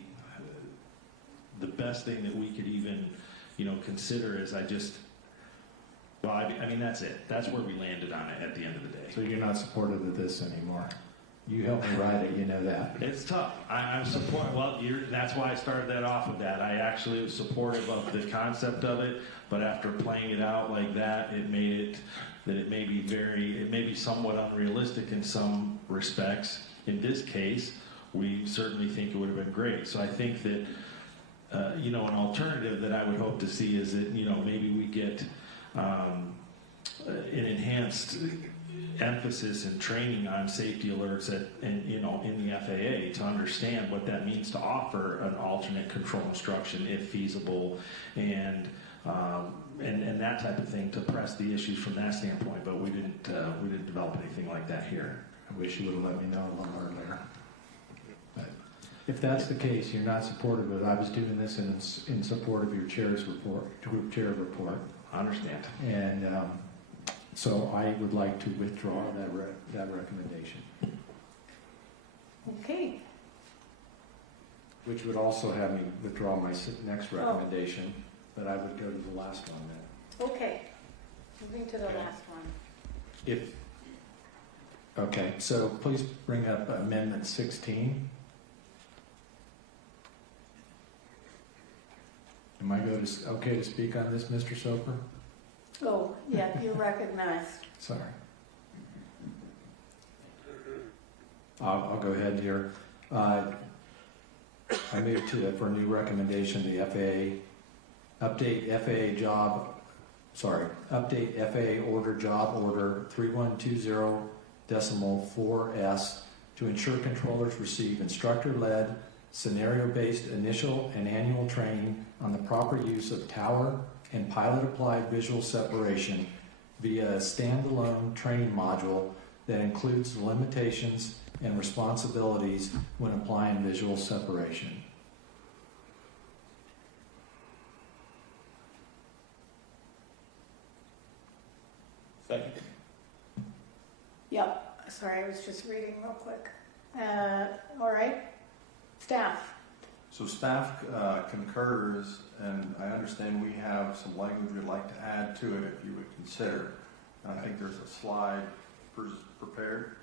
best thing that we could even, consider is I mean, that's it. That's where we landed on it at the end of the day. So you're not supportive of this anymore? You helped me write it, you know that. It's tough. I'm supportive. Well, that's why I started that off with that. I actually was supportive of the concept of it, but after playing it out like that, it made it that it may be somewhat unrealistic in some respects. In this case, we certainly think it would have been great. So I think that, an alternative that I would hope to see is that, maybe we get an enhanced emphasis and training on safety alerts in the FAA to understand what that means to offer an alternate control instruction if feasible, and that type of thing to press the issues from that standpoint. But we didn't develop anything like that here. I wish you would have let me know a little earlier. But if that's the case, you're not supportive of it. I was doing this in support of your chair's report, group chair report. I understand. And so I would like to withdraw that recommendation. Okay. Which would also have me withdraw my next recommendation, but I would go to the last one then. Okay. Moving to the last one. Okay, so please bring up Amendment 16. Am I okay to speak on this, Mr. Soper? Oh, yeah, you're recognized. Sorry. I'll go ahead here. I move for a new recommendation to the FAA. Update FAA order job order 3120.4S to ensure controllers receive instructor-led, scenario-based initial and annual training on the proper use of tower and pilot-applied visual separation via a standalone training module that includes the limitations and responsibilities when applying visual separation. Second. Yep. Sorry, I was just reading real quick. All right. Staff. So staff concurs, and I understand we have some language we'd like to add to it if you would consider. And I think there's a slide prepared.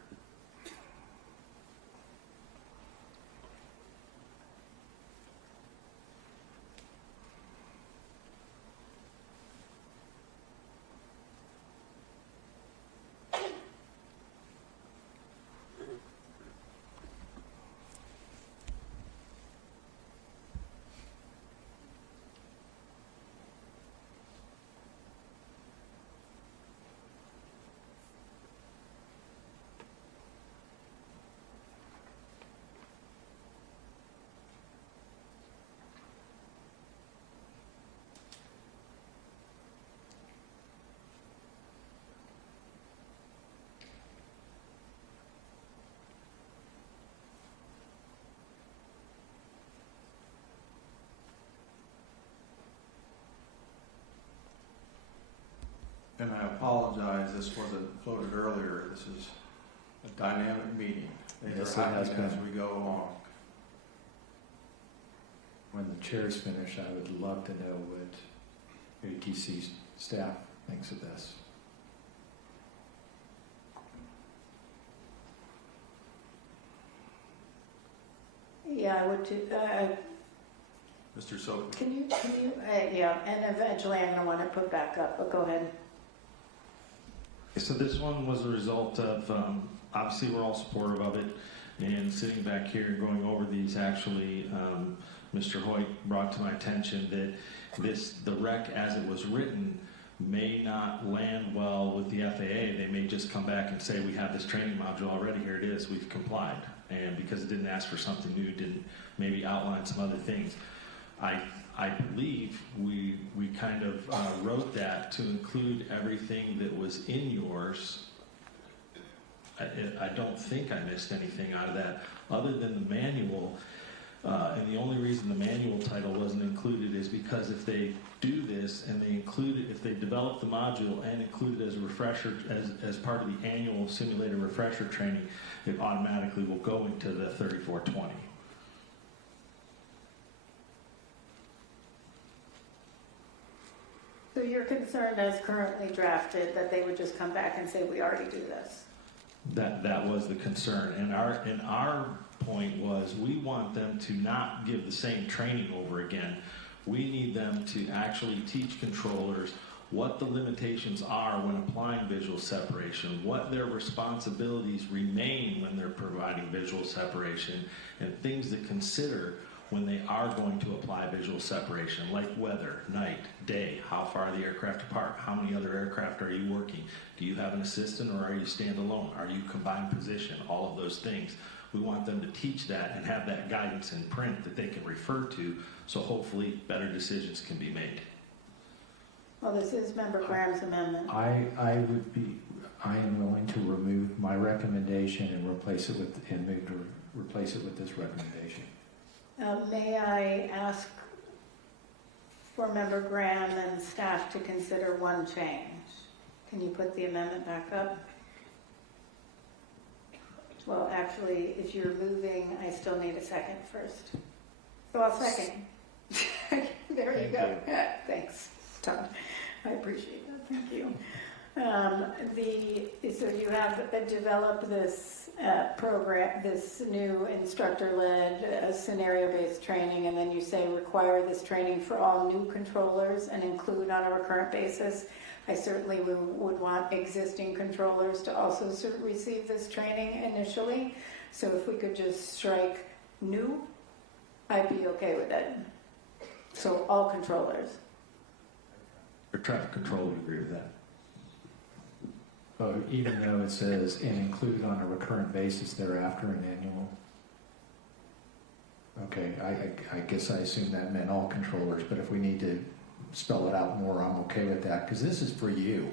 And I apologize, this wasn't floated earlier. This is a dynamic meeting. Things are happening as we go along. When the chair's finished, I would love to know what ATC staff thinks of this. Yeah, I would too. Mr. Soper. Can you, yeah, and eventually I'm going to want to put back up, but go ahead. So this one was a result of, obviously we're all supportive of it, and sitting back here and going over these, actually, Mr. Hoyt brought to my attention that the rec as it was written may not land well with the FAA. They may just come back and say, we have this training module already, here it is, we've complied. And because it didn't ask for something new, didn't maybe outline some other things. I believe we kind of wrote that to include everything that was in yours. I don't think I missed anything out of that other than the manual. And the only reason the manual title wasn't included is because if they do this and they include it, if they develop the module and include it as a refresher, as part of the annual simulator refresher training, it automatically will go into the 3420. So you're concerned as currently drafted that they would just come back and say, we already do this? That was the concern. And our point was we want them to not give the same training over again. We need them to actually teach controllers what the limitations are when applying visual separation, what their responsibilities remain when they're providing visual separation, and things to consider when they are going to apply visual separation, like weather, night, day, how far are the aircraft apart, how many other aircraft are you working, do you have an assistant or are you standalone, are you combined position, all of those things. We want them to teach that and have that guidance in print that they can refer to, so hopefully better decisions can be made. Well, this is Member Graham's amendment. I am willing to remove my recommendation and replace it with, and move to replace it with this recommendation. May I ask for Member Graham and staff to consider one change? Can you put the amendment back up? Well, actually, if you're moving, I still need a second first. So I'll second. There you go. Thanks, Tom. I appreciate that. Thank you. So you have developed this program, this new instructor-led scenario-based training, and then you say require this training for all new controllers and include on a recurrent basis. I certainly would want existing controllers to also receive this training initially. So if we could just strike new, I'd be okay with it. So all controllers. Air traffic control would agree with that. Oh, even though it says and include on a recurrent basis thereafter an annual. Okay, I guess I assume that meant all controllers, but if we need to spell it out more, I'm okay with that, because this is for you.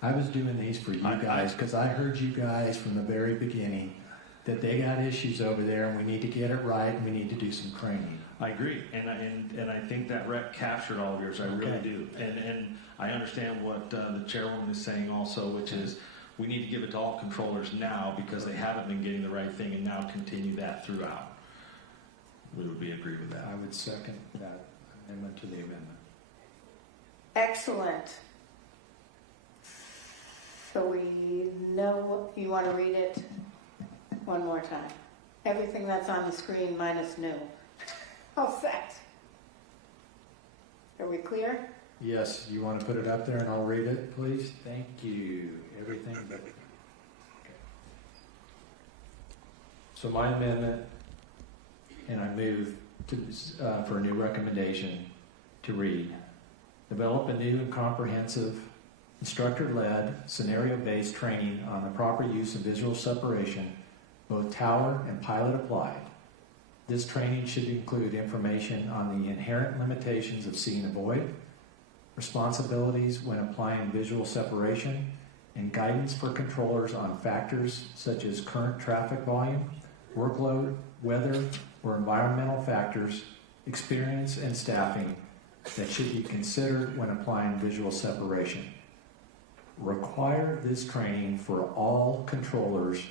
I was doing these for you guys because I heard you guys from the very beginning that they got issues over there and we need to get it right and we need to do some training. I agree, and I think that rec captured all of yours. I really do, and I understand what the chairwoman is saying also, which is we need to give it to all controllers now because they haven't been getting the right thing, and now continue that throughout. We would agree with that. I would second that amendment to the amendment. Excellent. So we know you want to read it one more time. Everything that's on the screen minus new. All set. Are we clear? Yes, you want to put it up there and I'll read it, please? Thank you. Everything but... Okay. So my amendment, and I move to, for a new recommendation to read, develop a new and comprehensive instructor-led, scenario-based training on the proper use of visual separation, both tower and pilot applied. This training should include information on the inherent limitations of see and avoid, responsibilities when applying visual separation, and guidance for controllers on factors such as current traffic volume, workload, weather, or environmental factors, experience, and staffing that should be considered when applying visual separation. Require this training for all controllers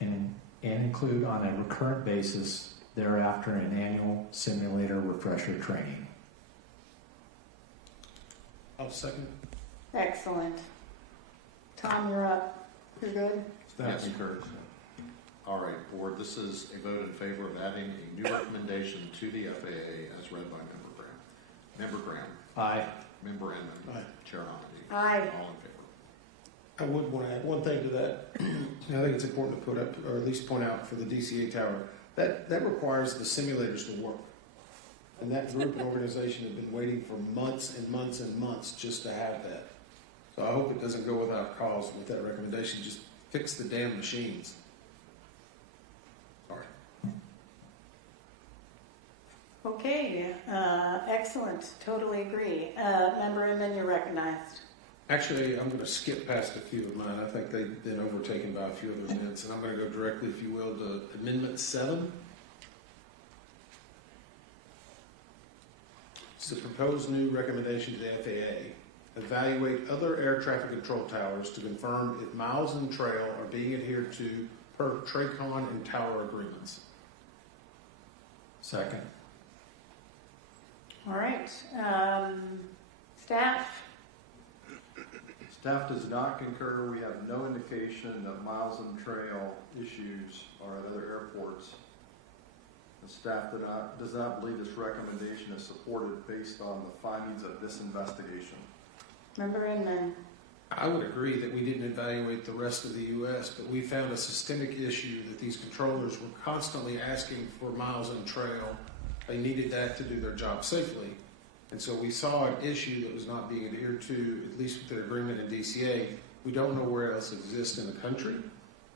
and include on a recurrent basis thereafter an annual simulator refresher training. I'll second. Excellent. Tom, you're up. You're good? Staff concurs. All right, board, this is a vote in favor of adding a new recommendation to the FAA as read by Member Graham. Member Graham. Aye. Member Inman. Aye. Chair Nomedy. Aye. All in favor. I would want to add one thing to that. I think it's important to put up, or at least point out for the DCA tower, that requires the simulators to work. And that group and organization have been waiting for months and months and months just to have that. So I hope it doesn't go without cause with that recommendation. Just fix the damn machines. Sorry. Okay, excellent. Totally agree. Member Inman, you're recognized. Actually, I'm going to skip past a few of mine. I think they've been overtaken by a few other amendments, and I'm going to go directly, if you will, to Amendment 7. It's the proposed new recommendation to the FAA. Evaluate other air traffic control towers to confirm if miles and trail are being adhered to per TRACON and tower agreements. Second. All right. Staff. Staff does not concur. We have no indication that miles and trail issues are at other airports. The staff does not believe this recommendation is supported based on the findings of this investigation. Member Inman. I would agree that we didn't evaluate the rest of the U.S., but we found a systemic issue that these controllers were constantly asking for miles and trail They needed that to do their job safely. And so we saw an issue that was not being adhered to, at least with their agreement in DCA. We don't know where else exists in the country.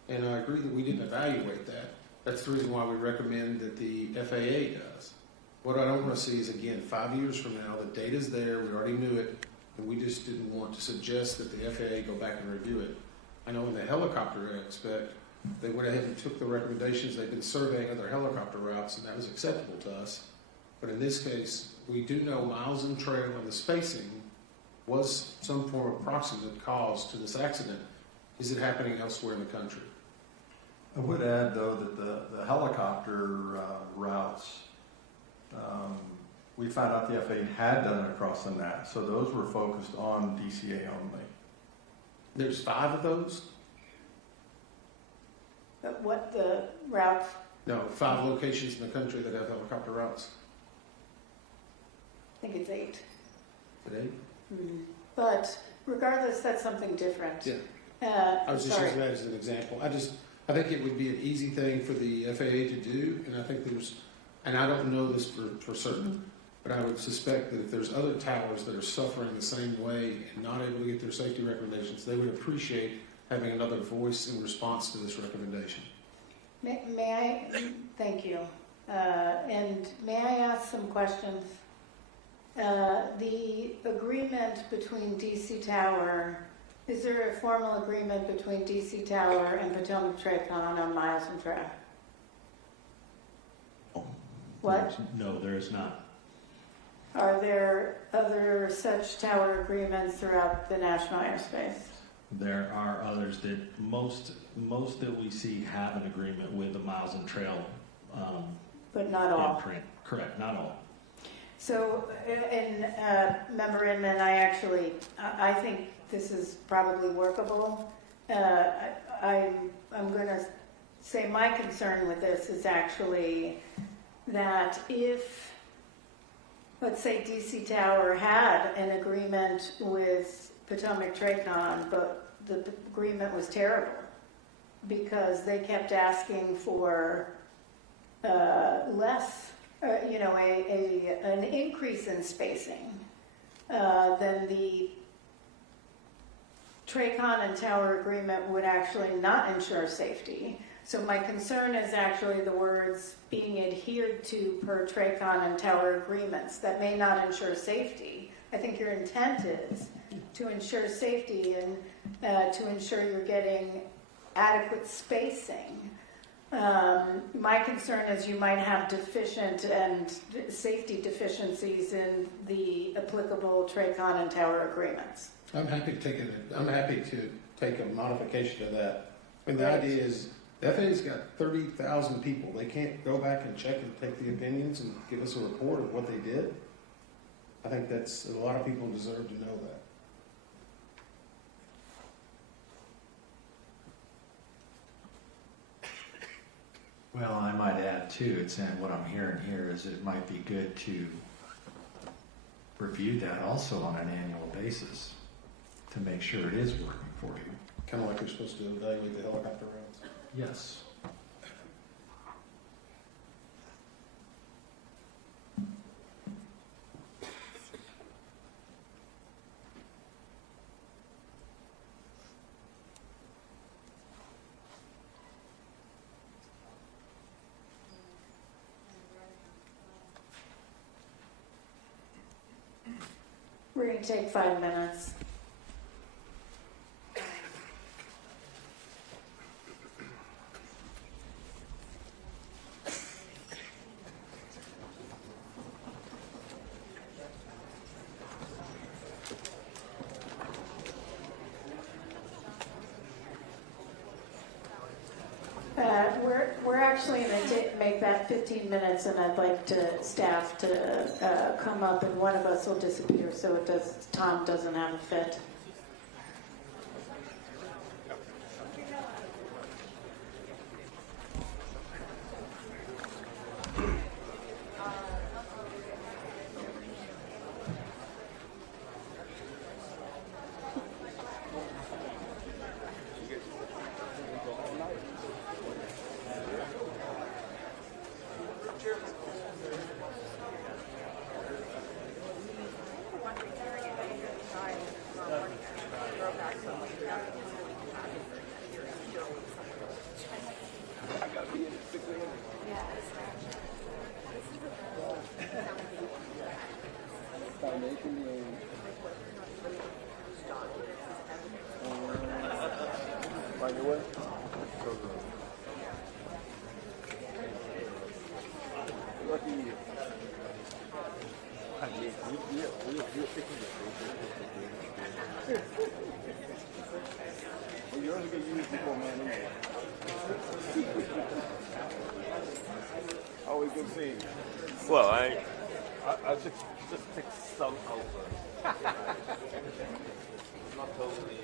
And I agree that we didn't evaluate that. That's the reason why we recommend that the FAA does. What I don't want to see is, again, 5 years from now, the data's there, we already knew it, and we just didn't want to suggest that the FAA go back and review it. I know in the helicopter aspect, they went ahead and took the recommendations. They've been surveying other helicopter routes, and that was acceptable to us. But in this case, we do know miles in trail and the spacing was some form of proximate cause to this accident. Is it happening elsewhere in the country? I would add, though, that the helicopter routes, we found out the FAA had done it across the NAT, so those were focused on DCA only. There's 5 of those? But what the routes? No, 5 locations in the country that have helicopter routes. I think it's 8. Today? But regardless, that's something different. Yeah. I was just using that as an example. I think it would be an easy thing for the FAA to do, and I think and I don't know this for certain, but I would suspect that if there's other towers that are suffering the same way and not able to get their safety recommendations, they would appreciate having another voice in response to this recommendation. May I? Thank you. And may I ask some questions? The agreement between DC Tower, is there a formal agreement between DC Tower and Potomac Tracon on miles and track? What? No, there is not. Are there other such tower agreements throughout the national airspace? There are others that most that we see have an agreement with the miles and trail. But not all. Imprint. Correct, not all. So, in Member Inman, I think this is probably workable. I'm going to say my concern with this is actually that if, let's say, DC Tower had an agreement with Potomac Tracon, but the agreement was terrible because they kept asking for less. An increase in spacing, then the Tracon and Tower agreement would actually not ensure safety. So my concern is actually the words being adhered to per Tracon and Tower agreements that may not ensure safety. I think your intent is to ensure safety and to ensure you're getting adequate spacing. My concern is you might have deficient and safety deficiencies in the applicable Tracon and Tower agreements. I'm happy to take a modification of that. I mean, the idea is the FAA's got 30,000 people. They can't go back and check and take the opinions and give us a report of what they did. I think a lot of people deserve to know that. Well, I might add too, it's saying what I'm hearing here is it might be good to review that also on an annual basis to make sure it is working for you. Kind of like you're supposed to evaluate the helicopter routes. Yes. We're going to take 5 minutes. We're actually going to make that 15 minutes, and I'd like staff to come up, and one of us will disappear so Tom doesn't have a fit. way. Lucky you. Well, yours will get used before mine anyway. Always good seeing you. Well, I just take some over. Not totally.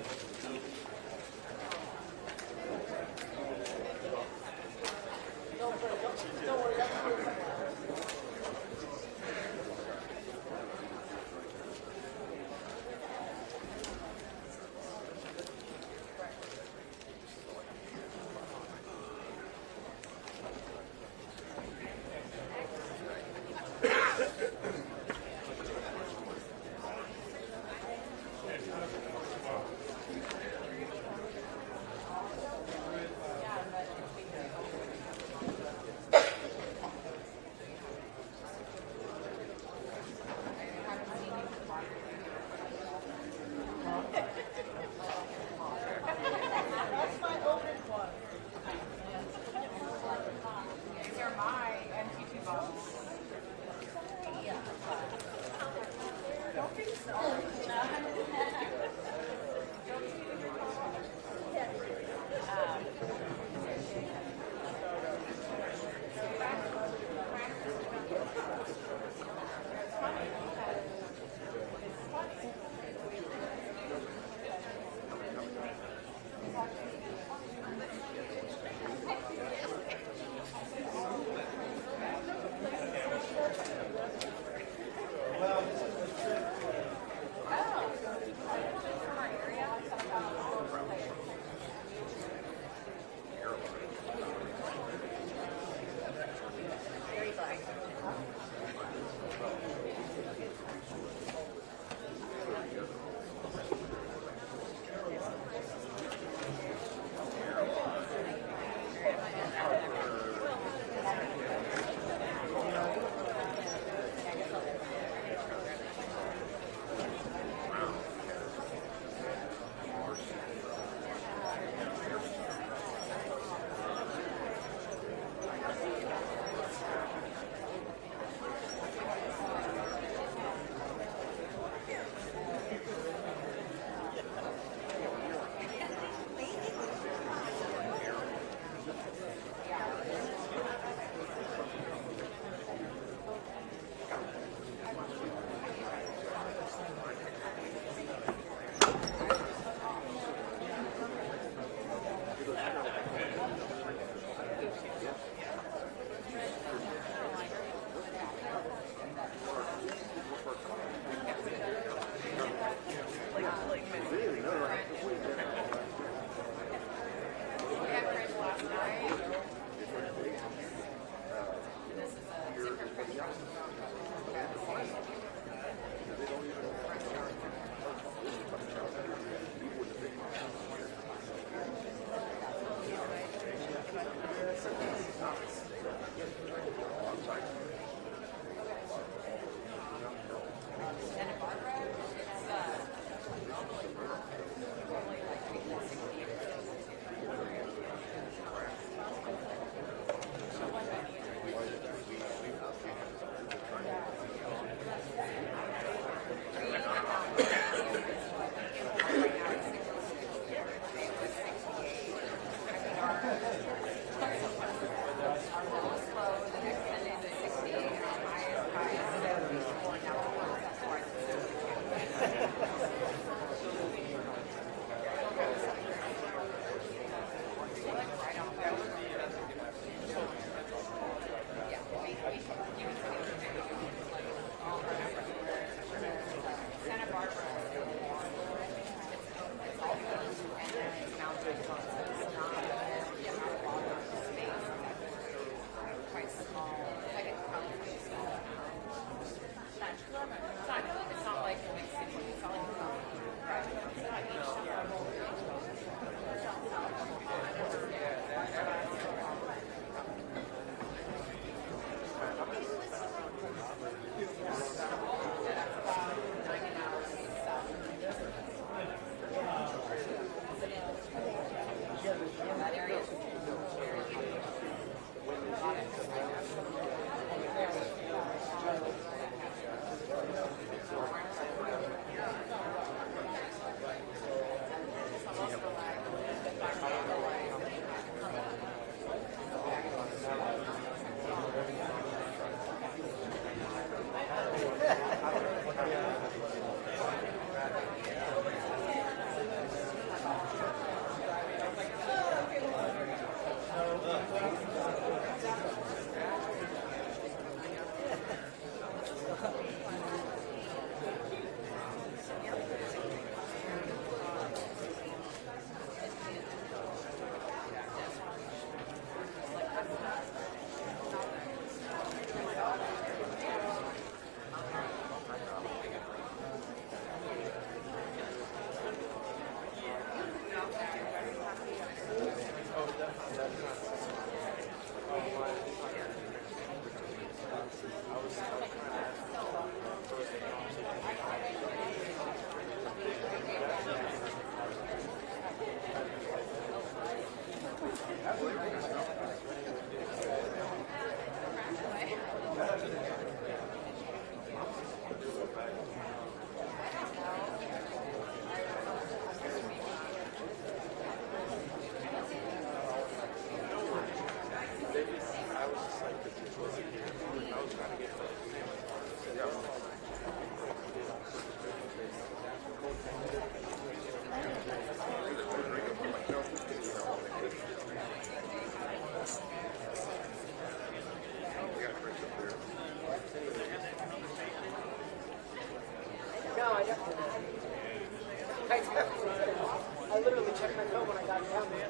literally checked my phone when I got down there.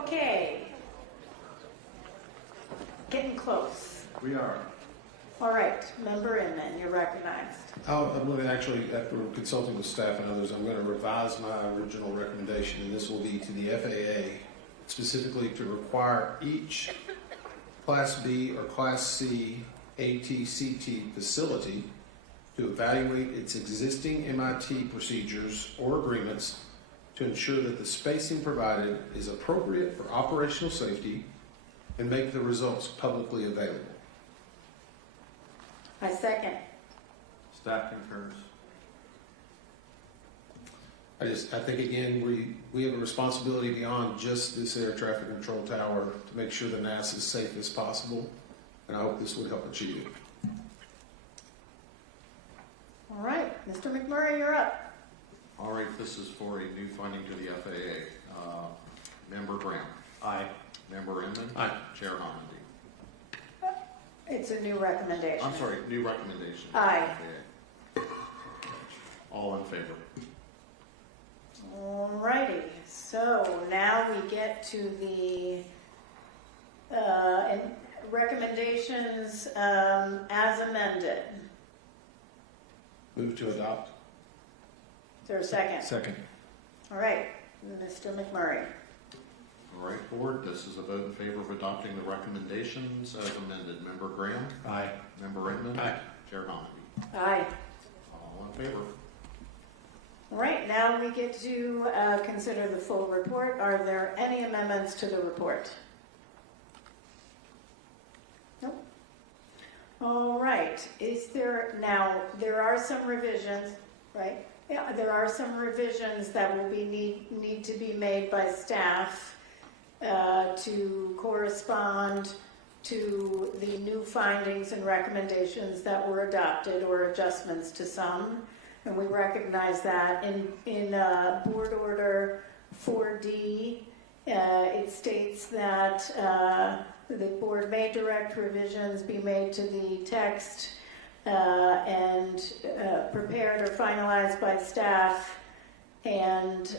Okay. Getting close. We are. All right, Member Inman, you're recognized. I'm going to actually, after consulting with staff and others, I'm going to revise my original recommendation, and this will be to the FAA, specifically to require each Class B or Class C ATCT facility to evaluate its existing MIT procedures or agreements to ensure that the spacing provided is appropriate for operational safety and make the results publicly available. I second. Staff concurs. I think again, we have a responsibility beyond just this air traffic control tower to make sure the NAS is as safe as possible, and I hope this would help achieve it. All right, Mr. McMurray, you're up. All right, this is for a new funding to the FAA. Member Graham. Aye. Member Inman. Aye. Chair Homendy. It's a new recommendation. I'm sorry, new recommendation. Aye. FAA. All in favor? All righty, so now we get to the recommendations as amended. Move to adopt. Is there a second? Second. All right, Mr. McMurray. All right, Board, this is a vote in favor of adopting the recommendations as amended. Member Graham. Aye. Member Inman. Aye. Chair Homendy. Aye. All in favor? All right, now we get to consider the full report. Are there any amendments to the report? Nope. All right, there are some revisions, right? Yeah, there are some revisions that will need to be made by staff to correspond to the new findings and recommendations that were adopted, or adjustments to some. And we recognize that in Board Order 4D, it states that the board may direct revisions be made to the text and prepared or finalized by staff, and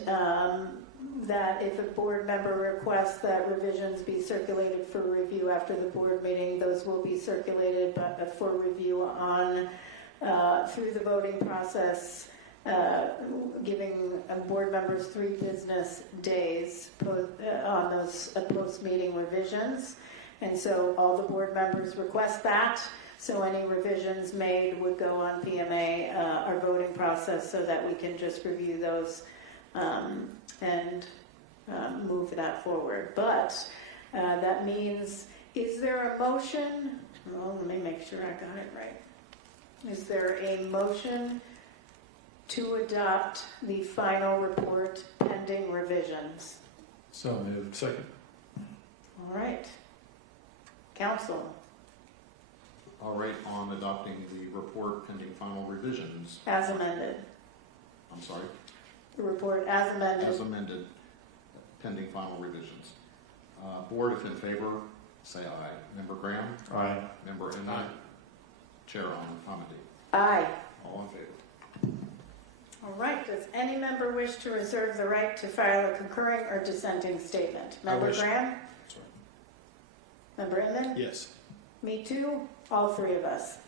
that if a board member requests that revisions be circulated for review after the board meeting, those will be circulated for review on through the voting process, giving board members 3 business days on those post-meeting revisions. And so all the board members request that. So any revisions made would go on PMA, our voting process, so that we can just review those and move that forward. But that means, is there a motion? Well, let me make sure I got it right. Is there a motion to adopt the final report pending revisions? So moved. Second. All right. Council. All right, on adopting the report pending final revisions. As amended. I'm sorry? The report as amended. As amended, pending final revisions. Board, if in favor, say aye. Member Graham? Aye. Member Inman? Aye. Chair Homendy. Aye. All in favor? All right. Does any member wish to reserve the right to file a concurring or dissenting statement? Member Graham? Sorry. Member Inman? Yes. Me too. All 3 of us.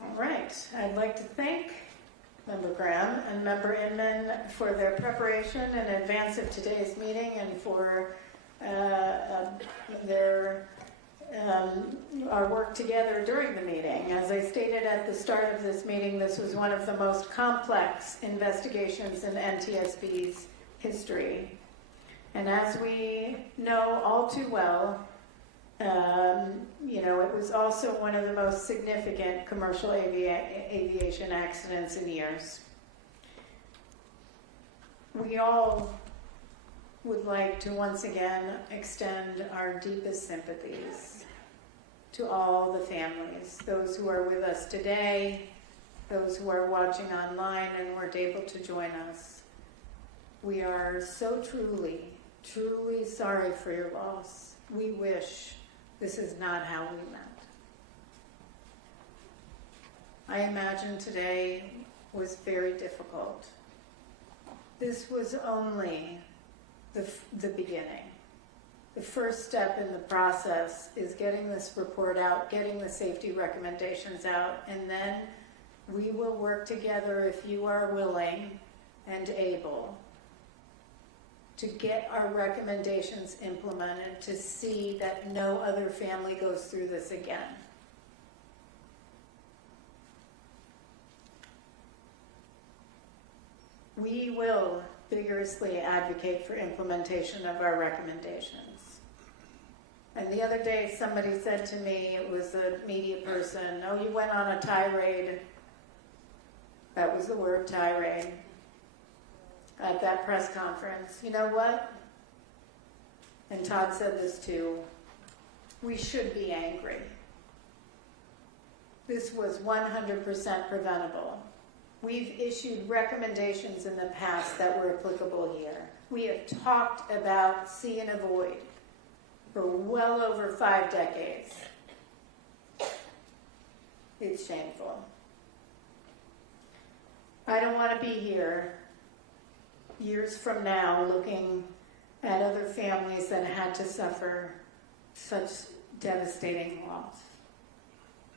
All right. I'd like to thank Member Graham and Member Inman for their preparation in advance of today's meeting, and for our work together during the meeting. As I stated at the start of this meeting, this was one of the most complex investigations in NTSB's history. And as we know all too well, it was also one of the most significant commercial aviation accidents in years. We all would like to once again extend our deepest sympathies to all the families, those who are with us today, those who are watching online and weren't able to join us. We are so truly, truly sorry for your loss. We wish this is not how we met. I imagine today was very difficult. This was only the beginning. The first step in the process is getting this report out, getting the safety recommendations out, and then we will work together, if you are willing and able, to get our recommendations implemented to see that no other family goes through this again. We will vigorously advocate for implementation of our recommendations. And the other day somebody said to me, it was a media person, oh, you went on a tirade. That was the word, tirade, at that press conference. You know what? And Todd said this too. We should be angry. This was 100% preventable. We've issued recommendations in the past that were applicable here. We have talked about see and avoid for well over 5 decades. It's shameful. I don't want to be here years from now looking at other families that had to suffer such devastating loss.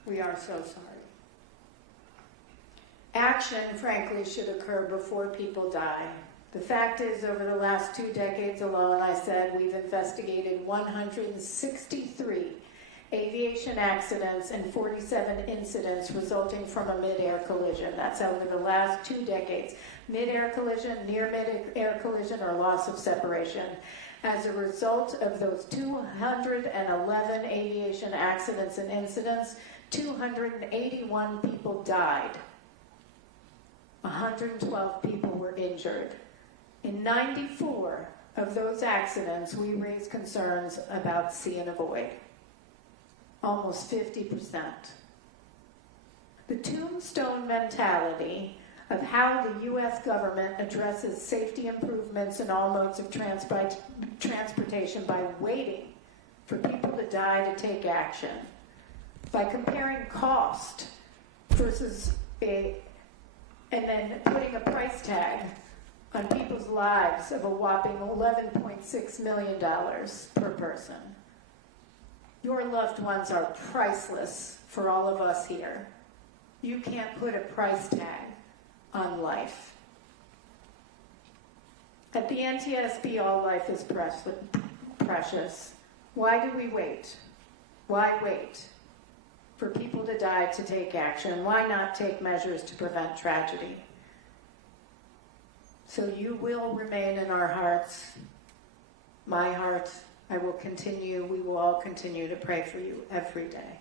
We are so sorry. Action, frankly, should occur before people die. The fact is, over the last 2 decades alone, I said we've investigated 163 aviation accidents and 47 incidents resulting from a mid-air collision. That's over the last 2 decades. Mid-air collision, near mid-air collision, or loss of separation. As a result of those 211 aviation accidents and incidents, 281 people died. 112 people were injured. In 94 of those accidents, we raised concerns about see and avoid. Almost 50%. The tombstone mentality of how the U.S. government addresses safety improvements in all modes of transportation by waiting for people to die to take action, by comparing cost versus and then putting a price tag on people's lives of a whopping $11.6 million per person. Your loved ones are priceless for all of us here. You can't put a price tag on life. At the NTSB, all life is precious. Why do we wait? Why wait for people to die to take action? Why not take measures to prevent tragedy? So you will remain in our hearts, my heart. I will continue, we will all continue to pray for you every day.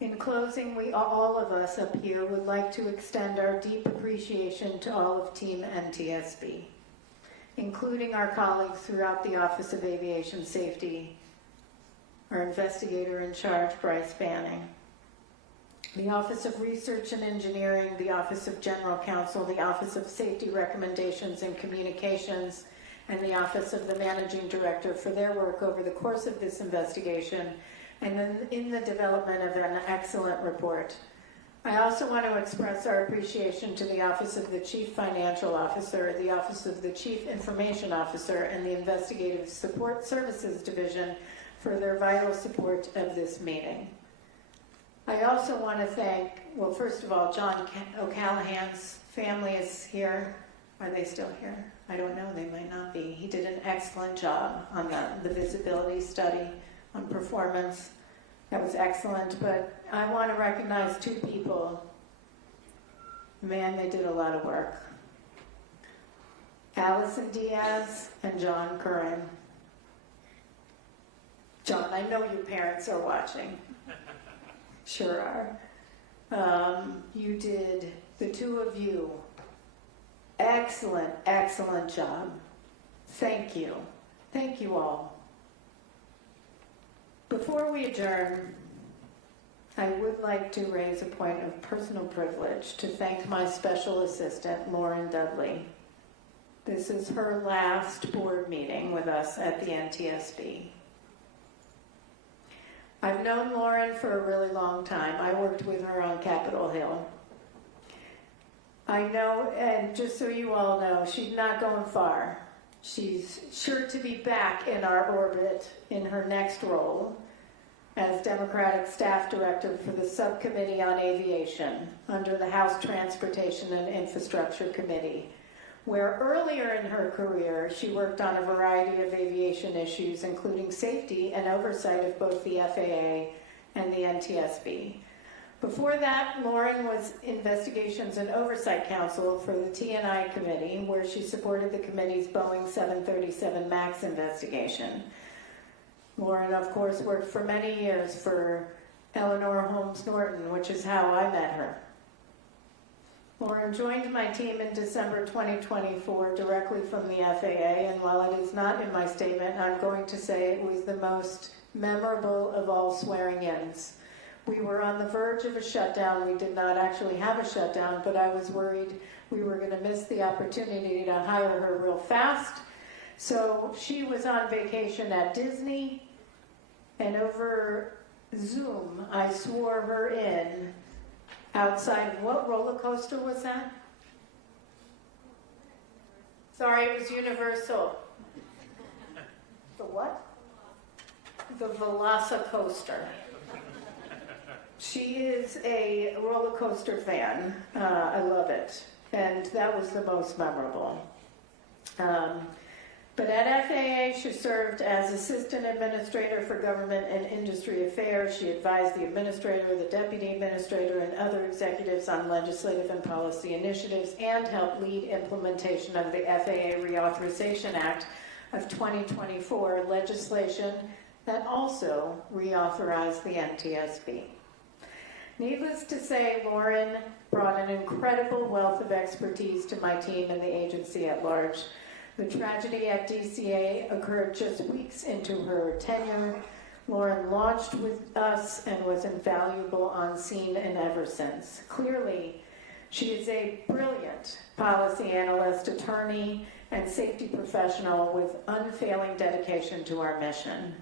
In closing, all of us up here would like to extend our deep appreciation to all of Team NTSB, including our colleagues throughout the Office of Aviation Safety, our investigator in charge, Bryce Banning, the Office of Research and Engineering, the Office of General Counsel, the Office of Safety Recommendations and Communications, and the Office of the Managing Director for their work over the course of this investigation and then in the development of an excellent report. I also want to express our appreciation to the Office of the Chief Financial Officer, the Office of the Chief Information Officer, and the Investigative Support Services Division for their vital support of this meeting. I also want to thank, well, first of all, John O'Callahan's family is here. Are they still here? I don't know, they might not be. He did an excellent job on the visibility study on performance. That was excellent, but I want to recognize 2 people. Man, they did a lot of work. Allison Diaz and John Curran. John, I know your parents are watching. Sure are. You did, the 2 of you, excellent, excellent job. Thank you. Thank you all. Before we adjourn, I would like to raise a point of personal privilege to thank my special assistant, Lauren Dudley. This is her last board meeting with us at the NTSB. I've known Lauren for a really long time. I worked with her on Capitol Hill. I know, and just so you all know, she's not going far. She's sure to be back in our orbit in her next role as Democratic Staff Director for the Subcommittee on Aviation under the House Transportation and Infrastructure Committee, where earlier in her career she worked on a variety of aviation issues, including safety and oversight of both the FAA and the NTSB. Before that, Lauren was Investigations and Oversight Counsel for the T&I Committee, where she supported the committee's Boeing 737 MAX investigation. Lauren, of course, worked for many years for Eleanor Holmes Norton, which is how I met her. Lauren joined my team in December 2024 directly from the FAA, and while it is not in my statement, I'm going to say it was the most memorable of all swearing-ins. We were on the verge of a shutdown. We did not actually have a shutdown, but I was worried we were going to miss the opportunity to hire her real fast. So she was on vacation at Disney, and over Zoom, I swore her in outside. What roller coaster was that? Sorry, it was Universal. The what? The Velocicoaster. She is a roller coaster fan. I love it. And that was the most memorable. But at FAA, she served as Assistant Administrator for Government and Industry Affairs. She advised the Administrator, the Deputy Administrator, and other executives on legislative and policy initiatives, and helped lead implementation of the FAA Reauthorization Act of 2024, legislation that also reauthorized the NTSB. Needless to say, Lauren brought an incredible wealth of expertise to my team and the agency at large. The tragedy at DCA occurred just weeks into her tenure. Lauren launched with us and was invaluable on scene and ever since. Clearly, she is a brilliant policy analyst, attorney, and safety professional with unfailing dedication to our mission.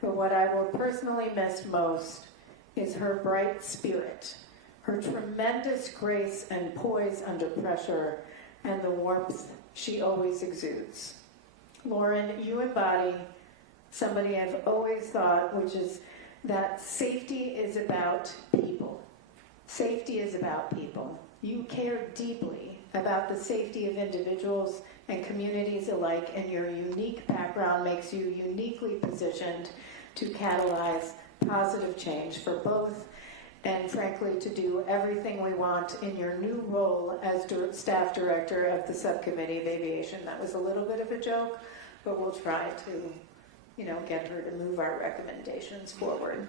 But what I will personally miss most is her bright spirit, her tremendous grace and poise under pressure, and the warmth she always exudes. Lauren, you embody somebody I've always thought, which is that safety is about people. Safety is about people. You care deeply about the safety of individuals and communities alike, and your unique background makes you uniquely positioned to catalyze positive change for both, and frankly to do everything we want in your new role as Staff Director of the Subcommittee of Aviation. That was a little bit of a joke, but we'll try to, get her to move our recommendations forward.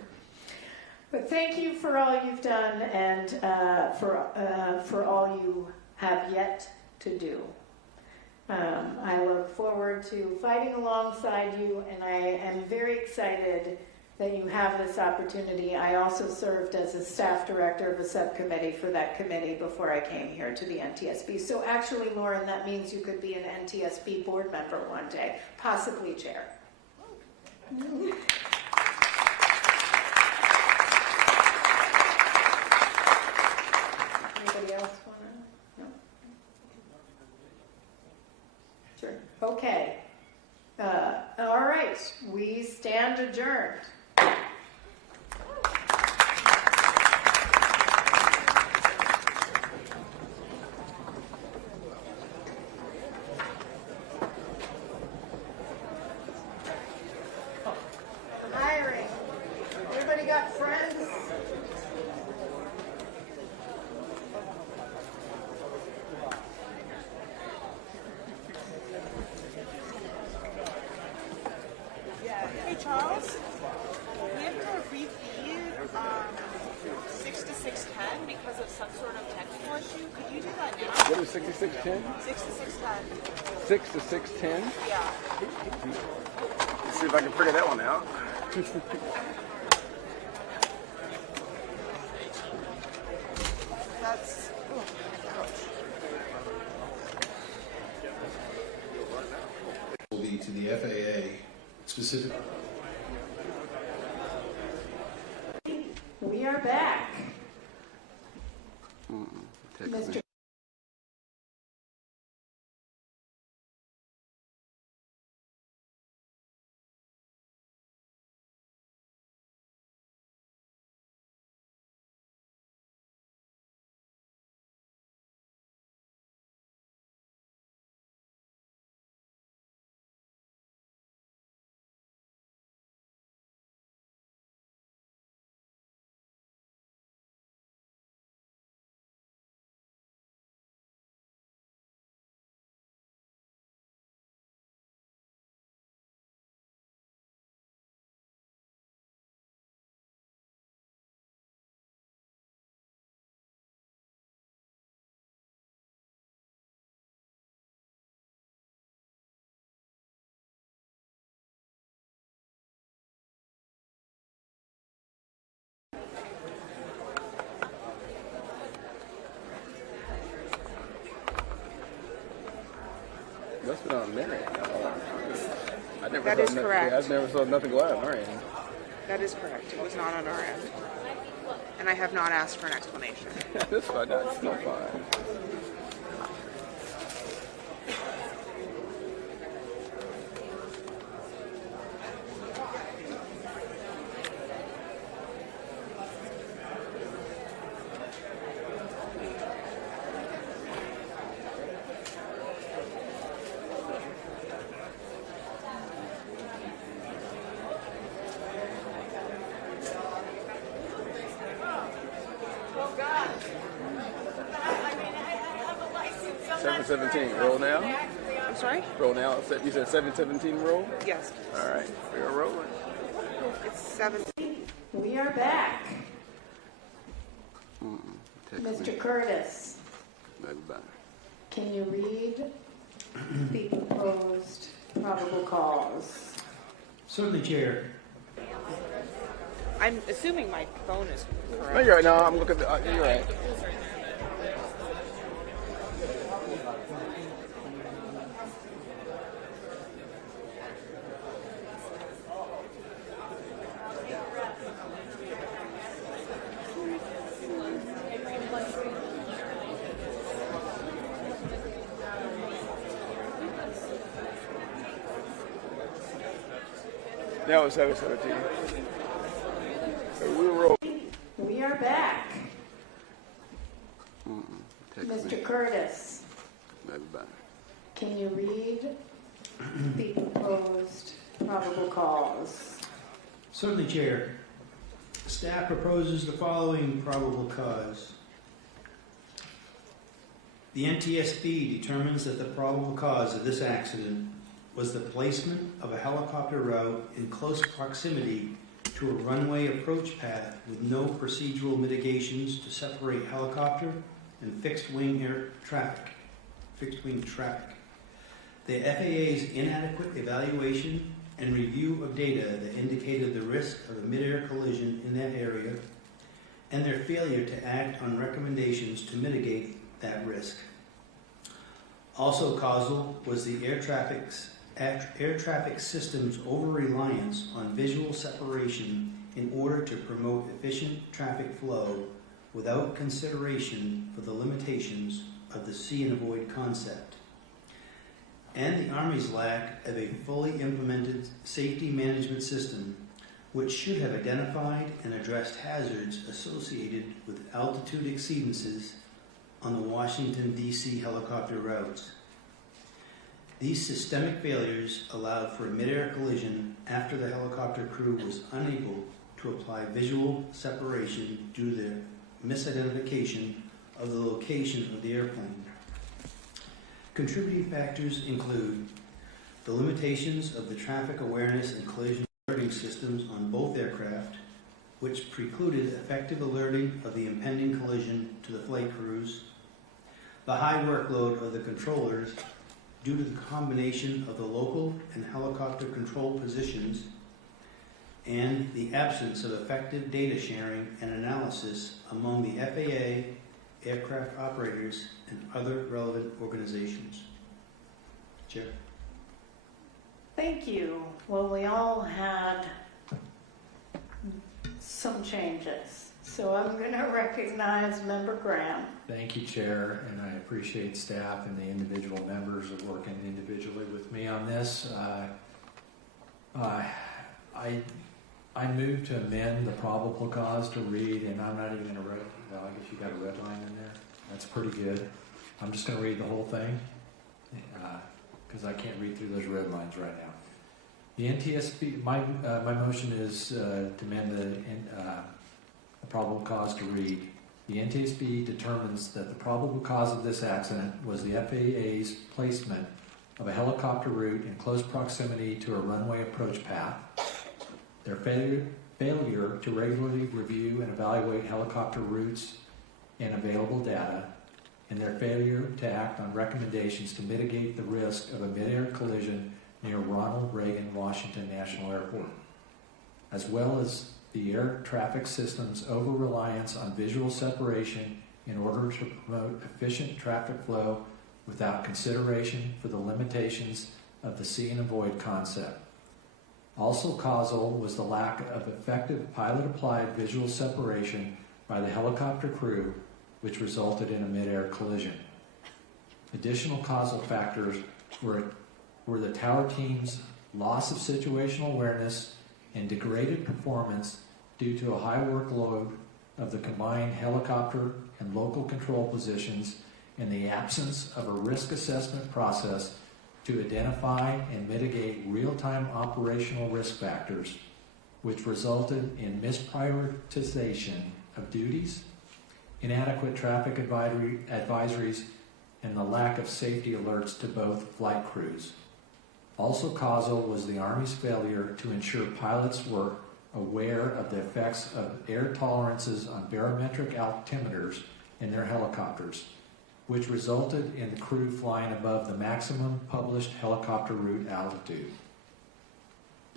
But thank you for all you've done and for all you have yet to do. I look forward to fighting alongside you, and I am very excited that you have this opportunity. I also served as a staff director of a subcommittee for that committee before I came here to the NTSB. So actually, Lauren, that means you could be an NTSB board member one day, possibly chair. Anybody else want to? No? Sure. Okay. All right. We stand adjourned. Hiring. Everybody got friends? Hey Charles, we have to refeed 6 to 610 because of some sort of technical issue. Could you do that now? What is 6610? 6 to 610. 6 to 610? Yeah. Let's see if I can figure that one out. That's. Will be to the FAA specific. We are back. Mr. on their end. I never That saw is nothing- correct. Yeah, I never saw nothing go out on our end. That is correct. It was not on our end. And I have not asked for an explanation. That's fine. That's no fine. Oh, God. 717. Roll now. I'm sorry? Roll now. You said 717 roll? Yes. All right. We are rolling. It's 7. We are back. Text Mr. me. Curtis, Maybe better. can you read the proposed probable cause? Certainly, Chair. I'm assuming my phone is correct. No, you're right. No, I'm looking. You're right. That was 717. We roll. We are back. Text Mr. me. Curtis, Maybe better. can you read the proposed probable cause? Certainly, Chair. Staff proposes the following probable cause. The NTSB determines that the probable cause of this accident was the placement of a helicopter route in close proximity to a runway approach path with no procedural mitigations to separate helicopter and fixed-wing traffic. The FAA's inadequate evaluation and review of data that indicated the risk of a mid-air collision in that area, and their failure to act on recommendations to mitigate that risk. Also causal was the air traffic system's over-reliance on visual separation in order to promote efficient traffic flow without consideration for the limitations of the see and avoid concept. And the Army's lack of a fully implemented safety management system which should have identified and addressed hazards associated with altitude exceedances on the Washington, D.C. helicopter routes. These systemic failures allowed for a mid-air collision after the helicopter crew was unable to apply visual separation due to their misidentification of the location of the airplane. Contributing factors include the limitations of the traffic awareness and collision alerting systems on both aircraft, which precluded effective alerting of the impending collision to the flight crews, the high workload of the controllers due to the combination of the local and helicopter control positions, and the absence of effective data sharing and analysis among the FAA, aircraft operators, and other relevant organizations. Chair. Thank you. Well, we all had some changes. So I'm going to recognize Member Graham. Thank you, Chair, and I appreciate staff and the individual members of working individually with me on this. I move to amend the probable cause to read, and I'm not even going to read, well, I guess you got a red line in there. That's pretty good. I'm just going to read the whole thing because I can't read through those red lines right now. The NTSB, my motion is to amend the probable cause to read. The NTSB determines that the probable cause of this accident was the FAA's placement of a helicopter route in close proximity to a runway approach path, their failure to regularly review and evaluate helicopter routes and available data, and their failure to act on recommendations to mitigate the risk of a mid-air collision near Ronald Reagan Washington National Airport, as well as the air traffic system's over-reliance on visual separation in order to promote efficient traffic flow without consideration for the limitations of the see and avoid concept. Also causal was the lack of effective pilot-applied visual separation by the helicopter crew, which resulted in a mid-air collision. Additional causal factors were the tower team's loss of situational awareness and degraded performance due to a high workload of the combined helicopter and local control positions and the absence of a risk assessment process to identify and mitigate real-time operational risk factors, which resulted in misprioritization of duties, inadequate traffic advisories, and the lack of safety alerts to both flight crews. Also causal was the Army's failure to ensure pilots were aware of the effects of air tolerances on barometric altimeters in their helicopters, which resulted in the crew flying above the maximum published helicopter route altitude.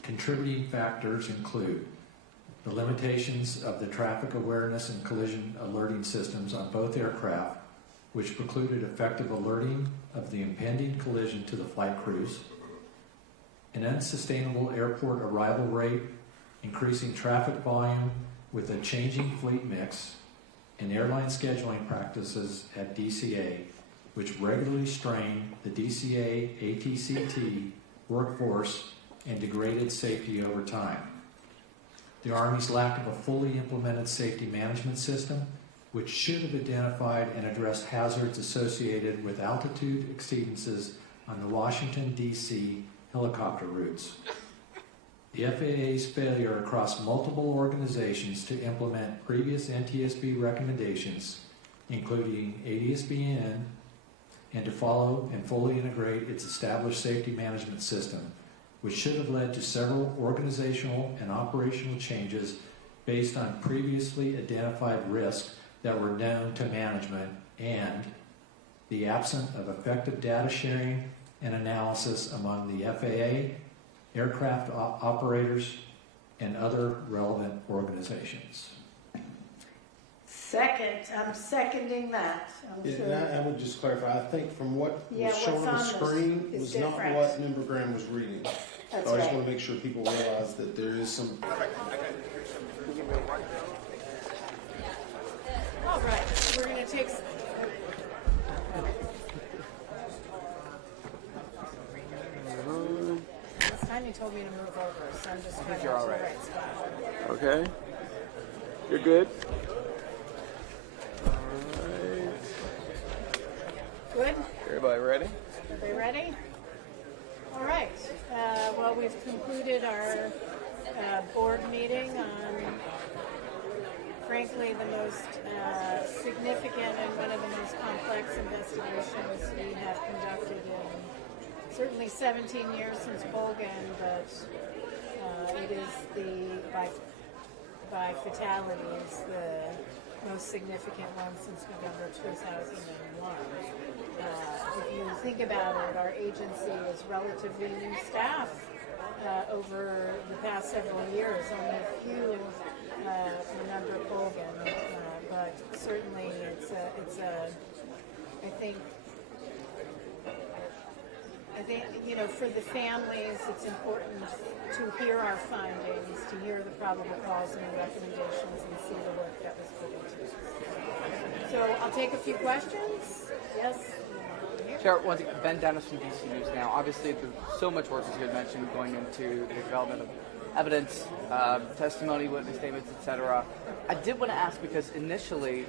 Contributing factors include the limitations of the traffic awareness and collision alerting systems on both aircraft, which precluded effective alerting of the impending collision to the flight crews, an unsustainable airport arrival rate, increasing traffic volume with a changing fleet mix, and airline scheduling practices at DCA, which regularly strained the DCA ATCT workforce and degraded safety over time. The Army's lack of a fully implemented safety management system, which should have identified and addressed hazards associated with altitude exceedances on the Washington, D.C. helicopter routes. The FAA's failure across multiple organizations to implement previous NTSB recommendations, including ADS-BN, and to follow and fully integrate its established safety management system, which should have led to several organizational and operational changes based on previously identified risks that were known to management, and the absence of effective data sharing and analysis among the FAA, aircraft operators, and other relevant organizations. Second, I'm seconding that. I would just clarify, I think from what was shown on the screen was not what Member Graham was reading. That's so I just right. want to make sure people realize that there is some... All right, we're going to take... This time you told me to move over, so I'm just trying to get to the right spot. Okay. You're good. All right. Good? Everybody ready? Everybody ready? All right. Well, we've concluded our board meeting on, frankly, the most significant and one of the most complex investigations we have conducted in certainly 17 years since Bolgan, but it is by fatalities, the most significant one since November 2001. If you think about it, our agency is relatively new staff over the past several years. Only a few remember Bolgan, but certainly it's I think, for the families, it's important to hear our findings, to hear the probable cause and the recommendations, and see the work that was put into it. So I'll take a few questions. Yes? Chair, Ben Dennis from DC News Now. Obviously, there's so much work, as you had mentioned, going into the development of evidence, testimony, witness statements, etc. I did want to ask, because initially,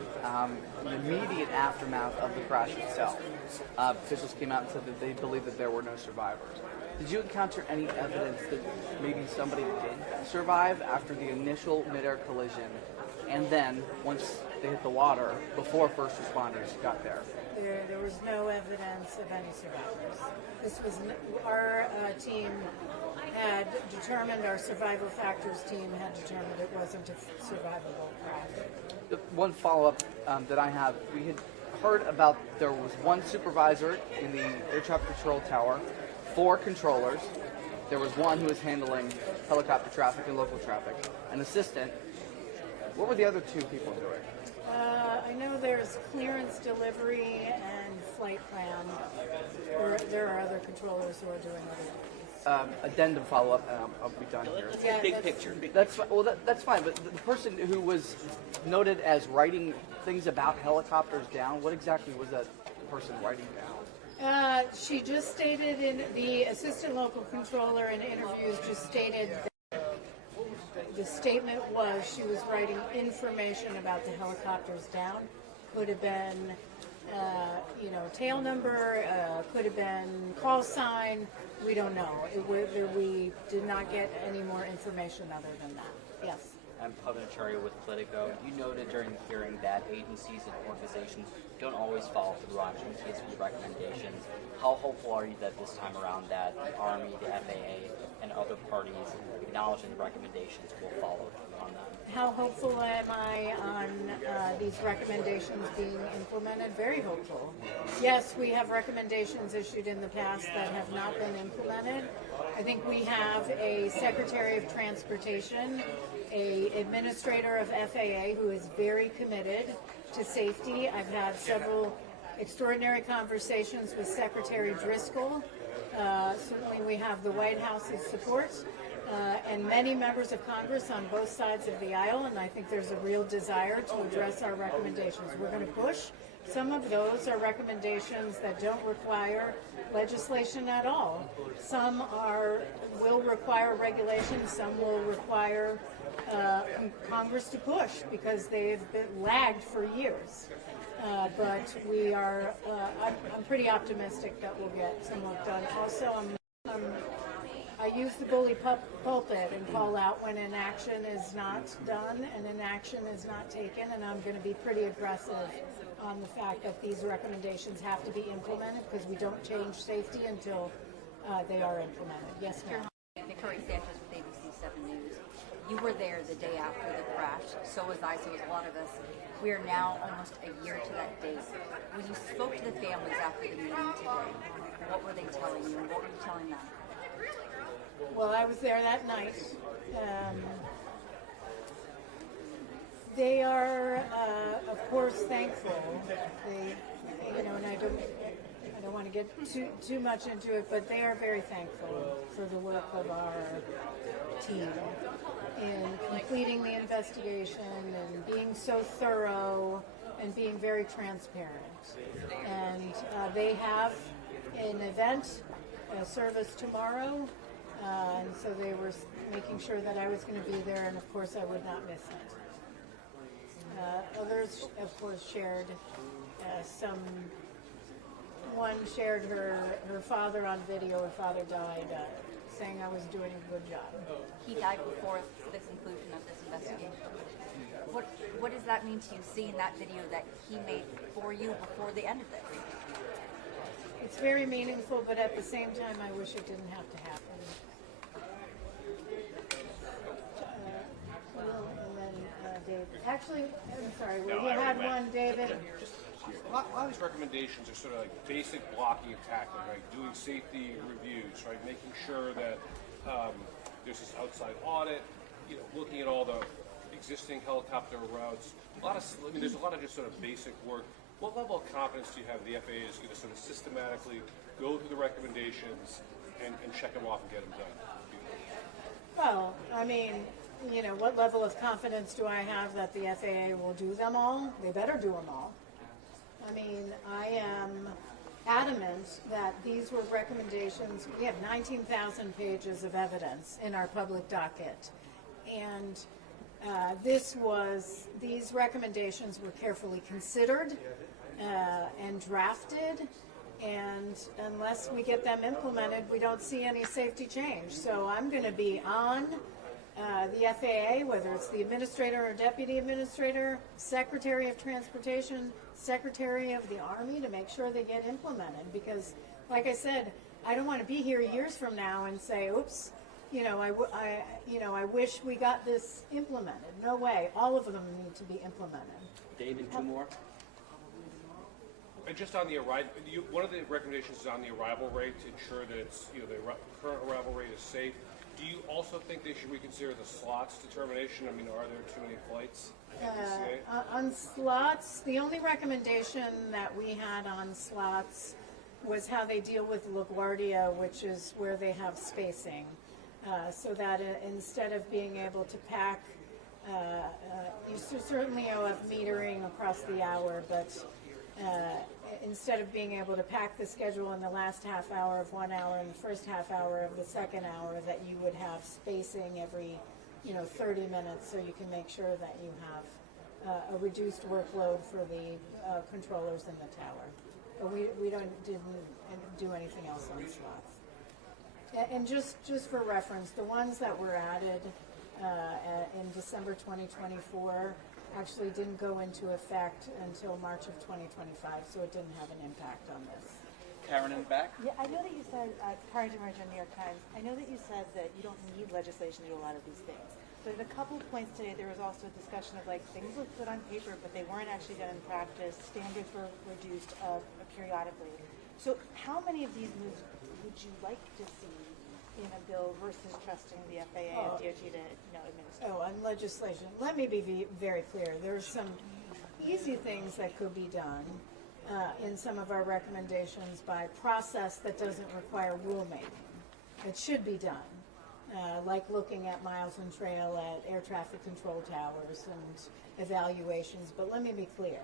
in the immediate aftermath of the crash itself, officials came out and said that they believed that there were no survivors. Did you encounter any evidence that maybe somebody did survive after the initial mid-air collision, and then, once they hit the water, before first responders got there? There was no evidence of any survivors. This was our team had determined, our survival factors team had determined it wasn't a survivable crash. One follow-up that I have, we had heard about there was one supervisor in the air traffic control tower, 4 controllers. There was one who was handling helicopter traffic and local traffic, an assistant. What were the other 2 people doing? I know there's clearance, delivery, and flight plan. There are other controllers who are doing other duties. Addendum follow-up, and I'll be done here. Yeah, Big that's- picture. That's fine. But the person who was noted as writing things about helicopters down, what exactly was that person writing down? She just stated the assistant local controller in interviews just stated that the statement was she was writing information about the helicopters down. Could have been, tail number, could have been call sign. We don't know. We did not get any more information other than that. Yes. I'm Pub Attorney with Politico. You noted during the hearing that agencies and organizations don't always follow through on NTSB recommendations. How hopeful are you that this time around that the Army, the FAA, and other parties acknowledging the recommendations will follow through on them? How hopeful am I on these recommendations being implemented? Very hopeful. Yes, we have recommendations issued in the past that have not been implemented. I think we have a Secretary of Transportation, a administrator of FAA who is very committed to safety. I've had several extraordinary conversations with Secretary Driscoll. Certainly we have the White House's support. And many members of Congress on both sides of the aisle, and I think there's a real desire to address our recommendations. We're going to push. Some of those are recommendations that don't require legislation at all. Some will require regulation, some will require Congress to push because they've been lagged for years. But we are, I'm pretty optimistic that we'll get some work done. Also, I use the bully pulpit and call out when an action is not done and an action is not taken, and I'm going to be pretty aggressive on the fact that these recommendations have to be implemented because we don't change safety until they are implemented. Yes, ma'am. Victoria Sanchez with ABC 7 News. You were there the day after the crash, so was I, so was a lot of us. We are now almost a year to that date. When you spoke to the families after the meeting today, what were they telling you and what were you telling them? Well, I was there that night. They are, of course, thankful. And I don't want to get too much into it, but they are very thankful for the work of our team in completing the investigation and being so thorough and being very transparent. And they have an event, a service tomorrow. And so they were making sure that I was going to be there, and of course I would not miss it. Others, of course, shared one shared her father on video. Her father died, saying I was doing a good job. He died before the conclusion of this investigation. What does that mean to you, seeing that video that he made for you before the end of this? It's very meaningful, but at the same time, I wish it didn't have to happen. And then Dave. Actually, I'm sorry, we had one, David. A lot of these recommendations are sort of like basic blocking and tackling, right? Doing safety reviews, right? Making sure that there's this outside audit, looking at all the existing helicopter routes. There's a lot of just sort of basic work. What level of confidence do you have the FAA is going to sort of systematically go through the recommendations and check them off and get them done? Well, I mean, what level of confidence do I have that the FAA will do them all? They better do them all. I mean, I am adamant that these were recommendations. We have 19,000 pages of evidence in our public docket. And these recommendations were carefully considered and drafted. And unless we get them implemented, we don't see any safety change. So I'm going to be on the FAA, whether it's the administrator or deputy administrator, Secretary of Transportation, Secretary of the Army, to make sure they get implemented. Because, like I said, I don't want to be here years from now and say, oops, I wish we got this implemented. No way. All of them need to be implemented. David, two more. And just on the arrival, one of the recommendations is on the arrival rate to ensure that it's, the current arrival rate is safe. Do you also think they should reconsider the slots determination? I mean, are there too many flights at DCA? On slots, the only recommendation that we had on slots was how they deal with LaGuardia, which is where they have spacing. So that instead of being able to pack, you certainly have metering across the hour, but instead of being able to pack the schedule in the last half hour of 1 hour and the first half hour of the second hour, that you would have spacing every 30 minutes, so you can make sure that you have a reduced workload for the controllers in the tower. But we didn't do anything else on slots. And just for reference, the ones that were added in December 2024 actually didn't go into effect until March of 2025, so it didn't have an impact on this. Karen in the back. Yeah, I know that you said, Karen DeMarge on New York Times, I know that you said that you don't need legislation to do a lot of these things. But at a couple of points today, there was also a discussion of things look good on paper, but they weren't actually done in practice. Standards were reduced periodically. So how many of these moves would you like to see in a bill versus trusting the FAA and DOT to administer? Oh, on legislation, let me be very clear. There's some easy things that could be done in some of our recommendations by process that doesn't require rulemaking. It should be done. Like looking at miles and trail at air traffic control towers and evaluations. But let me be clear.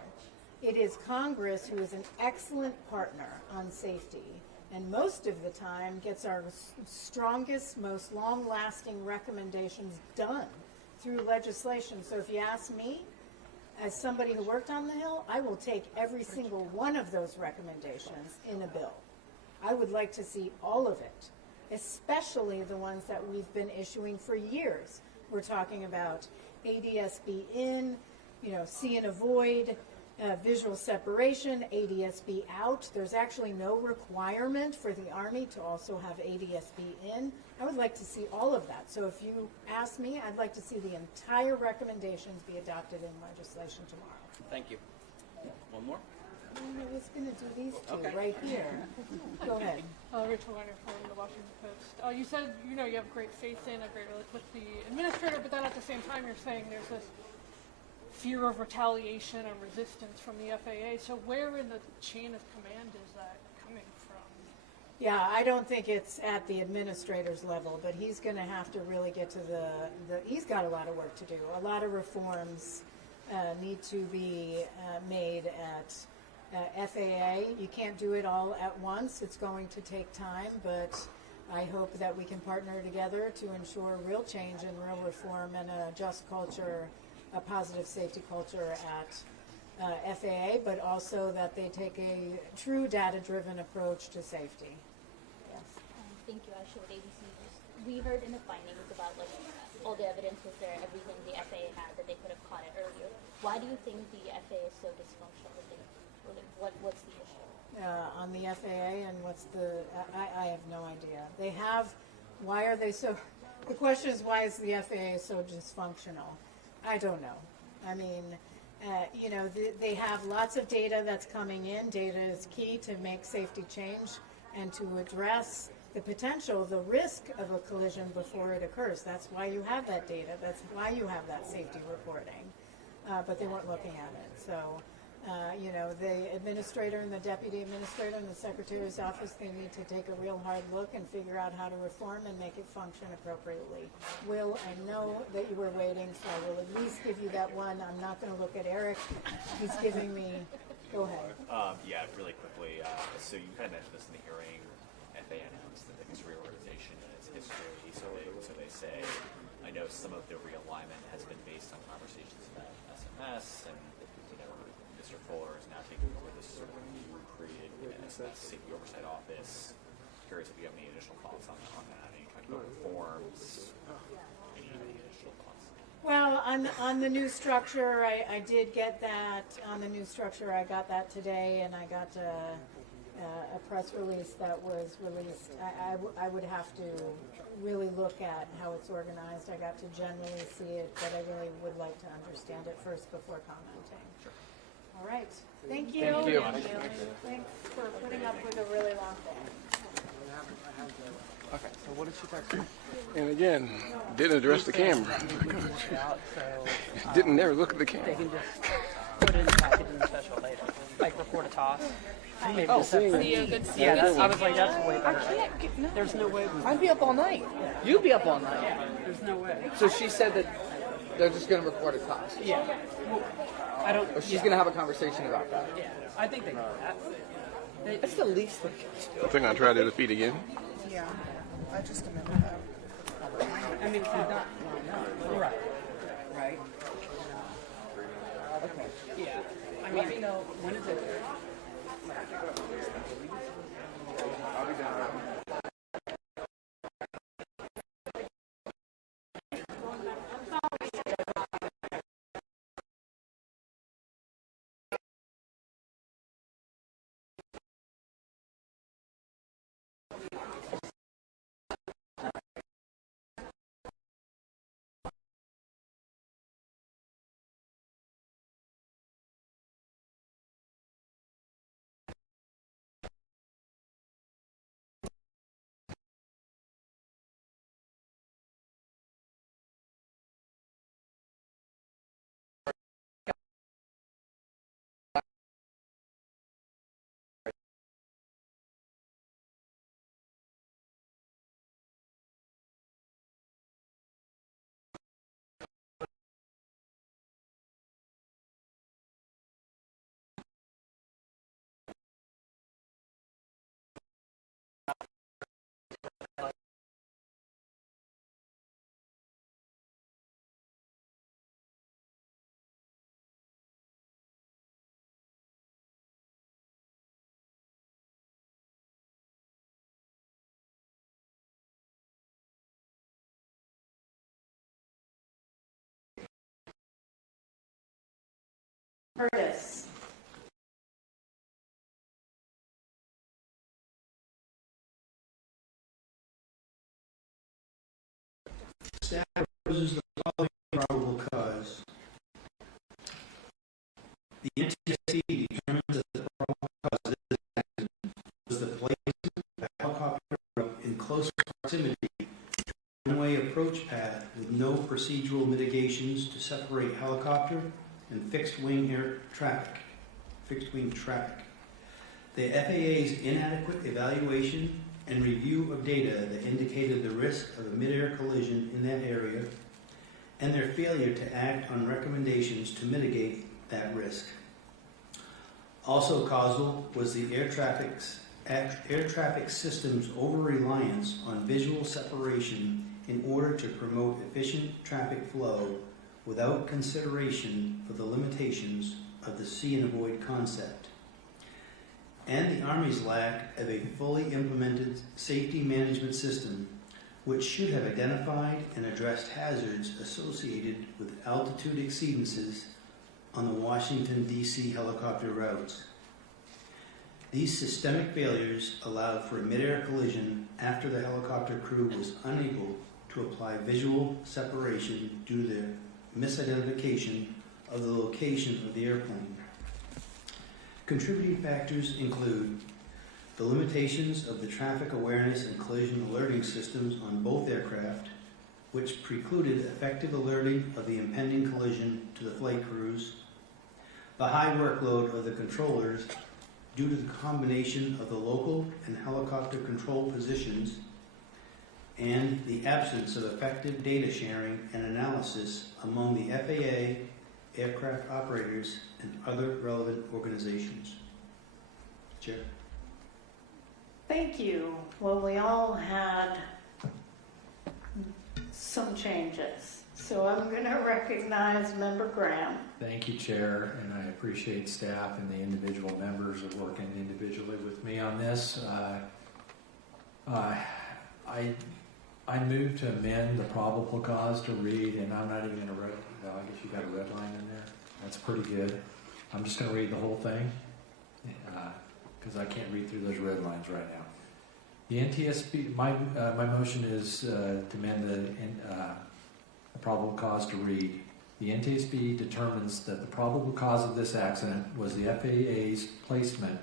It is Congress who is an excellent partner on safety, and most of the time gets our strongest, most long-lasting recommendations done through legislation. So if you ask me, as somebody who worked on the Hill, I will take every single one of those recommendations in a bill. I would like to see all of it, especially the ones that we've been issuing for years. We're talking about ADSB in, see and avoid, visual separation, ADSB out. There's actually no requirement for the Army to also have ADSB in. I would like to see all of that. So if you ask me, I'd like to see the entire recommendations be adopted in legislation tomorrow. Thank you. One more? I was going to do these two Okay. right here. Go ahead. Rachel Weiner from the Washington Post. You said, you have great faith in, a great relationship with the administrator, but then at the same time you're saying there's this fear of retaliation and resistance from the FAA. So where in the chain of command is that coming from? Yeah, I don't think it's at the administrator's level, but he's going to have to really get to he's got a lot of work to do. A lot of reforms need to be made at FAA. You can't do it all at once. It's going to take time, but I hope that we can partner together to ensure real change and real reform and a just culture, a positive safety culture at FAA, but also that they take a true data-driven approach to safety. Yes. Thank you. I showed ABC. We heard in the findings about all the evidence was there, everything the FAA had that they could have caught it earlier. Why do you think the FAA is so dysfunctional? What's the issue? On the FAA and what's I have no idea. Why are they so, the question is why is the FAA so dysfunctional? I don't know. I mean, they have lots of data that's coming in. Data is key to make safety change and to address the potential, the risk of a collision before it occurs. That's why you have that data. That's why you have that safety reporting. But they weren't looking at it. So, the administrator and the deputy administrator and the secretary's office, they need to take a real hard look and figure out how to reform and make it function appropriately. Will, I know that you were waiting, so I will at least give you that one. I'm not going to look at Eric. He's giving me, go ahead. Yeah, really quickly. So you kind of mentioned this in the hearing. FAA announced the biggest reorganization in its history, so they say. I know some of the realignment has been based on conversations about SMS, and Mr. Fuller is now taking over this sort of newly created safety oversight office. Curious if you have any additional thoughts on that. Any kind of reforms? Any additional thoughts? Well, on the new structure, I did get that. On the new structure, I got that today, and I got a press release that was released. I would have to really look at how it's organized. I got to generally see it, but I really would like to understand it first before commenting. Sure. All right. Thank you. Thank you. Thanks for putting up with a really long day. Okay, so what did she text me? And again, didn't address the camera. Didn't never look at the camera. They can just put it in the package and special later. Like record a toss. Maybe Oh, just see have- you. Good to see Yeah, you. that's, I was like, that's way better. There's no way. I'd be up all night. You'd be up all night. There's no way. So she said that they're just going to record a toss. Yeah. Well, I don't. Or she's going to have a conversation about that. Yeah. I think they know that. That's the least they can do. I think I'll try to defeat again. Yeah, I just amended that. I mean, it's not. Right. Right? Okay. Yeah. I mean, you know, when is it? I'll be down. Curtis. Staff proposes the following probable cause. The NTSB determines that the probable cause of this accident was the placement of a helicopter in close proximity to a runway approach path with no procedural mitigations to separate helicopter and fixed-wing traffic. The FAA's inadequate evaluation and review of data that indicated the risk of a mid-air collision in that area, and their failure to act on recommendations to mitigate that risk. Also causal was the air traffic system's over-reliance on visual separation in order to promote efficient traffic flow without consideration for the limitations of the see and avoid concept, and the Army's lack of a fully implemented safety management system which should have identified and addressed hazards associated with altitude exceedances on the Washington, D.C. helicopter routes. These systemic failures allowed for a mid-air collision after the helicopter crew was unable to apply visual separation due to their misidentification of the location of the airplane. Contributing factors include the limitations of the traffic awareness and collision alerting systems on both aircraft, which precluded effective alerting of the impending collision to the flight crews, the high workload of the controllers due to the combination of the local and helicopter control positions, and the absence of effective data sharing and analysis among the FAA, aircraft operators, and other relevant organizations. Chair. Thank you. Well, we all had some changes. So I'm going to recognize Member Graham. Thank you, Chair, and I appreciate staff and the individual members of working individually with me on this. I move to amend the probable cause to read, and I'm not even going to read. Well, I guess you got a red line in there. That's pretty good. I'm just going to read the whole thing because I can't read through those red lines right now. The NTSB. My motion is to amend the probable cause to read. The NTSB determines that the probable cause of this accident was the FAA's placement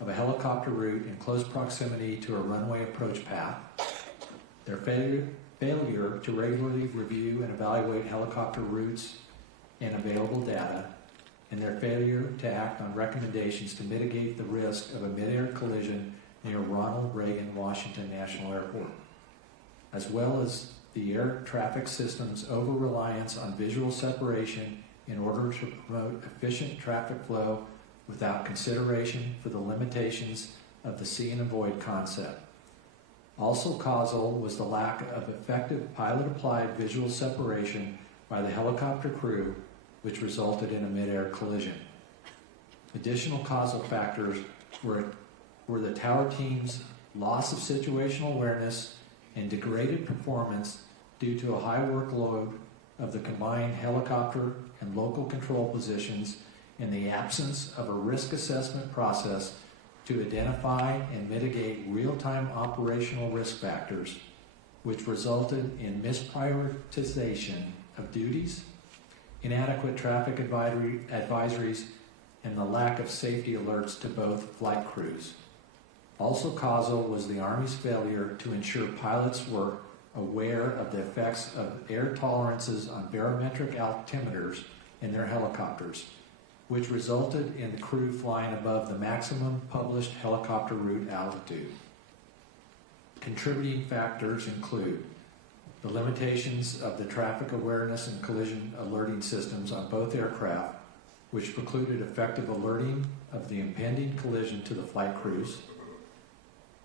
of a helicopter route in close proximity to a runway approach path their failure to regularly review and evaluate helicopter routes and available data, and their failure to act on recommendations to mitigate the risk of a mid-air collision near Ronald Reagan Washington National Airport, as well as the air traffic system's over-reliance on visual separation in order to promote efficient traffic flow without consideration for the limitations of the see and avoid concept. Also causal was the lack of effective pilot-applied visual separation by the helicopter crew, which resulted in a mid-air collision. Additional causal factors were the tower team's loss of situational awareness and degraded performance due to a high workload of the combined helicopter and local control positions and the absence of a risk assessment process to identify and mitigate real-time operational risk factors, which resulted in misprioritization of duties, inadequate traffic advisories, and the lack of safety alerts to both flight crews. Also causal was the Army's failure to ensure pilots were aware of the effects of air tolerances on barometric altimeters in their helicopters, which resulted in the crew flying above the maximum published helicopter route altitude. Contributing factors include the limitations of the traffic awareness and collision alerting systems on both aircraft, which precluded effective alerting of the impending collision to the flight crews,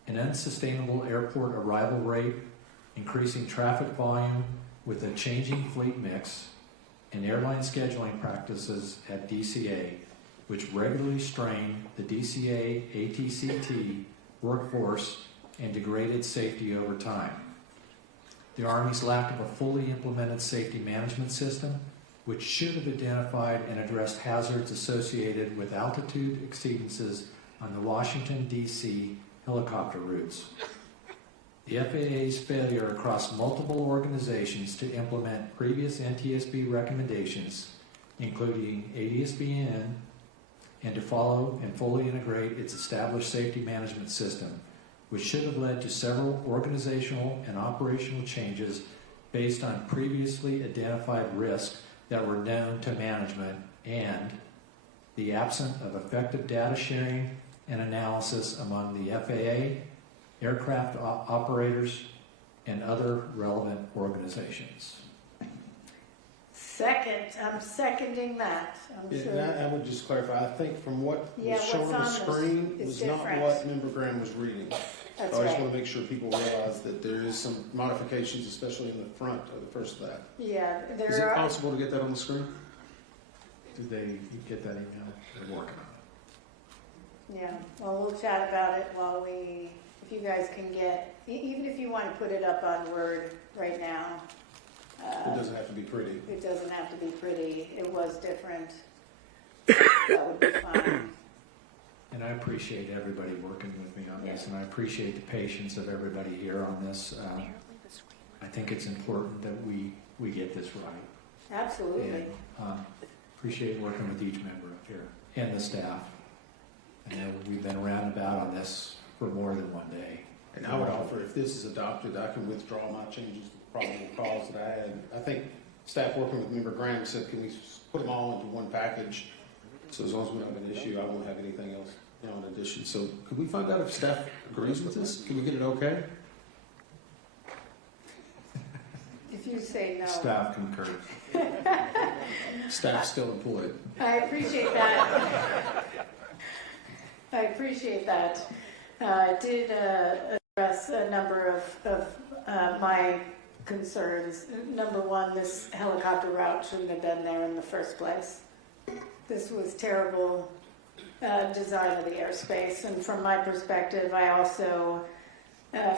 an unsustainable airport arrival rate, increasing traffic volume with a changing fleet mix, and airline scheduling practices at DCA, which regularly strained the DCA ATCT workforce and degraded safety over time. The Army's lack of a fully implemented safety management system, which should have identified and addressed hazards associated with altitude exceedances on the Washington, D.C. helicopter routes. The FAA's failure across multiple organizations to implement previous NTSB recommendations, including ADSBN, and to follow and fully integrate its established safety management system, which should have led to several organizational and operational changes based on previously identified risks that were known to management, and the absence of effective data sharing and analysis among the FAA, aircraft operators, and other relevant organizations. I'm seconding that. I'm sure. And I would just clarify, I think from what was shown on the screen was not what Member Graham was reading. That's so I just right. want to make sure people realize that there is some modifications, especially in the front of the first of that. Yeah, there Is it are. possible to get that on the screen? Did they get that email? They're working on Yeah, well, we'll chat about it while if you guys can get, even if you want to put it up on Word right now. it doesn't have to be pretty. It doesn't have to be pretty. It was different. That would be fine. And I appreciate everybody working with me on this, and I appreciate the patience of everybody here on this. I think it's important that we get this right. Absolutely. And appreciate working with each member up here and the staff. I know we've been roundabout on this for more than one day. And I would offer, if this is adopted, I can withdraw my changes to probable cause that I had. I think staff working with Member Graham said, can we put them all into one package? So as long as we don't have an issue, I won't have anything else in addition. So could we find out if staff agrees with this? Can we get it okay? If you say no. Staff concurs. Staff still employed. I appreciate that. I appreciate that. I did address a number of my concerns. Number one, this helicopter route shouldn't have been there in the first place. This was terrible design of the airspace, and from my perspective, I also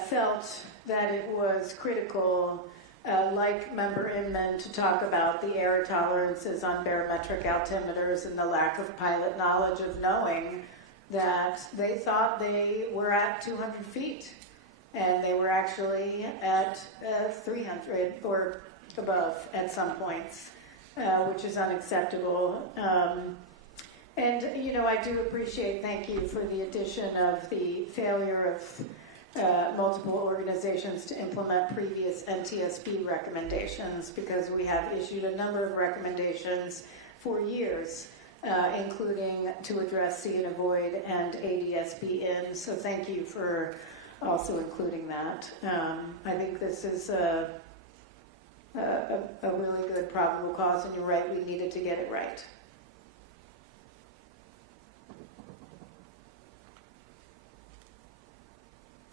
felt that it was critical, like Member Inman, to talk about the error tolerances on barometric altimeters and the lack of pilot knowledge of knowing that they thought they were at 200 feet, and they were actually at 300 or above at some points, which is unacceptable. And, I do appreciate, thank you for the addition of the failure multiple organizations to implement previous NTSB recommendations, because we have issued a number of recommendations for years, including to address see and avoid and ADSB in. So thank you for also including that. I think this is a really good probable cause, and you're right, we needed to get it right.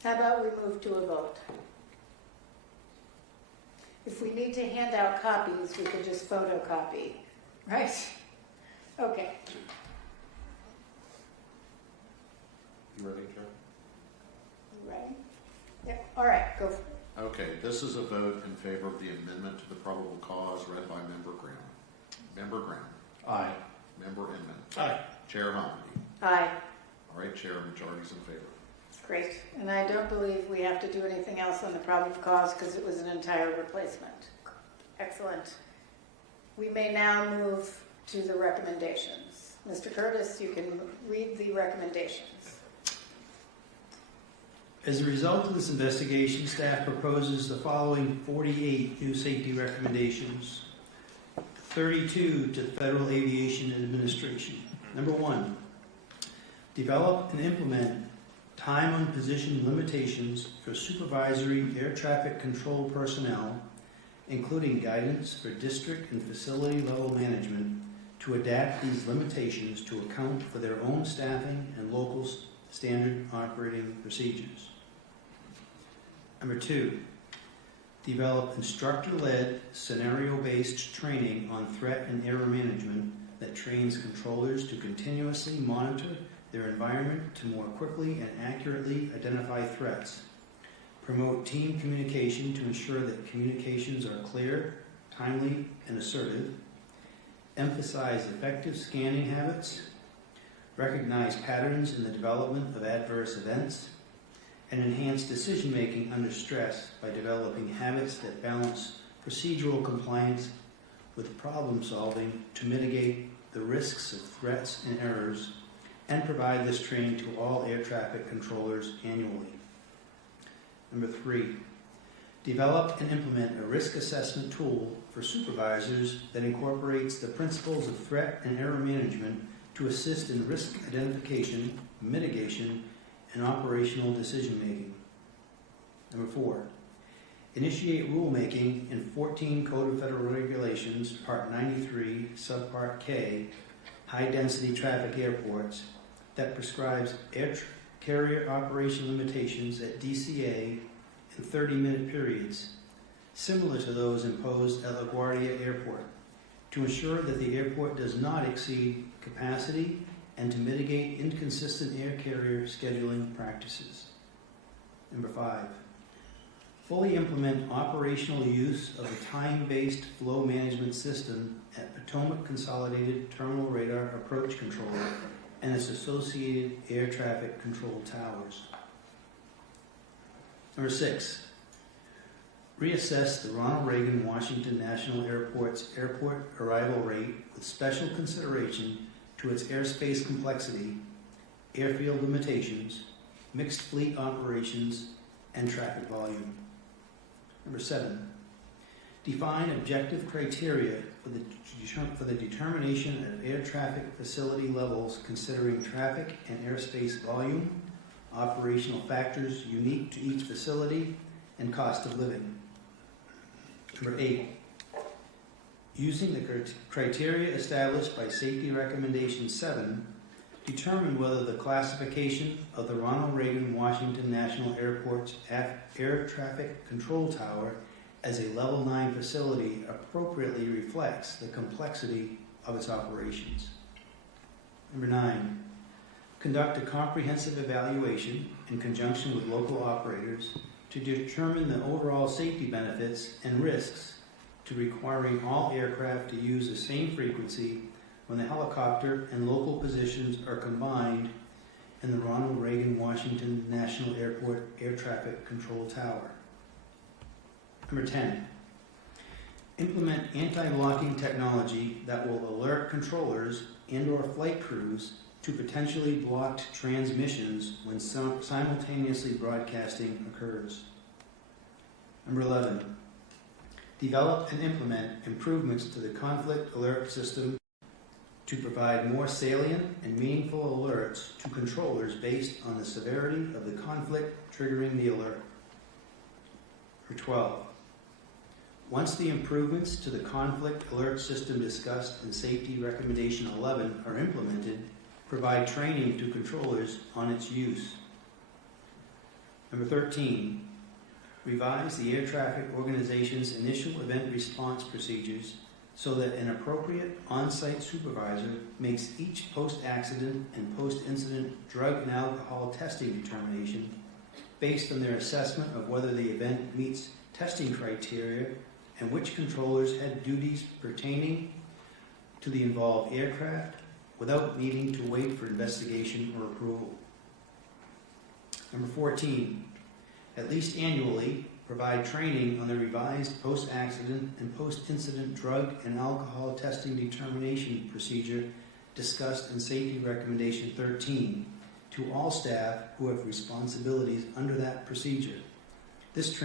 How about we move to a vote? If we need to hand out copies, we can just photocopy, right? Okay. You ready, Joe? You ready? Yep. All right, go for it. Okay, this is a vote in favor of the amendment to the probable cause read by Member Graham. Member Graham. Aye. Member Inman. Aye. Chair Hominy. Aye. All right, Chair, majority's in favor. Great. And I don't believe we have to do anything else on the probable cause because it was an entire replacement. Excellent. We may now move to the recommendations. Mr. Curtis, you can read the recommendations. As a result of this investigation, staff proposes the following 48 new safety recommendations, 32 to the Federal Aviation Administration. Number 1, develop and implement time on position limitations for supervisory air traffic control personnel, including guidance for district and facility level management to adapt these limitations to account for their own staffing and local standard operating procedures. Number 2, develop instructor-led, scenario-based training on threat and error management that trains controllers to continuously monitor their environment to more quickly and accurately identify threats. Promote team communication to ensure that communications are clear, timely, and assertive. Emphasize effective scanning habits. Recognize patterns in the development of adverse events. And enhance decision-making under stress by developing habits that balance procedural compliance with problem-solving to mitigate the risks of threats and errors, and provide this training to all air traffic controllers annually. Number 3, develop and implement a risk assessment tool for supervisors that incorporates the principles of threat and error management to assist in risk identification, mitigation, and operational decision-making. Number 4, initiate rulemaking in 14 Code of Federal Regulations, Part 93, Subpart K, high-density traffic airports, that prescribes air carrier operation limitations at DCA in 30-minute periods, similar to those imposed at LaGuardia Airport, to ensure that the airport does not exceed capacity and to mitigate inconsistent air carrier scheduling practices. Number 5, fully implement operational use of a time-based flow management system at Potomac Consolidated Terminal Radar Approach Controller and its associated air traffic control towers. Number 6, reassess the Ronald Reagan Washington National Airport's airport arrival rate with special consideration to its airspace complexity, airfield limitations, mixed fleet operations, and traffic volume. Number 7, define objective criteria for the determination of air traffic facility levels considering traffic and airspace volume, operational factors unique to each facility, and cost of living. Number 8, using the criteria established by Safety Recommendation 7, determine whether the classification of the Ronald Reagan Washington National Airport's Air Traffic Control Tower as a Level 9 facility appropriately reflects the complexity of its operations. Number 9, conduct a comprehensive evaluation in conjunction with local operators to determine the overall safety benefits and risks to requiring all aircraft to use the same frequency when the helicopter and local positions are combined in the Ronald Reagan Washington National Airport Air Traffic Control Tower. Number 10, implement anti-locking technology that will alert controllers and/or flight crews to potentially blocked transmissions when simultaneously broadcasting occurs. Number 11, develop and implement improvements to the conflict alert system to provide more salient and meaningful alerts to controllers based on the severity of the conflict triggering the alert. Number 12, once the improvements to the conflict alert system discussed in Safety Recommendation 11 are implemented, provide training to controllers on its use. Number 13, revise the air traffic organization's initial event response procedures so that an appropriate on-site supervisor makes each post-accident and post-incident drug and alcohol testing determination based on their assessment of whether the event meets testing criteria and which controllers had duties pertaining to the involved aircraft without needing to wait for investigation or approval. Number 14, at least annually, provide training on the revised post-accident and post-incident drug and alcohol testing determination procedure discussed in Safety Recommendation 13 to all staff who have responsibilities under that procedure. This